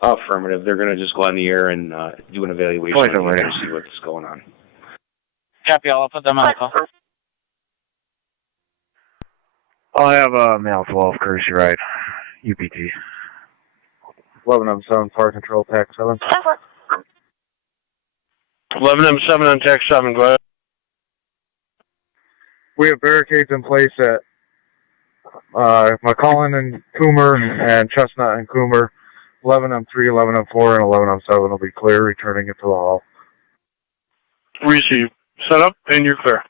Affirmative. They're going to just go on the air and do an evaluation on the air to see what's going on. Copy all. I'll put them on the call. I'll have a male 12 courtesy ride. UPT. 11M7 Fire Control TAC 7. 11M7 on TAC 7, go ahead. We have barricades in place at McCullen and Coomer and Chestnut and Coomer. 11M3, 11M4, and 11M7 will be clear, returning it to the hall. Receive. Set up, and you're clear.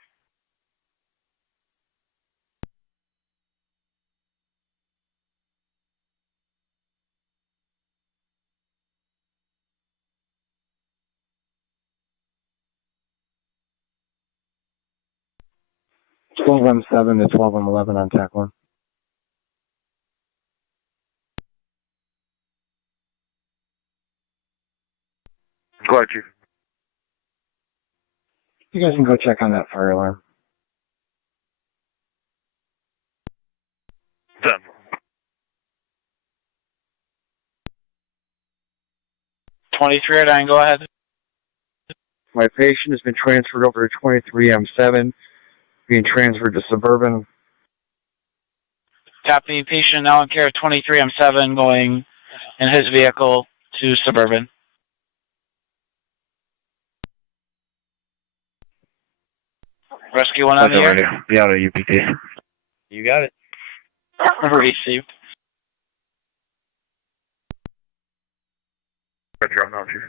M7 to 12M11 on TAC 1. Go ahead, Chief. You guys can go check on that fire alarm. 10. $2309, go ahead. My patient has been transferred over to 23M7, being transferred to Suburban. Copy. Patient now in care of 23M7 going in his vehicle to Suburban. Rescue 1 on the air. Be out of UPT. You got it. Received. Good job now, Chief.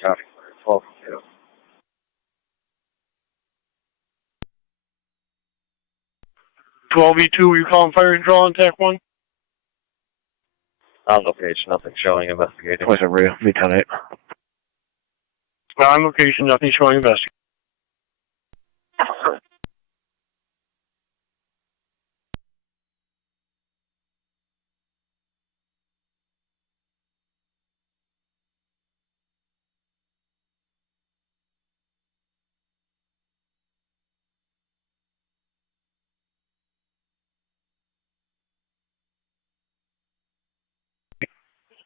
Copy. 12. 12E2, were you calling fire control on TAC 1? On location, nothing showing investigating. What's up, Rio? Be 10-8. On location, nothing showing investigation.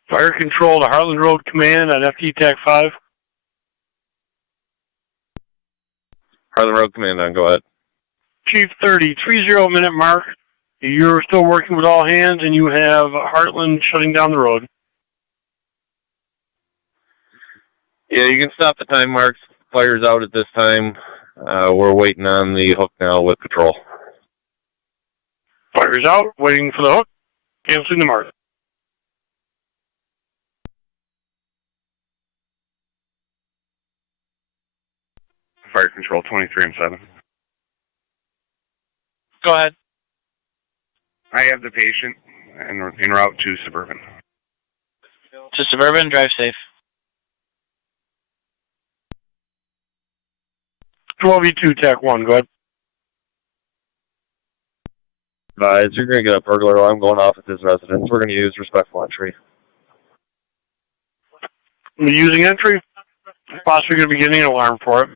Fire control to Harlan Road Command on FT TAC 5. Harlan Road Command on, go ahead. Chief 30, 30 minute mark. You're still working with all hands and you have Heartland shutting down the road. Yeah, you can stop the time marks. Fire's out at this time. We're waiting on the hook now with patrol. Fire's out, waiting for the hook, canceling the mark. Fire control 23M7. Go ahead. I have the patient en route to Suburban. To Suburban, drive safe. 12E2 TAC 1, go ahead. You're going to get a burglar alarm going off at this residence. We're going to use respectful entry. We're using entry. Possibly going to be getting an alarm for it.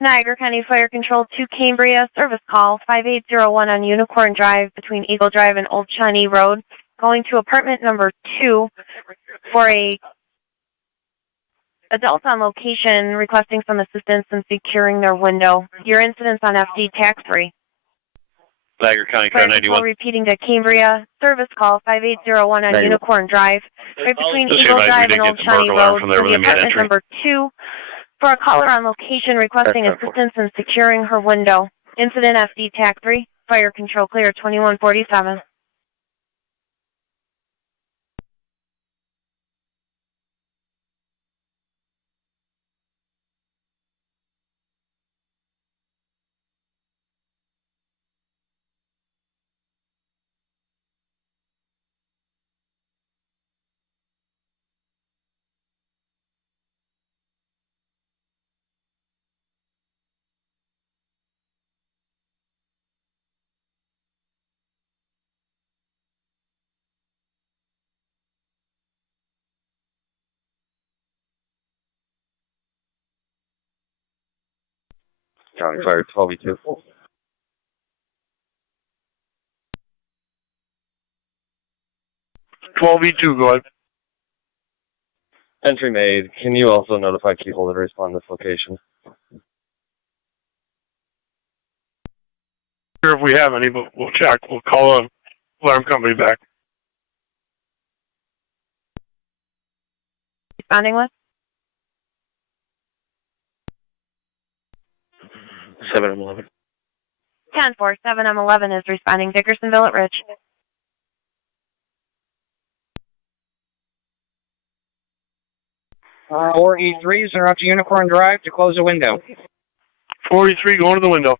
Niagara County Fire Control to Cambria, service call 5801 on Unicorn Drive between Eagle Drive and Old Shawnee Road, going to apartment number 2 for a adult on location requesting some assistance in securing their window. Your incident's on FD tax-free. Niagara County Car Fire 91. Control repeating to Cambria, service call 5801 on Unicorn Drive, right between Just Eagle advise we Drive did and get Old the Shawnee burglar alarm Road from there for when the they made apartment entry. number 2 for a caller on location requesting assistance in securing her window. Incident FD tax-free. Fire Control clear 2147. County Fire 12E2. 12E2, go ahead. Entry made. Can you also notify keyholder to respond to this location? Sure if we have any, but we'll check. We'll call a alarm company back. Responding with? 7-11. 10-4, 7M11 is responding. Dickersonville at Ridge. Or E3s are up to Unicorn Drive to close the window. 43, going to the window.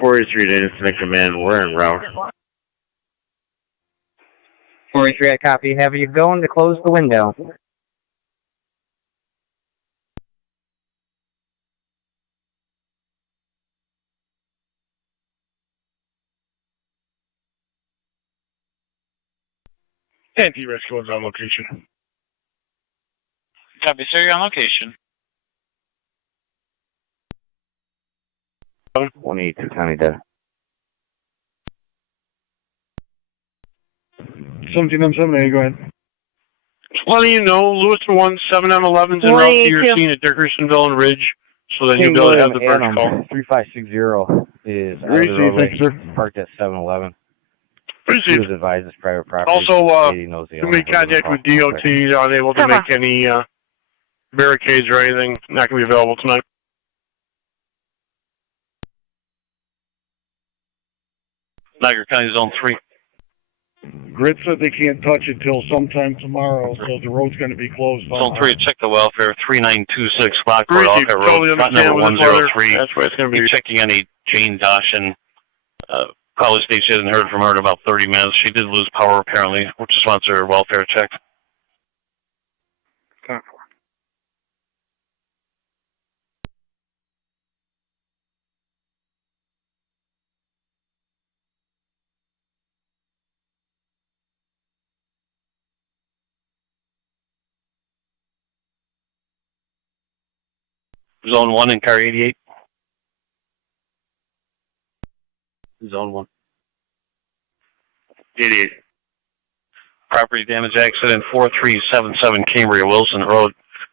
Forty-three to Incident Command, we're en route. 43, I copy. Have you going to close the window? Anti-rescue is on location. Copy, sir. You're on location. 182 County Dead. 17M7A, go ahead. Just letting you know, Lewiston 1, 7M11's en route to your scene at Dickersonville and Ridge, so then you'll be able to have the bird call. 3560 is out of the roadway, parked at 711. He was advised it's private property. Also, He knows the we owner made contact with DOT, unable to make any barricades or anything, not going to be available tonight. Niagara County Zone 3. Grid said they can't touch it till sometime tomorrow, so the road's going to be closed. Zone 3, check the welfare, 3926 Lockport, Three, Alka totally Road, spot understand number with this weather. 103. That's where it's going to be. Checking any Jane Dawson. College State, she hasn't heard from her in about 30 minutes. She did lose power, apparently, which just wants her welfare checked. Zone 1 in car 88. Zone 1. 88. Property damage accident 4377 Cambria Wilson Road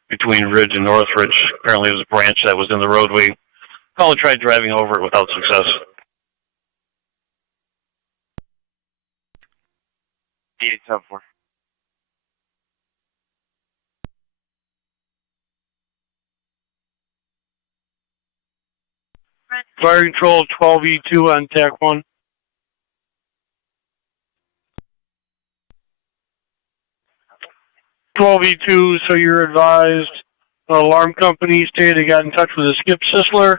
between Ridge and North Ridge. Apparently there's a branch that was in the roadway. Caller tried driving over it without success. 8874. Fire control 12E2 on TAC 1. E2, so you're advised. Alarm company stated they got in touch with a Skip Sisler.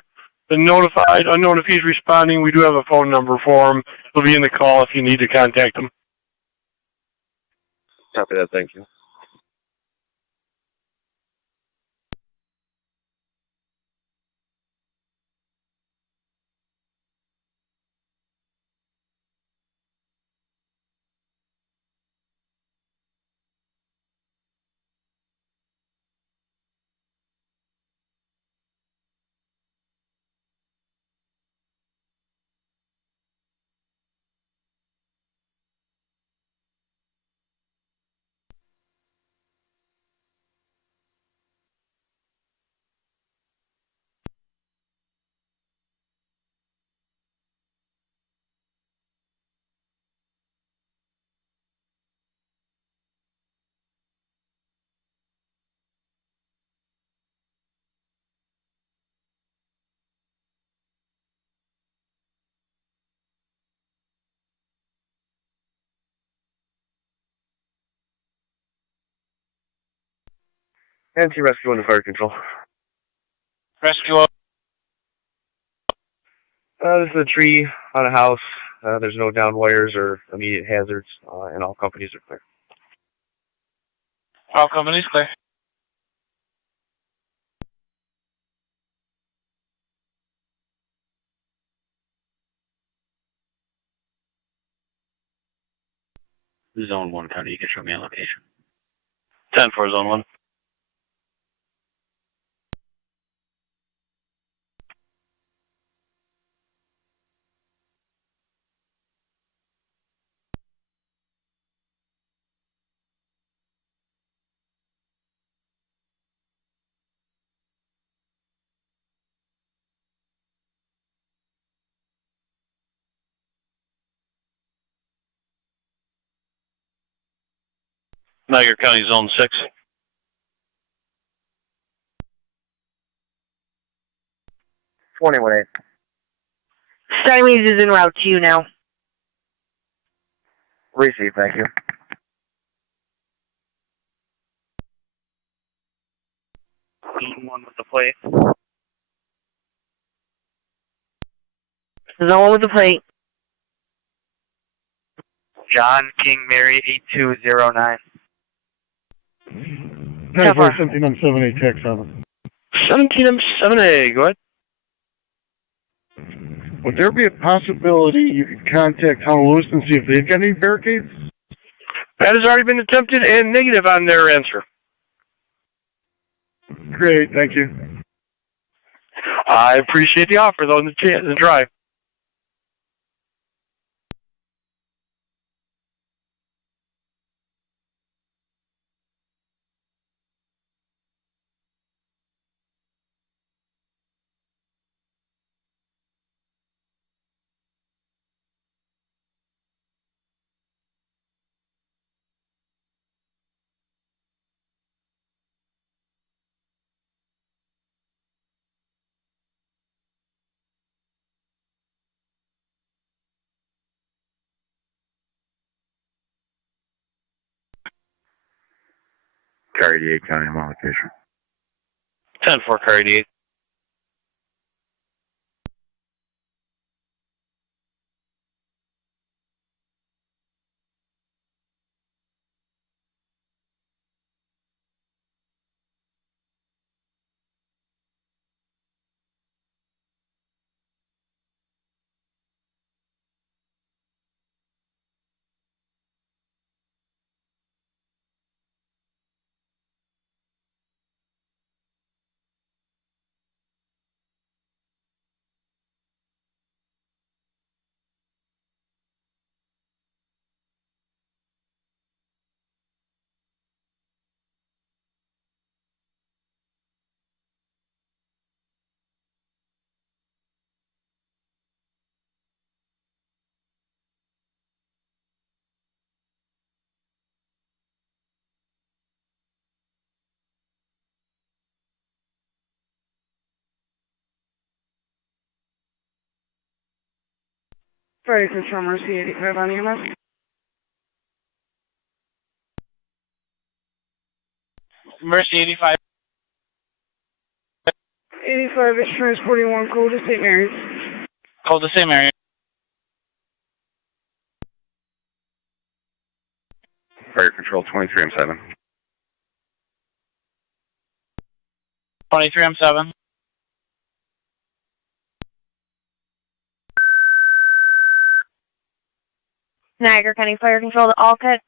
Been notified. Unknown if he's responding. We do have a phone number for him. He'll be in the call if you need to contact him. Copy that, thank you. Anti-rescue and fire control. Rescue. This is a tree on a house. There's no down wires or immediate hazards, and all companies are clear. All companies clear. Zone 1, County, you can show me a location. 10 for Zone 1. Niagara County, Zone 6. 21-8. Stylings is en route to you now. Receive, thank you. 1 with the plate. Zone 1 with the plate. John King Mary 8209. 17-7A, TAC 7. 17M7A, go ahead. Would there be a possibility you could contact Honolulu and see if they've got any barricades? That has already been attempted and negative on their answer. Great, thank you. I appreciate the offer, though, and the drive. Car 88 County, I'm on location. 10 for Car 88. Fire Control Mercy 85 on EMS. Mercy 85. 85 is transporting one code to St. Mary's. Call to St. Mary. Fire Control 23M7. 23M7. Niagara County Fire Control to Alcott.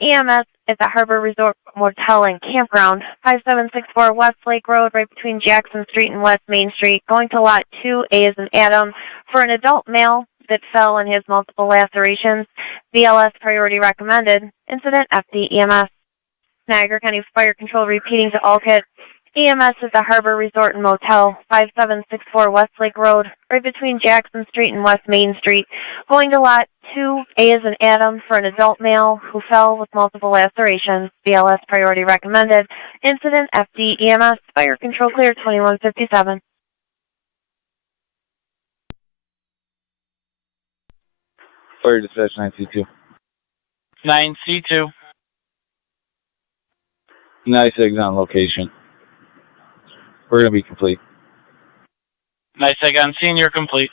EMS at the Harbor Resort Motel and Campground, 5764 West Lake Road, right between Jackson Street and West Main Street, going to Lot 2A as in Adam, for an adult male that fell and has multiple lacerations. BLS priority recommended. Incident FD EMS. Niagara County Fire Control repeating to Alcott. EMS at the Harbor Resort and Motel, 5764 West Lake Road, right between Jackson Street and West Main Street, going to Lot 2A as in Adam, for an adult male who fell with multiple lacerations. BLS priority recommended. Incident FD EMS. Fire Control clear 2157. Fire Dispatch 9C2. 9C2. Nice eggs on location. We're going to be complete. Nice egg on scene, you're complete.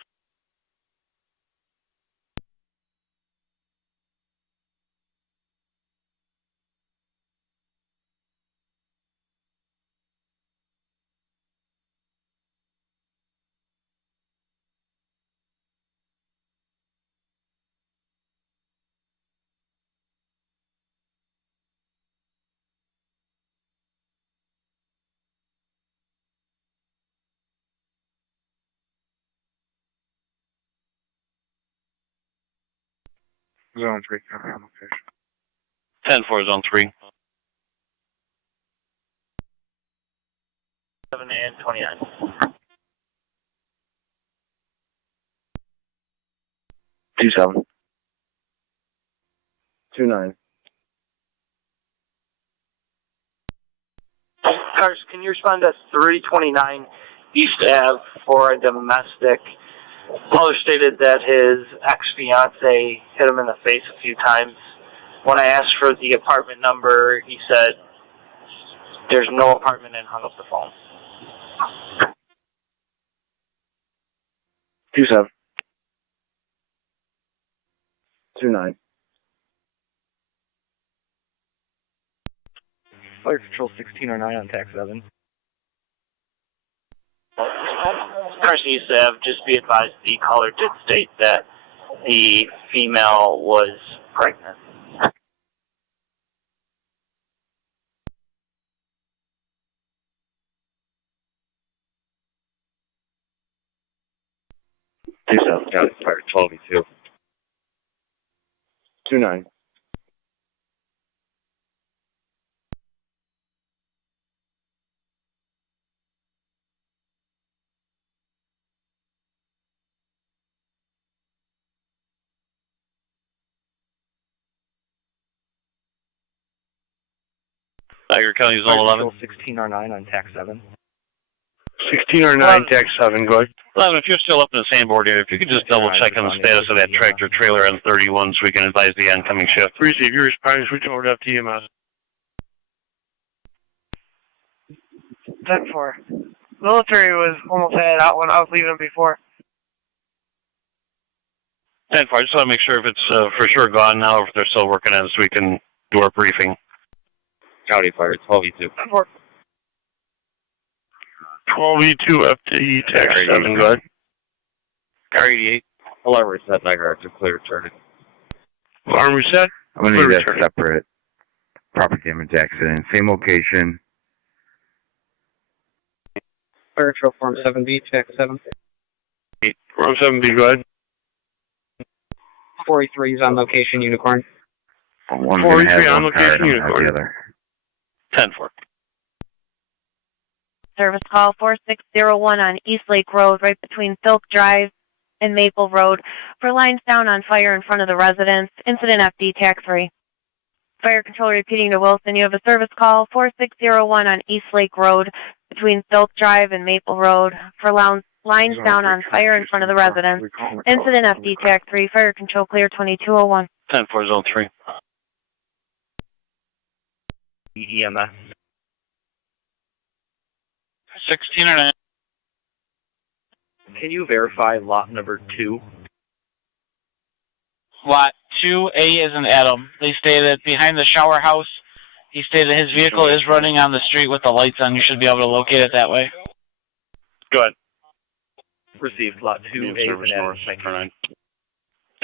Zone 3, on location. 10-4, Zone 3. 7 and 29. 27. 29. Cars, can you respond to 329 East Ave for a domestic? Caller stated that his ex-fiance hit him in the face a few times. When I asked for the apartment number, he said there's no apartment and hung up the phone. 27. 29. Fire Control 1609 on TAC 7. Carson East Ave, just be advised the caller did state that the female was pregnant. County Fire 12E2. 29. Niagara County Zone 11. 1609 on TAC 7. 1609 TAC 7, go ahead. 11, if you're still up in the sandboard area, if you could just double check on the status of that tractor trailer on 31 so we can advise the oncoming shift. Receive your response, switch over to FTMS. 10-4. Military was almost headed out when I was leaving before. 10-4, I just want to make sure if it's for sure gone now or if they're still working on it so we can do our briefing. County Fire 12E2. 10-4. 12E2 FTE TAC 7, go ahead. Car 88. Alarm reset, Niagara to clear returning. Alarm reset? I'm going to need a separate property damage accident. Same location. Fire Control Form 7B, TAC 7. Form 7B, go ahead. 43 is on location, Unicorn. 43 on location, Unicorn. 10-4. Service call 4601 on East Lake Road, right between Silk Drive and Maple Road, for lines down on fire in front of the residence. Incident FD TAC 3. Fire Control repeating to Wilson, you have a service call 4601 on East Lake Road between Silk Drive and Maple Road for Lines down on fire in front of the residence. Incident FD TAC 3, fire control clear 2201. 10-4 zone 3. EMS. 1609. Can you verify lot number 2? Lot 2A is an Adam. They stated behind the shower house. He stated his vehicle is running on the street with the lights on. You should be able to locate it that way. Good. Received lot 2A is an Adam. Thank you.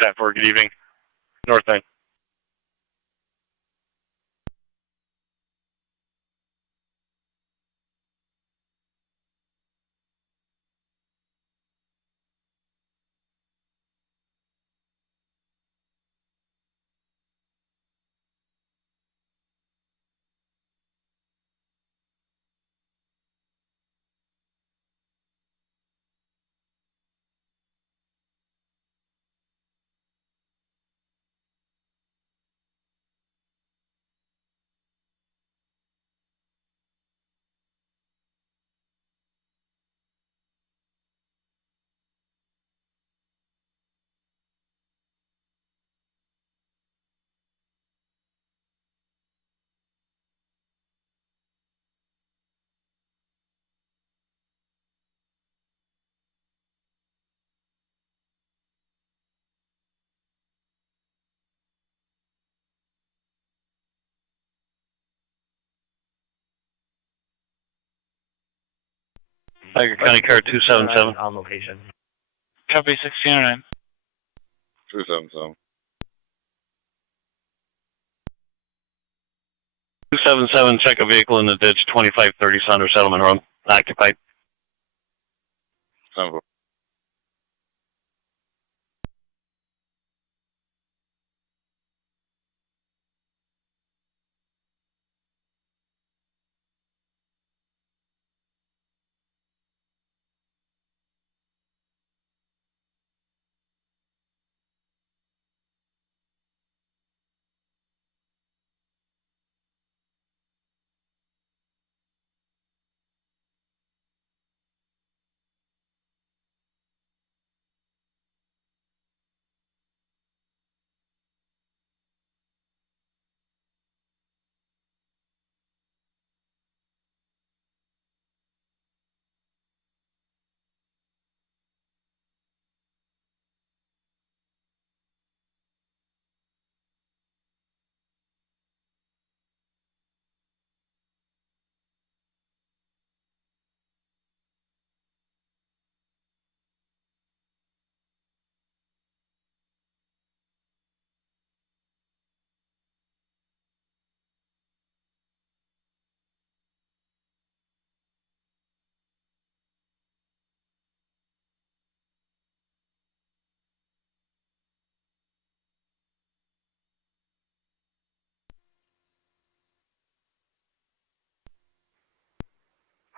10-4, good evening. North 9. Tiger County Car 277. On location. Copy 1609. 277. 277, check a vehicle in the ditch, 2530 Saunders Settlement Road, occupied. 10-4.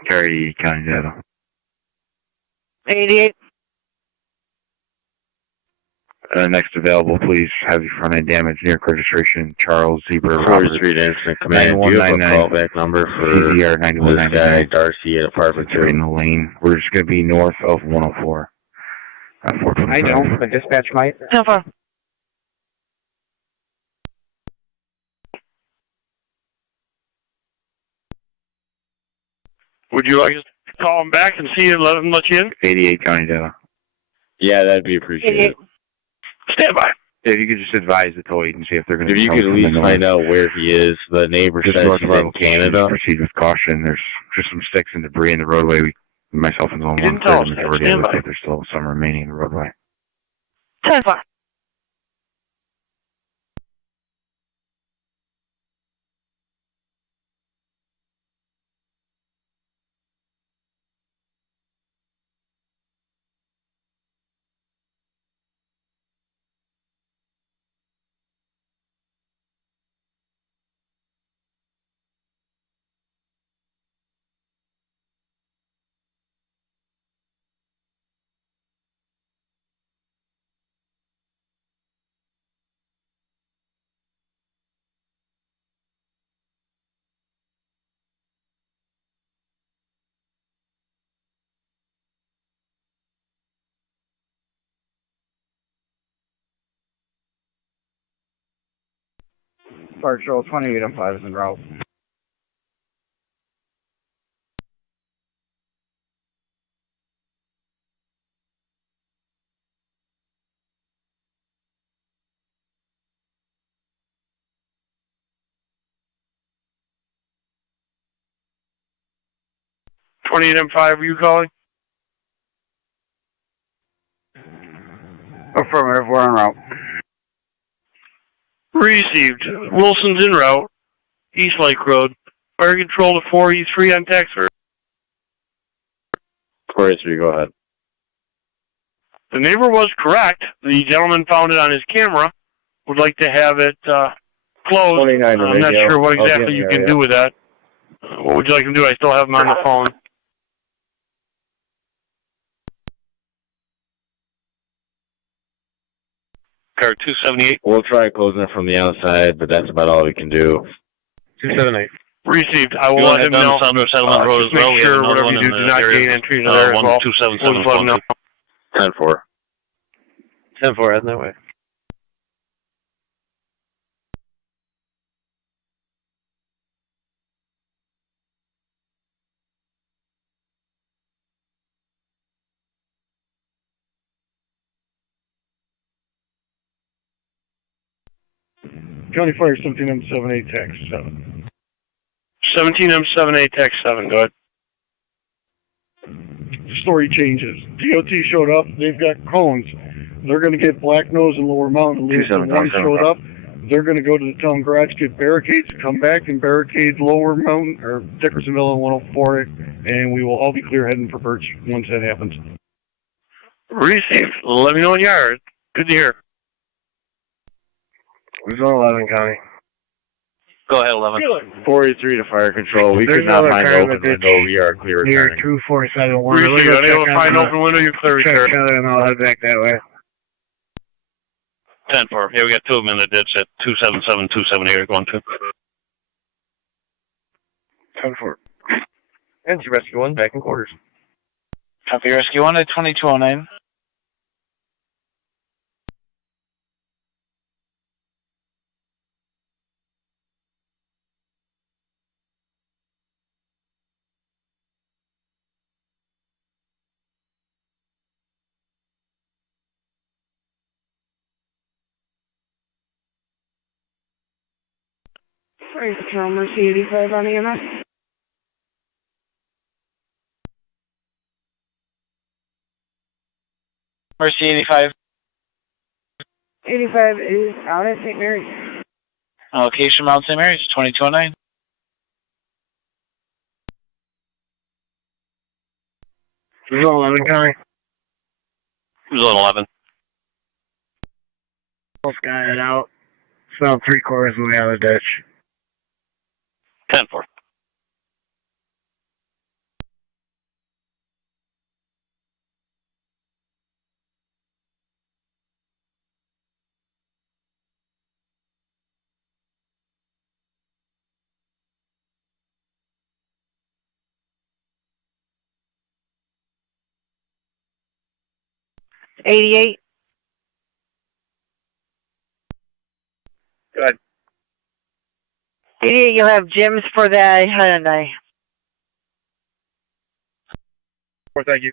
Carry County data. 88. Next available, please. Heavy front end damage near registration. Charles Zebra Robert. 43 Incident Command. Do you have a callback number for CZR this 9199. guy, Darcy, at apartment 2? In the lane. We're just going to be north of 104. I don't, but dispatch might. How far? Would you like us to call him back and see and let him let you in? 88 County data. Yeah, that'd be appreciated. Stand by. If you could just advise the tow agency if they're going to. If you could at least find out where he is. The neighbor just says north he's of our in location, Canada. proceed with caution. There's just some sticks and debris in the roadway. Myself and Zone 1 didn't cleared tell the us that. majority Stand of it, by. but there's still some remaining in the roadway. 10-4. Fire Patrol 28 on 5 is en route. M5, are you calling? Affirmative, we're en route. Received. Wilson's en route. East Lake Road. Fire control to 4E3 on Taxer. 4E3, go ahead. The neighbor was correct. The gentleman found it on his camera. Would like to have it closed. 29 I'm not sure what exactly you can do with that. What would you like to do? I still have him on the phone. Car 278. We'll try closing it from the outside, but that's about all we can do. 278. Received. I will let him know. Settlement Road Just make sure whatever you do, do not gain entry into there as well. 277. We'll let him know. 10-4. 10-4, heading that way. County Fire 17M78 Tax 7. 17M78 Tax 7, go ahead. Story changes. DOT showed up. They've got cones. They're going to get Black Nose and Lower Mountain. Lewiston 1 showed up. They're going to go to the town garage, get barricades, come back and barricade Lower Mountain or Dickersonville and 104, and we will all be clear heading for Birch once that happens. Received. Let me know when you are. Good to hear. Who's on 11, County? Go ahead, 11. 4E3 to fire control. We could not find an open window. We are clear Near returning. 2471. Received. Unable to find an open window, you're clear return. And I'll head back that way. 10-4. Yeah, we got two of them in the ditch at 277, 278 are going to. 10-4. And Rescue 1 back in quarters. Copy Rescue 1 at 2209. Fire Patrol, Mercy 85 on EMS. Mercy 85. 85 is out at St. Mary's. Location Mount St. Mary's, 2209. Who's on 11, County? Who's on 11? Both got it out. Fell 3/4 of the way out of the ditch. 10-4. $88. Good. 88, you'll have Jim's for the Hyundai. Thank you.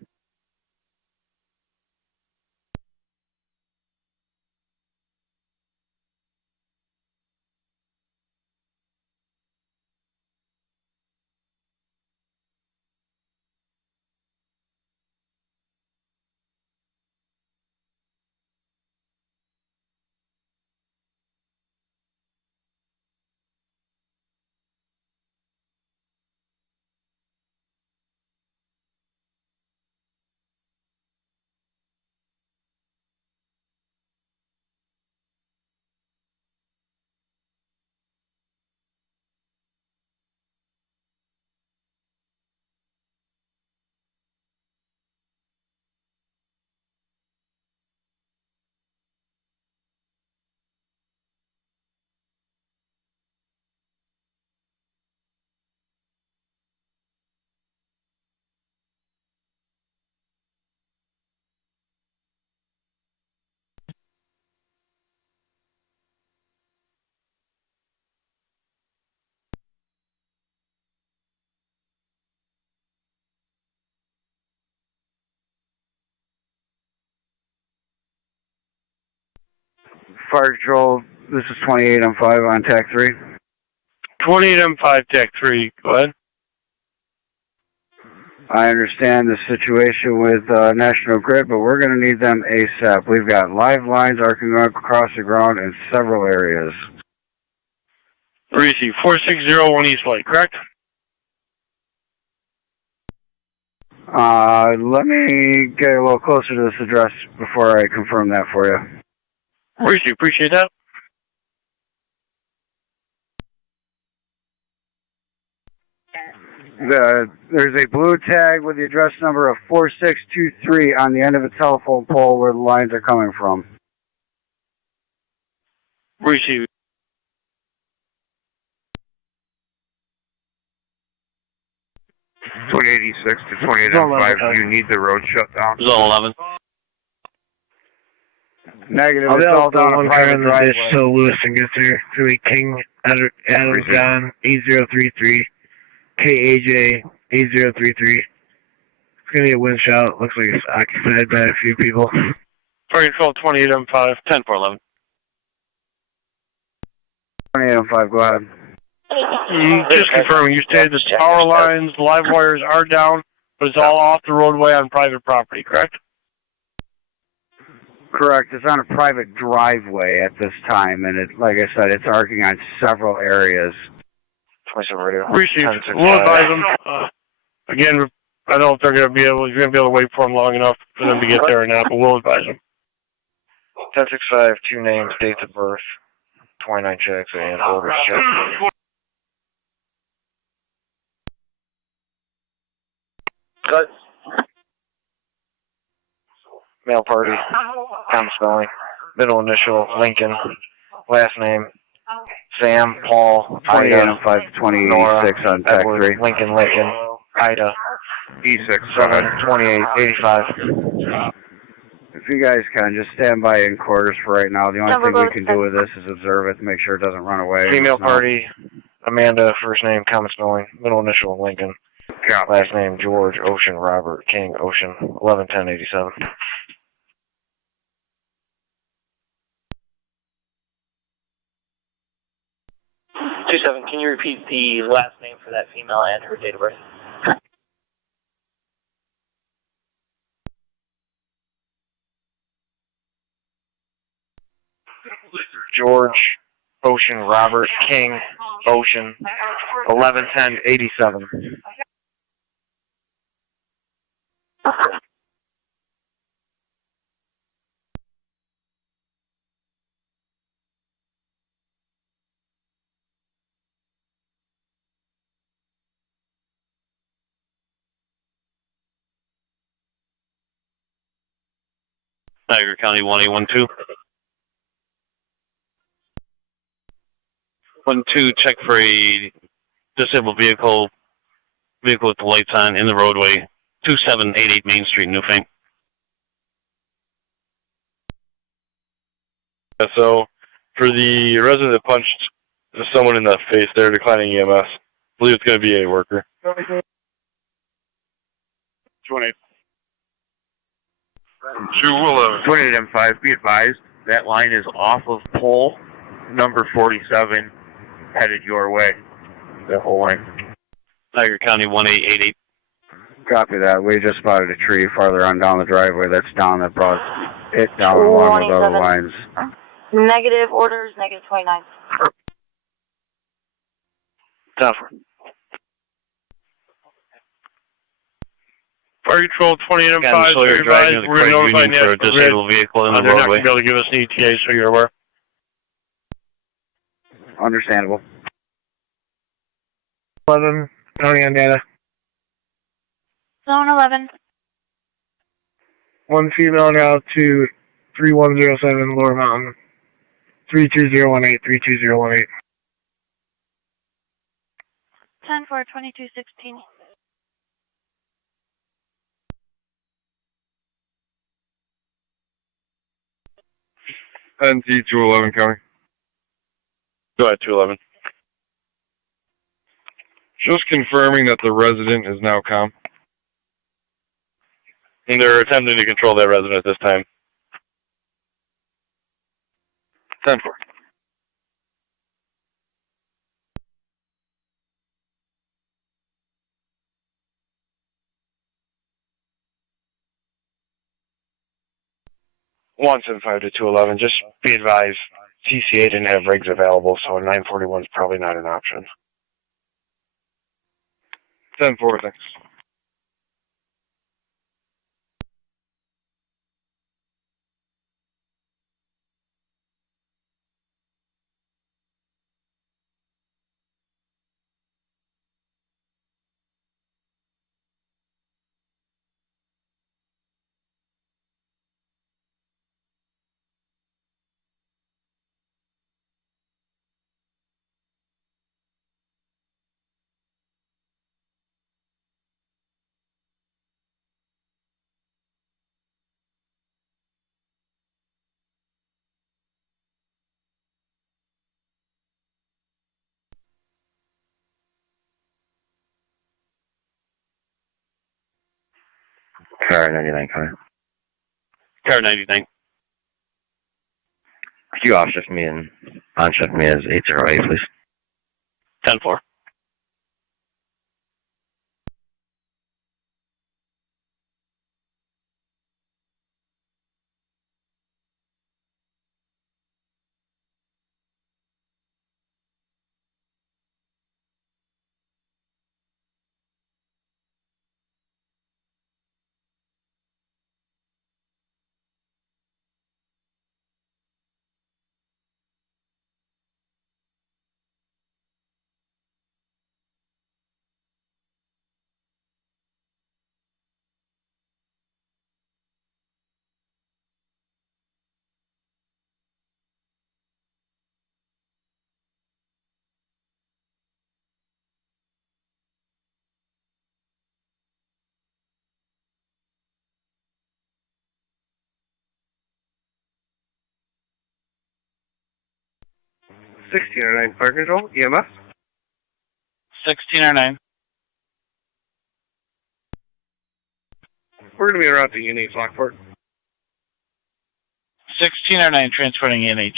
Fire Control, this is 28M5 on TAC 3. 28M5 TAC 3, go ahead. I understand the situation with National Grid, but we're going to need them ASAP. We've got live lines arcing across the ground in several areas. Receive 4601 East Light, correct? Let me get a little closer to this address before I confirm that for you. Receive, appreciate that. There's a blue tag with the address number of 4623 on the end of a telephone pole where the lines are coming from. Receive. .86 to 28M5, you need the road shut down. Zone 11. Negative. I'll be It's all able to down a one car private in the driveway. ditch till Lewiston gets here. It's going to be King, Adams John, 8033, KAJ, 8033. It's going to be a wind shot. Looks like it's occupied by a few people. Fire Control 28M5. 10-4-11. 28M5, go ahead. Just confirming, you stated the power lines, live wires are down, but it's all off the roadway on private property, correct? Correct. It's on a private driveway at this time, and it, like I said, it's arcing on several areas. 27 radio. Received. We'll advise them. Again, I don't know if they're going to be able. You're going to be able to wait for them long enough for them to get there or not, but we'll advise them. 1065, 2 names, dates of birth, 29 checks, and orders check. Good. Male party, common spelling, middle initial, Lincoln, last name, Sam, Paul, Ida, 28M5, Nora, 26 on TAC Edward, 3. Lincoln, Ida, E6, 7, 28, 85. If you guys can, just stand by in quarters for right now. The only thing we can do with this is observe it, make sure it doesn't run away. Female party, Amanda, first name, common spelling, middle initial, Lincoln, last name, George, Ocean, Robert, King, Ocean, 111087. Can you repeat the last name for that female and her date of birth? George, Ocean, Robert, King, Ocean, 111087. Niagara County 1812. 12, check for a disabled vehicle with the lights on in the roadway, 2788 Main Street, Newfane. So, for the resident that punched someone in the face there, declining EMS, I believe it's going to be a worker. 28. 28M5, be advised, that line is off of pole number 47, headed your way. That whole line. Niagara County 1888. Copy that. We just spotted a tree farther on down the driveway that's down that brought it down along with other lines. Negative orders, negative 29. Tougher. Fire Control 28M5, Sawyer you're advised, driving we're going to notify Union for a National Grid. disabled vehicle in the They're not roadway. going to be able to give us an ETA, so you're aware. Understandable. 11, county on data. Zone 11. One female now to 3107 Lower Mountain. 32018, 32018. 10-4-2216. NT 211 County. Go ahead, 211. Just confirming that the resident is now calm. And they're attempting to control that resident at this time. 10-4. One 75 to 211. Just be advised, TCA didn't have rigs available, so a 941 is probably not an option. 10-4, thanks. Car 99 coming. Car 99. Could you off shift me and on shift me as 808, please? 10-4. $1609 fire control, EMS. 1609. We're going to be around to UNH Lockport. 1609 transporting NH.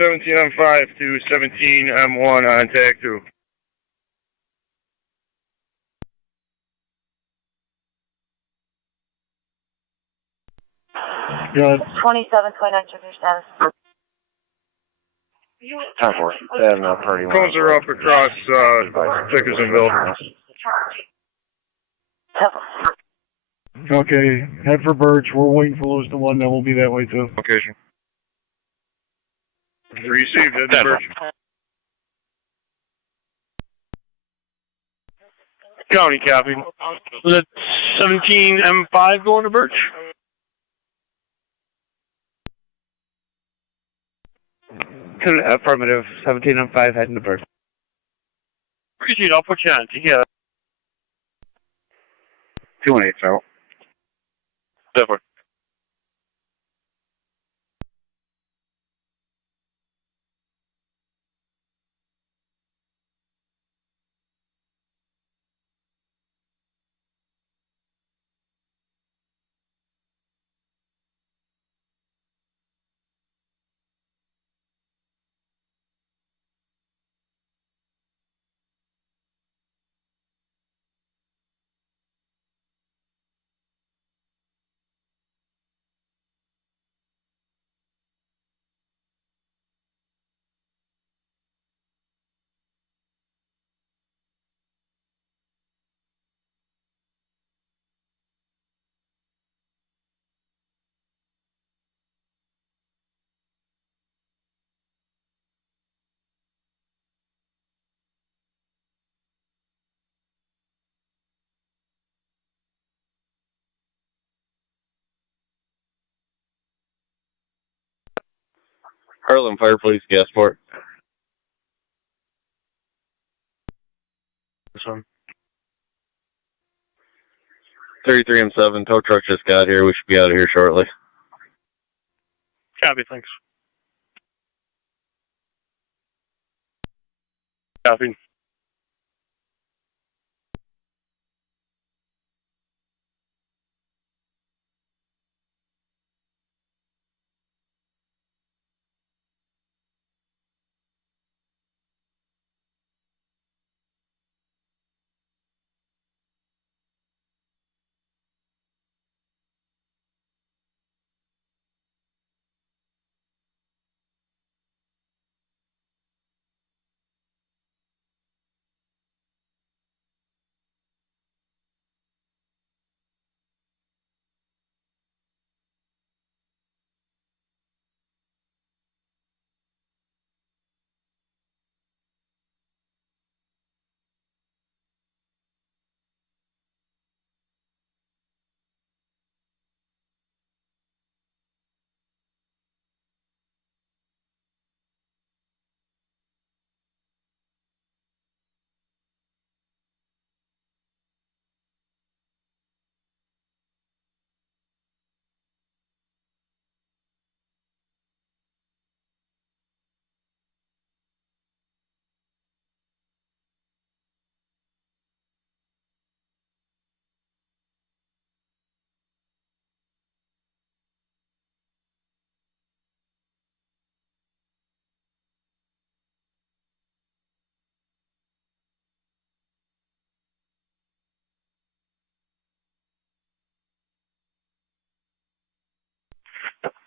$17M5 to $17M1 on TAC 2. Good. 2729, check your status. 10-4. And party one. Cones are up across Dickersonville. 10-4. Okay, head for Birch. We're waiting for Lewiston 1, then we'll be that way too. Location. Received, head to Birch. County copy. Let 17M5 going to Birch. Affirmative. 17 on 5 heading to birth. Appreciate it. I'll put you on. Yeah. 218 out. Different. Harlem Fire Police, Gasport. This one. 33 and 7, tow truck just got here. We should be out of here shortly. Copy, thanks. Copy.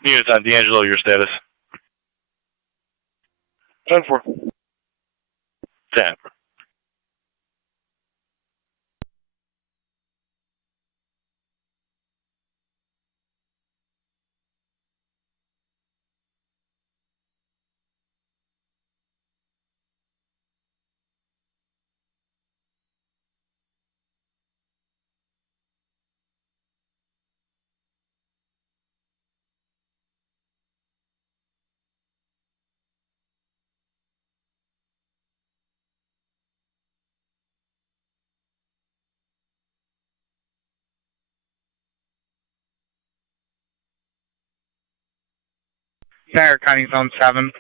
Units on D'Angelo, your status. 10-4. 10. Niagara County Zone 7.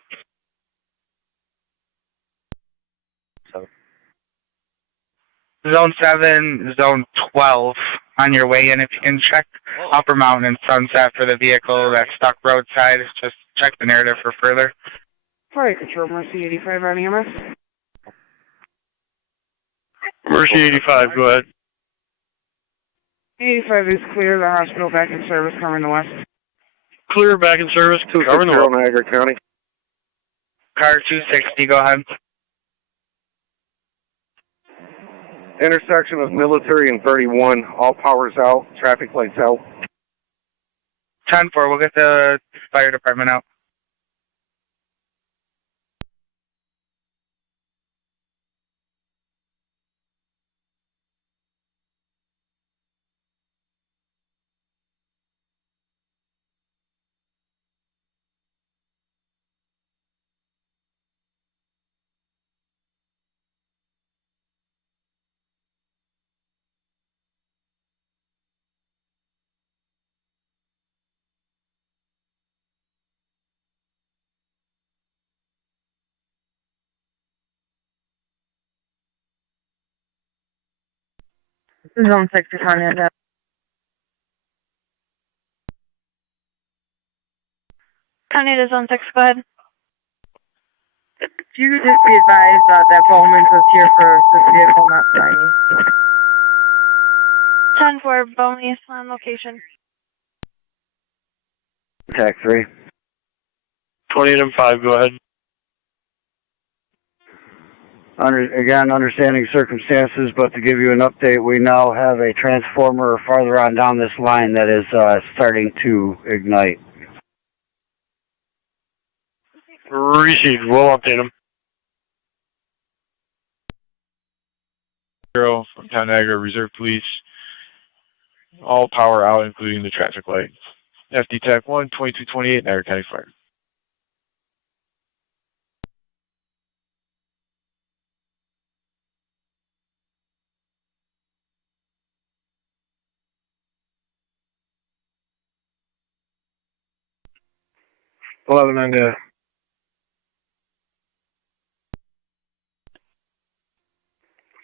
Zone 7, Zone 12 on your way in. If you can check Upper Mountain and Sunset for the vehicle that's stuck roadside, just check the narrative for further. Fire Control, Mercy 85 on EMS. Mercy 85, go ahead. 85 is clear, the hospital back in service, covering the west. Clear, back in service, covering the west. Niagara County. Car 260, go ahead. Intersection of Military and 31, all powers out, traffic lights out. 10-4, we'll get the fire department out. Zone 6 to Tonawanda. Tonawanda, Zone 6, go ahead. If you could just be advised that Bowman's was here for this vehicle, not Chinese. 10-4, Bowman on location. TAC 3. 28M5, go ahead. Again, understanding circumstances, but to give you an update, we now have a transformer farther on down this line that is starting to ignite. Received. We'll update them. 0 from Town Niagara Reserve Police. All power out, including the traffic light. FD TAC 1, 2228, Niagara County Fire. On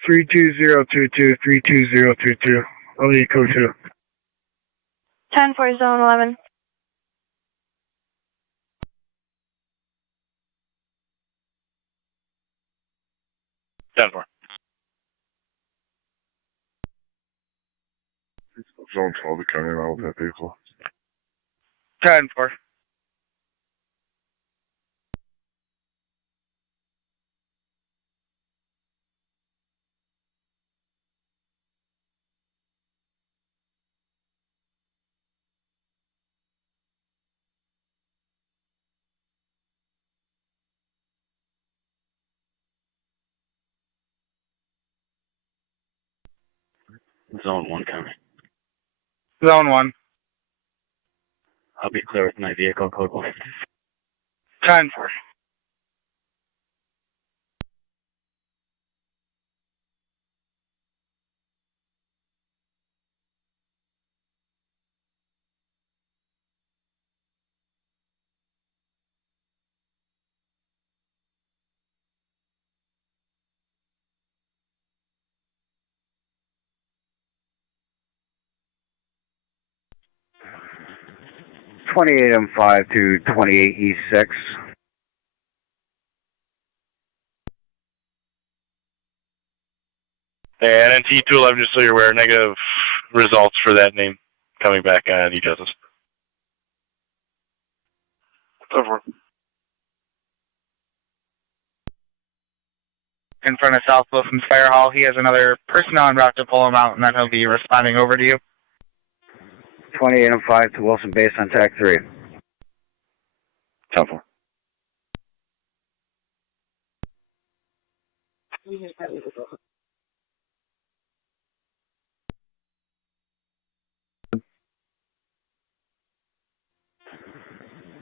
32022, 32022. Only code 2. 10-4, Zone 11. Zone 12, coming out with that vehicle. 10-4. Zone 1 coming. Zone 1. I'll be clear with my vehicle, code 1. 10-4. M5 to 28E6. And T211, just so you're aware, negative results for that name coming back on e-justice. Over. In front of South Wilson's Fire Hall. He has another person en route to pull him out, and then he'll be responding over to you. 28M5 to Wilson Base on TAC 3. 10-4.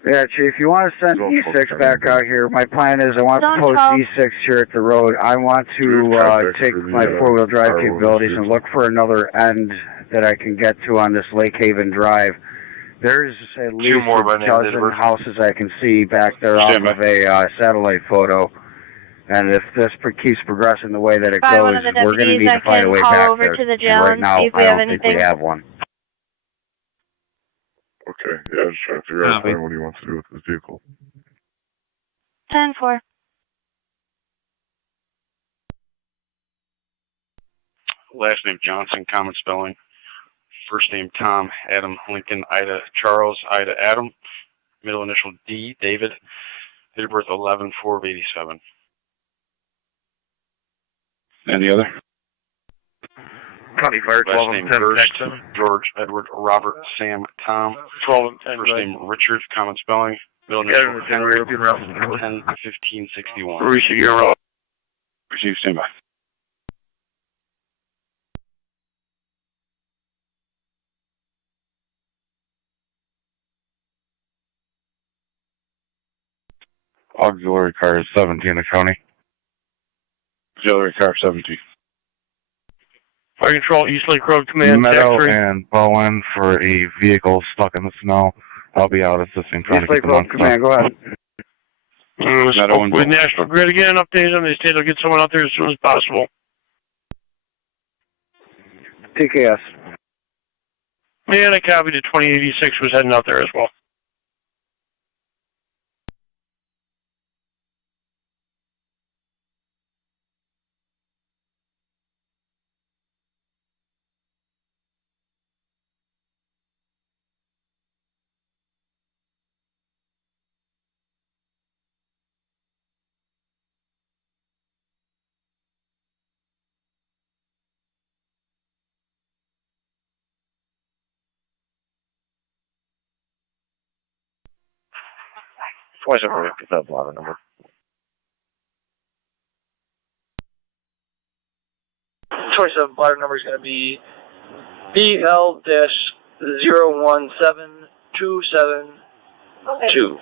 Yeah, Chief, you want to send E6 back out here? My plan is I want to post E6 here at the road. I want to take my four-wheel drive capabilities and look for another end that I can get to on this Lake Haven Drive. There's at least a dozen houses I can see back there off of a satellite photo. And if this keeps progressing the way that it goes, we're going to need to find a way back there. To the jail right now, see if we I have don't think we have one. Okay, yeah, I was trying to figure out what he wants to do with this vehicle. 10-4. Last name Johnson, common spelling. First name Tom, Adam, Lincoln, Ida, Charles, Ida, Adam. Middle initial D, David. Date of birth 11/4/87. Any other? County Fire 12 and 10 George, Edward, Robert, Sam, Tom. 12 and 10. First name Richard, common spelling. Middle initial Henry, 10/15/61. Receive your roll. Receive standby. Auxiliary car is 17 at county. Auxiliary car 17. Fire Control, East Lake Road Command, Meadow TAC 3. and Bowen for a vehicle stuck in the snow. I'll be out assisting trying to get them on Command, go ahead. Spoke with National Grid again, updated them. They say they'll get someone out there as soon as possible. TKS. And I copied the 2086 was heading out there as well. Twice over, get that blotter number. 27 blotter number is going to be BL-017272-22.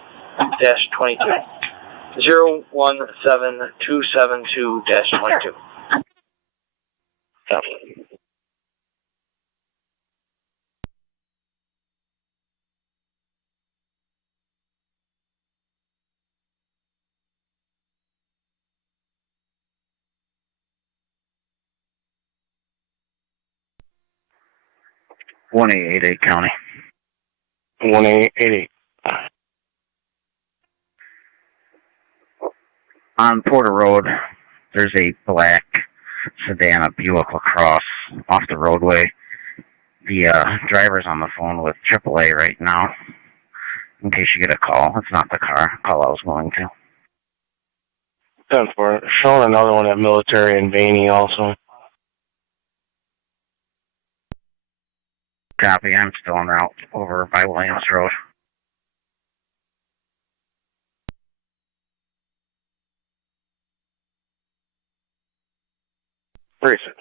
017272-22. Copy. One 888 County. 1888. On Porter Road, there's a black sedan, a Buick LaCrosse, off the roadway. The driver's on the phone with AAA right now, in case you get a call. It's not the call I was going to. 10-4. Showing another one at Military and Vaney also. Copy, I'm still en route over by Williams Road. Brace it.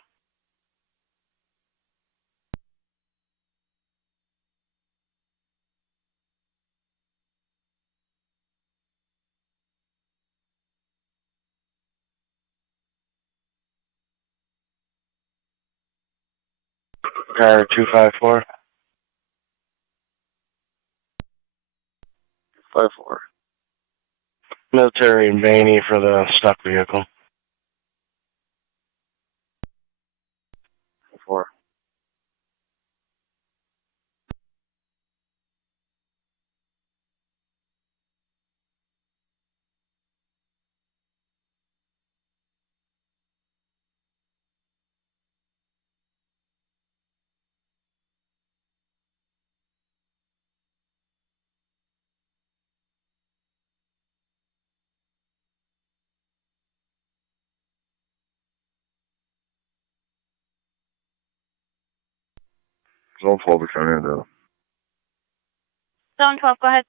Driver 254. 54. Military and Vaney for the stock vehicle. 4. Zone 12 to Tonawanda. Zone 12, go ahead.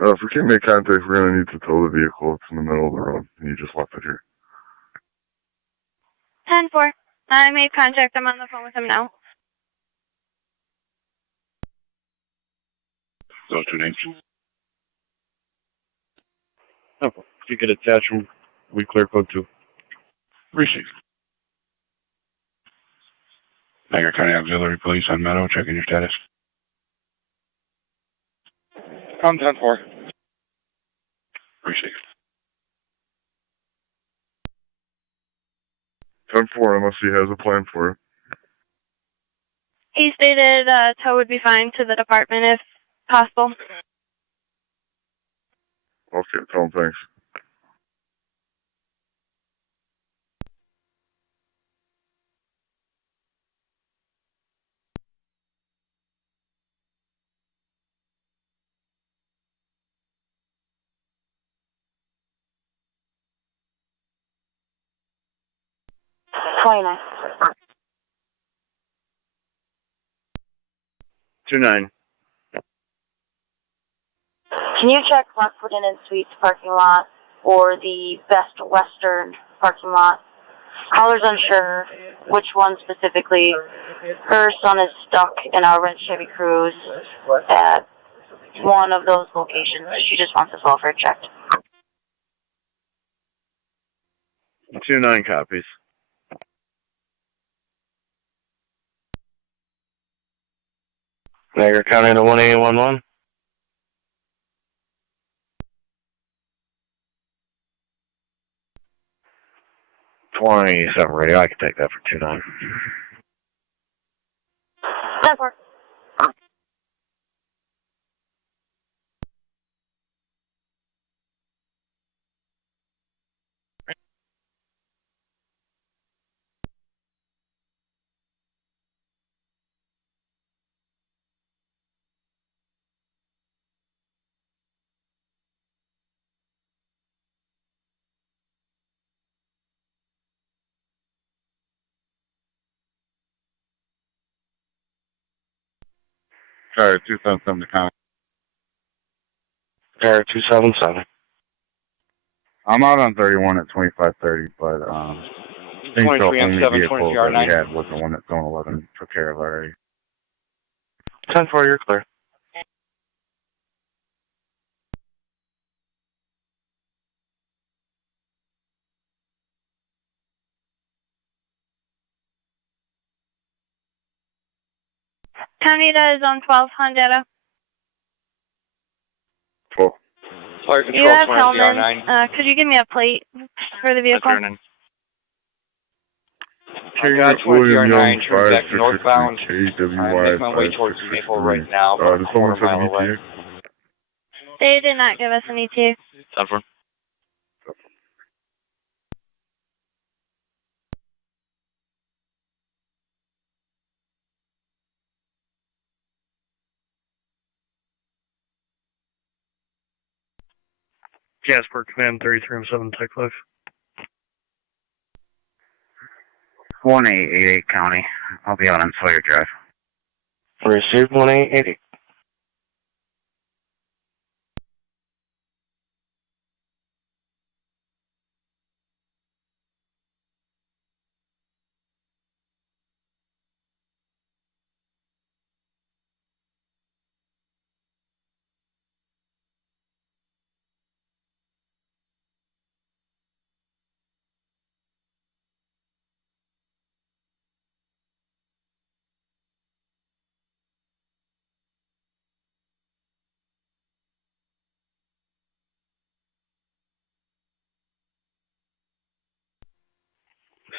If we can't make contact, we're going to need to tow the vehicle. It's in the middle of the road, and you just left it here. 10-4. I made contact. I'm on the phone with him now. Zone 2 names. Oh, if you could attach them, we clear code 2. Received. Niagara County Auxiliary Police on Meadow, checking your status. I'm 10-4. Received. 10-4, MSC has a plan for it. He stated tow would be fine to the department if possible. Okay, tell him thanks. $29. 29. Can you check Lockport Inn and Suites parking lot or the Best Western parking lot? Caller's unsure which one specifically. Her son is stuck in our red Chevy Cruze at one of those locations. She just wants his welfare checked. 29 copies. Niagara County to 1811. 27 radio, I can take that for 29. 10-4. Sorry, 277 to count. Air 277. I'm out on 31 at 2530, but I think the only 23 vehicle that we R9. had was the one that Zone 11 took care of already. 10-4, you're clear. County, that is on 12 on data. Cool. Fire You have control 20 Hellman. R9. Could you give me a plate for the vehicle? Got 20 R9, turn back northbound. KWY Make my way towards the vehicle right now, about a quarter mile away. They did not give us an ETA. 10-4. Jasper, command 33M7, Tech 5. 1888 County. I'll be out on Sawyer Drive. Received 1888.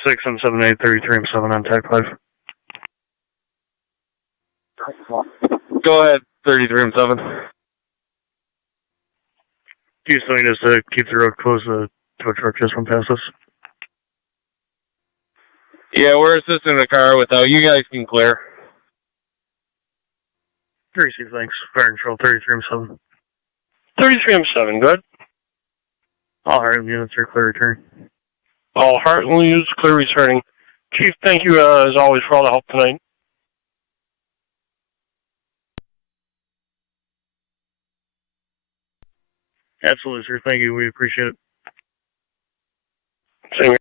Six and 78, 33M7 on Tech 5. Go ahead, 33M7. Do you still need us to keep the road closed to a truck just went past us? Yeah, we're assisting the car without. You guys can clear. 36, thanks. Fire control, 33M7. 33M7, good. All Heartland units are clear return. All Heartland units clear returning. Chief, thank you as always for all the help tonight. Absolutely, sir. Thank you. We appreciate it. Same here.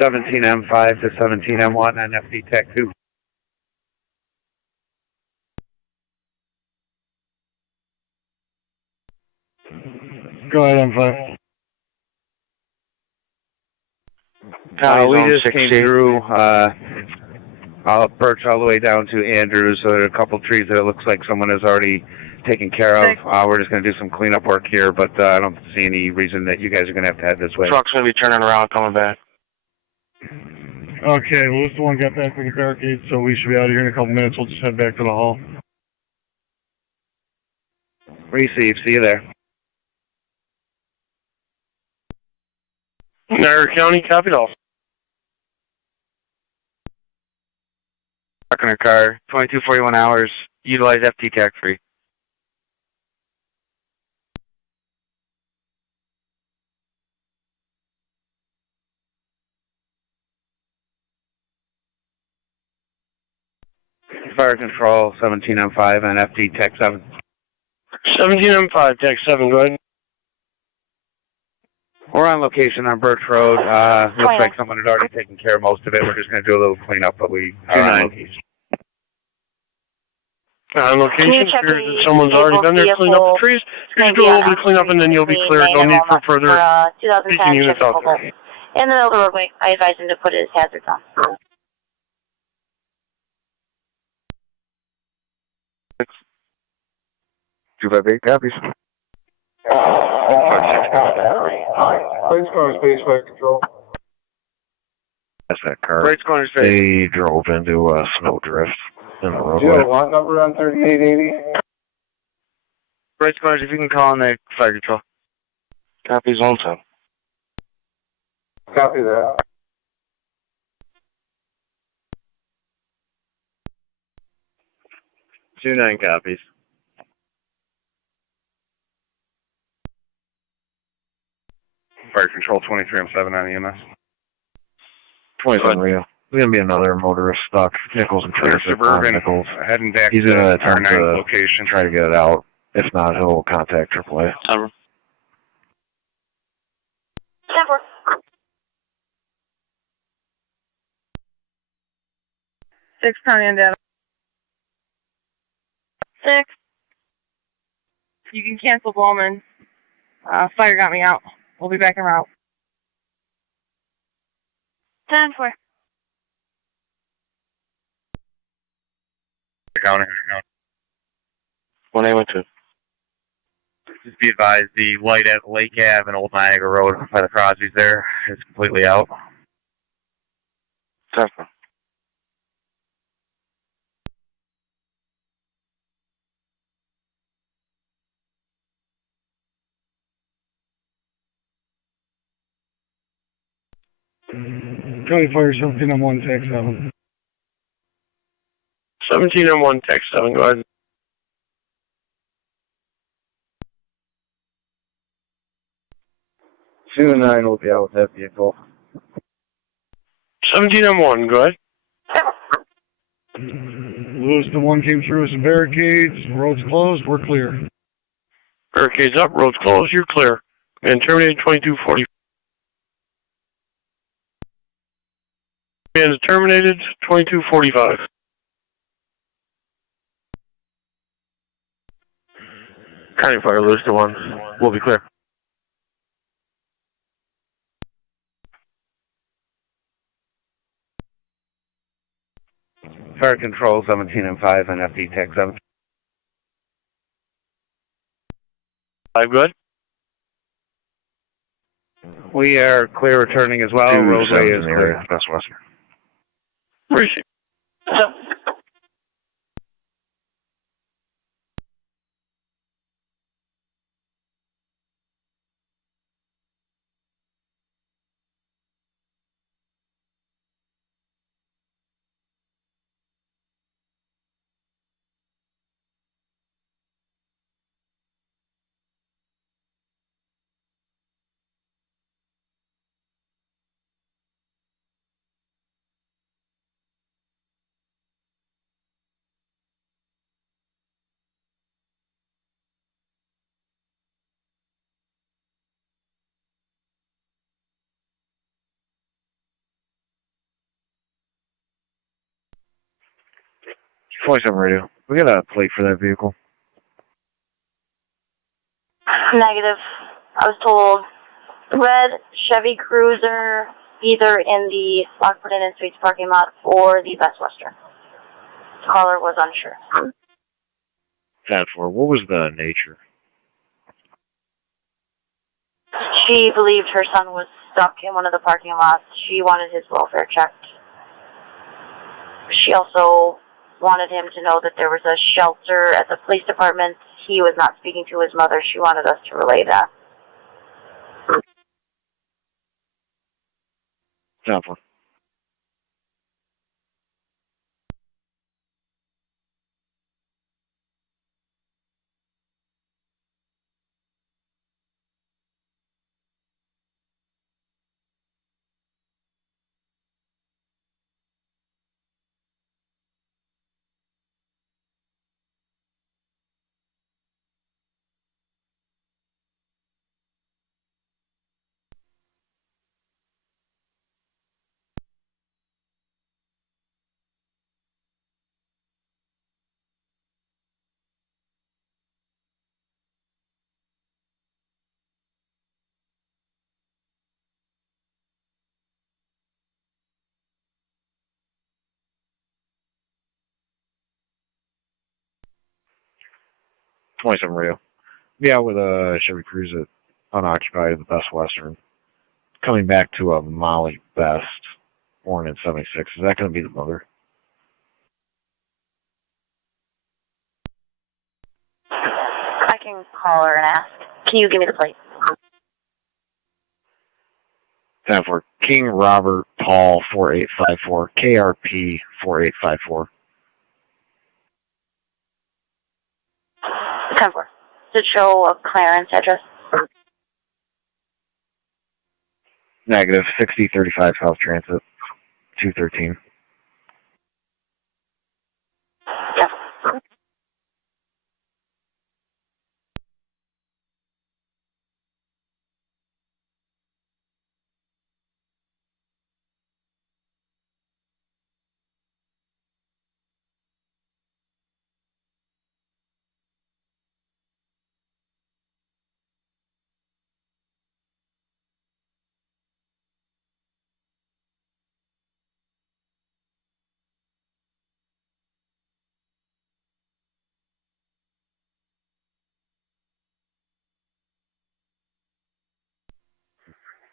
M5 to 17M1 on FD Tech 2. Go ahead, M5. We just came through. I'll approach all the way down to Andrews. So there are a couple trees that it looks like someone has already taken care of. We're just going to do some cleanup work here, but I don't see any reason that you guys are going to have to head this way. Truck's going to be turning around, coming back. Okay, Lewiston one got back with the barricade, so we should be out of here in a couple minutes. We'll just head back to the hall. Receive. See you there. Niagara County, copied all. Parking our car, 2241 hours, utilize FT TAC free. Fire control, 17M5 and FT TAC 7. 17M5, TAC 7, go ahead. We're on location on Birch Road. Looks like someone had already taken care of most of it. We're just going to do a little cleanup, but we are on location. On location, someone's already been there cleaning up the trees. You just do a little bit of cleanup and then you'll be clear. No need for further speaking units out there. In the middle of the roadway, I advise him to put his hazards on. 258 copies. Plates car space fire control. That's that car. Plates car space. They drove into a snow drift in the roadway. Do you have a lot number on 3880? Plates cars, if you can call on the fire control. Copies on time. Copy that. Two 9 copies. Fire control 23M7 on EMS. 27 radio. There's going to be another motorist stuck. Nichols and Tracer. Suburban. Nichols. Heading back He's to going to attempt R9 to location. try to get it out. If not, he'll contact AAA. 10-4. 6 county on data. 6. You can cancel Bowman. Fire got me out. We'll be back en route. 10-4. County. 1A12. Just be advised, the light at Lake Ave and Old Niagara Road by the Crosby's there is completely out. 10-4. County Fire 17M1, TAC 7. 17M1, TAC 7, go ahead. Two and 9 will be out with that vehicle. 17M1, go ahead. Lewiston 1 came through with some barricades. Roads closed. We're clear. Barricades up, roads closed, you're clear. And terminated 2240. And terminated 2245. County Fire Lewiston 1 will be clear. Fire control 17M5 and FD TAC 7. 5 good. We are clear returning as well. Roadway is clear. That's Western. Receive. .7 radio. We got a plate for that vehicle. Negative. I was told red Chevy Cruiser, either in the Lockport Inn and Suites parking lot or the Best Western. The caller was unsure. 10-4. What was the nature? She believed her son was stuck in one of the parking lots. She wanted his welfare checked. She also wanted him to know that there was a shelter at the police department. He was not speaking to his mother. She wanted us to relay that. 10-4. 27 Rio. Yeah, with a Chevy Cruze at unoccupied, the Best Western. Coming back to a Molly Best, born in 76. Is that going to be the mother? I can call her and ask. Can you give me the plate? Time for King Robert Paul 4854, KRP 4854. 10-4. Does it show a clearance address? Negative 6035 South Transit 213. Yes.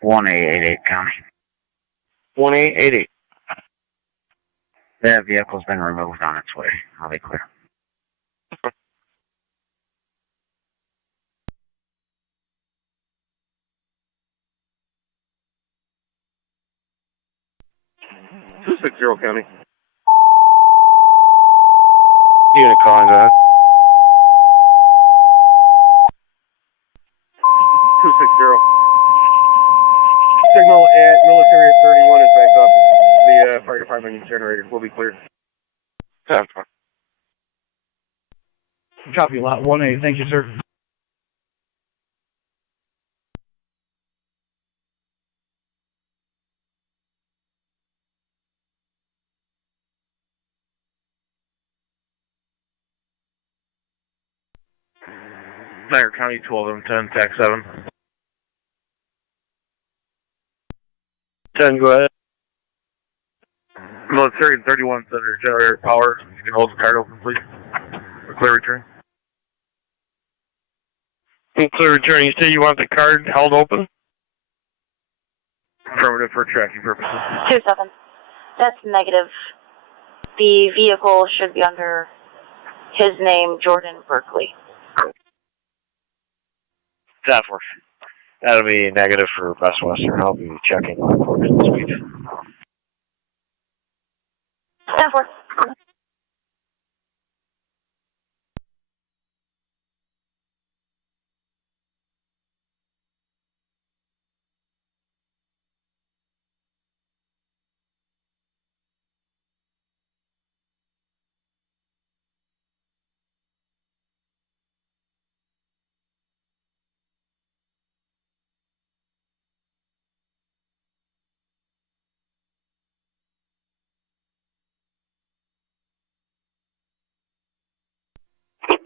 One 888 County. 1888. That vehicle's been removed on its way. I'll be clear. County. Unit calling, go ahead. 260. Signal at military at 31 is backed up. The fire department generator will be cleared. 10-4. Copy, lot 1A. Thank you, sir. Niagara County 12M10, TAC 7. 10, go ahead. Military and 31 Center generator power. You can hold the card open, please. For clear return. Clear return. You say you want the card held open? Affirmative for tracking purposes. 2-7. That's negative. The vehicle should be under his name, Jordan Berkeley. 10-4. That'll be negative for Best Western. I'll be checking Lockport this week. 10-4.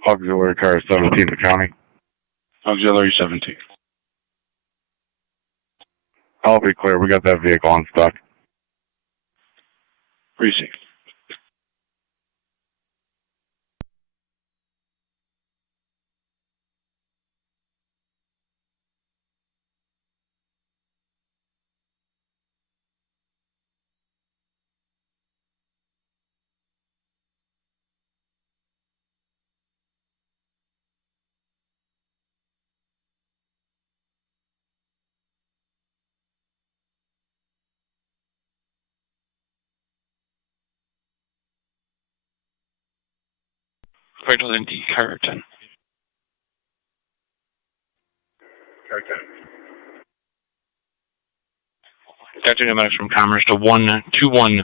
Auxiliary car 17 the county. Auxiliary 17. I'll be clear, we got that vehicle on stock. Precinct. Vital ND, car 10. Car 10. Captain Medics from Commerce to 121